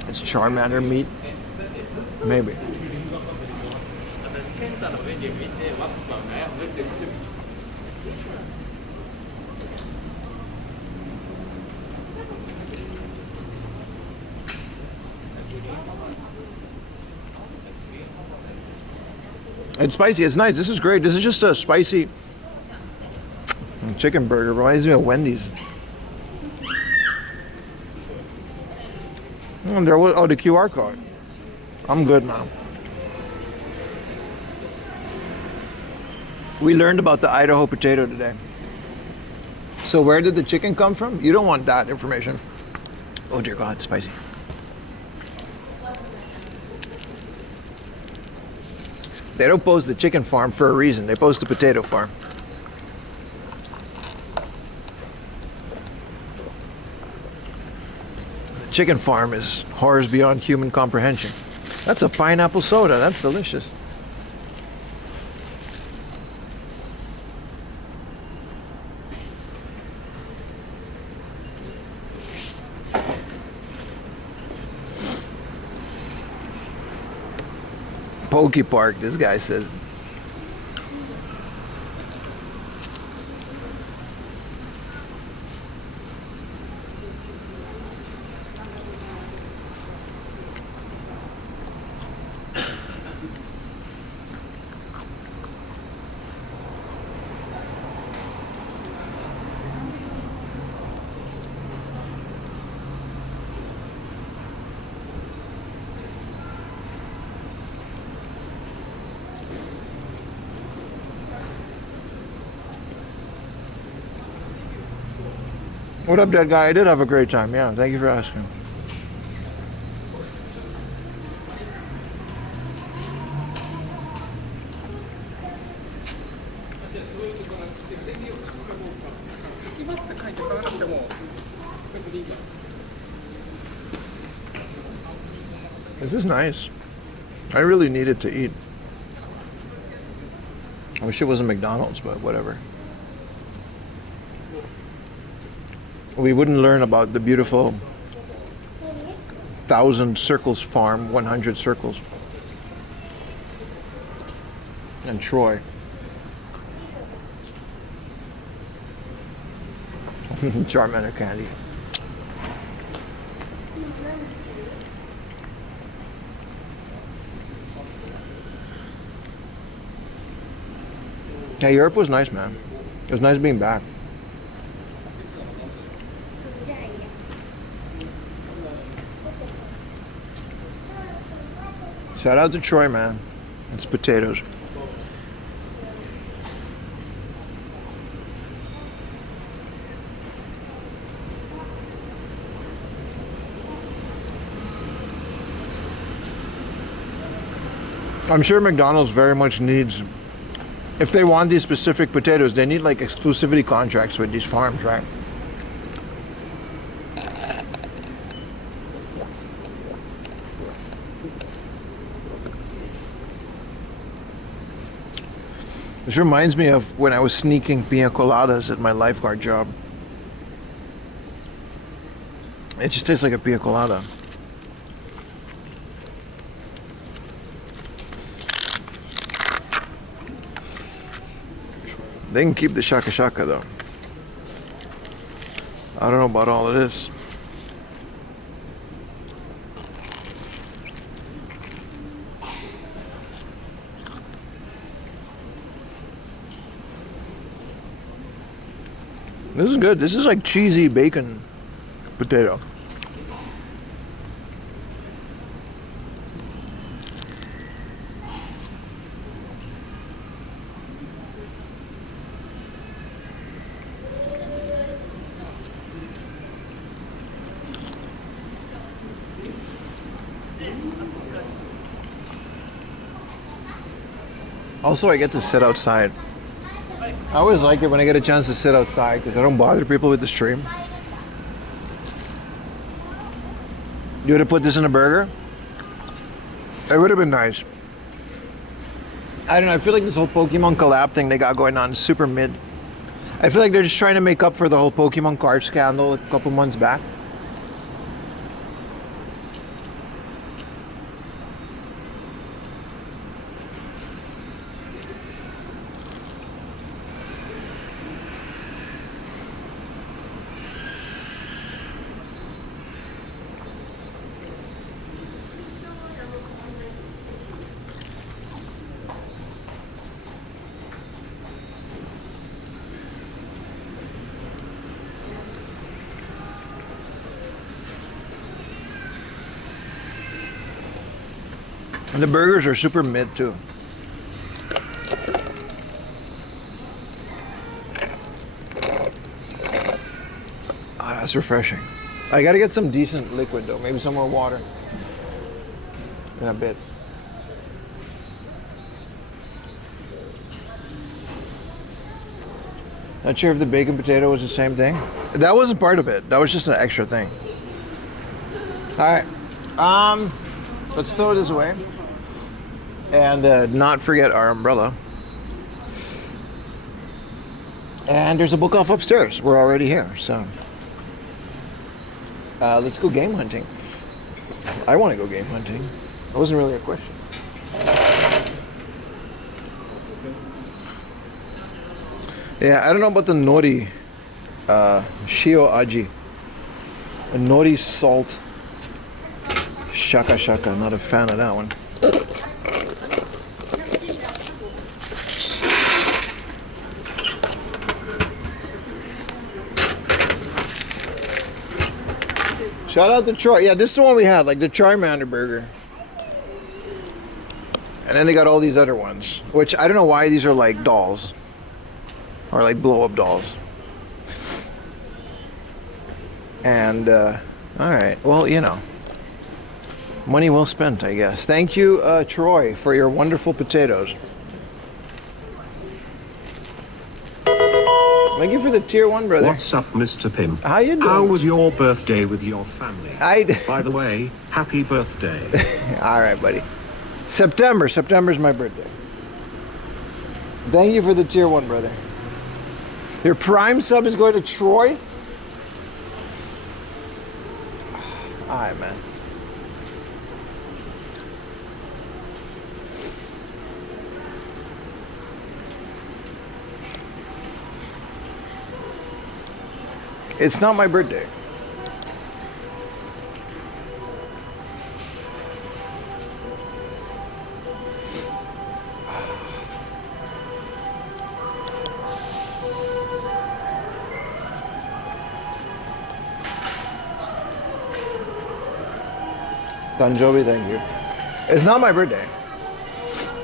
It's Charmander meat? Maybe. It's spicy, it's nice. This is great. This is just a spicy chicken burger. Reminds me of Wendy's. Oh, the QR code. I'm good now. We learned about the Idaho potato today. So where did the chicken come from? You don't want that information. Oh dear God, spicy. They don't post the chicken farm for a reason. They post the potato farm. The chicken farm is horrors beyond human comprehension. That's a pineapple soda. That's delicious. Pokey Park, this guy says. What up, dead guy? I did have a great time. Yeah, thank you for asking. This is nice. I really needed to eat. I wish it wasn't McDonald's, but whatever. We wouldn't learn about the beautiful 1,000 Circles farm, 100 Circles, and Troy. Charmander candy. Yeah, Europe was nice, man. It was nice being back. Shout out to Troy, man. It's potatoes. I'm sure McDonald's very much needs, if they want these specific potatoes, they need like exclusivity contracts with these farms, right? This reminds me of when I was sneaking pina coladas at my lifeguard job. It just tastes like a pina colada. They can keep the shaka shaka though. I don't know about all of this. This is good. This is like cheesy bacon potato. Also, I get to sit outside. I always like it when I get a chance to sit outside because I don't bother people with the stream. You would have put this in a burger? It would have been nice. I don't know, I feel like this whole Pokemon collab thing they got going on is super mid. I feel like they're just trying to make up for the whole Pokemon card scandal a couple months back. And the burgers are super mid too. Ah, that's refreshing. I gotta get some decent liquid though, maybe some more water in a bit. Not sure if the bacon potato was the same thing. That wasn't part of it. That was just an extra thing. All right, let's throw this away. And not forget our umbrella. And there's a book off upstairs. We're already here, so let's go game hunting. I want to go game hunting. That wasn't really a question. Yeah, I don't know about the nori shio aji. A nori salt shaka shaka. Not a fan of that one. Shout out to Troy. Yeah, this is the one we had, like the Charmander burger. And then they got all these other ones, which I don't know why these are like dolls. Or like blow-up dolls. And, alright, well, you know. Money well spent, I guess. Thank you, Troy, for your wonderful potatoes. Thank you for the tier 1, brother. What's up, Mr. Pimp? How you doing? How was your birthday with your family? By the way, happy birthday. All right, buddy. September's my birthday. Thank you for the tier 1, brother. Your prime sub is going to Troy? All right, man. It's not my birthday. Tanjobi, thank you. It's not my birthday.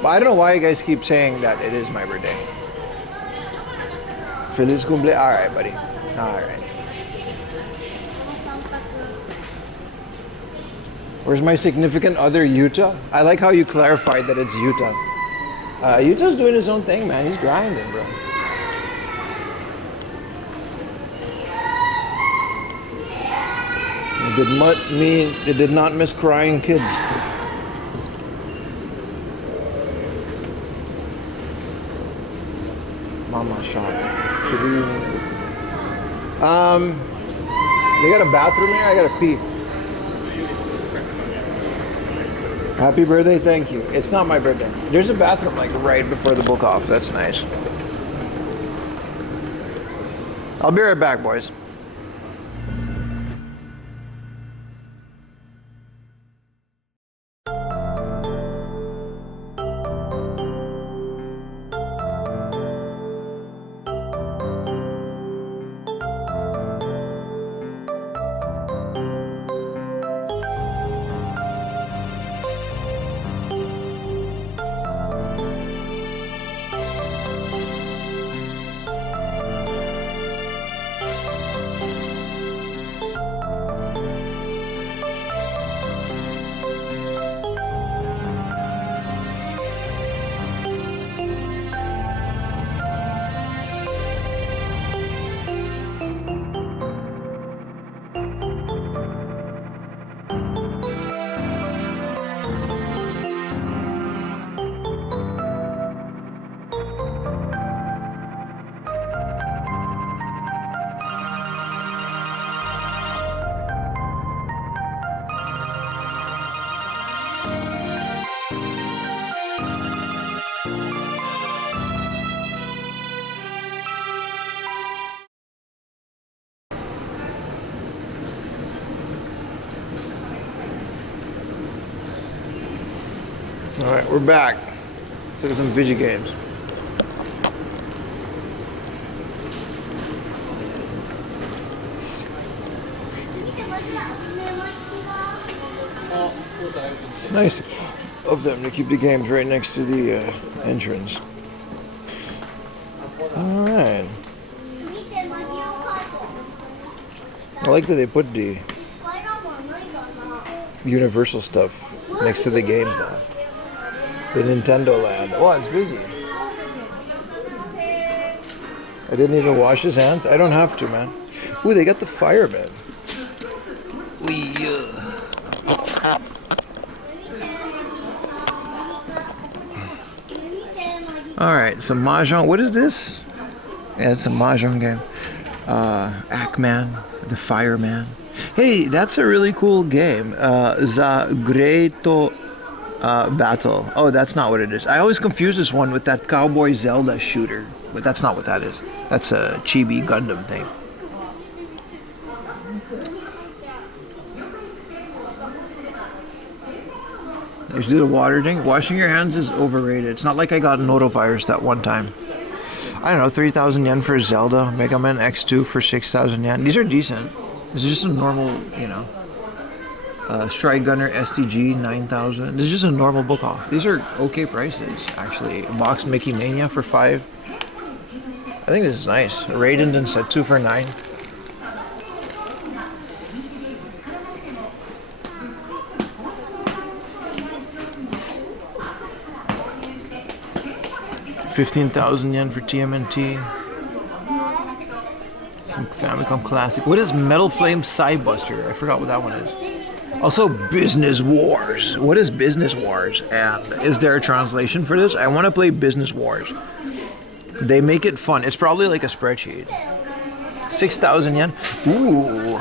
But I don't know why you guys keep saying that it is my birthday. Feliz cumple. Alright, buddy. Alright. Where's my significant other, Utah? I like how you clarified that it's Utah. Utah's doing his own thing, man. He's grinding, bro. It did not miss crying kids. Mama shot. They got a bathroom here? I gotta pee. Happy birthday, thank you. It's not my birthday. There's a bathroom like right before the book off. That's nice. I'll be right back, boys. All right, we're back. Let's look at some video games. It's nice of them to keep the games right next to the entrance. All right. I like that they put the Universal stuff next to the games now. The Nintendo Land. Oh, it's busy. I didn't even wash his hands. I don't have to, man. Ooh, they got the fireman. Alright, some Mahjong. What is this? Yeah, it's a Mahjong game. Ackman, the fireman. Hey, that's a really cool game. The Great Battle. Oh, that's not what it is. I always confuse this one with that Cowboy Zelda shooter, but that's not what that is. That's a Chibi Gundam thing. Let's do the water thing. Washing your hands is overrated. It's not like I got notovirus that one time. I don't know, 3,000 yen for Zelda, Mega Man X2 for 6,000 yen. These are decent. This is just a normal, you know, Strike Gunner STG 9,000. This is just a normal book off. These are okay prices, actually. A box Mickey Mania for 5. I think this is nice. Raiden Densetsu for 9. $15,000 for TMNT. Some Famicom Classic. What is Metal Flame Psybuster? I forgot what that one is. Also, Business Wars. What is Business Wars? And is there a translation for this? I want to play Business Wars. They make it fun. It's probably like a spreadsheet. 6,000 yen. Ooh.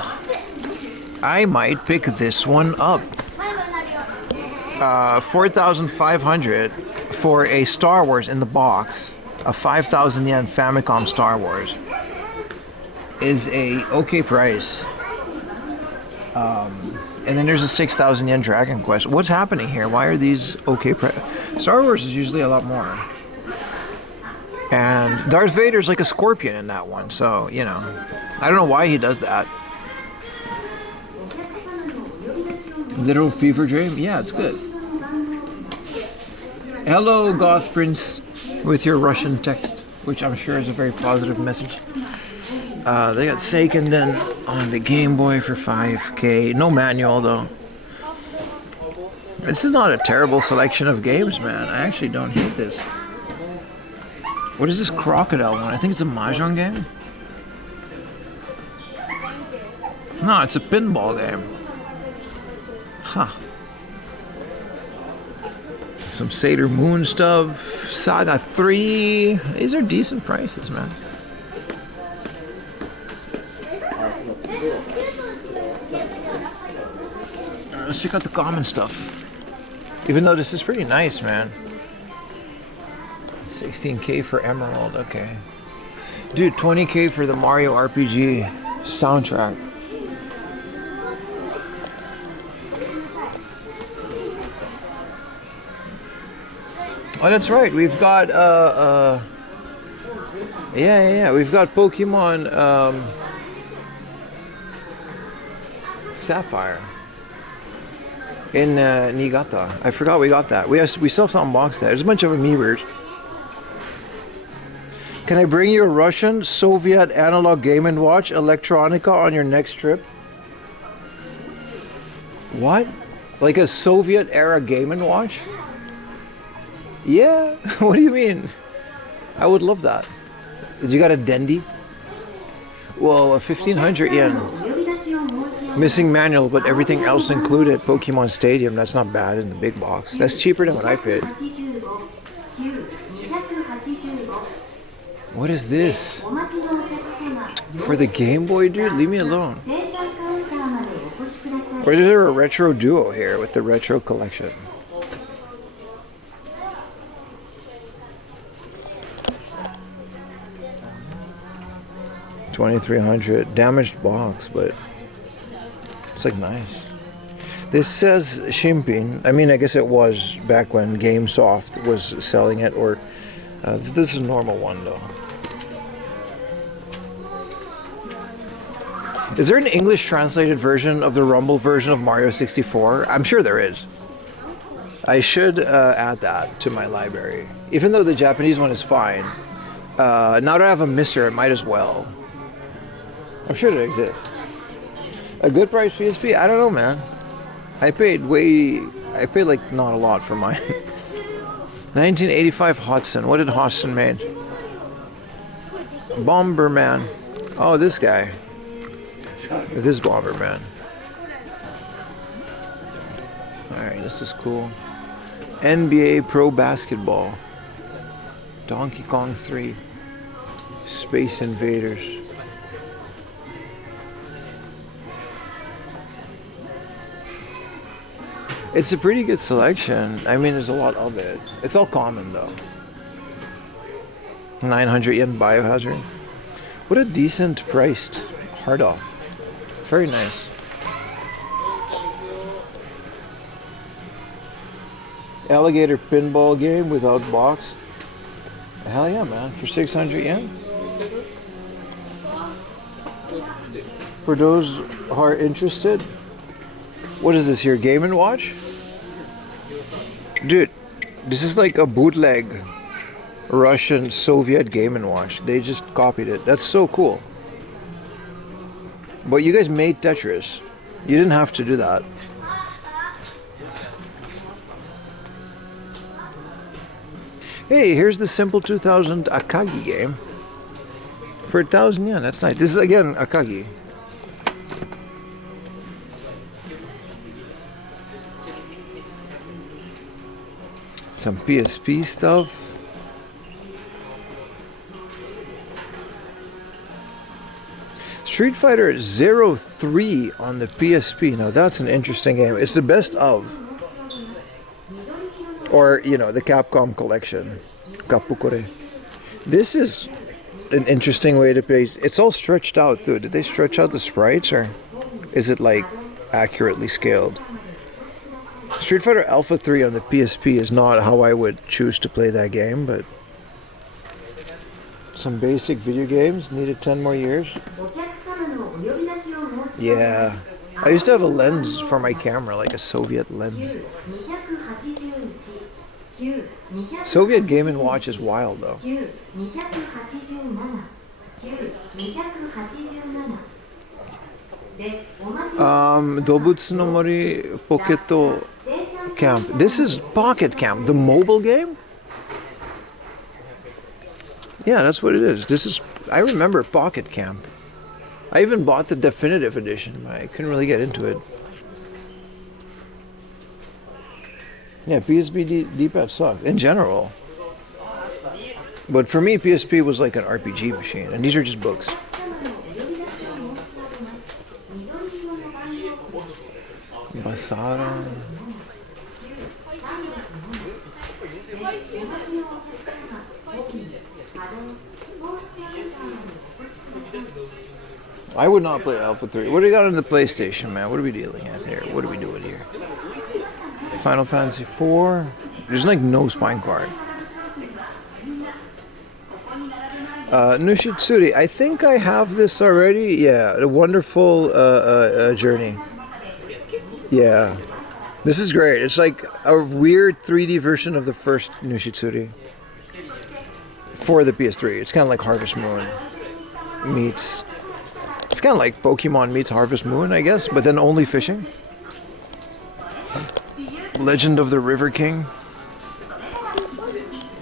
I might pick this one up. 4,500 for a Star Wars in the box. A 5,000 yen Famicom Star Wars is a okay price. And then there's a 6,000 yen Dragon Quest. What's happening here? Why are these okay price? Star Wars is usually a lot more. And Darth Vader's like a scorpion in that one, so, you know. I don't know why he does that. Literal Fever Dream? Yeah, it's good. Hello, Goth Prince, with your Russian text, which I'm sure is a very positive message. They got Seiken then on the Game Boy for 5K. No manual though. This is not a terrible selection of games, man. I actually don't hate this. What is this crocodile one? I think it's a Mahjong game. No, it's a pinball game. Huh. Some Sailor Moon stuff. Saga 3. These are decent prices, man. Let's check out the common stuff. Even though this is pretty nice, man. 16K for Emerald, okay. Dude, 20K for the Mario RPG soundtrack. Oh, that's right. We've got we've got Pokemon Sapphire in Niigata. I forgot we got that. We still have to unbox that. There's a bunch of amiibos. Can I bring you a Russian Soviet analog Game & Watch Electronica on your next trip? What? Like a Soviet era Game & Watch? Yeah, what do you mean? I would love that. You got a Dendy? Well, 1,500 yen. Missing manual, but everything else included. Pokemon Stadium, that's not bad in the big box. That's cheaper than what I paid. What is this? For the Game Boy, dude? Leave me alone. Or is there a retro duo here with the retro collection? $2,300 damaged box, but it's like nice. This says Shimpin. I mean, I guess it was back when GameSoft was selling it, or this is a normal one though. Is there an English translated version of the Rumble version of Mario 64? I'm sure there is. I should add that to my library, even though the Japanese one is fine. Now that I have a Mister, I might as well. I'm sure it exists. A good price PSP? I don't know, man. I paid like not a lot for mine. 1985 Hudson. What did Hudson make? Bomberman. Oh, this guy. This Bomberman. Alright, this is cool. NBA Pro Basketball. Donkey Kong 3. Space Invaders. It's a pretty good selection. I mean, there's a lot of it. It's all common though. 900 yen Biohazard. What a decent priced hard off. Very nice. Alligator pinball game without box. Hell yeah, man. For 600 yen. For those who are interested. What is this here? Game & Watch? Dude, this is like a bootleg Russian Soviet Game & Watch. They just copied it. That's so cool. But you guys made Tetris. You didn't have to do that. Hey, here's the Simple 2000 Akagi game. For 1,000 yen, that's nice. This is again Akagi. Some PSP stuff. Street Fighter 03 on the PSP. Now that's an interesting game. It's the best of. Or, you know, the Capcom collection. Kapukore. This is an interesting way to play. It's all stretched out, dude. Did they stretch out the sprites, or is it like accurately scaled? Street Fighter Alpha 3 on the PSP is not how I would choose to play that game, but some basic video games needed 10 more years. Yeah. I used to have a lens for my camera, like a Soviet lens. Soviet Game & Watch is wild though. Dobutsu no Mori Pocket Camp. This is Pocket Camp, the mobile game? Yeah, that's what it is. This is, I remember Pocket Camp. I even bought the definitive edition, but I couldn't really get into it. Yeah, PSP D-pad sucks, in general. But for me, PSP was like an RPG machine, and these are just books. Basara. I would not play Alpha 3. What do we got on the PlayStation, man? What are we dealing at here? What are we doing here? Final Fantasy 4. There's like no spine card. Nushitsuri. I think I have this already. Yeah, a wonderful journey. Yeah. This is great. It's like a weird 3D version of the first Nushitsuri for the PS3. It's kind of like Harvest Moon meets... It's kind of like Pokemon meets Harvest Moon, I guess, but then only fishing. Legend of the River King.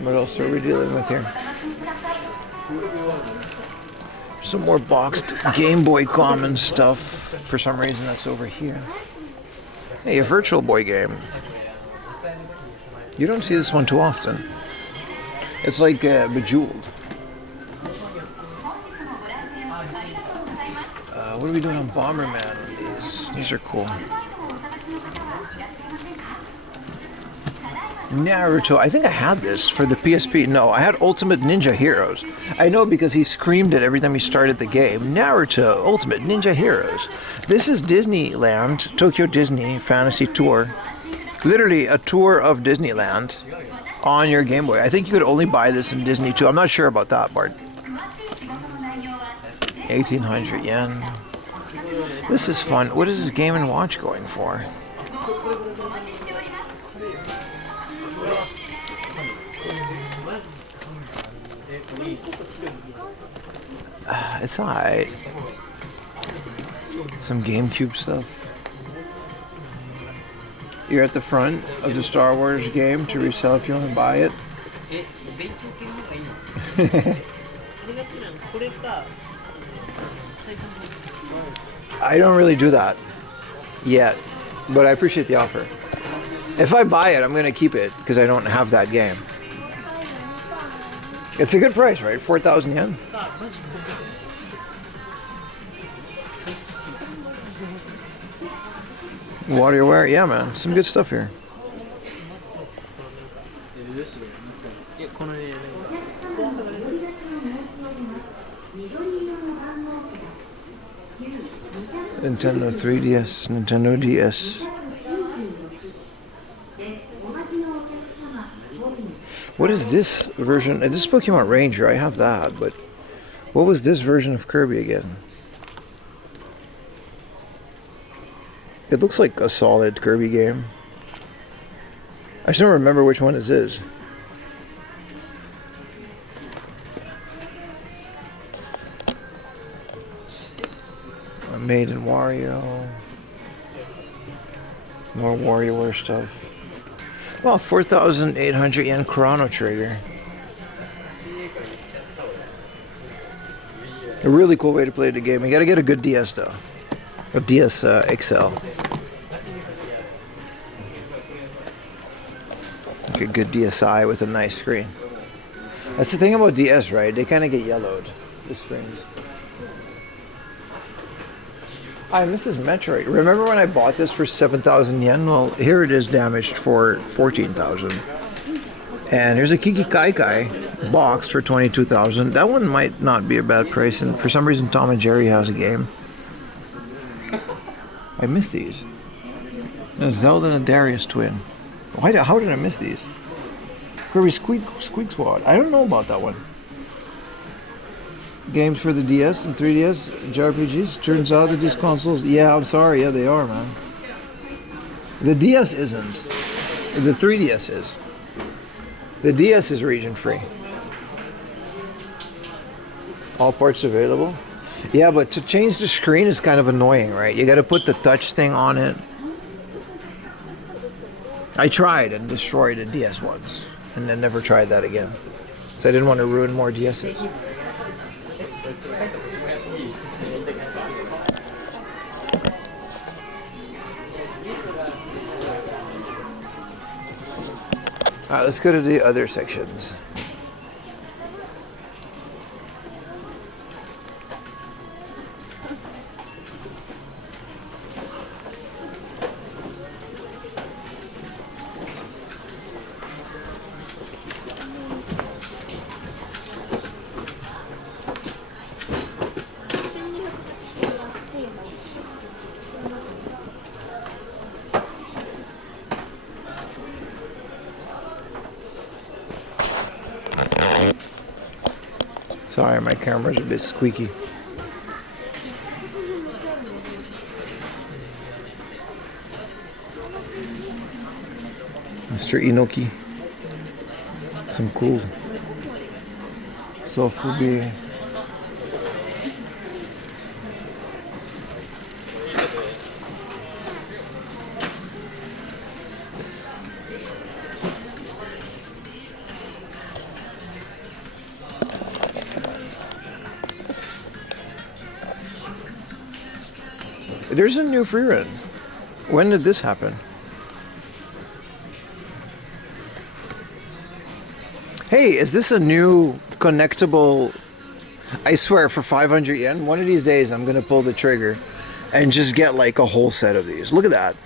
What else are we dealing with here? Some more boxed Game Boy Common stuff. For some reason, that's over here. Hey, a Virtual Boy game. You don't see this one too often. It's like Bejeweled. What are we doing on Bomberman? These are cool. Naruto. I think I had this for the PSP. No, I had Ultimate Ninja Heroes. I know because he screamed it every time he started the game. Naruto, Ultimate Ninja Heroes. This is Disneyland, Tokyo Disney Fantasy Tour. Literally a tour of Disneyland on your Game Boy. I think you could only buy this in Disney too. I'm not sure about that part. 1,800 yen. This is fun. What is this Game & Watch going for? It's alright. Some GameCube stuff. You're at the front of the Star Wars game to resell if you want to buy it. I don't really do that yet, but I appreciate the offer. If I buy it, I'm going to keep it because I don't have that game. It's a good price, right? 4,000 yen? WarioWare? Yeah, man. Some good stuff here. Nintendo 3DS, Nintendo DS. What is this version? This is Pokemon Ranger. I have that, but what was this version of Kirby again? It looks like a solid Kirby game. I just don't remember which one this is. Made in Wario. More WarioWare stuff. Well, 4,800 yen Chrono Trigger. A really cool way to play the game. You gotta get a good DS though. A DS XL. Like a good DSi with a nice screen. That's the thing about DS, right? They kind of get yellowed, the screens. I missed this Metroid. Remember when I bought this for 7,000 yen? Well, here it is damaged for 14,000. And here's a Kiki Kai Kai box for 22,000. That one might not be a bad price, and for some reason Tom and Jerry has a game. I missed these. A Zelda and a Darius twin. How did I miss these? Kirby Squeak Squad. I don't know about that one. Games for the DS and 3DS, JRPGs. Turns out that these consoles, yeah, I'm sorry, yeah, they are, man. The DS isn't. The 3DS is. The DS is region free. All parts available. Yeah, but to change the screen is kind of annoying, right? You got to put the touch thing on it. I tried and destroyed a DS once, and then never tried that again. So I didn't want to ruin more DSs. Alright, let's go to the other sections. Sorry, my camera's a bit squeaky. Mr. Inoki. Some cool sofubi. There's a new free run. When did this happen? Hey, is this a new connectable? I swear, for 500 yen, one of these days I'm gonna pull the trigger and just get like a whole set of these. Look at that.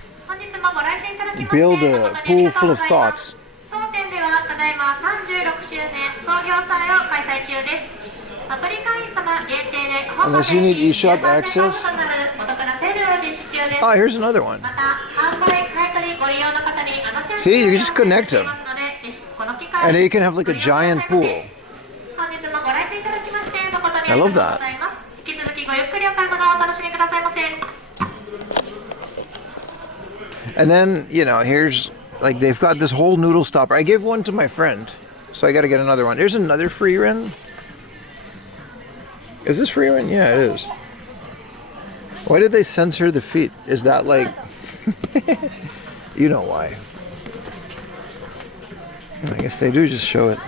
Build a pool full of thoughts. Unless you need eShop access. Oh, here's another one. See, you can just connect them. And then you can have like a giant pool. I love that. And then, you know, here's like they've got this whole noodle stopper. I gave one to my friend, so I gotta get another one. There's another free run. Is this free run? Yeah, it is. Why did they censor the feet? Is that like... You know why. I guess they do just show it.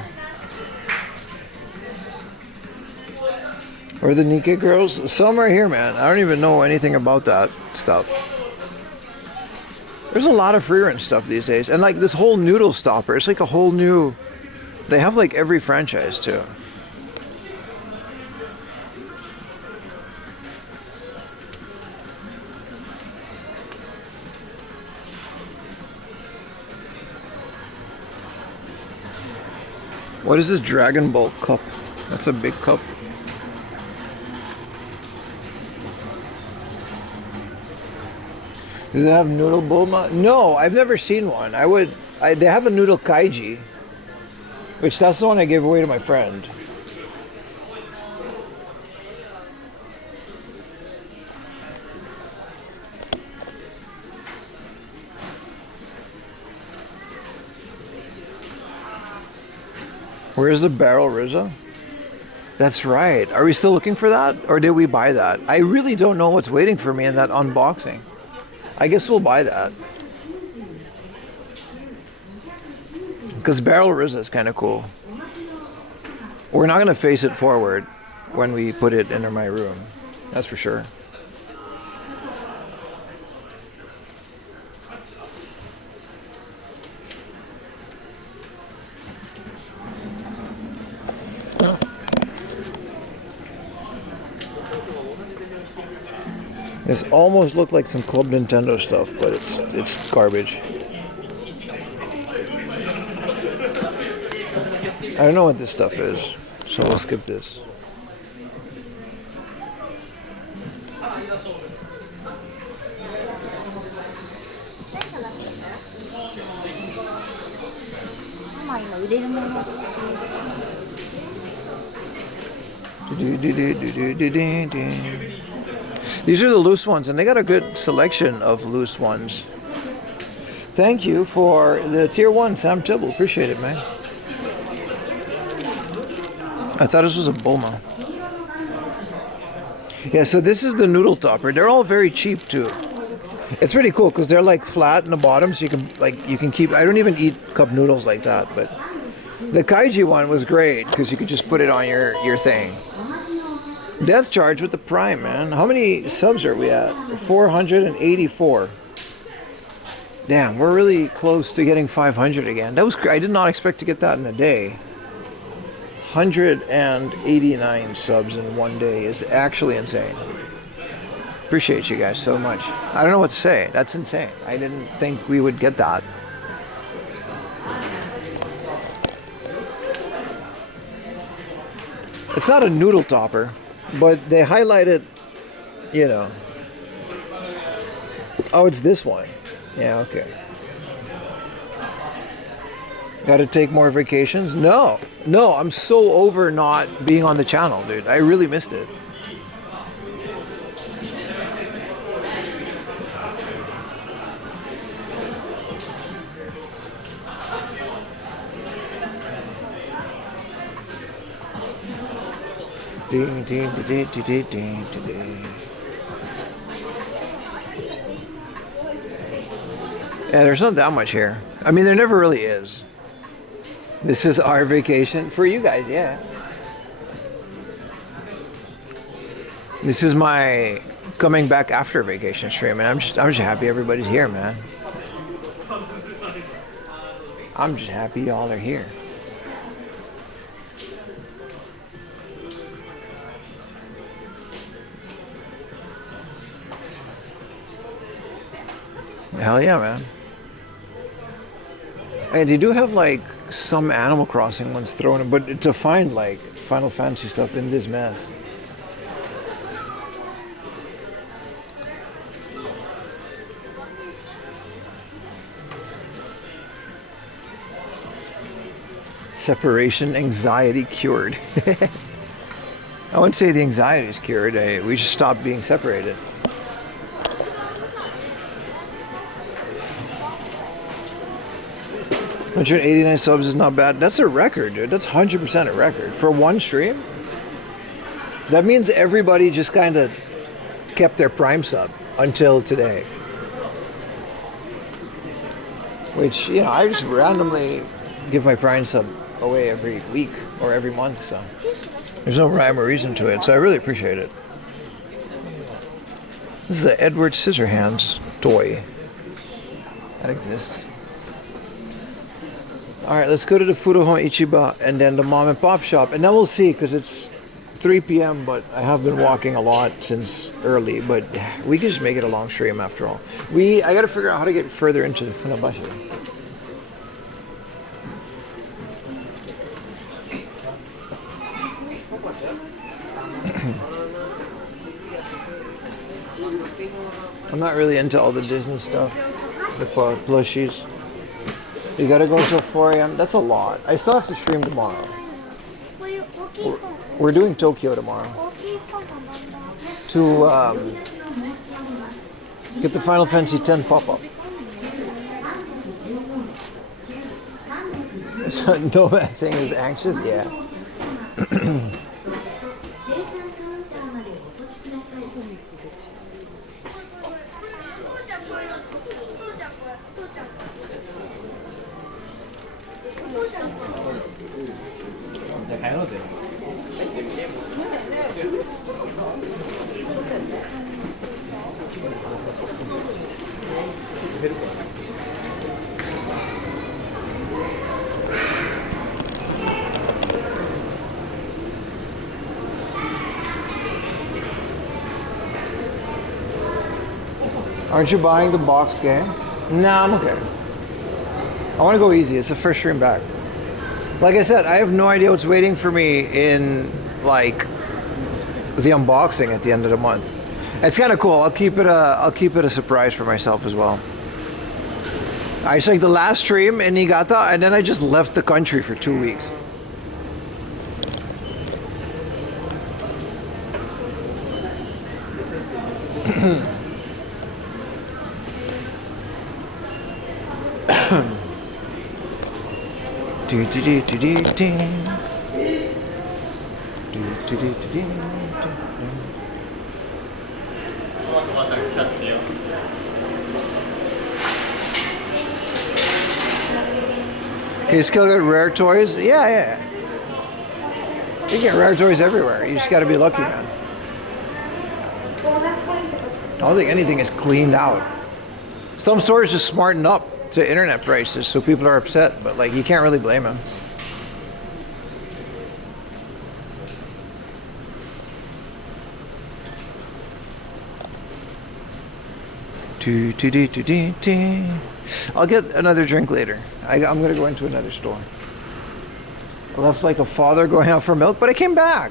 Or the Nikkei girls? Some are here, man. I don't even know anything about that stuff. There's a lot of free run stuff these days. And like this whole noodle stopper, it's like a whole new... They have like every franchise too. What is this Dragon Ball cup? That's a big cup. Do they have noodle bulma? No, I've never seen one. They have a noodle kaiji, which that's the one I gave away to my friend. Where's the barrel Rizzo? That's right. Are we still looking for that? Or did we buy that? I really don't know what's waiting for me in that unboxing. I guess we'll buy that. Because barrel Rizzo is kind of cool. We're not going to face it forward when we put it in my room. That's for sure. This almost looked like some Club Nintendo stuff, but it's garbage. I don't know what this stuff is, so we'll skip this. These are the loose ones, and they got a good selection of loose ones. Thank you for the tier 1, Sam Tibble. Appreciate it, man. I thought this was a Bulma. Yeah, so this is the noodle topper. They're all very cheap, too. It's pretty cool because they're like flat in the bottom, so you can keep. I don't even eat cup noodles like that, but the Kaiji one was great because you could just put it on your thing. Death charge with the Prime, man. How many subs are we at? 484. Damn, we're really close to getting 500 again. That was I did not expect to get that in a day. 189 subs in one day is actually insane. Appreciate you guys so much. I don't know what to say. That's insane. I didn't think we would get that. It's not a noodle topper, but they highlighted, you know. Oh, it's this one. Yeah, okay. Got to take more vacations? No, I'm so over not being on the channel, dude. I really missed it. Ding, ding, ding, ding, ding, ding, ding. Yeah, there's not that much here. I mean, there never really is. This is our vacation for you guys, yeah. This is my coming back after vacation stream, and I'm just happy everybody's here, man. I'm just happy y'all are here. Hell yeah, man. And they do have like some Animal Crossing ones thrown in, but to find like Final Fantasy stuff in this mess. Separation anxiety cured. I wouldn't say the anxiety is cured. We just stopped being separated. $189 subs is not bad. That's a record, dude. That's 100% a record. For one stream? That means everybody just kind of kept their Prime sub until today. Which, you know, I just randomly give my Prime sub away every week or every month, so there's no rhyme or reason to it, so I really appreciate it. This is an Edward Scissorhands toy that exists. Alright, let's go to the Furuhon Ichiba and then the mom and pop shop, and then we'll see, because it's 3 p.m. but I have been walking a lot since early, but we can just make it a long stream after all. I gotta figure out how to get further into the Funabashi. I'm not really into all the Disney stuff, the plushies. You gotta go until 4 a.m. That's a lot. I still have to stream tomorrow. We're doing Tokyo tomorrow. To get the Final Fantasy X pop-up. So, no bad thing is anxious? Yeah. Aren't you buying the box game? Nah, I'm okay. I want to go easy. It's the first stream back. Like I said, I have no idea what's waiting for me in like the unboxing at the end of the month. It's kind of cool. I'll keep it a surprise for myself as well. I just like the last stream in Niigata, and then I just left the country for 2 weeks. Can you still get rare toys? Yeah. You get rare toys everywhere. You just got to be lucky, man. I don't think anything is cleaned out. Some stores just smarten up to internet prices, so people are upset. But like, you can't really blame them. I'll get another drink later. I'm gonna go into another store. I left like a father going out for milk, but I came back.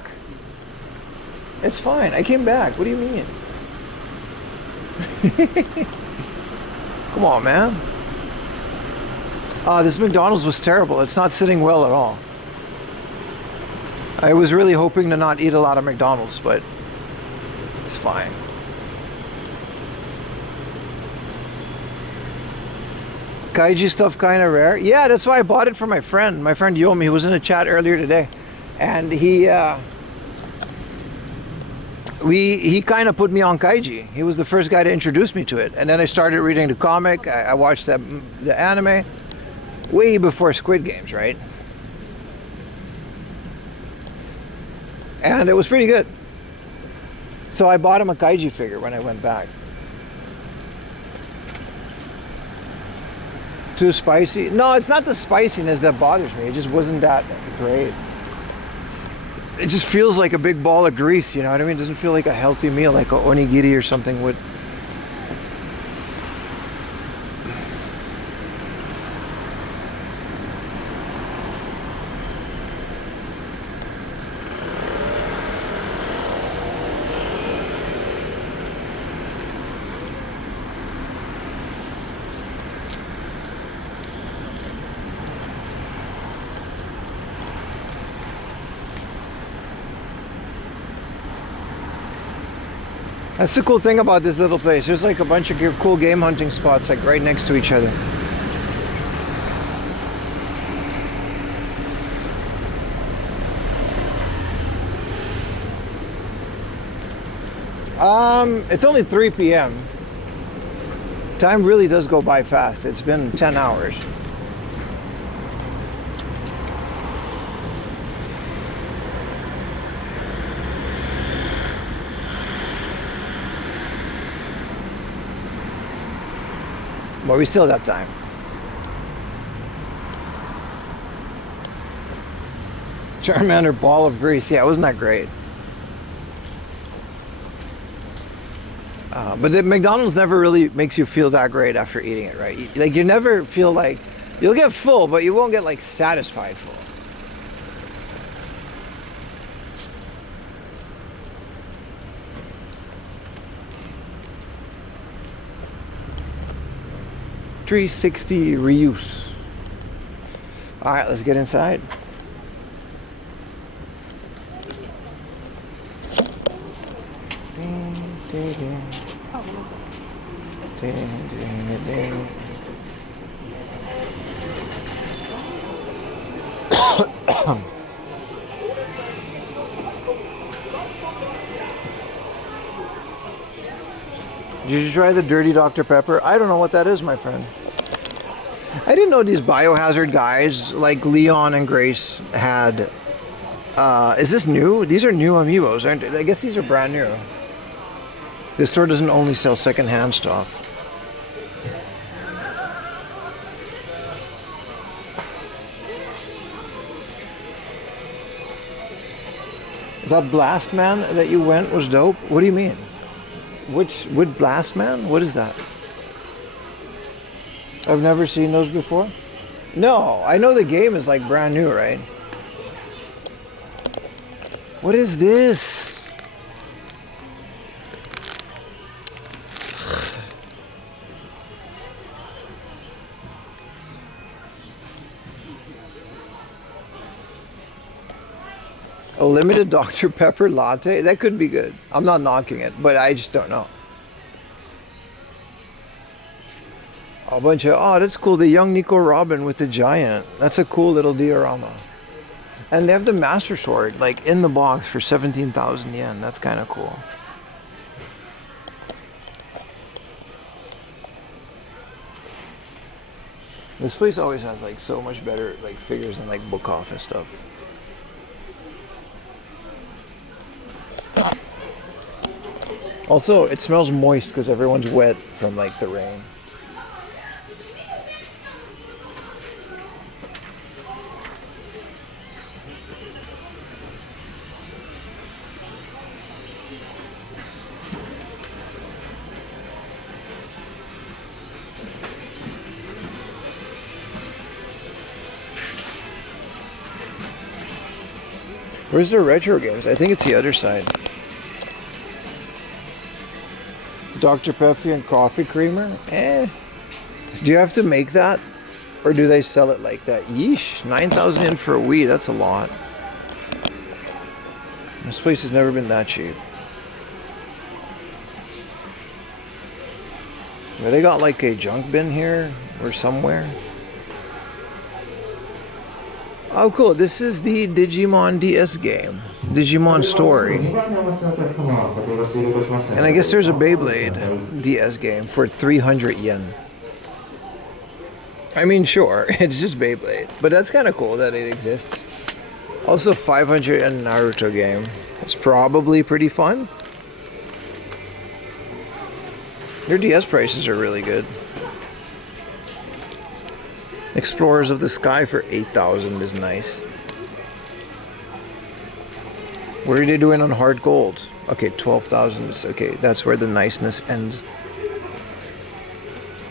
It's fine. I came back. What do you mean? Come on, man. This McDonald's was terrible. It's not sitting well at all. I was really hoping to not eat a lot of McDonald's, but it's fine. Kaiji stuff kind of rare. Yeah, that's why I bought it for my friend. My friend Yomi, he was in a chat earlier today, and he kind of put me on Kaiji. He was the first guy to introduce me to it, and then I started reading the comic. I watched the anime way before Squid Games, right? And it was pretty good. So I bought him a Kaiji figure when I went back. Too spicy? No, it's not the spiciness that bothers me. It just wasn't that great. It just feels like a big ball of grease, you know what I mean? It doesn't feel like a healthy meal, like a onigiri or something would. That's the cool thing about this little place. There's like a bunch of cool game hunting spots like right next to each other. It's only 3 p.m. Time really does go by fast. It's been 10 hours. But we still got time. Charmander ball of grease. Yeah, wasn't that great? But the McDonald's never really makes you feel that great after eating it, right? Like, you never feel like... You'll get full, but you won't get, like, satisfied full. $360 reuse. All right, let's get inside. Did you try the Dirty Dr. Pepper? I don't know what that is, my friend. I didn't know these Biohazard guys like Leon and Grace had. Is this new? These are new amiibos, aren't they? I guess these are brand new. This store doesn't only sell secondhand stuff. That Blast Man that you went was dope. What do you mean? Which Blast Man? What is that? I've never seen those before. No, I know the game is like brand new, right? What is this? A limited Dr. Pepper latte? That could be good. I'm not knocking it, but I just don't know. A bunch of, oh, that's cool. The young Nico Robin with the giant. That's a cool little diorama. And they have the Master Sword, like, in the box for 17,000 yen. That's kind of cool. This place always has like so much better like figures and like book off and stuff. Also, it smells moist because everyone's wet from like the rain. Where's the retro games? I think it's the other side. Dr. Pepper and coffee creamer? Eh. Do you have to make that? Or do they sell it like that? Yeesh, 9,000 yen for a Wii, that's a lot. This place has never been that cheap. Yeah, they got like a junk bin here or somewhere. Oh cool, this is the Digimon DS game. Digimon Story. And I guess there's a Beyblade DS game for 300 yen. I mean, sure, it's just Beyblade. But that's kind of cool that it exists. Also 500 yen Naruto game. It's probably pretty fun. Their DS prices are really good. Explorers of the Sky for 8,000 is nice. What are they doing on hard gold? Okay, 12,000 is okay. That's where the niceness ends.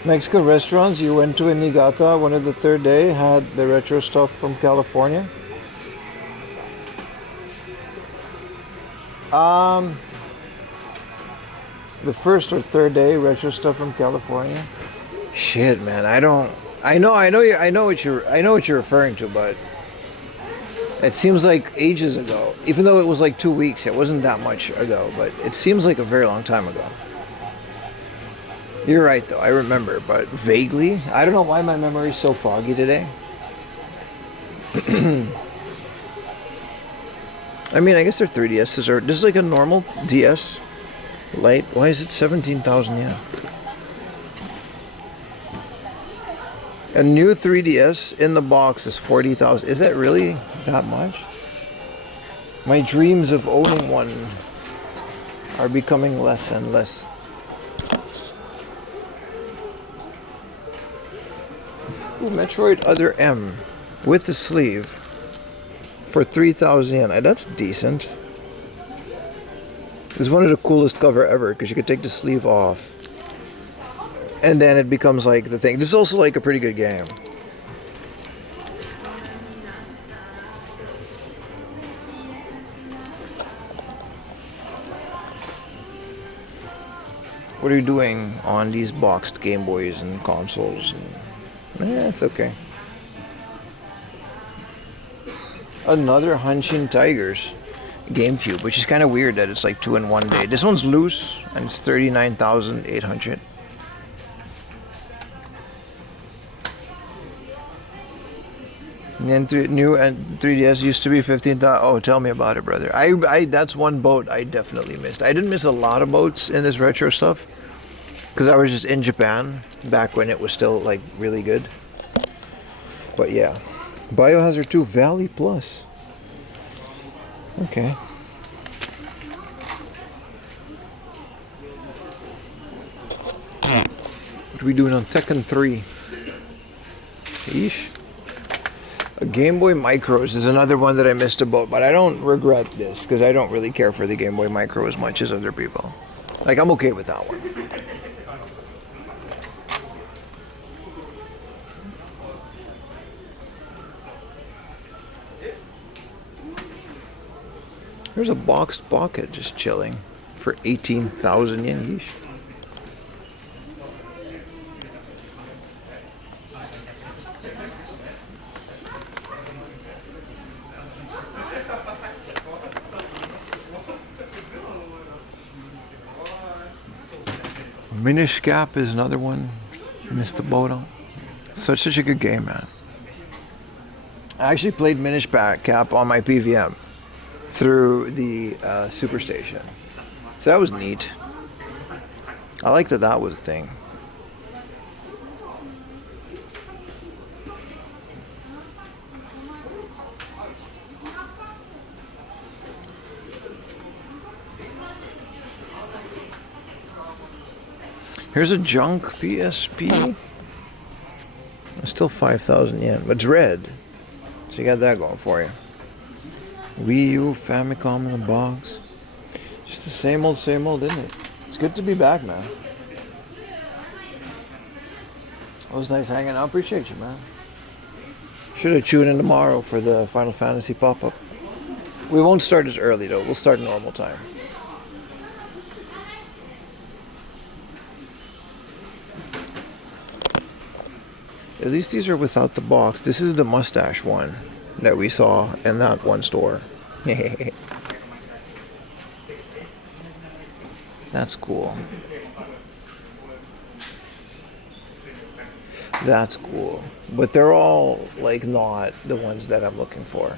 Mexican restaurants you went to in Niigata, one of the third day, had the retro stuff from California. The first or third day, retro stuff from California. Shit, man, I know what you're referring to, but it seems like ages ago. Even though it was like 2 weeks, it wasn't that much ago, but it seems like a very long time ago. You're right, though. I remember, but vaguely. I don't know why my memory is so foggy today. I mean, I guess they're 3DSs, or this is like a normal DS Lite. Why is it 17,000 yen? A new 3DS in the box is 40,000. Is that really that much? My dreams of owning one are becoming less and less. Ooh, Metroid Other M with the sleeve for 3,000 yen. That's decent. This is one of the coolest cover ever because you could take the sleeve off. And then it becomes like the thing. This is also like a pretty good game. What are you doing on these boxed Game Boys and consoles? Yeah, it's okay. Another Hanshin Tigers GameCube, which is kind of weird that it's like 2 in 1 day. This one's loose and it's 39,800. And new and 3DS used to be 15,000. Oh, tell me about it, brother. I that's one boat I definitely missed. I didn't miss a lot of boats in this retro stuff because I was just in Japan back when it was still like really good. But yeah, Biohazard 2 Valley Plus. Okay. What are we doing on Tekken 3? Yeesh. A Game Boy Micros is another one that I missed about, but I don't regret this because I don't really care for the Game Boy Micro as much as other people. Like, I'm okay with that one. There's a boxed pocket just chilling for 18,000 yen. Yeesh. Minish Cap is another one. Missed the boat on. Such a good game, man. I actually played Minish Cap on my PVM through the Superstation. So that was neat. I like that was a thing. Here's a junk PSP. It's still 5,000 yen, but it's red. So you got that going for you. Wii U, Famicom in the box. Just the same old, isn't it? It's good to be back, man. It was nice hanging out. Appreciate you, man. Should have tuned in tomorrow for the Final Fantasy pop-up. We won't start as early, though. We'll start normal time. At least these are without the box. This is the mustache one that we saw in that one store. That's cool. That's cool. But they're all like not the ones that I'm looking for.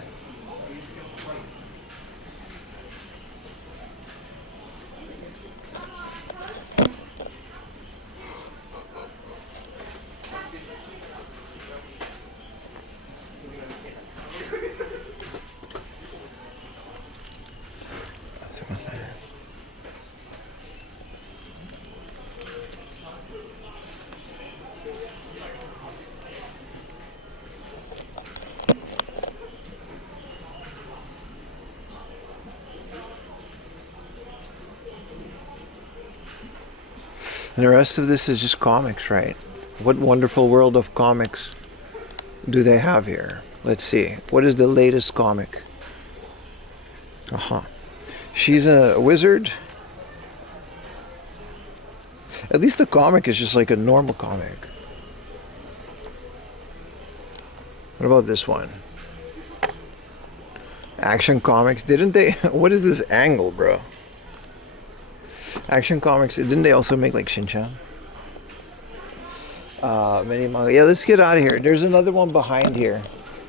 And the rest of this is just comics, right? What wonderful world of comics do they have here? Let's see. What is the latest comic? She's a wizard. At least the comic is just like a normal comic. What about this one? Action Comics. Didn't they? What is this angle, bro? Action Comics. Didn't they also make like Shin-chan? Many manga. Yeah, let's get out of here. There's another one behind here.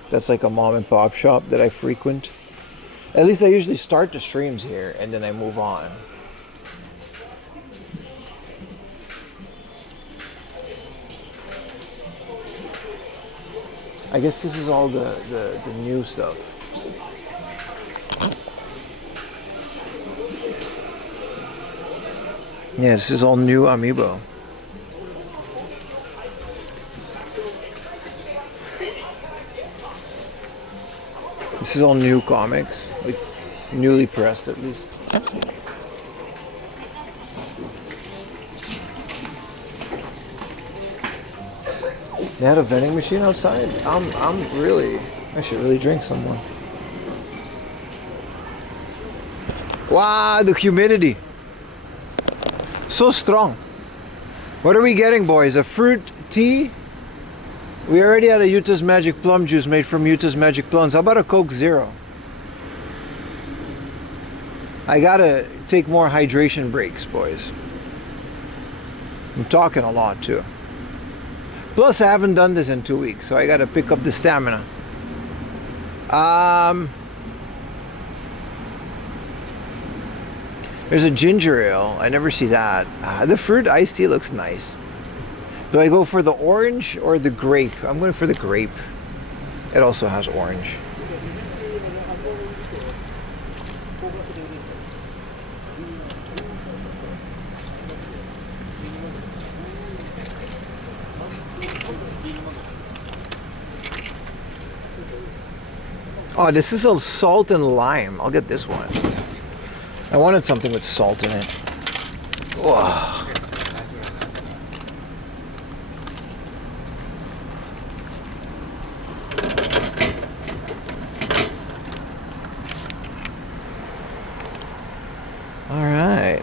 That's like a mom and pop shop that I frequent. At least I usually start the streams here and then I move on. I guess this is all the new stuff. Yeah, this is all new amiibo. This is all new comics, like newly pressed at least. They had a vending machine outside. I should really drink some more. Wow, the humidity. So strong. What are we getting, boys? A fruit tea? We already had a Utah's Magic Plum juice made from Utah's Magic Plums. How about a Coke Zero? I gotta take more hydration breaks, boys. I'm talking a lot too. Plus, I haven't done this in 2 weeks, so I gotta pick up the stamina. There's a ginger ale. I never see that. The fruit iced tea looks nice. Do I go for the orange or the grape? I'm going for the grape. It also has orange. Oh, this is a salt and lime. I'll get this one. I wanted something with salt in it. Whoa. All right.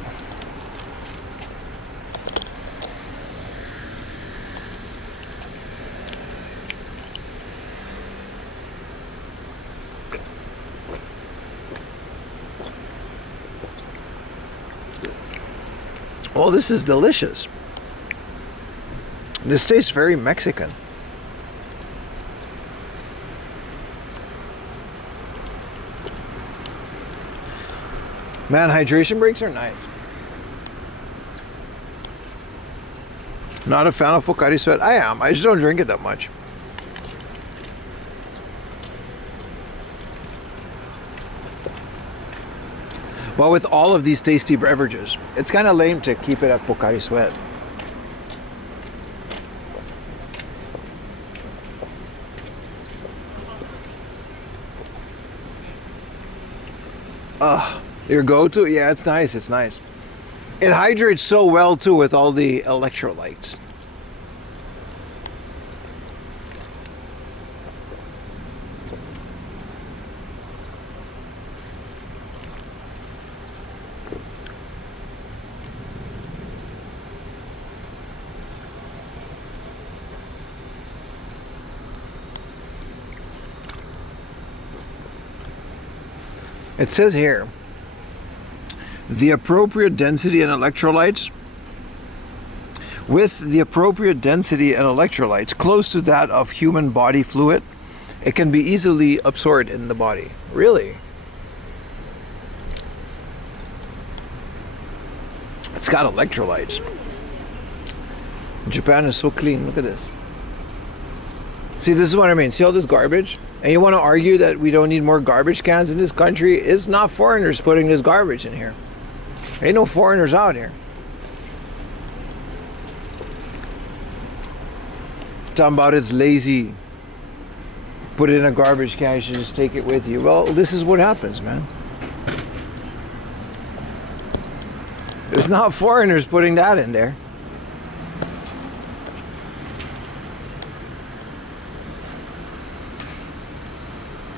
Oh, this is delicious. This tastes very Mexican. Man, hydration breaks are nice. Not a fan of Pocari Sweat. I am. I just don't drink it that much. Well, with all of these tasty beverages, it's kind of lame to keep it at Pocari Sweat. Your go-to? Yeah, it's nice. It's nice. It hydrates so well too with all the electrolytes. It says here, the appropriate density and electrolytes, with the appropriate density and electrolytes close to that of human body fluid, it can be easily absorbed in the body. Really? It's got electrolytes. Japan is so clean. Look at this. See, this is what I mean. See all this garbage? And you want to argue that we don't need more garbage cans in this country? It's not foreigners putting this garbage in here. Ain't no foreigners out here. Talking about it's lazy. Put it in a garbage can, you should just take it with you. Well, this is what happens, man. It's not foreigners putting that in there.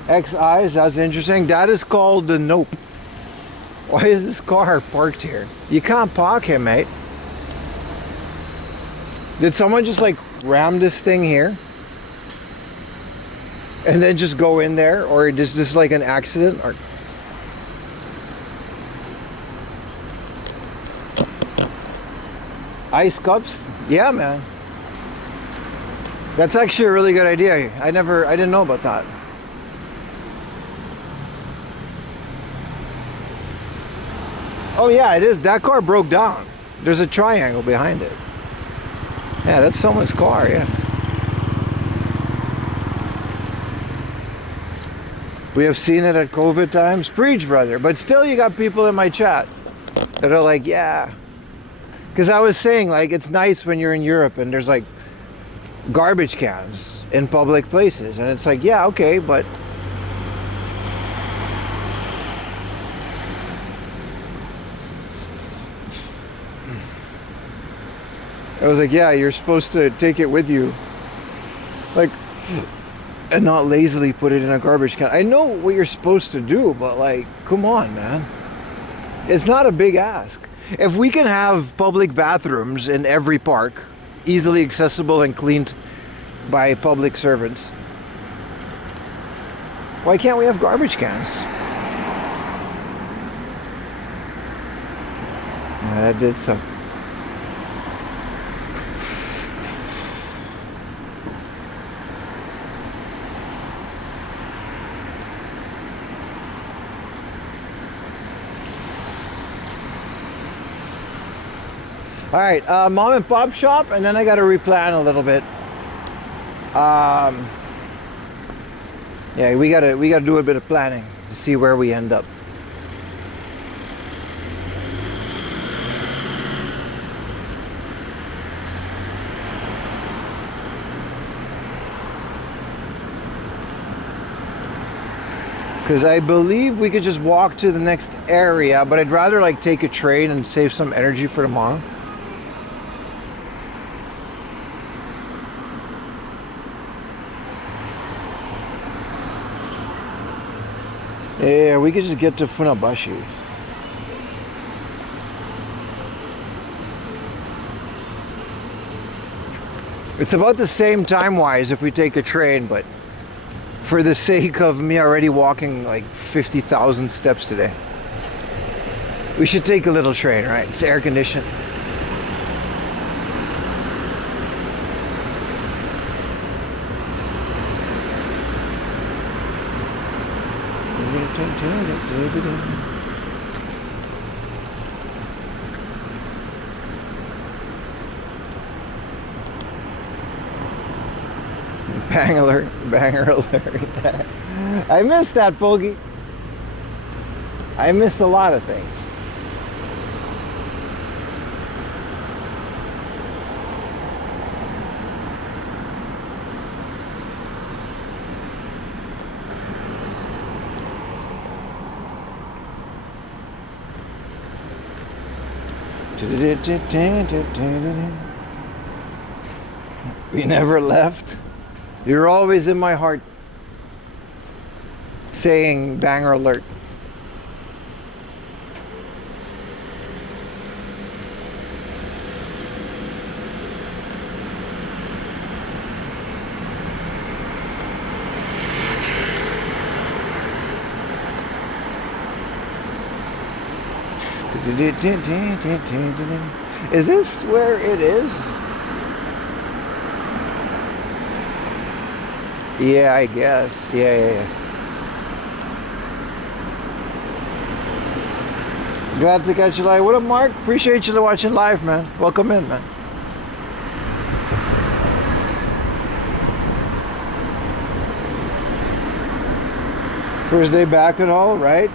XIs, that's interesting. That is called the Nope. Why is this car parked here? You can't park here, mate. Did someone just like ram this thing here? And then just go in there? Or is this like an accident? Or ice cups? Yeah, man. That's actually a really good idea. I didn't know about that. Oh yeah, it is. That car broke down. There's a triangle behind it. Yeah, that's someone's car, yeah. We have seen it at COVID times. Preach, brother. But still you got people in my chat that are like, yeah. Because I was saying, like, it's nice when you're in Europe and there's like garbage cans in public places. And it's like, yeah, okay, but I was like, yeah, you're supposed to take it with you. Like, and not lazily put it in a garbage can. I know what you're supposed to do, but like, come on, man. It's not a big ask. If we can have public bathrooms in every park, easily accessible and cleaned by public servants, why can't we have garbage cans? Yeah, that did some. All right, mom and pop shop, and then I got to replan a little bit. Yeah, we gotta do a bit of planning to see where we end up. Because I believe we could just walk to the next area, but I'd rather like take a train and save some energy for tomorrow. Yeah, we could just get to Funabashi. It's about the same time-wise if we take a train, but for the sake of me already walking like 50,000 steps today, we should take a little train, right? It's air conditioned. Banger alert. I missed that, Bogey. I missed a lot of things. We never left. You're always in my heart. Saying banger alert. Is this where it is? Yeah, I guess. Yeah. Glad to catch you live. What up, Mark? Appreciate you watching live, man. Welcome in, man. First day back and all, right?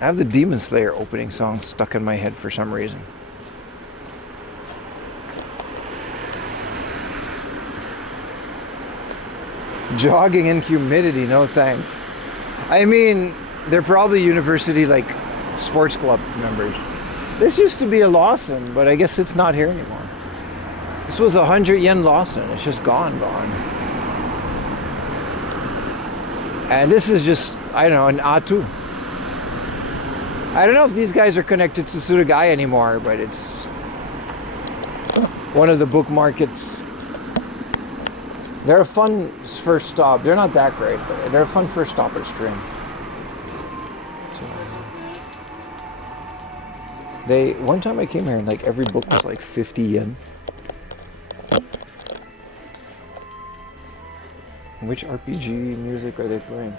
I have the Demon Slayer opening song stuck in my head for some reason. Jogging in humidity, no thanks. I mean, they're probably university like sports club members. This used to be a Lawson, but I guess it's not here anymore. This was 100 yen Lawson. It's just gone. And this is just, I don't know, an A2. I don't know if these guys are connected to Surugai anymore, but it's one of the book markets. They're a fun first stop. They're not that great, but they're a fun first stop at stream. So, one time I came here and like every book was like 50 yen. Which RPG music are they playing?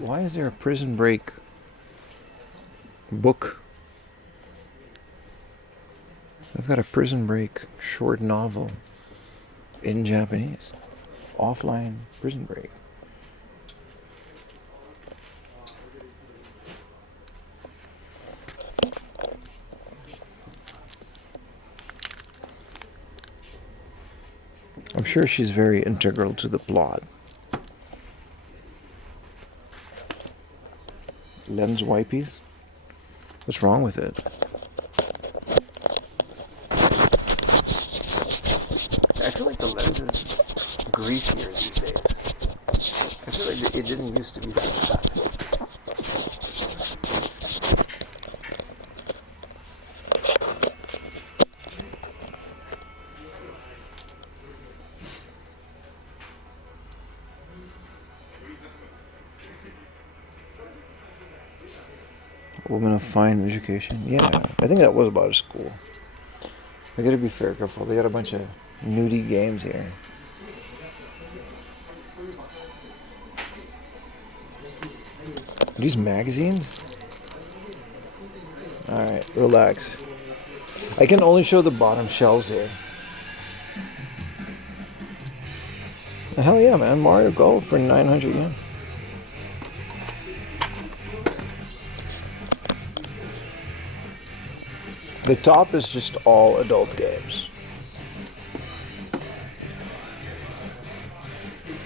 Why is there a Prison Break book? I've got a Prison Break short novel in Japanese. Offline Prison Break. I'm sure she's very integral to the plot. Lens wipies? What's wrong with it? I feel like the lens is greasier these days. I feel like it didn't used to be that bad. Woman of fine education. Yeah, I think that was about a school. I gotta be fair careful. They got a bunch of nudie games here. Are these magazines? Alright, relax. I can only show the bottom shelves here. Hell yeah, man. Mario Golf for 900 yen. The top is just all adult games.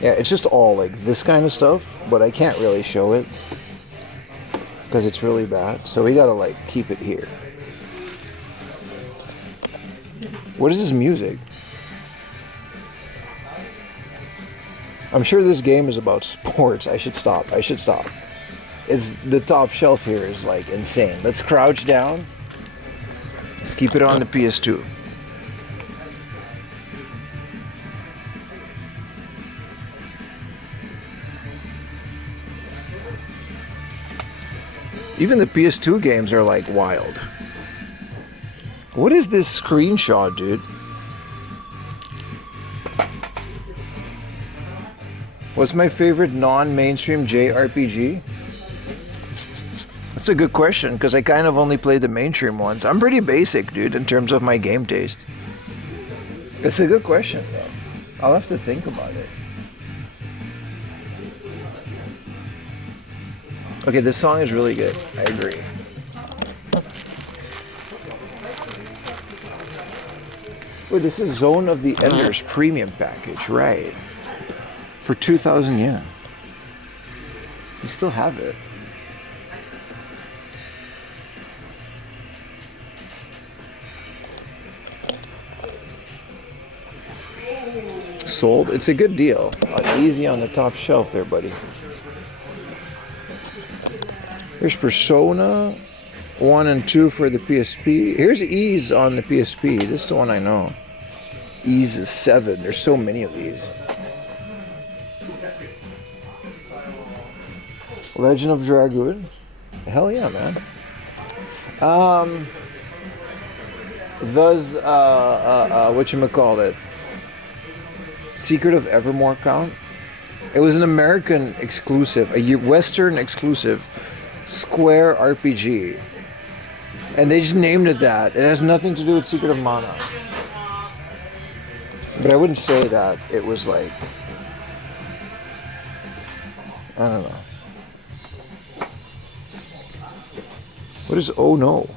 Yeah, it's just all like this kind of stuff, but I can't really show it because it's really bad. So we gotta like keep it here. What is this music? I'm sure this game is about sports. I should stop. It's the top shelf here is like insane. Let's crouch down. Let's keep it on the PS2. Even the PS2 games are like wild. What is this screenshot, dude? What's my favorite non-mainstream JRPG? That's a good question, because I kind of only played the mainstream ones. I'm pretty basic, dude, in terms of my game taste. It's a good question, though. I'll have to think about it. Okay, this song is really good. I agree. Oh, this is Zone of the Enders premium package, right? For 2,000 yen. You still have it. Sold. It's a good deal. Easy on the top shelf there, buddy. Here's Persona 1 and 2 for the PSP. Here's Ease on the PSP. This is the one I know. Ease is 7. There's so many of these. Legend of Dragoon. Hell yeah, man. Does whatchamacallit? Secret of Evermore count? It was an American exclusive, a Western exclusive Square RPG. And they just named it that. It has nothing to do with Secret of Mana. But I wouldn't say that it was like, I don't know. What is Oh No?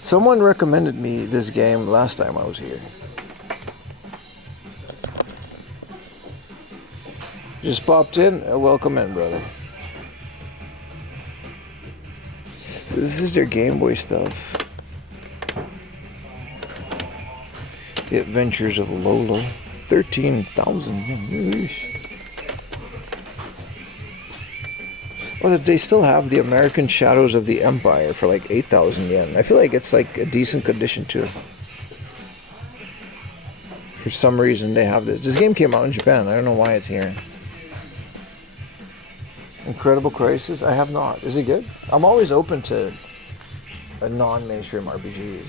Someone recommended me this game last time I was here. Just popped in. Welcome in, brother. So this is their Game Boy stuff. The Adventures of Lolo. 13,000. Oh, they still have the American Shadows of the Empire for like 8,000 yen. I feel like it's like a decent condition too. For some reason they have this. This game came out in Japan. I don't know why it's here. Incredible Crisis? I have not. Is it good? I'm always open to a non-mainstream RPGs.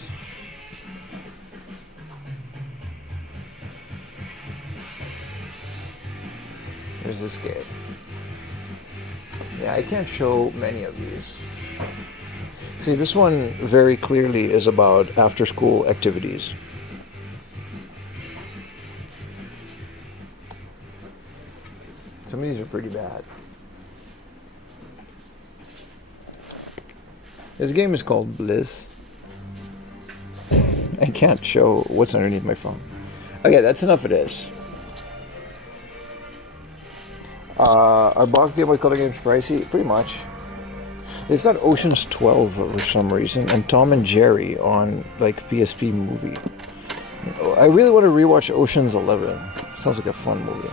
There's this game. Yeah, I can't show many of these. See, this one very clearly is about after-school activities. Some of these are pretty bad. This game is called Bliss. I can't show what's underneath my phone. Okay, that's enough of this. Are box Game Boy Color games pricey? Pretty much. They've got Ocean's 12 for some reason, and Tom and Jerry on like PSP movie. I really want to rewatch Ocean's 11. Sounds like a fun movie.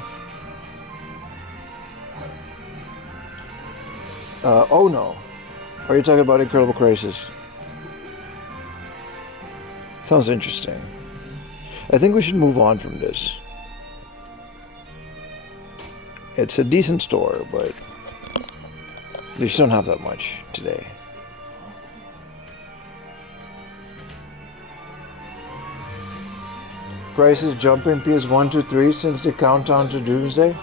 Oh no. Are you talking about Incredible Crisis? Sounds interesting. I think we should move on from this. It's a decent store, but they just don't have that much today. Prices jumping PS1 to 3 since the countdown to Doomsday.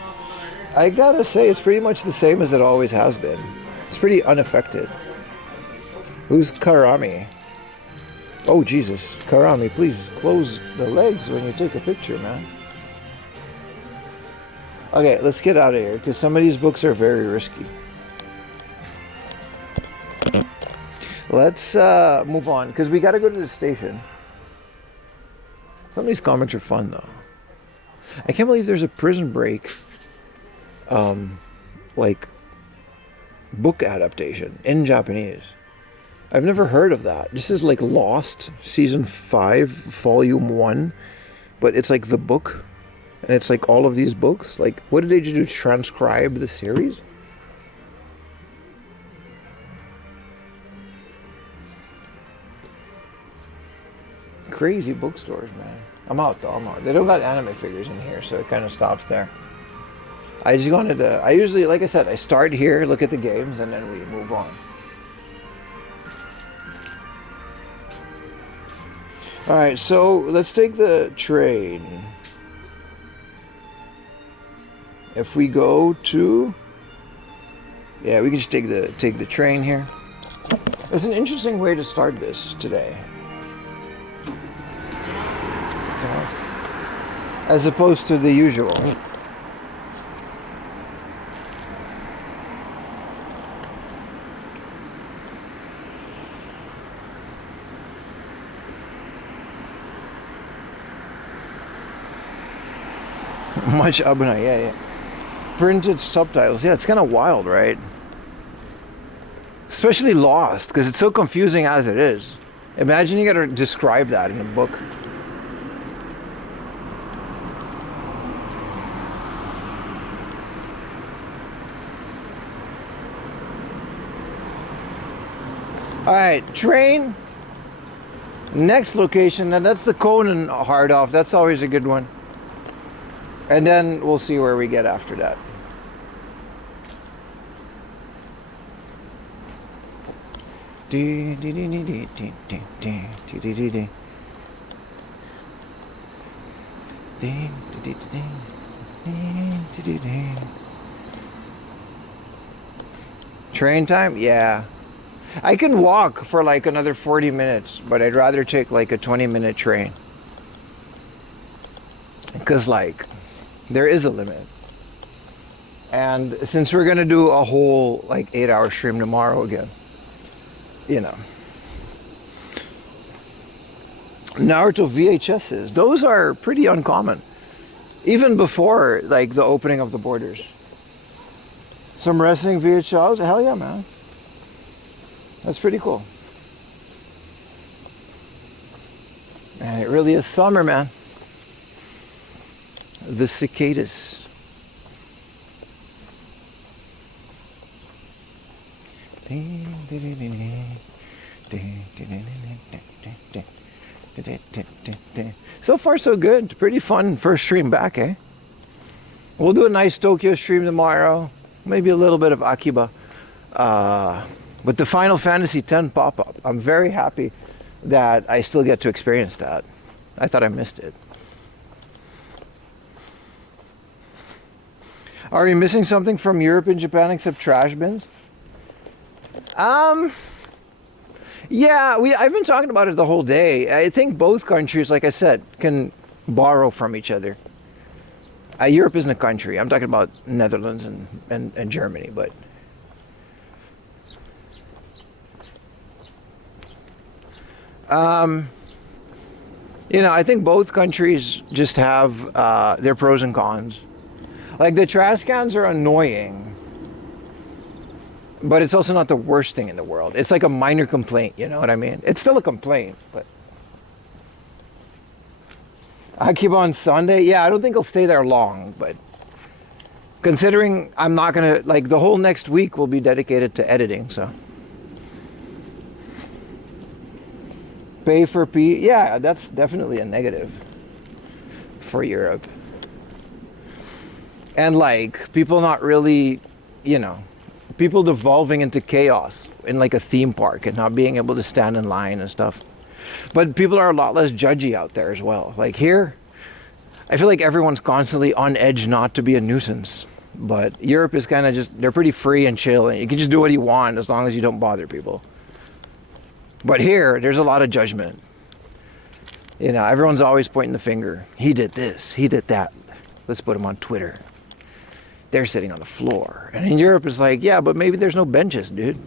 I gotta say, it's pretty much the same as it always has been. It's pretty unaffected. Who's Karami? Oh Jesus, Karami, please close the legs when you take a picture, man. Okay, let's get out of here, because some of these books are very risky. Let's move on, because we got to go to the station. Some of these comics are fun, though. I can't believe there's a Prison Break, like, book adaptation in Japanese. I've never heard of that. This is like Lost, Season 5, Volume 1, but it's like the book. And it's like all of these books. Like, what did they do to transcribe the series? crazy bookstores, man. I'm out though, I'm out. They don't got anime figures in here, so it kind of stops there. I just wanted to, I usually, like I said, I start here, look at the games, and then we move on. Alright, so let's take the train. If we go to, yeah, we can just take the train here. It's an interesting way to start this today, as opposed to the usual. Much abunai, yeah. Printed subtitles, yeah, it's kind of wild, right? Especially Lost, because it's so confusing as it is. Imagine you gotta describe that in a book. Alright, train. Next location, and that's the Conan hard off. That's always a good one. And then we'll see where we get after that. Train time? Yeah. I can walk for like another 40 minutes, but I'd rather take like a 20-minute train. Because like, there is a limit. And since we're gonna do a whole like 8-hour stream tomorrow again, you know. Naruto VHSs, those are pretty uncommon. Even before like the opening of the borders. Some wrestling VHS, hell yeah, man. That's pretty cool. And it really is summer, man. The cicadas. So far so good. Pretty fun first stream back, eh? We'll do a nice Tokyo stream tomorrow. Maybe a little bit of Akiba. But the Final Fantasy X pop-up, I'm very happy that I still get to experience that. I thought I missed it. Are we missing something from Europe and Japan except trash bins? Yeah, I've been talking about it the whole day. I think both countries, like I said, can borrow from each other. Europe isn't a country. I'm talking about Netherlands and Germany, but you know, I think both countries just have their pros and cons. Like the trash cans are annoying, but it's also not the worst thing in the world. It's like a minor complaint, you know what I mean? It's still a complaint, but Akiba on Sunday, yeah, I don't think I'll stay there long, but considering I'm not gonna, like the whole next week will be dedicated to editing, so. Pay for P, yeah, that's definitely a negative for Europe. And like, people not really, you know, people devolving into chaos in like a theme park and not being able to stand in line and stuff. But people are a lot less judgy out there as well. Like here, I feel like everyone's constantly on edge not to be a nuisance. But Europe is kind of just, they're pretty free and chill, and you can just do what you want as long as you don't bother people. But here, there's a lot of judgment. You know, everyone's always pointing the finger. He did this, he did that. Let's put him on Twitter. They're sitting on the floor. And in Europe, it's like, yeah, but maybe there's no benches, dude.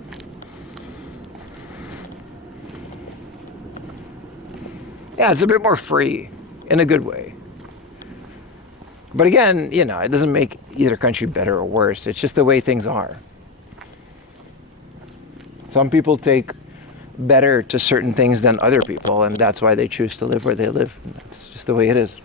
Yeah, it's a bit more free, in a good way. But again, you know, it doesn't make either country better or worse. It's just the way things are. Some people take better to certain things than other people, and that's why they choose to live where they live. That's just the way it is.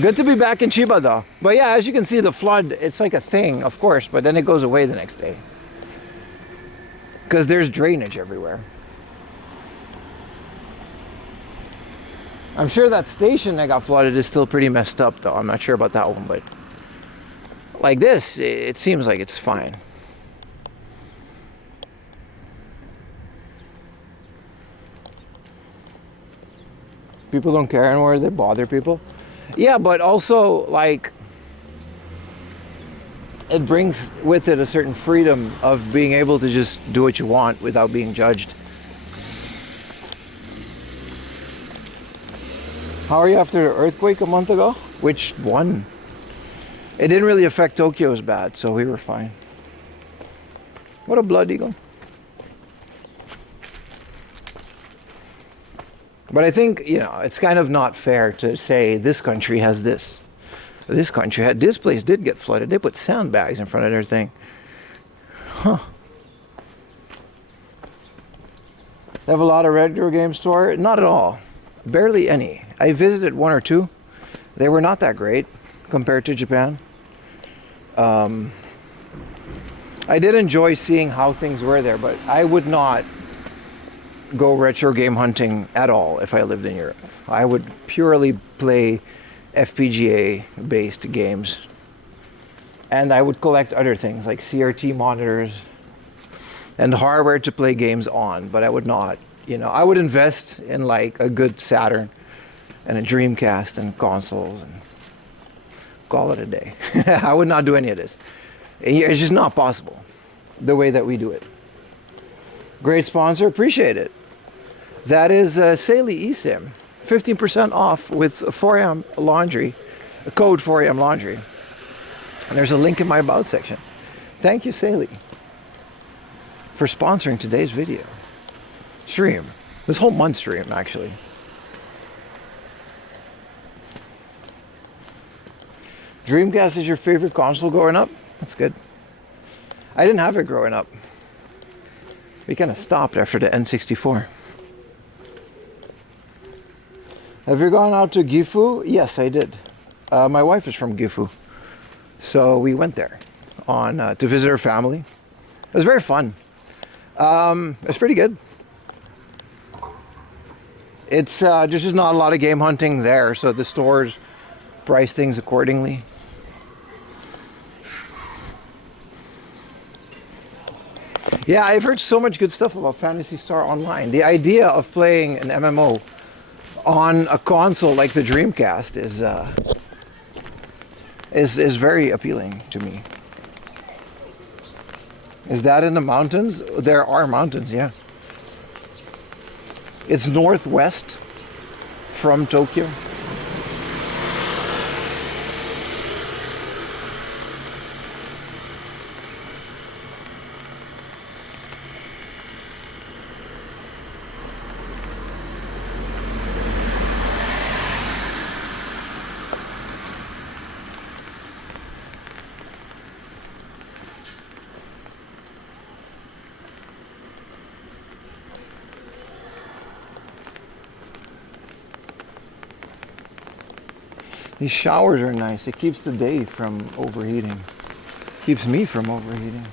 Good to be back in Chiba though. But yeah, as you can see, the flood, it's like a thing, of course, but then it goes away the next day. because there's drainage everywhere. I'm sure that station that got flooded is still pretty messed up though. I'm not sure about that one, but like this, it seems like it's fine. People don't care anymore, they bother people. Yeah, but also like it brings with it a certain freedom of being able to just do what you want without being judged. How are you after the earthquake a month ago? Which one? It didn't really affect Tokyo as bad, so we were fine. What a blood eagle. But I think, you know, it's kind of not fair to say this country has this. This country had, this place did get flooded. They put sandbags in front of their thing. Huh. They have a lot of retro game store? Not at all. Barely any. I visited one or two. They were not that great compared to Japan. I did enjoy seeing how things were there, but I would not go retro game hunting at all if I lived in Europe. I would purely play FPGA based games, and I would collect other things like CRT monitors and hardware to play games on, but I would not, you know, I would invest in like a good Saturn and a Dreamcast and consoles and call it a day. I would not do any of this. It's just not possible the way that we do it. Great sponsor, appreciate it. That is Saley eSIM, 15% off with 4am laundry, code 4am laundry. And there's a link in my about section. Thank you, Saley, for sponsoring today's video. Stream. This whole month stream, actually. Dreamcast is your favorite console growing up? That's good. I didn't have it growing up. We kind of stopped after the N64. Have you gone out to Gifu? Yes, I did. My wife is from Gifu. So we went there on to visit her family. It was very fun. It was pretty good. It's there's just not a lot of game hunting there, so the stores price things accordingly. Yeah, I've heard so much good stuff about Phantasy Star Online. The idea of playing an MMO on a console like the Dreamcast is very appealing to me. Is that in the mountains? There are mountains, yeah. It's northwest from Tokyo. These showers are nice. It keeps the day from overheating. Keeps me from overheating.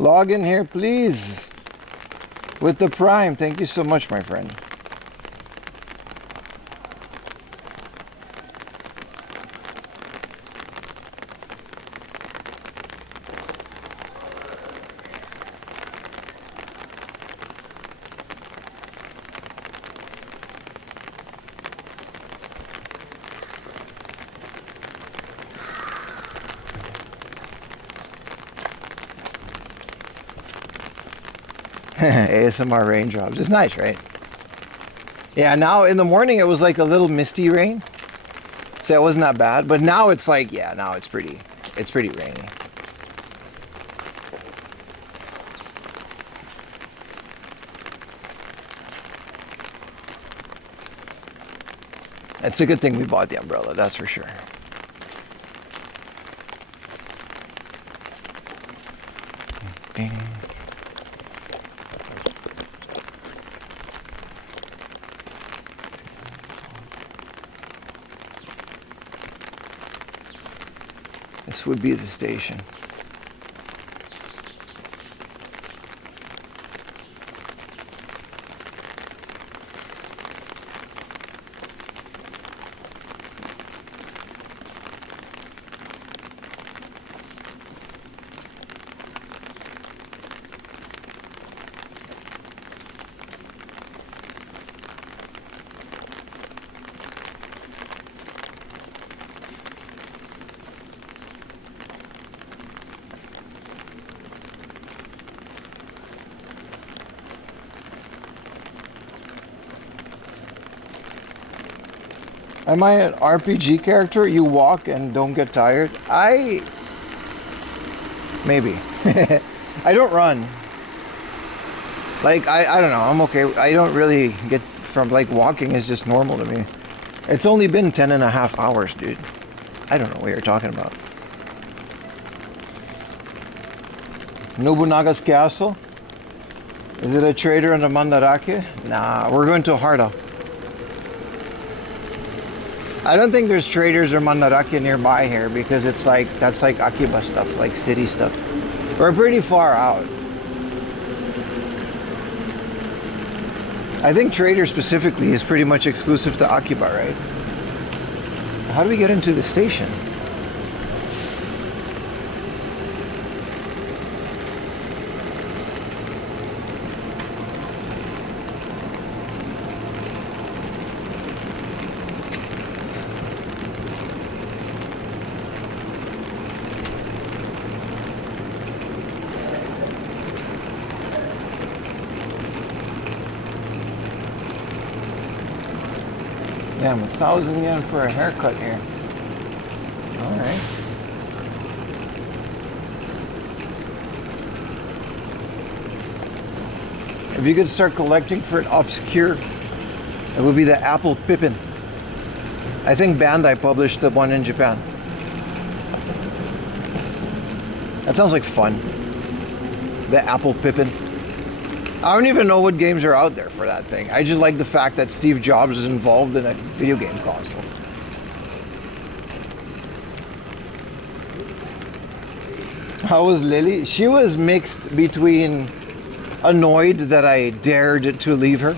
Log in here, please, with the Prime. Thank you so much, my friend. ASMR raindrops. It's nice, right? Yeah, now in the morning it was like a little misty rain. So it wasn't that bad. But now it's like, yeah, now it's pretty rainy. It's a good thing we bought the umbrella, that's for sure. This would be the station. Am I an RPG character? You walk and don't get tired? Maybe. I don't run. Like, I don't know, I'm okay. I don't really get from, like, walking is just normal to me. It's only been 10.5 hours, dude. I don't know what you're talking about. Nobunaga's castle? Is it a trader in the Mandarake? Nah, we're going to Harda. I don't think there's traders or Mandarake nearby here because it's like, that's like Akiba stuff, like city stuff. We're pretty far out. I think trader specifically is pretty much exclusive to Akiba, right? How do we get into the station? Damn, 1,000 yen for a haircut here. Alright. If you could start collecting for an obscure, it would be the Apple Pippin. I think Bandai published the one in Japan. That sounds like fun. The Apple Pippin. I don't even know what games are out there for that thing. I just like the fact that Steve Jobs is involved in a video game console. How was Lily? She was mixed between annoyed that I dared to leave her,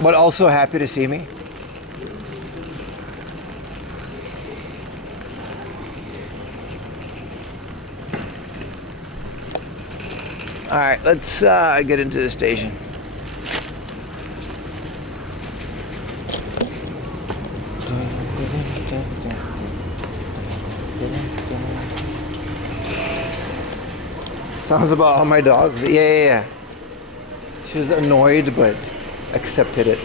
but also happy to see me. All right, let's get into the station. Sounds about all my dogs. Yeah. She was annoyed, but accepted it.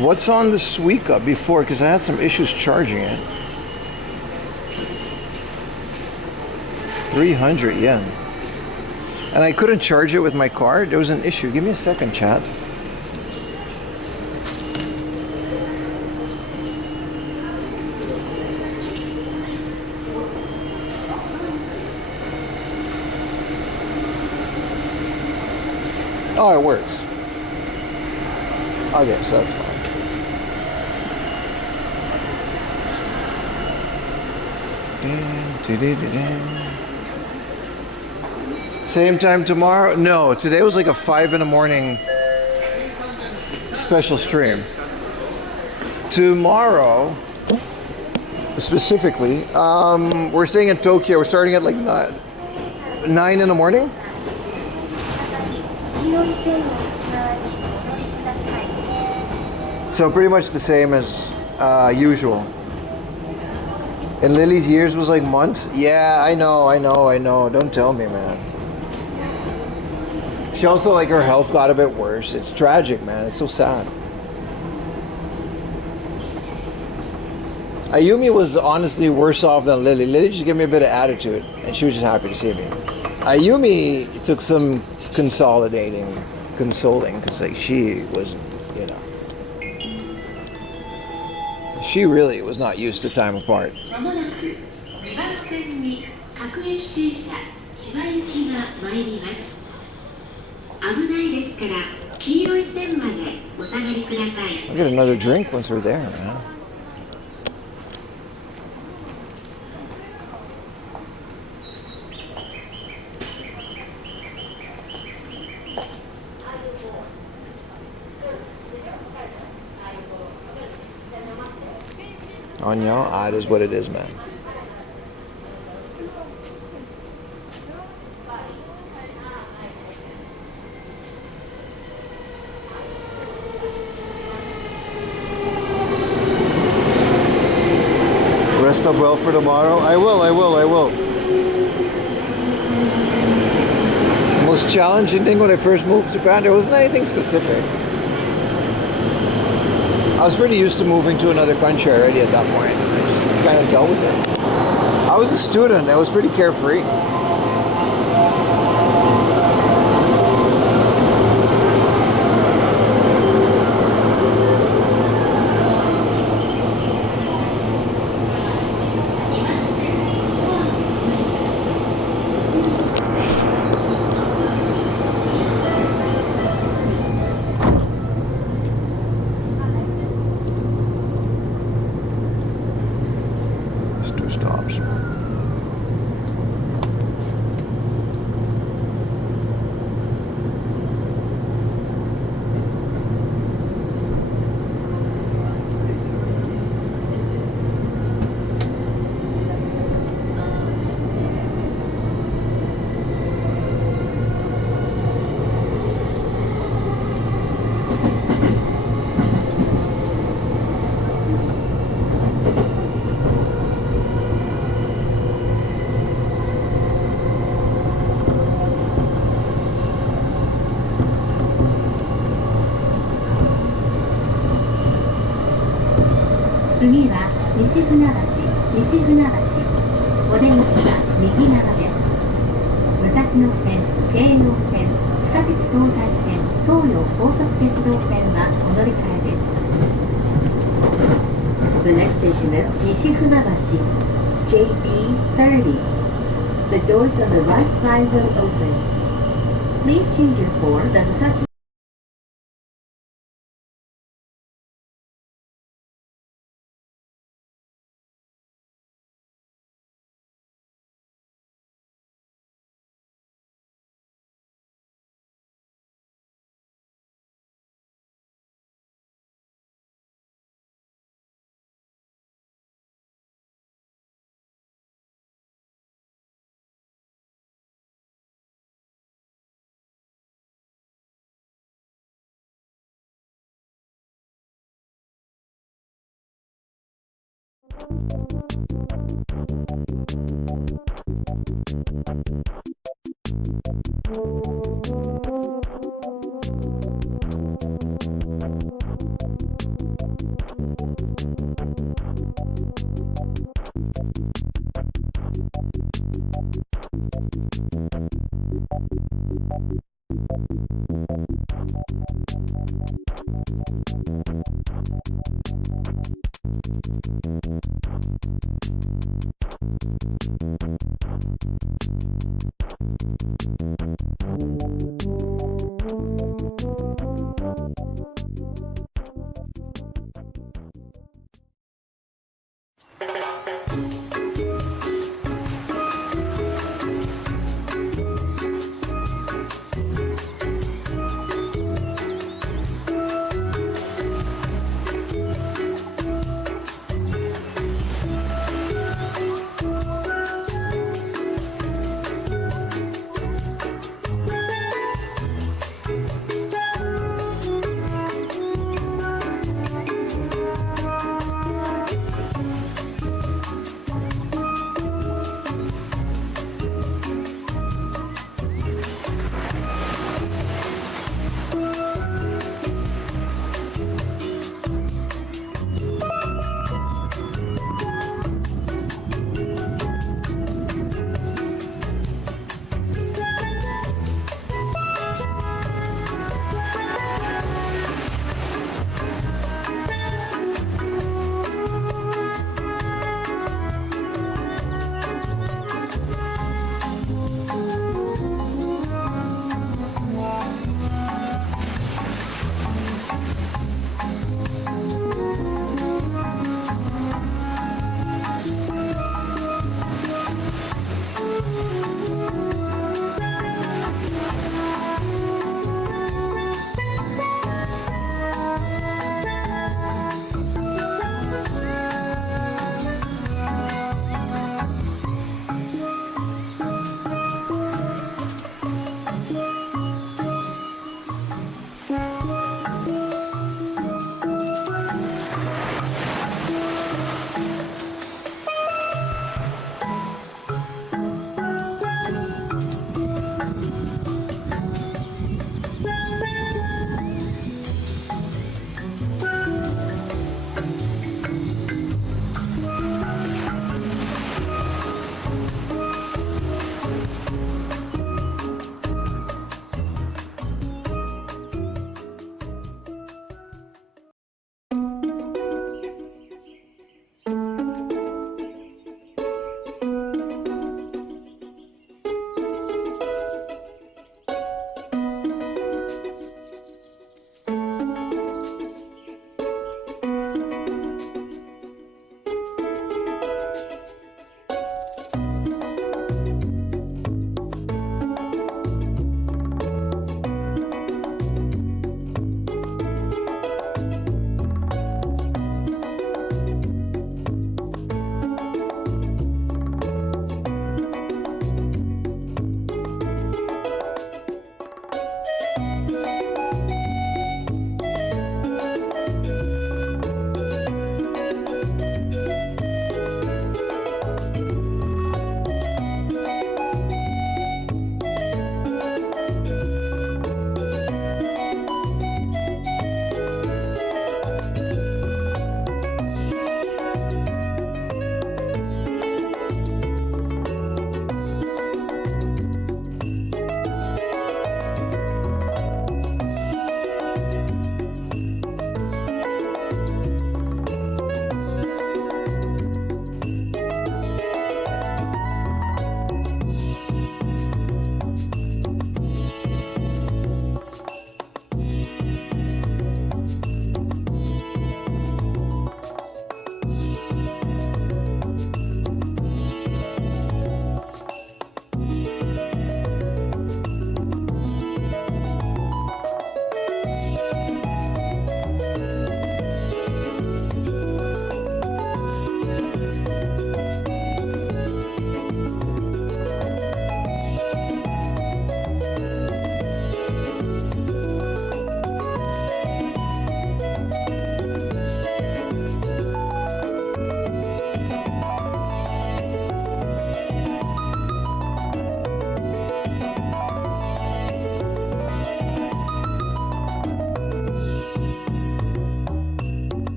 What's on the Suica before? Because I had some issues charging it. 300 yen. And I couldn't charge it with my card. There was an issue. Give me a second, chat. Oh, it works. Okay, so that's fine. Same time tomorrow? No, today was like a 5 in the morning special stream. Tomorrow, specifically, we're staying in Tokyo. We're starting at like 9 in the morning. So pretty much the same as usual. And Lily's years was like months? Yeah, I know. Don't tell me, man. She also, like, her health got a bit worse. It's tragic, man. It's so sad. Ayumi was honestly worse off than Lily. Lily just gave me a bit of attitude, and she was just happy to see me. Ayumi took some consolidating. consoling because like she wasn't, you know, she really was not used to time apart. まもなく2番線に各駅停車千葉行きが参ります。危ないですから黄色い線までお下がりください。 I'll get another drink once we're there, man. Anya, it is what it is, man. Rest up well for tomorrow. I will. The most challenging thing when I first moved to Japan, there wasn't anything specific. I was pretty used to moving to another country already at that point. I just kind of dealt with it. I was a student. I was pretty carefree. It's 2 stops.次は西船橋。お出口は右側です。武蔵野線、京葉線、地下鉄東西線、東洋高速鉄道線はお乗り換えです。The next station is 西船橋 JB30. The doors on the right side will open. Please change your for the Musashi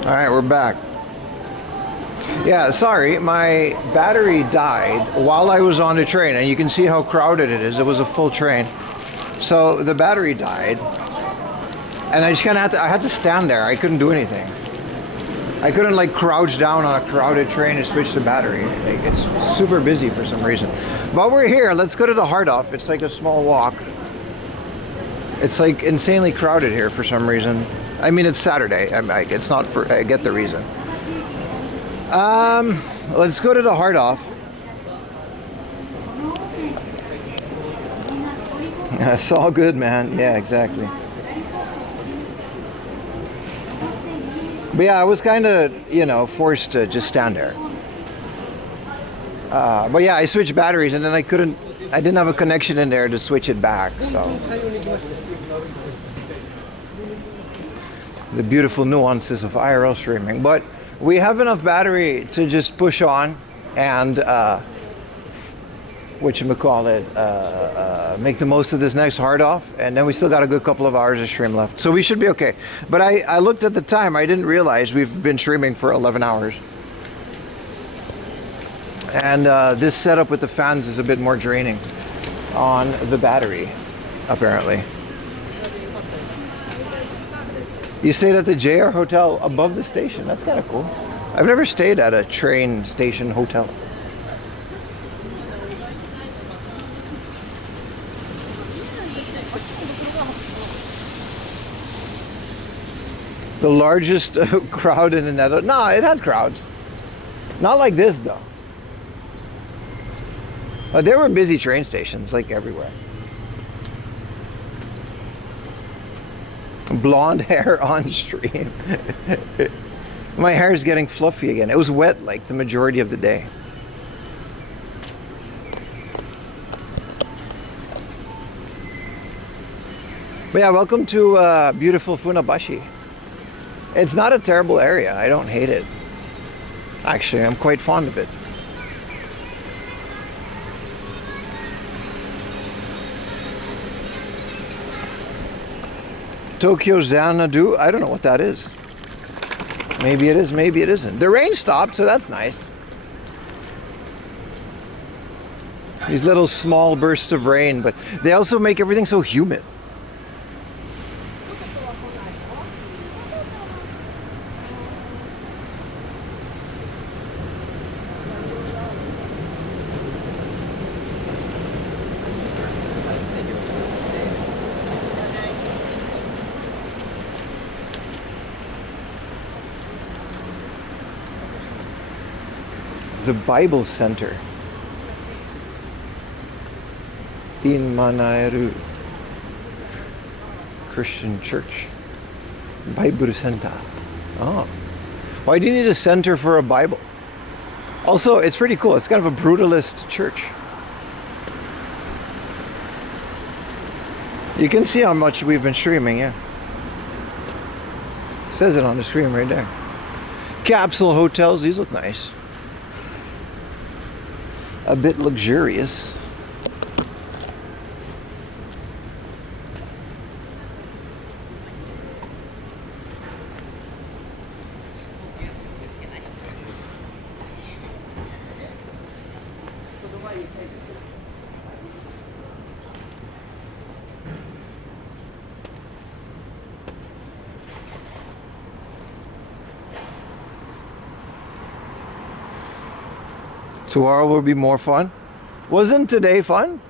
All right, we're back. Yeah, sorry, my battery died while I was on the train, and you can see how crowded it is. It was a full train. So the battery died, and I just kind of had to stand there. I couldn't do anything. I couldn't like crouch down on a crowded train and switch the battery. Like, it's super busy for some reason. But we're here. Let's go to the Hard Off. It's like a small walk. It's like insanely crowded here for some reason. I mean, it's Saturday. It's not for. I get the reason. Let's go to the Hard Off. It's all good, man. Yeah, exactly. But yeah, I was kind of, forced to just stand there. But yeah, I switched batteries and then I didn't have a connection in there to switch it back, so. The beautiful nuances of IRL streaming. But we have enough battery to just push on and, make the most of this next Hard Off, and then we still got a good couple of hours of stream left, so we should be okay. But I looked at the time. I didn't realize we've been streaming for 11 hours, and this setup with the fans is a bit more draining on the battery, apparently. You stayed at the JR Hotel above the station. That's kind of cool. I've never stayed at a train station hotel. The largest crowd in the Netherlands. No, it had crowds. Not like this, though. But there were busy train stations, like everywhere. Blonde hair on stream. My hair is getting fluffy again. It was wet like the majority of the day. But yeah, welcome to beautiful Funabashi. It's not a terrible area. I don't hate it. Actually, I'm quite fond of it. Tokyo Xanadu. I don't know what that is. Maybe it is, maybe it isn't. The rain stopped, so that's nice. These little small bursts of rain, but they also make everything so humid. The Bible Center in Manairu Christian Church. Bible Center. Oh. Why do you need a center for a Bible? Also, it's pretty cool. It's kind of a brutalist church. You can see how much we've been streaming, yeah. It says it on the screen right there. Capsule hotels, these look nice. A bit luxurious. Tomorrow will be more fun. Wasn't today fun?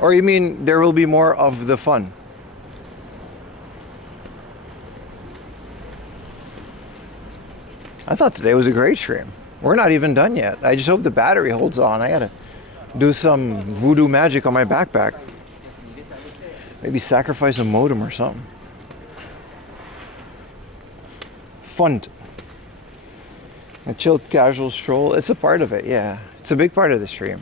Or you mean there will be more of the fun? I thought today was a great stream. We're not even done yet. I just hope the battery holds on. I gotta do some voodoo magic on my backpack. Maybe sacrifice a modem or something. Fun. A chilled, casual stroll. It's a part of it, yeah. It's a big part of the stream.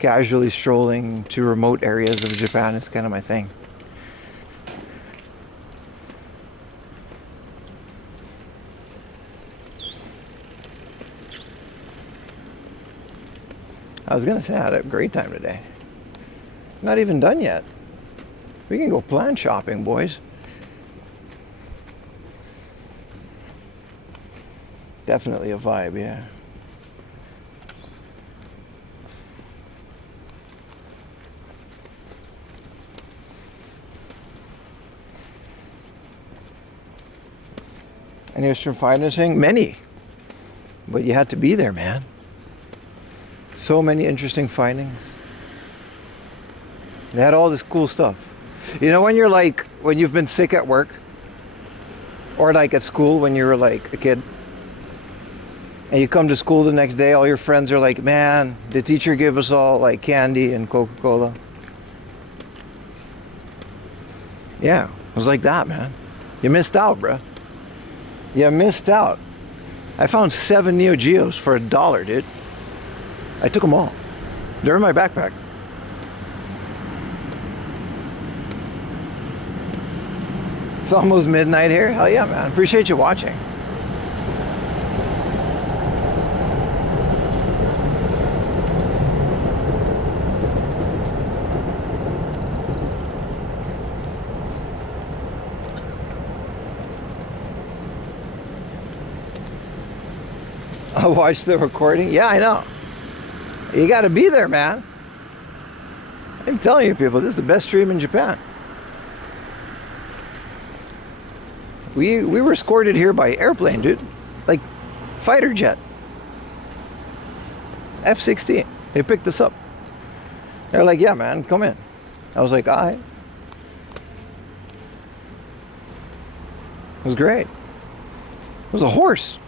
Casually strolling to remote areas of Japan is kind of my thing. I was gonna say I had a great time today. Not even done yet. We can go plan shopping, boys. Definitely a vibe, yeah. Any Eastern financing? Many. But you had to be there, man. So many interesting findings. They had all this cool stuff. You know, when you're like, when you've been sick at work, or like at school when you were like a kid, and you come to school the next day, all your friends are like, man, the teacher gave us all like candy and Coca-Cola. Yeah, it was like that, man. You missed out, bro. You missed out. I found 7 Neo Geos for $1, dude. I took them all. They're in my backpack. It's almost midnight here. Hell yeah, man. Appreciate you watching. I'll watch the recording. Yeah, I know. You got to be there, man. I'm telling you, people, this is the best stream in Japan. We were escorted here by airplane, dude. Like fighter jet. F-16. They picked us up. They're like, yeah, man, come in. I was like, all right. It was great. It was a horse.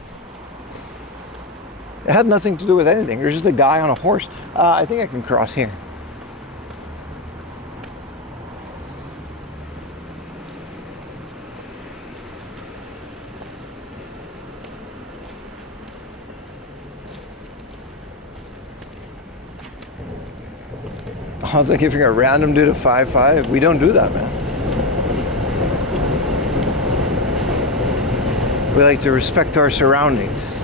It had nothing to do with anything. There's just a guy on a horse. I think I can cross here. I was like, if you're a random dude at 5'5", we don't do that, man. We like to respect our surroundings.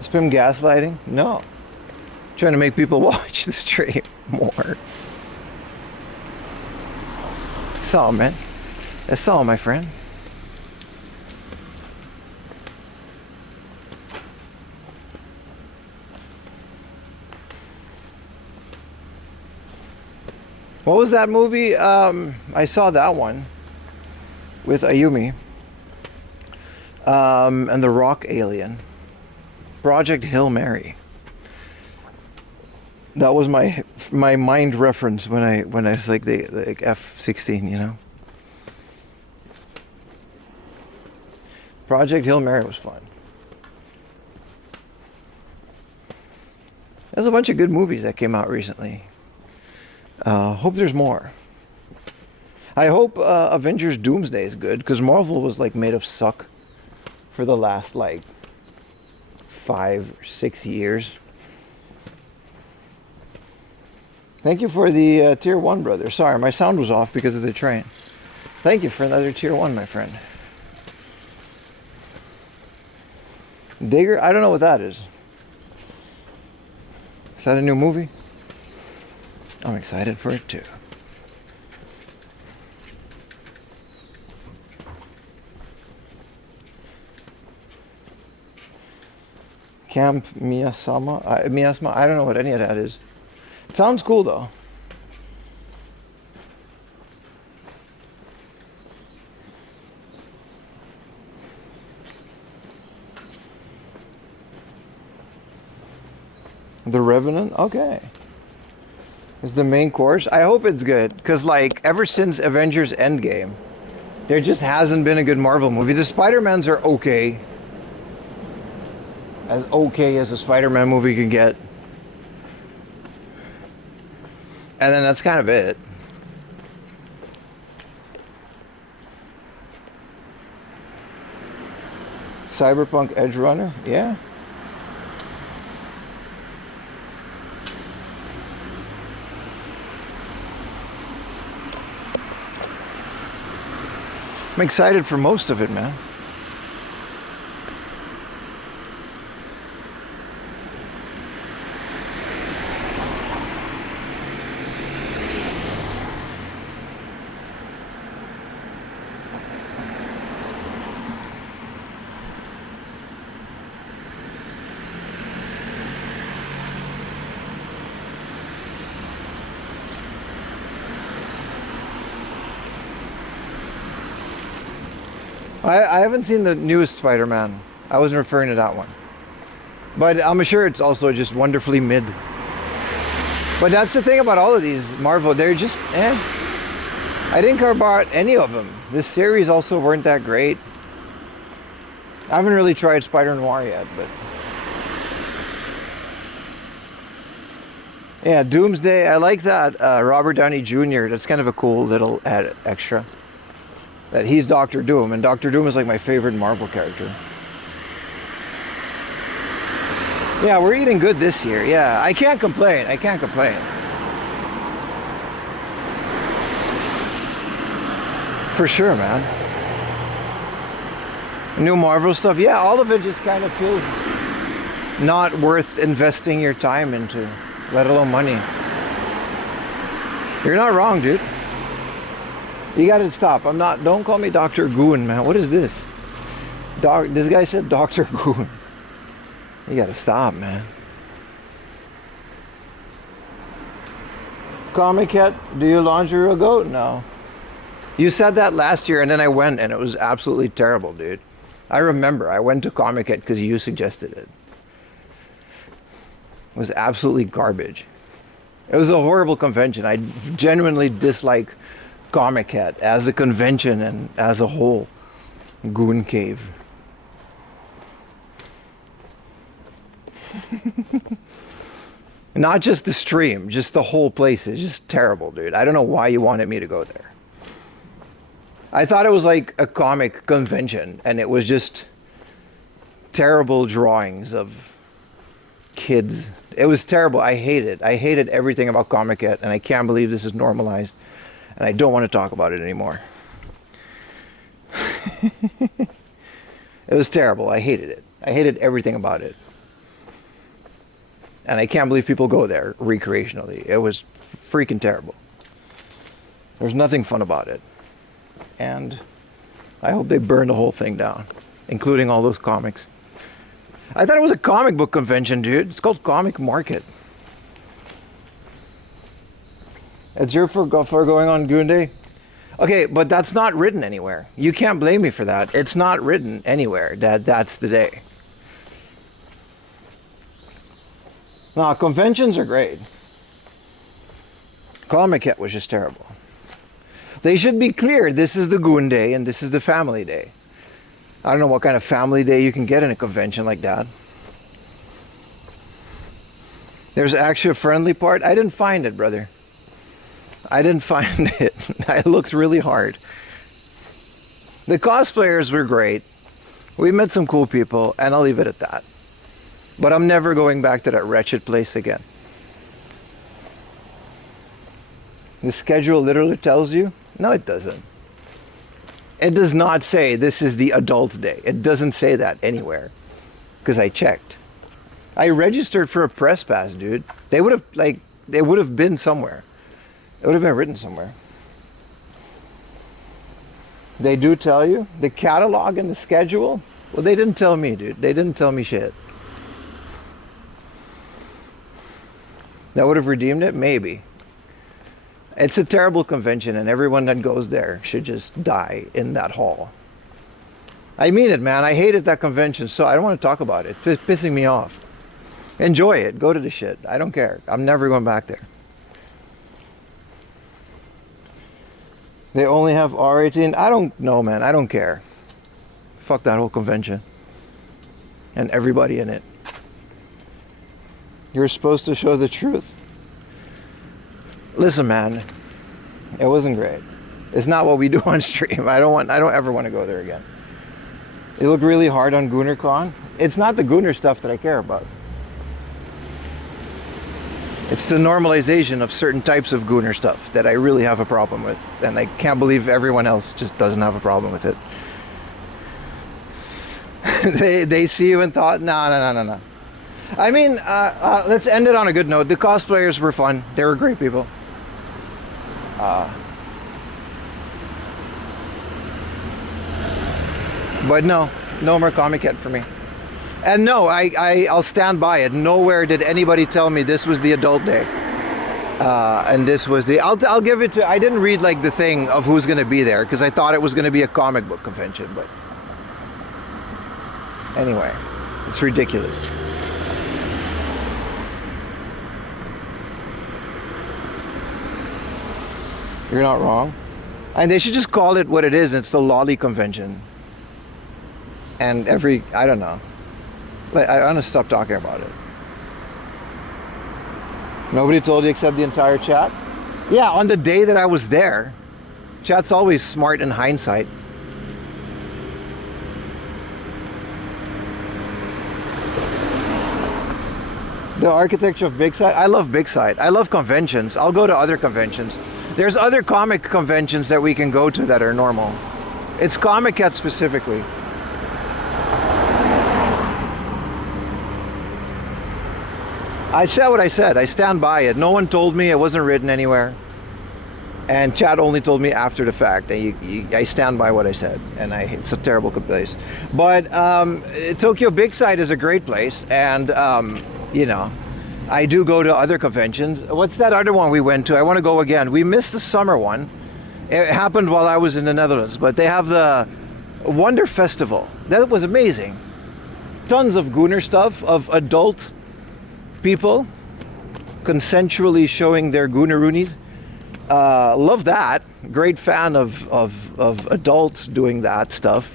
Spam gaslighting? No. Trying to make people watch the stream more. That's all, man. That's all, my friend. What was that movie? I saw that one with Ayumi and the rock alien. Project Hail Mary. That was my mind reference when I was like the F-16, you know. Project Hail Mary was fun. There's a bunch of good movies that came out recently. Hope there's more. I hope Avengers Doomsday is good, because Marvel was like made of suck for the last like 5 or 6 years. Thank you for the tier 1, brother. Sorry, my sound was off because of the train. Thank you for another tier 1, my friend. Digger? I don't know what that is. Is that a new movie? I'm excited for it too. Camp Miyasama? Miyasama? I don't know what any of that is. It sounds cool though. The Revenant? Okay. It's the main course. I hope it's good, because like ever since Avengers Endgame, there just hasn't been a good Marvel movie. The Spider-Mans are okay. As okay as a Spider-Man movie can get. And then that's kind of it. Cyberpunk Edge Runner? Yeah. I'm excited for most of it, man. I haven't seen the newest Spider-Man. I wasn't referring to that one. But I'm sure it's also just wonderfully mid. But that's the thing about all of these Marvel. They're just, I didn't care about any of them. This series also weren't that great. I haven't really tried Spider-Noir yet, but... Yeah, Doomsday. I like that Robert Downey Jr. That's kind of a cool little extra. That he's Doctor Doom, and Doctor Doom is like my favorite Marvel character. Yeah, we're eating good this year. Yeah, I can't complain. I can't complain. For sure, man. New Marvel stuff. Yeah, all of it just kind of feels not worth investing your time into, let alone money. You're not wrong, dude. You gotta stop. Don't call me Dr. Goon, man. What is this? This guy said Dr. Goon. You gotta stop, man. Comic Cat, do you laundry a goat? No. You said that last year, and then I went, and it was absolutely terrible, dude. I remember, I went to Comic Cat because you suggested it. It was absolutely garbage. It was a horrible convention. I genuinely dislike Comic Cat as a convention and as a whole. Goon Cave. Not just the stream, just the whole place is just terrible, dude. I don't know why you wanted me to go there. I thought it was like a comic convention, and it was just terrible drawings of kids. It was terrible. I hated everything about Comic Cat, and I can't believe this is normalized, and I don't want to talk about it anymore. It was terrible. I hated it. I hated everything about it. And I can't believe people go there recreationally. It was freaking terrible. There's nothing fun about it. And I hope they burn the whole thing down, including all those comics. I thought it was a comic book convention, dude. It's called Comic Market. It's your for going on Goon Day? Okay, but that's not written anywhere. You can't blame me for that. It's not written anywhere that that's the day. No, conventions are great. Comic Cat was just terrible. They should be clear. This is the Goon Day and this is the Family Day. I don't know what kind of family day you can get in a convention like that. There's actually a friendly part. I didn't find it, brother. I didn't find it. It looks really hard. The cosplayers were great. We met some cool people, and I'll leave it at that. But I'm never going back to that wretched place again. The schedule literally tells you? No, it doesn't. It does not say this is the adult day. It doesn't say that anywhere. Because I checked. I registered for a press pass, dude. They would have been somewhere. It would have been written somewhere. They do tell you? The catalog and the schedule? Well, they didn't tell me, dude. They didn't tell me shit. That would have redeemed it? Maybe. It's a terrible convention, and everyone that goes there should just die in that hall. I mean it, man. I hated that convention, so I don't want to talk about it. It's pissing me off. Enjoy it. Go to the shit. I don't care. I'm never going back there. They only have R18. I don't know, man. I don't care. Fuck that whole convention. And everybody in it. You're supposed to show the truth. Listen, man. It wasn't great. It's not what we do on stream. I don't ever want to go there again. They look really hard on GoonerCon. It's not the Gooner stuff that I care about. It's the normalization of certain types of Gooner stuff that I really have a problem with. And I can't believe everyone else just doesn't have a problem with it. They see you and thought, no. I mean, let's end it on a good note. The cosplayers were fun. They were great people. But no more Comic Cat for me. And no, I'll stand by it. Nowhere did anybody tell me this was the adult day. And this was the... I'll give it to... I didn't read like the thing of who's going to be there because I thought it was going to be a comic book convention, but Anyway, it's ridiculous. You're not wrong. And they should just call it what it is. It's the Lolly Convention. And I don't know. I want to stop talking about it. Nobody told you except the entire chat? Yeah, on the day that I was there. Chat's always smart in hindsight. The architecture of Big Side? I love Big Side. I love conventions. I'll go to other conventions. There's other comic conventions that we can go to that are normal. It's Comic-Con specifically. I said what I said. I stand by it. No one told me. It wasn't written anywhere. And Chad only told me after the fact. I stand by what I said. And it's a terrible place. But Tokyo Big Side is a great place. And, you know, I do go to other conventions. What's that other one we went to? I want to go again. We missed the summer one. It happened while I was in the Netherlands. But they have the Wonder Festival. That was amazing. Tons of Gooner stuff, of adult people consensually showing their Gooneroonies. Love that. Great fan of adults doing that stuff.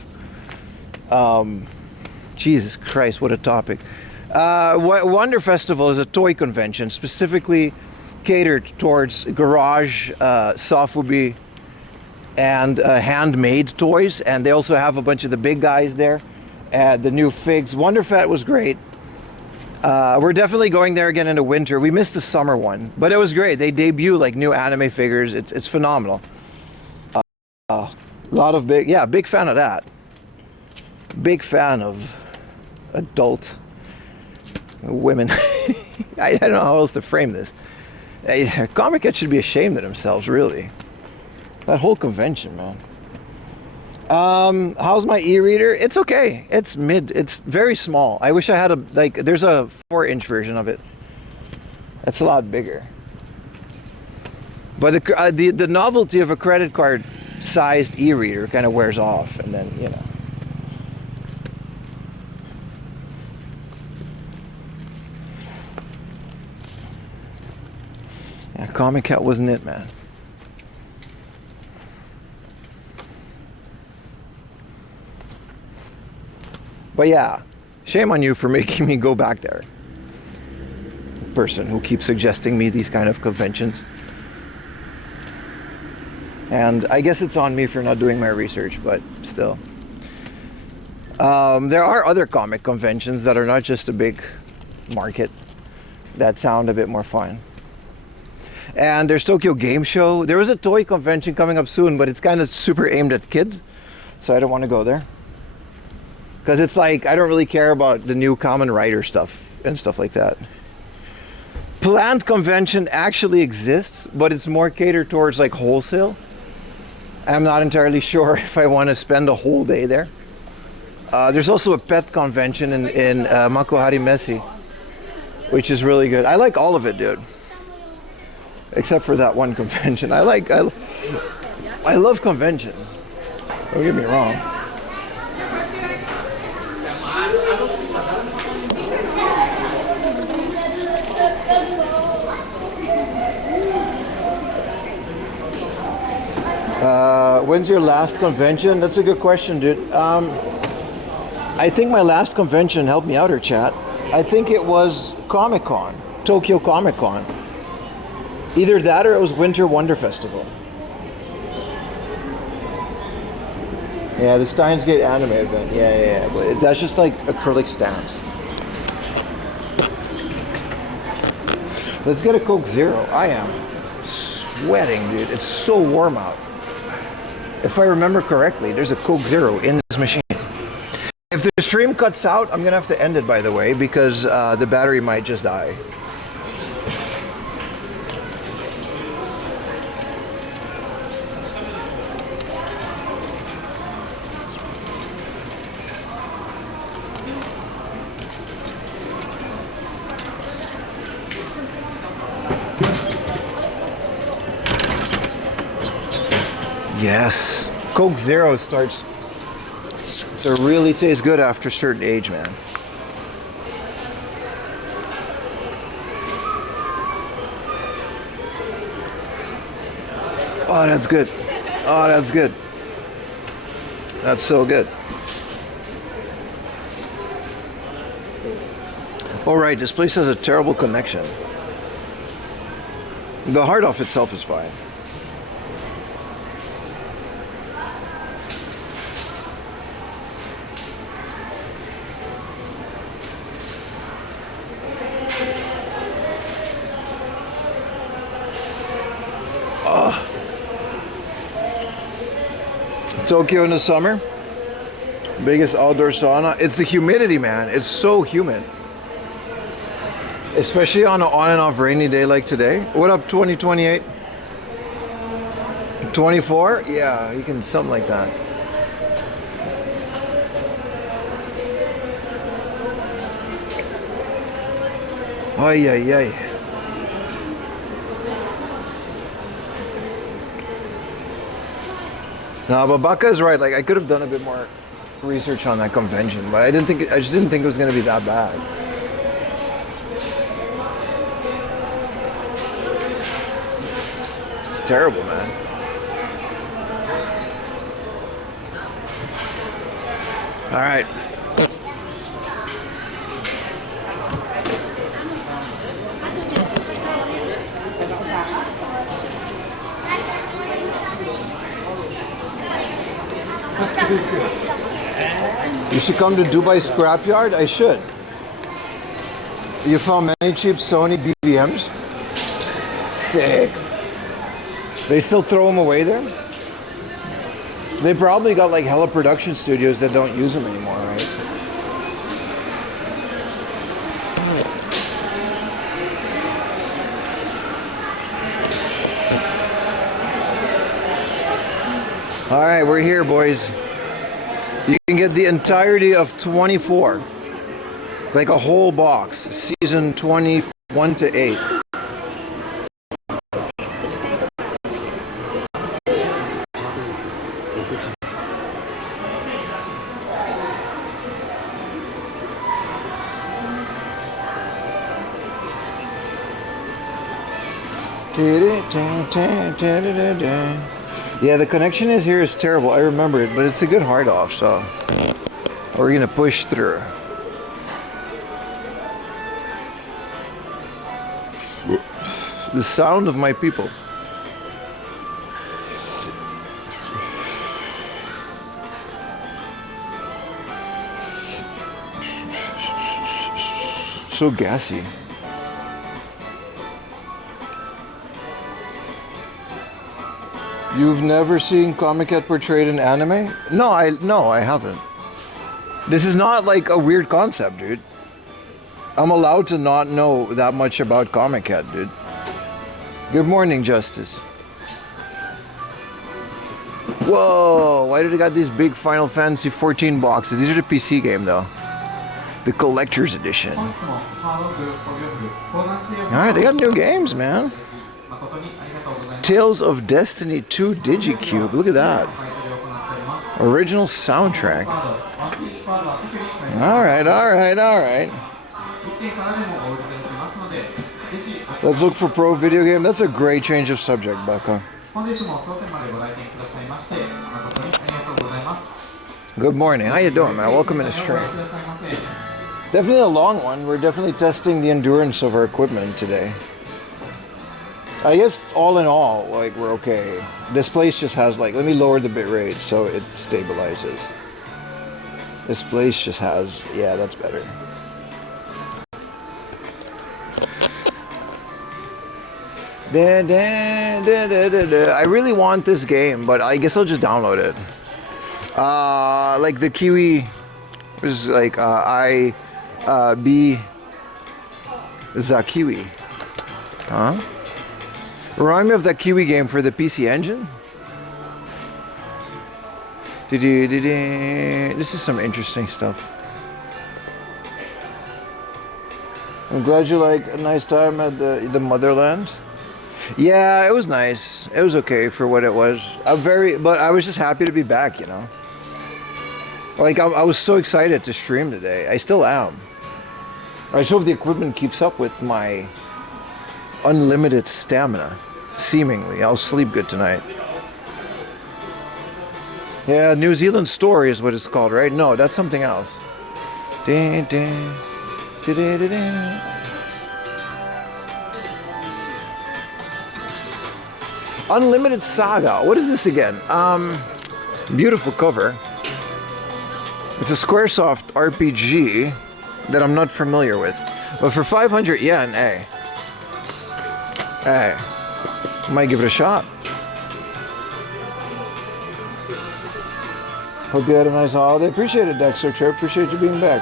Jesus Christ, what a topic. Wonder Festival is a toy convention specifically catered towards garage, sofubi, and handmade toys. And they also have a bunch of the big guys there. The new figs. Wonderfet was great. We're definitely going there again in the winter. We missed the summer one, but it was great. They debut like new anime figures. It's phenomenal. A lot of big fan of that. Big fan of adult women. I don't know how else to frame this. Comic-Con should be ashamed of themselves, really. That whole convention, man. How's my e-reader? It's okay. It's mid. It's very small. I wish I had there's a 4-inch version of it. That's a lot bigger. But the novelty of a credit card sized e-reader kind of wears off, and then, you know. Yeah, Comic-Con wasn't it, man. But yeah, shame on you for making me go back there. Person who keeps suggesting me these kind of conventions. And I guess it's on me for not doing my research, but still. There are other comic conventions that are not just a big market that sound a bit more fun. And there's Tokyo Game Show. There is a toy convention coming up soon, but it's kind of super aimed at kids. So I don't want to go there. Because it's like, I don't really care about the new Kamen Rider stuff and stuff like that. Plant Convention actually exists, but it's more catered towards like wholesale. I'm not entirely sure if I want to spend a whole day there. There's also a pet convention in Makuhari Messi, which is really good. I like all of it, dude. Except for that one convention. I love conventions. Don't get me wrong. When's your last convention? That's a good question, dude. I think my last convention, help me out here, chat. I think it was Comic-Con, Tokyo Comic-Con. Either that or it was Winter Wonder Festival. Yeah, the Steins Gate anime event. Yeah. But that's just like acrylic stands. Let's get a Coke Zero. I am sweating, dude. It's so warm out. If I remember correctly, there's a Coke Zero in this machine. If the stream cuts out, I'm gonna have to end it, by the way, because the battery might just die. Yes, Coke Zero starts It really tastes good after a certain age, man. Oh, that's good. Oh, that's good. That's so good. All right, this place has a terrible connection. The hard off itself is fine. Tokyo in the summer, biggest outdoor sauna. It's the humidity, man. It's so humid. Especially on an on and off rainy day like today. What up, 2028? 24? Yeah, you can, something like that. Ay, ay, ay. No, but Baka is right. Like, I could have done a bit more research on that convention, but I just didn't think it was going to be that bad. It's terrible, man. All right. You should come to Dubai Scrapyard. I should. You found many cheap Sony BBMs? Sick. They still throw them away there? They probably got like hella production studios that don't use them anymore, right? All right, we're here, boys. You can get the entirety of 24, like a whole box, season 21 to 8. Yeah, the connection here is terrible. I remember it, but it's a good hard off, so we're gonna push through. The sound of my people. So gassy. You've never seen Comic Cat portrayed in anime? No, I haven't. This is not like a weird concept, dude. I'm allowed to not know that much about Comic Cat, dude. Good morning, Justice. Whoa, why did I got these big Final Fantasy 14 boxes? These are the PC game though. The collector's edition. Alright, they got new games, man. Tales of Destiny 2 Digicube. Look at that. Original soundtrack. Alright. Let's look for pro video game. That's a great change of subject, Baka. Good morning. How you doing, man? Welcome in the stream. Definitely a long one. We're definitely testing the endurance of our equipment today. I guess all in all, like, we're okay. This place just has, like, let me lower the bit rate so it stabilizes. This place just has, yeah, that's better. I really want this game, but I guess I'll just download it. Like the Kiwi, is like Kiwi, huh? Remind me of that Kiwi game for the PC Engine. This is some interesting stuff. I'm glad you like a nice time at the motherland. Yeah, it was nice. It was okay for what it was. But I was just happy to be back, you know. Like, I was so excited to stream today. I still am. I just hope the equipment keeps up with my unlimited stamina. Seemingly. I'll sleep good tonight. Yeah, New Zealand Story is what it's called, right? No, that's something else. Ding, ding. Da-da-da-da. Unlimited Saga. What is this again? Beautiful cover. It's a Squaresoft RPG that I'm not familiar with. But for 500 yen, hey. Hey. Might give it a shot. Hope you had a nice holiday. Appreciate it, Dexter Trip. Appreciate you being back.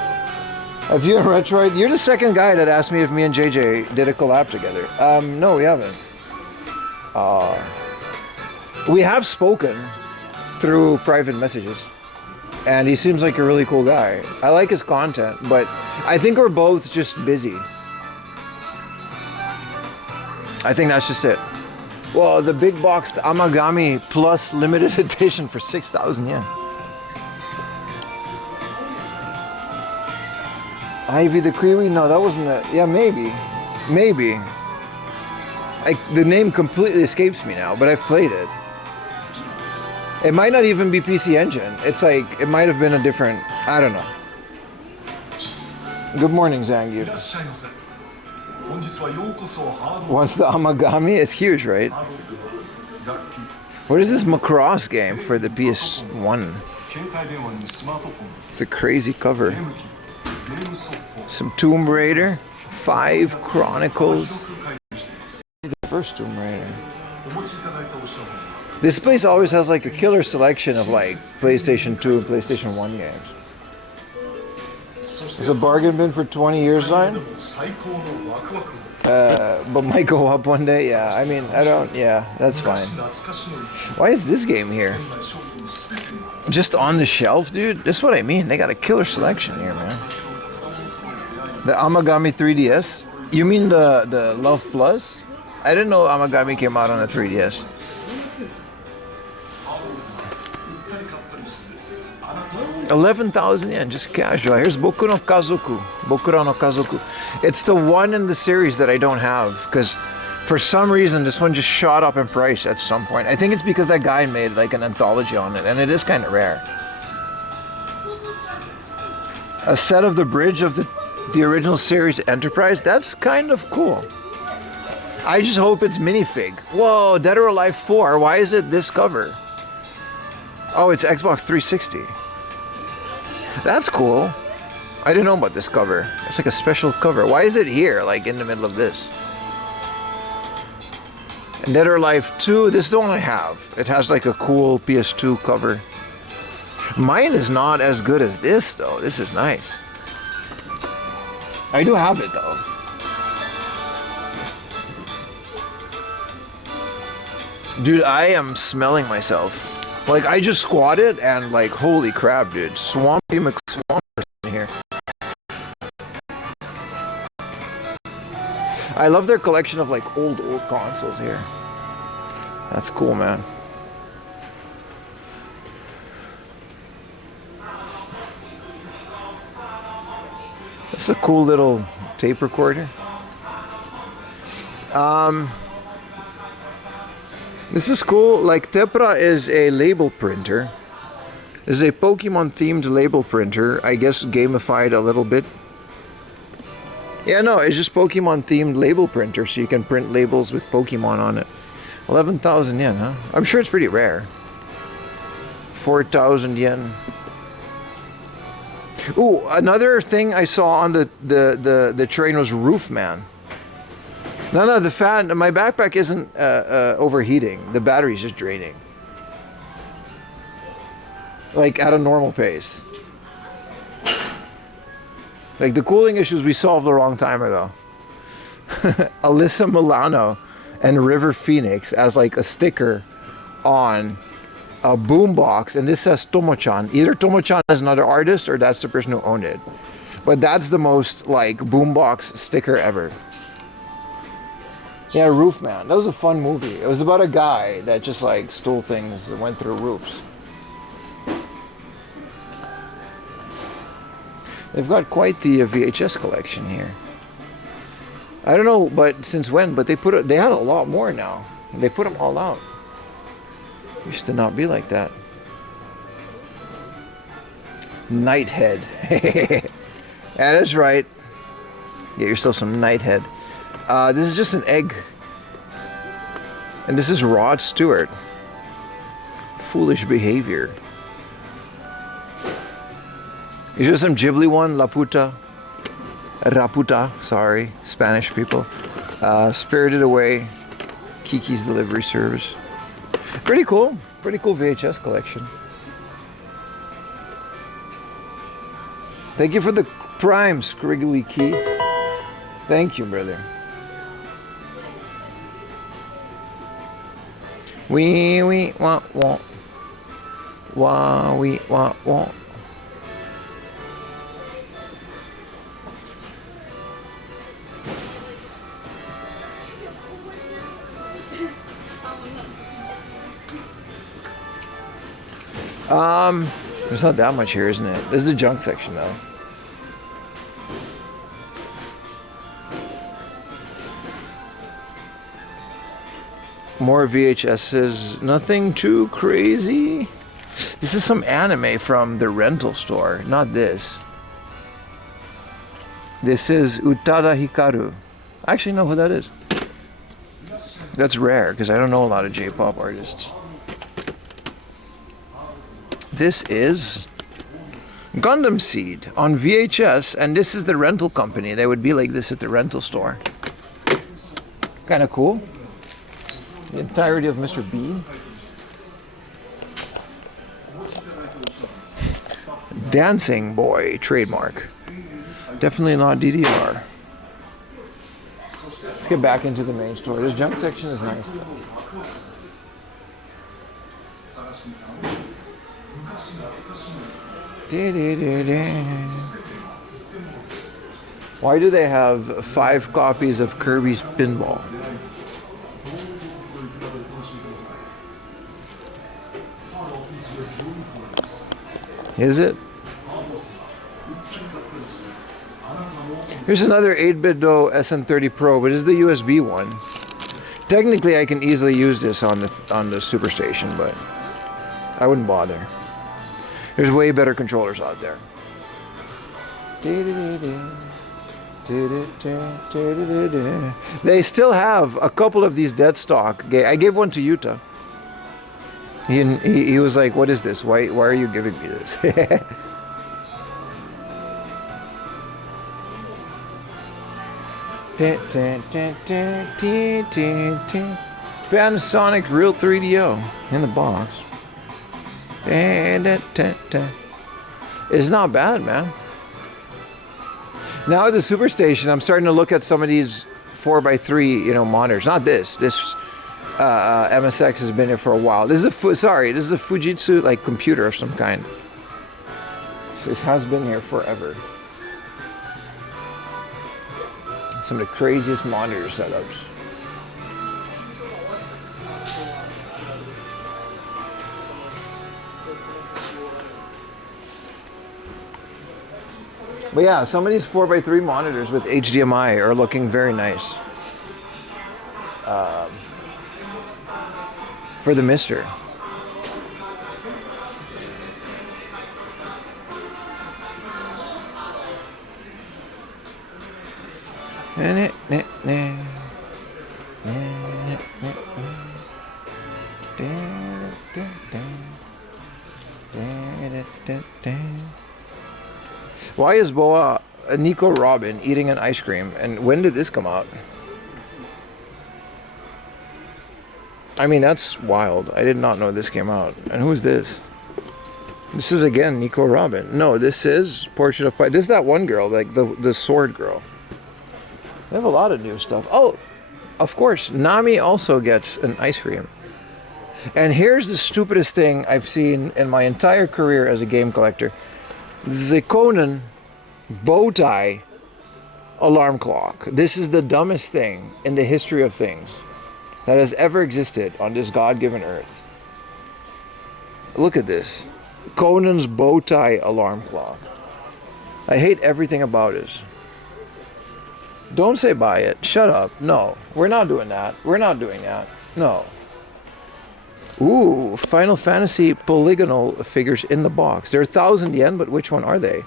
Have you and Retroid? You're the second guy that asked me if me and JJ did a collab together. No, we haven't. We have spoken through private messages. And he seems like a really cool guy. I like his content, but I think we're both just busy. I think that's just it. Well, the big boxed Amagami Plus limited edition for 6,000 yen. Ivy the Kiwi? No, that wasn't a... Yeah, maybe. Maybe. The name completely escapes me now, but I've played it. It might not even be PC Engine. It's like, it might have been a different... I don't know. Good morning, Zangyup. Wants the Amagami? It's huge, right? What is this Macross game for the PS1? It's a crazy cover. Some Tomb Raider. 5 Chronicles. The first Tomb Raider. This place always has like a killer selection of like PlayStation 2 and PlayStation 1 games. Is a bargain bin for 20 years, Ryan? But might go up one day. Yeah, I mean, I don't. Yeah, that's fine. Why is this game here? Just on the shelf, dude? That's what I mean. They got a killer selection here, man. The Amagami 3DS? You mean the Love Plus? I didn't know Amagami came out on a 3DS. 11,000 yen, just casual. Here's Boku no Kazoku. Bokura no Kazoku. It's the one in the series that I don't have, because for some reason this one just shot up in price at some point. I think it's because that guy made like an anthology on it, and it is kind of rare. A set of the bridge of the original series Enterprise, that's kind of cool. I just hope it's minifig. Whoa, Dead or Alive 4, why is it this cover? Oh, it's Xbox 360. That's cool. I didn't know about this cover. It's like a special cover. Why is it here, like in the middle of this? And Dead or Alive 2, this is the one I have. It has like a cool PS2 cover. Mine is not as good as this though. This is nice. I do have it though. Dude, I am smelling myself. Like, I just squatted and like, holy crap, dude. Swampy McSwamp in here. I love their collection of like old consoles here. That's cool, man. That's a cool little tape recorder. This is cool. Like, Tepra is a label printer. This is a Pokemon themed label printer. I guess gamified a little bit. Yeah, no, it's just Pokemon themed label printer, so you can print labels with Pokemon on it. 11,000 yen, huh? I'm sure it's pretty rare. 4,000 yen. Ooh, another thing I saw on the train was Roofman. No, the fan, my backpack isn't overheating. The battery's just draining. Like, at a normal pace. Like, the cooling issues we solved a long time ago. Alyssa Milano and River Phoenix as, like, a sticker on a boombox. And this says Tomo-chan. Either Tomo-chan is another artist or that's the person who owned it. But that's the most, like, boombox sticker ever. Yeah, Roofman. That was a fun movie. It was about a guy that just like stole things and went through roofs. They've got quite the VHS collection here. I don't know, but since when? But they had a lot more now. They put them all out. Used to not be like that. Nighthead. That is right. Get yourself some Nighthead. This is just an egg. And this is Rod Stewart. Foolish behavior. Is there some Ghibli one? La Puta. Raputa, sorry, Spanish people. Spirited Away. Kiki's Delivery Service. Pretty cool VHS collection. Thank you for the prime, Scriggly Key. Thank you, brother. Wee wah wah. Wah wee wah wah. There's not that much here, isn't it? This is the junk section, though. More VHSs. Nothing too crazy. This is some anime from the rental store. Not this. This is Utada Hikaru. I actually know who that is. That's rare, because I don't know a lot of J-pop artists. This is Gundam Seed on VHS, and this is the rental company. They would be like this at the rental store. Kind of cool. The entirety of Mr. B. Dancing Boy trademark. Definitely not DDR. Let's get back into the main store. This junk section is nice though. Why do they have 5 copies of Kirby's Pinball? Is it? Here's another 8-bit-do SN30 Pro, but it's the USB one. Technically, I can easily use this on the Superstation, but I wouldn't bother. There's way better controllers out there. They still have a couple of these dead stock. I gave one to Yuta. He was like, "What is this? Why are you giving me this?" Panasonic Real 3DO in the box. It's not bad, man. Now at the Superstation, I'm starting to look at some of these 4x3, monitors. Not this. This MSX has been here for a while. This is a Fujitsu like computer of some kind. This has been here forever. Some of the craziest monitor setups. But yeah, some of these 4x3 monitors with HDMI are looking very nice. For the Mister. Why is Boa Nico Robin eating an ice cream? And when did this come out? I mean, that's wild. I did not know this came out. And who is this? This is again Nico Robin. No, this is Portrait of Pi. This is that one girl, like the sword girl. They have a lot of new stuff. Oh, of course, Nami also gets an ice cream. And here's the stupidest thing I've seen in my entire career as a game collector. This is a Conan bow tie alarm clock. This is the dumbest thing in the history of things that has ever existed on this God-given earth. Look at this. Conan's bow tie alarm clock. I hate everything about it. Don't say buy it. Shut up. No, we're not doing that. We're not doing that. No. Ooh, Final Fantasy polygonal figures in the box. They're 1,000 yen, but which one are they?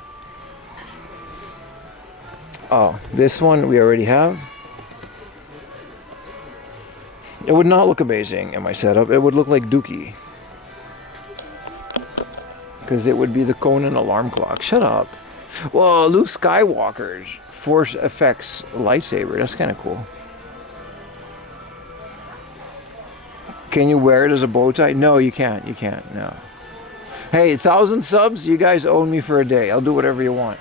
Oh, this one we already have. It would not look amazing in my setup. It would look like Dookie. Because it would be the Conan alarm clock. Shut up. Well, Luke Skywalker's Force Effects lightsaber. That's kind of cool. Can you wear it as a bow tie? No, you can't. You can't. No. Hey, 1,000 subs, you guys own me for a day. I'll do whatever you want.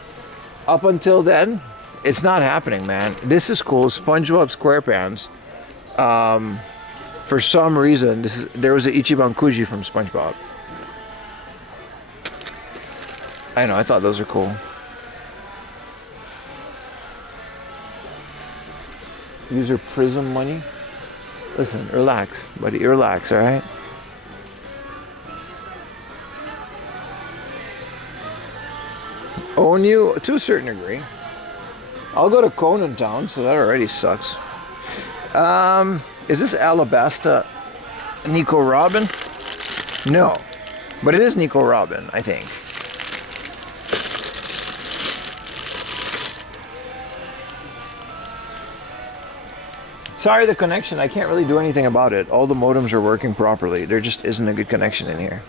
Up until then, it's not happening, man. This is cool. SpongeBob SquarePants. For some reason, there was an Ichiban Kuji from SpongeBob. I know, I thought those are cool. These are Prism money. Listen, relax, buddy, relax, all right? Own you to a certain degree. I'll go to Conan Town, so that already sucks. Is this Alabasta Nico Robin? No, but it is Nico Robin, I think. Sorry, the connection, I can't really do anything about it. All the modems are working properly. There just isn't a good connection in here.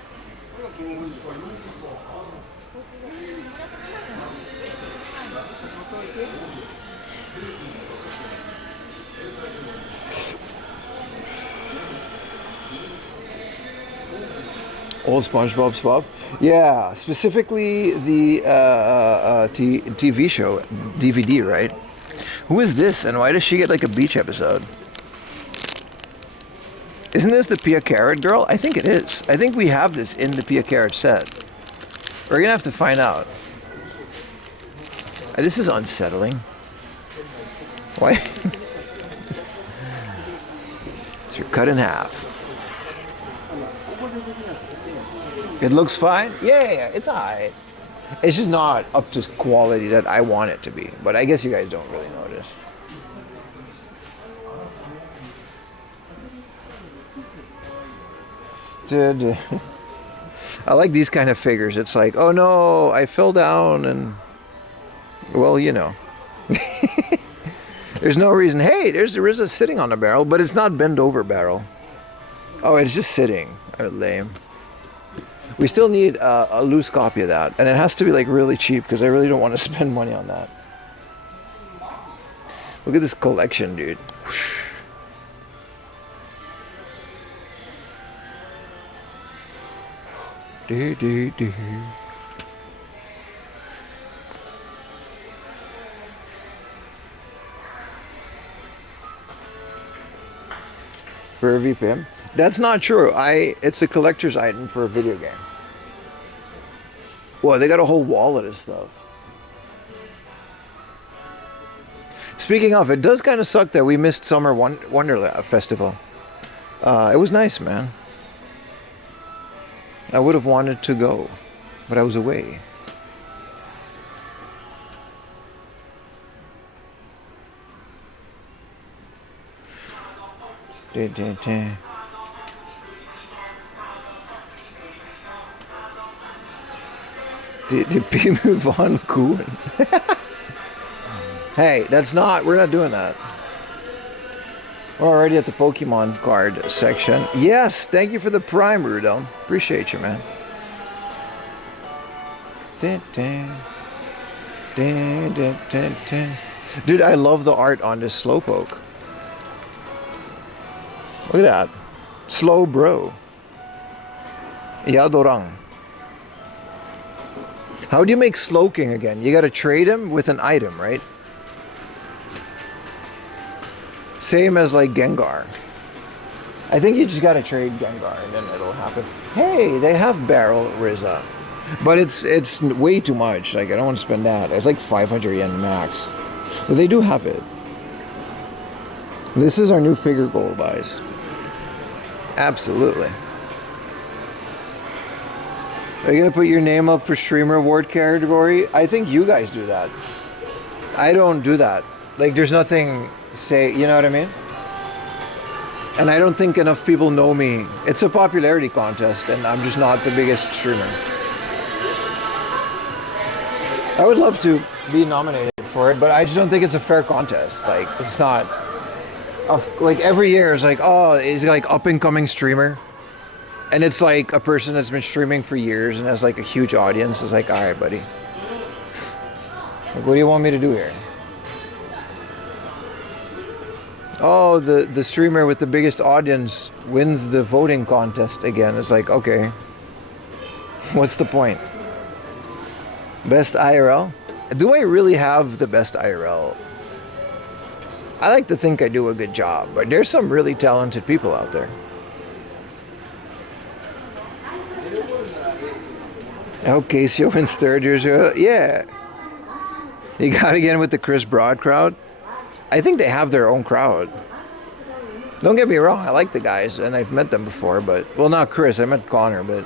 Old SpongeBob Bob? Yeah, specifically the TV show, DVD, right? Who is this, and why does she get like a beach episode? Isn't this the Pia Carrot girl? I think it is. I think we have this in the Pia Carrot set. We're gonna have to find out. This is unsettling. Why? So you're cut in half. It looks fine? Yeah, it's alright. It's just not up to quality that I want it to be. But I guess you guys don't really notice. I like these kind of figures. It's like, oh no, I fell down and... Well, you know. There's no reason. Hey, there's Rizza sitting on a barrel, but it's not bent over barrel. Oh, it's just sitting. Oh, lame. We still need a loose copy of that, and it has to be like really cheap because I really don't want to spend money on that. Look at this collection, dude. For a VPN? That's not true. It's a collector's item for a video game. Well, they got a whole wall of this stuff. Speaking of, it does kind of suck that we missed Summer Wonderland Festival. It was nice, man. I would have wanted to go, but I was away. Did P move on cool? Hey, we're not doing that. We're already at the Pokemon card section. Yes, thank you for the Prime, Rudel. Appreciate you, man. Dude, I love the art on this Slowpoke. Look at that. Slow bro. Yadorang. How do you make Slowking again? You gotta trade him with an item, right? Same as like Gengar. I think you just gotta trade Gengar and then it'll happen. Hey, they have Barrel Rizza. But it's way too much. Like, I don't want to spend that. It's like 500 yen max. But they do have it. This is our new figure goal, guys. Absolutely. Are you gonna put your name up for streamer award category? I think you guys do that. I don't do that. Like, there's nothing say, you know what I mean? And I don't think enough people know me. It's a popularity contest, and I'm just not the biggest streamer. I would love to be nominated for it, but I just don't think it's a fair contest. Like, it's not. Like, every year is like, oh, is he like up and coming streamer? And it's like a person that's been streaming for years and has like a huge audience. It's like, all right, buddy. Like, what do you want me to do here? Oh, the streamer with the biggest audience wins the voting contest again. It's like, okay, what's the point? Best IRL? Do I really have the best IRL? I like to think I do a good job, but there's some really talented people out there. I hope Casey wins third years. Yeah. You gotta get in with the Chris Broad crowd. I think they have their own crowd. Don't get me wrong, I like the guys, and I've met them before, but... Well, not Chris, I met Connor, but...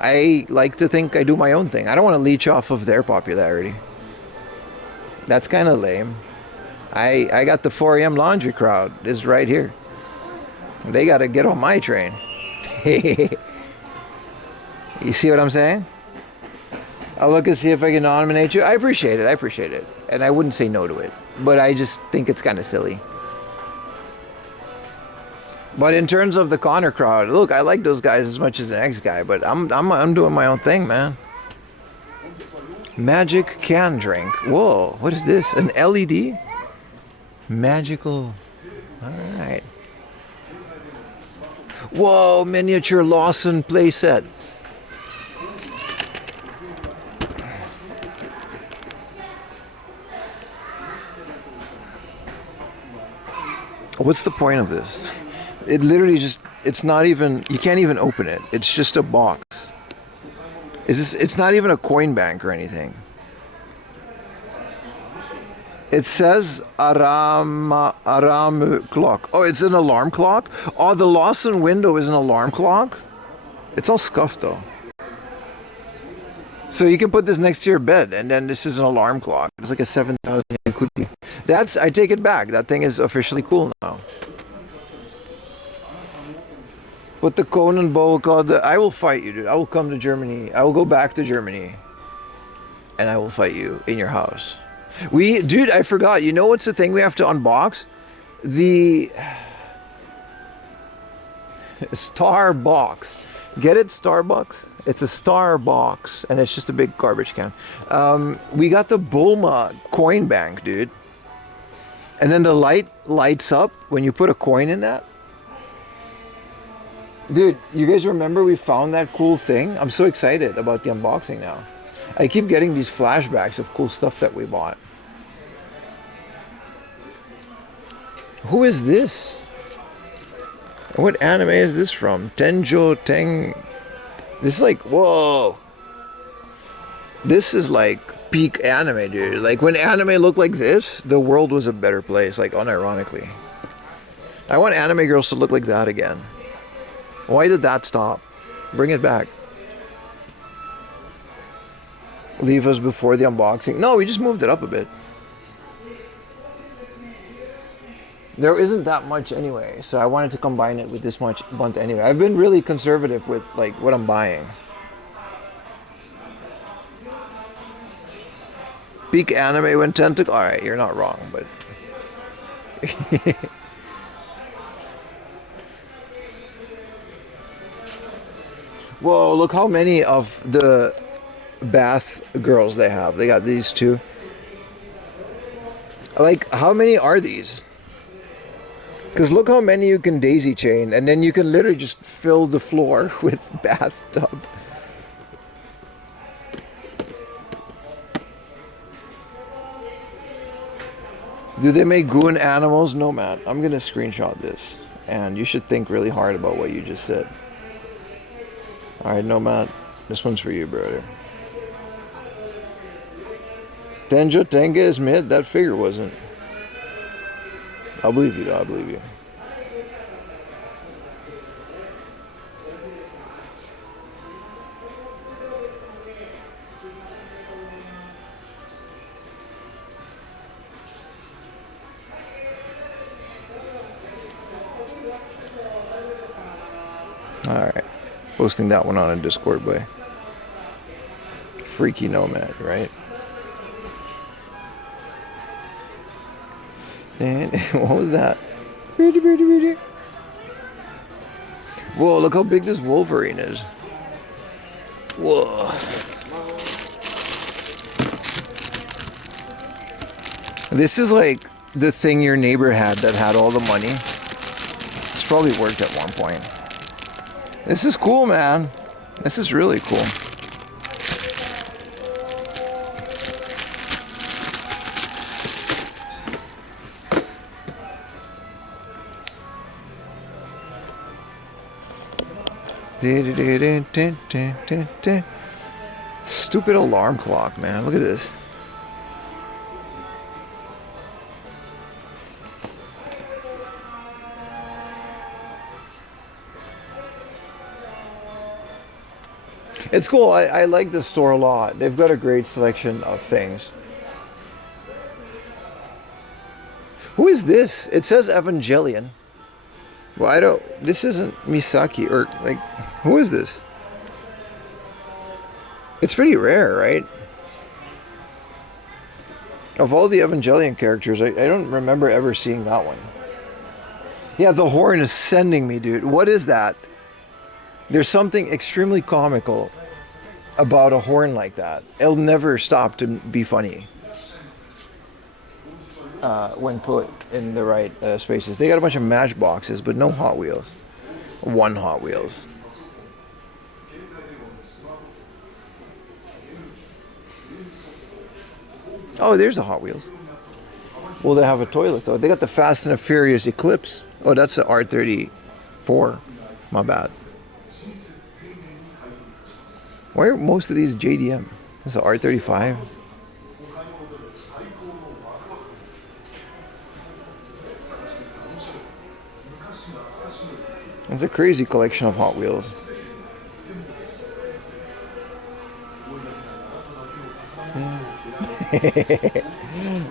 I like to think I do my own thing. I don't want to leech off of their popularity. That's kind of lame. I got the 4 a.m. laundry crowd is right here. They got to get on my train. You see what I'm saying? I'll look and see if I can nominate you. I appreciate it. I appreciate it. And I wouldn't say no to it. But I just think it's kind of silly. But in terms of the Connor crowd, look, I like those guys as much as the next guy, but I'm doing my own thing, man. Magic can drink. Whoa, what is this? An LED? Magical. All right. Whoa, miniature Lawson playset. What's the point of this? It literally just, it's not even, you can't even open it. It's just a box. It's not even a coin bank or anything. It says alarm clock. Oh, it's an alarm clock? Oh, the Lawson window is an alarm clock? It's all scuffed though. So you can put this next to your bed, and then this is an alarm clock. It's like a 7,000 yen kuti. That's, I take it back. That thing is officially cool now. But the Conan Bowl Club, I will fight you, dude. I will come to Germany. I will go back to Germany. And I will fight you in your house. Dude, I forgot. You know what's the thing we have to unbox? The Star Box. Get it, Starbucks? It's a Star Box, and it's just a big garbage can. We got the Bulma coin bank, dude. And then the light lights up when you put a coin in that. Dude, you guys remember we found that cool thing? I'm so excited about the unboxing now. I keep getting these flashbacks of cool stuff that we bought. Who is this? What anime is this from? Tenjo Teng. This is like, whoa. This is like peak anime, dude. Like, when anime looked like this, the world was a better place, like, unironically. I want anime girls to look like that again. Why did that stop? Bring it back. Leave us before the unboxing. No, we just moved it up a bit. There isn't that much anyway, so I wanted to combine it with this much month anyway. I've been really conservative with like what I'm buying. Peak anime when tentacle. All right, you're not wrong, but whoa! Look how many of the bath girls they have. They got these two. Like, how many are these? Because look how many you can daisy chain, and then you can literally just fill the floor with bathtub. Do they make goon animals? No, man. I'm going to screenshot this, and you should think really hard about what you just said. Alright, no, Matt. This one's for you, brother. Tenjo Tenga is mid? That figure wasn't. I'll believe you, though. I'll believe you. Alright. Posting that one on a Discord, boy. Freaky Nomad, right? And what was that? Whoa, look how big this Wolverine is. Whoa. This is like the thing your neighbor had that had all the money. It's probably worked at one point. This is cool, man. This is really cool. Stupid alarm clock, man. Look at this. It's cool. I like this store a lot. They've got a great selection of things. Who is this? It says Evangelion. Well, I don't... This isn't Misaki, or, like... Who is this? It's pretty rare, right? Of all the Evangelion characters, I don't remember ever seeing that one. Yeah, the horn is sending me, dude. What is that? There's something extremely comical about a horn like that. It'll never stop to be funny. When put in the right spaces. They got a bunch of Matchboxes, but no Hot Wheels. One Hot Wheels. Oh, there's the Hot Wheels. Well, they have a toilet, though. They got the Fast and the Furious Eclipse. Oh, that's the R34. My bad. Why are most of these JDM? This is the R35. It's a crazy collection of Hot Wheels.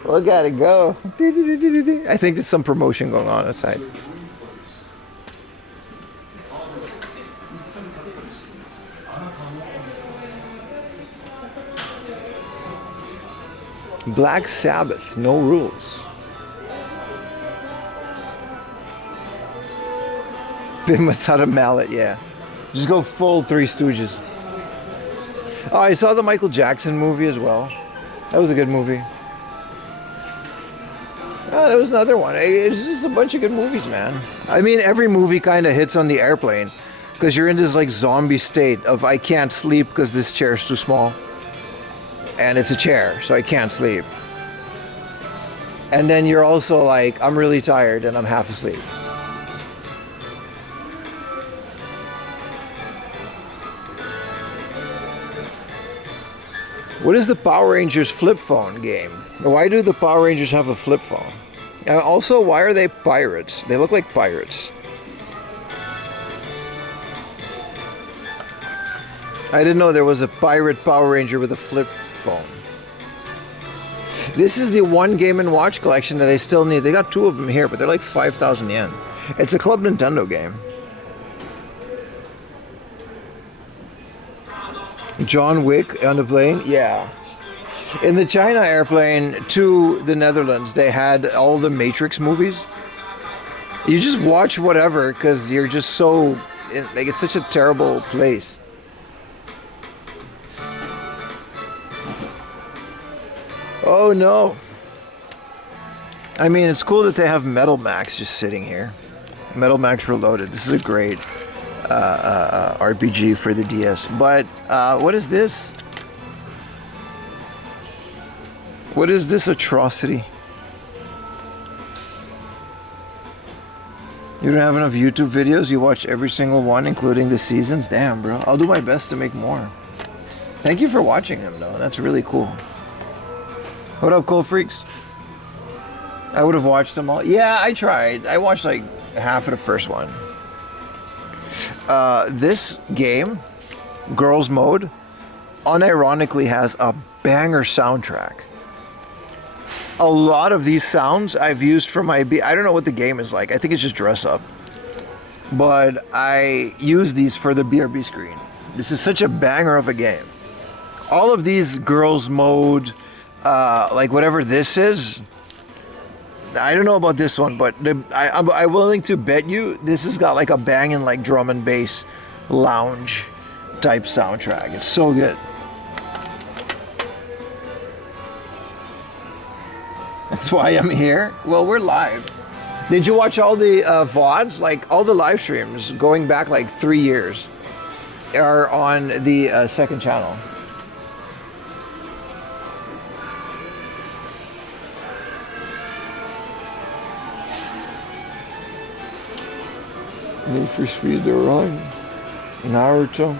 Look at it go. I think there's some promotion going on outside. Black Sabbath, no rules. Bim Matata Mallet, yeah. Just go full Three Stooges. Oh, I saw the Michael Jackson movie as well. That was a good movie. Oh, that was another one. It's just a bunch of good movies, man. I mean, every movie kind of hits on the airplane because you're in this like zombie state of I can't sleep because this chair's too small. And it's a chair, so I can't sleep. And then you're also like, I'm really tired and I'm half asleep. What is the Power Rangers flip phone game? Why do the Power Rangers have a flip phone? Also, why are they pirates? They look like pirates. I didn't know there was a pirate Power Ranger with a flip phone. This is the one Game & Watch collection that I still need. They got two of them here, but they're like 5,000 yen. It's a Club Nintendo game. John Wick on the plane? Yeah. In the China airplane to the Netherlands, they had all the Matrix movies. You just watch whatever because you're just so... like, it's such a terrible place. Oh no. I mean, it's cool that they have Metal Max just sitting here. Metal Max Reloaded. This is a great RPG for the DS. But what is this? What is this atrocity? You don't have enough YouTube videos? You watch every single one, including the seasons? Damn, bro. I'll do my best to make more. Thank you for watching them, though. That's really cool. What up, Cold Freaks? I would have watched them all. Yeah, I tried. I watched like half of the first one. This game, Girls Mode, unironically has a banger soundtrack. A lot of these sounds I've used for my... I don't know what the game is like. I think it's just dress up. but I use these for the BRB screen. This is such a banger of a game. All of these girls mode, like whatever this is, I don't know about this one, but I'm willing to bet you this has got like a banging like drum and bass lounge type soundtrack. It's so good. That's why I'm here. Well, we're live. Did you watch all the VODs? Like all the live streams going back like 3 years are on the second channel. Need for Speed to Run. Naruto.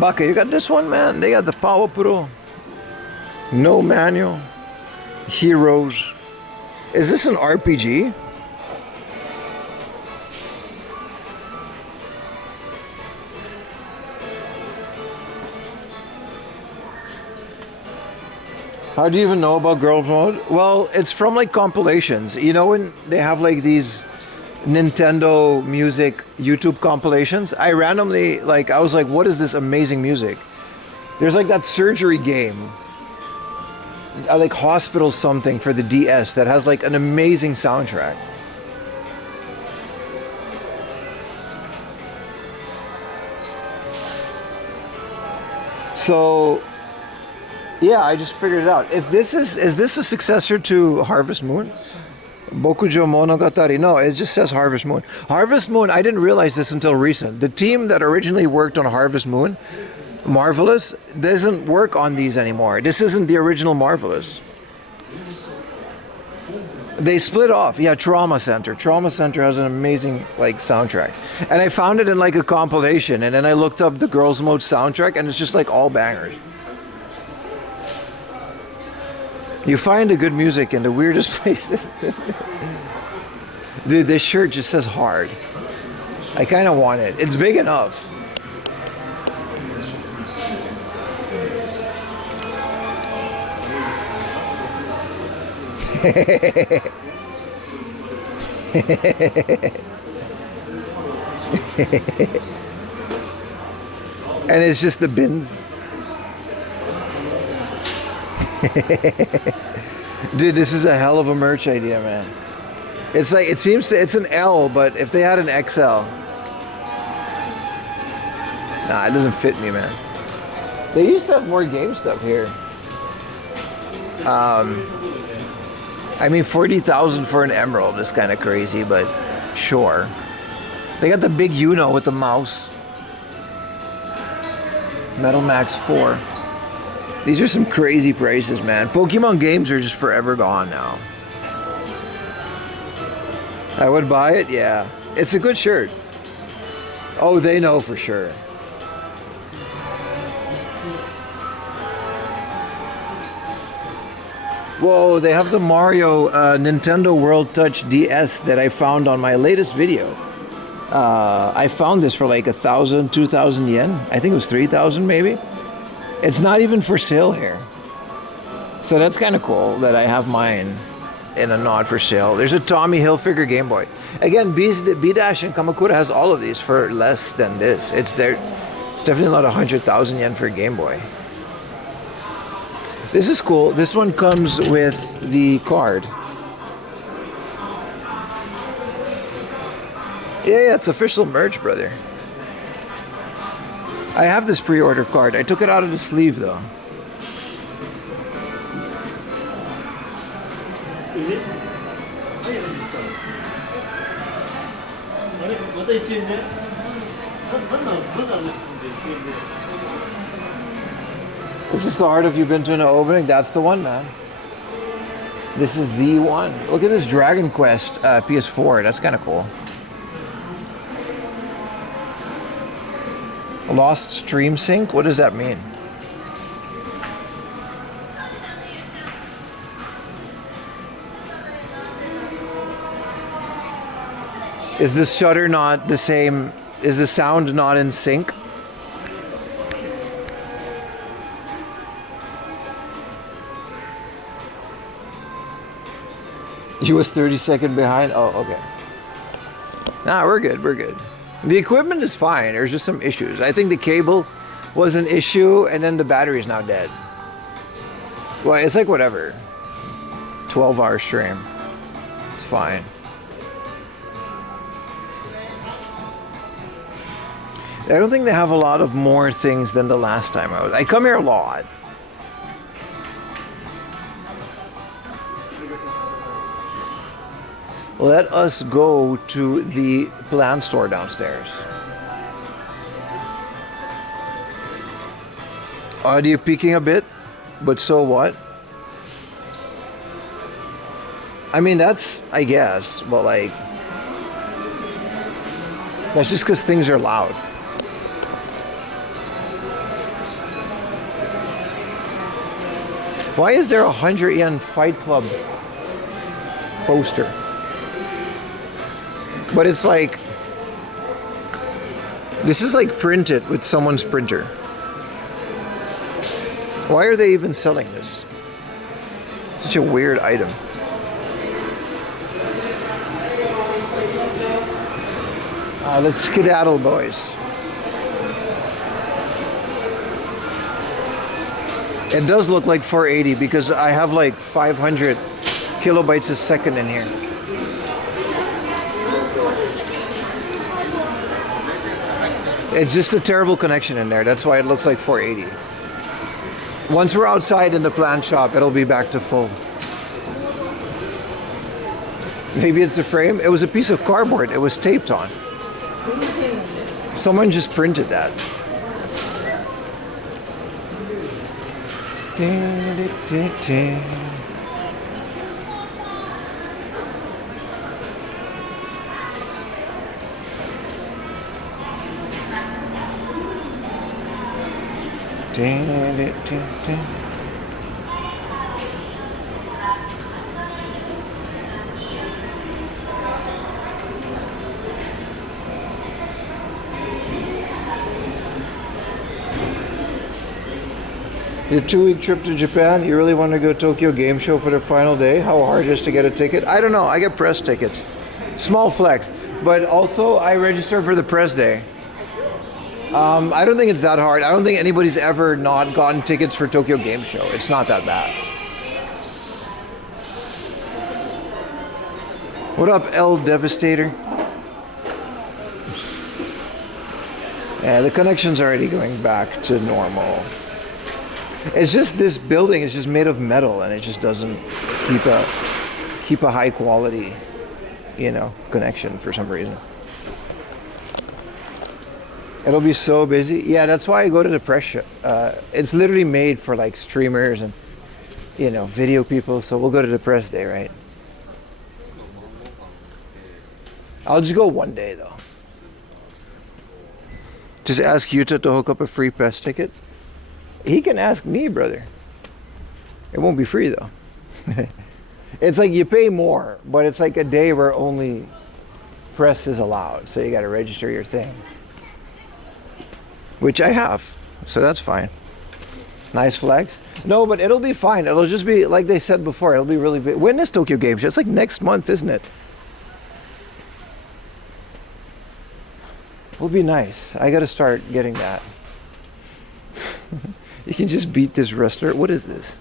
Baka, you got this one, man? They got the Power Pro. No manual. Heroes. Is this an RPG? How do you even know about Girls Mode? Well, it's from like compilations. You know when they have like these Nintendo music YouTube compilations? I randomly, like, I was like, what is this amazing music? There's like that surgery game. Like Hospital something for the DS that has like an amazing soundtrack. So yeah, I just figured it out. If this is this a successor to Harvest Moon? Bokujo Monogatari. No, it just says Harvest Moon. Harvest Moon, I didn't realize this until recent. The team that originally worked on Harvest Moon, Marvelous, doesn't work on these anymore. This isn't the original Marvelous. They split off. Yeah, Trauma Center. Trauma Center has an amazing like soundtrack. And I found it in like a compilation, and then I looked up the Girls Mode soundtrack, and it's just like all bangers. You find the good music in the weirdest places. Dude, this shirt just says hard. I kind of want it. It's big enough. And it's just the bins. Dude, this is a hell of a merch idea, man. It's like, it seems to, it's an L, but if they had an XL. Nah, it doesn't fit me, man. They used to have more game stuff here. I mean, 40,000 for an emerald is kind of crazy, but sure. They got the big Uno with the mouse. Metal Max 4. These are some crazy prices, man. Pokemon games are just forever gone now. I would buy it, yeah. It's a good shirt. Oh, they know for sure. Whoa, they have the Mario Nintendo World Touch DS that I found on my latest video. I found this for like 1,000, 2,000 yen. I think it was 3,000 maybe. It's not even for sale here. So that's kind of cool that I have mine in a not for sale. There's a Tommy Hilfiger Game Boy. Again, B-Dash and Kamakura has all of these for less than this. It's definitely not 100,000 yen for a Game Boy. This is cool. This one comes with the card. Yeah, it's official merch, brother. I have this pre-order card. I took it out of the sleeve though. Is this the Art of You Been to an Opening? That's the one, man. This is the one. Look at this Dragon Quest PS4. That's kind of cool. Lost Stream Sync? What does that mean? Is the shutter not the same? Is the sound not in sync? He was 30 seconds behind? Oh, okay. Nah, we're good. We're good. The equipment is fine. There's just some issues. I think the cable was an issue, and then the battery is now dead. Well, it's like whatever. 12-hour stream. It's fine. I don't think they have a lot of more things than the last time I was. I come here a lot. Let us go to the plant store downstairs. Audio peaking a bit, but so what? I mean, that's, I guess, but like, that's just because things are loud. Why is there a 100 yen Fight Club poster? But it's like, this is like printed with someone's printer. Why are they even selling this? Such a weird item. Let's skedaddle, boys. It does look like 480 because I have like 500 kilobytes a second in here. It's just a terrible connection in there. That's why it looks like 480. Once we're outside in the plant shop, it'll be back to full. Maybe it's the frame. It was a piece of cardboard. It was taped on. Someone just printed that. Your 2-week trip to Japan, you really want to go to Tokyo Game Show for the final day? How hard it is to get a ticket? I don't know. I get press tickets. Small flex. But also, I registered for the press day. I don't think it's that hard. I don't think anybody's ever not gotten tickets for Tokyo Game Show. It's not that bad. What up, El Devastator? Yeah, the connection's already going back to normal. It's just this building is just made of metal and it just doesn't keep a high quality, connection for some reason. It'll be so busy. Yeah, that's why I go to the press show. It's literally made for like streamers and video people. So we'll go to the press day, right? I'll just go one day though. Just ask Yuta to hook up a free press ticket. He can ask me, brother. It won't be free though. It's like you pay more, but it's like a day where only press is allowed. So you got to register your thing. Which I have, so that's fine. Nice flags. No, but it'll be fine. It'll just be, like they said before, it'll be really big. When is Tokyo Game Show? It's like next month, isn't it? It'll be nice. I gotta start getting that. You can just beat this wrestler. What is this?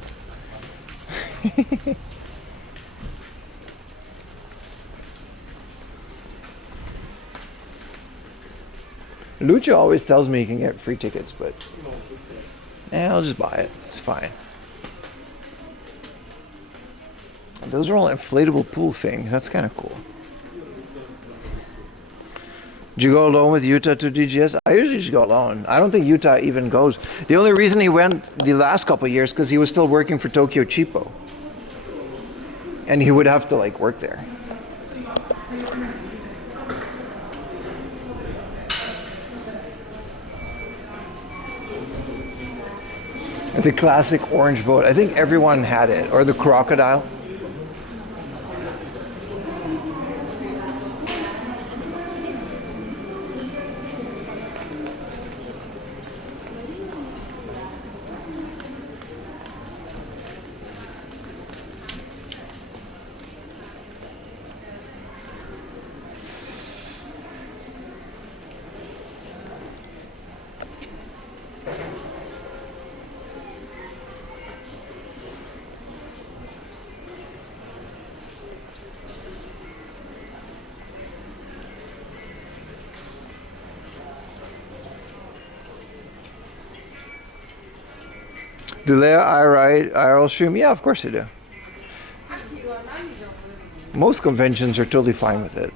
Lucha always tells me you can get free tickets, but I'll just buy it. It's fine. Those are all inflatable pool things. That's kind of cool. Did you go alone with Yuta to DGS? I usually just go alone. I don't think Yuta even goes. The only reason he went the last couple of years because he was still working for Tokyo Chiba. And he would have to like work there. The classic orange vote. I think everyone had it. Or the crocodile. Do they IRL stream? Yeah, of course they do. Most conventions are totally fine with it.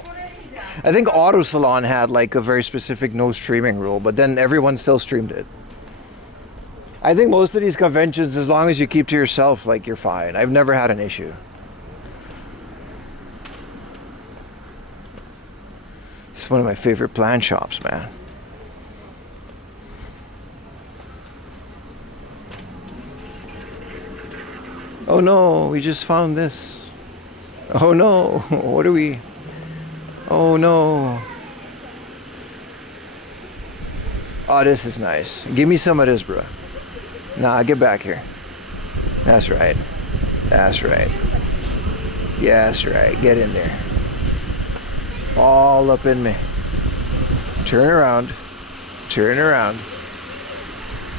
I think Auto Salon had like a very specific no streaming rule, but then everyone still streamed it. I think most of these conventions, as long as you keep to yourself, like you're fine. I've never had an issue. It's one of my favorite plant shops, man. Oh no, we just found this. Oh no, what are we? Oh no. Oh, this is nice. Give me some of this, bro. Nah, get back here. That's right. That's right. Yeah, that's right. Get in there. All up in me. Turn around. Turn around.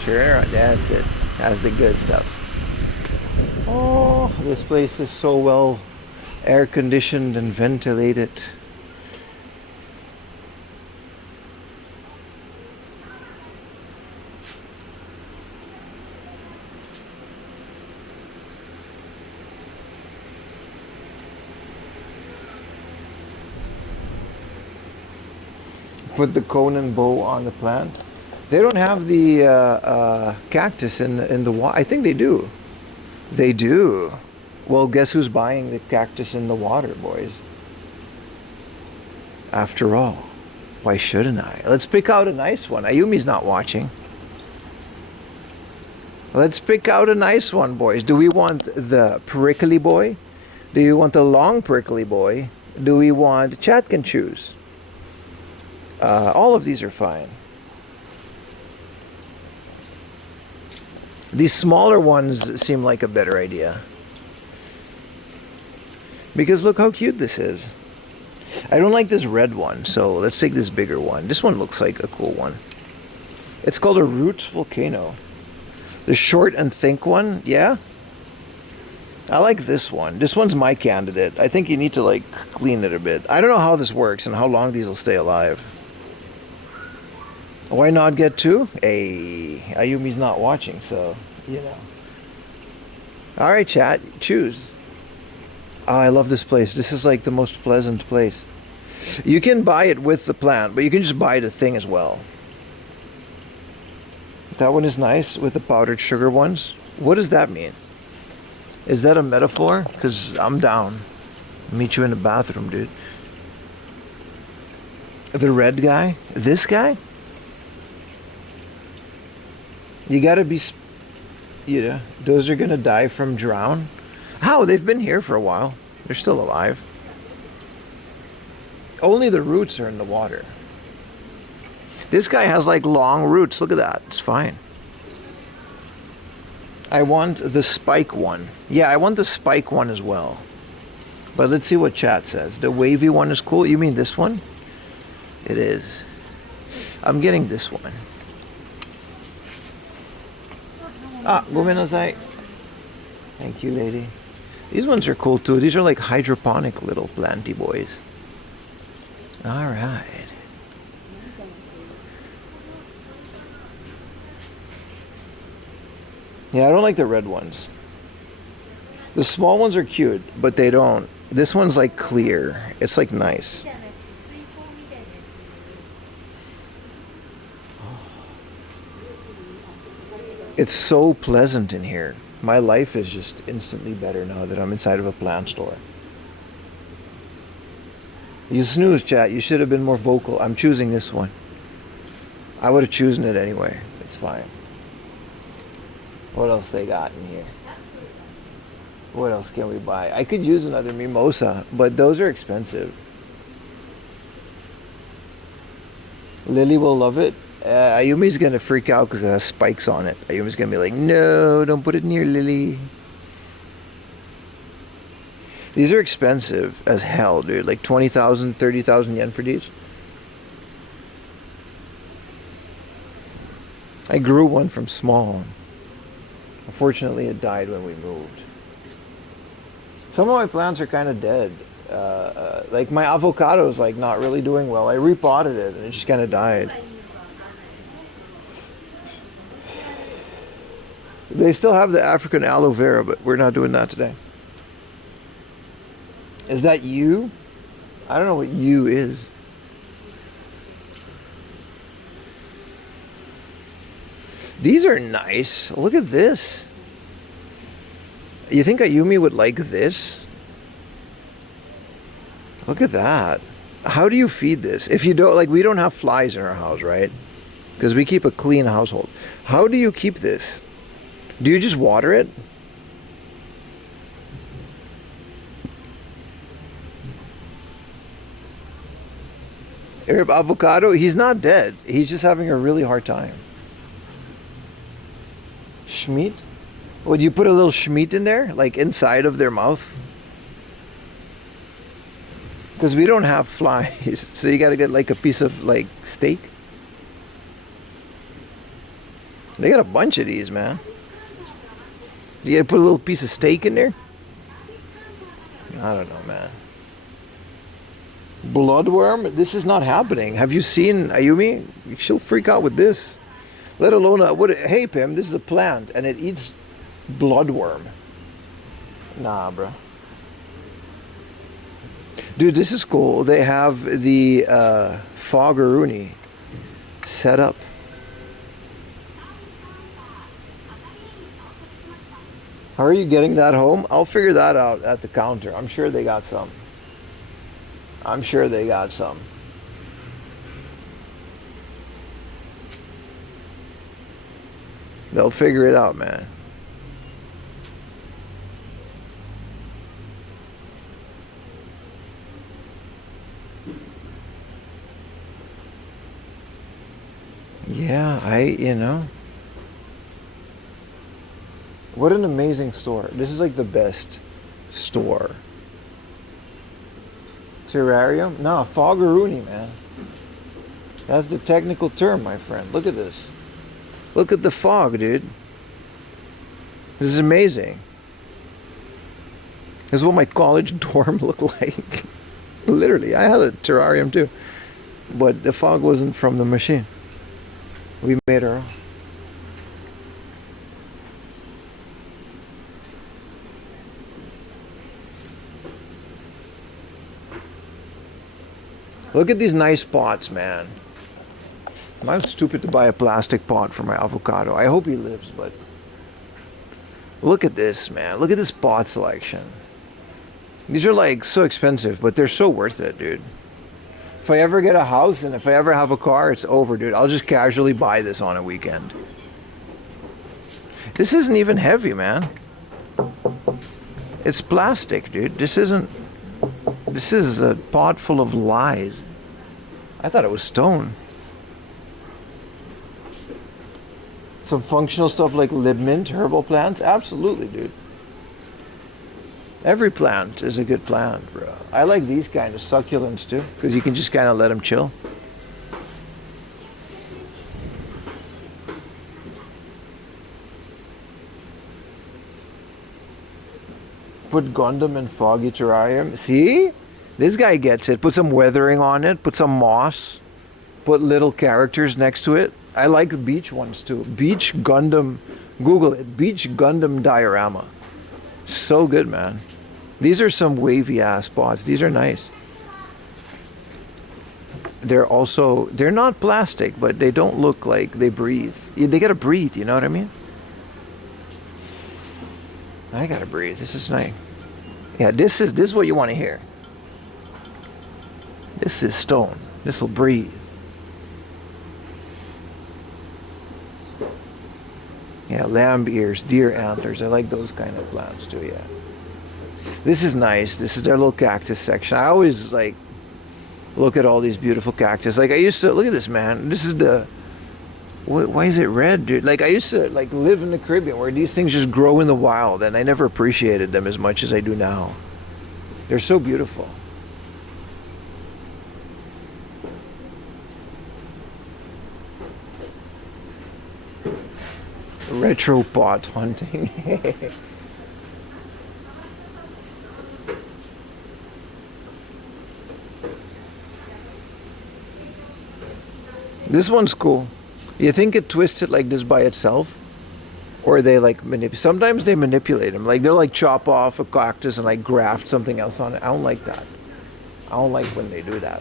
Turn around. That's it. That's the good stuff. Oh, this place is so well air conditioned and ventilated. Put the cone and bow on the plant. They don't have the cactus in the water. I think they do. They do. Well, guess who's buying the cactus in the water, boys? After all, why shouldn't I? Let's pick out a nice one. Ayumi's not watching. Let's pick out a nice one, boys. Do we want the prickly boy? Do you want the long prickly boy? Do we want, chat can choose. All of these are fine. These smaller ones seem like a better idea. Because look how cute this is. I don't like this red one, so let's take this bigger one. This one looks like a cool one. It's called a Roots Volcano. The short and thick one, yeah? I like this one. This one's my candidate. I think you need to like clean it a bit. I don't know how this works and how long these will stay alive. Why not get two? Hey, Ayumi's not watching, so, you know. Alright, chat, choose. Oh, I love this place. This is like the most pleasant place. You can buy it with the plant, but you can just buy the thing as well. That one is nice with the powdered sugar ones. What does that mean? Is that a metaphor? Because I'm down. I'll meet you in the bathroom, dude. The red guy? This guy? You gotta be, you know, those are gonna die from drown. How? They've been here for a while. They're still alive. Only the roots are in the water. This guy has like long roots. Look at that. It's fine. I want the spike one. Yeah, I want the spike one as well. But let's see what chat says. The wavy one is cool. You mean this one? It is. I'm getting this one. Ah, gomenasai. Thank you, lady. These ones are cool too. These are like hydroponic little planty boys. All right. Yeah, I don't like the red ones. The small ones are cute, but they don't. This one's like clear. It's like nice. It's so pleasant in here. My life is just instantly better now that I'm inside of a plant store. You snooze, chat. You should have been more vocal. I'm choosing this one. I would have chosen it anyway. It's fine. What else they got in here? What else can we buy? I could use another mimosa, but those are expensive. Lily will love it. Ayumi's gonna freak out because it has spikes on it. Ayumi's gonna be like, no, don't put it near Lily. These are expensive as hell, dude. Like 20,000, 30,000 yen for these. I grew one from small. Unfortunately, it died when we moved. Some of my plants are kind of dead. Like my avocado is like not really doing well. I repotted it and it just kind of died. They still have the African aloe vera, but we're not doing that today. Is that you? I don't know what you is. These are nice. Look at this. You think Ayumi would like this? Look at that. How do you feed this? If you don't, like, we don't have flies in our house, right? Because we keep a clean household. How do you keep this? Do you just water it? Arab avocado, he's not dead. He's just having a really hard time. Schmeat? Would you put a little schmeat in there? Like inside of their mouth? Because we don't have flies. So you gotta get like a piece of like steak. They got a bunch of these, man. You gotta put a little piece of steak in there? I don't know, man. Bloodworm? This is not happening. Have you seen Ayumi? She'll freak out with this. Let alone hey Pim, this is a plant and it eats bloodworm. Nah, bro. Dude, this is cool. They have the Foggeroonie set up. How are you getting that home? I'll figure that out at the counter. I'm sure they got some. I'm sure they got some. They'll figure it out, man. Yeah, you know. What an amazing store. This is like the best store. Terrarium? No, Foggeroonie, man. That's the technical term, my friend. Look at this. Look at the fog, dude. This is amazing. This is what my college dorm looked like. Literally, I had a terrarium too. But the fog wasn't from the machine. We made our own. Look at these nice pots, man. I'm stupid to buy a plastic pot for my avocado. I hope he lives, but look at this, man. Look at this pot selection. These are like so expensive, but they're so worth it, dude. If I ever get a house and if I ever have a car, it's over, dude. I'll just casually buy this on a weekend. This isn't even heavy, man. It's plastic, dude. This is a pot full of lies. I thought it was stone. Some functional stuff like lid mint, herbal plants. Absolutely, dude. Every plant is a good plant, bro. I like these kind of succulents too, because you can just kind of let them chill. Put Gundam in foggy terrarium. See? This guy gets it. Put some weathering on it. Put some moss. Put little characters next to it. I like the beach ones too. Beach Gundam. Google it. Beach Gundam diorama. So good, man. These are some wavy ass pots. These are nice. They're not plastic, but they don't look like they breathe. They gotta breathe, you know what I mean? I gotta breathe. This is nice. Yeah, this is what you want to hear. This is stone. This will breathe. Yeah, lamb ears, deer antlers. I like those kind of plants too, yeah. This is nice. This is their little cactus section. I always like look at all these beautiful cactus. Like I used to, look at this, man. This is the, why is it red, dude? Like I used to like live in the Caribbean where these things just grow in the wild and I never appreciated them as much as I do now. They're so beautiful. Retro pot hunting. This one's cool. You think it twisted like this by itself? Or they like sometimes they manipulate them. Like they'll like chop off a cactus and like graft something else on it. I don't like that. I don't like when they do that.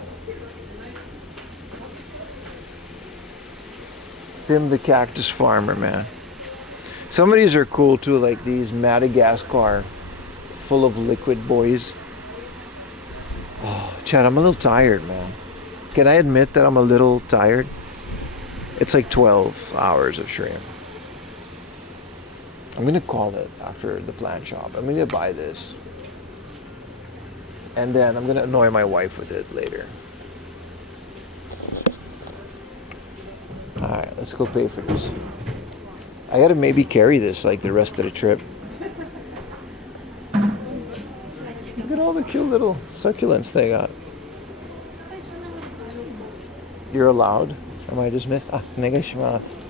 Tim the cactus farmer, man. Some of these are cool too, like these Madagascar full of liquid boys. Oh, Chad, I'm a little tired, man. Can I admit that I'm a little tired? It's like 12 hours of shrimp. I'm gonna call it after the plant shop. I'm gonna buy this. And then I'm gonna annoy my wife with it later. Alright, let's go pay for this. I gotta maybe carry this like the rest of the trip. Look at all the cute little succulents they got. You're allowed? Am I dismissed? Ah, onegaishimasu.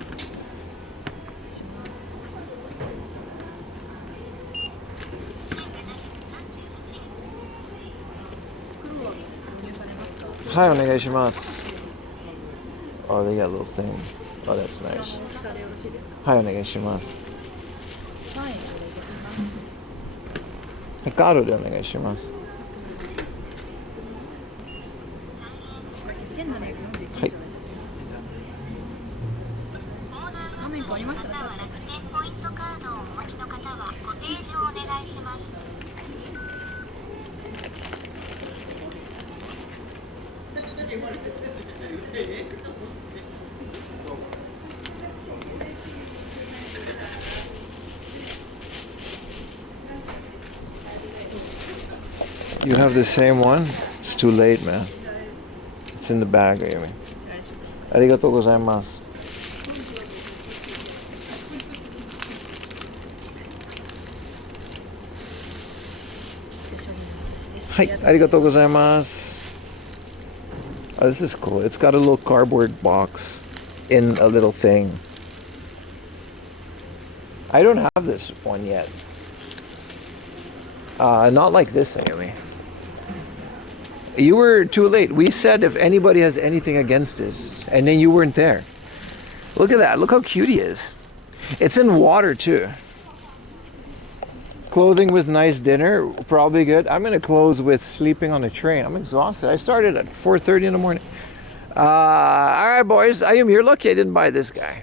Hi, onegaishimasu. Oh, they got a little thing. Oh, that's nice. Hi, onegaishimasu. Caro de onegaishimasu. Hi. 画面変わりましたらタッチです。ポイントカードをお持ちの方はご提示をお願いします。 You have the same one? It's too late, man. It's in the bag, Ayumi. Arigatou gozaimasu. Hi, arigatou gozaimasu. Oh, this is cool. It's got a little cardboard box in a little thing. I don't have this one yet. Not like this, anyway. You were too late. We said if anybody has anything against this, and then you weren't there. Look at that. Look how cute he is. It's in water, too. Clothing with nice dinner, probably good. I'm going to close with sleeping on a train. I'm exhausted. I started at 4:30 in the morning. All right, boys. Ayumi, you're lucky I didn't buy this guy.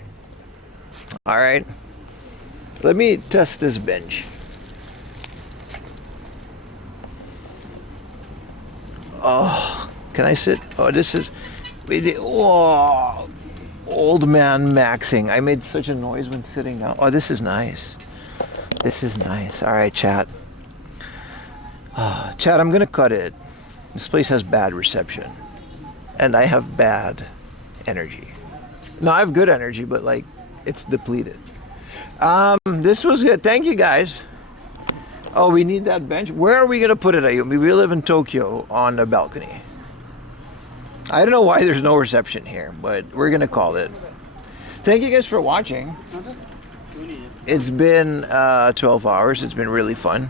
All right. Let me test this bench. Oh, can I sit? Oh, this is... Oh, old man maxing. I made such a noise when sitting down. Oh, this is nice. This is nice. All right, chat. Oh, chat, I'm going to cut it. This place has bad reception. And I have bad energy. No, I have good energy, but like, it's depleted. This was good. Thank you, guys. Oh, we need that bench. Where are we going to put it, Ayumi? We live in Tokyo on the balcony. I don't know why there's no reception here, but we're going to call it. Thank you guys for watching. It's been 12 hours. It's been really fun.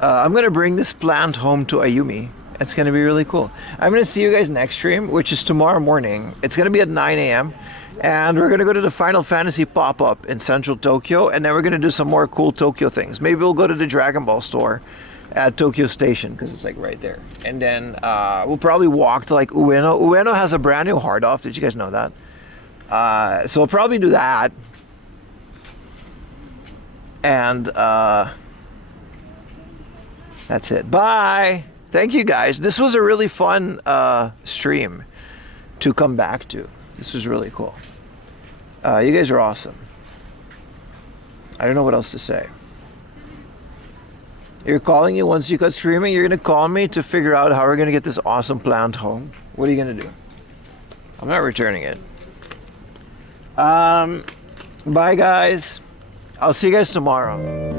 I'm going to bring this plant home to Ayumi. It's going to be really cool. I'm going to see you guys next stream, which is tomorrow morning. It's going to be at 9 a.m. And we're going to go to the Final Fantasy pop-up in central Tokyo. And then we're going to do some more cool Tokyo things. Maybe we'll go to the Dragon Ball store at Tokyo Station, because it's like right there. And then we'll probably walk to like Ueno. Ueno has a brand new hard off. Did you guys know that? So we'll probably do that. And that's it. Bye. Thank you, guys. This was a really fun stream to come back to. This was really cool. You guys are awesome. I don't know what else to say. You're calling you once you cut streaming. You're going to call me to figure out how we're going to get this awesome plant home. What are you going to do? I'm not returning it. Bye, guys. I'll see you guys tomorrow.